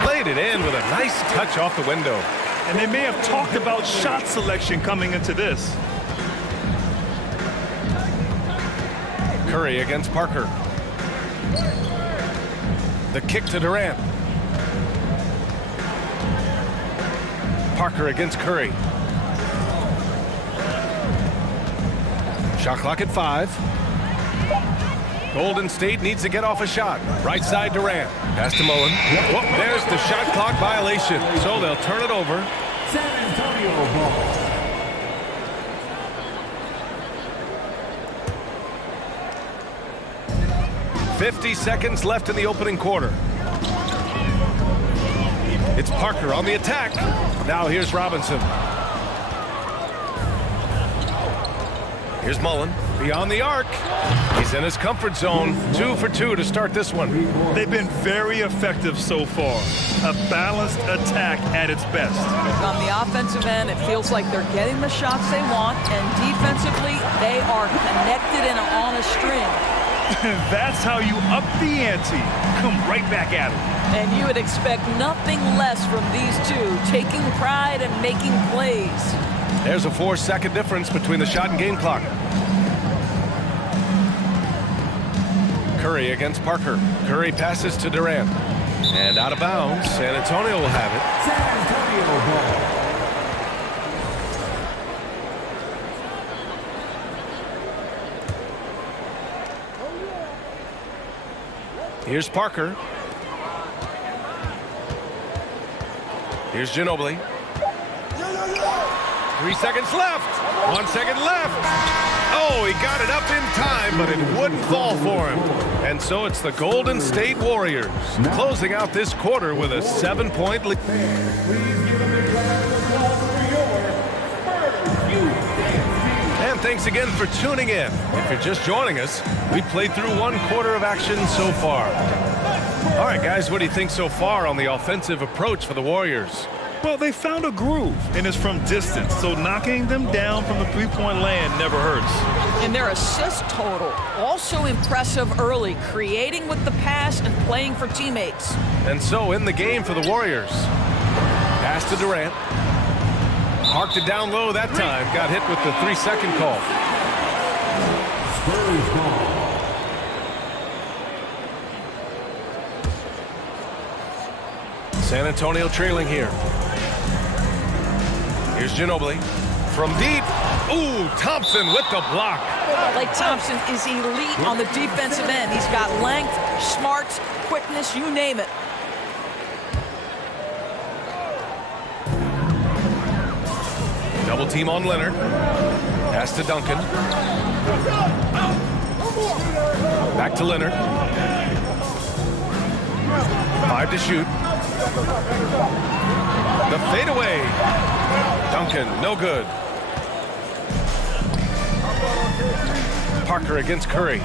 Laid it in with a nice touch off the window. And they may have talked about shot selection coming into this. Curry against Parker. The kick to Durant. Parker against Curry. Shot clock at 5. Golden State needs to get off a shot. Right side Durant. Pass to Mullen. Whoop, there's the shot clock violation. So they'll turn it over. San Antonio ball. 50 seconds left in the opening quarter. It's Parker on the attack. Now here's Robinson. Here's Mullen beyond the arc. He's in his comfort zone. 2 for 2 to start this one. They've been very effective so far. A balanced attack at its best. On the offensive end, it feels like they're getting the shots they want, and defensively, they are connected and on a string. That's how you up the ante. Come right back at it. And you would expect nothing less from these two, taking pride and making plays. There's a 4-second difference between the shot and game clock. Curry against Parker. Curry passes to Durant. And out of bounds, San Antonio will have it. San Antonio ball. Here's Parker. Here's Ginobili. 3 seconds left. 1 second left. Oh, he got it up in time, but it wouldn't fall for him. And so it's the Golden State Warriors closing out this quarter with a 7-point lead. And thanks again for tuning in. If you're just joining us, we played through 1 quarter of action so far. All right, guys, what do you think so far on the offensive approach for the Warriors? Well, they found a groove, and it's from distance, so knocking them down from the three-point land never hurts. And their assist total, also impressive early, creating with the pass and playing for teammates. And so in the game for the Warriors. Pass to Durant. Parked it down low that time. Got hit with the 3-second call. Spurs ball. San Antonio trailing here. Here's Ginobili from deep. Ooh, Thompson with the block. Klay Thompson is elite on the defensive end. He's got length, smarts, quickness, you name it. Double team on Leonard. Pass to Duncan. Back to Leonard. 5 to shoot. The fadeaway. Duncan, no good. Parker against Curry.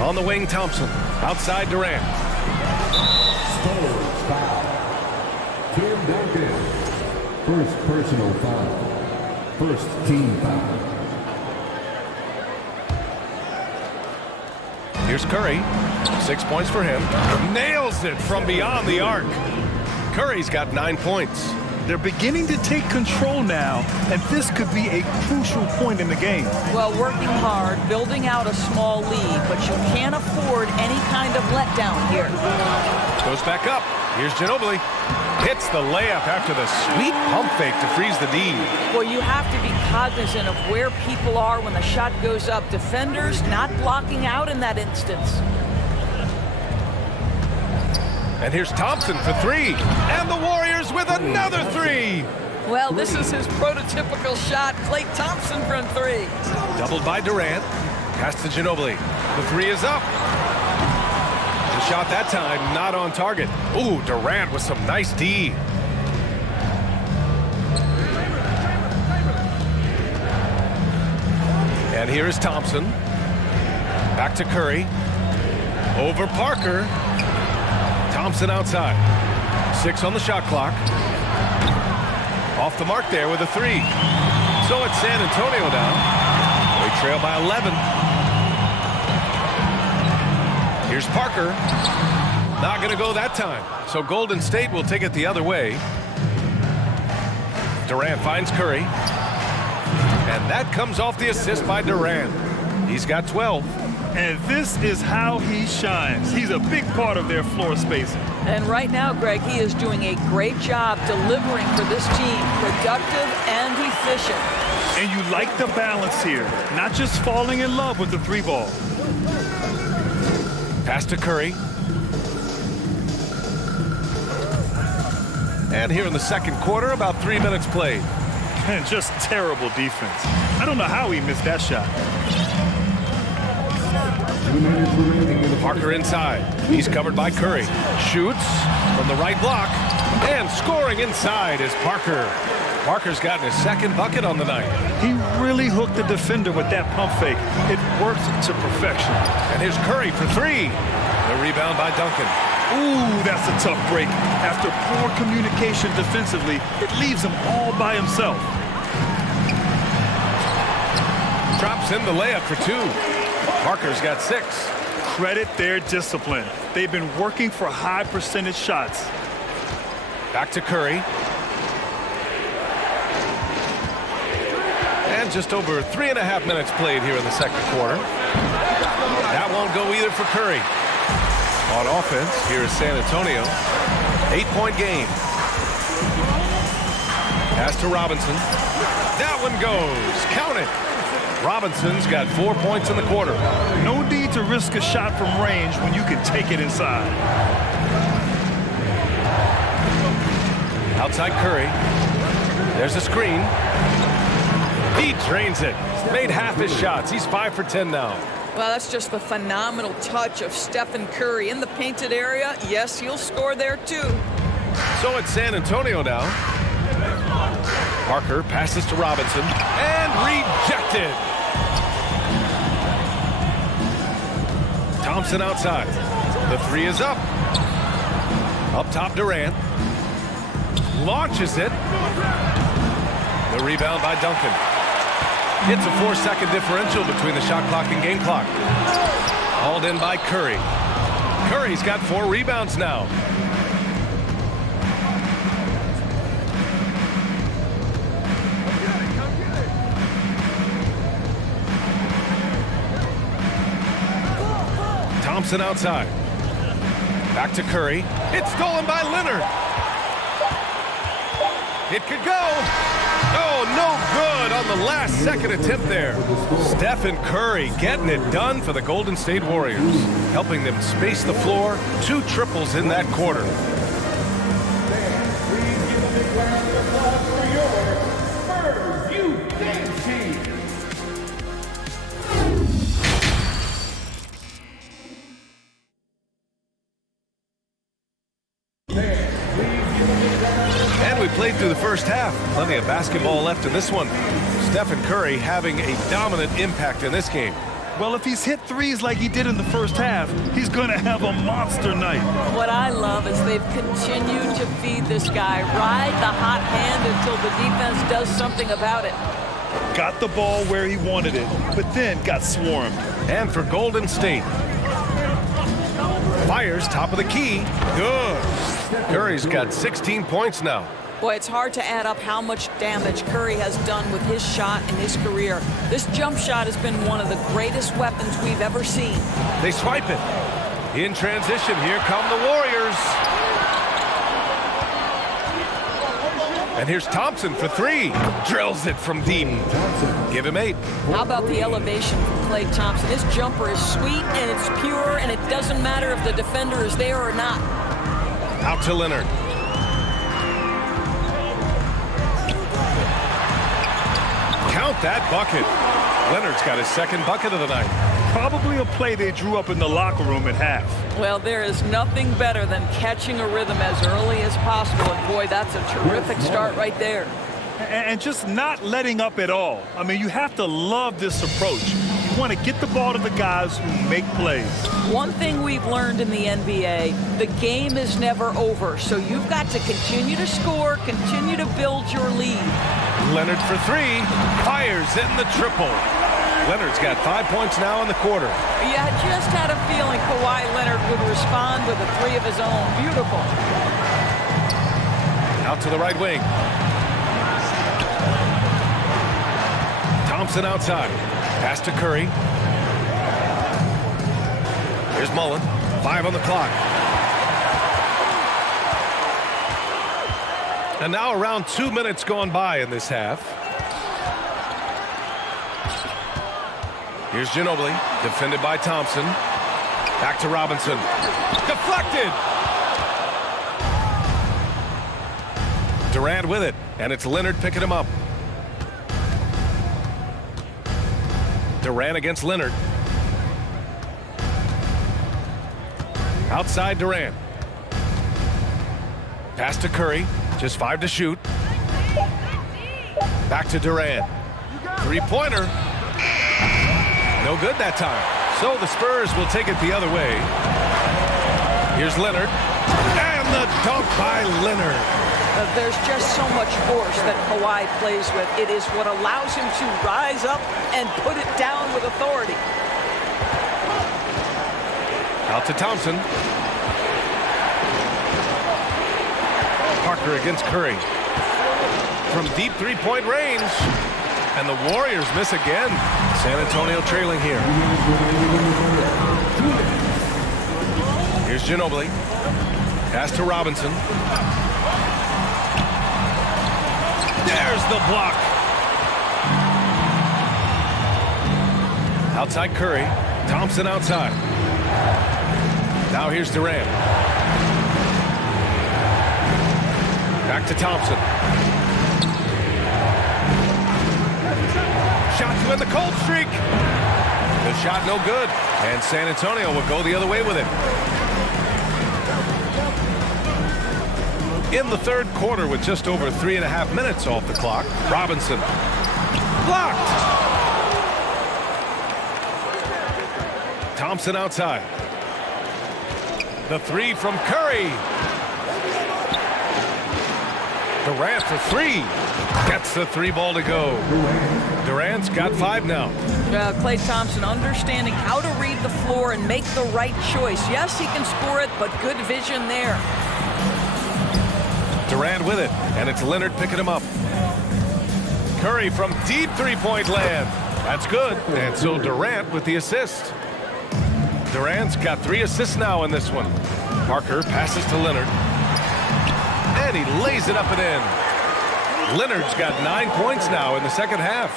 On the wing, Thompson. Outside Durant. Spurs foul. Tim Duncan. First personal foul. First team foul. Here's Curry. 6 points for him. Nails it from beyond the arc. Curry's got 9 points. They're beginning to take control now, and this could be a crucial point in the game. Well, working hard, building out a small lead, but you can't afford any kind of letdown here. Goes back up. Here's Ginobili. Hits the layup after the sweet pump fake to freeze the D. Well, you have to be cognizant of where people are when the shot goes up. Defenders not blocking out in that instance. And here's Thompson for 3. And the Warriors with another 3. Well, this is his prototypical shot. Klay Thompson from 3. Doubled by Durant. Pass to Ginobili. The 3 is up. The shot that time not on target. Ooh, Durant with some nice D. And here is Thompson. Back to Curry. Over Parker. Thompson outside. 6 on the shot clock. Off the mark there with a 3. So it's San Antonio now. They trail by 11. Here's Parker. Not going to go that time. So Golden State will take it the other way. Durant finds Curry. And that comes off the assist by Durant. He's got 12. And this is how he shines. He's a big part of their floor spacing. And right now, Greg, he is doing a great job delivering for this team, productive and efficient. And you like the balance here, not just falling in love with the 3-ball. Pass to Curry. And here in the second quarter, about 3 minutes played. And just terrible defense. I don't know how he missed that shot. Parker inside. He's covered by Curry. Shoots from the right block. And scoring inside is Parker. Parker's gotten his second bucket on the night. He really hooked the defender with that pump fake. It worked to perfection. And here's Curry for 3. The rebound by Duncan. Ooh, that's a tough break. After poor communication defensively, it leaves him all by himself. Drops in the layup for 2. Parker's got 6. Credit their discipline. They've been working for high percentage shots. Back to Curry. And just over 3.5 minutes played here in the second quarter. That won't go either for Curry. On offense, here is San Antonio. 8-point game. Pass to Robinson. That one goes. Count it. Robinson's got 4 points in the quarter. No need to risk a shot from range when you can take it inside. Outside Curry. There's a screen. He drains it. Made half his shots. He's 5 for 10 now. Well, that's just the phenomenal touch of Stephen Curry in the painted area. Yes, he'll score there too. So it's San Antonio now. Parker passes to Robinson and rejected. Thompson outside. The 3 is up. Up top Durant. Launches it. The rebound by Duncan. It's a 4-second differential between the shot clock and game clock. Hauled in by Curry. Curry's got 4 rebounds now. Thompson outside. Back to Curry. It's stolen by Leonard. It could go. Oh, no good on the last second attempt there. Stephen Curry getting it done for the Golden State Warriors, helping them space the floor. 2 triples in that quarter. And we played through the first half. Plenty of basketball left in this one. Stephen Curry having a dominant impact in this game. Well, if he's hit 3s like he did in the first half, he's going to have a monster night. What I love is they've continued to feed this guy, ride the hot hand until the defense does something about it. Got the ball where he wanted it, but then got swarmed. And for Golden State, fires top of the key. Good. Curry's got 16 points now. Boy, it's hard to add up how much damage Curry has done with his shot in his career. This jump shot has been one of the greatest weapons we've ever seen. They swipe it. In transition, here come the Warriors. And here's Thompson for 3. Drills it from deep. Give him 8. How about the elevation from Klay Thompson? His jumper is sweet and it's pure, and it doesn't matter if the defender is there or not. Out to Leonard. Count that bucket. Leonard's got his second bucket of the night. Probably a play they drew up in the locker room at half. Well, there is nothing better than catching a rhythm as early as possible. And boy, that's a terrific start right there. And just not letting up at all. I mean, you have to love this approach. You want to get the ball to the guys who make plays. One thing we've learned in the NBA, the game is never over. So you've got to continue to score, continue to build your lead. Leonard for 3. Fires in the triple. Leonard's got 5 points now in the quarter. Yeah, I just had a feeling Kawhi Leonard would respond with a 3 of his own. Beautiful. Out to the right wing. Thompson outside. Pass to Curry. Here's Mullen. 5 on the clock. And now around 2 minutes gone by in this half. Here's Ginobili, defended by Thompson. Back to Robinson. Deflected! Durant with it, and it's Leonard picking him up. Durant against Leonard. Outside Durant. Pass to Curry. Just 5 to shoot. Back to Durant. Three-pointer. No good that time. So the Spurs will take it the other way. Here's Leonard. And the dunk by Leonard. There's just so much force that Kawhi plays with. It is what allows him to rise up and put it down with authority. Out to Thompson. Parker against Curry. From deep three-point range. And the Warriors miss again. San Antonio trailing here. Here's Ginobili. Pass to Robinson. There's the block. Outside Curry. Thompson outside. Now here's Durant. Back to Thompson. Shot to end the cold streak. The shot no good. And San Antonio will go the other way with it. In the third quarter with just over 3.5 minutes off the clock. Robinson. Blocked. Thompson outside. The three from Curry. Durant for 3. Gets the 3 ball to go. Durant's got 5 now. Klay Thompson understanding how to read the floor and make the right choice. Yes, he can score it, but good vision there. Durant with it, and it's Leonard picking him up. Curry from deep three-point land. That's good. And so Durant with the assist. Durant's got 3 assists now in this one. Parker passes to Leonard. And he lays it up and in. Leonard's got 9 points now in the second half.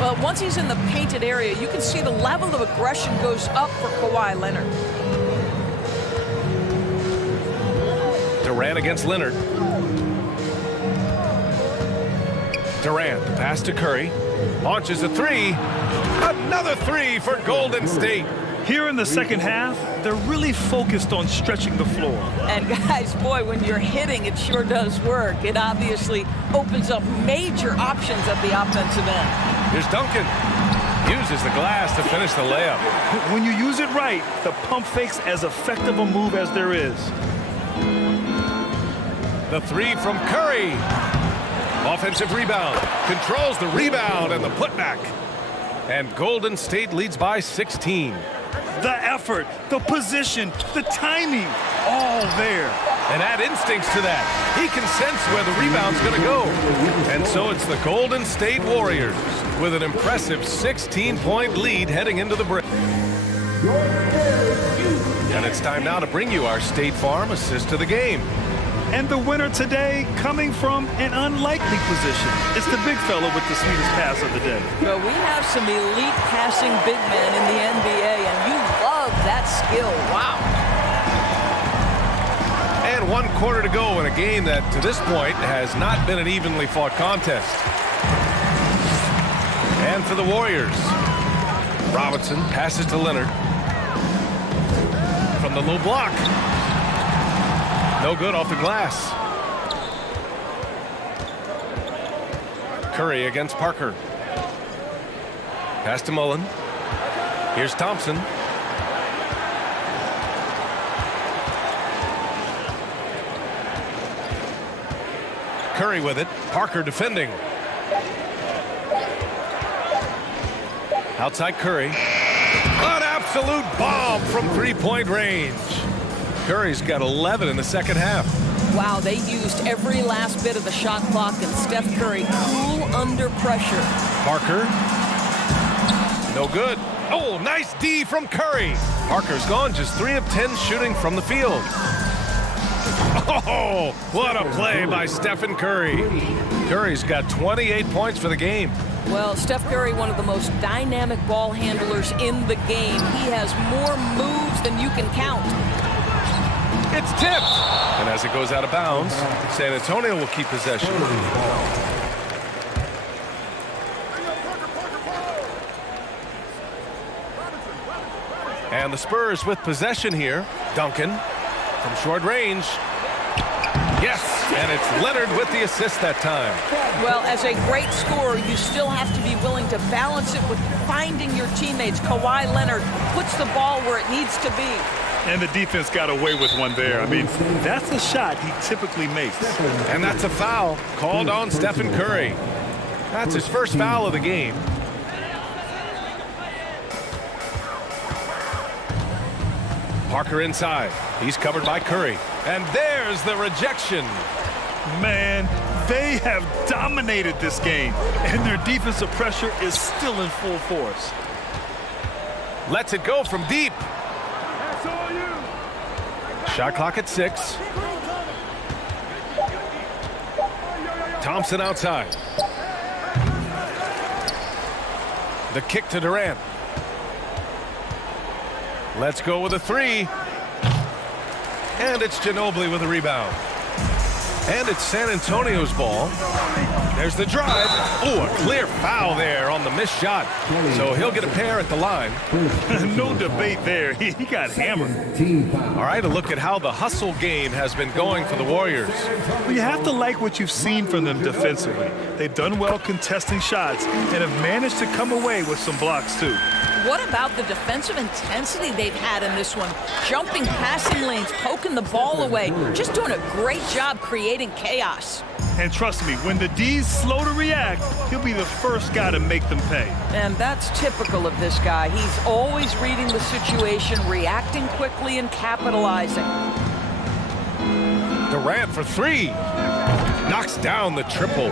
Well, once he's in the painted area, you can see the level of aggression goes up for Kawhi Leonard. Durant against Leonard. Durant, pass to Curry. Launches a 3. Another 3 for Golden State. Here in the second half, they're really focused on stretching the floor. And guys, boy, when you're hitting, it sure does work. It obviously opens up major options at the offensive end. Here's Duncan. Uses the glass to finish the layup. When you use it right, the pump fake's as effective a move as there is. The 3 from Curry. Offensive rebound. Controls the rebound and the putback. And Golden State leads by 16. The effort, the position, the timing, all there. And add instincts to that. He can sense where the rebound's going to go. And so it's the Golden State Warriors with an impressive 16-point lead heading into the break. And it's time now to bring you our State Farm assist of the game. And the winner today coming from an unlikely position. It's the big fella with the sweetest pass of the day. Well, we have some elite passing big men in the NBA, and you love that skill. Wow. And 1 quarter to go in a game that, to this point, has not been an evenly fought contest. And for the Warriors, Robinson passes to Leonard. From the low block. No good off the glass. Curry against Parker. Pass to Mullen. Here's Thompson. Curry with it. Parker defending. Outside Curry. An absolute bomb from three-point range. Curry's got 11 in the second half. Wow, they used every last bit of the shot clock, and Steph Curry cool under pressure. Parker. No good. Oh, nice D from Curry. Parker's gone just 3 of 10 shooting from the field. Oh, what a play by Stephen Curry. Curry's got 28 points for the game. Well, Steph Curry, one of the most dynamic ball handlers in the game. He has more moves than you can count. It's tipped. And as it goes out of bounds, San Antonio will keep possession. And the Spurs with possession here. Duncan from short range. Yes, and it's Leonard with the assist that time. Well, as a great scorer, you still have to be willing to balance it with finding your teammates. Kawhi Leonard puts the ball where it needs to be. And the defense got away with one there. I mean, that's a shot he typically makes. And that's a foul called on Stephen Curry. That's his first foul of the game. Parker inside. He's covered by Curry. And there's the rejection. Man, they have dominated this game, and their defensive pressure is still in full force. Lets it go from deep. Shot clock at 6. Thompson outside. The kick to Durant. Let's go with a 3. And it's Ginobili with a rebound. And it's San Antonio's ball. There's the drive. Oh, a clear foul there on the missed shot. So he'll get a pair at the line. No debate there. He got hammered. All right, a look at how the hustle game has been going for the Warriors. Well, you have to like what you've seen from them defensively. They've done well contesting shots and have managed to come away with some blocks, too. What about the defensive intensity they've had in this one? Jumping passing lanes, poking the ball away, just doing a great job creating chaos. And trust me, when the D's slow to react, he'll be the first guy to make them pay. And that's typical of this guy. He's always reading the situation, reacting quickly and capitalizing. Durant for 3. Knocks down the triple.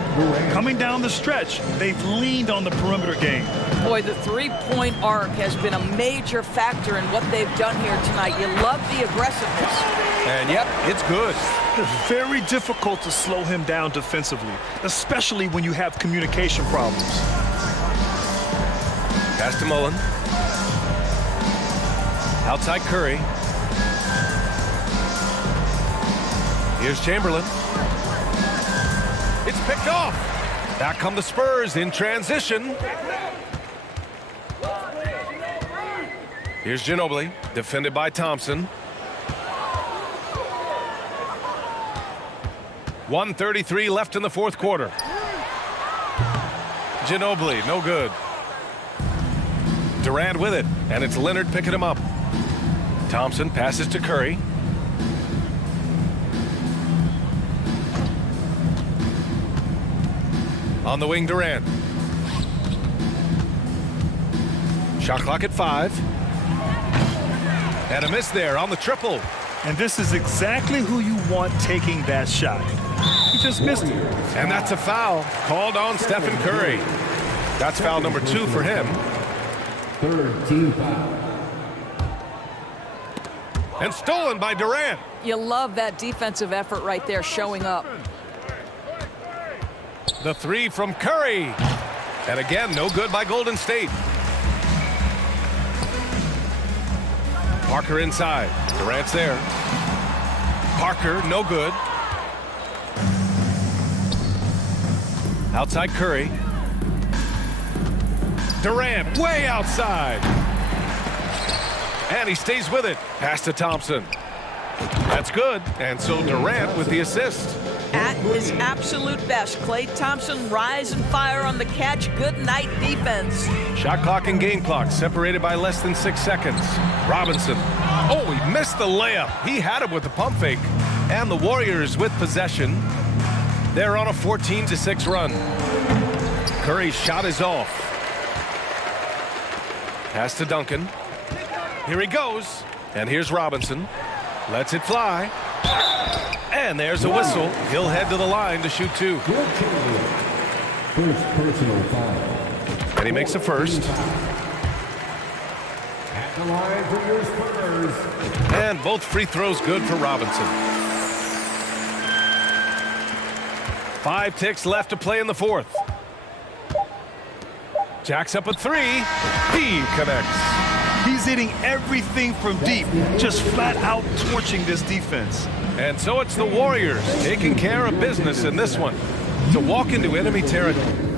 Coming down the stretch, they've leaned on the perimeter game. Boy, the three-point arc has been a major factor in what they've done here tonight. You love the aggressiveness. And yep, it's good. It's very difficult to slow him down defensively, especially when you have communication problems. Pass to Mullen. Outside Curry. Here's Chamberlain. It's picked off. Back come the Spurs in transition. Here's Ginobili, defended by Thompson. 1:33 left in the fourth quarter. Ginobili, no good. Durant with it, and it's Leonard picking him up. Thompson passes to Curry. On the wing, Durant. Shot clock at 5. And a miss there on the triple. And this is exactly who you want taking that shot. He just missed it. And that's a foul called on Stephen Curry. That's foul number 2 for him. Third team foul. And stolen by Durant. You love that defensive effort right there showing up. The 3 from Curry. And again, no good by Golden State. Parker inside. Durant's there. Parker, no good. Outside Curry. Durant, way outside. And he stays with it. Pass to Thompson. That's good. And so Durant with the assist. At his absolute best, Klay Thompson rise and fire on the catch. Good night defense. Shot clock and game clock separated by less than 6 seconds. Robinson. Oh, he missed the layup. He had it with the pump fake. And the Warriors with possession. They're on a 14-6 run. Curry's shot is off. Pass to Duncan. Here he goes. And here's Robinson. Lets it fly. And there's a whistle. He'll head to the line to shoot 2. First personal foul. And he makes the first. the line for your Spurs. And both free throws good for Robinson. 5 ticks left to play in the fourth. Jacks up a 3. He connects. He's hitting everything from deep, just flat out torching this defense. And so it's the Warriors taking care of business in this one to walk into enemy territory.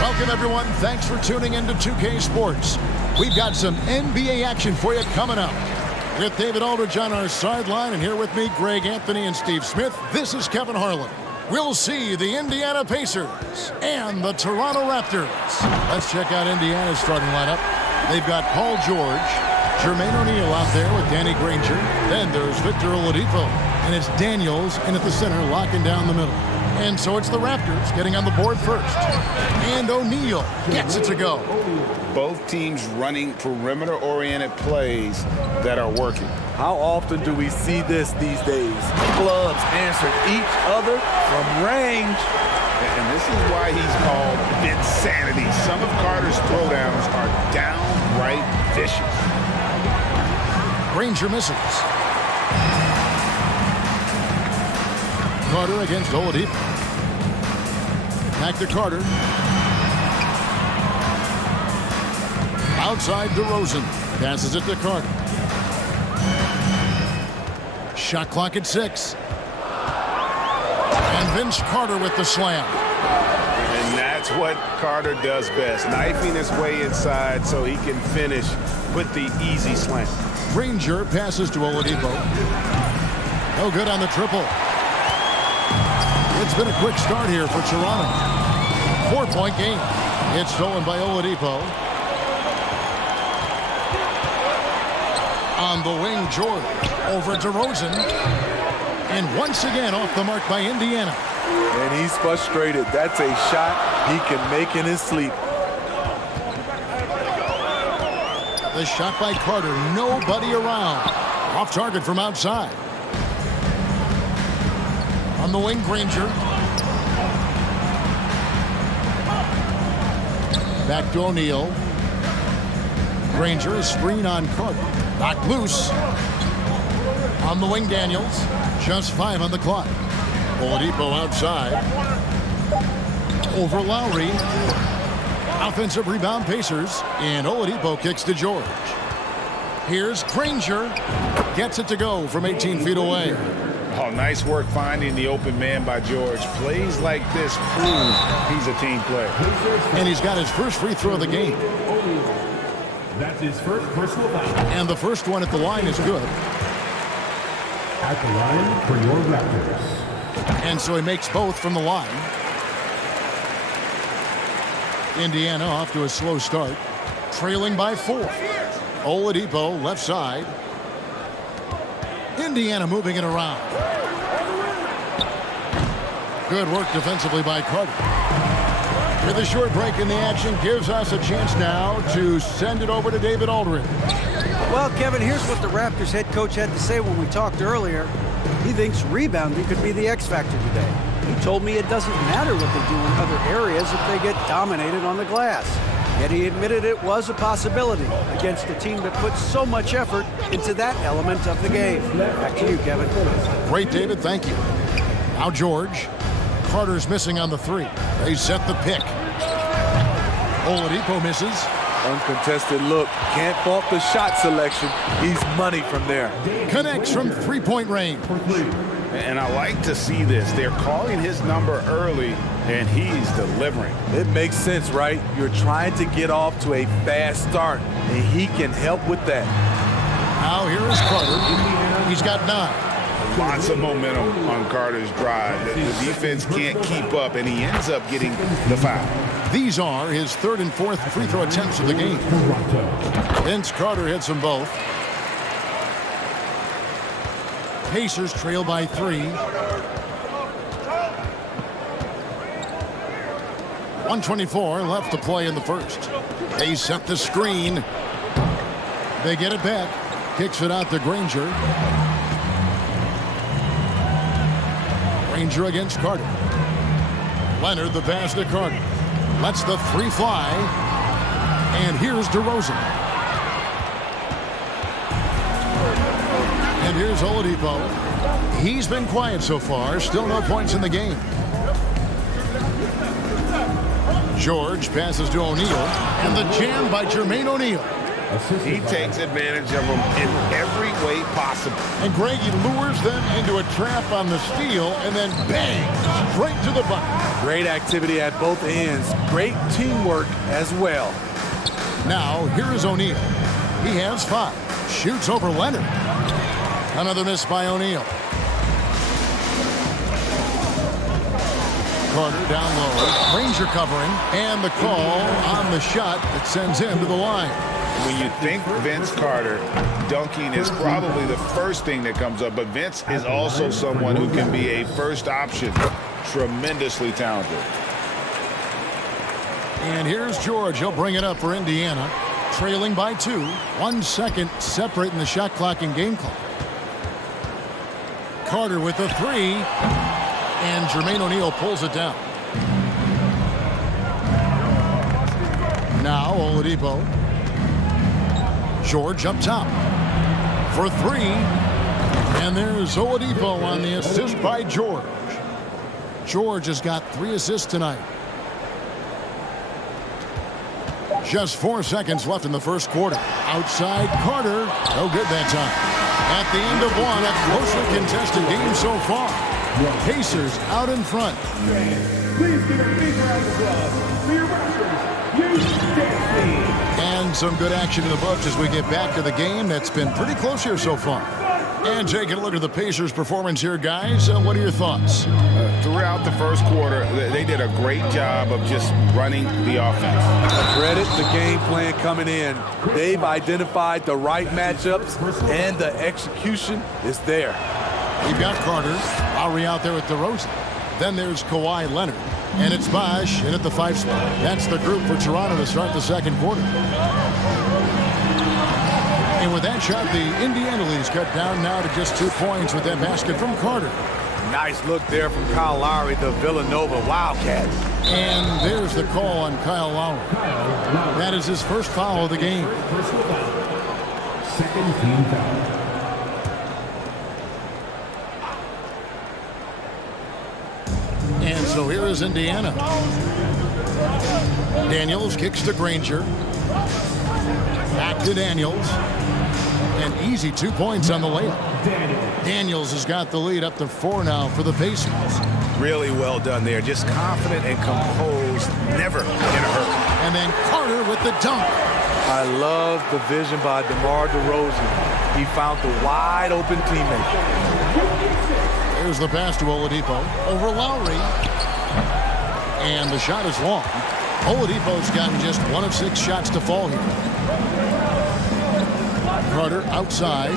Welcome, everyone. Thanks for tuning into 2K Sports. We've got some NBA action for you coming up. With David Aldridge on our sideline, and here with me, Greg Anthony and Steve Smith, this is Kevin Harlan. We'll see the Indiana Pacers and the Toronto Raptors. Let's check out Indiana's starting lineup. They've got Paul George, Jermaine O'Neal out there with Danny Granger. Then there's Victor Oladipo, and it's Daniels in at the center, locking down the middle. And so it's the Raptors getting on the board first. And O'Neal gets it to go. Both teams running perimeter-oriented plays that are working. How often do we see this these days? Clubs answering each other from range. And this is why he's called Vinsanity. Some of Carter's throwdowns are downright vicious. Granger misses. Carter against Oladipo. Back to Carter. Outside DeRozan. Passes it to Carter. Shot clock at 6. And Vince Carter with the slam. And that's what Carter does best. Knifing his way inside so he can finish with the easy slam. Granger passes to Oladipo. No good on the triple. It's been a quick start here for Toronto. 4-point game. It's stolen by Oladipo. On the wing, George. Over DeRozan. And once again off the mark by Indiana. And he's frustrated. That's a shot he can make in his sleep. The shot by Carter. Nobody around. Off target from outside. On the wing, Granger. Back to O'Neal. Granger, a screen on Carter. Knocked loose. On the wing, Daniels. Just 5 on the clock. Oladipo outside. Over Lowry. Offensive rebound, Pacers. And Oladipo kicks to George. Here's Granger. Gets it to go from 18 feet away. Oh, nice work finding the open man by George. Plays like this prove he's a team player. And he's got his first free throw of the game. That's his first personal foul. And the first one at the line is good. At the line for your Raptors. And so he makes both from the line. Indiana off to a slow start. Trailing by 4. Oladipo left side. Indiana moving it around. Good work defensively by Carter. With a short break in the action, gives us a chance now to send it over to David Aldridge. Well, Kevin, here's what the Raptors head coach had to say when we talked earlier. He thinks rebounding could be the X factor today. He told me it doesn't matter what they do in other areas if they get dominated on the glass. Yet he admitted it was a possibility against a team that puts so much effort into that element of the game. Back to you, Kevin. Great, David. Thank you. Now George. Carter's missing on the 3. They set the pick. Oladipo misses. Uncontested look. Can't fault the shot selection. He's money from there. Connects from 3-point range. And I like to see this. They're calling his number early, and he's delivering. It makes sense, right? You're trying to get off to a fast start, and he can help with that. Now here is Carter. He's got 9. lots of momentum on Carter's drive. The defense can't keep up, and he ends up getting the foul. These are his third and fourth free throw attempts of the game. Vince Carter hits them both. Pacers trail by 3. 1:24 left to play in the first. They set the screen. They get it back. Kicks it out to Granger. Granger against Carter. Leonard the pass to Carter. Lets the 3 fly. And here's DeRozan. And here's Oladipo. He's been quiet so far. Still no points in the game. George passes to O'Neal. And the jam by Jermaine O'Neal. He takes advantage of them in every way possible. And Greg, he lures them into a trap on the steal and then bang, straight to the bucket. Great activity at both ends. Great teamwork as well. Now, here is O'Neal. He has 5. Shoots over Leonard. Another miss by O'Neal. Carter down low. Granger covering. And the call on the shot that sends him to the line. When you think Vince Carter, dunking is probably the first thing that comes up, but Vince is also someone who can be a first option. Tremendously talented. And here's George. He'll bring it up for Indiana. Trailing by 2. 1 second separating the shot clock and game clock. Carter with the 3. And Jermaine O'Neal pulls it down. Now Oladipo. George up top for 3. And there's Oladipo on the assist by George. George has got 3 assists tonight. Just 4 seconds left in the first quarter. Outside Carter. No good that time. At the end of 1, a closely contested game so far. Pacers out in front. Please give a big round of applause for your And some good action in the books as we get back to the game that's been pretty close here so far. And taking a look at the Pacers' performance here, guys. What are your thoughts? Throughout the first quarter, they did a great job of just running the offense. Credit the game plan coming in. They've identified the right matchups, and the execution is there. You've got Carter. Lowry out there with DeRozan. Then there's Kawhi Leonard. And it's Bosh in at the 5 spot. That's the group for Toronto to start the second quarter. And with that shot, the Indiana lead's cut down now to just 2 points with that basket from Carter. Nice look there from Kyle Lowry, the Villanova Wildcat. And there's the call on Kyle Lowry. That is his first foul of the game. Second team foul. And so here is Indiana. Daniels kicks to Granger. Back to Daniels. An easy 2 points on the layup. Daniels has got the lead up to 4 now for the Pacers. Really well done there. Just confident and composed. Never in a hurry. And then Carter with the dunk. I love the vision by DeMar DeRozan. He found the wide open teammate. There's the pass to Oladipo over Lowry. And the shot is long. Oladipo's gotten just 1 of 6 shots to fall here. Carter outside.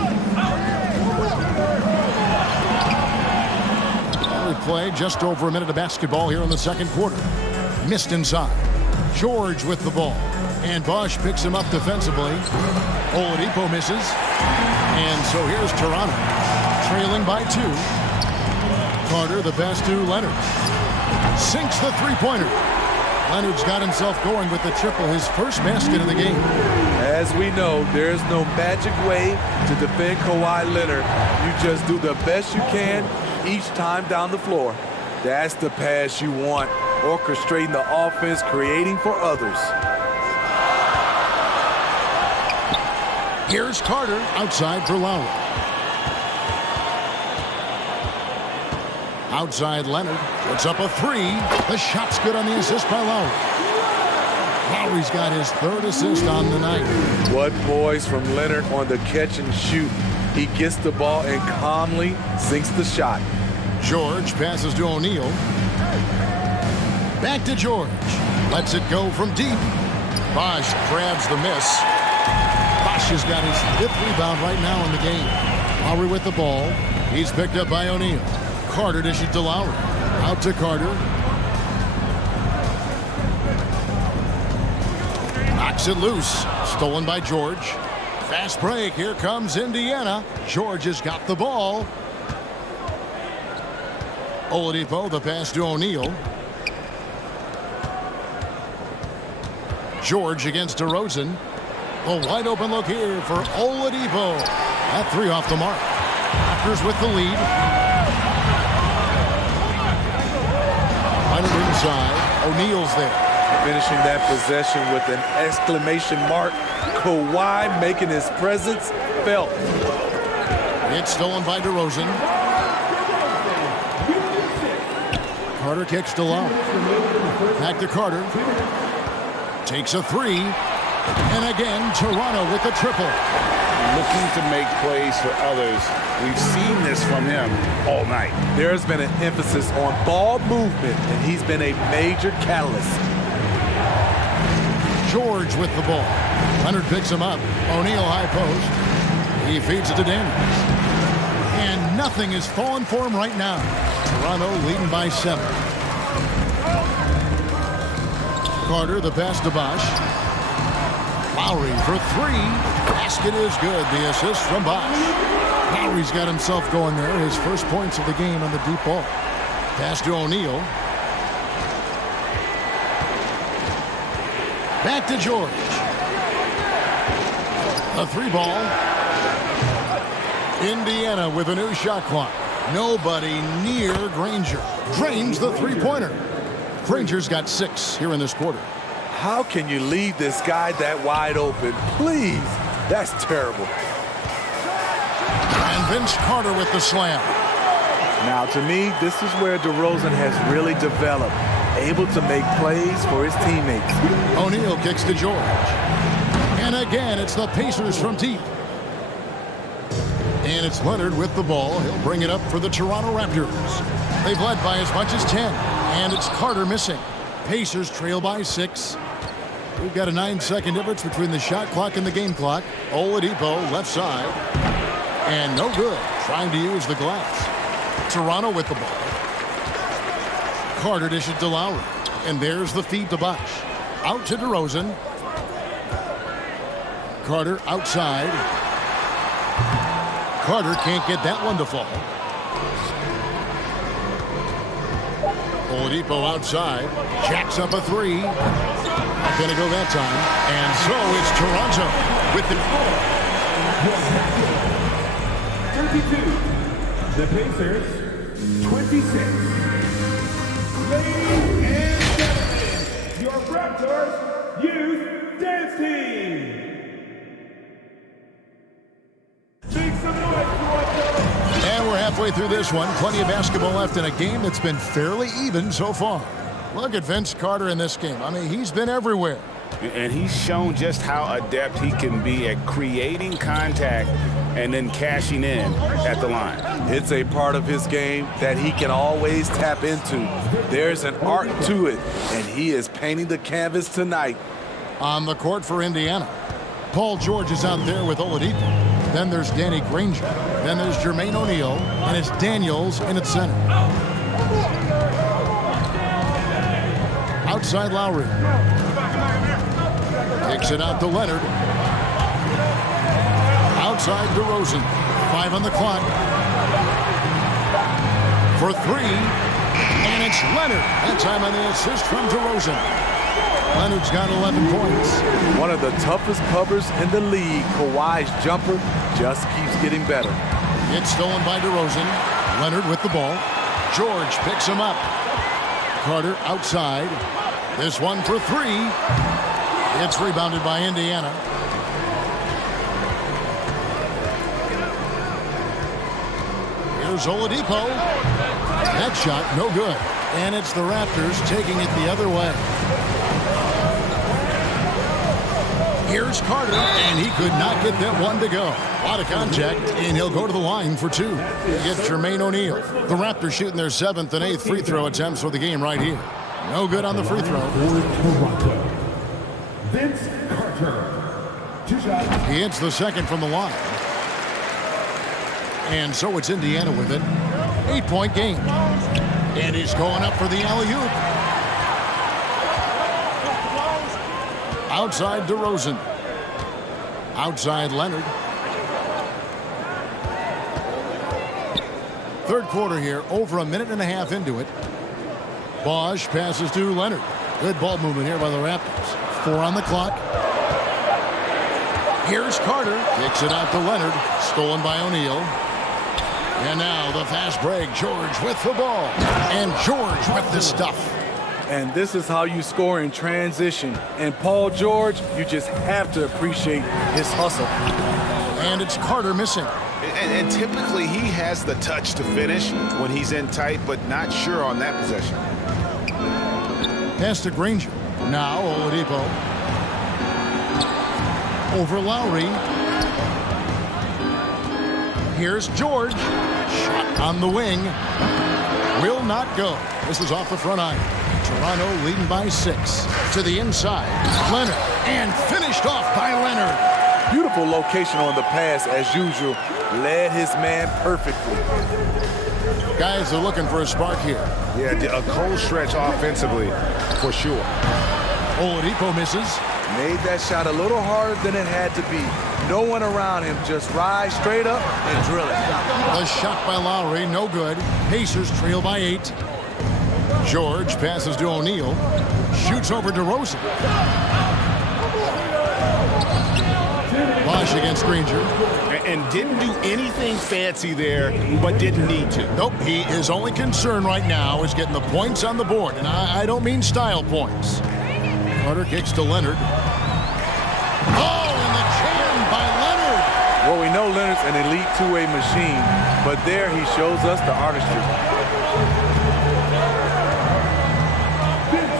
We play just over a minute of basketball here in the second quarter. Missed inside. George with the ball. And Bosh picks him up defensively. Oladipo misses. And so here's Toronto. Trailing by 2. Carter the pass to Leonard. Sinks the three-pointer. Leonard's got himself going with the triple, his first basket of the game. As we know, there's no magic way to defend Kawhi Leonard. You just do the best you can each time down the floor. That's the pass you want, orchestrating the offense, creating for others. Here's Carter outside for Lowry. Outside Leonard puts up a 3. The shot's good on the assist by Lowry. Lowry's got his 3rd assist on the night. What poise from Leonard on the catch and shoot. He gets the ball and calmly sinks the shot. George passes to O'Neal. Back to George. Lets it go from deep. Bosch grabs the miss. Bosch has got his 5th rebound right now in the game. Lowry with the ball. He's picked up by O'Neal. Carter dishes to Lowry. Out to Carter. Knocks it loose. Stolen by George. Fast break. Here comes Indiana. George has got the ball. Oladipo, the pass to O'Neal. George against DeRozan. A wide open look here for Oladipo. That 3 off the mark. Raptors with the lead. Right inside. O'Neal's there. Finishing that possession with an exclamation mark. Kawhi making his presence felt. It's stolen by DeRozan. Carter kicks to Lowry. Back to Carter. Takes a 3. And again, Toronto with the triple. Looking to make plays for others. We've seen this from him all night. There's been an emphasis on ball movement, and he's been a major catalyst. George with the ball. Leonard picks him up. O'Neal high post. He feeds it to Daniels. And nothing is falling for him right now. Toronto leading by 7. Carter, the pass to Bosch. Lowry for 3. Basket is good. The assist from Bosch. Lowry's got himself going there. His first points of the game on the deep ball. Pass to O'Neal. Back to George. A 3 ball. Indiana with a new shot clock. Nobody near Granger. Drains the 3-pointer. Granger's got 6 here in this quarter. How can you leave this guy that wide open? Please. That's terrible. And Vince Carter with the slam. Now, to me, this is where DeRozan has really developed. Able to make plays for his teammates. O'Neal kicks to George. And again, it's the Pacers from deep. And it's Leonard with the ball. He'll bring it up for the Toronto Raptors. They've led by as much as 10. And it's Carter missing. Pacers trail by 6. We've got a 9-second difference between the shot clock and the game clock. Oladipo left side. And no good. Trying to use the glass. Toronto with the ball. Carter dishes to Lowry. And there's the feed to Bosch. Out to DeRozan. Carter outside. Carter can't get that one to fall. Oladipo outside. Jacks up a 3. Not going to go that time. And so it's Toronto with the 32. The Pacers, 26. Ladies and gentlemen, your Raptors Youth Dance Team. Make some noise, Toronto. And we're halfway through this one. Plenty of basketball left in a game that's been fairly even so far. Look at Vince Carter in this game. I mean, he's been everywhere. And he's shown just how adept he can be at creating contact and then cashing in at the line. It's a part of his game that he can always tap into. There's an art to it, and he is painting the canvas tonight. On the court for Indiana, Paul George is out there with Oladipo. Then there's Danny Granger. Then there's Jermaine O'Neal, and it's Daniels in at center. Outside Lowry. Kicks it out to Leonard. Outside DeRozan. 5 on the clock. For 3. And it's Leonard. That time on the assist from DeRozan. Leonard's got 11 points. One of the toughest covers in the league. Kawhi's jumper just keeps getting better. It's stolen by DeRozan. Leonard with the ball. George picks him up. Carter outside. This one for 3. It's rebounded by Indiana. Here's Oladipo. That shot, no good. And it's the Raptors taking it the other way. Here's Carter, and he could not get that one to go. A lot of contact, and he'll go to the line for two. Get Jermaine O'Neal. The Raptors shooting their 7th and 8th free throw attempts for the game right here. No good on the free throw. Toronto, Vince Carter. 2 shots. He hits the second from the line. And so it's Indiana with it. 8-point game. And he's going up for the alley-oop. Outside DeRozan. Outside Leonard. Third quarter here, over a minute and a half into it. Bosch passes to Leonard. Good ball movement here by the Raptors. 4 on the clock. Here's Carter. Kicks it out to Leonard. Stolen by O'Neal. And now the fast break. George with the ball. And George with the stuff. And this is how you score in transition. And Paul George, you just have to appreciate his hustle. And it's Carter missing. And typically he has the touch to finish when he's in tight, but not sure on that possession. Pass to Granger. Now Oladipo. Over Lowry. Here's George. Shot on the wing. Will not go. This is off the front iron. Toronto leading by 6. To the inside. Leonard. And finished off by Leonard. Beautiful location on the pass as usual. Led his man perfectly. Guys are looking for a spark here. Yeah, a cold stretch offensively for sure. Oladipo misses. Made that shot a little harder than it had to be. No one around him, just rise straight up and drill it. The shot by Lowry, no good. Pacers trail by 8. George passes to O'Neal. Shoots over DeRozan. Bosch against Granger. And didn't do anything fancy there, but didn't need to. Nope, his only concern right now is getting the points on the board. And I don't mean style points. Carter kicks to Leonard. Oh, and the jam by Leonard. Well, we know Leonard's an elite two-way machine, but there he shows us the artistry.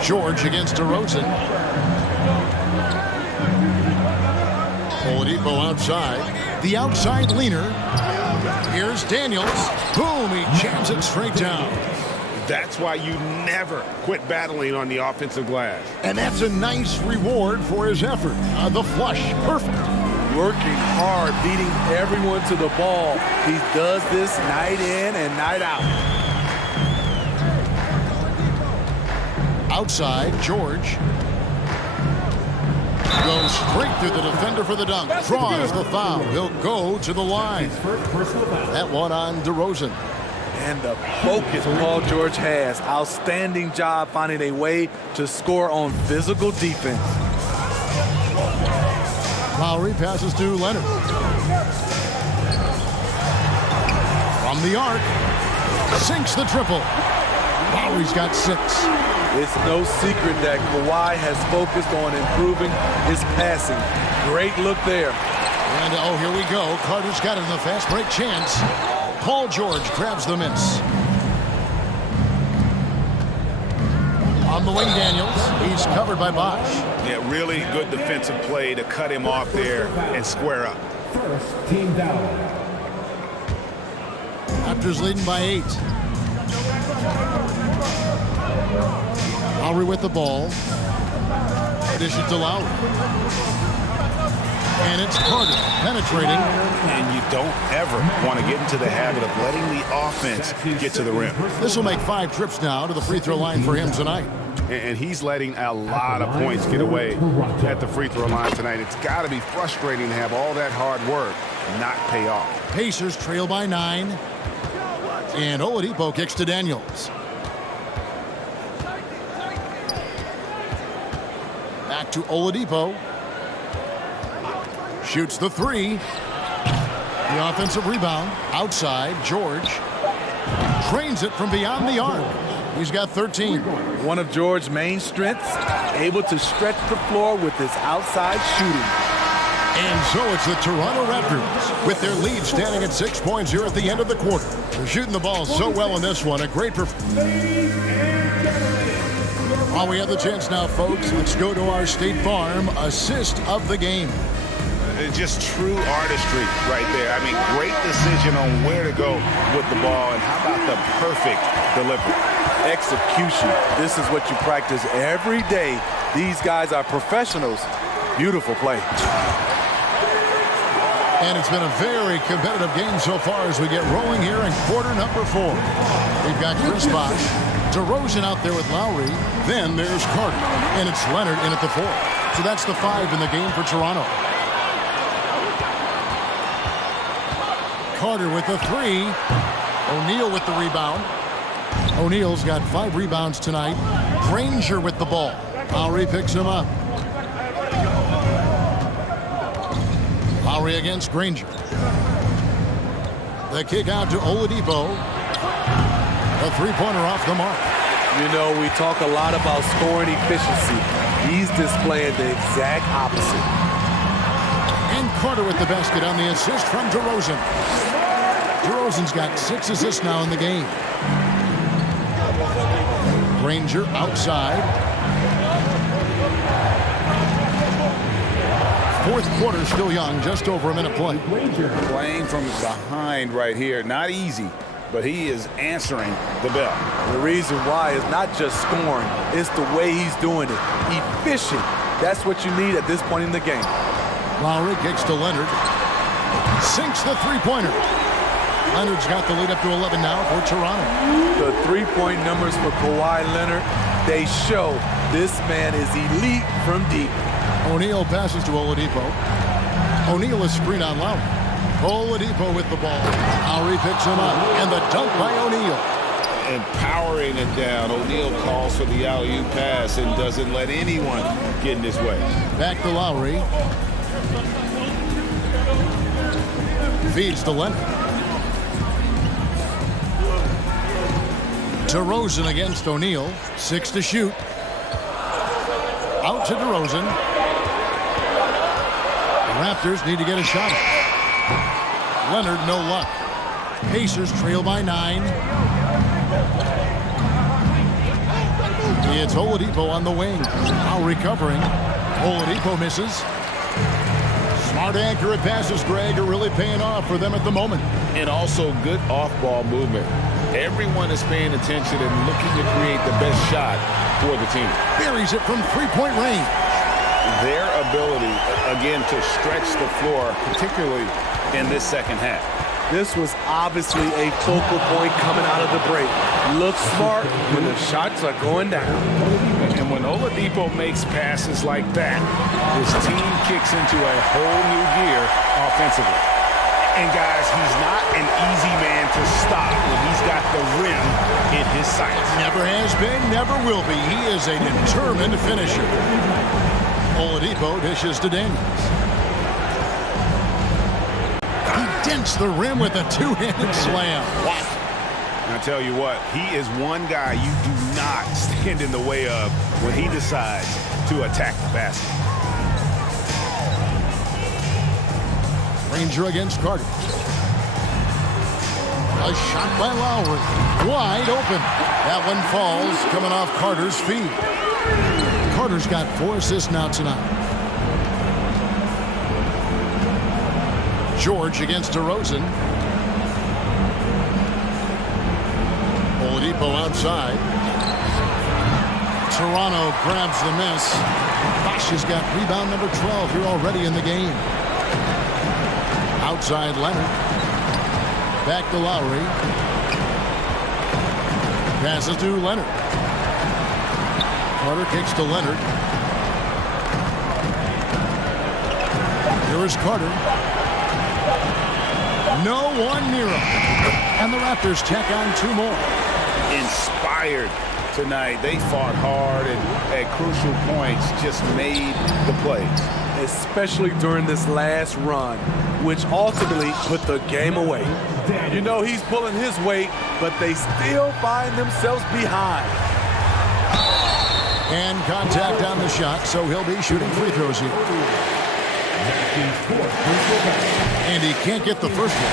George against DeRozan. Oladipo outside. The outside leaner. Here's Daniels. Boom, he jams it straight down. That's why you never quit battling on the offensive glass. And that's a nice reward for his effort. The flush, perfect. Working hard, beating everyone to the ball. He does this night in and night out. Outside, George. Goes straight through the defender for the dunk. Draws the foul. He'll go to the line. That one on DeRozan. And the focus Paul George has. Outstanding job finding a way to score on physical defense. Lowry passes to Leonard. From the arc. Sinks the triple. Lowry's got 6. It's no secret that Kawhi has focused on improving his passing. Great look there. And oh, here we go. Carter's got it in the fast break chance. Paul George grabs the miss. On the wing, Daniels. He's covered by Bosch. Yeah, really good defensive play to cut him off there and square up. First team down. Raptors leading by 8. Lowry with the ball. Addition to Lowry. And it's Carter penetrating. And you don't ever want to get into the habit of letting the offense get to the rim. This will make 5 trips now to the free throw line for him tonight. And he's letting a lot of points get away at the free throw line tonight. It's got to be frustrating to have all that hard work not pay off. Pacers trail by 9. And Oladipo kicks to Daniels. Back to Oladipo. Shoots the 3. The offensive rebound. Outside, George. Trains it from beyond the arc. He's got 13. One of George's main strengths, able to stretch the floor with his outside shooting. And so it's the Toronto Raptors with their lead standing at 6 points here at the end of the quarter. They're shooting the ball so well in this one. A great performance. While we have the chance now, folks, let's go to our State Farm assist of the game. Just true artistry right there. I mean, great decision on where to go with the ball, and how about the perfect delivery? Execution. This is what you practice every day. These guys are professionals. Beautiful play. And it's been a very competitive game so far as we get rolling here in quarter number 4. We've got Chris Bosh, DeRozan out there with Lowry. Then there's Carter, and it's Leonard in at the 4. So that's the 5 in the game for Toronto. Carter with the 3. O'Neal with the rebound. O'Neal's got 5 rebounds tonight. Granger with the ball. Lowry picks him up. Lowry against Granger. The kick out to Oladipo. A 3-pointer off the mark. You know, we talk a lot about scoring efficiency. He's displaying the exact opposite. And Carter with the basket on the assist from DeRozan. DeRozan's got 6 assists now in the game. Granger outside. Fourth quarter still young, just over a minute play. Playing from behind right here. Not easy, but he is answering the bell. The reason why is not just scoring, it's the way he's doing it. Efficient. That's what you need at this point in the game. Lowry kicks to Leonard. Sinks the 3-pointer. Leonard's got the lead up to 11 now for Toronto. The 3-point numbers for Kawhi Leonard, they show this man is elite from deep. O'Neal passes to Oladipo. O'Neal is screen on Lowry. Oladipo with the ball. Lowry picks him up, and the dunk by O'Neal. And powering it down. O'Neal calls for the alley-oop pass and doesn't let anyone get in his way. Back to Lowry. Feeds to Leonard. DeRozan against O'Neal. 6 to shoot. Out to DeRozan. The Raptors need to get a shot. Leonard, no luck. Pacers trail by 9. It's Oladipo on the wing. Now recovering. Oladipo misses. Smart, accurate passes, Greg, are really paying off for them at the moment. And also good off-ball movement. Everyone is paying attention and looking to create the best shot for the team. Buries it from 3-point range. Their ability, again, to stretch the floor, particularly in this second half. This was obviously a focal point coming out of the break. Look smart when the shots are going down. And when Oladipo makes passes like that, his team kicks into a whole new gear offensively. And guys, he's not an easy man to stop when he's got the rim in his sights. Never has been, never will be. He is a determined finisher. Oladipo dishes to Daniels. He dents the rim with a 2-handed slam. Wow. And I tell you what, he is one guy you do not stand in the way of when he decides to attack the basket. Granger against Carter. A shot by Lowry. Wide open. That one falls, coming off Carter's feet. Carter's got 4 assists now tonight. George against DeRozan. Oladipo outside. Toronto grabs the miss. Bosh has got rebound number 12 here already in the game. Outside Leonard. Back to Lowry. Passes to Leonard. Carter kicks to Leonard. Here is Carter. No one near him. And the Raptors tack on 2 more. Inspired tonight. They fought hard and at crucial points just made the plays. Especially during this last run, which ultimately put the game away. You know he's pulling his weight, but they still find themselves behind. And contact on the shot, so he'll be shooting free throws here. And he can't get the first one.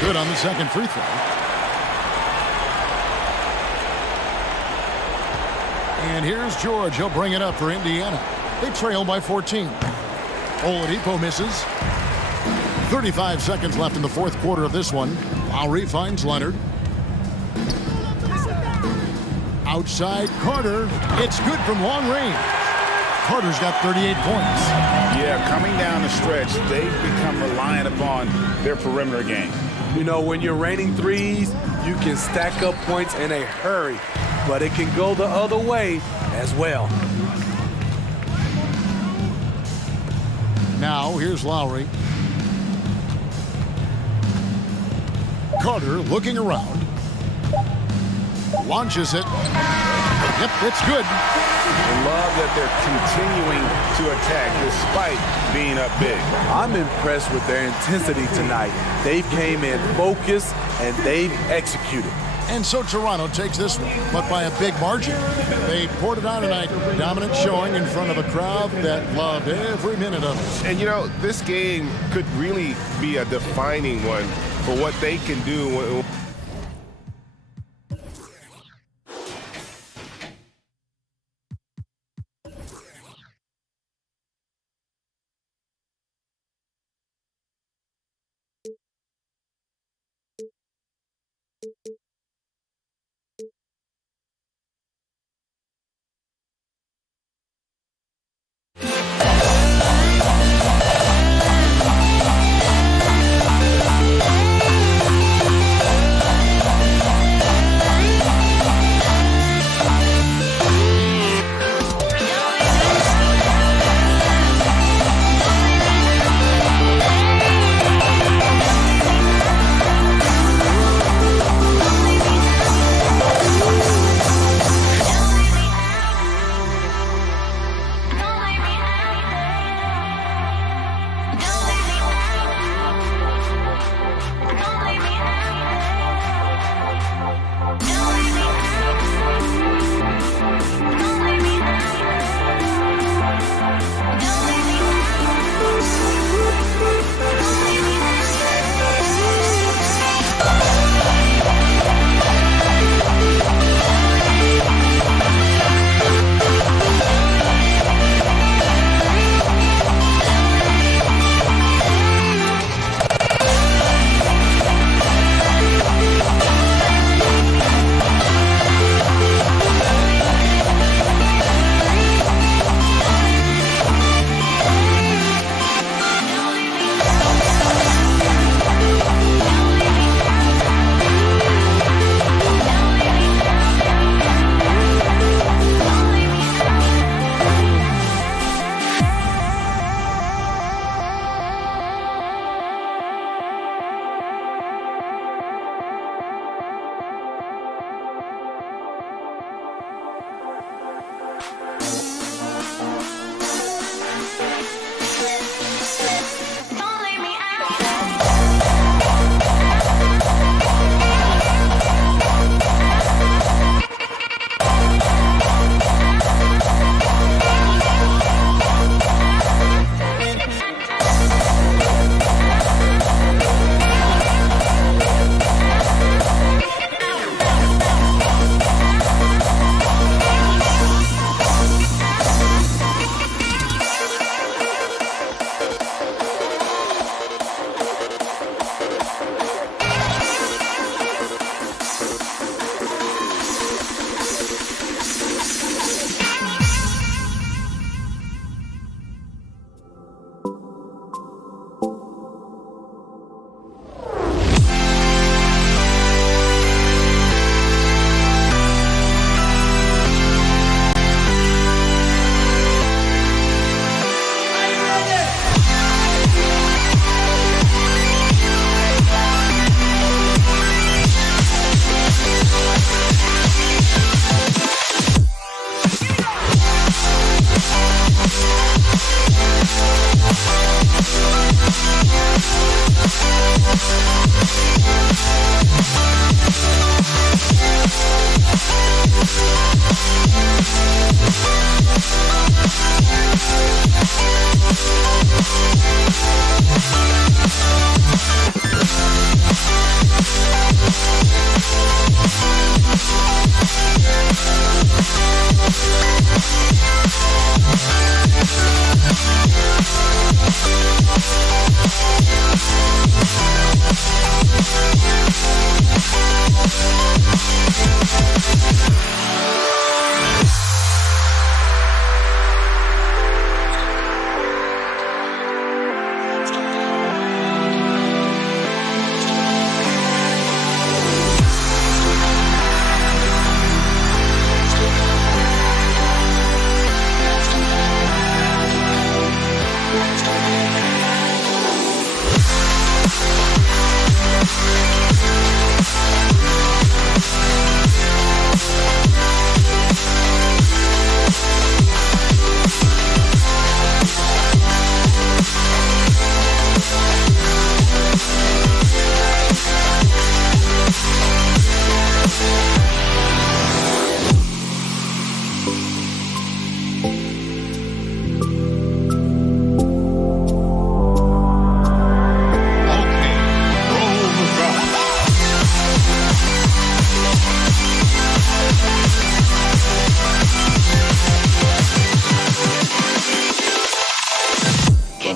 Good on the second free throw. And here's George. He'll bring it up for Indiana. They trail by 14. Oladipo misses. 35 seconds left in the fourth quarter of this one. Lowry finds Leonard. Outside Carter. It's good from long range. Carter's got 38 points. Yeah, coming down the stretch, they've become reliant upon their perimeter game. You know, when you're raining threes, you can stack up points in a hurry, but it can go the other way as well. Now, here's Lowry. Carter looking around. Launches it. Yep, it's good. I love that they're continuing to attack despite being up big. I'm impressed with their intensity tonight. They came in focused and they've executed. And so Toronto takes this one, but by a big margin. They poured it on tonight. Dominant showing in front of a crowd that loved every minute of it. And, you know, this game could really be a defining one for what they can do.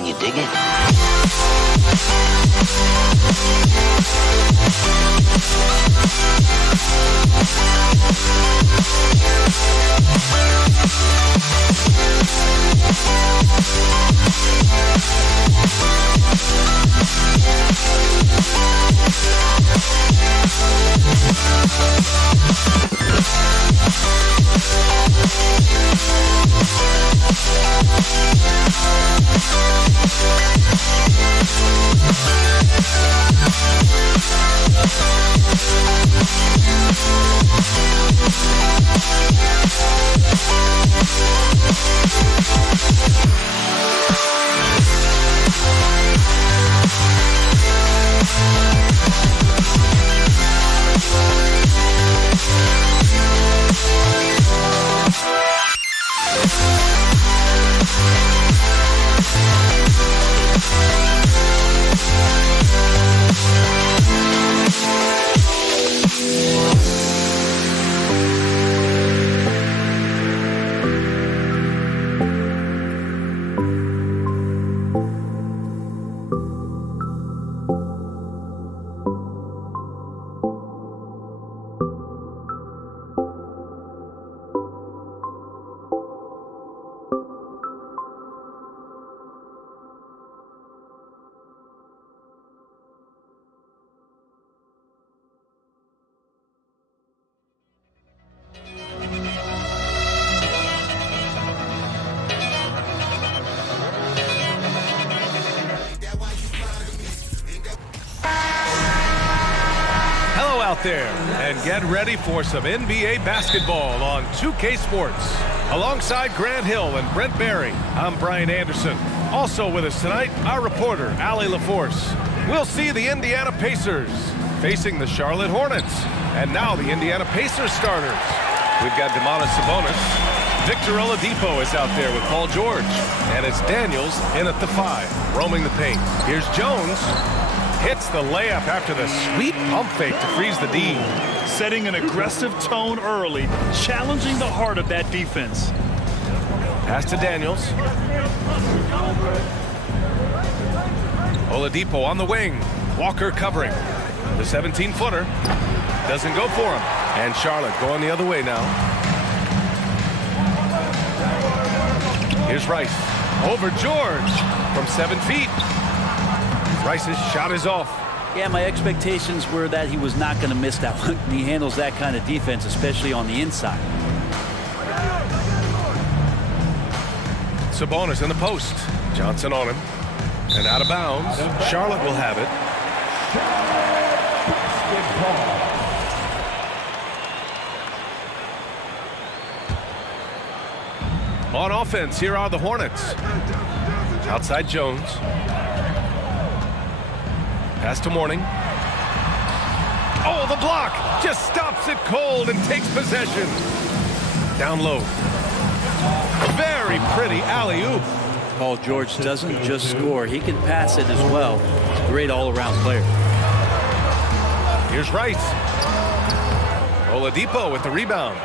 You dig it? Out there and get ready for some NBA basketball on 2K Sports. Alongside Grant Hill and Brent Barry, I'm Brian Anderson. Also with us tonight, our reporter, Allie LaForce. We'll see the Indiana Pacers facing the Charlotte Hornets. And now the Indiana Pacers starters. We've got Domantas Sabonis. Victor Oladipo is out there with Paul George. And it's Daniels in at the 5, roaming the paint. Here's Jones. Hits the layup after the sweet pump fake to freeze the D. Setting an aggressive tone early, challenging the heart of that defense. Pass to Daniels. Oladipo on the wing. Walker covering. The 17-footer doesn't go for him. And Charlotte going the other way now. Here's Rice. Over George from 7 feet. Rice's shot is off. Yeah, my expectations were that he was not going to miss that one. He handles that kind of defense, especially on the inside. Sabonis in the post. Johnson on him. And out of bounds. Charlotte will have it. On offense, here are the Hornets. Outside Jones. Pass to Mourning. Oh, the block just stops it cold and takes possession. Down low. Very pretty alley-oop. Paul George doesn't just score. He can pass it as well. Great all-around player. Here's Rice. Oladipo with the rebound.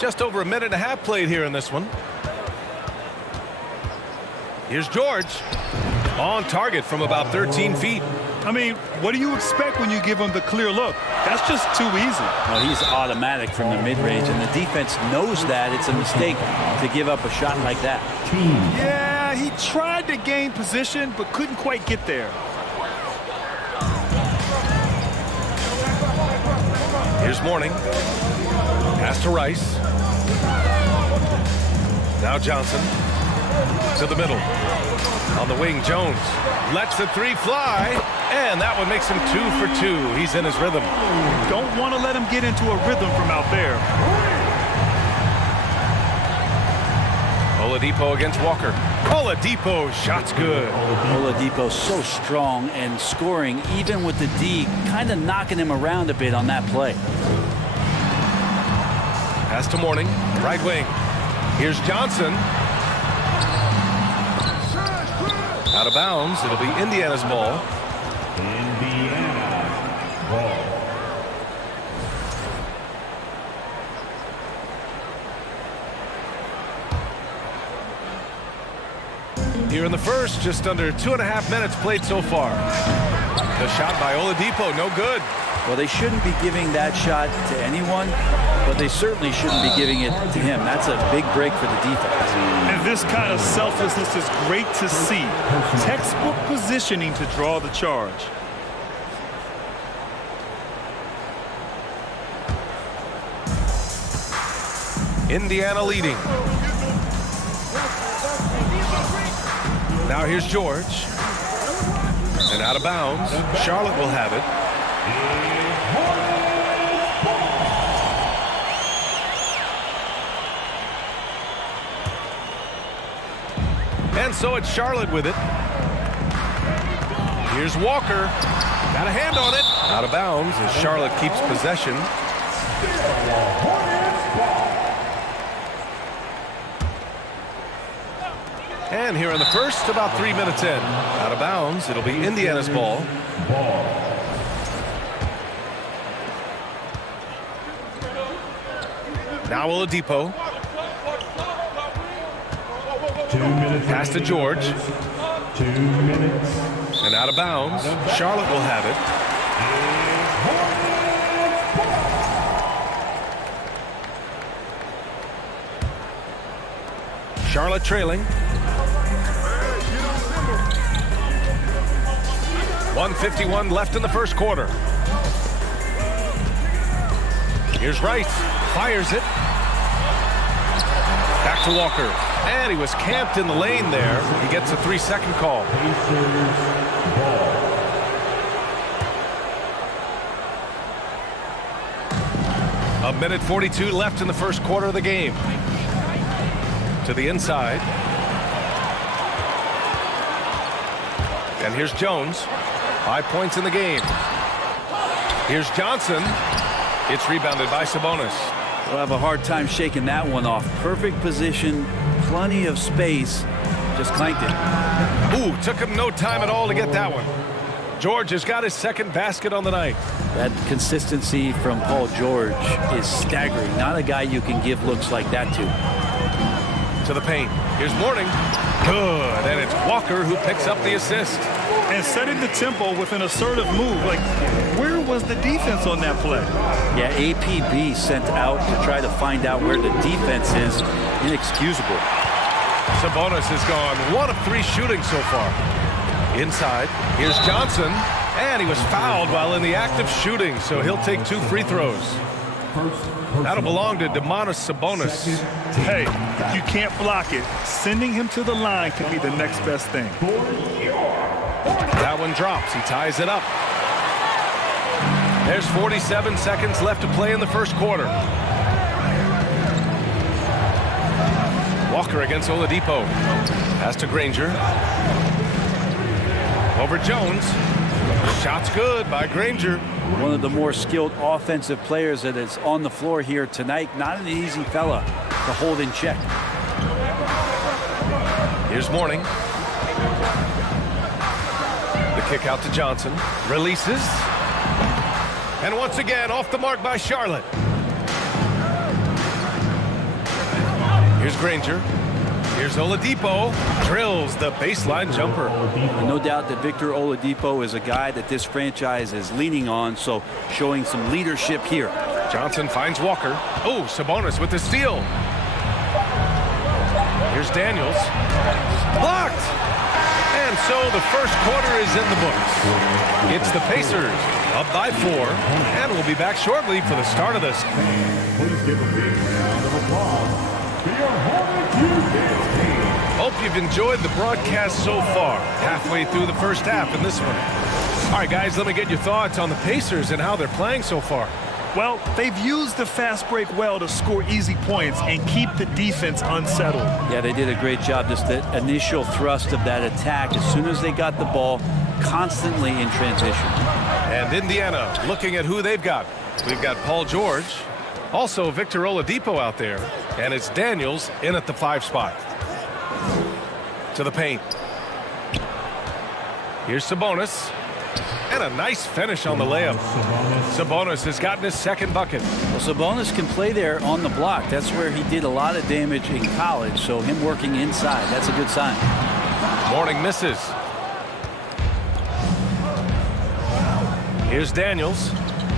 Just over a minute and a half played here in this one. Here's George. On target from about 13 feet. I mean, what do you expect when you give him the clear look? That's just too easy. Well, he's automatic from the mid-range, and the defense knows that it's a mistake to give up a shot like that. Yeah, he tried to gain position, but couldn't quite get there. Here's Mourning. Pass to Rice. Now Johnson. To the middle. On the wing, Jones lets the 3 fly, and that one makes him 2 for 2. He's in his rhythm. Don't want to let him get into a rhythm from out there. Oladipo against Walker. Oladipo, shot's good. Oladipo so strong and scoring, even with the D, kind of knocking him around a bit on that play. Pass to Mourning, right wing. Here's Johnson. Out of bounds. It'll be Indiana's ball. Indiana ball. here in the first. Just under 2.5 minutes played so far. The shot by Oladipo, no good. Well, they shouldn't be giving that shot to anyone, but they certainly shouldn't be giving it to him. That's a big break for the defense. And this kind of selflessness is great to see. Textbook positioning to draw the charge. Indiana leading. Now here's George. And out of bounds. Charlotte will have it. And so it's Charlotte with it. Here's Walker. Got a hand on it. Out of bounds as Charlotte keeps possession. And here in the first, about 3 minutes in. Out of bounds, it'll be Indiana's ball. Now Oladipo. 2 minutes. Pass to George. 2 minutes. And out of bounds. Charlotte will have it. Charlotte trailing. 1:51 left in the first quarter. Here's Rice. Fires it. Back to Walker. And he was camped in the lane there. He gets a 3-second call. A minute 42 left in the first quarter of the game. To the inside. And here's Jones. 5 points in the game. Here's Johnson. It's rebounded by Sabonis. We'll have a hard time shaking that one off. Perfect position, plenty of space. Just clanked it. Ooh, took him no time at all to get that one. George has got his second basket on the night. That consistency from Paul George is staggering. Not a guy you can give looks like that to. To the paint. Here's Mourning. Good. And it's Walker who picks up the assist. And setting the tempo with an assertive move. Like, where was the defense on that play? Yeah, APB sent out to try to find out where the defense is. Inexcusable. Sabonis has gone 1 of 3 shooting so far. Inside. Here's Johnson. And he was fouled while in the act of shooting, so he'll take 2 free throws. That'll belong to Domantas Sabonis. Hey, if you can't block it, sending him to the line can be the next best thing. That one drops. He ties it up. There's 47 seconds left to play in the first quarter. Walker against Oladipo. Pass to Granger. Over Jones. Shot's good by Granger. One of the more skilled offensive players that is on the floor here tonight. Not an easy fella to hold in check. Here's Mourning. The kick out to Johnson. Releases. And once again, off the mark by Charlotte. Here's Granger. Here's Oladipo. Drills the baseline jumper. No doubt that Victor Oladipo is a guy that this franchise is leaning on, so showing some leadership here. Johnson finds Walker. Oh, Sabonis with the steal. Here's Daniels. Blocked! And so the first quarter is in the books. It's the Pacers up by 4, and we'll be back shortly for the start of this. Please give a big round of applause to your Hornets team. Hope you've enjoyed the broadcast so far. Halfway through the first half in this one. All right, guys, let me get your thoughts on the Pacers and how they're playing so far. Well, they've used the fast break well to score easy points and keep the defense unsettled. Yeah, they did a great job. Just the initial thrust of that attack, as soon as they got the ball, constantly in transition. And Indiana looking at who they've got. We've got Paul George, also Victor Oladipo out there, and it's Daniels in at the 5 spot. To the paint. Here's Sabonis. And a nice finish on the layup. Sabonis has gotten his second bucket. Well, Sabonis can play there on the block. That's where he did a lot of damage in college, so him working inside, that's a good sign. Mourning misses. Here's Daniels.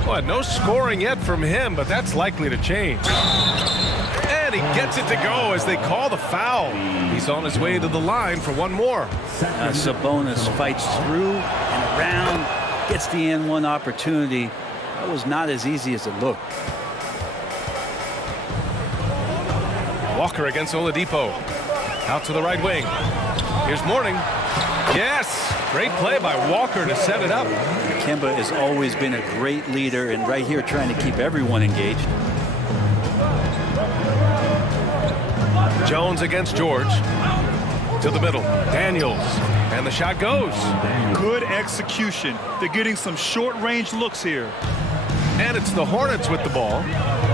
Well, no scoring yet from him, but that's likely to change. And he gets it to go as they call the foul. He's on his way to the line for one more. Sabonis fights through and around, gets the N1 opportunity. That was not as easy as it looked. Walker against Oladipo. Out to the right wing. Here's Mourning. Yes! Great play by Walker to set it up. Kemba has always been a great leader, and right here trying to keep everyone engaged. Jones against George. To the middle. Daniels. And the shot goes. Good execution. They're getting some short-range looks here. And it's the Hornets with the ball.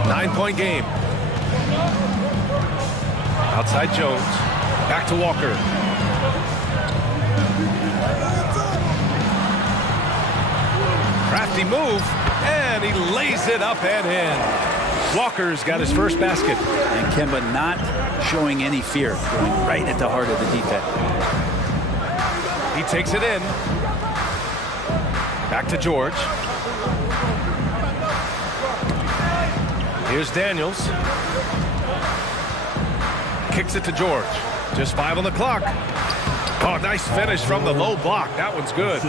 9-point game. Outside Jones. Back to Walker. Crafty move, and he lays it up and in. Walker's got his first basket. And Kemba not showing any fear, going right at the heart of the defense. He takes it in. Back to George. Here's Daniels. Kicks it to George. Just 5 on the clock. Oh, nice finish from the low block. That one's good.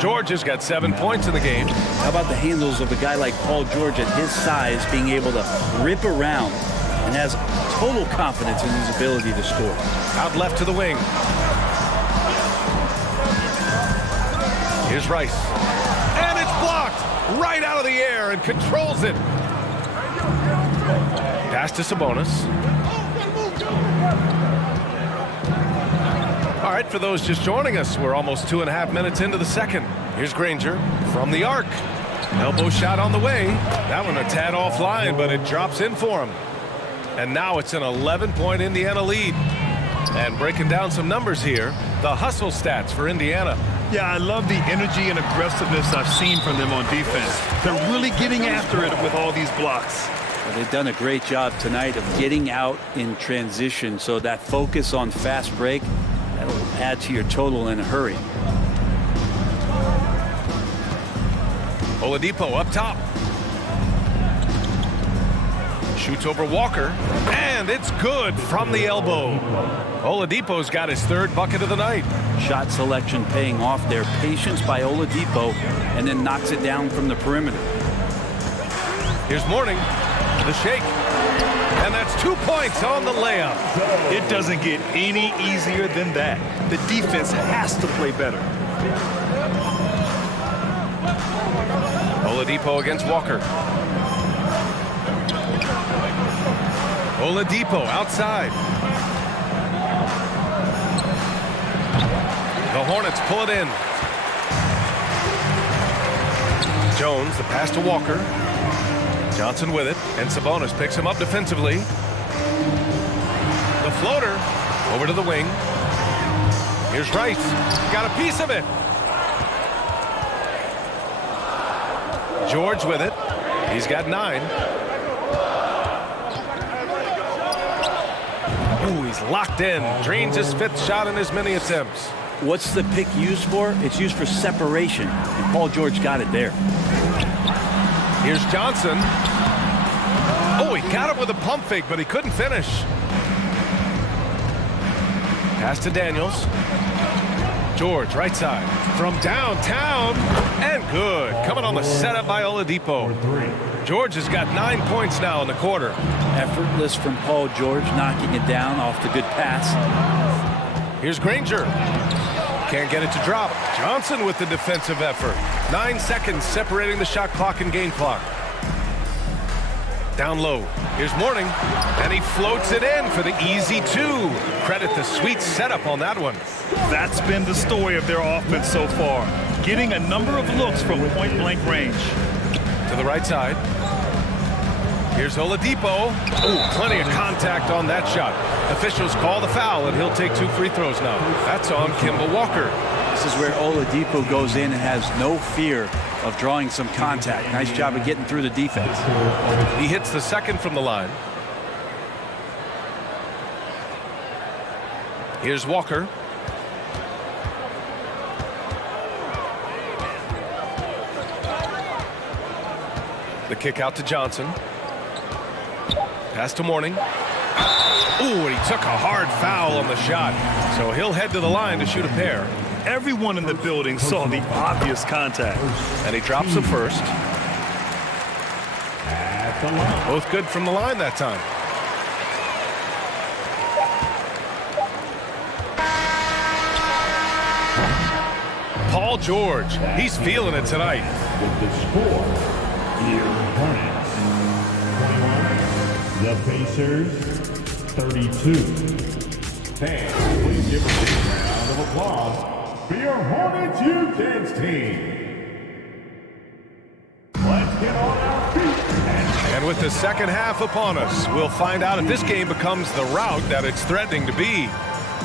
George has got 7 points in the game. How about the handles of a guy like Paul George at his size being able to rip around and has total confidence in his ability to score. Out left to the wing. Here's Rice. And it's blocked right out of the air and controls it. Pass to Sabonis. All right, for those just joining us, we're almost 2.5 minutes into the second. Here's Granger from the arc. Elbow shot on the way. That one a tad offline, but it drops in for him. And now it's an 11-point Indiana lead. And breaking down some numbers here, the hustle stats for Indiana. Yeah, I love the energy and aggressiveness I've seen from them on defense. They're really getting after it with all these blocks. Well, they've done a great job tonight of getting out in transition, so that focus on fast break, that'll add to your total in a hurry. Oladipo up top. Shoots over Walker, and it's good from the elbow. Oladipo's got his third bucket of the night. Shot selection paying off there. Patience by Oladipo, and then knocks it down from the perimeter. Here's Mourning, the shake, and that's 2 points on the layup. It doesn't get any easier than that. The defense has to play better. Oladipo against Walker. Oladipo outside. The Hornets pull it in. Jones, the pass to Walker. Johnson with it, and Sabonis picks him up defensively. The floater over to the wing. Here's Rice. Got a piece of it. George with it. He's got 9. Ooh, he's locked in. Drains his 5th shot in as many attempts. What's the pick used for? It's used for separation, and Paul George got it there. Here's Johnson. Oh, he got it with a pump fake, but he couldn't finish. Pass to Daniels. George, right side. From downtown, and good. Coming on the setup by Oladipo. George has got 9 points now in the quarter. Effortless from Paul George, knocking it down off the good pass. Here's Granger. Can't get it to drop. Johnson with the defensive effort. 9 seconds separating the shot clock and game clock. Down low. Here's Mourning, and he floats it in for the easy 2. Credit the sweet setup on that one. That's been the story of their offense so far. Getting a number of looks from point-blank range. To the right side. Here's Oladipo. Ooh, plenty of contact on that shot. Officials call the foul, and he'll take 2 free throws now. That's on Kemba Walker. This is where Oladipo goes in and has no fear of drawing some contact. Nice job of getting through the defense. He hits the second from the line. Here's Walker. The kick out to Johnson. Pass to Mourning. Ooh, and he took a hard foul on the shot. So he'll head to the line to shoot a pair. Everyone in the building saw the obvious contact. And he drops the first. Both good from the line that time. Paul George, he's feeling it tonight. With the score, your Hornets 21, the Pacers 32. Fans, please give a big round of applause for your Hornets Youth Dance team. Let's get on our feet. And with the second half upon us, we'll find out if this game becomes the rout that it's threatening to be.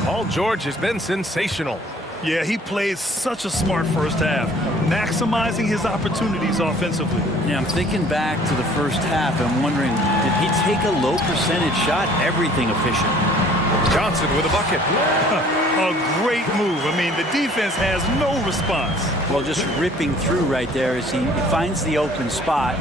Paul George has been sensational. Yeah, he played such a smart first half, maximizing his opportunities offensively. Yeah, I'm thinking back to the first half and wondering, did he take a low percentage shot? Everything efficient. Johnson with a bucket. A great move. I mean, the defense has no response. Well, just ripping through right there as he finds the open spot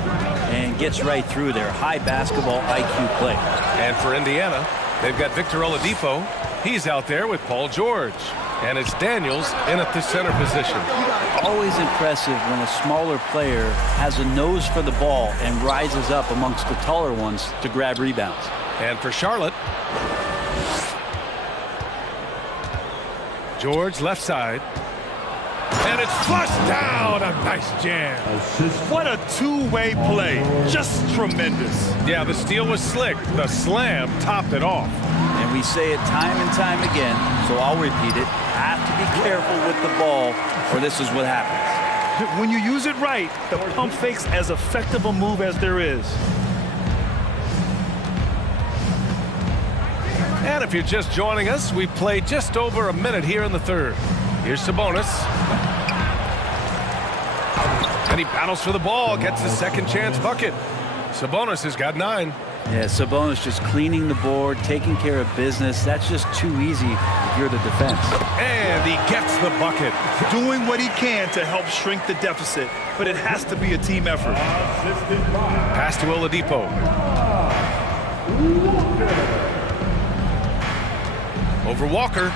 and gets right through there. High basketball IQ play. And for Indiana, they've got Victor Oladipo. He's out there with Paul George. And it's Daniels in at the center position. Always impressive when a smaller player has a nose for the ball and rises up amongst the taller ones to grab rebounds. And for Charlotte, George left side. And it's flushed down. A nice jam. What a two-way play. Just tremendous. Yeah, the steal was slick. The slam topped it off. And we say it time and time again, so I'll repeat it. Have to be careful with the ball, or this is what happens. When you use it right, the pump fake's as effective a move as there is. And if you're just joining us, we played just over a minute here in the third. Here's Sabonis. And he battles for the ball, gets his second chance bucket. Sabonis has got 9. Yeah, Sabonis just cleaning the board, taking care of business. That's just too easy if you're the defense. And he gets the bucket. Doing what he can to help shrink the deficit, but it has to be a team effort. Pass to Oladipo. Over Walker.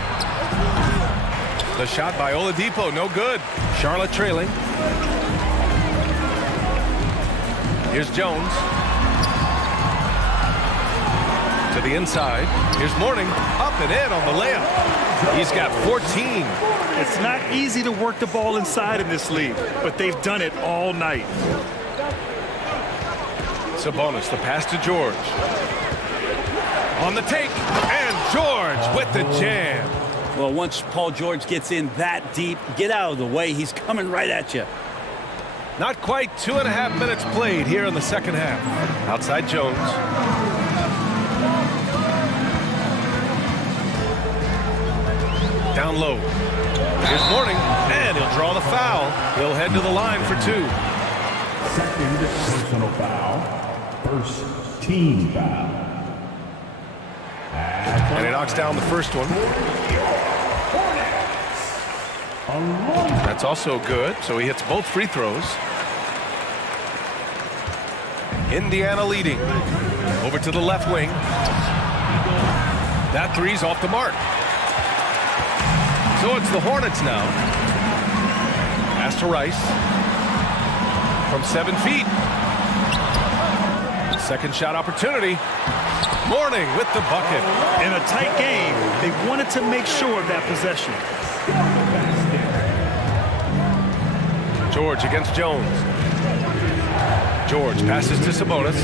The shot by Oladipo, no good. Charlotte trailing. Here's Jones. To the inside. Here's Mourning. Up and in on the layup. He's got 14. It's not easy to work the ball inside in this league, but they've done it all night. Sabonis, the pass to George. On the take. And George with the jam. Well, once Paul George gets in that deep, get out of the way. He's coming right at you. Not quite 2.5 minutes played here in the second half. Outside Jones. Down low. Here's Mourning, and he'll draw the foul. He'll head to the line for 2. Second personal foul. First team foul. And he knocks down the first one. That's also good, so he hits both free throws. Indiana leading. Over to the left wing. That three's off the mark. So it's the Hornets now. Pass to Rice. From 7 feet. Second shot opportunity. Mourning with the bucket. In a tight game, they wanted to make sure of that possession. George against Jones. George passes to Sabonis.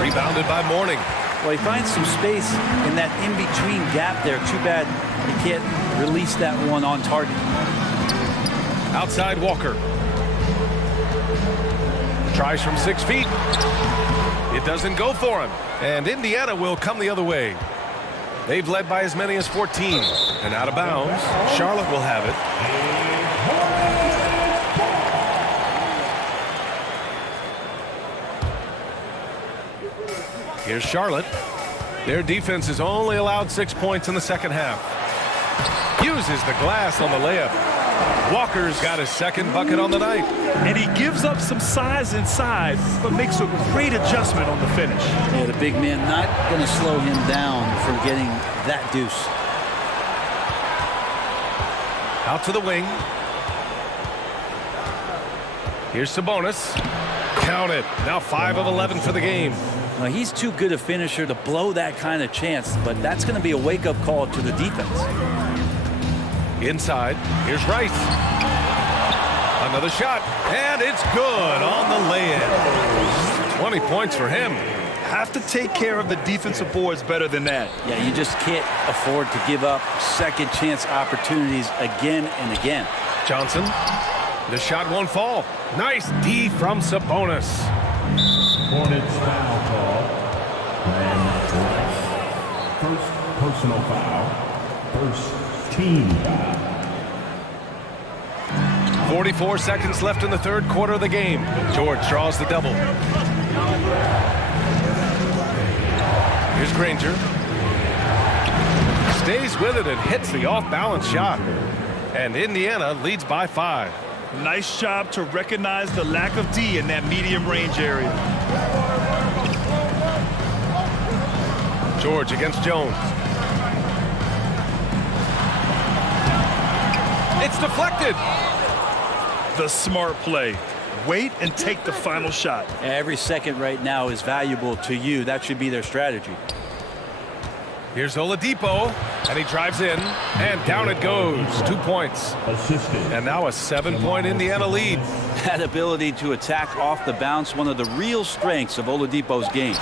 Rebounded by Mourning. Well, he finds some space in that in-between gap there. Too bad he can't release that one on target. Outside Walker. Tries from 6 feet. It doesn't go for him. And Indiana will come the other way. They've led by as many as 14. And out of bounds, Charlotte will have it. Here's Charlotte. Their defense has only allowed 6 points in the second half. Uses the glass on the layup. Walker's got his second bucket on the night. And he gives up some size inside, but makes a great adjustment on the finish. Yeah, the big man not going to slow him down from getting that deuce. Out to the wing. Here's Sabonis. Count it. Now 5 of 11 for the game. Now, he's too good a finisher to blow that kind of chance, but that's going to be a wake-up call to the defense. Inside. Here's Rice. Another shot. And it's good on the lay-in. 20 points for him. Have to take care of the defensive boards better than that. Yeah, you just can't afford to give up second chance opportunities again and again. Johnson. The shot won't fall. Nice D from Sabonis. Hornets foul call. First personal foul. First team foul. 44 seconds left in the third quarter of the game. George draws the double. Here's Granger. Stays with it and hits the off-balance shot. And Indiana leads by 5. Nice job to recognize the lack of D in that medium range area. George against Jones. It's deflected. The smart play. Wait and take the final shot. Every second right now is valuable to you. That should be their strategy. Here's Oladipo, and he drives in, and down it goes. 2 points. And now a 7-point Indiana lead. That ability to attack off the bounce, one of the real strengths of Oladipo's game.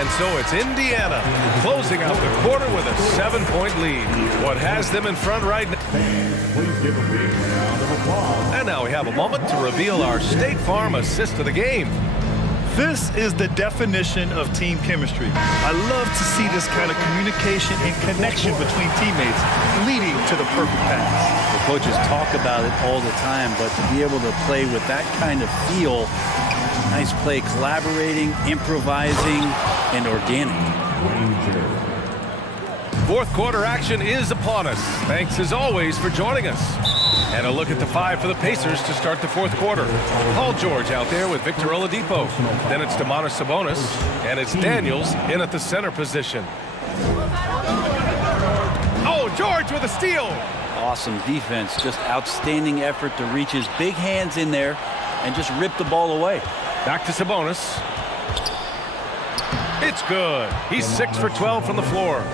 And so it's Indiana closing out the quarter with a 7-point lead. What has them in front right now? Please give a big round of applause. And now we have a moment to reveal our State Farm assist of the game. This is the definition of team chemistry. I love to see this kind of communication and connection between teammates leading to the perfect pass. The coaches talk about it all the time, but to be able to play with that kind of feel, nice play, collaborating, improvising, and organic. Fourth quarter action is upon us. Thanks as always for joining us. And a look at the 5 for the Pacers to start the fourth quarter. Paul George out there with Victor Oladipo. Then it's Domantas Sabonis, and it's Daniels in at the center position. Oh, George with a steal. Awesome defense, just outstanding effort to reach his big hands in there and just rip the ball away. Back to Sabonis. It's good. He's 6 for 12 from the floor.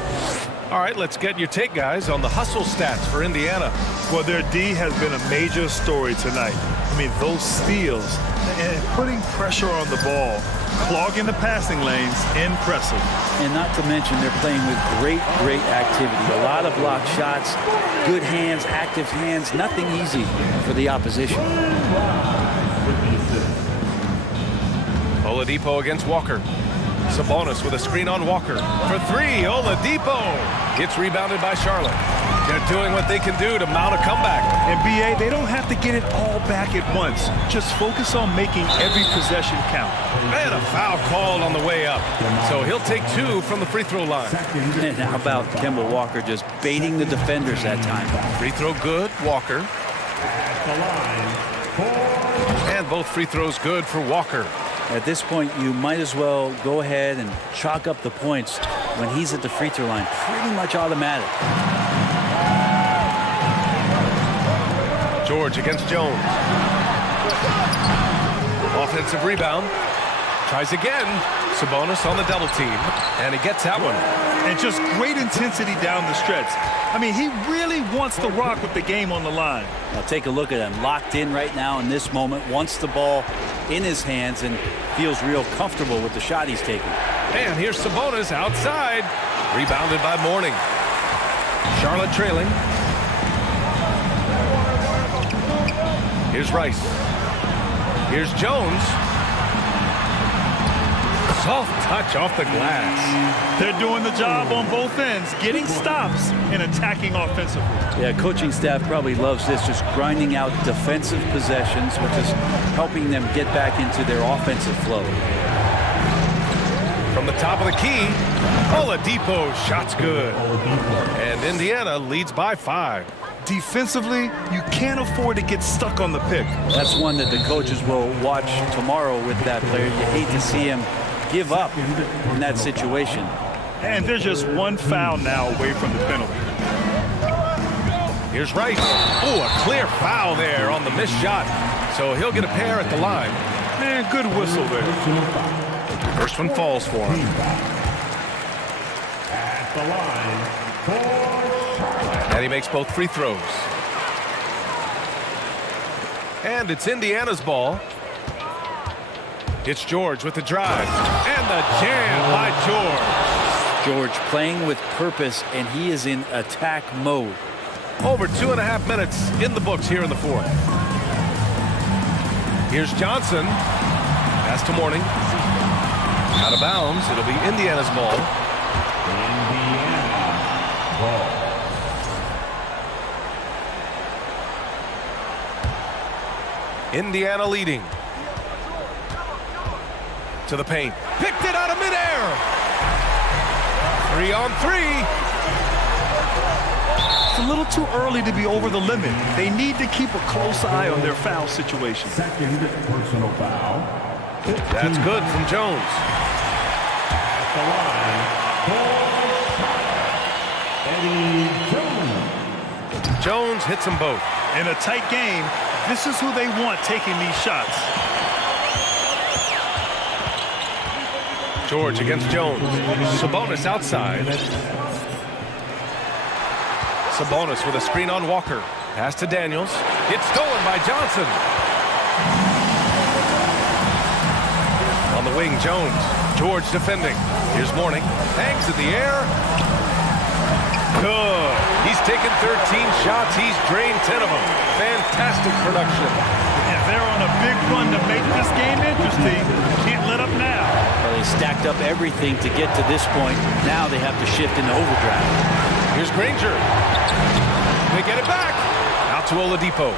All right, let's get your take, guys, on the hustle stats for Indiana. Well, their D has been a major story tonight. I mean, those steals and putting pressure on the ball, clogging the passing lanes, impressive. And not to mention they're playing with great activity. A lot of blocked shots, good hands, active hands, nothing easy for the opposition. Oladipo against Walker. Sabonis with a screen on Walker. For 3, Oladipo. It's rebounded by Charlotte. They're doing what they can do to mount a comeback. And BA, they don't have to get it all back at once. Just focus on making every possession count. And a foul called on the way up. So he'll take 2 from the free throw line. And how about Kemba Walker just baiting the defenders that time? Free throw good, Walker. And both free throws good for Walker. At this point, you might as well go ahead and chalk up the points when he's at the free throw line. Pretty much automatic. George against Jones. Offensive rebound. Tries again. Sabonis on the double team. And he gets that one. And just great intensity down the stretch. I mean, he really wants to rock with the game on the line. Now take a look at him. Locked in right now in this moment. Wants the ball in his hands and feels real comfortable with the shot he's taking. And here's Sabonis outside. Rebounded by Mourning. Charlotte trailing. Here's Rice. Here's Jones. Soft touch off the glass. They're doing the job on both ends, getting stops and attacking offensively. Yeah, coaching staff probably loves this, just grinding out defensive possessions, which is helping them get back into their offensive flow. From the top of the key, Oladipo, shot's good. And Indiana leads by 5. Defensively, you can't afford to get stuck on the pick. That's one that the coaches will watch tomorrow with that player. You hate to see him give up in that situation. And they're just one foul now away from the penalty. Here's Rice. Oh, a clear foul there on the missed shot. So he'll get a pair at the line. Man, good whistle there. First one falls for him. At the line, And he makes both free throws. And it's Indiana's ball. It's George with the drive. And the jam by George. George playing with purpose, and he is in attack mode. Over 2.5 minutes in the books here in the fourth. Here's Johnson. Pass to Mourning. Out of bounds. It'll be Indiana's ball. Indiana leading. To the paint. Picked it out of midair. 3 on 3. It's a little too early to be over the limit. They need to keep a close eye on their foul situation. Second personal foul. That's good from Jones. At the line, Eddie Jones. Jones hits them both. In a tight game, this is who they want taking these shots. George against Jones. Sabonis outside. Sabonis with a screen on Walker. Pass to Daniels. It's stolen by Johnson. On the wing, Jones. George defending. Here's Mourning. Hangs in the air. Good. He's taken 13 shots. He's drained 10 of them. Fantastic production. And they're on a big run to make this game interesting. Can't let up now. Well, they stacked up everything to get to this point. Now they have to shift into overdrive. Here's Granger. They get it back. Out to Oladipo.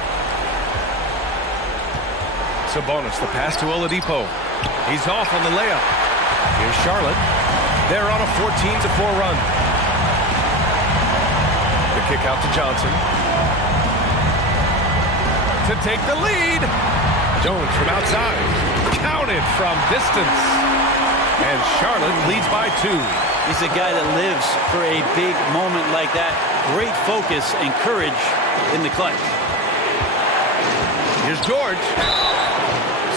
Sabonis, the pass to Oladipo. He's off on the layup. Here's Charlotte. They're on a 14-4 run. The kick out to Johnson. To take the lead. Jones from outside. Counted from distance. And Charlotte leads by 2. He's a guy that lives for a big moment like that. Great focus and courage in the clutch. Here's George.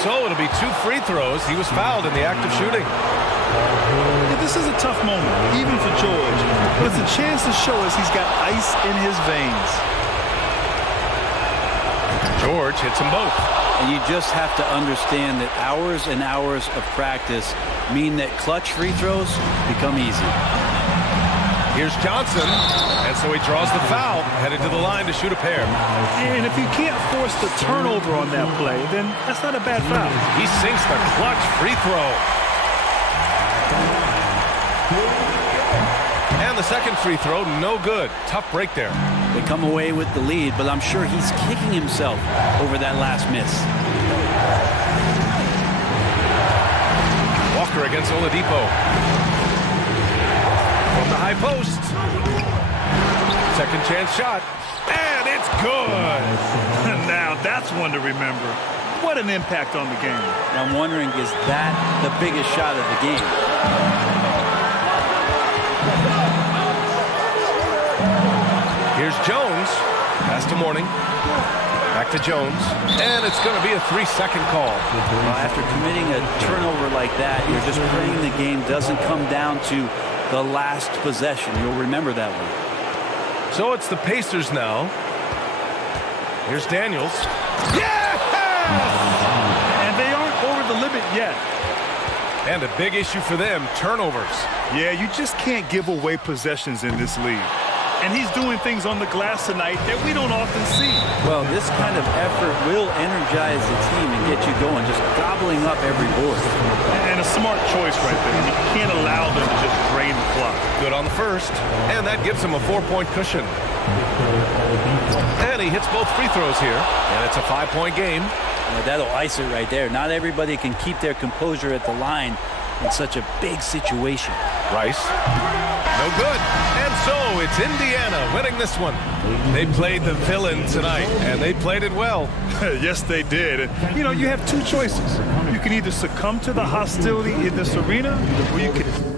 So it'll be 2 free throws. He was fouled in the act of shooting. Yeah, this is a tough moment, even for George. But it's a chance to show us he's got ice in his veins. George hits them both. And you just have to understand that hours and hours of practice mean that clutch free throws become easy. Here's Johnson, and so he draws the foul, headed to the line to shoot a pair. And if you can't force the turnover on that play, then that's not a bad foul. He sinks the clutch free throw. And the second free throw, no good. Tough break there. They come away with the lead, but I'm sure he's kicking himself over that last miss. Walker against Oladipo. From the high post. Second chance shot. And it's good. Now that's one to remember. What an impact on the game. I'm wondering, is that the biggest shot of the game? Here's Jones. Pass to Mourning. Back to Jones. And it's going to be a 3-second call. Well, after committing a turnover like that, you're just praying the game doesn't come down to the last possession. You'll remember that one. So it's the Pacers now. Here's Daniels. Yes! And they aren't over the limit yet. And a big issue for them, turnovers. Yeah, you just can't give away possessions in this league. And he's doing things on the glass tonight that we don't often see. Well, this kind of effort will energize the team and get you going, just gobbling up every board. And a smart choice right there. You can't allow them to just drain the clock. Good on the first, and that gives him a 4-point cushion. And he hits both free throws here, and it's a 5-point game. That'll ice it right there. Not everybody can keep their composure at the line in such a big situation. Rice, no good. And so it's Indiana winning this one. They played the villain tonight, and they played it well. Yes, they did. And, you know, you have two choices. You can either succumb to the hostility in this arena, or you can...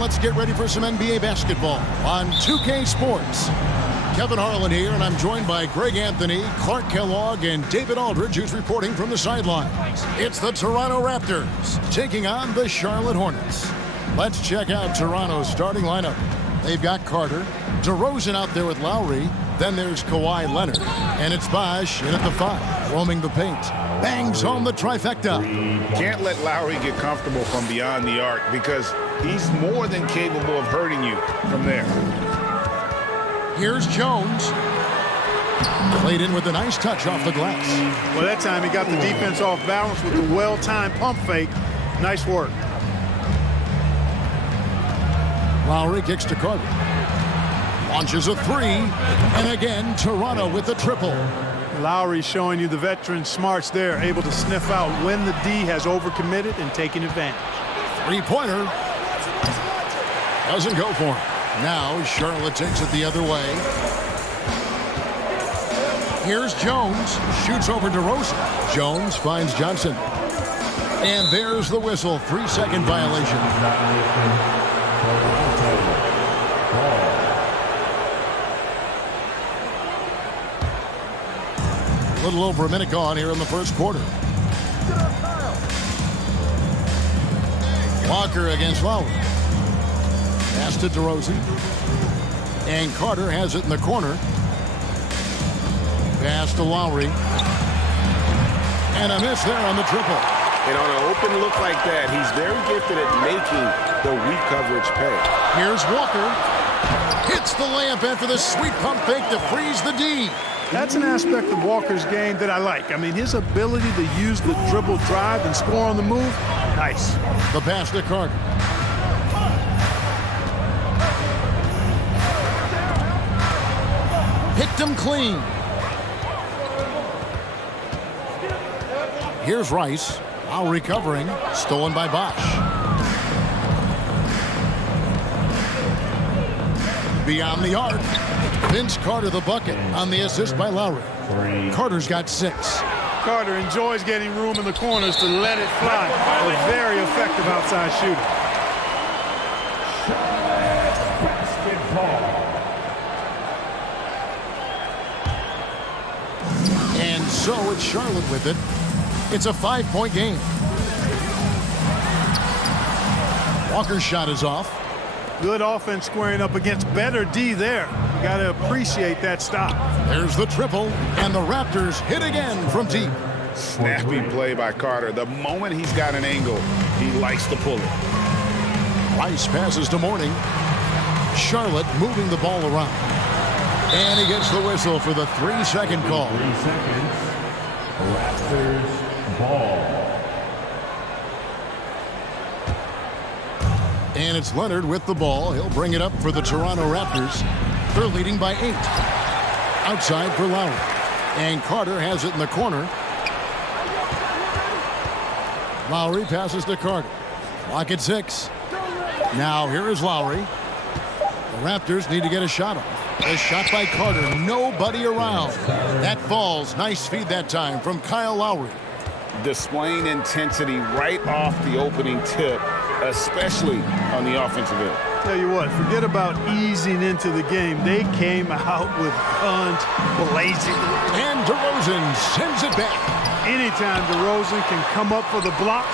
Let's get ready for some NBA basketball on 2K Sports. Kevin Harlan here, and I'm joined by Greg Anthony, Clark Kellogg, and David Aldridge, who's reporting from the sideline. It's the Toronto Raptors taking on the Charlotte Hornets. Let's check out Toronto's starting lineup. They've got Carter, DeRozan out there with Lowry, then there's Kawhi Leonard, and it's Bosh in at the 5, roaming the paint. Bangs home the trifecta. Can't let Lowry get comfortable from beyond the arc because he's more than capable of hurting you from there. Here's Jones. Played in with a nice touch off the glass. Well, that time he got the defense off balance with the well-timed pump fake. Nice work. Lowry kicks to Carter. Launches a 3. And again, Toronto with the triple. Lowry showing you the veteran smarts there, able to sniff out when the D has overcommitted and taking advantage. 3-pointer. Doesn't go for it. Now Charlotte takes it the other way. Here's Jones. Shoots over DeRozan. Jones finds Johnson. And there's the whistle. 3-second violation. A little over a minute gone here in the first quarter. Walker against Lowry. Pass to DeRozan. And Carter has it in the corner. Pass to Lowry. And a miss there on the triple. And on an open look like that, he's very gifted at making the weak coverage pay. Here's Walker. Hits the layup after the sweet pump fake to freeze the D. That's an aspect of Walker's game that I like. I mean, his ability to use the dribble drive and score on the move, nice. The pass to Carter. Picked him clean. Here's Rice. Now recovering. Stolen by Bosch. Beyond the arc. Vince Carter the bucket on the assist by Lowry. Carter's got 6. Carter enjoys getting room in the corners to let it fly. A very effective outside shooter. And so it's Charlotte with it. It's a 5-point game. Walker's shot is off. Good offense squaring up against better D there. You got to appreciate that stop. There's the triple, and the Raptors hit again from deep. Snappy play by Carter. The moment he's got an angle, he likes to pull it. Rice passes to Mourning. Charlotte moving the ball around. And he gets the whistle for the 3-second call. 3 seconds. Raptors ball. And it's Leonard with the ball. He'll bring it up for the Toronto Raptors. They're leading by 8. Outside for Lowry. And Carter has it in the corner. Lowry passes to Carter. Clock at 6. Now here is Lowry. The Raptors need to get a shot off. A shot by Carter. Nobody around. That falls. Nice feed that time from Kyle Lowry. Displaying intensity right off the opening tip, especially on the offensive end. Tell you what, forget about easing into the game. They came out with guns blazing. And DeRozan sends it back. Anytime DeRozan can come up for the block,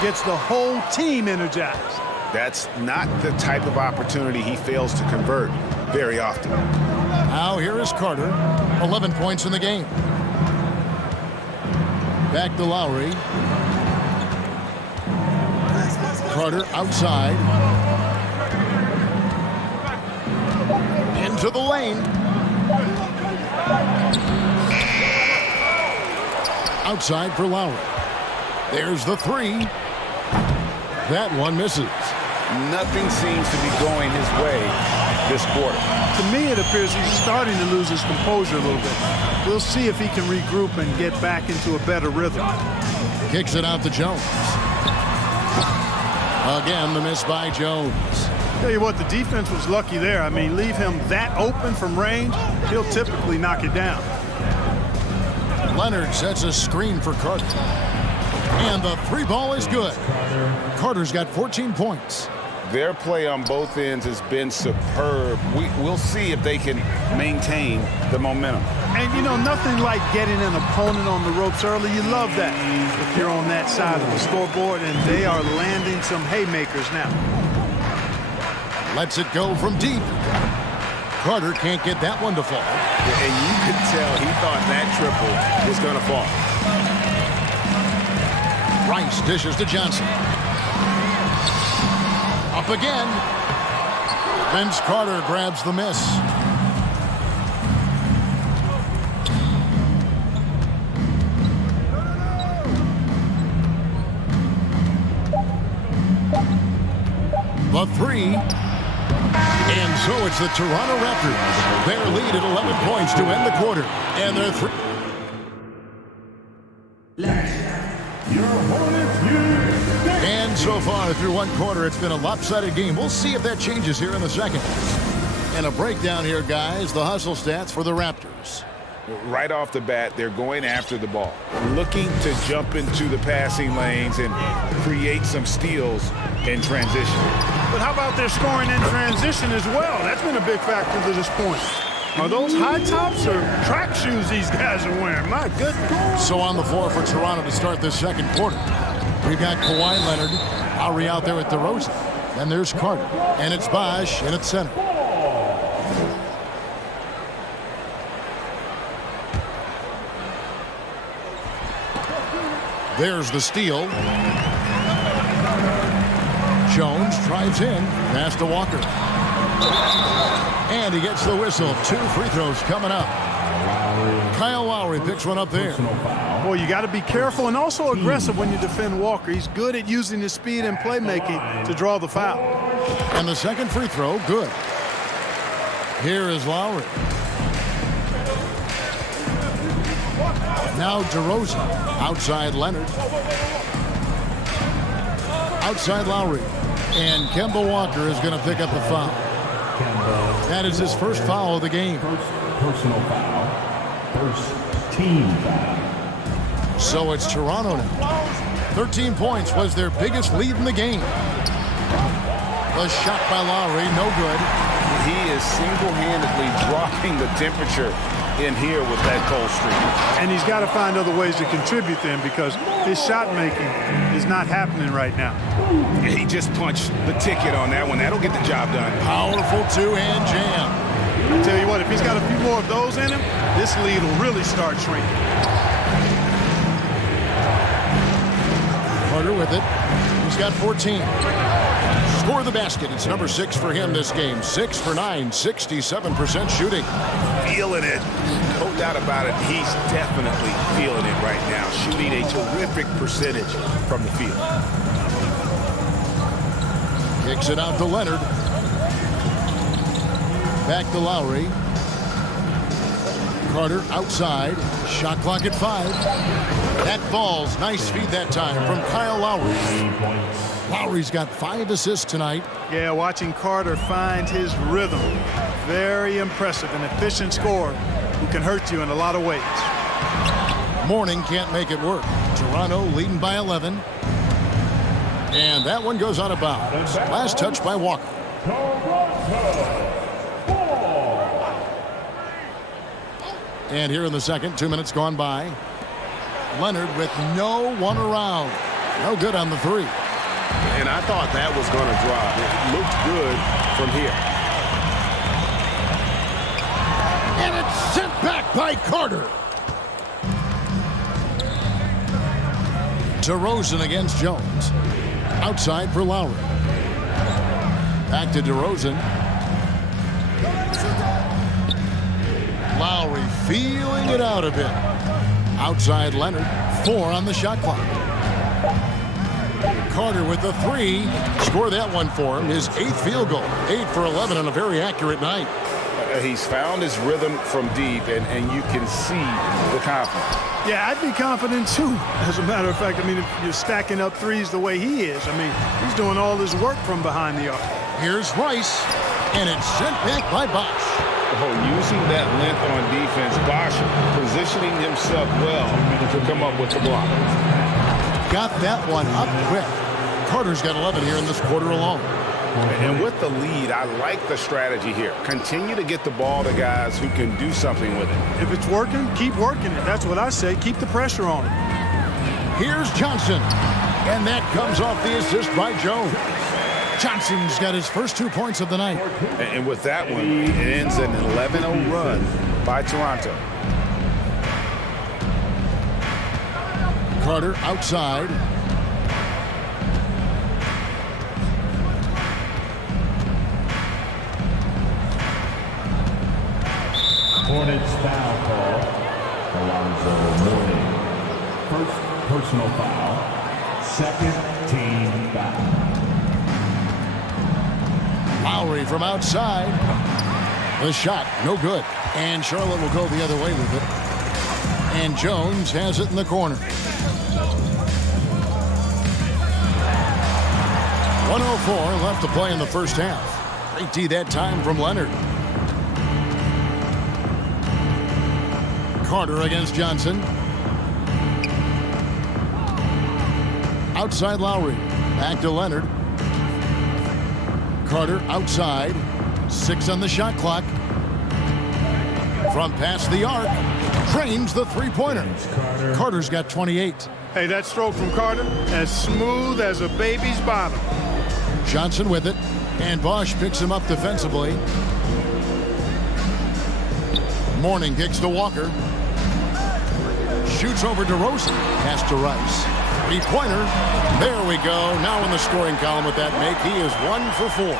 gets the whole team energized. That's not the type of opportunity he fails to convert very often. Now here is Carter. 11 points in the game. Back to Lowry. Carter outside. Into the lane. Outside for Lowry. There's the 3. That one misses. Nothing seems to be going his way this quarter. To me, it appears he's starting to lose his composure a little bit. We'll see if he can regroup and get back into a better rhythm. Kicks it out to Jones. Again, the miss by Jones. Tell you what, the defense was lucky there. I mean, leave him that open from range, he'll typically knock it down. Leonard sets a screen for Carter. And the 3 ball is good. Carter's got 14 points. Their play on both ends has been superb. We'll see if they can maintain the momentum. And, you know, nothing like getting an opponent on the ropes early. You love that if you're on that side of the scoreboard, and they are landing some haymakers now. Lets it go from deep. Carter can't get that one to fall. And you could tell he thought that triple was going to fall. Rice dishes to Johnson. Up again. Vince Carter grabs the miss. The 3. And so it's the Toronto Raptors. Their lead at 11 points to end the quarter. And they're 3. And So far through one quarter, it's been a lopsided game. We'll see if that changes here in the second. And a breakdown here, guys. The hustle stats for the Raptors. Right off the bat, they're going after the ball, looking to jump into the passing lanes and create some steals in transition. But how about their scoring in transition as well? That's been a big factor to this point. Are those high tops or track shoes these guys are wearing? My goodness. So on the floor for Toronto to start this second quarter, we've got Kawhi Leonard, Lowry out there with DeRozan. Then there's Carter, and it's Bosh in at center. There's the steal. Jones drives in, pass to Walker. And he gets the whistle. 2 free throws coming up. Kyle Lowry picks one up there. Boy, you got to be careful and also aggressive when you defend Walker. He's good at using his speed and playmaking to draw the foul. And the second free throw, good. Here is Lowry. Now DeRozan, outside Leonard. Outside Lowry. And Kemba Walker is going to pick up the foul. That is his first foul of the game. Personal foul. First team foul. So it's Toronto now. 13 points was their biggest lead in the game. A shot by Lowry, no good. He is single-handedly dropping the temperature in here with that cold streak. And he's got to find other ways to contribute then because his shot making is not happening right now. He just punched the ticket on that one. That'll get the job done. Powerful two-hand jam. I tell you what, if he's got a few more of those in him, this lead will really start shrinking. Carter with it. He's got 14. Score the basket. It's number 6 for him this game. 6 for 9, 67% shooting. Feeling it. No doubt about it. He's definitely feeling it right now. Shooting a terrific percentage from the field. Kicks it out to Leonard. Back to Lowry. Carter outside. Shot clock at 5. That falls. Nice feed that time from Kyle Lowry. Lowry's got 5 assists tonight. Yeah, watching Carter find his rhythm. Very impressive. An efficient scorer who can hurt you in a lot of ways. Mourning can't make it work. Toronto leading by 11. And that one goes out of bounds. Last touch by Walker. And here in the second, 2 minutes gone by. Leonard with no one around. No good on the 3. And I thought that was going to drop. It looked good from here. And it's sent back by Carter. DeRozan against Jones. Outside for Lowry. Back to DeRozan. Lowry feeling it out a bit. Outside Leonard. 4 on the shot clock. Carter with the 3. Score that one for him. His 8th field goal. 8 for 11 on a very accurate night. He's found his rhythm from deep, and you can see the confidence. Yeah, I'd be confident too. As a matter of fact, I mean, if you're stacking up threes the way he is, I mean, he's doing all his work from behind the arc. Here's Rice, and it's sent back by Bosh. Oh, using that length on defense, Bosh positioning himself well to come up with the block. Got that one up quick. Carter's got 11 here in this quarter alone. And with the lead, I like the strategy here. Continue to get the ball to guys who can do something with it. If it's working, keep working it. That's what I say. Keep the pressure on it. Here's Johnson. And that comes off the assist by Jones. Johnson's got his first 2 points of the night. And with that one, it ends an 11-0 run by Toronto. Carter outside. Hornets foul call. Alonzo Mourning. First personal foul. Second team foul. Lowry from outside. The shot, no good. And Charlotte will go the other way with it. And Jones has it in the corner. 1:04 left to play in the first half. Great D that time from Leonard. Carter against Johnson. Outside Lowry. Back to Leonard. Carter outside. 6 on the shot clock. From past the arc. Drains the three-pointer. Carter's got 28. Hey, that stroke from Carter, as smooth as a baby's bottom. Johnson with it. And Bosch picks him up defensively. Mourning kicks to Walker. Shoots over DeRozan. Pass to Rice. Three-pointer. There we go. Now in the scoring column with that make. He is 1 for 4.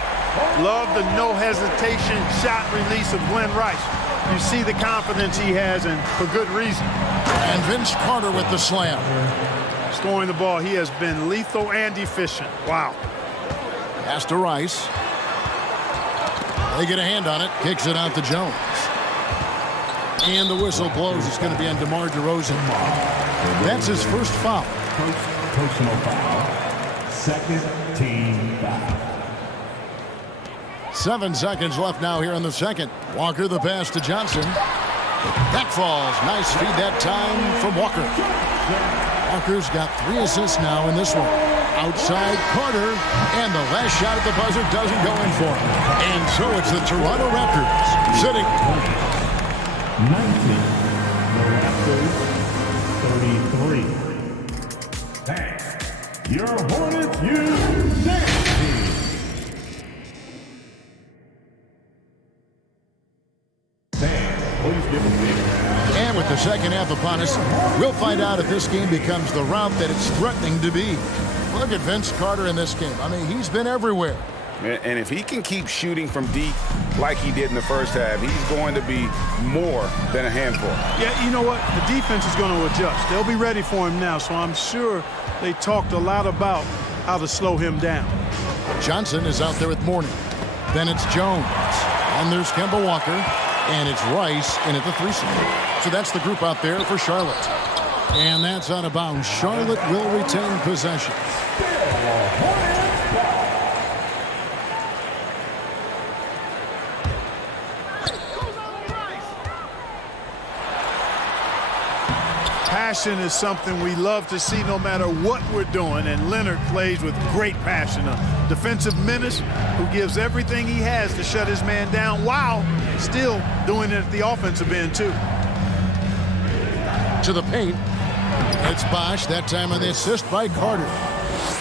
Love the no-hesitation shot release of Glenn Rice. You see the confidence he has, and for good reason. And Vince Carter with the slam. Scoring the ball, he has been lethal and efficient. Wow. Pass to Rice. They get a hand on it. Kicks it out to Jones. And the whistle blows. It's going to be on DeMar DeRozan. That's his first foul. Personal foul. Second team foul. 7 seconds left now here in the second. Walker the pass to Johnson. That falls. Nice feed that time from Walker. Walker's got 3 assists now in this one. Outside Carter. And the last shot at the buzzer doesn't go in for him. And so it's the Toronto Raptors sitting 19. The Raptors 33. Thanks. Your Hornets use dance team. And with the second half upon us, we'll find out if this game becomes the route that it's threatening to be. Look at Vince Carter in this game. I mean, he's been everywhere. And if he can keep shooting from deep like he did in the first half, he's going to be more than a handful. Yeah, you know what? The defense is going to adjust. They'll be ready for him now, so I'm sure they talked a lot about how to slow him down. Johnson is out there with Mourning. Then it's Jones. And there's Kemba Walker. And it's Rice in at the 3 seed. So that's the group out there for Charlotte. And that's out of bounds. Charlotte will retain possession. Passion is something we love to see no matter what we're doing, and Leonard plays with great passion. A defensive menace who gives everything he has to shut his man down while still doing it at the offensive end, too. To the paint. It's Bosch, that time on the assist by Carter.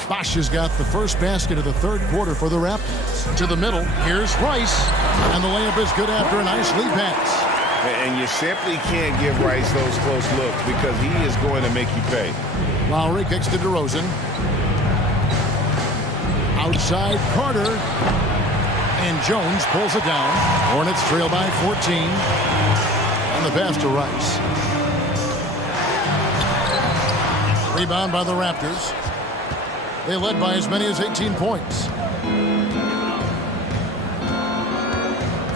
Bosch has got the first basket of the third quarter for the Raptors. To the middle, here's Rice. And the layup is good after a nice lead pass. And you simply can't give Rice those close looks because he is going to make you pay. Lowry kicks to DeRozan. Outside Carter. And Jones pulls it down. Hornets trail by 14. And the pass to Rice. Rebound by the Raptors. They led by as many as 18 points.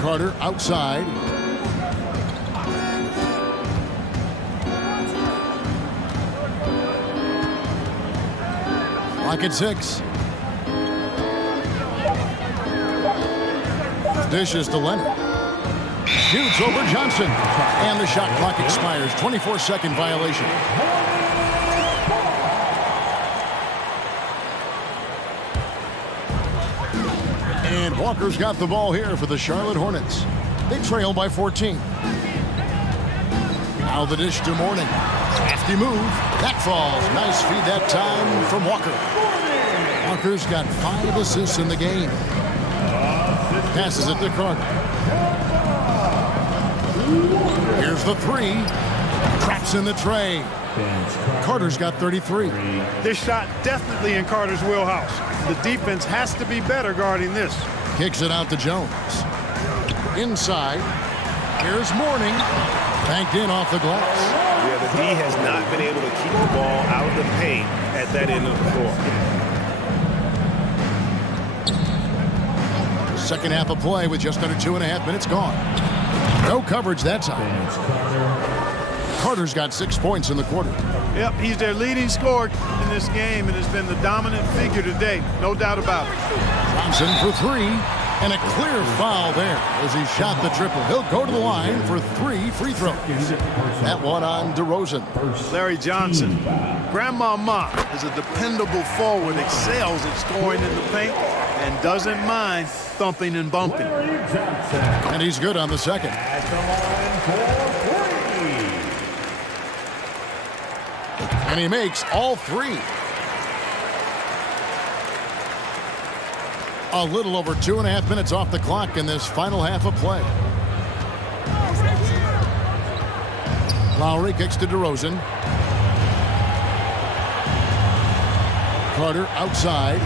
Carter outside. Lock at 6. Dishes to Leonard. Shoots over Johnson. And the shot clock expires. 24-second violation. And Walker's got the ball here for the Charlotte Hornets. They trail by 14. Now the dish to Mourning. Crafty move. That falls. Nice feed that time from Walker. Walker's got 5 assists in the game. Passes it to Carter. Here's the 3. Traps in the tray. Carter's got 33. This shot definitely in Carter's wheelhouse. The defense has to be better guarding this. Kicks it out to Jones. Inside. Here's Mourning. Banked in off the glass. Yeah, the D has not been able to keep the ball out of the paint at that end of the floor. Second half of play with just under 2.5 minutes gone. No coverage that time. Carter's got 6 points in the quarter. Yep, he's their leading scorer in this game and has been the dominant figure today. No doubt about it. Johnson for three, and a clear foul there as he shot the triple. He'll go to the line for 3 free throws. That one on DeRozan. Larry Johnson, Grandmama is a dependable forward, excels at scoring in the paint, and doesn't mind thumping and bumping. And he's good on the second. And he makes all 3. A little over 2.5 minutes off the clock in this final half of play. Lowry kicks to DeRozan. Carter outside.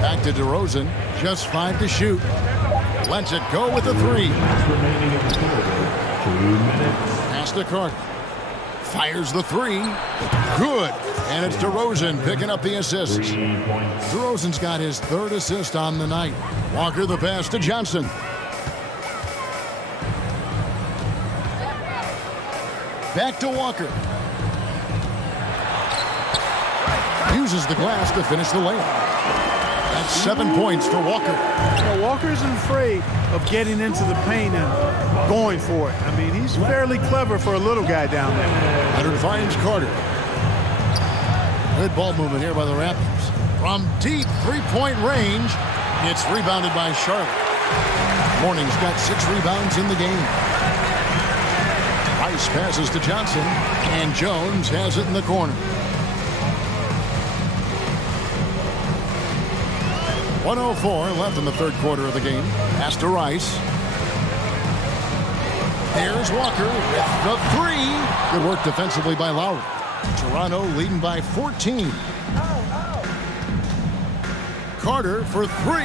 Back to DeRozan. Just 5 to shoot. Lets it go with a 3. Pass to Carter. Fires the 3. Good. And it's DeRozan picking up the assist. DeRozan's got his 3rd assist on the night. Walker the pass to Johnson. Back to Walker. Uses the glass to finish the layup. That's 7 points for Walker. Walker isn't afraid of getting into the paint and going for it. I mean, he's fairly clever for a little guy down there. Leonard finds Carter. Good ball movement here by the Raptors. From deep 3-point range, it's rebounded by Charlotte. Mourning's got 6 rebounds in the game. Rice passes to Johnson, and Jones has it in the corner. 1:04 left in the 3rd quarter of the game. Pass to Rice. There's Walker with the 3. Good work defensively by Lowry. Toronto leading by 14. Carter for 3.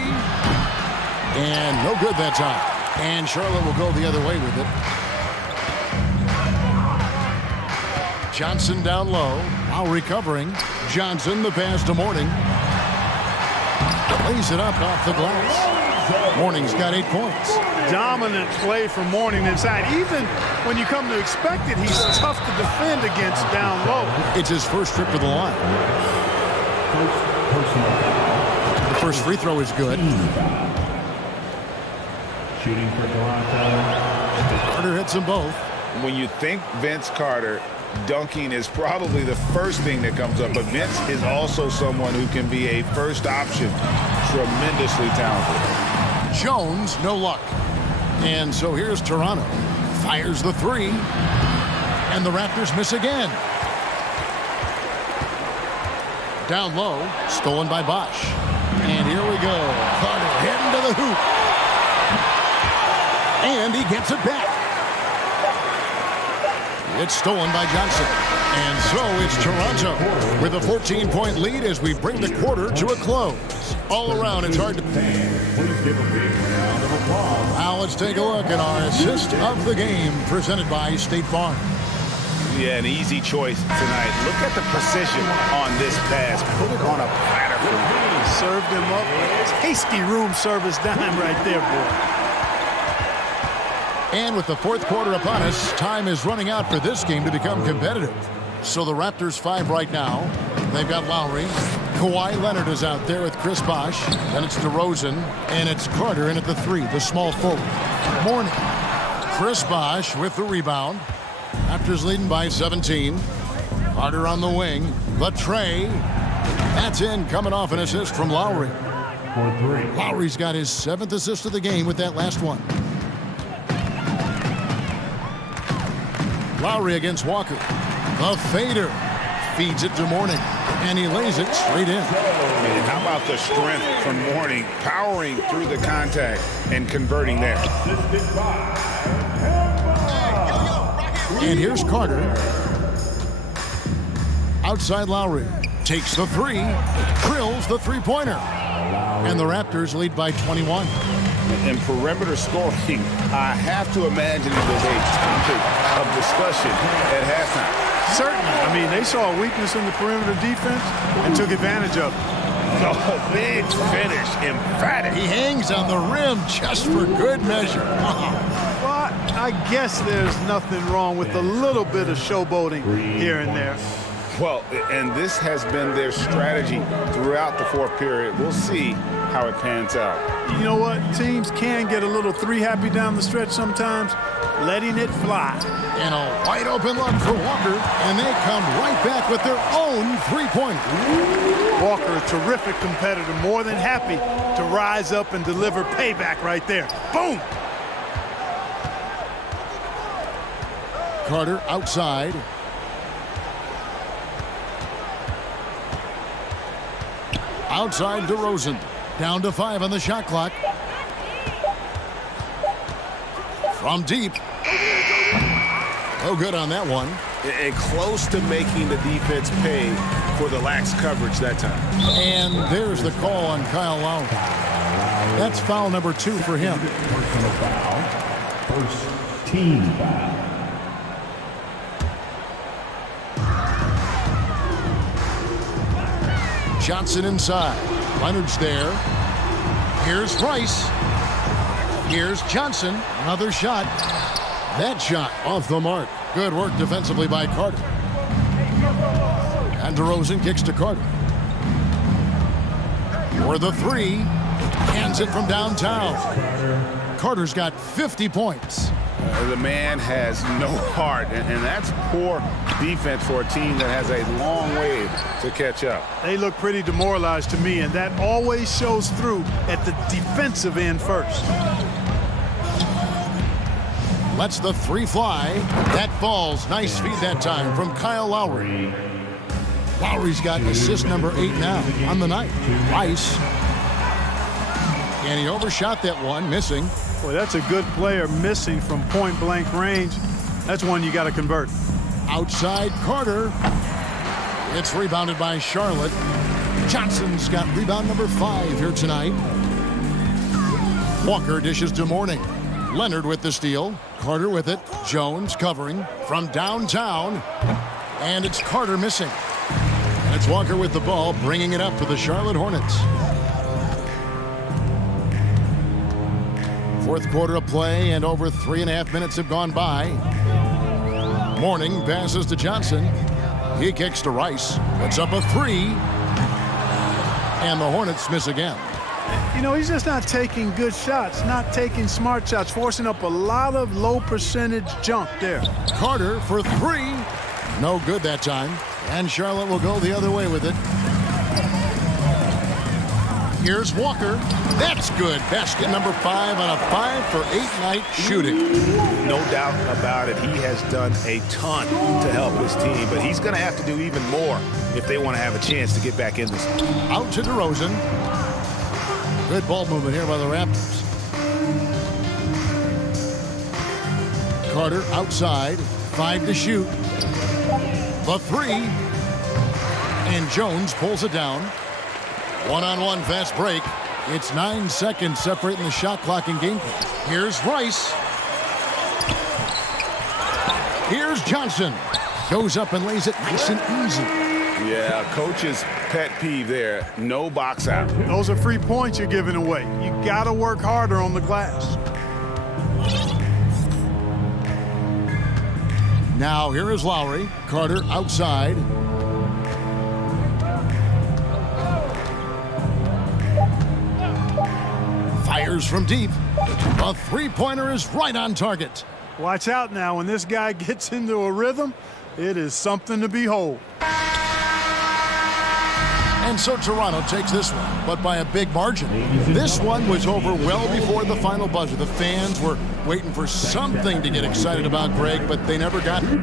And no good that time. And Charlotte will go the other way with it. Johnson down low. Lowry covering. Johnson the pass to Mourning. Lays it up off the glass. Mourning's got 8 points. Dominant play from Mourning inside. Even when you come to expect it, he's tough to defend against down low. It's his first trip to the line. The first free throw is good. Shooting for Toronto. Carter hits them both. When you think Vince Carter, dunking is probably the first thing that comes up, but Vince is also someone who can be a first option. Tremendously talented. Jones, no luck. And so here's Toronto. Fires the 3. And the Raptors miss again. Down low, stolen by Bosch. And here we go. Carter heading to the hoop. And he gets it back. It's stolen by Johnson. And so it's Toronto with a 14-point lead as we bring the quarter to a close. All around, it's hard to... Now let's take a look at our assist of the game presented by State Farm. Yeah, an easy choice tonight. Look at the precision on this pass. Put it on a platter for him. Served him up. Tasty room service dime right there, boy. And with the 4th quarter upon us, time is running out for this game to become competitive. So the Raptors 5 right now. They've got Lowry. Kawhi Leonard is out there with Chris Bosh. Then it's DeRozan. And it's Carter in at the 3, the small forward. Mourning. Chris Bosh with the rebound. Raptors leading by 17. Carter on the wing. The tray. That's in, coming off an assist from Lowry. Lowry's got his 7th assist of the game with that last one. Lowry against Walker. The fader feeds it to Mourning, and he lays it straight in. And how about the strength from Mourning, powering through the contact and converting there. And here's Carter. Outside Lowry. Takes the 3. Drills the 3-pointer. And the Raptors lead by 21. And perimeter scoring, I have to imagine it was a topic of discussion at halftime. Certainly. I mean, they saw a weakness in the perimeter defense and took advantage of it. Oh, big finish, emphatic. He hangs on the rim just for good measure. Well, I guess there's nothing wrong with a little bit of showboating here and there. Well, and this has been their strategy throughout the fourth period. We'll see how it pans out. You know what? Teams can get a little three-happy down the stretch sometimes, letting it fly. And a wide open look for Walker, and they come right back with their own three-pointer. Walker, a terrific competitor, more than happy to rise up and deliver payback right there. Boom! Carter outside. Outside DeRozan. Down to 5 on the shot clock. From deep. Oh, good on that one. And close to making the defense pay for the lax coverage that time. And there's the call on Kyle Lowry. That's foul number 2 for him. Personal foul. First team foul. Johnson inside. Leonard's there. Here's Rice. Here's Johnson. Another shot. That shot off the mark. Good work defensively by Carter. And DeRozan kicks to Carter. For the 3. Hands it from downtown. Carter's got 50 points. The man has no heart, and that's poor defense for a team that has a long way to catch up. They look pretty demoralized to me, and that always shows through at the defensive end first. Lets the 3 fly. That falls. Nice feed that time from Kyle Lowry. Lowry's got assist number 8 now on the night. Rice. And he overshot that one, missing. Boy, that's a good player missing from point-blank range. That's one you got to convert. Outside Carter. It's rebounded by Charlotte. Johnson's got rebound number 5 here tonight. Walker dishes to Mourning. Leonard with the steal. Carter with it. Jones covering from downtown. And it's Carter missing. And it's Walker with the ball, bringing it up for the Charlotte Hornets. Fourth quarter of play, and over 3.5 minutes have gone by. Mourning passes to Johnson. He kicks to Rice. Puts up a 3. And the Hornets miss again. You know, he's just not taking good shots, not taking smart shots, forcing up a lot of low percentage junk there. Carter for 3. No good that time. And Charlotte will go the other way with it. Here's Walker. That's good. Basket number 5 on a 5-for-8 night shooting. No doubt about it. He has done a ton to help his team, but he's going to have to do even more if they want to have a chance to get back in this. Out to DeRozan. Good ball movement here by the Raptors. Carter outside. 5 to shoot. The 3. And Jones pulls it down. One-on-one fast break. It's 9 seconds separating the shot clock and game clock. Here's Rice. Here's Johnson. Goes up and lays it nice and easy. Yeah, coach's pet peeve there. No box out. Those are free points you're giving away. You got to work harder on the glass. Now here is Lowry. Carter outside. Fires from deep. A 3-pointer is right on target. Watch out now. When this guy gets into a rhythm, it is something to behold. And so Toronto takes this one, but by a big margin. This one was over well before the final buzzer. The fans were waiting for something to get excited about, Greg, but they never got it.